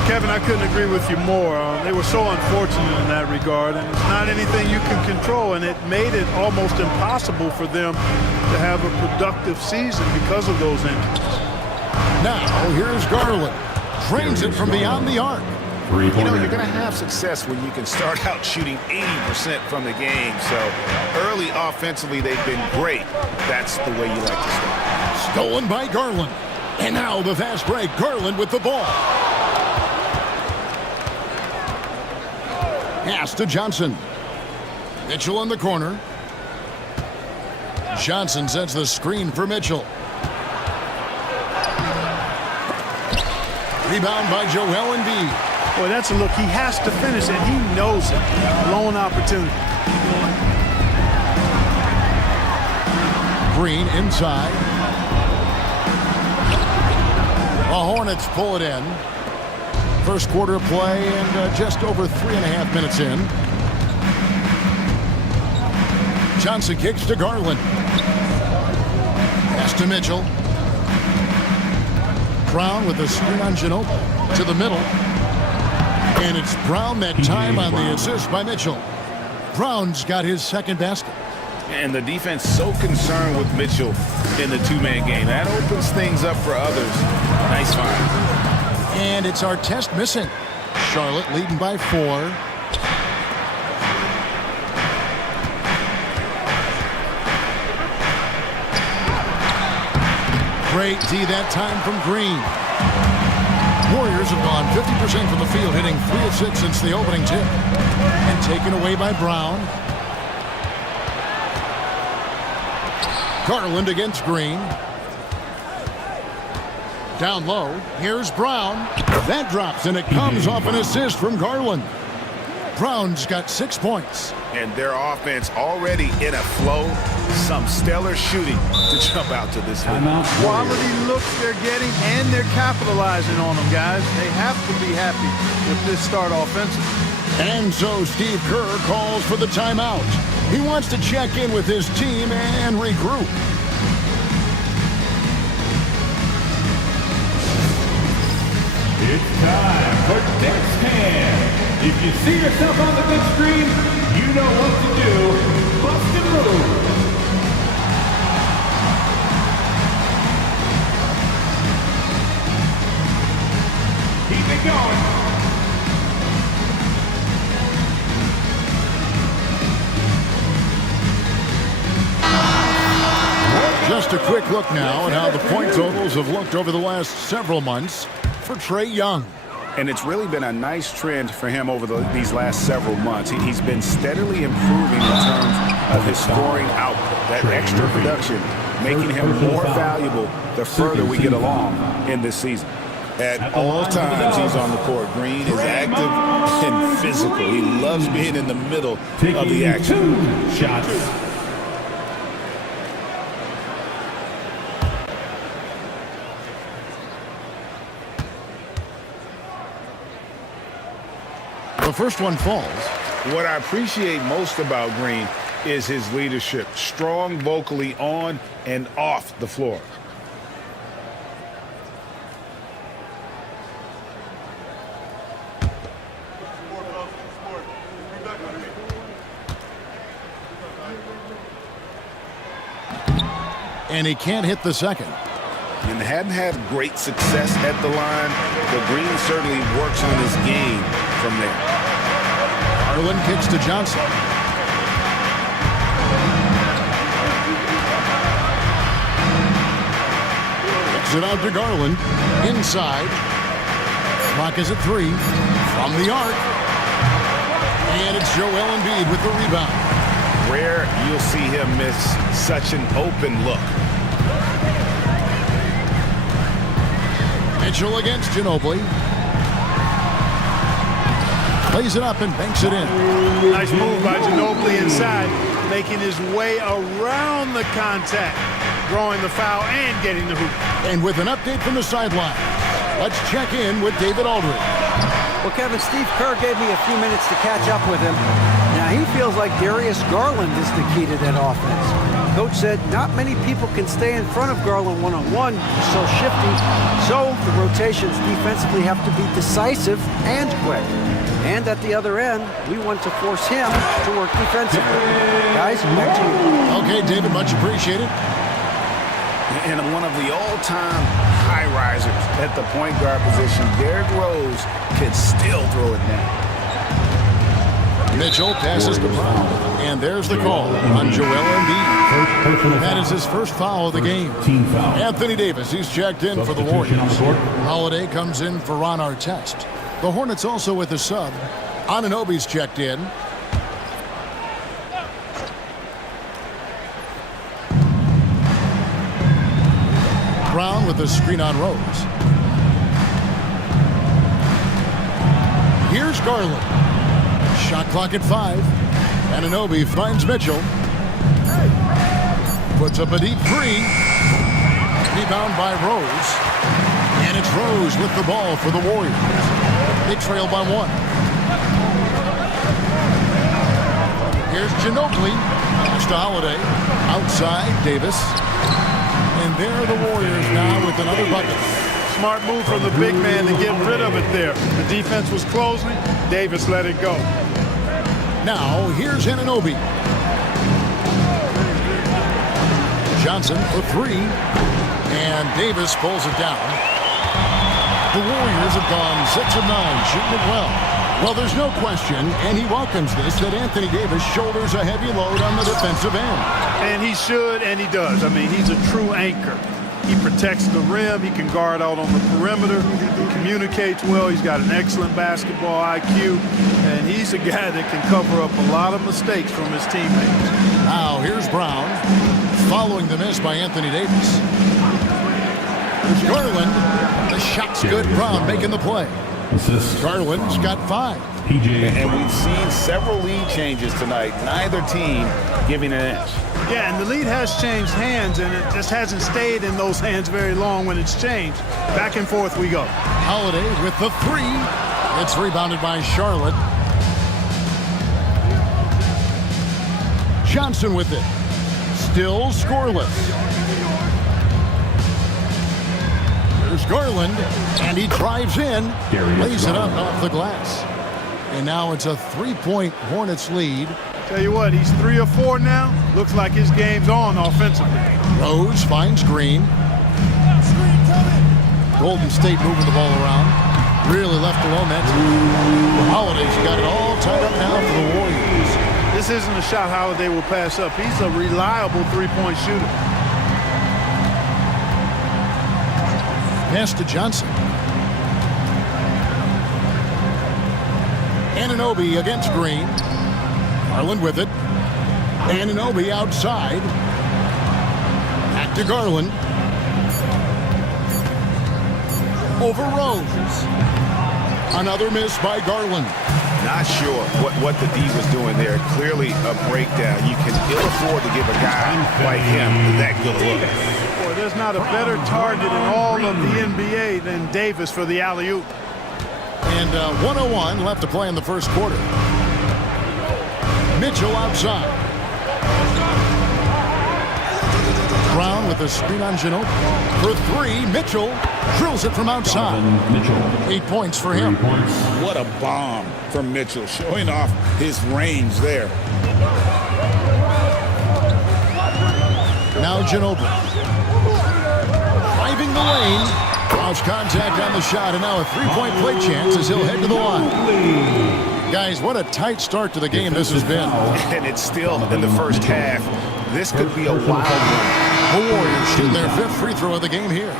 Kevin, I couldn't agree with you more. They were so unfortunate in that regard, and it's not anything you can control, and it made it almost impossible for them to have a productive season because of those injuries. Now, here's Garland. Drains it from beyond the arc. You know, you're going to have success when you can start out shooting 80% from the game. So early offensively, they've been great. That's the way you like to start. Stolen by Garland. And now the fast break. Garland with the ball. Pass to Johnson. Mitchell in the corner. Johnson sets the screen for Mitchell. Rebound by Joel Embiid. Boy, that's a look. He has to finish, and he knows it. Blown opportunity. Green inside. The Hornets pull it in. First quarter play and just over 3.5 minutes in. Johnson kicks to Garland. Pass to Mitchell. Brown with the screen on Ginobili to the middle. And it's Brown that time on the assist by Mitchell. Brown's got his second basket. And the defense so concerned with Mitchell in the two-man game. That opens things up for others. Nice find. And it's Artest missing. Charlotte leading by 4. Great D that time from Green. Warriors have gone 50% from the field, hitting 3 of 6 since the opening tip. And taken away by Brown. Garland against Green. Down low. Here's Brown. That drops, and it comes off an assist from Garland. Brown's got 6 points. And their offense already in a flow. Some stellar shooting to jump out to this lead. Quality looks they're getting, and they're capitalizing on them, guys. They have to be happy with this start offensively. And so Steve Kerr calls for the timeout. He wants to check in with his team and regroup. It's time for next hand. If you see yourself on the big screen, you know what to do. Bust and move. Keep it going. Just a quick look now at how the point totals have looked over the last several months for Trae Young. And it's really been a nice trend for him over these last several months. He's been steadily improving in terms of his scoring output, that extra production, making him more valuable the further we get along in this season. At all times he's on the court. Green is active and physical. He loves being in the middle of the action. 2 shots. The first one falls. What I appreciate most about Green is his leadership. Strong vocally on and off the floor. And he can't hit the second. And hadn't had great success at the line, but Green certainly works on his game from there. Garland kicks to Johnson. Kicks it out to Garland. Inside. Clock is at 3. From the arc. And it's Joel Embiid with the rebound. Rare you'll see him miss such an open look. Mitchell against Ginobili. Plays it up and banks it in. Nice move by Ginobili inside, making his way around the contact, drawing the foul and getting the hoop. And with an update from the sideline, let's check in with David Aldridge. Well, Kevin, Steve Kerr gave me a few minutes to catch up with him. Now, he feels like Darius Garland is the key to that offense. Coach said not many people can stay in front of Garland one-on-one. He's so shifty. So the rotations defensively have to be decisive and quick. And at the other end, we want to force him to work defensively. Guys, back to you. Okay, David, much appreciated. And one of the all-time high risers at the point guard position, Derrick Rose, can still throw it down. Mitchell passes to Brown, and there's the call on Joel Embiid. That is his first foul of the game. Anthony Davis, he's checked in for the Warriors. Holiday comes in for Ron Artest. The Hornets also with a sub. Anunoby's checked in. Brown with the screen on Rose. Here's Garland. Shot clock at 5. Anunoby finds Mitchell. Puts up a deep 3. Rebound by Rose. And it's Rose with the ball for the Warriors. They trail by 1. Here's Ginobili. Pass to Holiday. Outside, Davis. And there are the Warriors now with another bucket. Smart move from the big man to get rid of it there. The defense was closing. Davis let it go. Now, here's Anunoby. Johnson for 3. And Davis pulls it down. The Warriors have gone 6 of 9, shooting it well. Well, there's no question, and he welcomes this, that Anthony Davis shoulders a heavy load on the defensive end. And he should, and he does. I mean, he's a true anchor. He protects the rim. He can guard out on the perimeter. He communicates well. He's got an excellent basketball IQ. And he's a guy that can cover up a lot of mistakes from his teammates. Now, here's Brown, following the miss by Anthony Davis. There's Garland. The shot's good. Brown making the play. Garland's got 5. And we've seen several lead changes tonight. Neither team giving an inch. Yeah, and the lead has changed hands, and it just hasn't stayed in those hands very long when it's changed. Back and forth we go. Holiday with the 3. It's rebounded by Charlotte. Johnson with it. Still scoreless. There's Garland, and he drives in. Lays it up off the glass. And now it's a 3-point Hornets lead. Tell you what, he's 3 or 4 now. Looks like his game's on offensively. Rose finds Green. Golden State moving the ball around. Really left alone that team. Holiday's got it all tied up now for the Warriors. This isn't a shot Holiday will pass up. He's a reliable 3-point shooter. Pass to Johnson. Anunoby against Green. Garland with it. Anunoby outside. Back to Garland. Over Rose. Another miss by Garland. Not sure what the D was doing there. Clearly a breakdown. You can ill afford to give a guy like him that good look. Boy, there's not a better target in all of the NBA than Davis for the alley-oop. And 1:01 left to play in the first quarter. Mitchell outside. Brown with the screen on Ginobili. For 3, Mitchell drills it from outside. 8 points for him. What a bomb from Mitchell, showing off his range there. Now Ginobili. Driving the lane. Lost contact on the shot, and now a 3-point play chance as he'll head to the line. Guys, what a tight start to the game this has been. And it's still in the first half. This could be a wild one. The Warriors shooting their 5th free throw of the game here.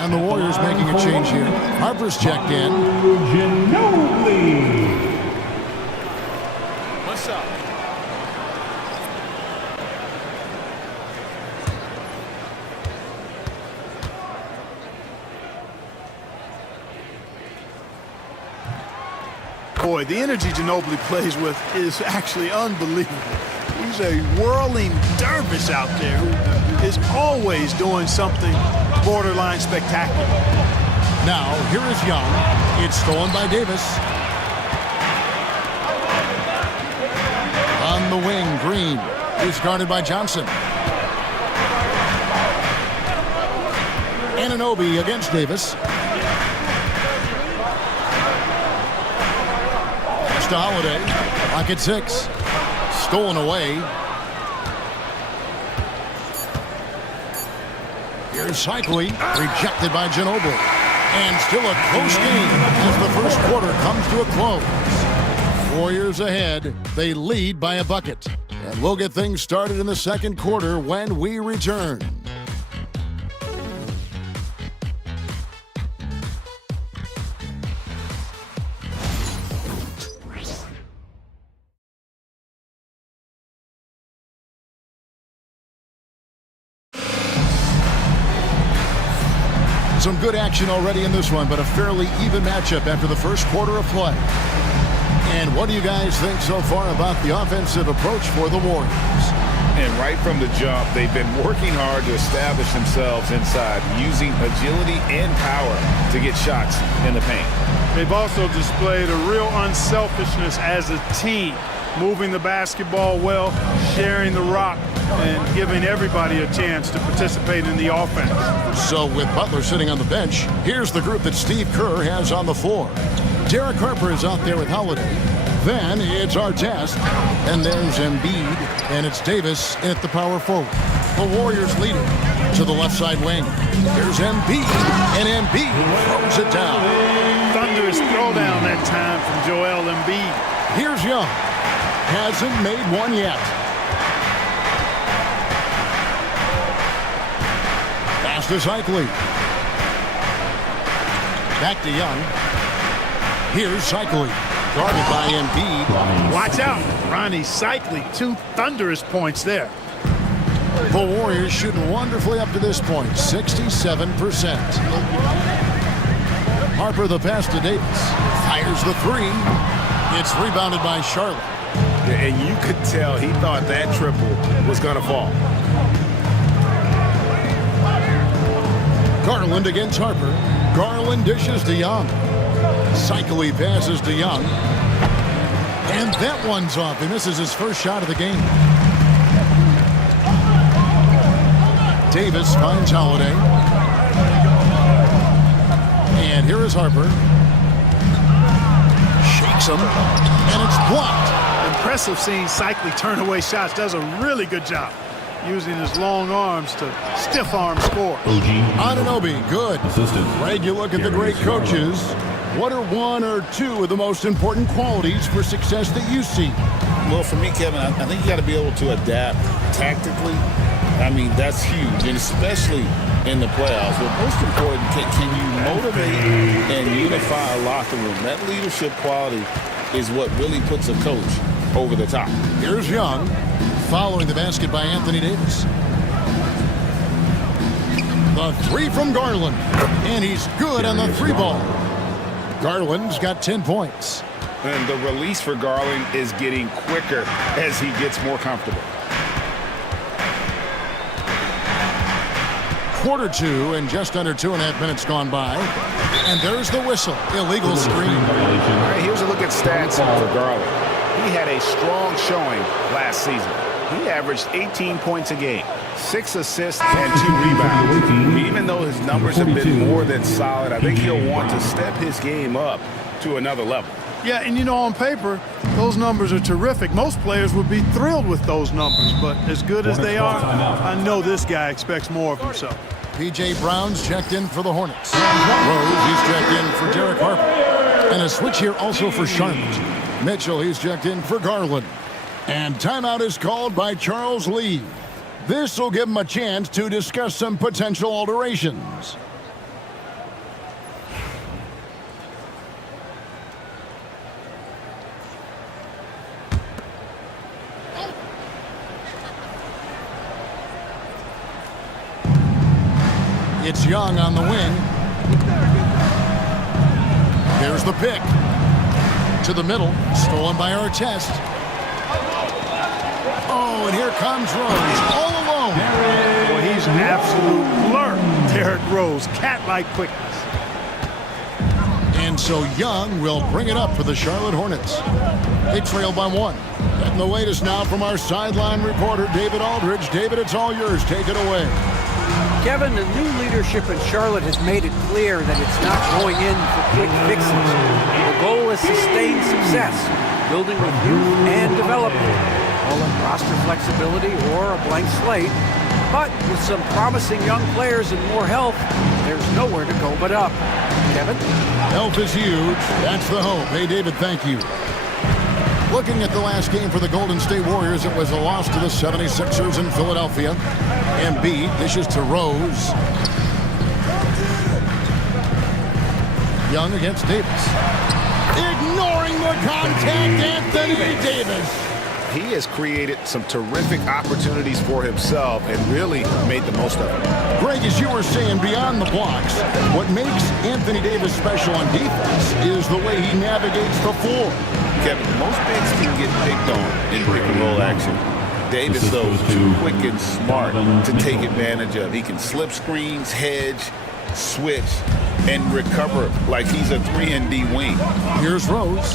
And the Warriors making a change here. Harper's checked in. What's up? Boy, the energy Ginobili plays with is actually unbelievable. He's a whirling dervish out there who is always doing something borderline spectacular. Now, here is Young. It's stolen by Davis. On the wing, Green is guarded by Johnson. Anunoby against Davis. Pass to Holiday. Clock at 6. Stolen away. Here's Cycli, rejected by Ginobili. And still a close game as the first quarter comes to a close. Warriors ahead. They lead by a bucket. And we'll get things started in the second quarter when we return. Some good action already in this one, but a fairly even matchup after the first quarter of play. And what do you guys think so far about the offensive approach for the Warriors? And right from the jump, they've been working hard to establish themselves inside, using agility and power to get shots in the paint. They've also displayed a real unselfishness as a team, moving the basketball well, sharing the rock, and giving everybody a chance to participate in the offense. So with Butler sitting on the bench, here's the group that Steve Kerr has on the floor. Derek Harper is out there with Holiday. Then it's Artest, and there's Embiid, and it's Davis at the power forward. The Warriors leading to the left side wing. Here's Embiid, and Embiid throws it down. Thunderous throwdown that time from Joel Embiid. Here's Young. Hasn't made one yet. Pass to Cycli. Back to Young. Here's Cycli. Guarded by Embiid. Watch out. Ronnie Cycli, 2 thunderous points there. The Warriors shooting wonderfully up to this point, 67%. Harper the pass to Davis. Fires the 3. It's rebounded by Charlotte. And you could tell he thought that triple was going to fall. Garland against Harper. Garland dishes to Young. Cycli passes to Young. And that one's off. He misses his first shot of the game. Davis finds Holiday. And here is Harper. Shakes him. And it's blocked. Impressive seeing Cycli turn away shots. Does a really good job using his long arms to stiff arm score. Anunoby, good. Greg, you look at the great coaches. What are 1 or 2 of the most important qualities for success that you see? Well, for me, Kevin, I think you got to be able to adapt tactically. I mean, that's huge, and especially in the playoffs. But most important, can you motivate and unify a locker room? That leadership quality is what really puts a coach over the top. Here's Young, following the basket by Anthony Davis. The 3 from Garland, and he's good on the 3 ball. Garland's got 10 points. And the release for Garland is getting quicker as he gets more comfortable. Quarter 2 and just under 2.5 minutes gone by. And there's the whistle. Illegal screen. All right, here's a look at stats for Garland. He had a strong showing last season. He averaged 18 points a game, 6 assists, and 2 rebounds. Even though his numbers have been more than solid, I think he'll want to step his game up to another level. Yeah, and you know, on paper, those numbers are terrific. Most players would be thrilled with those numbers, but as good as they are, I know this guy expects more of himself. P.J. Brown's checked in for the Hornets. Rose, he's checked in for Derek Harper. And a switch here also for Charlotte. Mitchell, he's checked in for Garland. And timeout is called by Charles Lee. This will give him a chance to discuss some potential alterations. It's Young on the wing. There's the pick. To the middle, stolen by Artest. Oh, and here comes Rose, all alone. Boy, he's an absolute blur. Derrick Rose, cat-like quickness. And so Young will bring it up for the Charlotte Hornets. They trail by 1. And the latest now from our sideline reporter, David Aldridge. David, it's all yours. Take it away. Kevin, the new leadership in Charlotte has made it clear that it's not going in for quick fixes. The goal is sustained success, building with youth and development, all in roster flexibility or a blank slate. But with some promising young players and more health, there's nowhere to go but up. Kevin? Health is huge. That's the hope. Hey, David, thank you. Looking at the last game for the Golden State Warriors, it was a loss to the 76ers in Philadelphia. Embiid dishes to Rose. Young against Davis. Ignoring the contact, Anthony Davis. He has created some terrific opportunities for himself and really made the most of it. Greg, as you were saying, beyond the blocks, what makes Anthony Davis special on defense is the way he navigates the floor. Kevin, most bigs can get picked on in pick and roll action. Davis, though, is too quick and smart to take advantage of. He can slip screens, hedge, switch, and recover like he's a 3-and-D wing. Here's Rose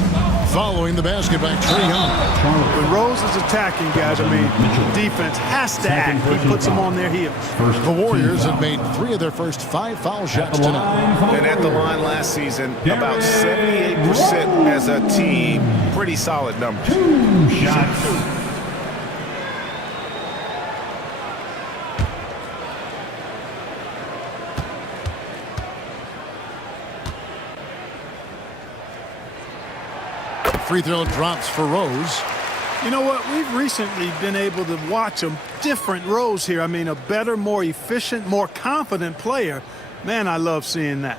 following the basket by Trae Young. When Rose is attacking, guys, the defense has to act. He puts them on their heels. The Warriors have made 3 of their first 5 foul shots tonight. And at the line last season, about 78% as a team. Pretty solid numbers. 2 shots. Free throw drops for Rose. You know what? We've recently been able to watch a different Rose here. A better, more efficient, more confident player. Man, I love seeing that.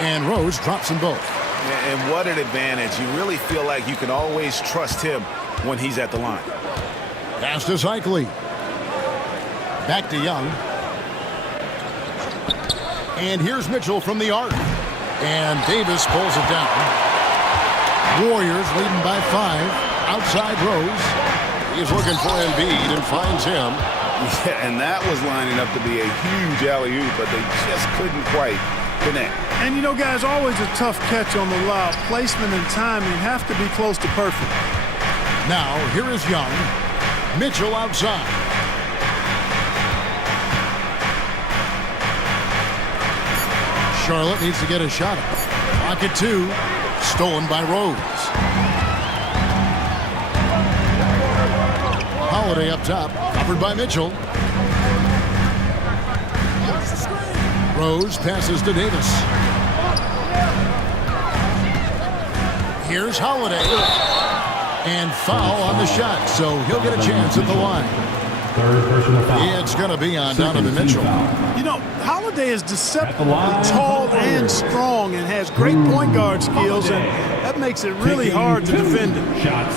And Rose drops them both. And what an advantage. You really feel like you can always trust him when he's at the line. Pass to Cycli. Back to Young. And here's Mitchell from the arc. And Davis pulls it down. Warriors leading by 5. Outside Rose. He's looking for Embiid and finds him. Yeah, and that was lining up to be a huge alley-oop, but they just couldn't quite connect. And guys, always a tough catch on the lob. Placement and timing have to be close to perfect. Now, here is Young. Mitchell outside. Charlotte needs to get a shot up. Pocket 2, stolen by Rose. Holiday up top, covered by Mitchell. Rose passes to Davis. Here's Holiday. And foul on the shot, so he'll get a chance at the line. Third personal foul. It's going to be on Donovan Mitchell. Holiday is deceptively tall and strong and has great point guard skills, and that makes it really hard to defend him. Shots.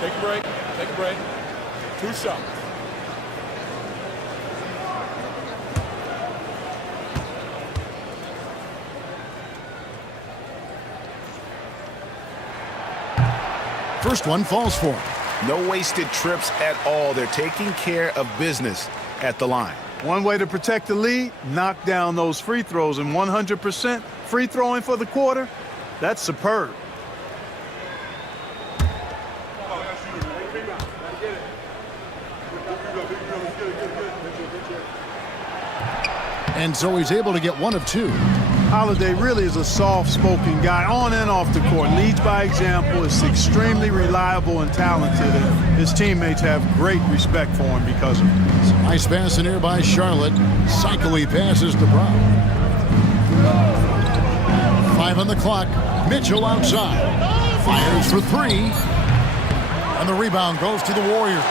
Take a break. Take a break. 2 shots. First one falls for him. No wasted trips at all. They're taking care of business at the line. One way to protect the lead, knock down those free throws, and 100% free throwing for the quarter, that's superb. And so he's able to get 1 of 2. Holiday really is a soft-spoken guy on and off the court. Leads by example, is extremely reliable and talented, and his teammates have great respect for him because of it. Nice pass in here by Charlotte. Cycli passes to Brown. 5 on the clock. Mitchell outside. Fires for 3. And the rebound goes to the Warriors.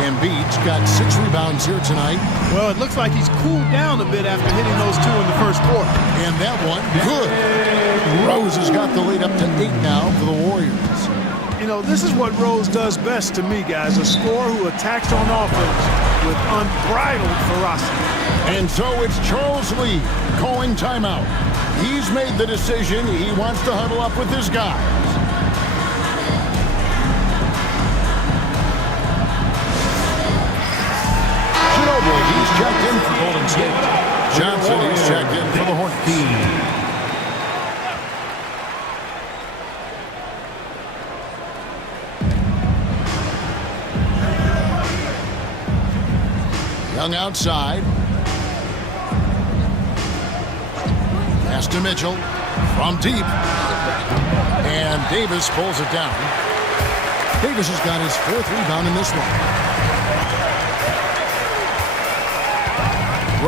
Embiid's got 6 rebounds here tonight. Well, it looks like he's cooled down a bit after hitting those 2 in the first quarter. And that one, good. Rose has got the lead up to 8 now for the Warriors. You know, this is what Rose does best to me, guys. A scorer who attacks on offense with unbridled ferocity. And so it's Charles Lee calling timeout. He's made the decision. He wants to huddle up with his guys. Ginobili, he's checked in for Golden State. Johnson, he's checked in for the Hornets. Young outside. Pass to Mitchell from deep. And Davis pulls it down. Davis has got his 4th rebound in this one.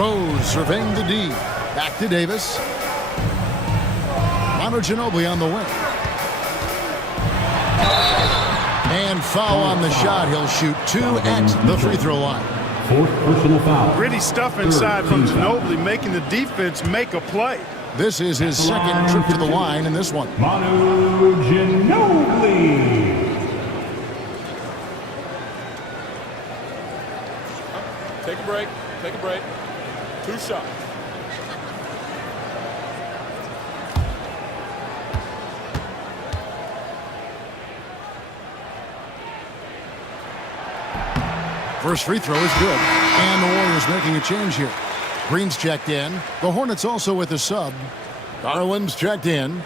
Rose surveying the D. Back to Davis. Manu Ginobili on the wing. And foul on the shot. He'll shoot 2 at the free throw line. 4th personal foul. Gritty stuff inside from Ginobili, making the defense make a play. This is his 2nd trip to the line in this one. Manu Ginobili. Take a break. Take a break. 2 shots. First free throw is good. And the Warriors making a change here. Green's checked in. The Hornets also with a sub. Garland's checked in.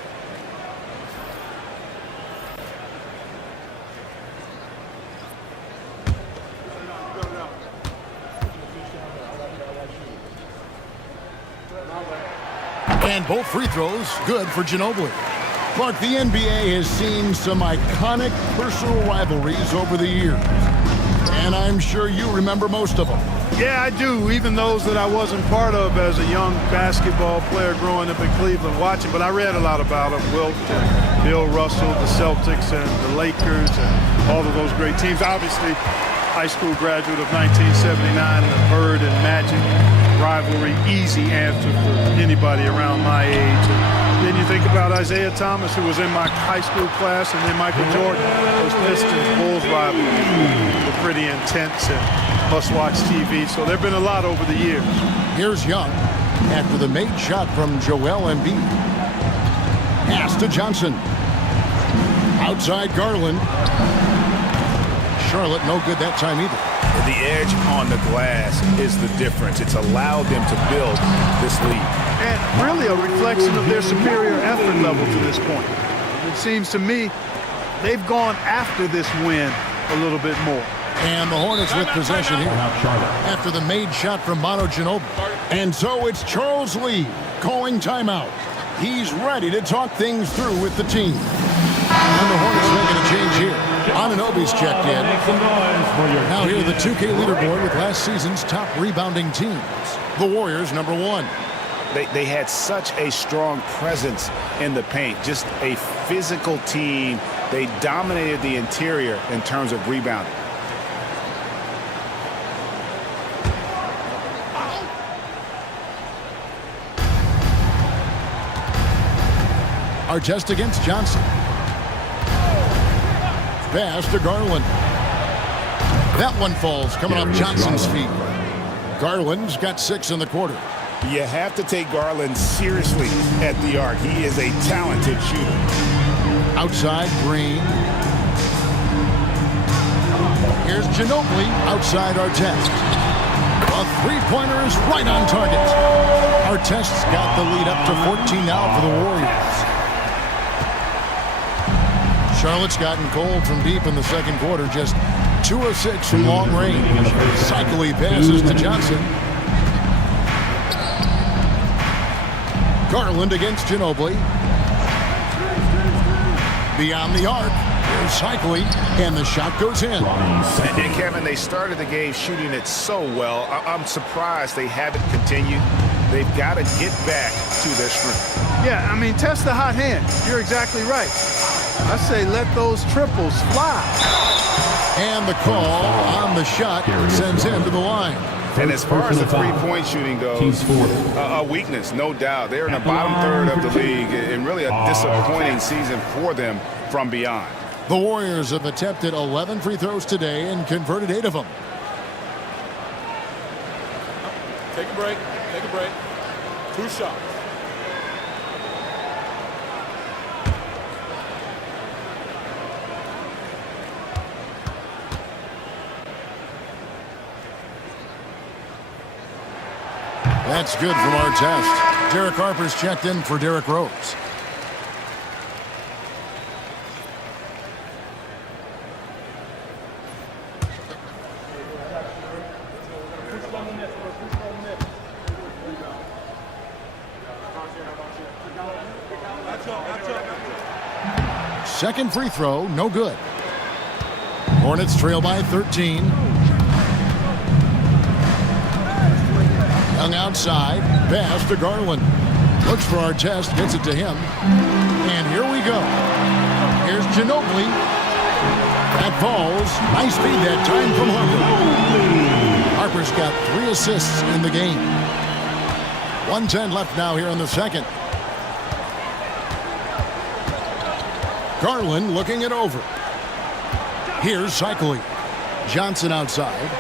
And both free throws good for Ginobili. Clark, the NBA has seen some iconic personal rivalries over the years. And I'm sure you remember most of them. Yeah, I do, even those that I wasn't part of as a young basketball player growing up in Cleveland watching, but I read a lot about them. Wilt, Bill Russell, the Celtics, and the Lakers, and all of those great teams. Obviously, high school graduate of 1979, the Bird and Magic rivalry, easy answer for anybody around my age. And then you think about Isaiah Thomas, who was in my high school class, and then Michael Jordan. Those Pistons-Bulls rivalries were pretty intense and must-watch TV. So there have been a lot over the years. Here's Young after the made shot from Joel Embiid. Pass to Johnson. Outside Garland. Charlotte no good that time either. The edge on the glass is the difference. It's allowed them to build this lead. And really a reflection of their superior effort level to this point. It seems to me they've gone after this win a little bit more. And the Hornets with possession here after the made shot from Manu Ginobili. And so it's Charles Lee calling timeout. He's ready to talk things through with the team. And the Hornets making a change here. Anunoby's checked in. Now here the 2K leaderboard with last season's top rebounding teams. The Warriors, number 1. They had such a strong presence in the paint, just a physical team. They dominated the interior in terms of rebounding. Artest against Johnson. Pass to Garland. That one falls coming off Johnson's feet. Garland's got 6 in the quarter. You have to take Garland seriously at the arc. He is a talented shooter. Outside Green. Here's Ginobili outside Artest. A three-pointer is right on target. Artest's got the lead up to 14 now for the Warriors. Charlotte's gotten cold from deep in the second quarter. Just 2 of 6 from long range. Cycly passes to Johnson. Garland against Ginobili. Beyond the arc. Here's Cycly, and the shot goes in. And Kevin, they started the game shooting it so well. I'm surprised they haven't continued. They've got to get back to their strength. Yeah, I mean, test the hot hand. You're exactly right. I say let those triples fly. And the call on the shot sends him to the line. And as far as the three-point shooting goes, a weakness, no doubt. They're in the bottom third of the league, and really a disappointing season for them from beyond. The Warriors have attempted 11 free throws today and converted 8 of them. Take a break. Take a break. 2 shots. That's good from our test. Derek Harper's checked in for Derrick Rose. Second free throw, no good. Hornets trail by 13. Young outside, pass to Garland. Looks for Artest, gets it to him. And here we go. Here's Ginobili. That falls. Nice feed that time from Harper. Harper's got 3 assists in the game. 1:10 left now here in the second. Garland looking it over. Here's Cycling. Johnson outside.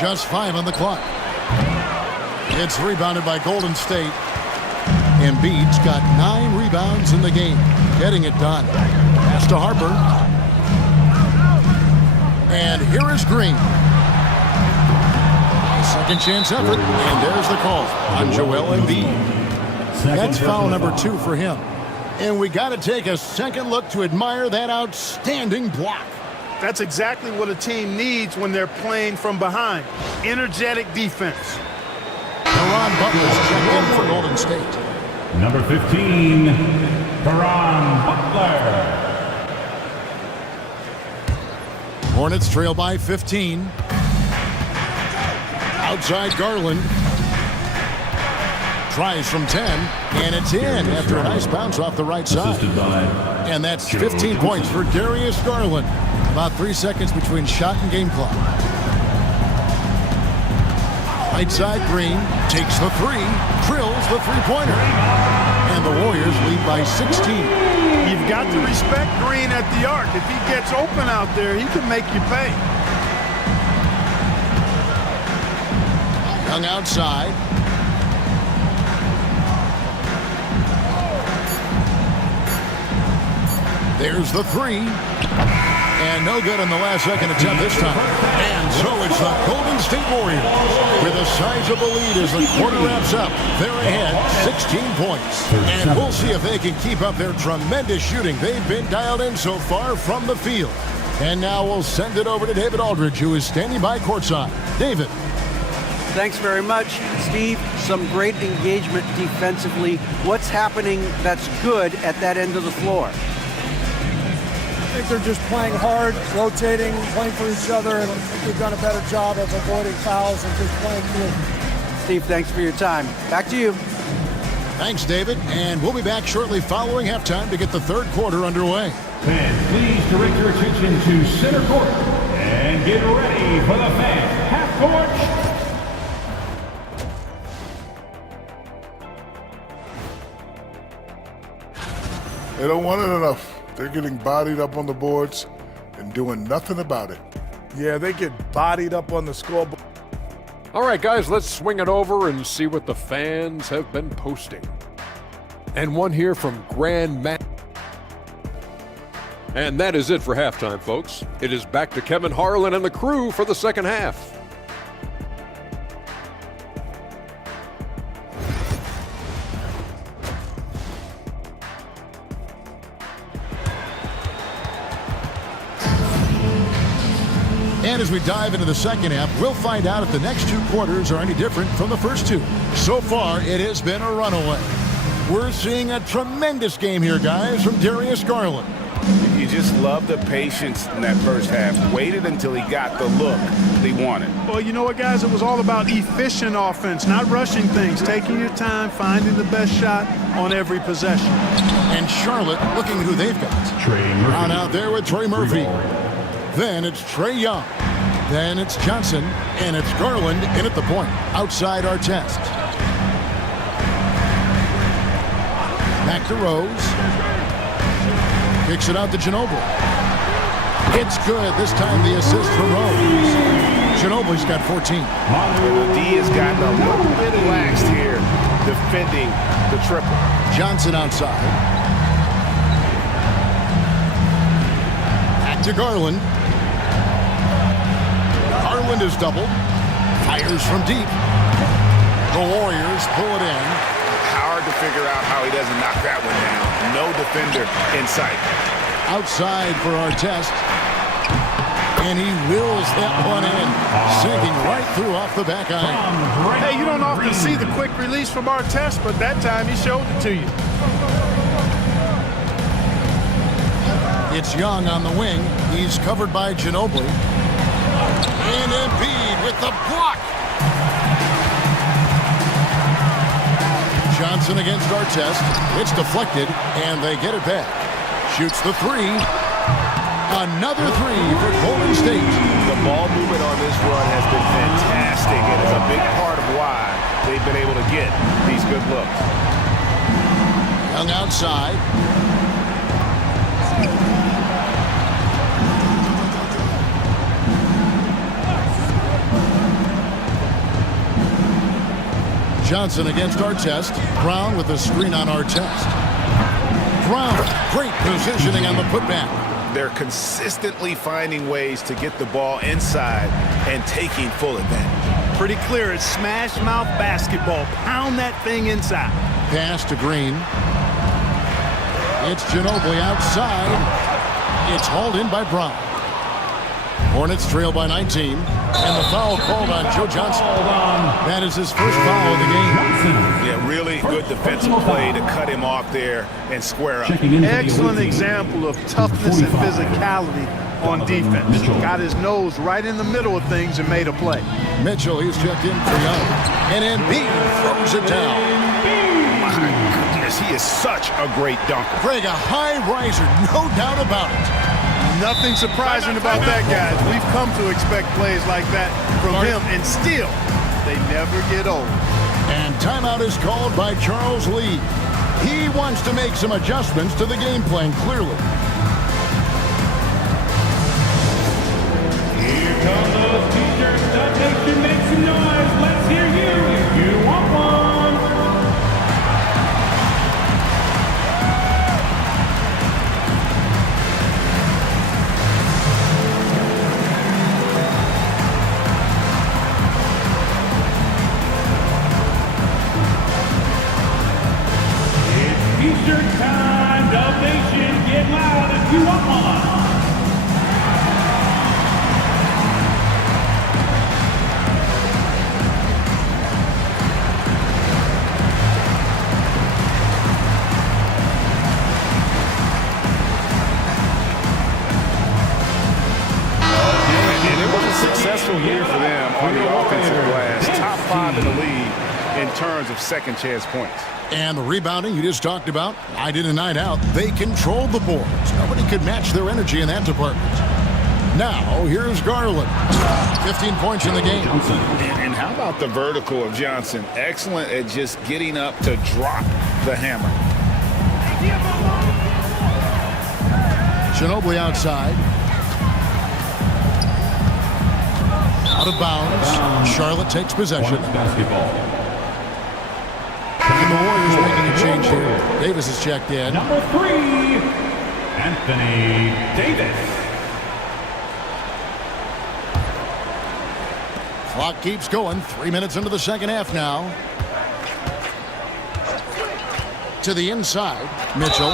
Just 5 on the clock. It's rebounded by Golden State. Embiid's got 9 rebounds in the game. Getting it done. Pass to Harper. And here is Green. Second chance effort. And there's the call on Joel Embiid. That's foul number 2 for him. And we got to take a second look to admire that outstanding block. That's exactly what a team needs when they're playing from behind. Energetic defense. Caron Butler's checked in for Golden State. Number 15, Caron Butler. Hornets trail by 15. Outside Garland. Tries from 10, and it's in after a nice bounce off the right side. And that's 15 points for Darius Garland. About 3 seconds between shot and game clock. Right side Green takes the 3, drills the 3-pointer. And the Warriors lead by 16. You've got to respect Green at the arc. If he gets open out there, he can make you pay. Young outside. There's the 3. And no good on the last second attempt this time. And so it's the Golden State Warriors with a sizable lead as the quarter wraps up. They're ahead 16 points. And we'll see if they can keep up their tremendous shooting. They've been dialed in so far from the field. And now we'll send it over to David Aldridge, who is standing by courtside. David. Thanks very much, Steve. Some great engagement defensively. What's happening that's good at that end of the floor? I think they're just playing hard, rotating, playing for each other, and I think they've done a better job of avoiding fouls and just playing good. Steve, thanks for your time. Back to you. Thanks, David. And we'll be back shortly following halftime to get the third quarter underway. Fans, please direct your attention to center court and get ready for the fan half court. They don't want it enough. They're getting bodied up on the boards and doing nothing about it. Yeah, they get bodied up on the scoreboard. All right, guys, let's swing it over and see what the fans have been posting. And one here from Grand Matt. And that is it for halftime, folks. It is back to Kevin Harlan and the crew for the second half. And as we dive into the second half, we'll find out if the next 2 quarters are any different from the first 2. So far, it has been a runaway. We're seeing a tremendous game here, guys, from Darius Garland. You just love the patience in that first half. Waited until he got the look he wanted. Well, you know what, guys? It was all about efficient offense, not rushing things, taking your time, finding the best shot on every possession. And Charlotte looking who they've got. Trey Murphy. On out there with Trey Murphy. Then it's Trae Young. Then it's Johnson. And it's Garland in at the point. Outside Artest. Back to Rose. Kicks it out to Ginobili. It's good. This time the assist from Rose. Ginobili's got 14. The D has gotten a little bit relaxed here defending the triple. Johnson outside. Back to Garland. Garland is doubled. Fires from deep. The Warriors pull it in. Hard to figure out how he doesn't knock that one down. No defender in sight. Outside for Artest. And he wills that one in. Sinking right through off the back iron. Hey, you don't often see the quick release from Artest, but that time he showed it to you. It's Young on the wing. He's covered by Ginobili. And Embiid with the block. Johnson against Artest. It's deflected, and they get it back. Shoots the three. Another three for Golden State. The ball movement on this run has been fantastic and is a big part of why they've been able to get these good looks. Young outside. Johnson against Artest. Brown with the screen on Artest. Brown, great positioning on the putback. They're consistently finding ways to get the ball inside and taking full advantage. Pretty clear. It's smash mouth basketball. Pound that thing inside. Pass to Green. It's Ginobili outside. It's hauled in by Brown. Hornets trail by 19. And the foul called on Joe Johnson. That is his first foul of the game. Yeah, really good defensive play to cut him off there and square up. Excellent example of toughness and physicality on defense. Got his nose right in the middle of things and made a play. Mitchell, he's checked in for Young. And Embiid throws it down. My goodness, he is such a great dunker. Greg, a high riser, no doubt about it. Nothing surprising about that, guys. We've come to expect plays like that from him, and still, they never get old. And timeout is called by Charles Lee. He wants to make some adjustments to the game plan, clearly. Here come those T-shirts. That nation makes some noise. Let's hear you if you want one. T-shirt time, Dub Nation, get loud if you want one. And it was a successful year for them on the offensive glass. Top 5 in the league in terms of second chance points. And the rebounding you just talked about, night in and night out, they controlled the boards. Nobody could match their energy in that department. Now, here's Garland. 15 points in the game. And how about the vertical of Johnson? Excellent at just getting up to drop the hammer. Ginobili outside. Out of bounds. Charlotte takes possession. And the Warriors making a change here. Davis is checked in. Number 3, Anthony Davis. Clock keeps going. 3 minutes into the second half now. To the inside. Mitchell.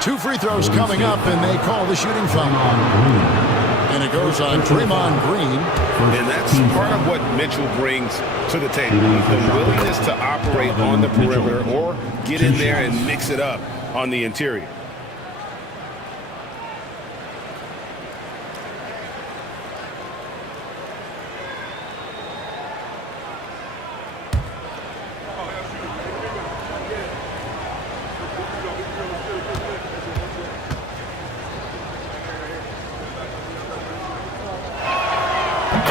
2 free throws coming up, and they call the shooting foul. And it goes on Draymond Green. And that's part of what Mitchell brings to the table. The willingness to operate on the perimeter or get in there and mix it up on the interior.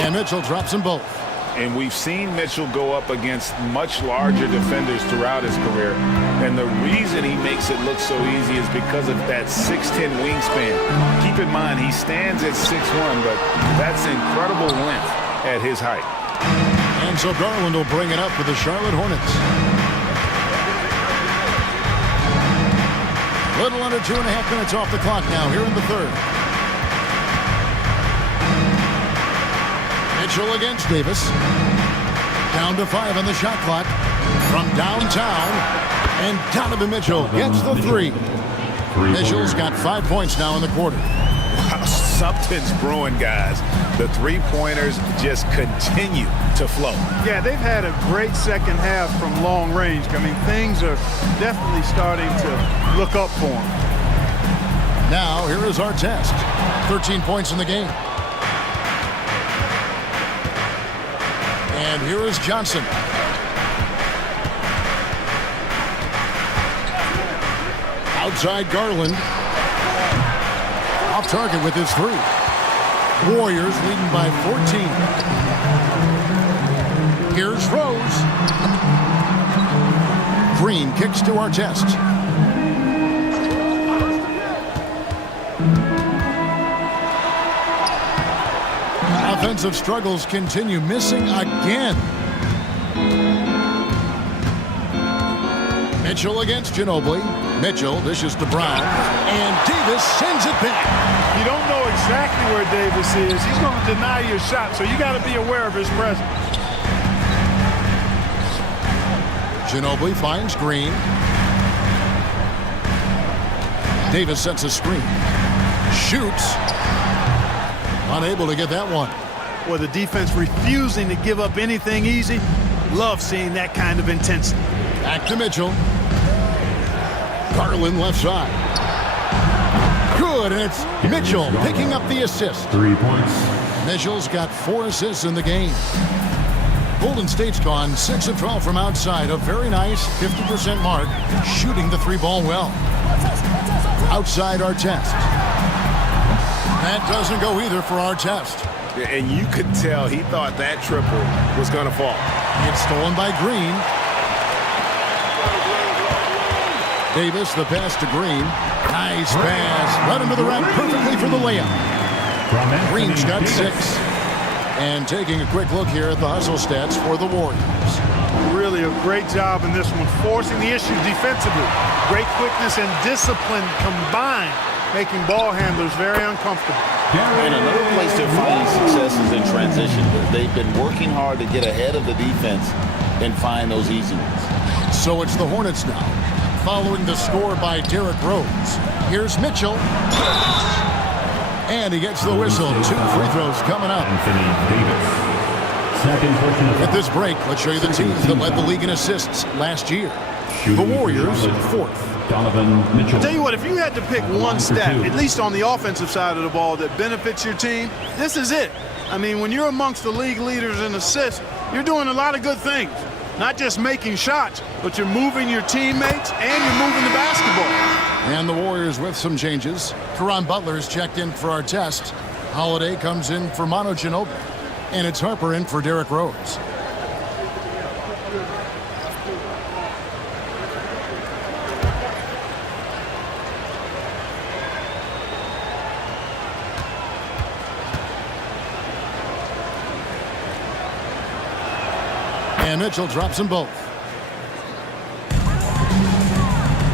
And Mitchell drops them both. And we've seen Mitchell go up against much larger defenders throughout his career. And the reason he makes it look so easy is because of that 6'10 wingspan. Keep in mind, he stands at 6'1", but that's incredible length at his height. And so Garland will bring it up for the Charlotte Hornets. Little under 2.5 minutes off the clock now here in the third. Mitchell against Davis. Down to 5 on the shot clock from downtown. And Donovan Mitchell gets the three. Mitchell's got 5 points now in the quarter. Wow, something's brewing, guys. The three-pointers just continue to flow. Yeah, they've had a great second half from long range. I mean, things are definitely starting to look up for them. Now, here is Artest. 13 points in the game. And here is Johnson. Outside Garland. Off target with his three. Warriors leading by 14. Here's Rose. Green kicks to Artest. Offensive struggles continue, missing again. Mitchell against Ginobili. Mitchell dishes to Brown. And Davis sends it back. You don't know exactly where Davis is. He's going to deny your shot, so you got to be aware of his presence. Ginobili finds Green. Davis sets a screen. Shoots. Unable to get that one. Well, the defense refusing to give up anything easy. Love seeing that kind of intensity. Back to Mitchell. Garland left side. Good, and it's Mitchell picking up the assist. 3 points. Mitchell's got 4 assists in the game. Golden State's gone 6 of 12 from outside. A very nice 50% mark, shooting the three ball well. Outside Artest. That doesn't go either for Artest. And you could tell he thought that triple was going to fall. It's stolen by Green. Davis, the pass to Green. Nice pass. Right into the rack perfectly for the layup. Green's got 6. And taking a quick look here at the hustle stats for the Warriors. Really a great job in this one, forcing the issue defensively. Great quickness and discipline combined, making ball handlers very uncomfortable. And another place they're finding success is in transition. They've been working hard to get ahead of the defense and find those easy ones. So it's the Hornets now, following the score by Derrick Rose. Here's Mitchell. And he gets the whistle. 2 free throws coming up. Anthony Davis. Second personal foul. At this break, let's show you the teams that led the league in assists last year. The Warriors, 4th. Donovan Mitchell. I'll tell you what, if you had to pick one stat, at least on the offensive side of the ball, that benefits your team, this is it. I mean, when you're amongst the league leaders in assists, you're doing a lot of good things. Not just making shots, but you're moving your teammates and you're moving the basketball. And the Warriors with some changes. Caron Butler's checked in for Artest. Holiday comes in for Manu Ginobili. And it's Harper in for Derrick Rose. And Mitchell drops them both.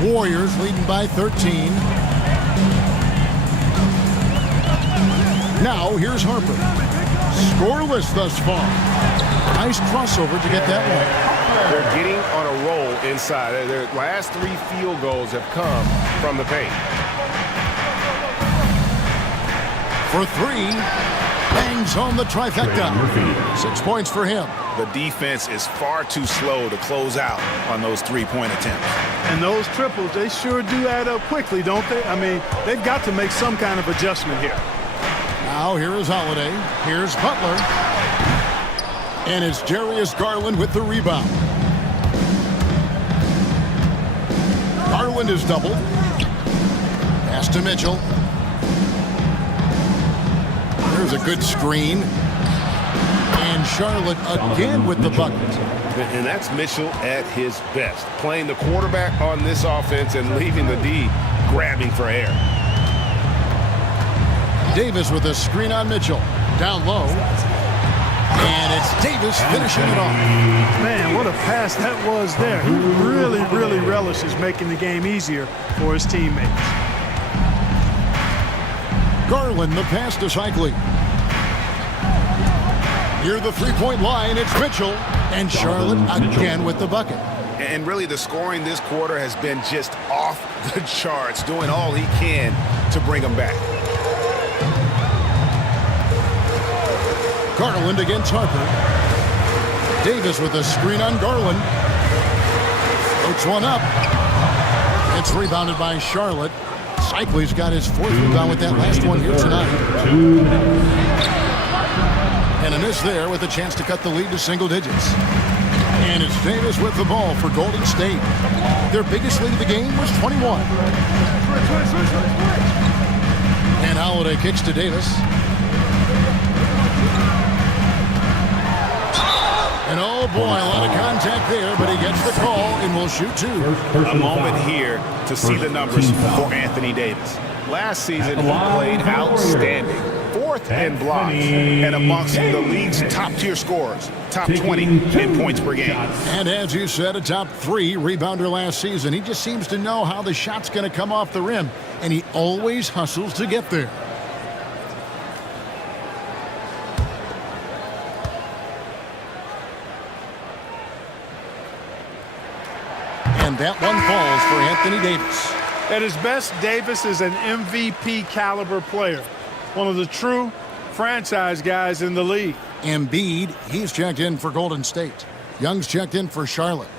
Warriors leading by 13. Now here's Harper. Scoreless thus far. Nice crossover to get that one. They're getting on a roll inside. Their last 3 field goals have come from the paint. For 3. Bangs home the trifecta. 6 points for him. The defense is far too slow to close out on those 3-point attempts. And those triples, they sure do add up quickly, don't they? I mean, they've got to make some kind of adjustment here. Now here is Holiday. Here's Butler. And it's Darius Garland with the rebound. Garland is doubled. Pass to Mitchell. There's a good screen. And Charlotte again with the bucket. And that's Mitchell at his best, playing the quarterback on this offense and leaving the D grabbing for air. Davis with a screen on Mitchell. Down low. And it's Davis finishing it off. Man, what a pass that was there. He really, really relishes making the game easier for his teammates. Garland, the pass to Shikely. Near the three-point line, it's Mitchell. And Charlotte again with the bucket. And really the scoring this quarter has been just off the charts, doing all he can to bring them back. Garland against Harper. Davis with a screen on Garland. Floats one up. It's rebounded by Charlotte. Shikely's got his fourth rebound with that last one here tonight. And a miss there with a chance to cut the lead to single digits. And it's Davis with the ball for Golden State. Their biggest lead of the game was 21. And Holiday kicks to Davis. And oh boy, a lot of contact there, but he gets the call and will shoot two. A moment here to see the numbers for Anthony Davis. Last season, he played outstanding. Fourth in blocks and amongst the league's top-tier scorers. Top 20 in points per game. And as you said, a top 3 rebounder last season. He just seems to know how the shot's going to come off the rim, and he always hustles to get there. And that one falls for Anthony Davis. At his best, Davis is an MVP caliber player. One of the true franchise guys in the league. Embiid, he's checked in for Golden State. Young's checked in for Charlotte.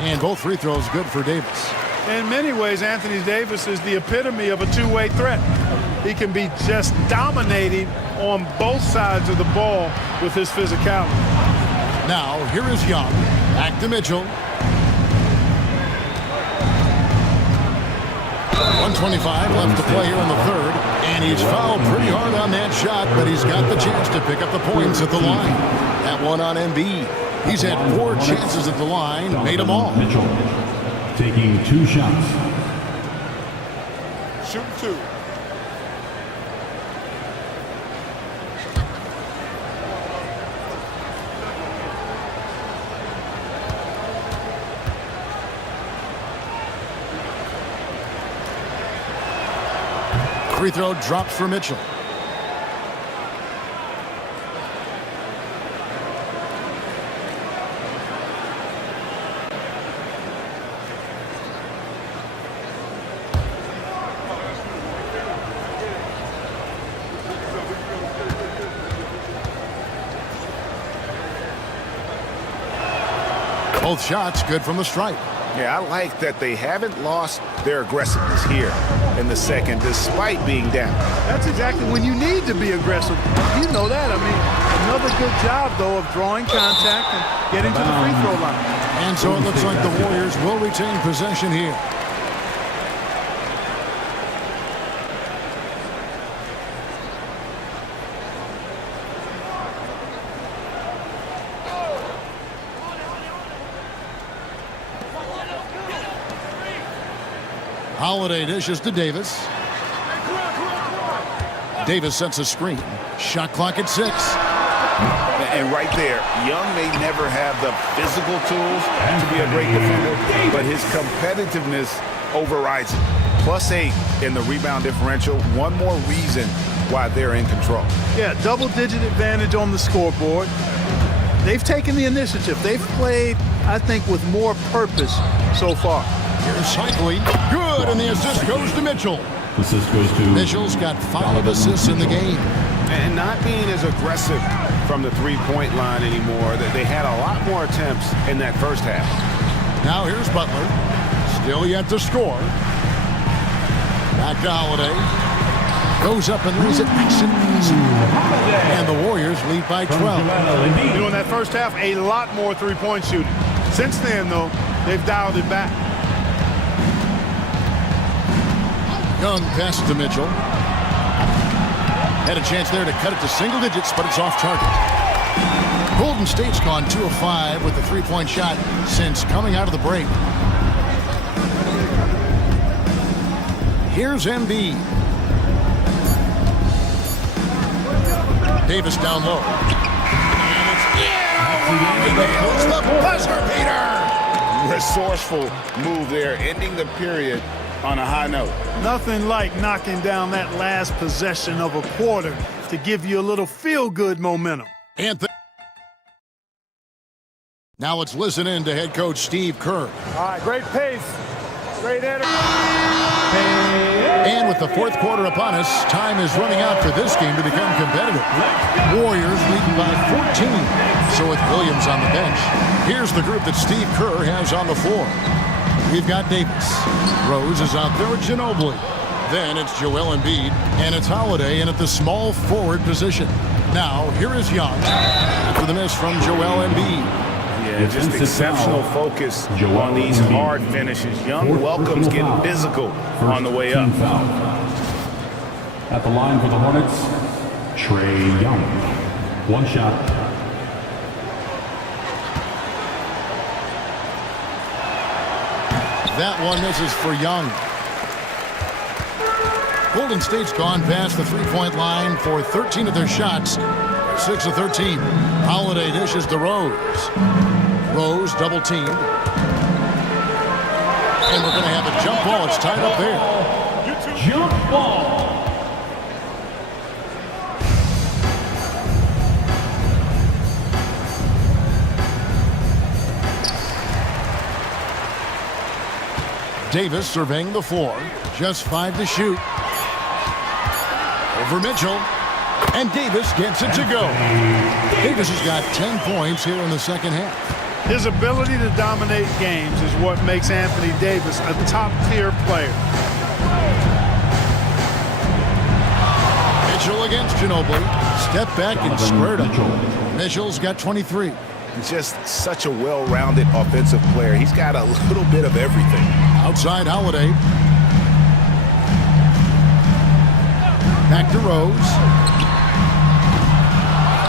And both free throws good for Davis. In many ways, Anthony Davis is the epitome of a two-way threat. He can be just dominating on both sides of the ball with his physicality. Now, here is Young. Back to Mitchell. 1:25 left to play here in the third. And he's fouled pretty hard on that shot, but he's got the chance to pick up the points at the line. That one on Embiid. He's had 4 chances at the line, made them all. Mitchell taking 2 shots. Shoot 2. Free throw drops for Mitchell. Both shots good from the stripe. Yeah, I like that they haven't lost their aggressiveness here in the second, despite being down. That's exactly when you need to be aggressive. You know that. I mean, another good job, though, of drawing contact and getting to the free throw line. And so it looks like the Warriors will retain possession here. Holiday dishes to Davis. Davis sets a screen. Shot clock at 6. And right there, Young may never have the physical tools to be a great defender, but his competitiveness overrides it. +8 in the rebound differential. One more reason why they're in control. Yeah, double-digit advantage on the scoreboard. They've taken the initiative. They've played, I think, with more purpose so far. Here's Shikely. Good, and the assist goes to Mitchell. Assist goes to Mitchell's got 5 assists in the game. And not being as aggressive from the three-point line anymore. They had a lot more attempts in that first half. Now here's Butler. Still yet to score. Back to Holiday. Goes up and lays it nice and easy. And the Warriors lead by 12. You know, in that first half, a lot more three-point shooting. Since then, though, they've dialed it back. Young passes to Mitchell. Had a chance there to cut it to single digits, but it's off target. Golden State's gone 2 of 5 with the three-point shot since coming out of the break. Here's Embiid. Davis down low. It's the buzzer beater. Resourceful move there, ending the period on a high note. Nothing like knocking down that last possession of a quarter to give you a little feel-good momentum. Now let's listen in to head coach Steve Kerr. All right, great pace, great energy. And with the fourth quarter upon us, time is running out for this game to become competitive. Warriors leading by 14. So with Williams on the bench, here's the group that Steve Kerr has on the floor. We've got Davis. Rose is out there with Ginobili. Then it's Joel Embiid, and it's Holiday in at the small forward position. Now, here is Young after the miss from Joel Embiid. Yeah, just exceptional focus on these hard finishes. Young welcomes getting physical on the way up. At the line for the Hornets, Trae Young. One shot. That one misses for Young. Golden State's gone past the three-point line for 13 of their shots. 6 of 13. Holiday dishes to Rose. Rose double-teamed. And we're going to have a jump ball. It's tied up there. Jump ball. Davis surveying the floor. Just 5 to shoot. Over Mitchell. And Davis gets it to go. Davis has got 10 points here in the second half. His ability to dominate games is what makes Anthony Davis a top-tier player. Mitchell against Ginobili. Step back and squared up. Mitchell's got 23. Just such a well-rounded offensive player. He's got a little bit of everything. Outside Holiday. Back to Rose.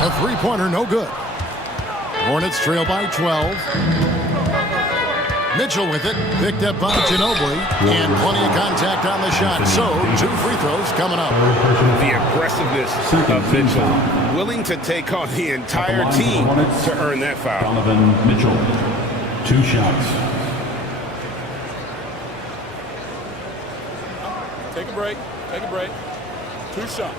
A three-pointer, no good. Hornets trail by 12. Mitchell with it, picked up by Ginobili, and plenty of contact on the shot. So, 2 free throws coming up. The aggressiveness of Mitchell, willing to take on the entire team to earn that foul. Donovan Mitchell, 2 shots. Take a break. Take a break. 2 shots.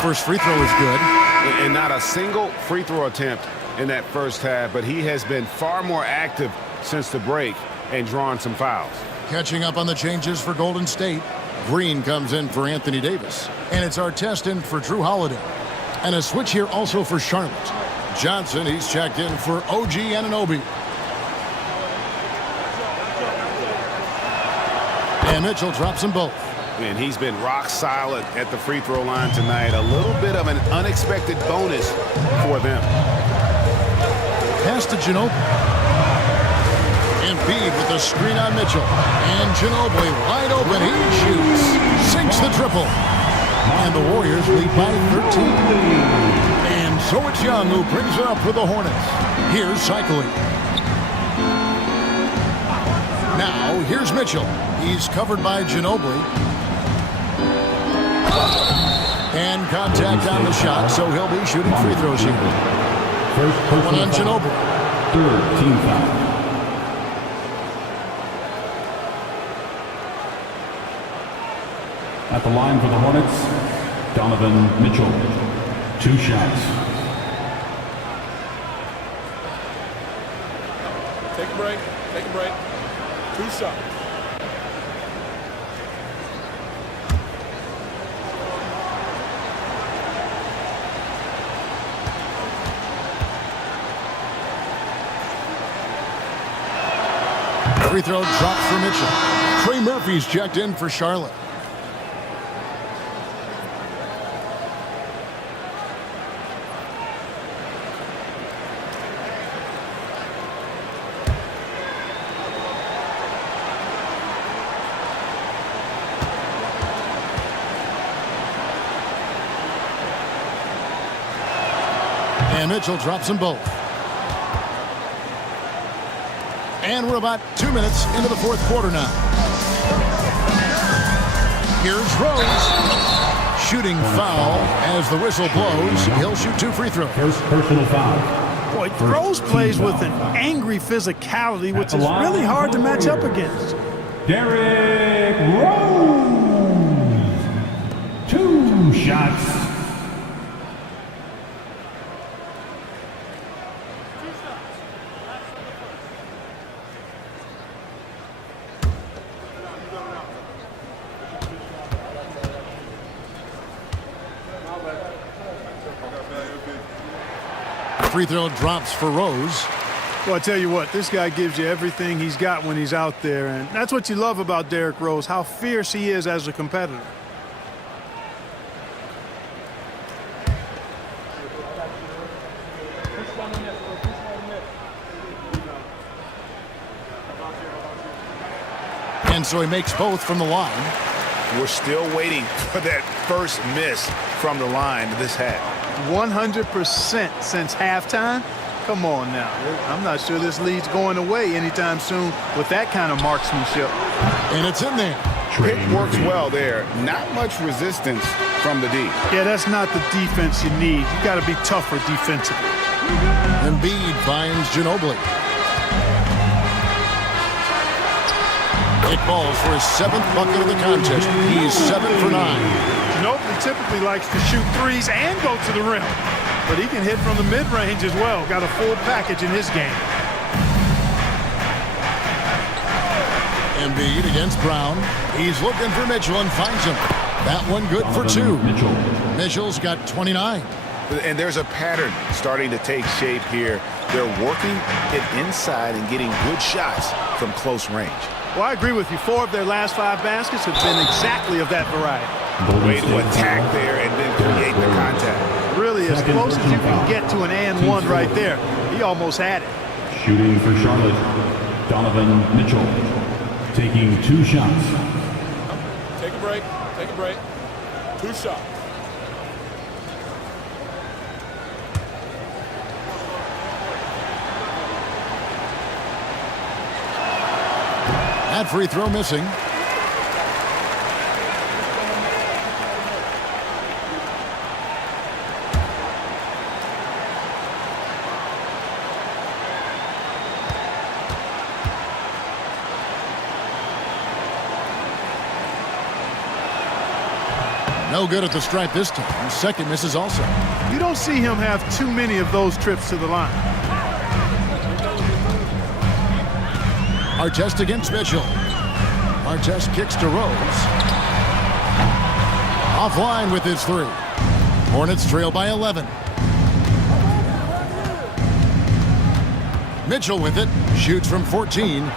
First free throw is good. And not a single free throw attempt in that first half, but he has been far more active since the break and drawn some fouls. Catching up on the changes for Golden State. Green comes in for Anthony Davis. And it's Artest in for Drew Holiday. And a switch here also for Charlotte. Johnson, he's checked in for OG Anunoby. And Mitchell drops them both. And he's been rock solid at the free throw line tonight. A little bit of an unexpected bonus for them. Pass to Ginobili. Embiid with the screen on Mitchell. And Ginobili wide open. He shoots. Sinks the triple. And the Warriors lead by 13. And so it's Young who brings it up for the Hornets. Here's cycling. Now here's Mitchell. He's covered by Ginobili. And contact on the shot, so he'll be shooting free throws here. First one on Ginobili. 3rd team foul. At the line for the Hornets, Donovan Mitchell. 2 shots. Take a break. Take a break. 2 shots. Free throw dropped for Mitchell. Trey Murphy's checked in for Charlotte. And Mitchell drops them both. And we're about 2 minutes into the fourth quarter now. Here's Rose. Shooting foul as the whistle blows. He'll shoot 2 free throws. First personal foul. Boy, Rose plays with an angry physicality, which is really hard to match up against. Derrick Rose. 2 shots. Free throw drops for Rose. Well, I tell you what, this guy gives you everything he's got when he's out there, and that's what you love about Derrick Rose, how fierce he is as a competitor. And so he makes both from the line. We're still waiting for that first miss from the line to this half. 100% since halftime? Come on now. I'm not sure this lead's going away anytime soon with that kind of marksmanship. And it's in there. It works well there. Not much resistance from the D. Yeah, that's not the defense you need. You got to be tougher defensively. Embiid finds Ginobili. It falls for his 7th bucket of the contest. He's 7 for 9. Ginobili typically likes to shoot threes and go to the rim, but he can hit from the mid-range as well. Got a full package in his game. Embiid against Brown. He's looking for Mitchell and finds him. That one good for 2. Mitchell's got 29. And there's a pattern starting to take shape here. They're working it inside and getting good shots from close range. Well, I agree with you. 4 of their last 5 baskets have been exactly of that variety. Way to attack there and then create the contact. Really, as close as you can get to an and one right there. He almost had it. Shooting for Charlotte, Donovan Mitchell. Taking 2 shots. Take a break. Take a break. 2 shots. That free throw missing. No good at the stripe this time. Second misses also. You don't see him have too many of those trips to the line. Artest against Mitchell. Artest kicks to Rose. Offline with his 3. Hornets trail by 11. Mitchell with it. Shoots from 14.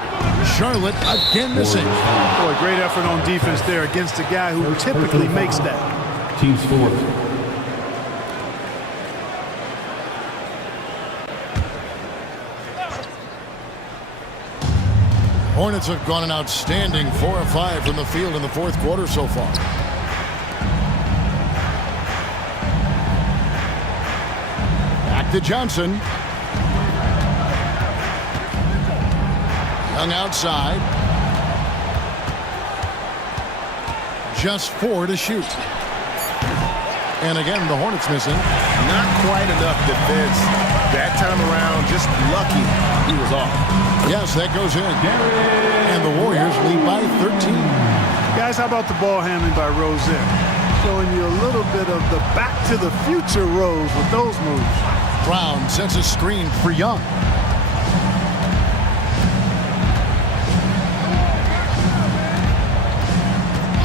Charlotte again missing. Boy, great effort on defense there against a guy who typically makes that. Team's 4th. Hornets have gone an outstanding 4 of 5 from the field in the fourth quarter so far. Back to Johnson. Young outside. Just 4 to shoot. And again, the Hornets missing. Not quite enough defense that time around. Just lucky he was off. Yes, that goes in. And the Warriors lead by 13. Guys, how about the ball handling by Rose there? Showing you a little bit of the back-to-the-future Rose with those moves. Brown sends a screen for Young.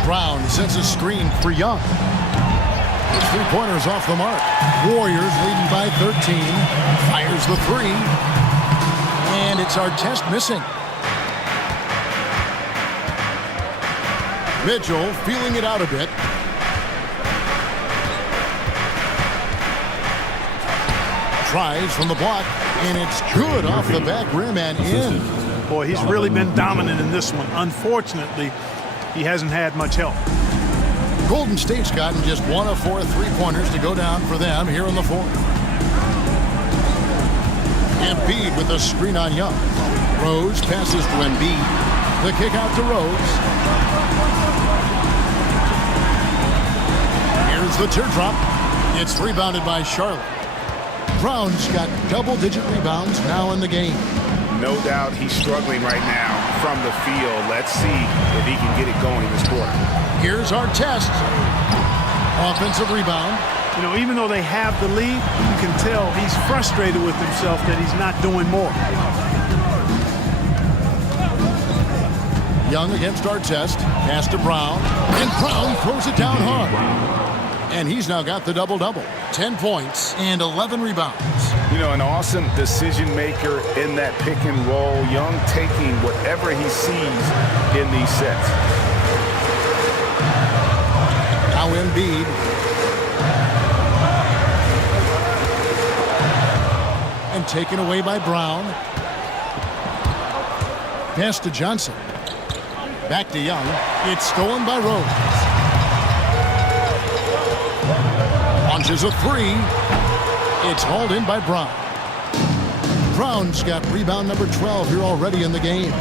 Brown sends a screen for Young. The 3-pointers off the mark. Warriors leading by 13. Fires the 3. And it's Artest missing. Mitchell feeling it out a bit. Tries from the block, and it's good off the back rim and in. Boy, he's really been dominant in this one. Unfortunately, he hasn't had much help. Golden State's gotten just 1 of 4 3-pointers to go down for them here in the fourth. Embiid with a screen on Young. Rose passes to Embiid. The kick out to Rose. Here's the teardrop. It's rebounded by Charlotte. Brown's got double-digit rebounds now in the game. No doubt he's struggling right now from the field. Let's see if he can get it going this quarter. Here's our test. Offensive rebound. You know, even though they have the lead, you can tell he's frustrated with himself that he's not doing more. Young against Artest. Pass to Brown. And Brown throws it down hard. And he's now got the double-double. 10 points and 11 rebounds. You know, an awesome decision maker in that pick and roll. Young taking whatever he sees in these sets. Now Embiid. And taken away by Brown. Pass to Johnson. Back to Young. It's stolen by Rose. Launches a three. It's hauled in by Brown. Brown's got rebound number 12 here already in the game.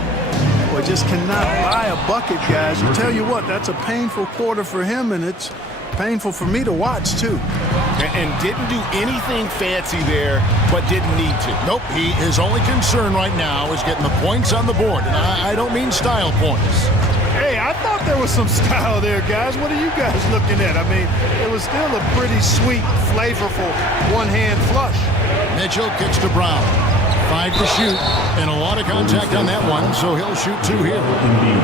Boy, just cannot buy a bucket, guys. I tell you what, that's a painful quarter for him, and it's painful for me to watch, too. And didn't do anything fancy there, but didn't need to. Nope, his only concern right now is getting the points on the board. And I don't mean style points. Hey, I thought there was some style there, guys. What are you guys looking at? I mean, it was still a pretty sweet, flavorful one-hand flush. Mitchell kicks to Brown. 5 to shoot, and a lot of contact on that one, so he'll shoot 2 here. Indeed.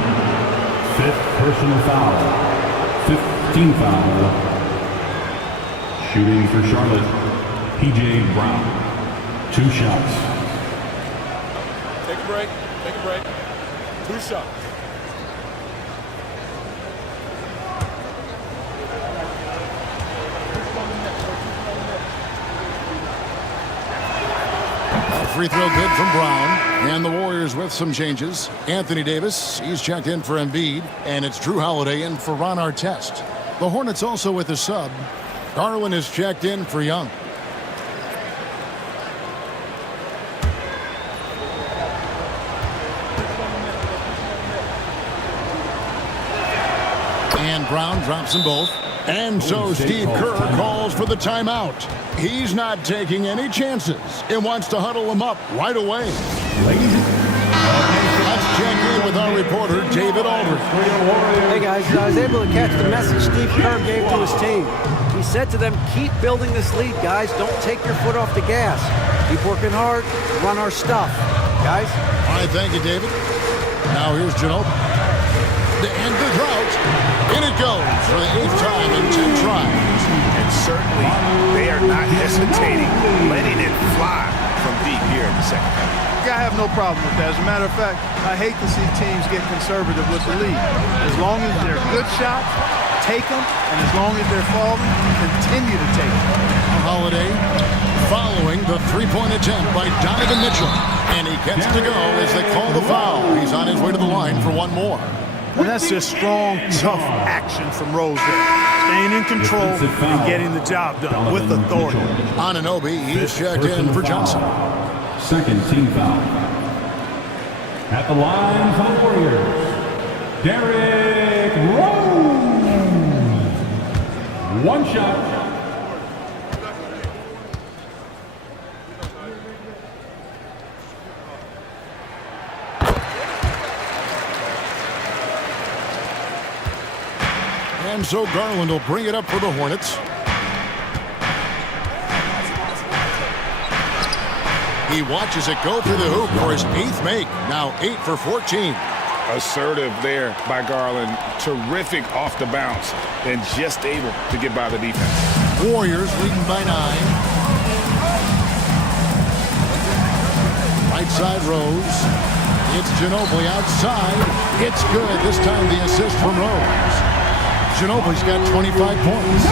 5th personal foul. 15 foul. Shooting for Charlotte, P.J. Brown. 2 shots. Take a break. Take a break. 2 shots. Free throw good from Brown. And the Warriors with some changes. Anthony Davis, he's checked in for Embiid. And it's Drew Holiday in for Ron Artest. The Hornets also with a sub. Garland is checked in for Young. And Brown drops them both. And so Steve Kerr calls for the timeout. He's not taking any chances and wants to huddle them up right away. Let's check in with our reporter, David Aldridge. Hey guys, I was able to catch the message Steve Kerr gave to his team. He said to them, keep building this lead, guys. Don't take your foot off the gas. Keep working hard, run our stuff. Guys? All right, thank you, David. Now here's Ginobili. The end of the drought. In it goes for the 8th time in 10 tries. And certainly they are not hesitating, letting it fly from deep here in the second half. I have no problem with that. As a matter of fact, I hate to see teams get conservative with the lead. As long as they're good shots, take them, and as long as they're falling, continue to take them. Holiday following the three-point attempt by Donovan Mitchell. And he gets to go as they call the foul. He's on his way to the line for one more. And that's just strong, tough action from Rose there. Staying in control and getting the job done with authority. Anunoby, he's checked in for Johnson. Second team foul. At the line for the Warriors, Derrick Rose. 1 shot. And so Garland will bring it up for the Hornets. He watches it go through the hoop for his 8th make. Now 8 for 14. Assertive there by Garland. Terrific off the bounce and just able to get by the defense. Warriors leading by 9. Right side Rose. It's Ginobili outside. It's good. This time the assist from Rose. Ginobili's got 25 points.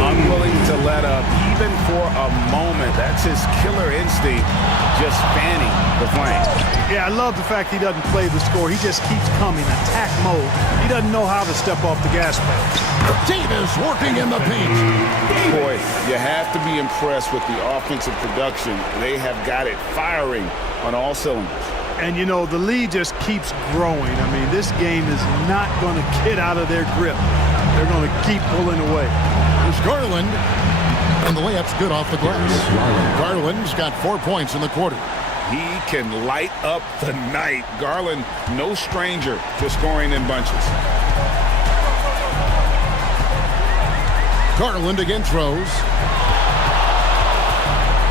Unwilling to let up even for a moment. That's his killer instinct, just fanning the flame. Yeah, I love the fact he doesn't play the score. He just keeps coming, attack mode. He doesn't know how to step off the gas pedal. Davis working in the paint. Boy, you have to be impressed with the offensive production. They have got it firing on all cylinders. And, you know, the lead just keeps growing. I mean, this game is not going to get out of their grip. They're going to keep pulling away. There's Garland. And the layup's good off the glass. Garland's got 4 points in the quarter. He can light up the night. Garland, no stranger to scoring in bunches. Garland again throws.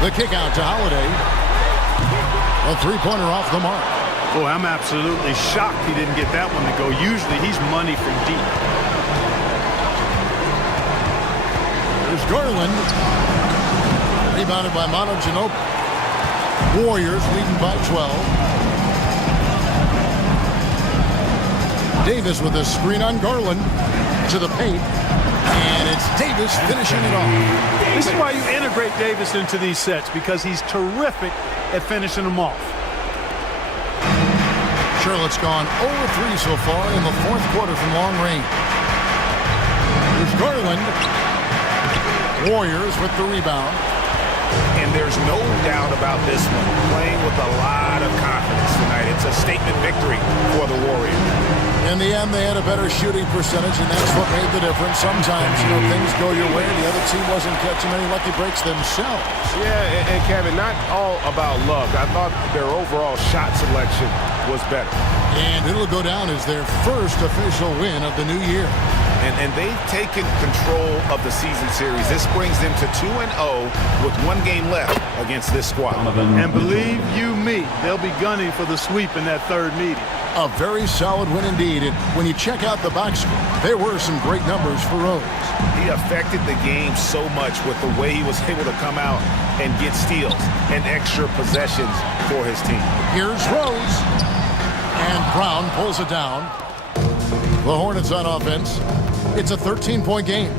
The kick out to Holiday. A three-pointer off the mark. Boy, I'm absolutely shocked he didn't get that one to go. Usually he's money from deep. There's Garland. Rebounded by Manu Ginobili. Warriors leading by 12. Davis with a screen on Garland to the paint. And it's Davis finishing it off. This is why you integrate Davis into these sets, because he's terrific at finishing them off. Charlotte's gone 0-3 so far in the fourth quarter from long range. There's Garland. Warriors with the rebound. And there's no doubt about this one. Playing with a lot of confidence tonight. It's a statement victory for the Warriors. In the end, they had a better shooting percentage, and that's what made the difference. Sometimes, you know, things go your way. The other team wasn't catching any lucky breaks themselves. Yeah, and Kevin, not all about luck. I thought their overall shot selection was better. And it'll go down as their first official win of the new year. And they've taken control of the season series. This brings them to 2-0 with one game left against this squad. And believe you me, they'll be gunning for the sweep in that third meeting. A very solid win indeed. And when you check out the box score, there were some great numbers for Rose. He affected the game so much with the way he was able to come out and get steals and extra possessions for his team. Here's Rose. And Brown pulls it down. The Hornets on offense. It's a 13-point game.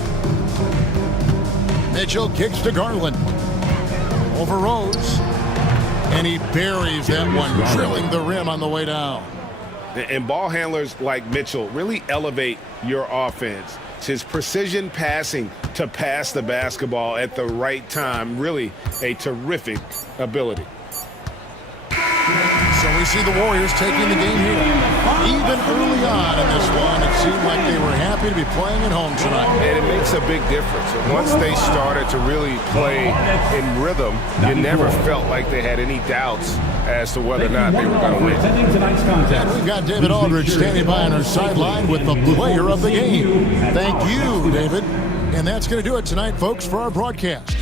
Mitchell kicks to Garland. Over Rose. And he buries that one, drilling the rim on the way down. And ball handlers like Mitchell really elevate your offense. It's his precision passing to pass the basketball at the right time. Really a terrific ability. So we see the Warriors taking the game here. Even early on in this one, it seemed like they were happy to be playing at home tonight. And it makes a big difference. Once they started to really play in rhythm, you never felt like they had any doubts as to whether or not they were going to win. And we've got David Aldridge standing by on our sideline with the player of the game. Thank you, David. And that's going to do it tonight, folks, for our broadcast.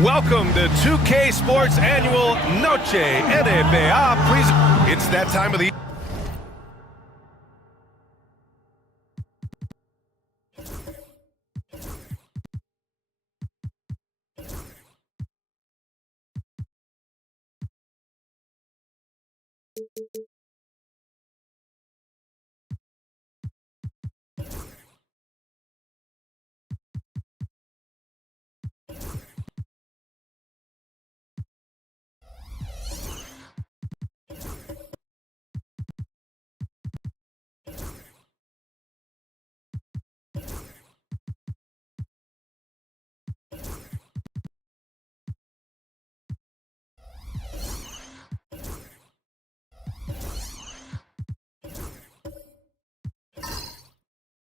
Welcome to 2K Sports Annual Noche NBA Present. It's that time of the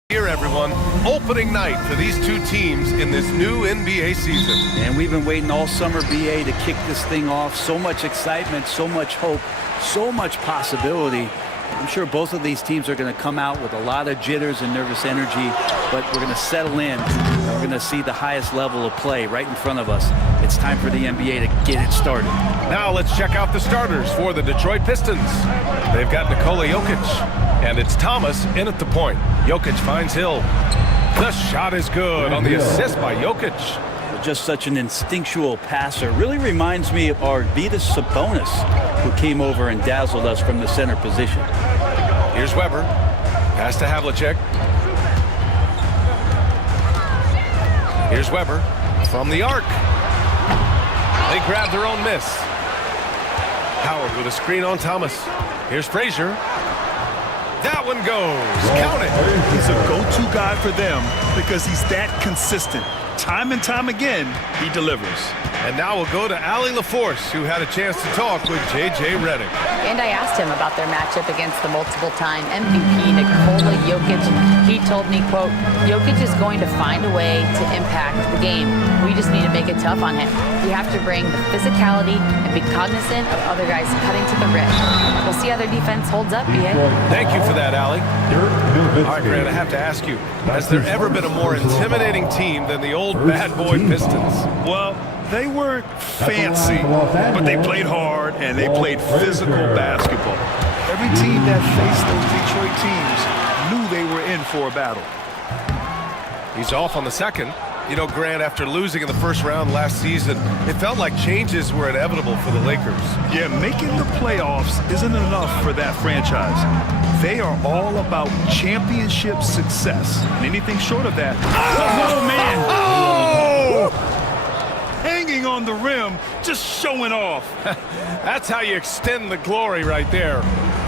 Here, everyone, opening night for these two teams in this new NBA season. And we've been waiting all summer, BA, to kick this thing off. So much excitement, so much hope, so much possibility. I'm sure both of these teams are going to come out with a lot of jitters and nervous energy, but we're going to settle in. And we're going to see the highest level of play right in front of us. It's time for the NBA to get it started. Now let's check out the starters for the Detroit Pistons. They've got Nikola Jokic, and it's Thomas in at the point. Jokic finds Hill. The shot is good on the assist by Jokic. Just such an instinctual passer. Really reminds me of Arvydas Sabonis, who came over and dazzled us from the center position. Here's Weber. Pass to Havlicek. Here's Weber from the arc. They grab their own miss. Howard with a screen on Thomas. Here's Frazier. That one goes. Count it. He's a go-to guy for them because he's that consistent. Time and time again, he delivers. And now we'll go to Allie LaForce, who had a chance to talk with J.J. Redick. And I asked him about their matchup against the multiple-time MVP Nikola Jokic. He told me, quote, Jokic is going to find a way to impact the game. We just need to make it tough on him. We have to bring the physicality and be cognizant of other guys cutting to the rim. We'll see how their defense holds up, BA. Thank you for that, Allie. All right, Grant, I have to ask you, has there ever been a more intimidating team than the old bad boy Pistons? Well, they weren't fancy, but they played hard and they played physical basketball. Every team that faced those Detroit teams knew they were in for a battle. He's off on the second. You know, Grant, after losing in the first round last season, it felt like changes were inevitable for the Lakers. Yeah, making the playoffs isn't enough for that franchise. They are all about championship success. And anything short of that, oh man! Oh! Hanging on the rim, just showing off. That's how you extend the glory right there.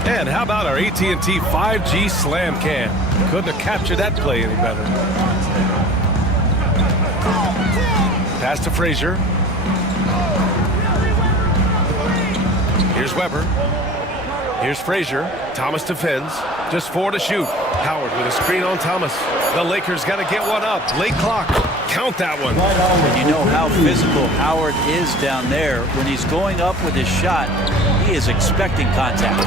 And how about our AT&T 5G Slam Cam? Couldn't have captured that play any better. Pass to Frazier. Here's Weber. Here's Frazier. Thomas defends. Just 4 to shoot. Howard with a screen on Thomas. The Lakers got to get one up. Late clock. Count that one. And you know how physical Howard is down there. When he's going up with his shot, He is expecting contact.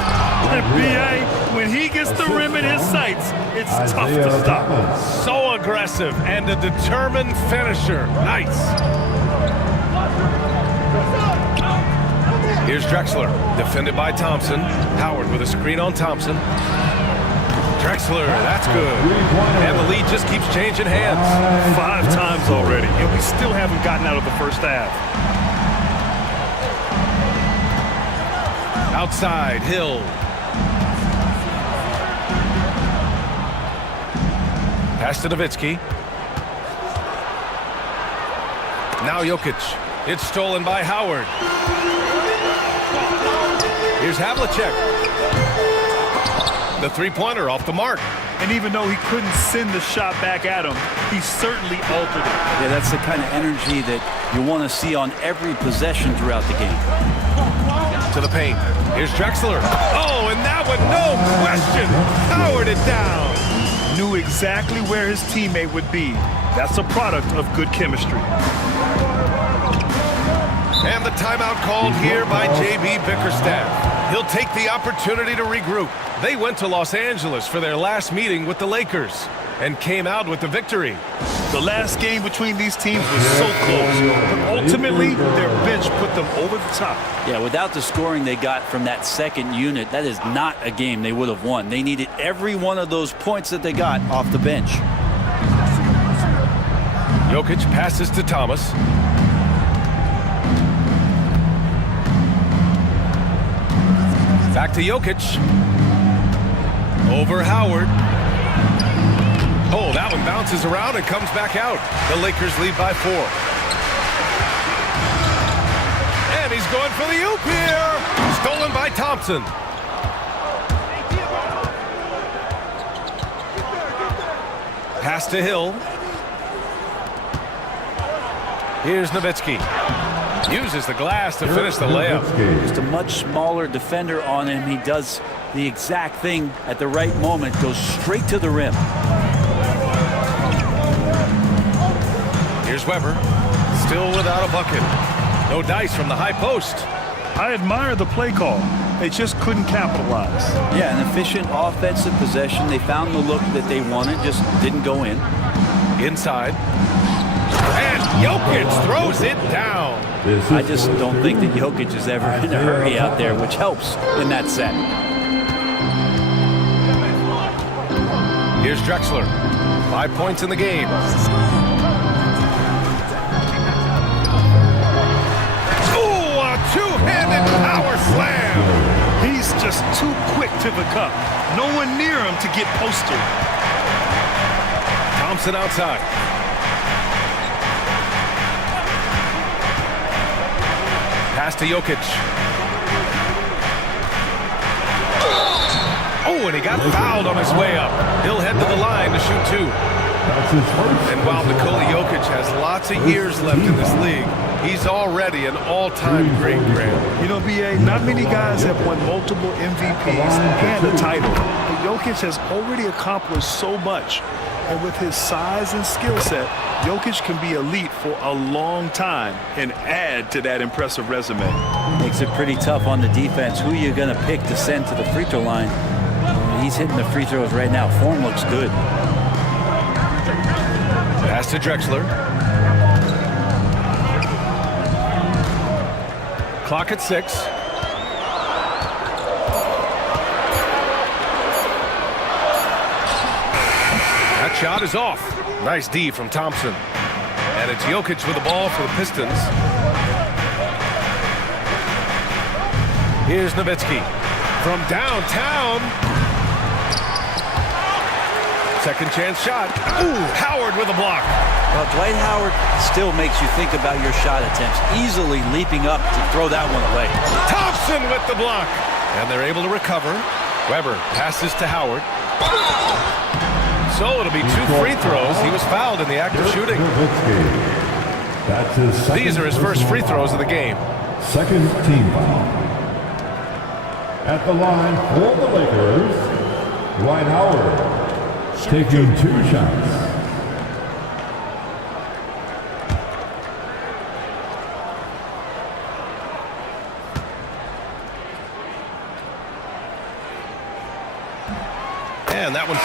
B.A., when he gets the rim in his sights, it's tough to stop. So aggressive and a determined finisher. Nice. Here's Drexler, defended by Thompson. Howard with a screen on Thompson. Drexler, that's good. And the lead just keeps changing hands. 5 times already, and we still haven't gotten out of the first half. Outside, Hill. Pass to Nowitzki. Now Jokic. It's stolen by Howard. Here's Havlicek. The three-pointer off the mark. And even though he couldn't send the shot back at him, he certainly altered it. Yeah, that's the kind of energy that you want to see on every possession throughout the game. To the paint. Here's Drexler. Oh, and that one, no question. Powered it down. Knew exactly where his teammate would be. That's a product of good chemistry. And the timeout called here by J.B. Bickerstaff. He'll take the opportunity to regroup. They went to Los Angeles for their last meeting with the Lakers and came out with the victory. The last game between these teams was so close, but ultimately their bench put them over the top. Yeah, without the scoring they got from that second unit, that is not a game they would have won. They needed every one of those points that they got off the bench. Jokic passes to Thomas. Back to Jokic. Over Howard. Oh, that one bounces around and comes back out. The Lakers lead by 4. And he's going for the oop here. Stolen by Thompson. Pass to Hill. Here's Nowitzki. Uses the glass to finish the layup. Just a much smaller defender on him. He does the exact thing at the right moment. Goes straight to the rim. Here's Weber. Still without a bucket. No dice from the high post. I admire the play call. They just couldn't capitalize. Yeah, an efficient offensive possession. They found the look that they wanted, just didn't go in. Inside. And Jokic throws it down. I just don't think that Jokic is ever in a hurry out there, which helps in that set. Here's Drexler. 5 points in the game. Ooh, a two-handed power slam. He's just too quick to the cup. No one near him to get posted. Thompson outside. Pass to Jokic. Oh, and he got fouled on his way up. He'll head to the line to shoot 2. And while Nikola Jokic has lots of years left in this league, he's already an all-time great, Graham. You know, B.A., not many guys have won multiple MVPs and a title. But Jokic has already accomplished so much. And with his size and skill set, Jokic can be elite for a long time and add to that impressive resume. Makes it pretty tough on the defense. Who you're going to pick to send to the free throw line? He's hitting the free throws right now. Form looks good. Pass to Drexler. Clock at 6. That shot is off. Nice D from Thompson. And it's Jokic with the ball for the Pistons. Here's Nowitzki from downtown. Second chance shot. Ooh, Howard with a block. Well, Dwight Howard still makes you think about your shot attempts. Easily leaping up to throw that one away. Thompson with the block. And they're able to recover. Weber passes to Howard. So it'll be 2 free throws. He was fouled in the act of shooting. These are his first free throws of the game. Second team foul. At the line for the Lakers, Dwight Howard taking 2 shots.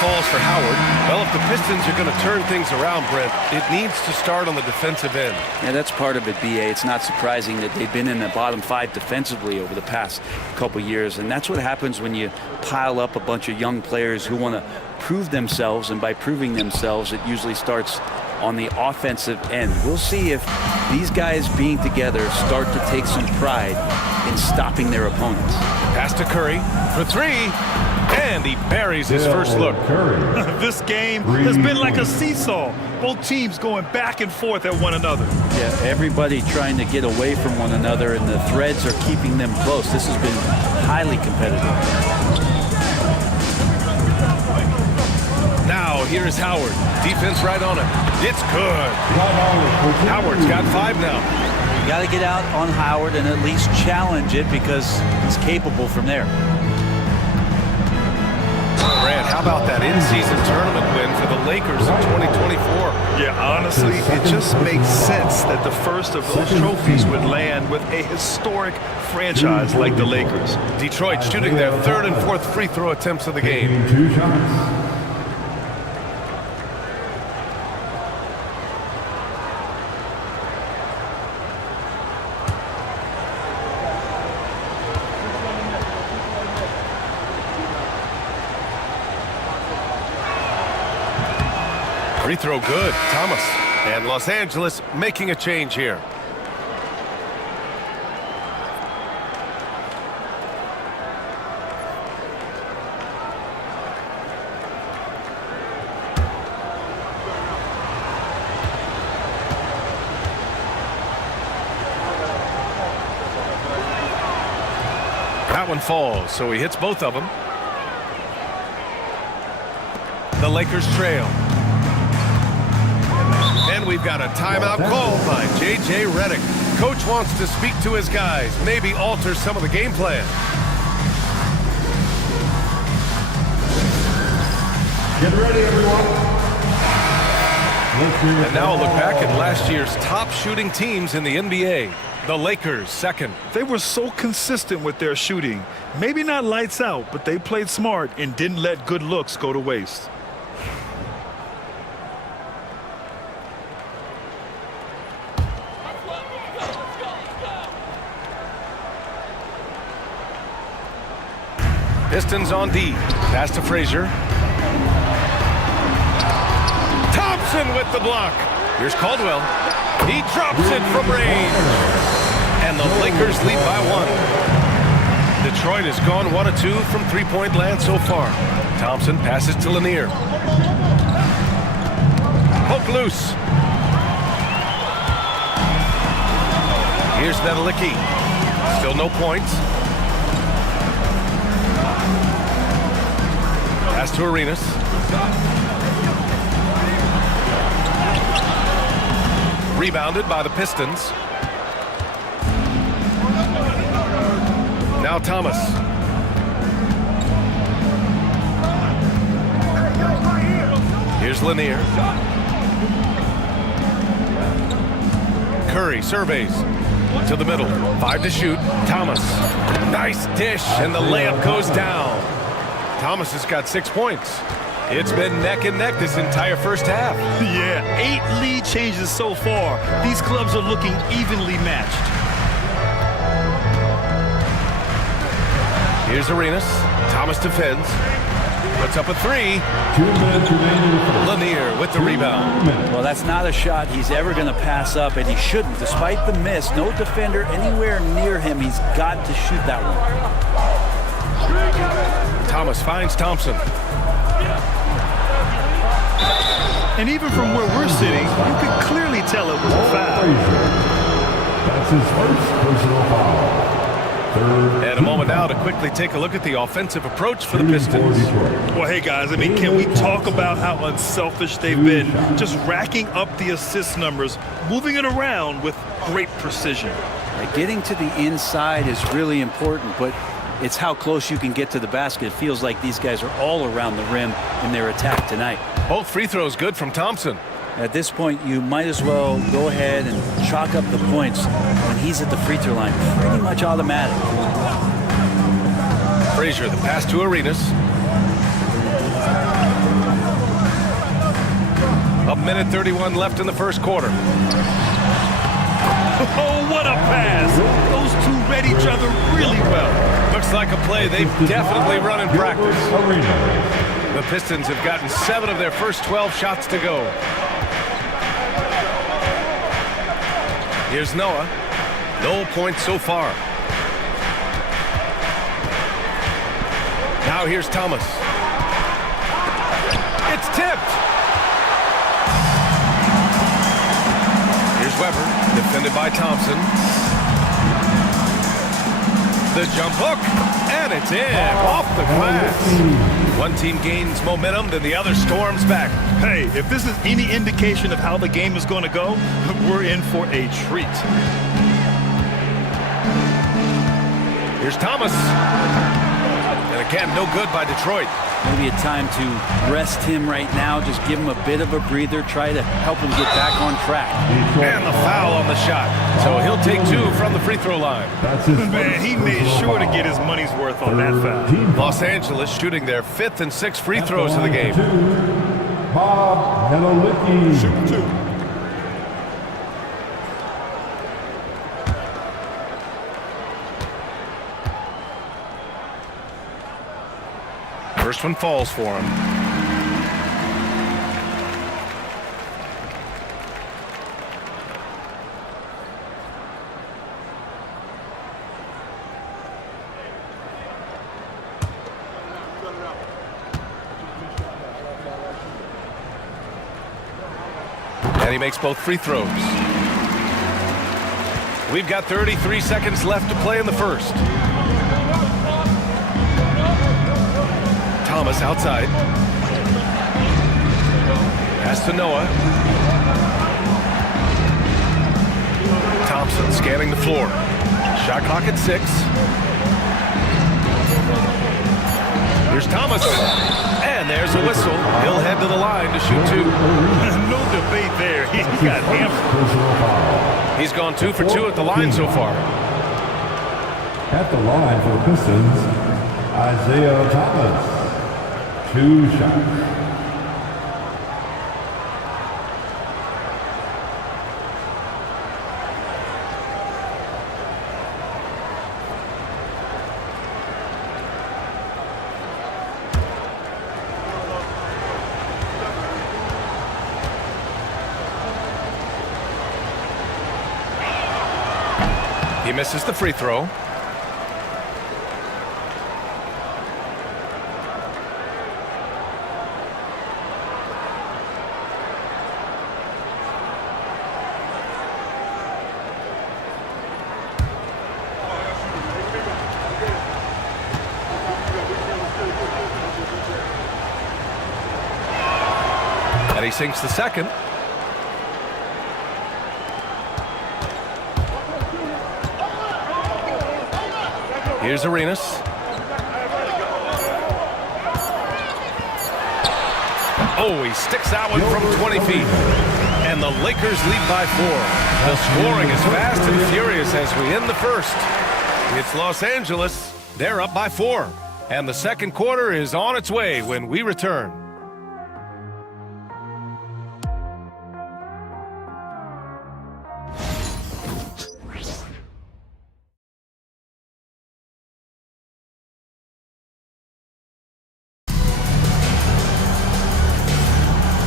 falls for Howard. Well, if the Pistons are going to turn things around, Brent, it needs to start on the defensive end. Yeah, that's part of it, B.A. It's not surprising that they've been in the bottom 5 defensively over the past couple years, and that's what happens when you pile up a bunch of young players who want to prove themselves, and by proving themselves, it usually starts on the offensive end. We'll see if these guys being together start to take some pride in stopping their opponents. Pass to Curry for 3, and he buries his first look. This game has been like a seesaw. Both teams going back and forth at one another. Yeah, everybody trying to get away from one another, and the threads are keeping them close. This has been highly competitive. Now, here's Howard. Defense right on him. It's good. Howard's got 5 now. You got to get out on Howard and at least challenge it, because he's capable from there. Brad, how about that in-season tournament win for the Lakers in 2024? Yeah, honestly, it just makes sense that the first of those trophies would land with a historic franchise like the Lakers. Detroit shooting their 3rd and 4th free throw attempts of the game. 2 shots. Free throw good. Thomas. And Los Angeles making a change here. That one falls, so he hits both of them. The Lakers trail. And we've got a timeout called by J.J. Redick. Coach wants to speak to his guys, maybe alter some of the game plan. Get ready, everyone. And now a look back at last year's top shooting teams in the NBA. The Lakers, 2nd. They were so consistent with their shooting. Maybe not lights out, but they played smart and didn't let good looks go to waste. Pistons on D. Pass to Frazier. Thompson with the block. Here's Caldwell. He drops it from range. And the Lakers lead by 1. Detroit has gone 1 of 2 from three-point land so far. Thompson passes to Lanier. Poke loose. Here's Nedelicki. Still no points. Pass to Arenas. Rebounded by the Pistons. Now Thomas. Here's Lanier. Curry surveys to the middle. 5 to shoot. Thomas. Nice dish, and the layup goes down. Thomas has got 6 points. It's been neck and neck this entire first half. Yeah, 8 lead changes so far. These clubs are looking evenly matched. Here's Arenas. Thomas defends. Puts up a 3. 2 minutes remaining. Lanier with the rebound. Well, that's not a shot he's ever going to pass up, and he shouldn't. Despite the miss, no defender anywhere near him. He's got to shoot that one. Thomas finds Thompson. And even from where we're sitting, you could clearly tell it was a foul. That's his first personal foul. And a moment now to quickly take a look at the offensive approach for the Pistons. Well, hey, guys, I mean, can we talk about how unselfish they've been? Just racking up the assist numbers, moving it around with great precision. Getting to the inside is really important, but it's how close you can get to the basket. It feels like these guys are all around the rim in their attack tonight. Both free throws good from Thompson. At this point, you might as well go ahead and chalk up the points when he's at the free throw line. Pretty much automatic. Frazier, the pass to Arenas. minute 31 left in the first quarter. Oh, what a pass. Those two read each other really well. Looks like a play they've definitely run in practice. The Pistons have gotten 7 of their first 12 shots to go. Here's Noah. No points so far. Now here's Thomas. It's tipped. Here's Weber, defended by Thompson. The jump hook, and it's in, off the glass. One team gains momentum, then the other storms back. Hey, if this is any indication of how the game is going to go, we're in for a treat. Here's Thomas. And again, no good by Detroit. Maybe a time to rest him right now, just give him a bit of a breather, try to help him get back on track. And the foul on the shot. So he'll take 2 from the free throw line. Man, he made sure to get his money's worth on that foul. Los Angeles shooting their 5th and 6th free throws of the game. Bob Helolicki. Shoot 2. First one falls for him. And he makes both free throws. We've got 33 seconds left to play in the first. Thomas outside. Pass to Noah. Thompson scanning the floor. Shot clock at 6. Here's Thomas. And there's a whistle. He'll head to the line to shoot 2. No debate there. He got hammered. He's gone 2 for 2 at the line so far. At the line for the Pistons, Isaiah Thomas. 2 shots. He misses the free throw. And he sinks the second. Here's Arenas. Oh, he sticks that one from 20 feet. And the Lakers lead by 4. The scoring is fast and furious as we end the first. It's Los Angeles. They're up by 4. And the second quarter is on its way when we return.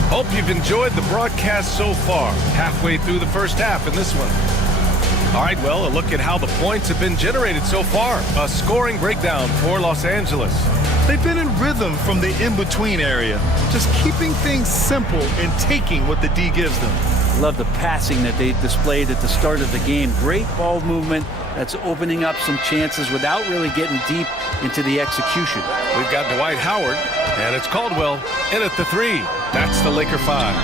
Hope you've enjoyed the broadcast so far. Halfway through the first half in this one. All right, well, a look at how the points have been generated so far. A scoring breakdown for Los Angeles. They've been in rhythm from the in-between area, just keeping things simple and taking what the D gives them. Love the passing that they displayed at the start of the game. Great ball movement that's opening up some chances without really getting deep into the execution. We've got Dwight Howard, and it's Caldwell in at the 3. That's the Laker 5.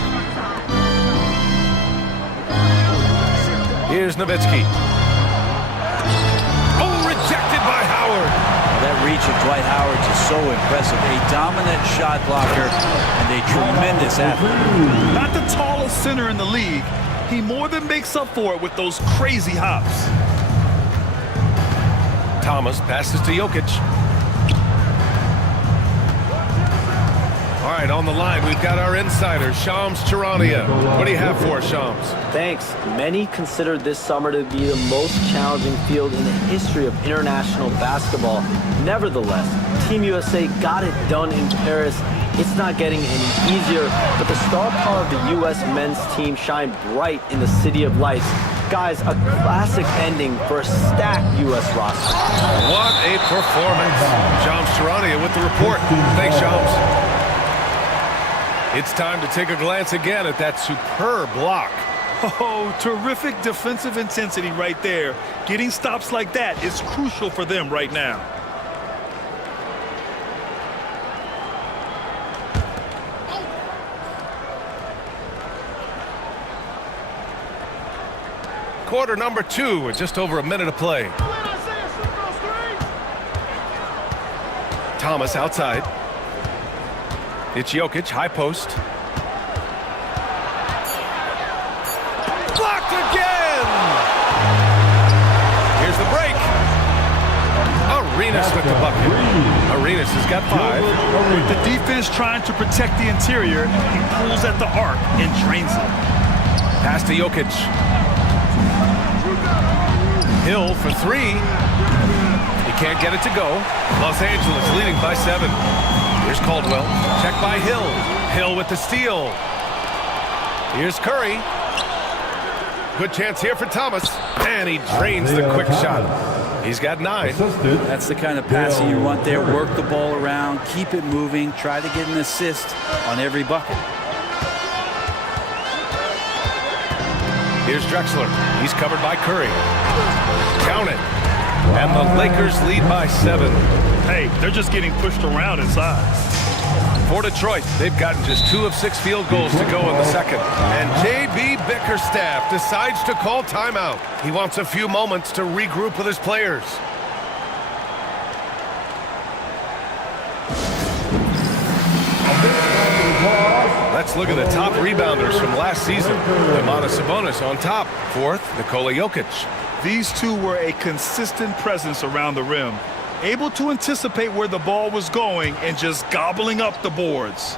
Here's Nowitzki. Oh, rejected by Howard. That reach of Dwight Howard is so impressive. A dominant shot blocker and a tremendous athlete. Not the tallest center in the league. He more than makes up for it with those crazy hops. Thomas passes to Jokic. All right, on the line, we've got our insider, Shams Charania. What do you have for us, Shams? Thanks. Many consider this summer to be the most challenging field in the history of international basketball. Nevertheless, Team USA got it done in Paris. It's not getting any easier, but the star power of the U.S. men's team shined bright in the City of Lights. Guys, a classic ending for a stacked U.S. roster. What a performance. Shams Charania with the report. Thanks, Shams. It's time to take a glance again at that superb block. Oh, terrific defensive intensity right there. Getting stops like that is crucial for them right now. Quarter number 2 with just over a minute of play. Thomas outside. It's Jokic, high post. Blocked again! Here's the break. Arenas with the bucket. Arenas has got 5. With the defense trying to protect the interior, he pulls at the arc and drains it. Pass to Jokic. Hill for 3. He can't get it to go. Los Angeles leading by 7. Here's Caldwell. Check by Hill. Hill with the steal. Here's Curry. Good chance here for Thomas. And he drains the quick shot. He's got 9. That's the kind of passing you want there. Work the ball around, keep it moving, try to get an assist on every bucket. Here's Drexler. He's covered by Curry. Count it. And the Lakers lead by 7. Hey, they're just getting pushed around inside. For Detroit, they've gotten just 2 of 6 field goals to go in the second. And J.B. Bickerstaff decides to call timeout. He wants a few moments to regroup with his players. Let's look at the top rebounders from last season. Domantas Sabonis on top. 4th, Nikola Jokic. These two were a consistent presence around the rim, able to anticipate where the ball was going and just gobbling up the boards.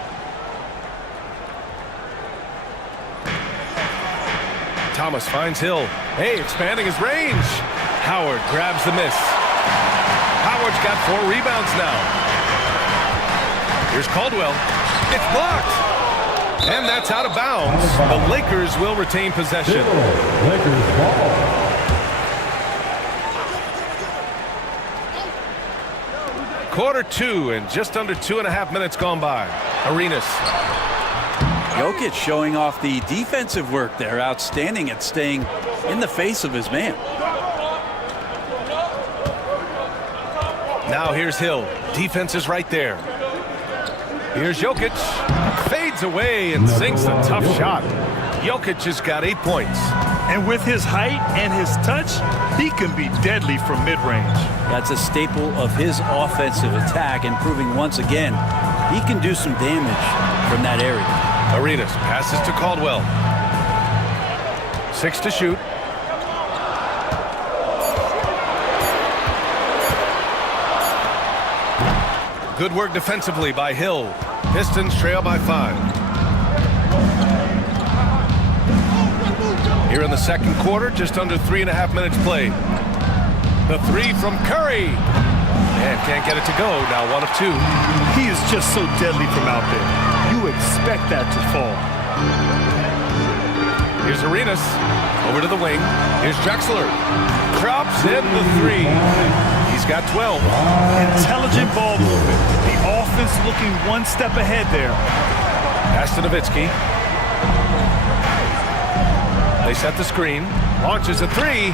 Thomas finds Hill. Hey, expanding his range. Howard grabs the miss. Howard's got 4 rebounds now. Here's Caldwell. It's blocked. And that's out of bounds. The Lakers will retain possession. Lakers ball. Quarter 2 and just under 2.5 minutes gone by. Arenas. Jokic showing off the defensive work there. Outstanding at staying in the face of his man. Now here's Hill. Defense is right there. Here's Jokic. Fades away and sinks a tough shot. Jokic has got 8 points. And with his height and his touch, he can be deadly from mid-range. That's a staple of his offensive attack, and proving once again he can do some damage from that area. Arenas passes to Caldwell. 6 to shoot. Good work defensively by Hill. Pistons trail by 5. Here in the second quarter, just under 3.5 minutes played. The 3 from Curry. And can't get it to go. Now 1 of 2. He is just so deadly from out there. You expect that to fall. Here's Arenas. Over to the wing. Here's Drexler. Drops in the 3. He's got 12. Intelligent ball movement. The offense looking one step ahead there. Pass to Nowitzki. They set the screen. Launches a 3.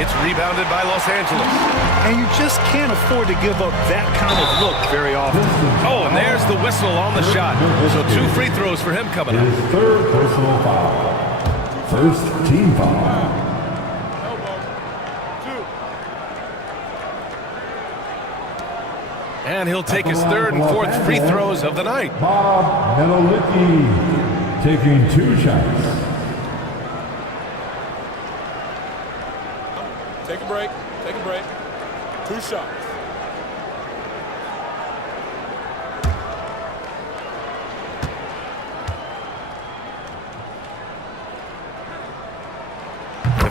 It's rebounded by Los Angeles. And you just can't afford to give up that kind of look very often. Oh, and there's the whistle on the shot. So 2 free throws for him coming up. His 3rd personal foul. 1st team foul. And he'll take his 3rd and 4th free throws of the night. Bob Menelicki taking 2 shots. Take a break. Take a break. 2 shots.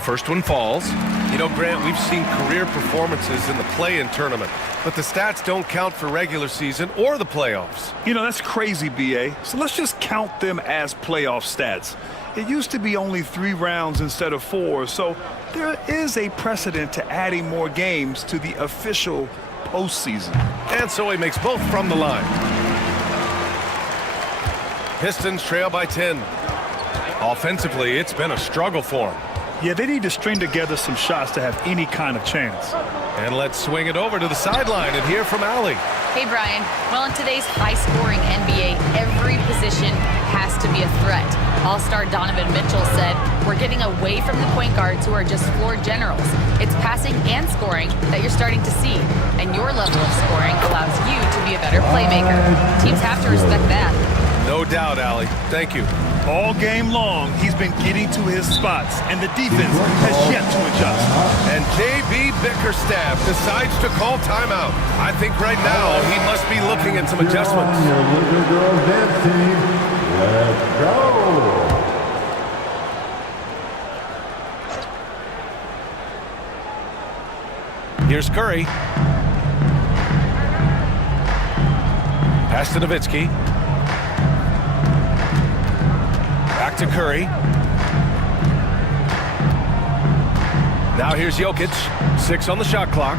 First one falls. You know, Grant, we've seen career performances in the play-in tournament, but the stats don't count for regular season or the playoffs. You know, that's crazy, B.A. So let's just count them as playoff stats. It used to be only 3 rounds instead of 4, so there is a precedent to adding more games to the official postseason. And so he makes both from the line. Pistons trail by 10. Offensively, it's been a struggle for him. Yeah, they need to string together some shots to have any kind of chance. And let's swing it over to the sideline and hear from Allie. Hey, Brian. Well, in today's high-scoring NBA, every position has to be a threat. All-star Donovan Mitchell said, "We're getting away from the point guards who are just floor generals. It's passing and scoring that you're starting to see, and your level of scoring allows you to be a better playmaker. Teams have to respect that." No doubt, Allie. Thank you. All game long, he's been getting to his spots, and the defense has yet to adjust. And J.B. Bickerstaff decides to call timeout. I think right now he must be looking at some adjustments. Let's go. Here's Curry. Pass to Nowitzki. Back to Curry. Now here's Jokic. 6 on the shot clock.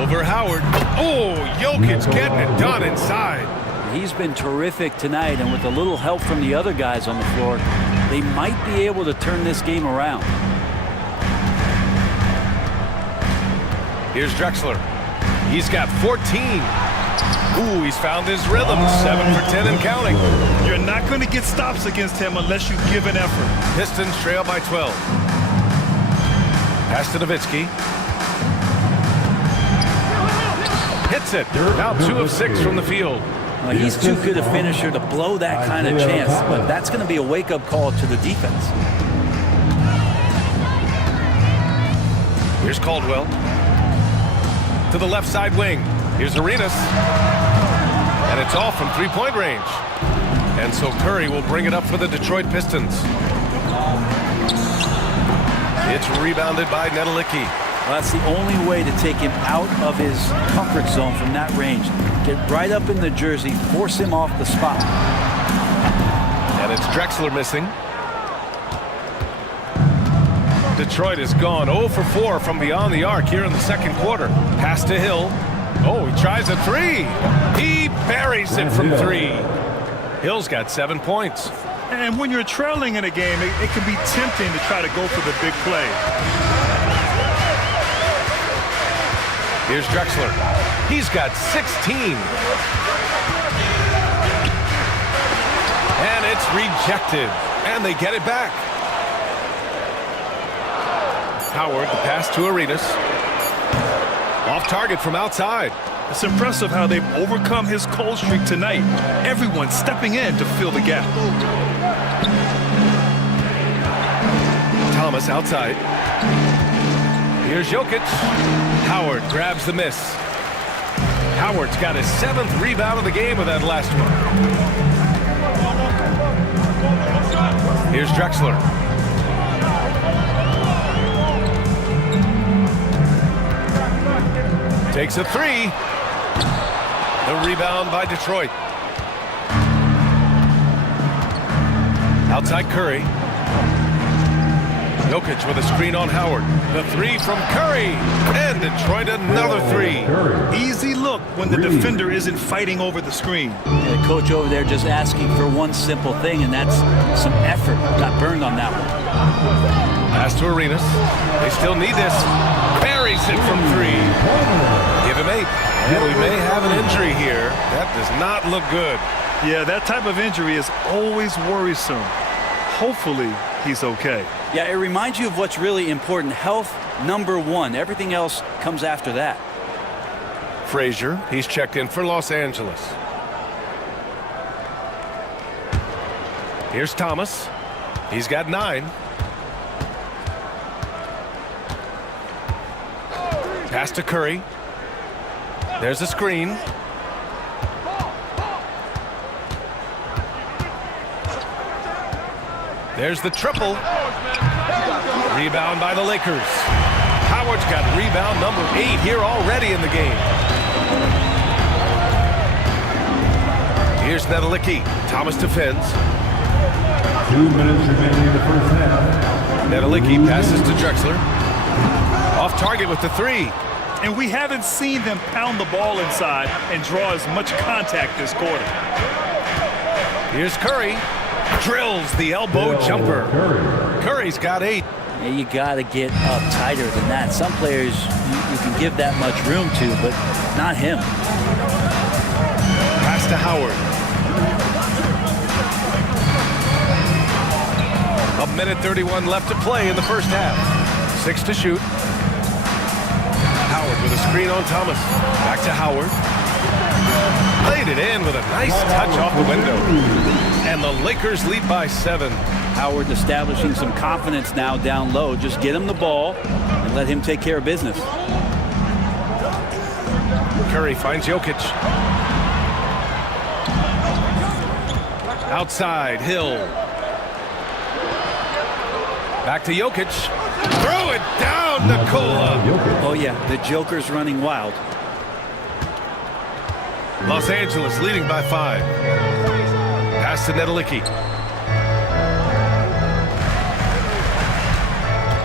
Over Howard. Oh, Jokic getting it done inside. He's been terrific tonight, and with a little help from the other guys on the floor, they might be able to turn this game around. Here's Drexler. He's got 14. Ooh, he's found his rhythm. 7 for 10 and counting. You're not going to get stops against him unless you give an effort. Pistons trail by 12. Pass to Nowitzki. Hits it. Now 2 of 6 from the field. Well, he's too good a finisher to blow that kind of chance, but that's going to be a wake-up call to the defense. Here's Caldwell. To the left side wing. Here's Arenas. And it's all from three-point range. And so Curry will bring it up for the Detroit Pistons. It's rebounded by Nedelicki. Well, that's the only way to take him out of his comfort zone from that range. Get right up in the jersey, force him off the spot. And it's Drexler missing. Detroit has gone 0 for 4 from beyond the arc here in the second quarter. Pass to Hill. Oh, he tries a 3. He buries it from 3. Hill's got 7 points. And when you're trailing in a game, it can be tempting to try to go for the big play. Here's Drexler. He's got 16. And it's rejected. And they get it back. Howard, the pass to Arenas. Off target from outside. It's impressive how they've overcome his cold streak tonight. Everyone stepping in to fill the gap. Thomas outside. Here's Jokic. Howard grabs the miss. Howard's got his 7th rebound of the game with that last one. Here's Drexler. Takes a 3. The rebound by Detroit. Outside Curry. Jokic with a screen on Howard. The 3 from Curry. And Detroit another 3. Easy look when the defender isn't fighting over the screen. Yeah, the coach over there just asking for one simple thing, and that's some effort. Got burned on that one. Pass to Arenas. They still need this. Buries it from 3. Give him 8. And we may have an injury here. That does not look good. Yeah, that type of injury is always worrisome. Hopefully, he's okay. Yeah, it reminds you of what's really important. Health, number 1. Everything else comes after that. Frazier, he's checked in for Los Angeles. Here's Thomas. He's got 9. Pass to Curry. There's a screen. There's the triple. Rebound by the Lakers. Howard's got rebound number 8 here already in the game. Here's Nedelicki. Thomas defends. 2 minutes remaining in the first half. Nedelicki passes to Drexler. Off target with the 3. And we haven't seen them pound the ball inside and draw as much contact this quarter. Here's Curry. Drills the elbow jumper. Curry's got 8. Yeah, you got to get up tighter than that. Some players you can give that much room to, but not him. Pass to Howard. 1:31 left to play in the first half. 6 to shoot. Howard with a screen on Thomas. Back to Howard. Played it in with a nice touch off the window. And the Lakers lead by 7. Howard establishing some confidence now down low. Just get him the ball and let him take care of business. Curry finds Jokic. Outside, Hill. Back to Jokic. Throw it down, Nikola. Oh, yeah, the Joker's running wild. Los Angeles leading by 5. Pass to Nedelicki.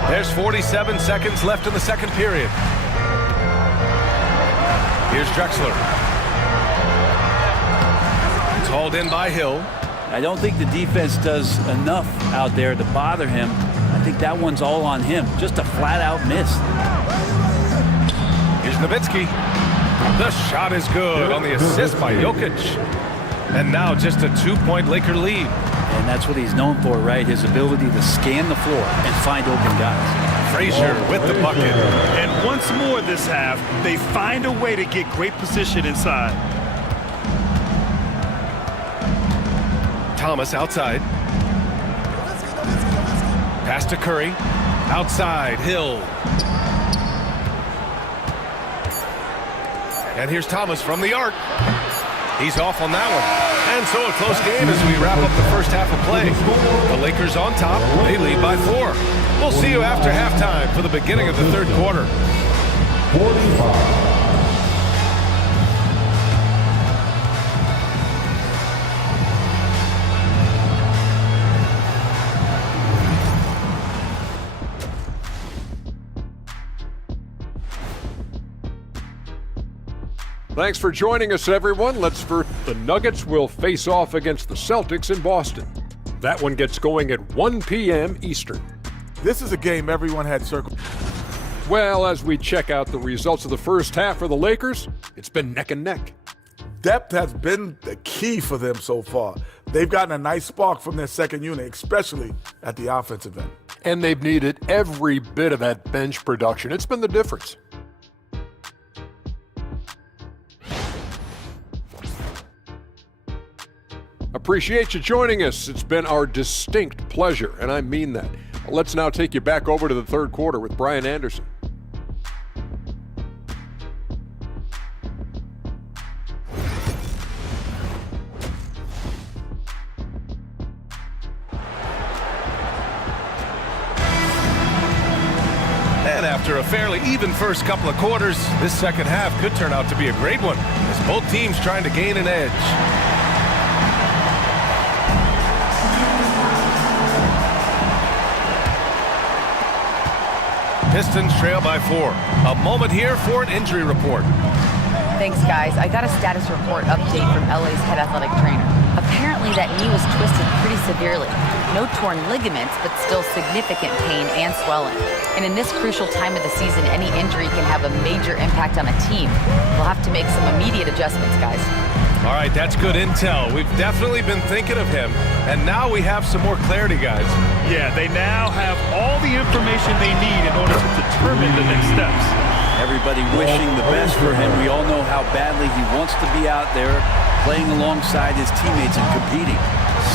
There's 47 seconds left in the second period. Here's Drexler. It's hauled in by Hill. I don't think the defense does enough out there to bother him. I think that one's all on him. Just a flat-out miss. Here's Nowitzki. The shot is good on the assist by Jokic. And now just a 2-point Laker lead. And that's what he's known for, right? His ability to scan the floor and find open guys. Frazier with the bucket. And once more this half, they find a way to get great position inside. Thomas outside. Pass to Curry. Outside, Hill. And here's Thomas from the arc. He's off on that one. And so a close game as we wrap up the first half of play. The Lakers on top. They lead by 4. We'll see you after halftime for the beginning of the third quarter. 45. Thanks for joining us, everyone. The Nuggets will face off against the Celtics in Boston. That one gets going at 1 p.m. Eastern. This is a game everyone had circled. Well, as we check out the results of the first half for the Lakers, it's been neck and neck. Depth has been the key for them so far. They've gotten a nice spark from their second unit, especially at the offensive end. And they've needed every bit of that bench production. It's been the difference. Appreciate you joining us. It's been our distinct pleasure, and I mean that. Let's now take you back over to the third quarter with Brian Anderson. And after a fairly even first couple of quarters, this second half could turn out to be a great one as both teams trying to gain an edge. Pistons trail by 4. A moment here for an injury report. Thanks, guys. I got a status report update from LA's head athletic trainer. Apparently that knee was twisted pretty severely. No torn ligaments, but still significant pain and swelling. And in this crucial time of the season, any injury can have a major impact on a team. We'll have to make some immediate adjustments, guys. All right, that's good intel. We've definitely been thinking of him, and now we have some more clarity, guys. Yeah, they now have all the information they need in order to determine the next steps. Everybody wishing the best for him. We all know how badly he wants to be out there playing alongside his teammates and competing.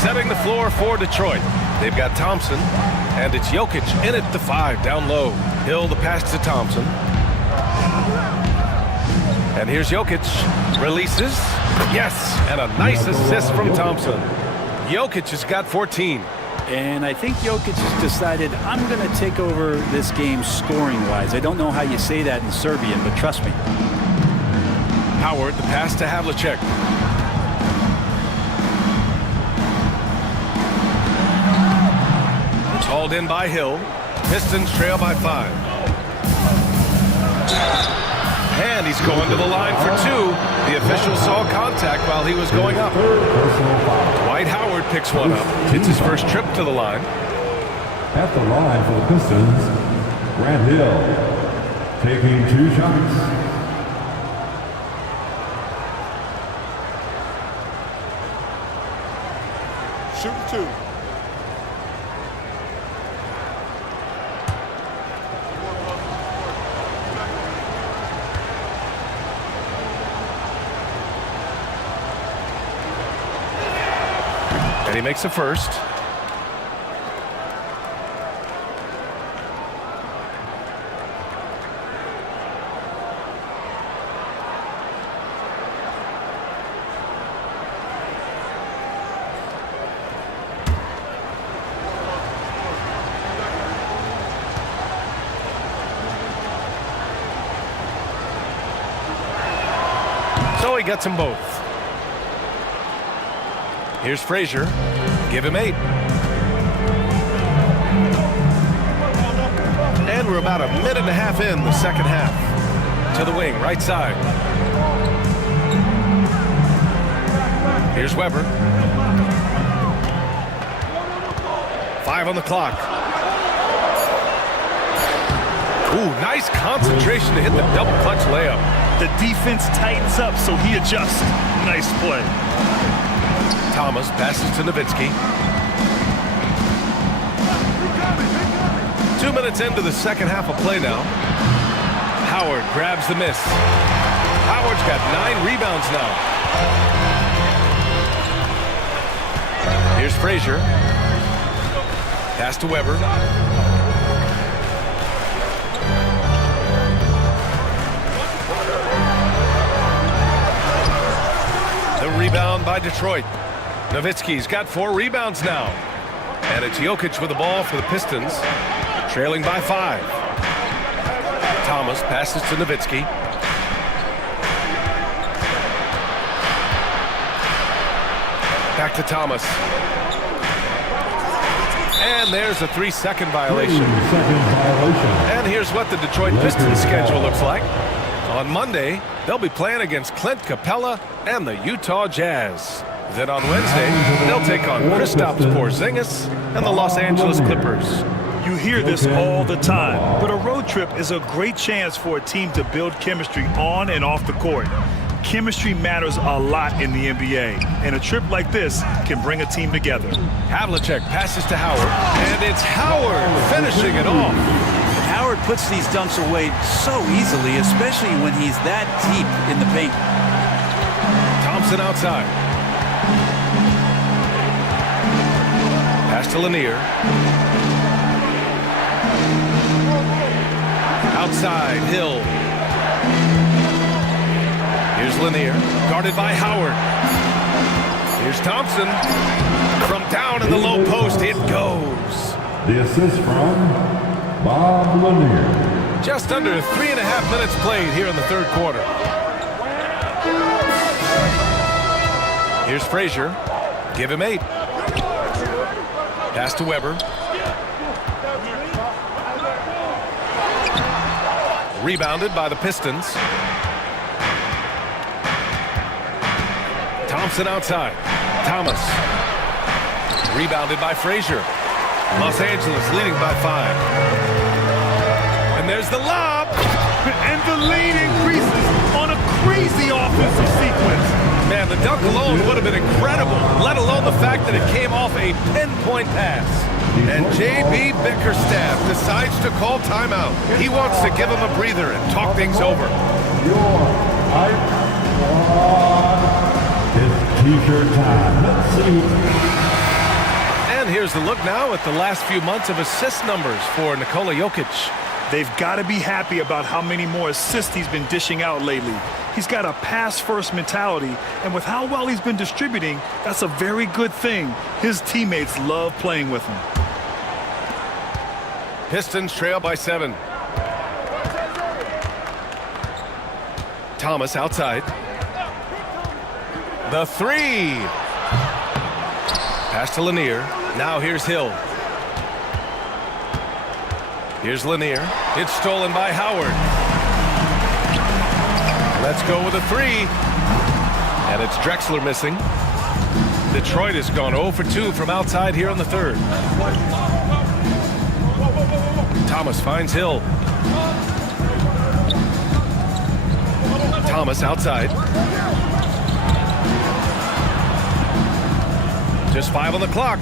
Setting the floor for Detroit. They've got Thompson, and it's Jokic in at the 5 down low. Hill the pass to Thompson. And here's Jokic. Releases. Yes, and a nice assist from Thompson. Jokic has got 14. And I think Jokic has decided, I'm going to take over this game scoring-wise. I don't know how you say that in Serbian, but trust me. Howard, the pass to Havlicek. It's hauled in by Hill. Pistons trail by 5. And he's going to the line for 2. The official saw contact while he was going up. Dwight Howard picks one up. It's his first trip to the line. At the line for the Pistons, Grant Hill taking 2 shots. Shooting 2. And he makes a first. So he gets them both. Here's Frazier. Give him 8. And we're about a minute and a half in the second half. To the wing, right side. Here's Weber. 5 on the clock. Ooh, nice concentration to hit the double clutch layup. The defense tightens up, so he adjusts. Nice play. Thomas passes to Nowitzki. 2 minutes into the second half of play now. Howard grabs the miss. Howard's got 9 rebounds now. Here's Frazier. Pass to Weber. The rebound by Detroit. Nowitzki's got 4 rebounds now. And it's Jokic with the ball for the Pistons, trailing by 5. Thomas passes to Nowitzki. Back to Thomas. And there's a 3-second violation. And here's what the Detroit Pistons schedule looks like. On Monday, they'll be playing against Clint Capella and the Utah Jazz. Then on Wednesday, they'll take on Kristaps Porzingis and the Los Angeles Clippers. You hear this all the time, but a road trip is a great chance for a team to build chemistry on and off the court. Chemistry matters a lot in the NBA, and a trip like this can bring a team together. Havlicek passes to Howard, and it's Howard finishing it off. Howard puts these dunks away so easily, especially when he's that deep in the paint. Thompson outside. Pass to Lanier. Outside, Hill. Here's Lanier, guarded by Howard. Here's Thompson. From down in the low post, it goes. The assist from Bob Lanier. Just under 3.5 minutes played here in the third quarter. Here's Frazier. Give him 8. Pass to Weber. Rebounded by the Pistons. Thompson outside. Thomas. Rebounded by Frazier. Los Angeles leading by 5. And there's the lob. And the lead increases on a crazy offensive sequence. Man, the dunk alone would have been incredible, let alone the fact that it came off a pinpoint pass. And J.B. Bickerstaff decides to call timeout. He wants to give him a breather and talk things over. It's t-shirt time. Let's see. And here's the look now at the last few months of assist numbers for Nikola Jokic. They've got to be happy about how many more assists he's been dishing out lately. He's got a pass-first mentality, and with how well he's been distributing, that's a very good thing. His teammates love playing with him. Pistons trail by 7. Thomas outside. The 3. Pass to Lanier. Now here's Hill. Here's Lanier. It's stolen by Howard. Let's go with a 3. And it's Drexler missing. Detroit has gone 0 for 2 from outside here in the third. Thomas finds Hill. Thomas outside. Just 5 on the clock.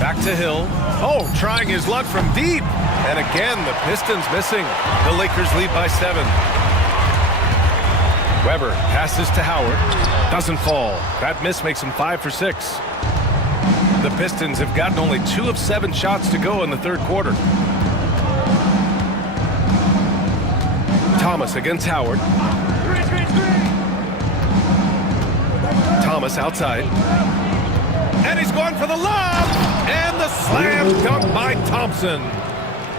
Back to Hill. Oh, trying his luck from deep. And again, the Pistons missing. The Lakers lead by 7. Weber passes to Howard. Doesn't fall. That miss makes him 5 for 6. The Pistons have gotten only 2 of 7 shots to go in the third quarter. Thomas against Howard. Thomas outside. And he's going for the lob. And the slam dunk by Thompson.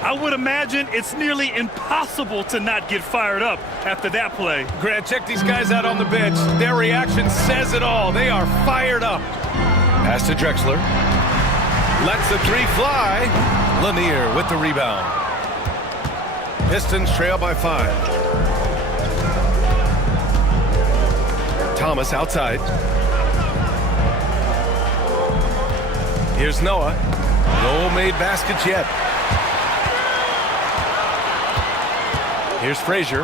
I would imagine it's nearly impossible to not get fired up after that play. Grant, check these guys out on the bench. Their reaction says it all. They are fired up. Pass to Drexler. Lets the 3 fly. Lanier with the rebound. Pistons trail by 5. Thomas outside. Here's Noah. No made baskets yet. Here's Frazier.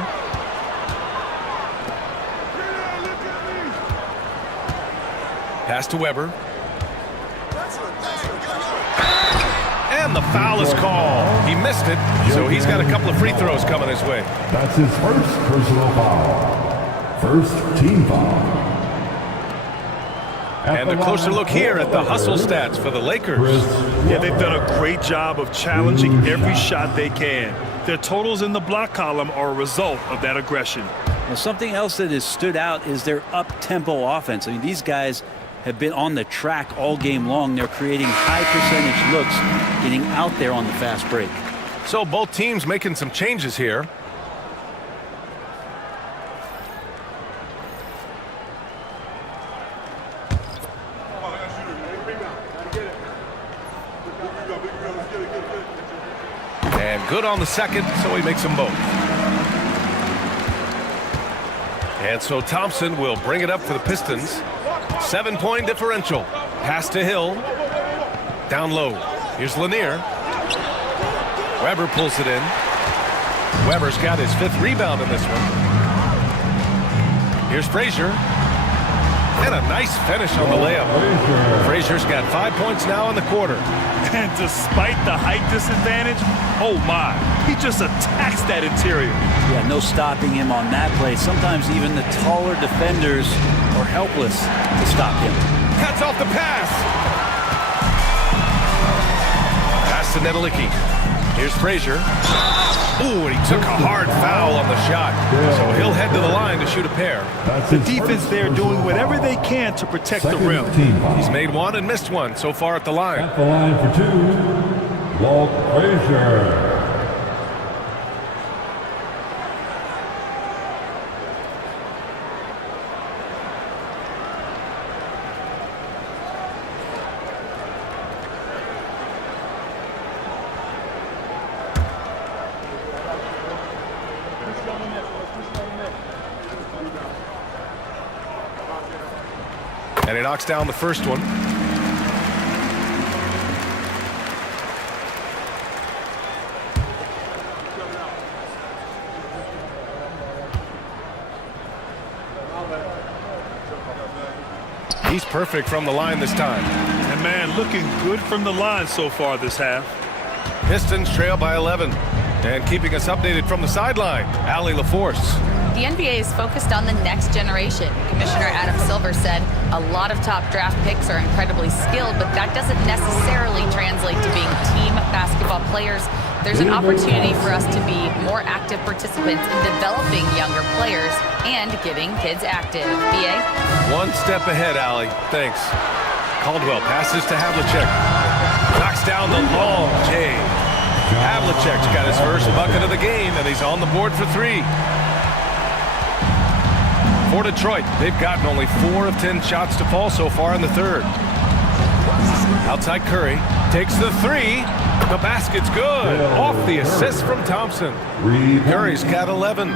Pass to Weber. And the foul is called. He missed it, so he's got a couple of free throws coming his way. That's his first personal foul. First team foul. And a closer look here at the hustle stats for the Lakers. Yeah, they've done a great job of challenging every shot they can. Their totals in the block column are a result of that aggression. Well, something else that has stood out is their up-tempo offense. I mean, these guys have been on the track all game long. They're creating high-percentage looks, getting out there on the fast break. So both teams making some changes here. And good on the second, so he makes them both. And so Thompson will bring it up for the Pistons. 7-point differential. Pass to Hill. Down low. Here's Lanier. Weber pulls it in. Weber's got his 5th rebound in this one. Here's Frazier. And a nice finish on the layup. Frazier's got 5 points now in the quarter. And despite the height disadvantage, oh my, he just attacks that interior. Yeah, no stopping him on that play. Sometimes even the taller defenders are helpless to stop him. Cuts off the pass. Pass to Nedelicki. Here's Frazier. Ooh, and he took a hard foul on the shot. So he'll head to the line to shoot a pair. The defense there doing whatever they can to protect the rim. He's made one and missed one so far at the line. At the line for 2, Walt Frazier. And he knocks down the first one. He's perfect from the line this time. And man, looking good from the line so far this half. Pistons trail by 11. And keeping us updated from the sideline, Allie LaForce. The NBA is focused on the next generation. Commissioner Adam Silver said a lot of top draft picks are incredibly skilled, but that doesn't necessarily translate to being team basketball players There's an opportunity for us to be more active participants in developing younger players and getting kids active. BA? One step ahead, Allie. Thanks. Caldwell passes to Havlicek. Knocks down the long J. Havlicek's got his first bucket of the game, and he's on the board for 3. For Detroit, they've gotten only 4 of 10 shots to fall so far in the third. Outside Curry, takes the 3. The basket's good. Off the assist from Thompson. Curry's got 11.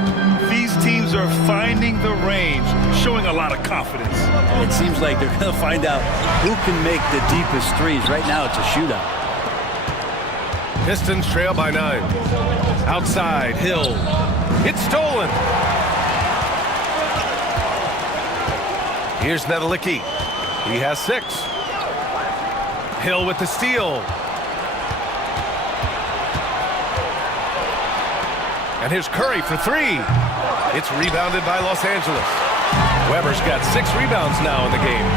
These teams are finding the range, showing a lot of confidence. It seems like they're going to find out who can make the deepest threes. Right now, it's a shootout. Pistons trail by 9. Outside, Hill. It's stolen. Here's Nedelicki. He has 6. Hill with the steal. And here's Curry for 3. It's rebounded by Los Angeles. Weber's got 6 rebounds now in the game.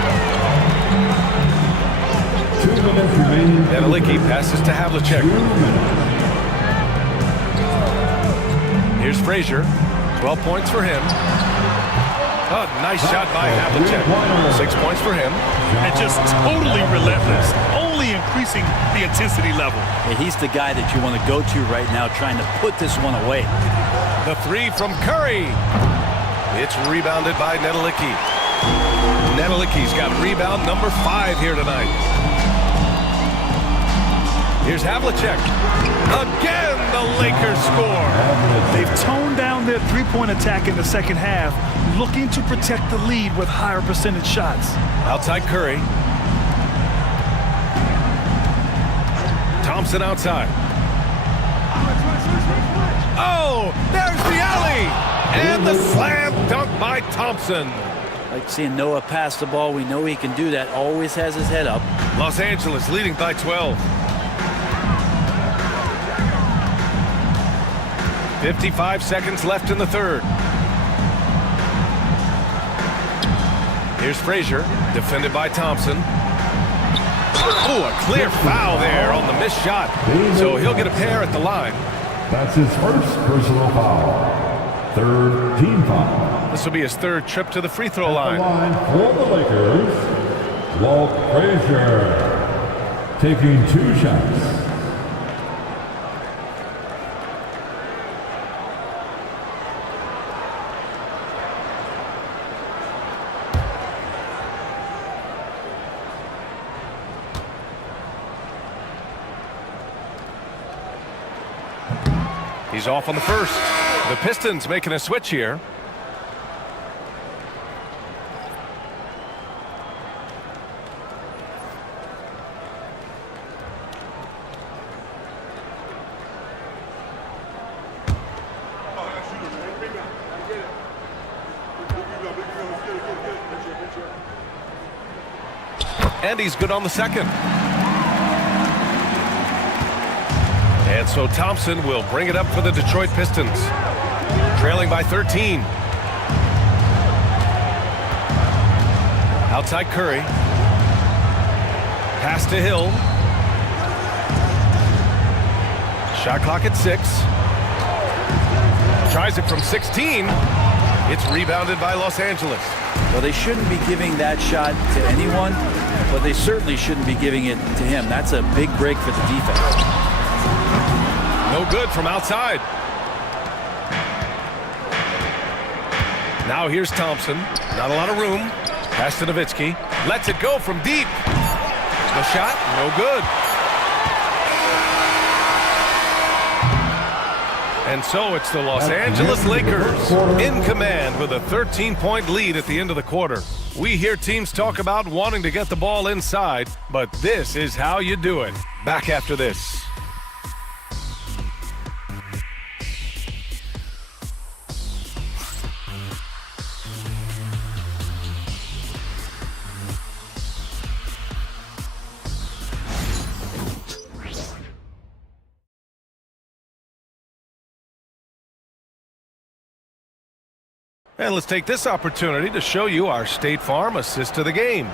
2 minutes remaining. Nedelicki passes to Havlicek. Here's Frazier. 12 points for him. Oh, nice shot by Havlicek. 6 points for him. And just totally relentless, only increasing the intensity level. Yeah, he's the guy that you want to go to right now, trying to put this one away. The 3 from Curry. It's rebounded by Nedelicki. Nedelicki's got rebound number 5 here tonight. Here's Havlicek. Again, the Lakers score. They've toned down their three-point attack in the second half, looking to protect the lead with higher percentage shots. Outside Curry. Thompson outside. Oh, there's the alley. And the slam dunk by Thompson. Like seeing Noah pass the ball. We know he can do that. Always has his head up. Los Angeles leading by 12. 55 seconds left in the third. Here's Frazier, defended by Thompson. Oh, a clear foul there on the missed shot. So he'll get a pair at the line. That's his first personal foul. 3rd team foul. This will be his 3rd trip to the free throw line. For the Lakers, Walt Frazier taking 2 shots. He's off on the first. The Pistons making a switch here. And he's good on the second. And so Thompson will bring it up for the Detroit Pistons. Trailing by 13. Outside Curry. Pass to Hill. Shot clock at 6. Tries it from 16. It's rebounded by Los Angeles. Well, they shouldn't be giving that shot to anyone, but they certainly shouldn't be giving it to him. That's a big break for the defense. No good from outside. Now here's Thompson. Not a lot of room. Pass to Nowitzki. Lets it go from deep. The shot, no good. And so it's the Los Angeles Lakers in command with a 13-point lead at the end of the quarter. We hear teams talk about wanting to get the ball inside, but this is how you do it. Back after this. And let's take this opportunity to show you our State Farm assist to the game.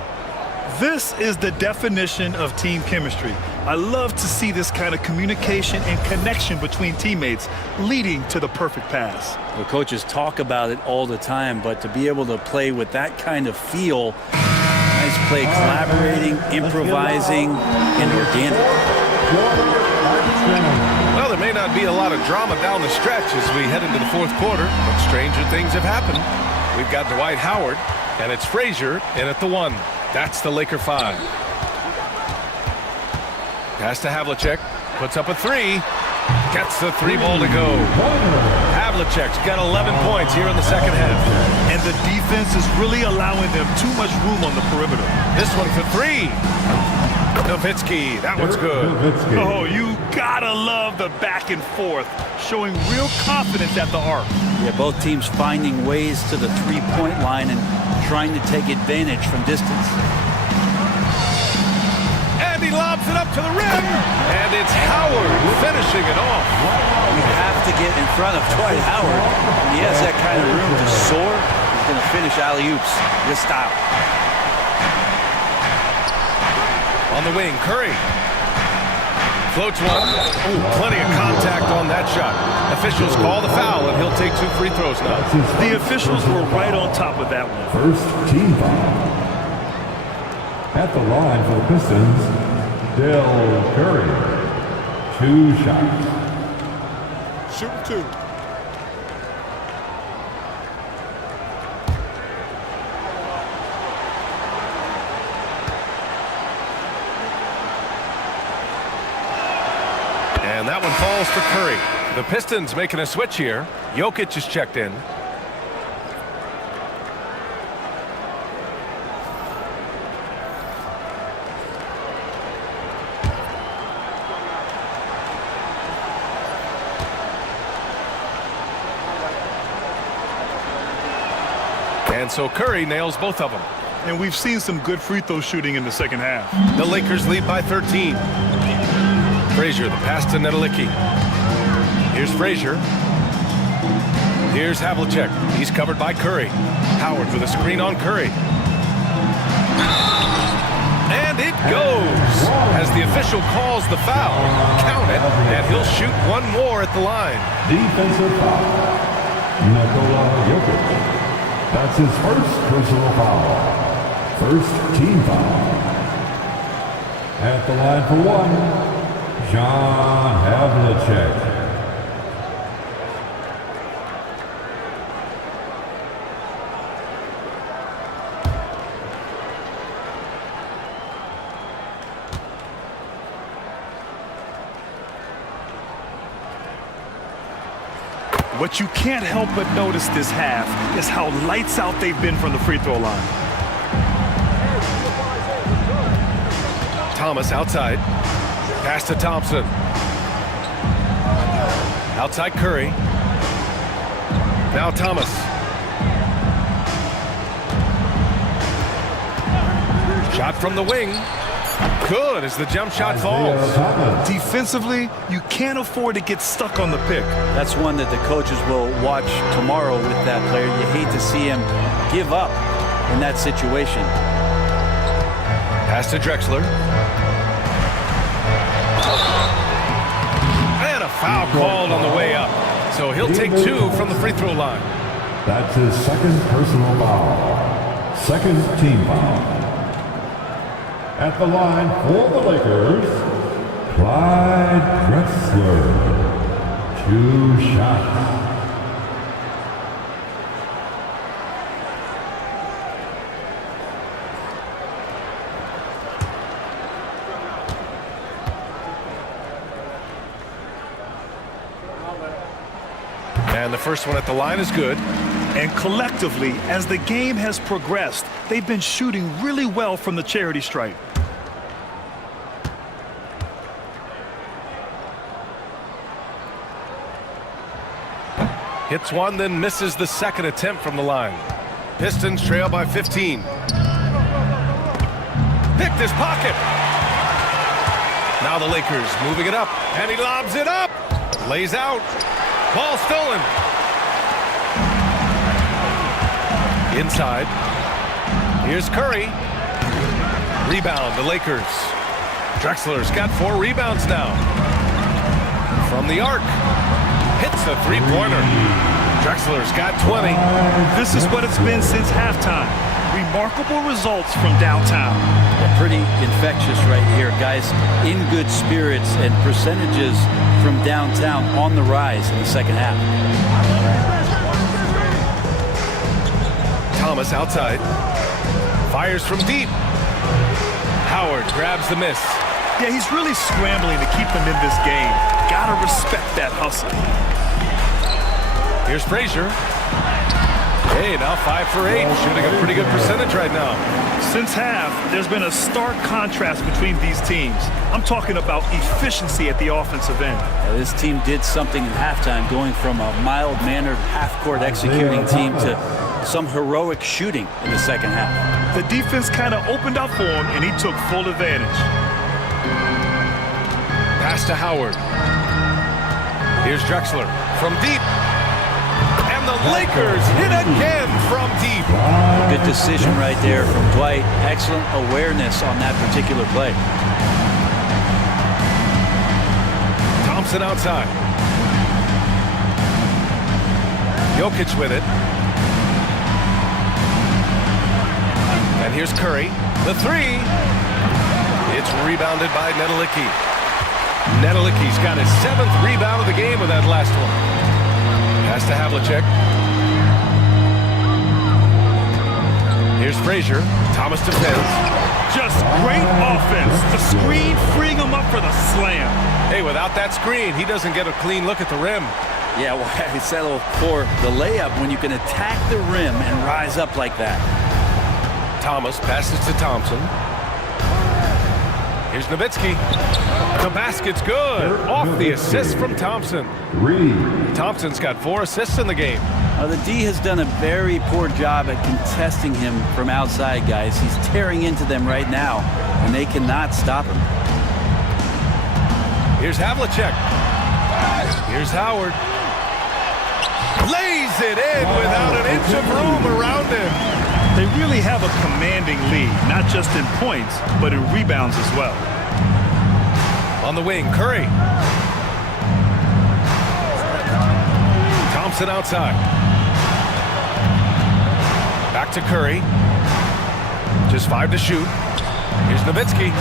This is the definition of team chemistry. I love to see this kind of communication and connection between teammates leading to the perfect pass. The coaches talk about it all the time, but to be able to play with that kind of feel, nice play, collaborating, improvising, and organic. Well, there may not be a lot of drama down the stretch as we head into the fourth quarter, but stranger things have happened. We've got Dwight Howard, and it's Frazier in at the 1. That's the Laker 5. Pass to Havlicek, puts up a 3, gets the 3 ball to go. Havlicek's got 11 points here in the second half. And the defense is really allowing them too much room on the perimeter. This one for 3. Nowitzki, that one's good. Oh, you gotta love the back and forth, showing real confidence at the arc. Yeah, both teams finding ways to the three-point line and trying to take advantage from distance. And he lobs it up to the rim, and it's Howard finishing it off. You have to get in front of Dwight Howard. When he has that kind of room to soar, he's going to finish alley-oops this style. On the wing, Curry. Floats one. Ooh, plenty of contact on that shot. Officials call the foul, and he'll take 2 free throws now. The officials were right on top of that one. First team foul. At the line for the Pistons, Del Curry. 2 shots. Shoot 2. And that one falls for Curry. The Pistons making a switch here. Jokic is checked in. And so Curry nails both of them. And we've seen some good free throw shooting in the second half. The Lakers lead by 13. Frazier, the pass to Nedelicki. Here's Frazier. Here's Havlicek. He's covered by Curry. Howard with a screen on Curry. And it goes as the official calls the foul. Count it, and he'll shoot one more at the line. Defensive foul. Nikola Jokic. That's his first personal foul. First team foul. At the line for 1. John Havlicek. What you can't help but notice this half is how lights out they've been from the free throw line. Thomas outside. Pass to Thompson. Outside Curry. Now Thomas. Shot from the wing. Good as the jump shot falls. Defensively, you can't afford to get stuck on the pick. That's one that the coaches will watch tomorrow with that player. You hate to see him give up in that situation. Pass to Drexler. And a foul called on the way up. So he'll take 2 from the free throw line. That's his second personal foul. Second team foul. At the line for the Lakers, Clyde Drexler. 2 shots. And the first one at the line is good. And collectively, as the game has progressed, they've been shooting really well from the charity stripe. Hits one, then misses the second attempt from the line. Pistons trail by 15. Picked his pocket. Now the Lakers moving it up, and he lobs it up. Lays out. Ball stolen. Inside. Here's Curry. Rebound, the Lakers. Drexler's got 4 rebounds now. From the arc. Hits the three-pointer. Drexler's got 20. This is what it's been since halftime. Remarkable results from downtown. Yeah, pretty infectious right here. Guys in good spirits and percentages from downtown on the rise in the second half. Thomas outside. Fires from deep. Howard grabs the miss. Yeah, he's really scrambling to keep them in this game. Gotta respect that hustle. Here's Frazier. Hey, now 5 for 8. Shooting a pretty good percentage right now. Since half, there's been a stark contrast between these teams. I'm talking about efficiency at the offensive end. This team did something in halftime, going from a mild-mannered half-court executing team to some heroic shooting in the second half. The defense kind of opened up for him, and he took full advantage. Pass to Howard. Here's Drexler from deep. And the Lakers hit again from deep. Good decision right there from Dwight. Excellent awareness on that particular play. Thompson outside. Jokic with it. And here's Curry. The 3. It's rebounded by Nedelicki. Nedelicki's got his 7th rebound of the game with that last one. Pass to Havlicek. Here's Frazier. Thomas defends. Just great offense. The screen freeing him up for the slam. Hey, without that screen, he doesn't get a clean look at the rim. Yeah, well, I settle for the layup when you can attack the rim and rise up like that. Thomas passes to Thompson. Here's Nowitzki. The basket's good. Off the assist from Thompson. Thompson's got 4 assists in the game. The D has done a very poor job at contesting him from outside, guys. He's tearing into them right now, and they cannot stop him. Here's Havlicek. Here's Howard. Lays it in without an inch of room around him. They really have a commanding lead, not just in points, but in rebounds as well. On the wing, Curry. Thompson outside. Back to Curry. Just 5 to shoot. Here's Nowitzki.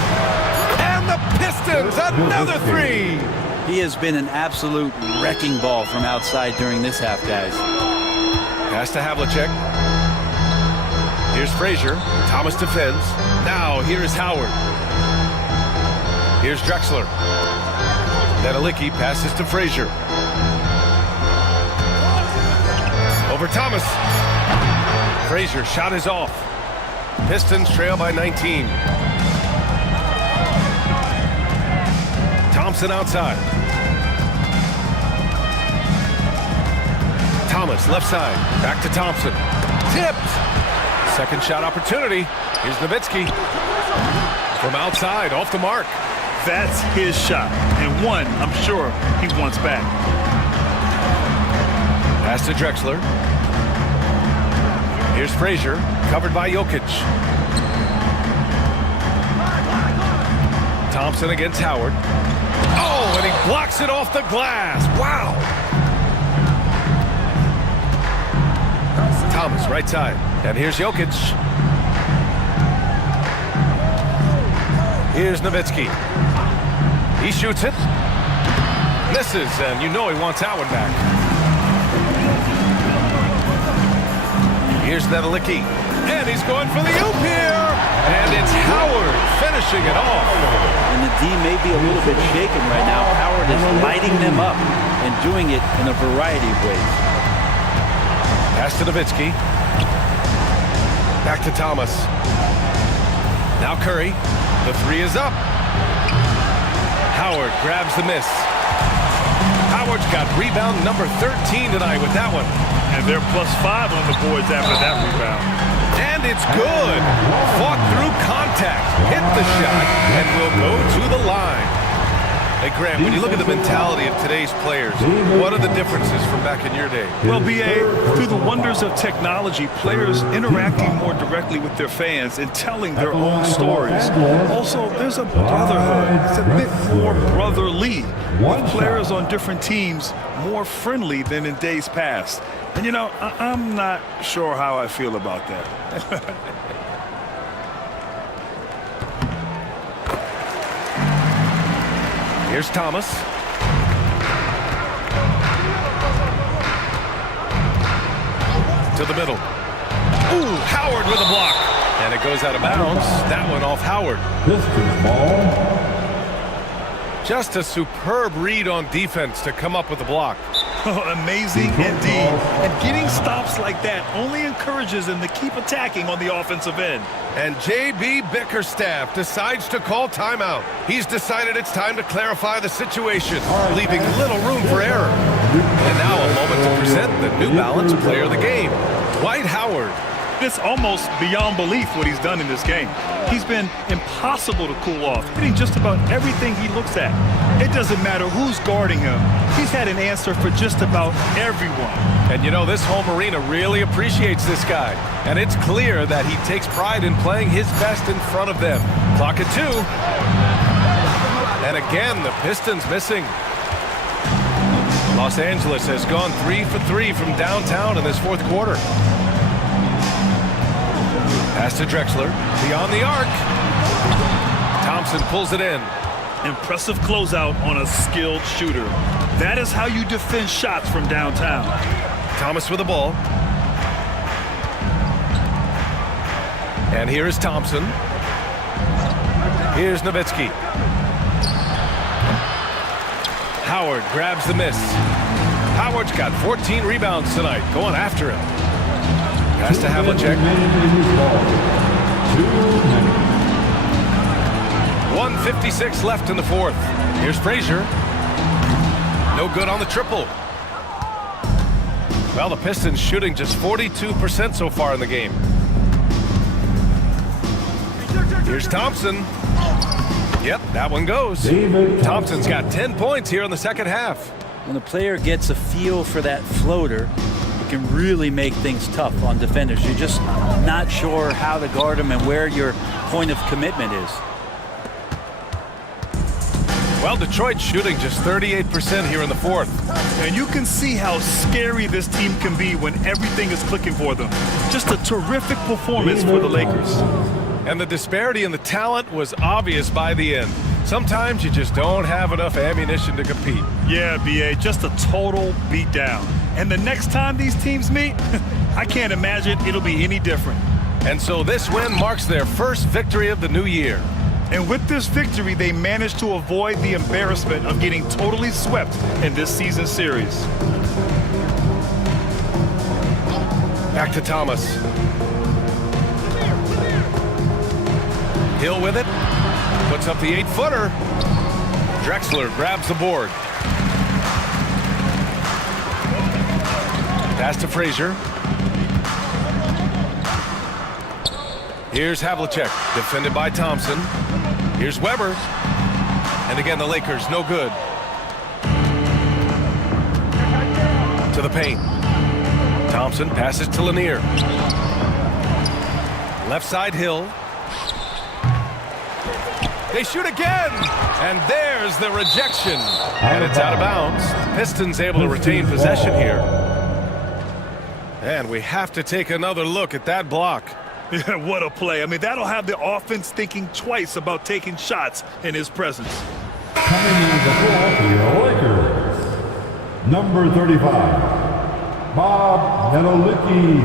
And the Pistons, another 3. He has been an absolute wrecking ball from outside during this half, guys. Pass to Havlicek. Here's Frazier. Thomas defends. Now here is Howard. Here's Drexler. Nedelicki passes to Frazier. Over Thomas. Frazier shot is off. Pistons trail by 19. Thompson outside. Thomas left side. Back to Thompson. Tipped. Second shot opportunity. Here's Nowitzki. From outside, off the mark. That's his shot, and one I'm sure he wants back. Pass to Drexler. Here's Frazier, covered by Jokic. Thompson against Howard. Oh, and he blocks it off the glass. Wow. Thomas, right side. And here's Jokic. Here's Nowitzki. He shoots it. Misses, and you know he wants that one back. Here's Nedelicki. And he's going for the oop here. And it's Howard finishing it off. And the D may be a little bit shaken right now. Howard is lighting them up and doing it in a variety of ways. Pass to Nowitzki. Back to Thomas. Now Curry. The 3 is up. Howard grabs the miss. Howard's got rebound number 13 tonight with that one. And they're +5 on the boards after that rebound. And it's good. Fought through contact. Hit the shot and will go to the line. Hey, Grant, when you look at the mentality of today's players, what are the differences from back in your day? Well, B.A., through the wonders of technology, players interacting more directly with their fans and telling their own stories. Also, there's a brotherhood. It's a bit more brotherly, with players on different teams more friendly than in days past. And, you know, I'm not sure how I feel about that. Here's Thomas. To the middle. Ooh, Howard with a block. And it goes out of bounds. That one off Howard. Pistons ball. Just a superb read on defense to come up with the block. Amazing indeed. And getting stops like that only encourages them to keep attacking on the offensive end. And J.B. Bickerstaff decides to call timeout. He's decided it's time to clarify the situation, leaving little room for error. And now a moment to present the New Balance Player of the Game, Dwight Howard. It's almost beyond belief what he's done in this game. He's been impossible to cool off, hitting just about everything he looks at. It doesn't matter who's guarding him. He's had an answer for just about everyone. And you know, this home arena really appreciates this guy. And it's clear that he takes pride in playing his best in front of them. Clock at 2. And again, the Pistons missing. Los Angeles has gone 3 for 3 from downtown in this fourth quarter. Pass to Drexler, beyond the arc. Thompson pulls it in. Impressive closeout on a skilled shooter. That is how you defend shots from downtown. Thomas with the ball. And here is Thompson. Here's Nowitzki. Howard grabs the miss. Howard's got 14 rebounds tonight, going after him. Pass to Havlicek. 1:56 left in the fourth. Here's Frazier. No good on the triple. Well, the Pistons shooting just 42% so far in the game. Here's Thompson. Yep, that one goes. Thompson's got 10 points here in the second half. When a player gets a feel for that floater, it can really make things tough on defenders. You're just not sure how to guard them and where your point of commitment is. Well, Detroit's shooting just 38% here in the fourth. And you can see how scary this team can be when everything is clicking for them. Just a terrific performance for the Lakers. And the disparity in the talent was obvious by the end. Sometimes you just don't have enough ammunition to compete. Yeah, B.A., just a total beatdown. And the next time these teams meet, I can't imagine it'll be any different. And so this win marks their first victory of the new year. And with this victory, they managed to avoid the embarrassment of getting totally swept in this season series. Back to Thomas. Hill with it. Puts up the 8-footer. Drexler grabs the board. Pass to Frazier. Here's Havlicek, defended by Thompson. Here's Weber. And again, the Lakers, no good. To the paint. Thompson passes to Lanier. Left side, Hill. They shoot again! And there's the rejection. And it's out of bounds. The Pistons able to retain possession here. And we have to take another look at that block. Yeah, what a play. I mean, that'll have the offense thinking twice about taking shots in his presence. Coming in the floor for your Lakers, number 35, Bob Menelicki.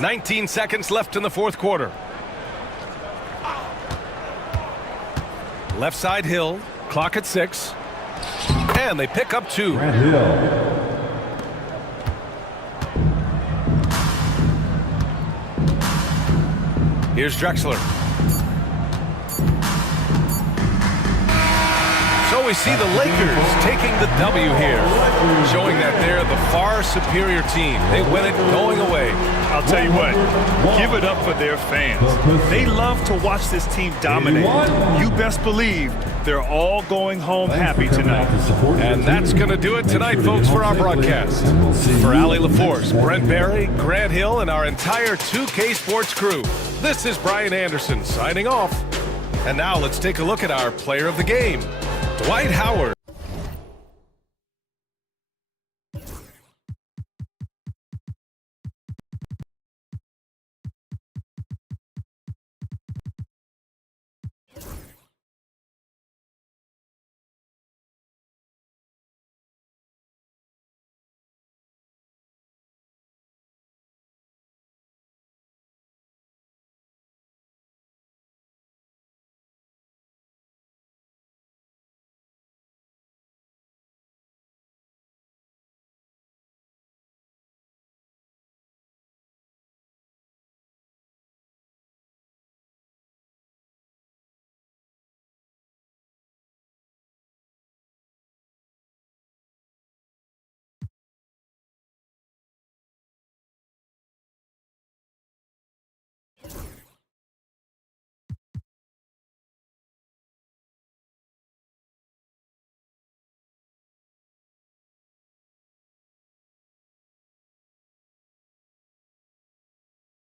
19 seconds left in the fourth quarter. Left side, Hill. Clock at 6. And they pick up 2. Grant Hill. Here's Drexler. So we see the Lakers taking the W here, showing that they're the far superior team. They win it going away. I'll tell you what, give it up for their fans. They love to watch this team dominate. You best believe they're all going home happy tonight. And that's going to do it tonight, folks, for our broadcast. For Allie LaForce, Brent Barry, Grant Hill, and our entire 2K Sports crew, this is Brian Anderson signing off. And now let's take a look at our player of the game, Dwight Howard.